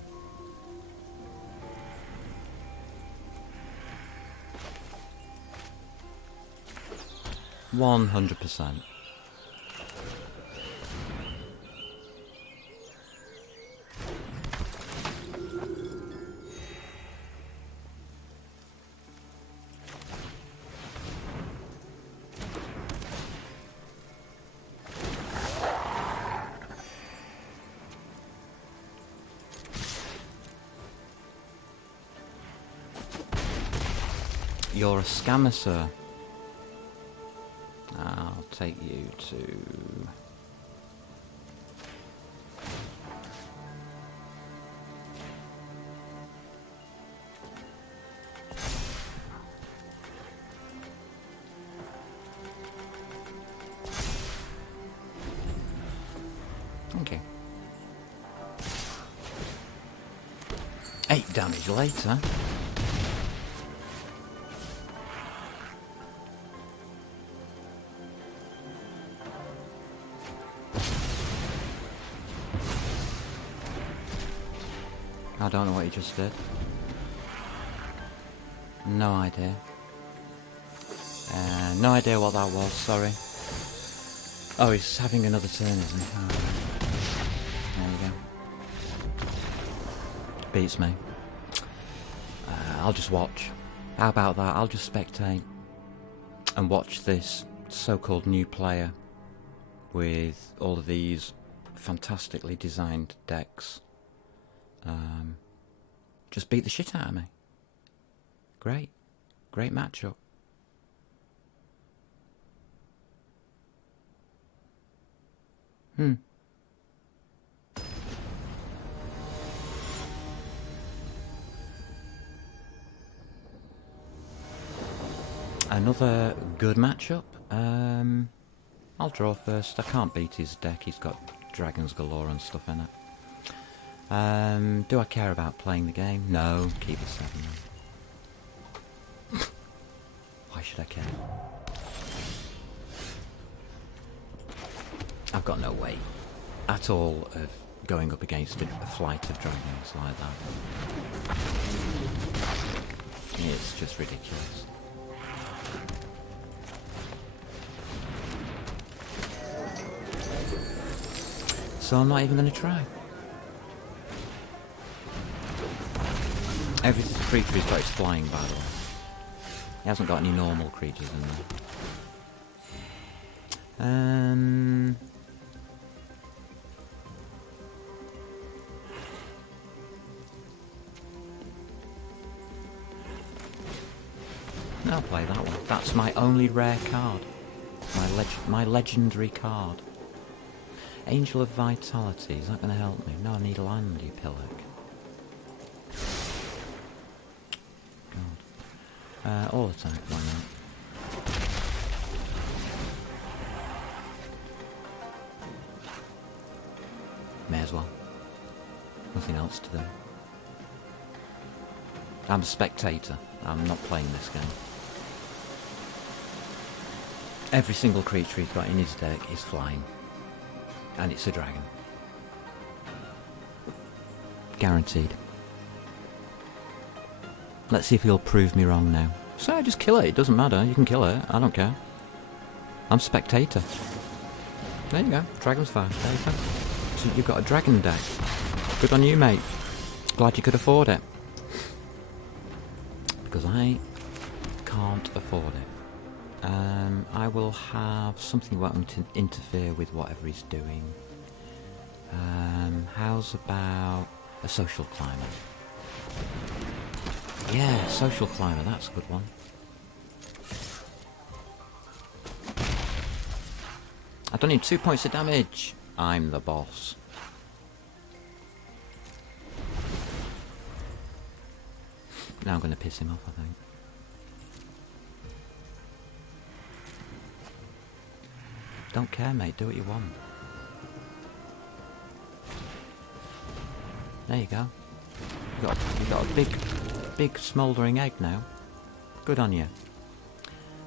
%100%. You're a scammer, sir. I'll take you to... Okay. 8 damage later. I don't know what he just did. No idea. No idea what that was, sorry. Oh, he's having another turn, isn't he? Oh. There you go. Beats me. I'll just watch. How about that? I'll just spectate and watch this so-called new player with all of these fantastically designed decks. Just beat the shit out of me. Great. Great matchup. Another good matchup. I'll draw first. I can't beat his deck. He's got dragons galore and stuff in it. Do I care about playing the game? No. Keep it 7 then. Why should I care? I've got no way at all of going up against a flight of dragons like that. It's just ridiculous. So I'm not even going to try. Every creature he's got is flying, by the way. He hasn't got any normal creatures in there. I'll play that one. That's my only rare card. My legendary card. Angel of Vitality. Is that going to help me? No, I need land, you pillock. God. All attack, why not? May as well. Nothing else to do. I'm a spectator. I'm not playing this game. Every single creature he's got in his deck is flying. And it's a dragon. Guaranteed. Let's see if he'll prove me wrong now. So just kill it, it doesn't matter, you can kill it, I don't care. I'm spectator. There you go, dragon's fire, there you go. So you've got a dragon deck. Good on you, mate. Glad you could afford it. Because I can't afford it. I will have something that won't interfere with whatever he's doing. How's about a social climber? Yeah, social climber, that's a good one. I don't need 2 points of damage. I'm the boss. Now I'm going to piss him off, I think. Don't care, mate. Do what you want. There you go. You got a big smouldering egg now. Good on you.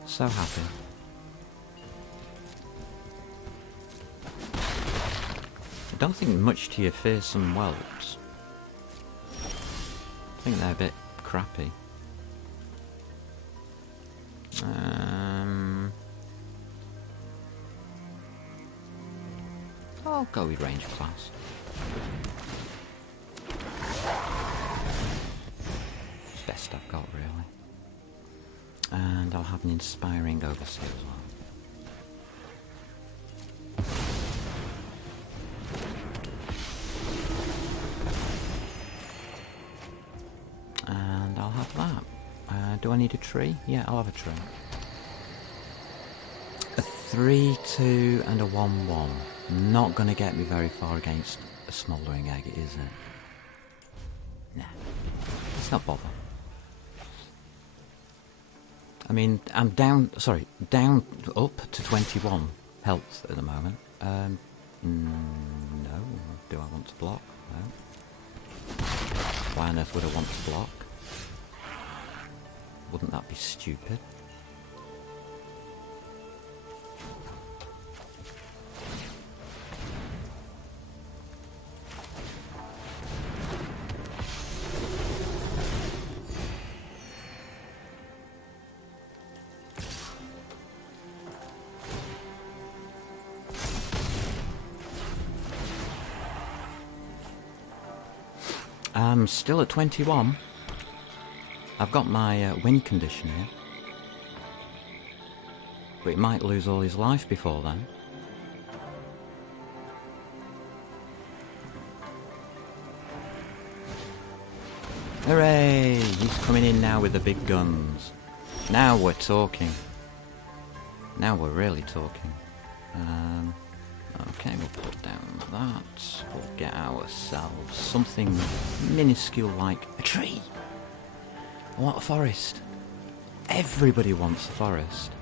So happy. I don't think much to your fearsome whelps. I think they're a bit crappy. I'll go with range class. It's best I've got, really. And I'll have an inspiring overseer as well. And I'll have that. Do I need a tree? Yeah, I'll have a tree. A 3-2 and a 1-1. Not going to get me very far against a smouldering egg, is it? Nah. Let's not bother. I mean, I'm down up to 21 health at the moment. No. Do I want to block? No. Why on earth would I want to block? Wouldn't that be stupid? I'm still at 21. I've got my win condition here. But he might lose all his life before then. Hooray! He's coming in now with the big guns. Now we're talking. Now we're really talking. Okay, we'll put down that. We'll get ourselves something minuscule like a tree. I want a forest. Everybody wants a forest.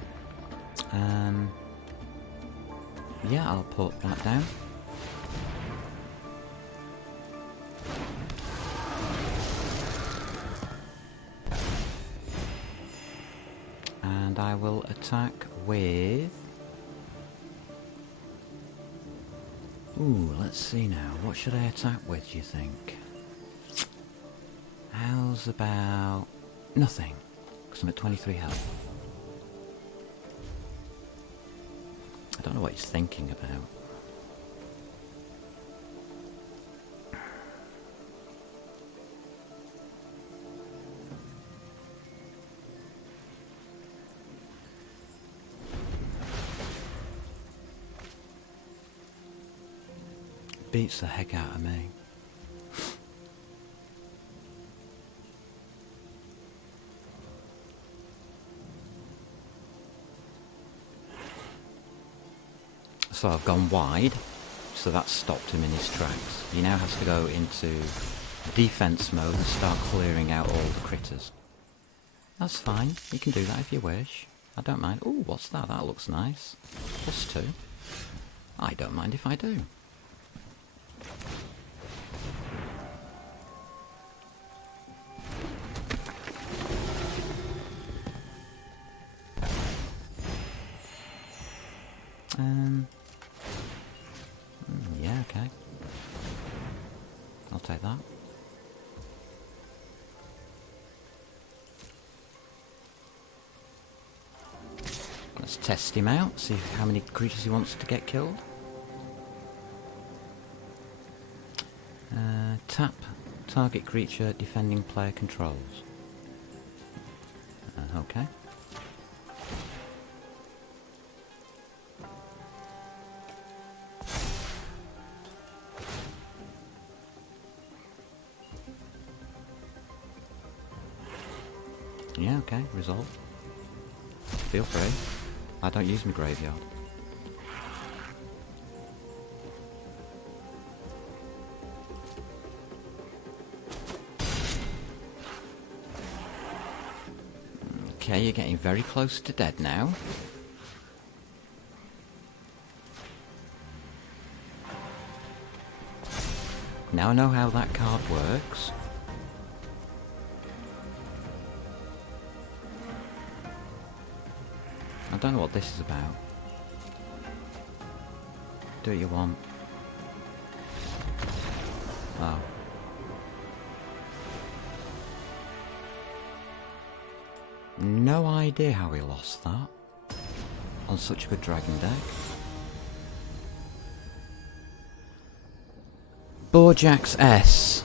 Yeah, I'll put that down. And I attack with... Ooh, let's see now. What should I attack with, do you think? How's about... nothing, because I'm at 23 health. I don't know what he's thinking about. Beats the heck out of me. So I've gone wide, so that's stopped him in his tracks. He now has to go into defense mode and start clearing out all the critters. That's fine, you can do that if you wish. I don't mind. Ooh, what's that? That looks nice. +2. I don't mind if I do. Yeah, okay. I'll take that. Let's test him out, see how many creatures he wants to get killed. Tap. Target creature defending player controls. Okay. Yeah, okay, resolve. Feel free. I don't use my graveyard. Okay, you're getting very close to dead now. Now I know how that card works. I don't know what this is about. Do what you want. Oh. No idea how he lost that on such a good dragon deck. Borjax S.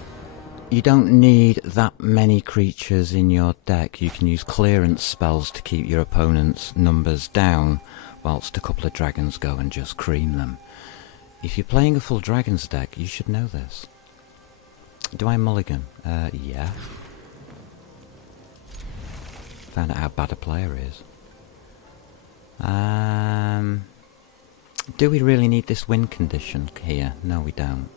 You don't need that many creatures in your deck. You can use clearance spells to keep your opponent's numbers down, whilst a couple of dragons go and just cream them. If you're playing a full dragons deck, you should know this. Do I mulligan? Yeah. Found out how bad a player is. Do we really need this win condition here? No, we don't.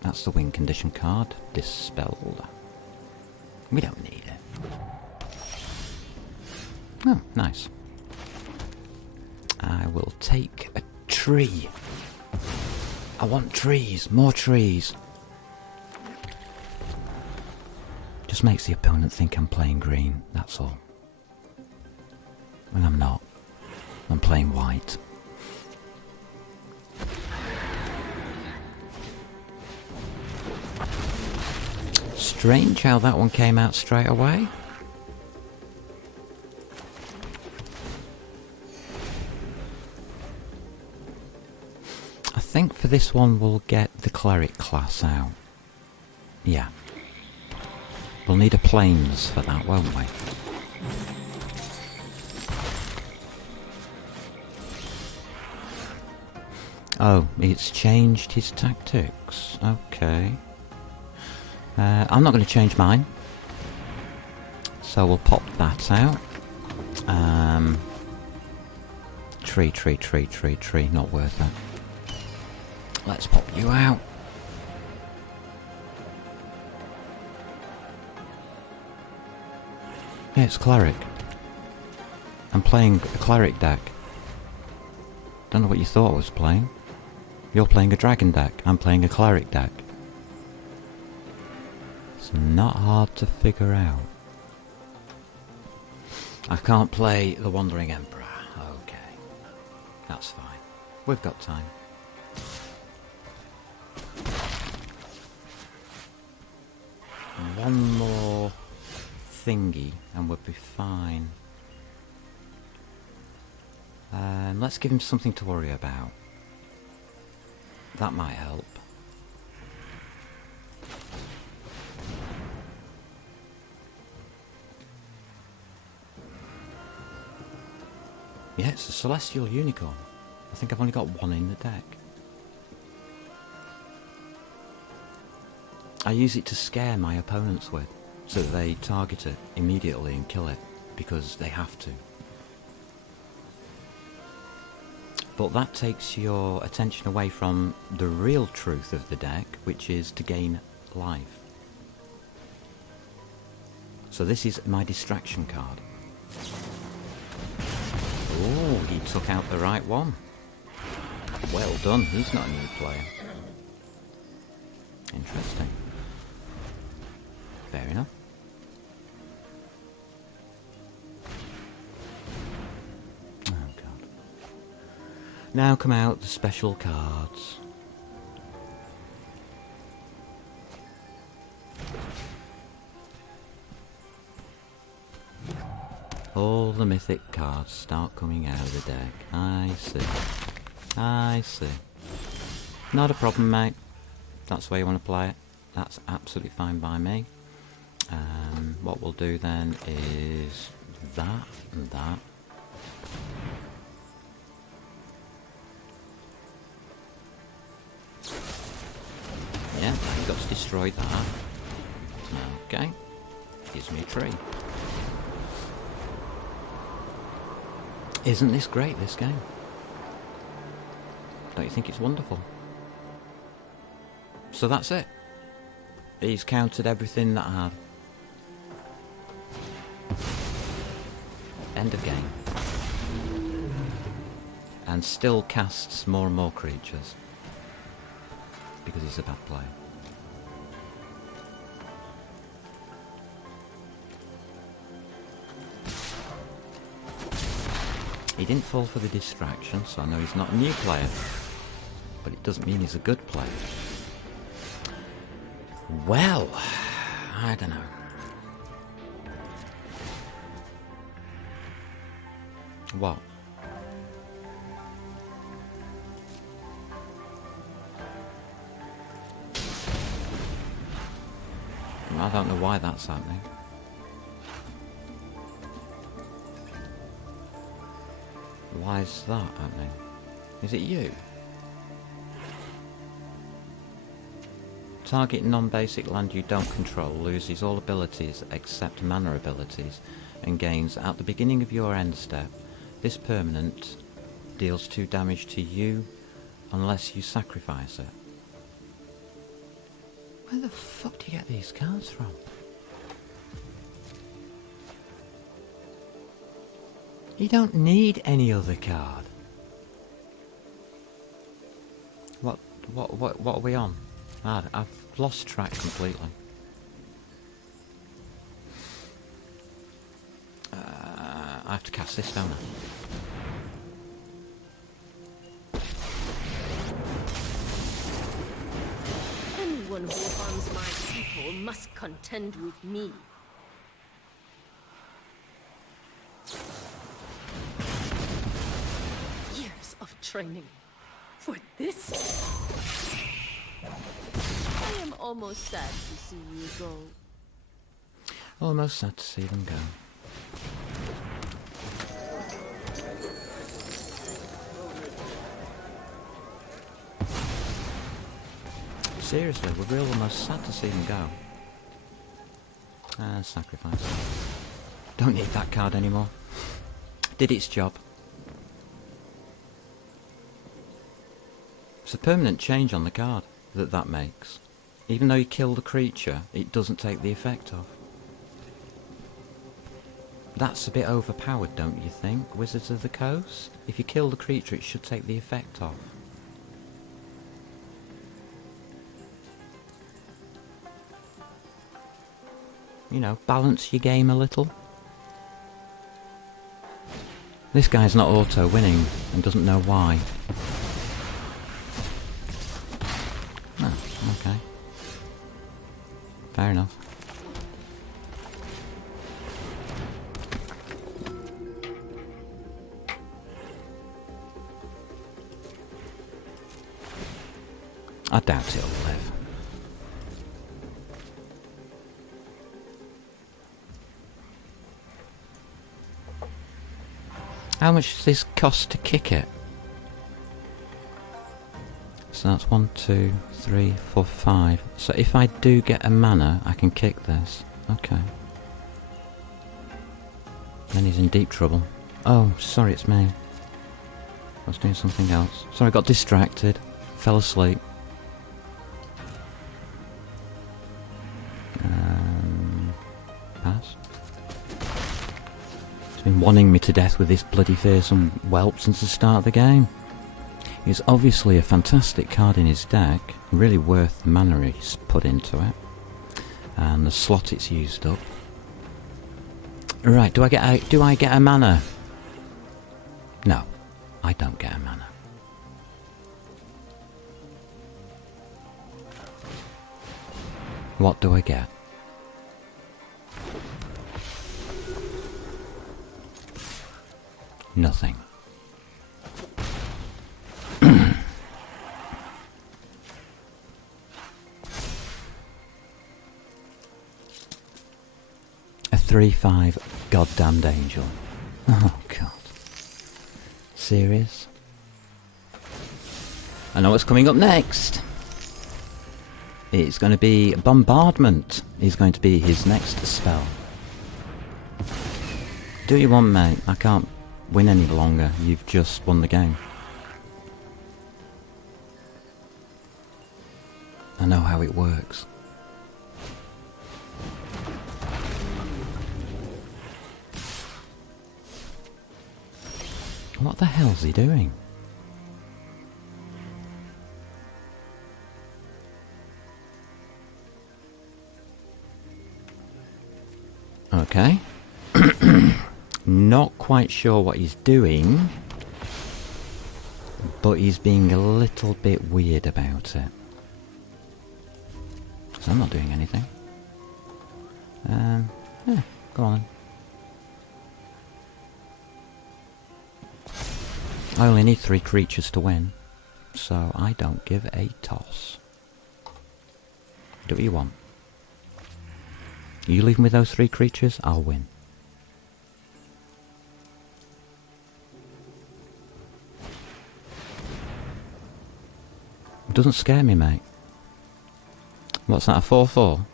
That's the win condition card. Dispelled. We don't need it. Oh, nice. I will take a tree. I want trees. More trees. Just makes the opponent think I'm playing green, that's all. When I'm not. I'm playing white. Strange how that one came out straight away. I think for this one we'll get the cleric class out. Yeah. We'll need a plains for that, won't we? Oh, it's changed his tactics. Okay. I'm not going to change mine. So we'll pop that out. Tree. Not worth it. Let's pop you out. Yeah, it's cleric. I'm playing a cleric deck. Don't know what you thought I was playing. You're playing a dragon deck. I'm playing a cleric deck. It's not hard to figure out. I can't play the Wandering Emperor. Okay. That's fine. We've got time. One more thingy and we'll be fine. Let's give him something to worry about. That might help. Yeah, it's a Celestial Unicorn. I think I've only got one in the deck. I use it to scare my opponents with, so that they target it immediately and kill it, because they have to. But that takes your attention away from the real truth of the deck, which is to gain life. So this is my distraction card. Oh, he took out the right one. Well done, he's not a new player. Interesting. Fair enough. Oh god. Now come out the special cards. All the mythic cards start coming out of the deck. I see. I see. Not a problem, mate. That's the way you want to play it. That's absolutely fine by me. What we'll do then is that and that. Yeah, you've got to destroy that. Okay. Gives me a tree. Isn't this great, this game? Don't you think it's wonderful? So that's it. He's countered everything that I had. End of game. And still casts more and more creatures. Because he's a bad player. He didn't fall for the distraction, so I know he's not a new player. But it doesn't mean he's a good player. Well, I don't know. What? I don't know why that's happening. Why is that happening? Is it you? Target non-basic land you don't control loses all abilities except mana abilities and gains at the beginning of your end step. This permanent deals 2 damage to you unless you sacrifice it. Where the fuck do you get these cards from? You don't need any other card. What are we on? I've lost track completely. I have to cast this, don't I? Anyone who harms my people must contend with me. Years of training for this. I am almost sad to see you go. Almost sad to see them go. Seriously, we're real almost sad to see them go. Sacrifice. Don't need that card anymore. Did its job. It's a permanent change on the card that makes. Even though you kill the creature, it doesn't take the effect off. That's a bit overpowered, don't you think, Wizards of the Coast? If you kill the creature, it should take the effect off. You know, balance your game a little. This guy's not auto-winning and doesn't know why. Oh, okay. Fair enough. I doubt it'll live. How much does this cost to kick it? So that's 1, 2, 3, 4, 5. So if I do get a mana, I can kick this. Okay. Then he's in deep trouble. Oh, sorry, it's me. I was doing something else. Sorry, I got distracted. Fell asleep. Pass. He's been wanting me to death with this bloody fearsome whelp since the start of the game. He's obviously a fantastic card in his deck, really worth the mana he's put into it, and the slot it's used up. Right, do I get a mana? No, I don't get a mana. What do I get? Nothing. A 3/5 goddamned angel. Oh god. Serious? I know what's coming up next. It's going to be Bombardment. Is going to be his next spell. Do you want, mate? I can't win any longer. You've just won the game. I know how it works. What the hell's he doing? Okay. Not quite sure what he's doing, but he's being a little bit weird about it. So I'm not doing anything. Yeah, go on. I only need 3 creatures to win, so I don't give a toss. Do what you want. You leave me with those 3 creatures, I'll win. It doesn't scare me, mate. What's that, a 4/4?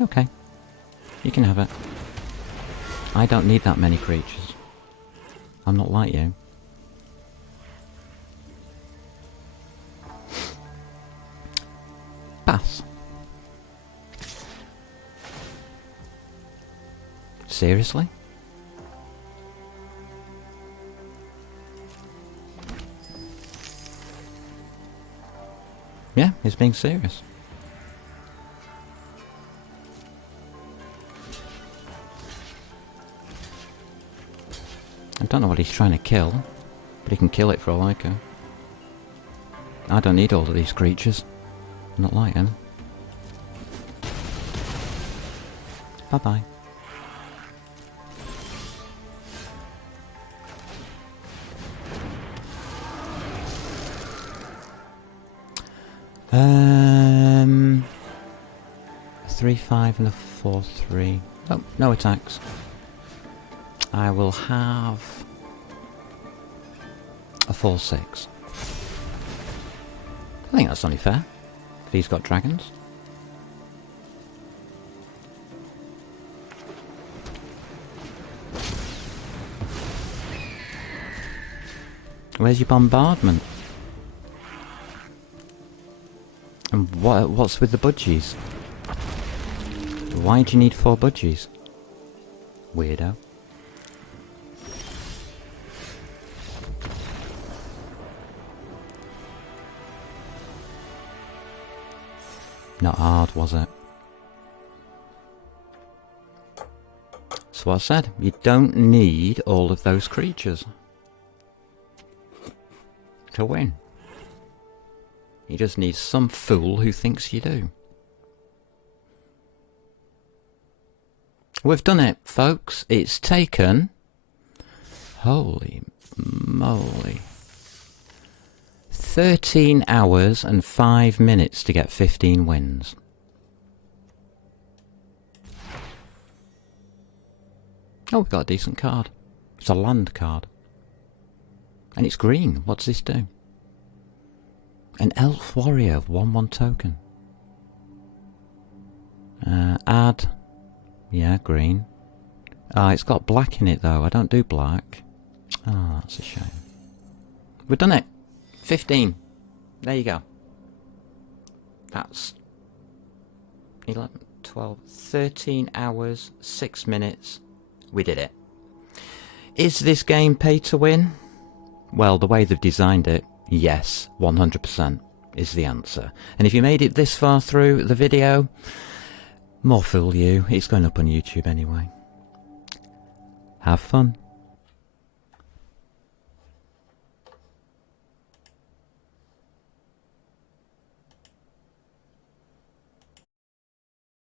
Okay. You can have it. I don't need that many creatures. I'm not like you. Pass. Seriously? Yeah, he's being serious. I don't know what he's trying to kill, but he can kill it for all I care. I don't need all of these creatures. I'm not like him. Bye-bye. A 3/5 and a 4/3. Oh, no attacks. I will have a 4/6. I think that's only fair, if he's got dragons. Where's your bombardment? And what's with the budgies? Why do you need 4 budgies? Weirdo. Not hard, was it? That's what I said. You don't need all of those creatures to win. You just need some fool who thinks you do. We've done it, folks. It's taken... Holy moly. 13 hours and 5 minutes to get 15 wins. Oh, we've got a decent card. It's a land card. And it's green. What does this do? An elf warrior of 1/1 token. Add. Yeah, green. Ah, it's got black in it though. I don't do black. Oh, that's a shame. We've done it. 15. There you go. That's 11, 12, 13 hours, 6 minutes. We did it. Is this game pay to win? Well, the way they've designed it, yes, 100% is the answer. And if you made it this far through the video, more fool you. It's going up on YouTube anyway. Have fun.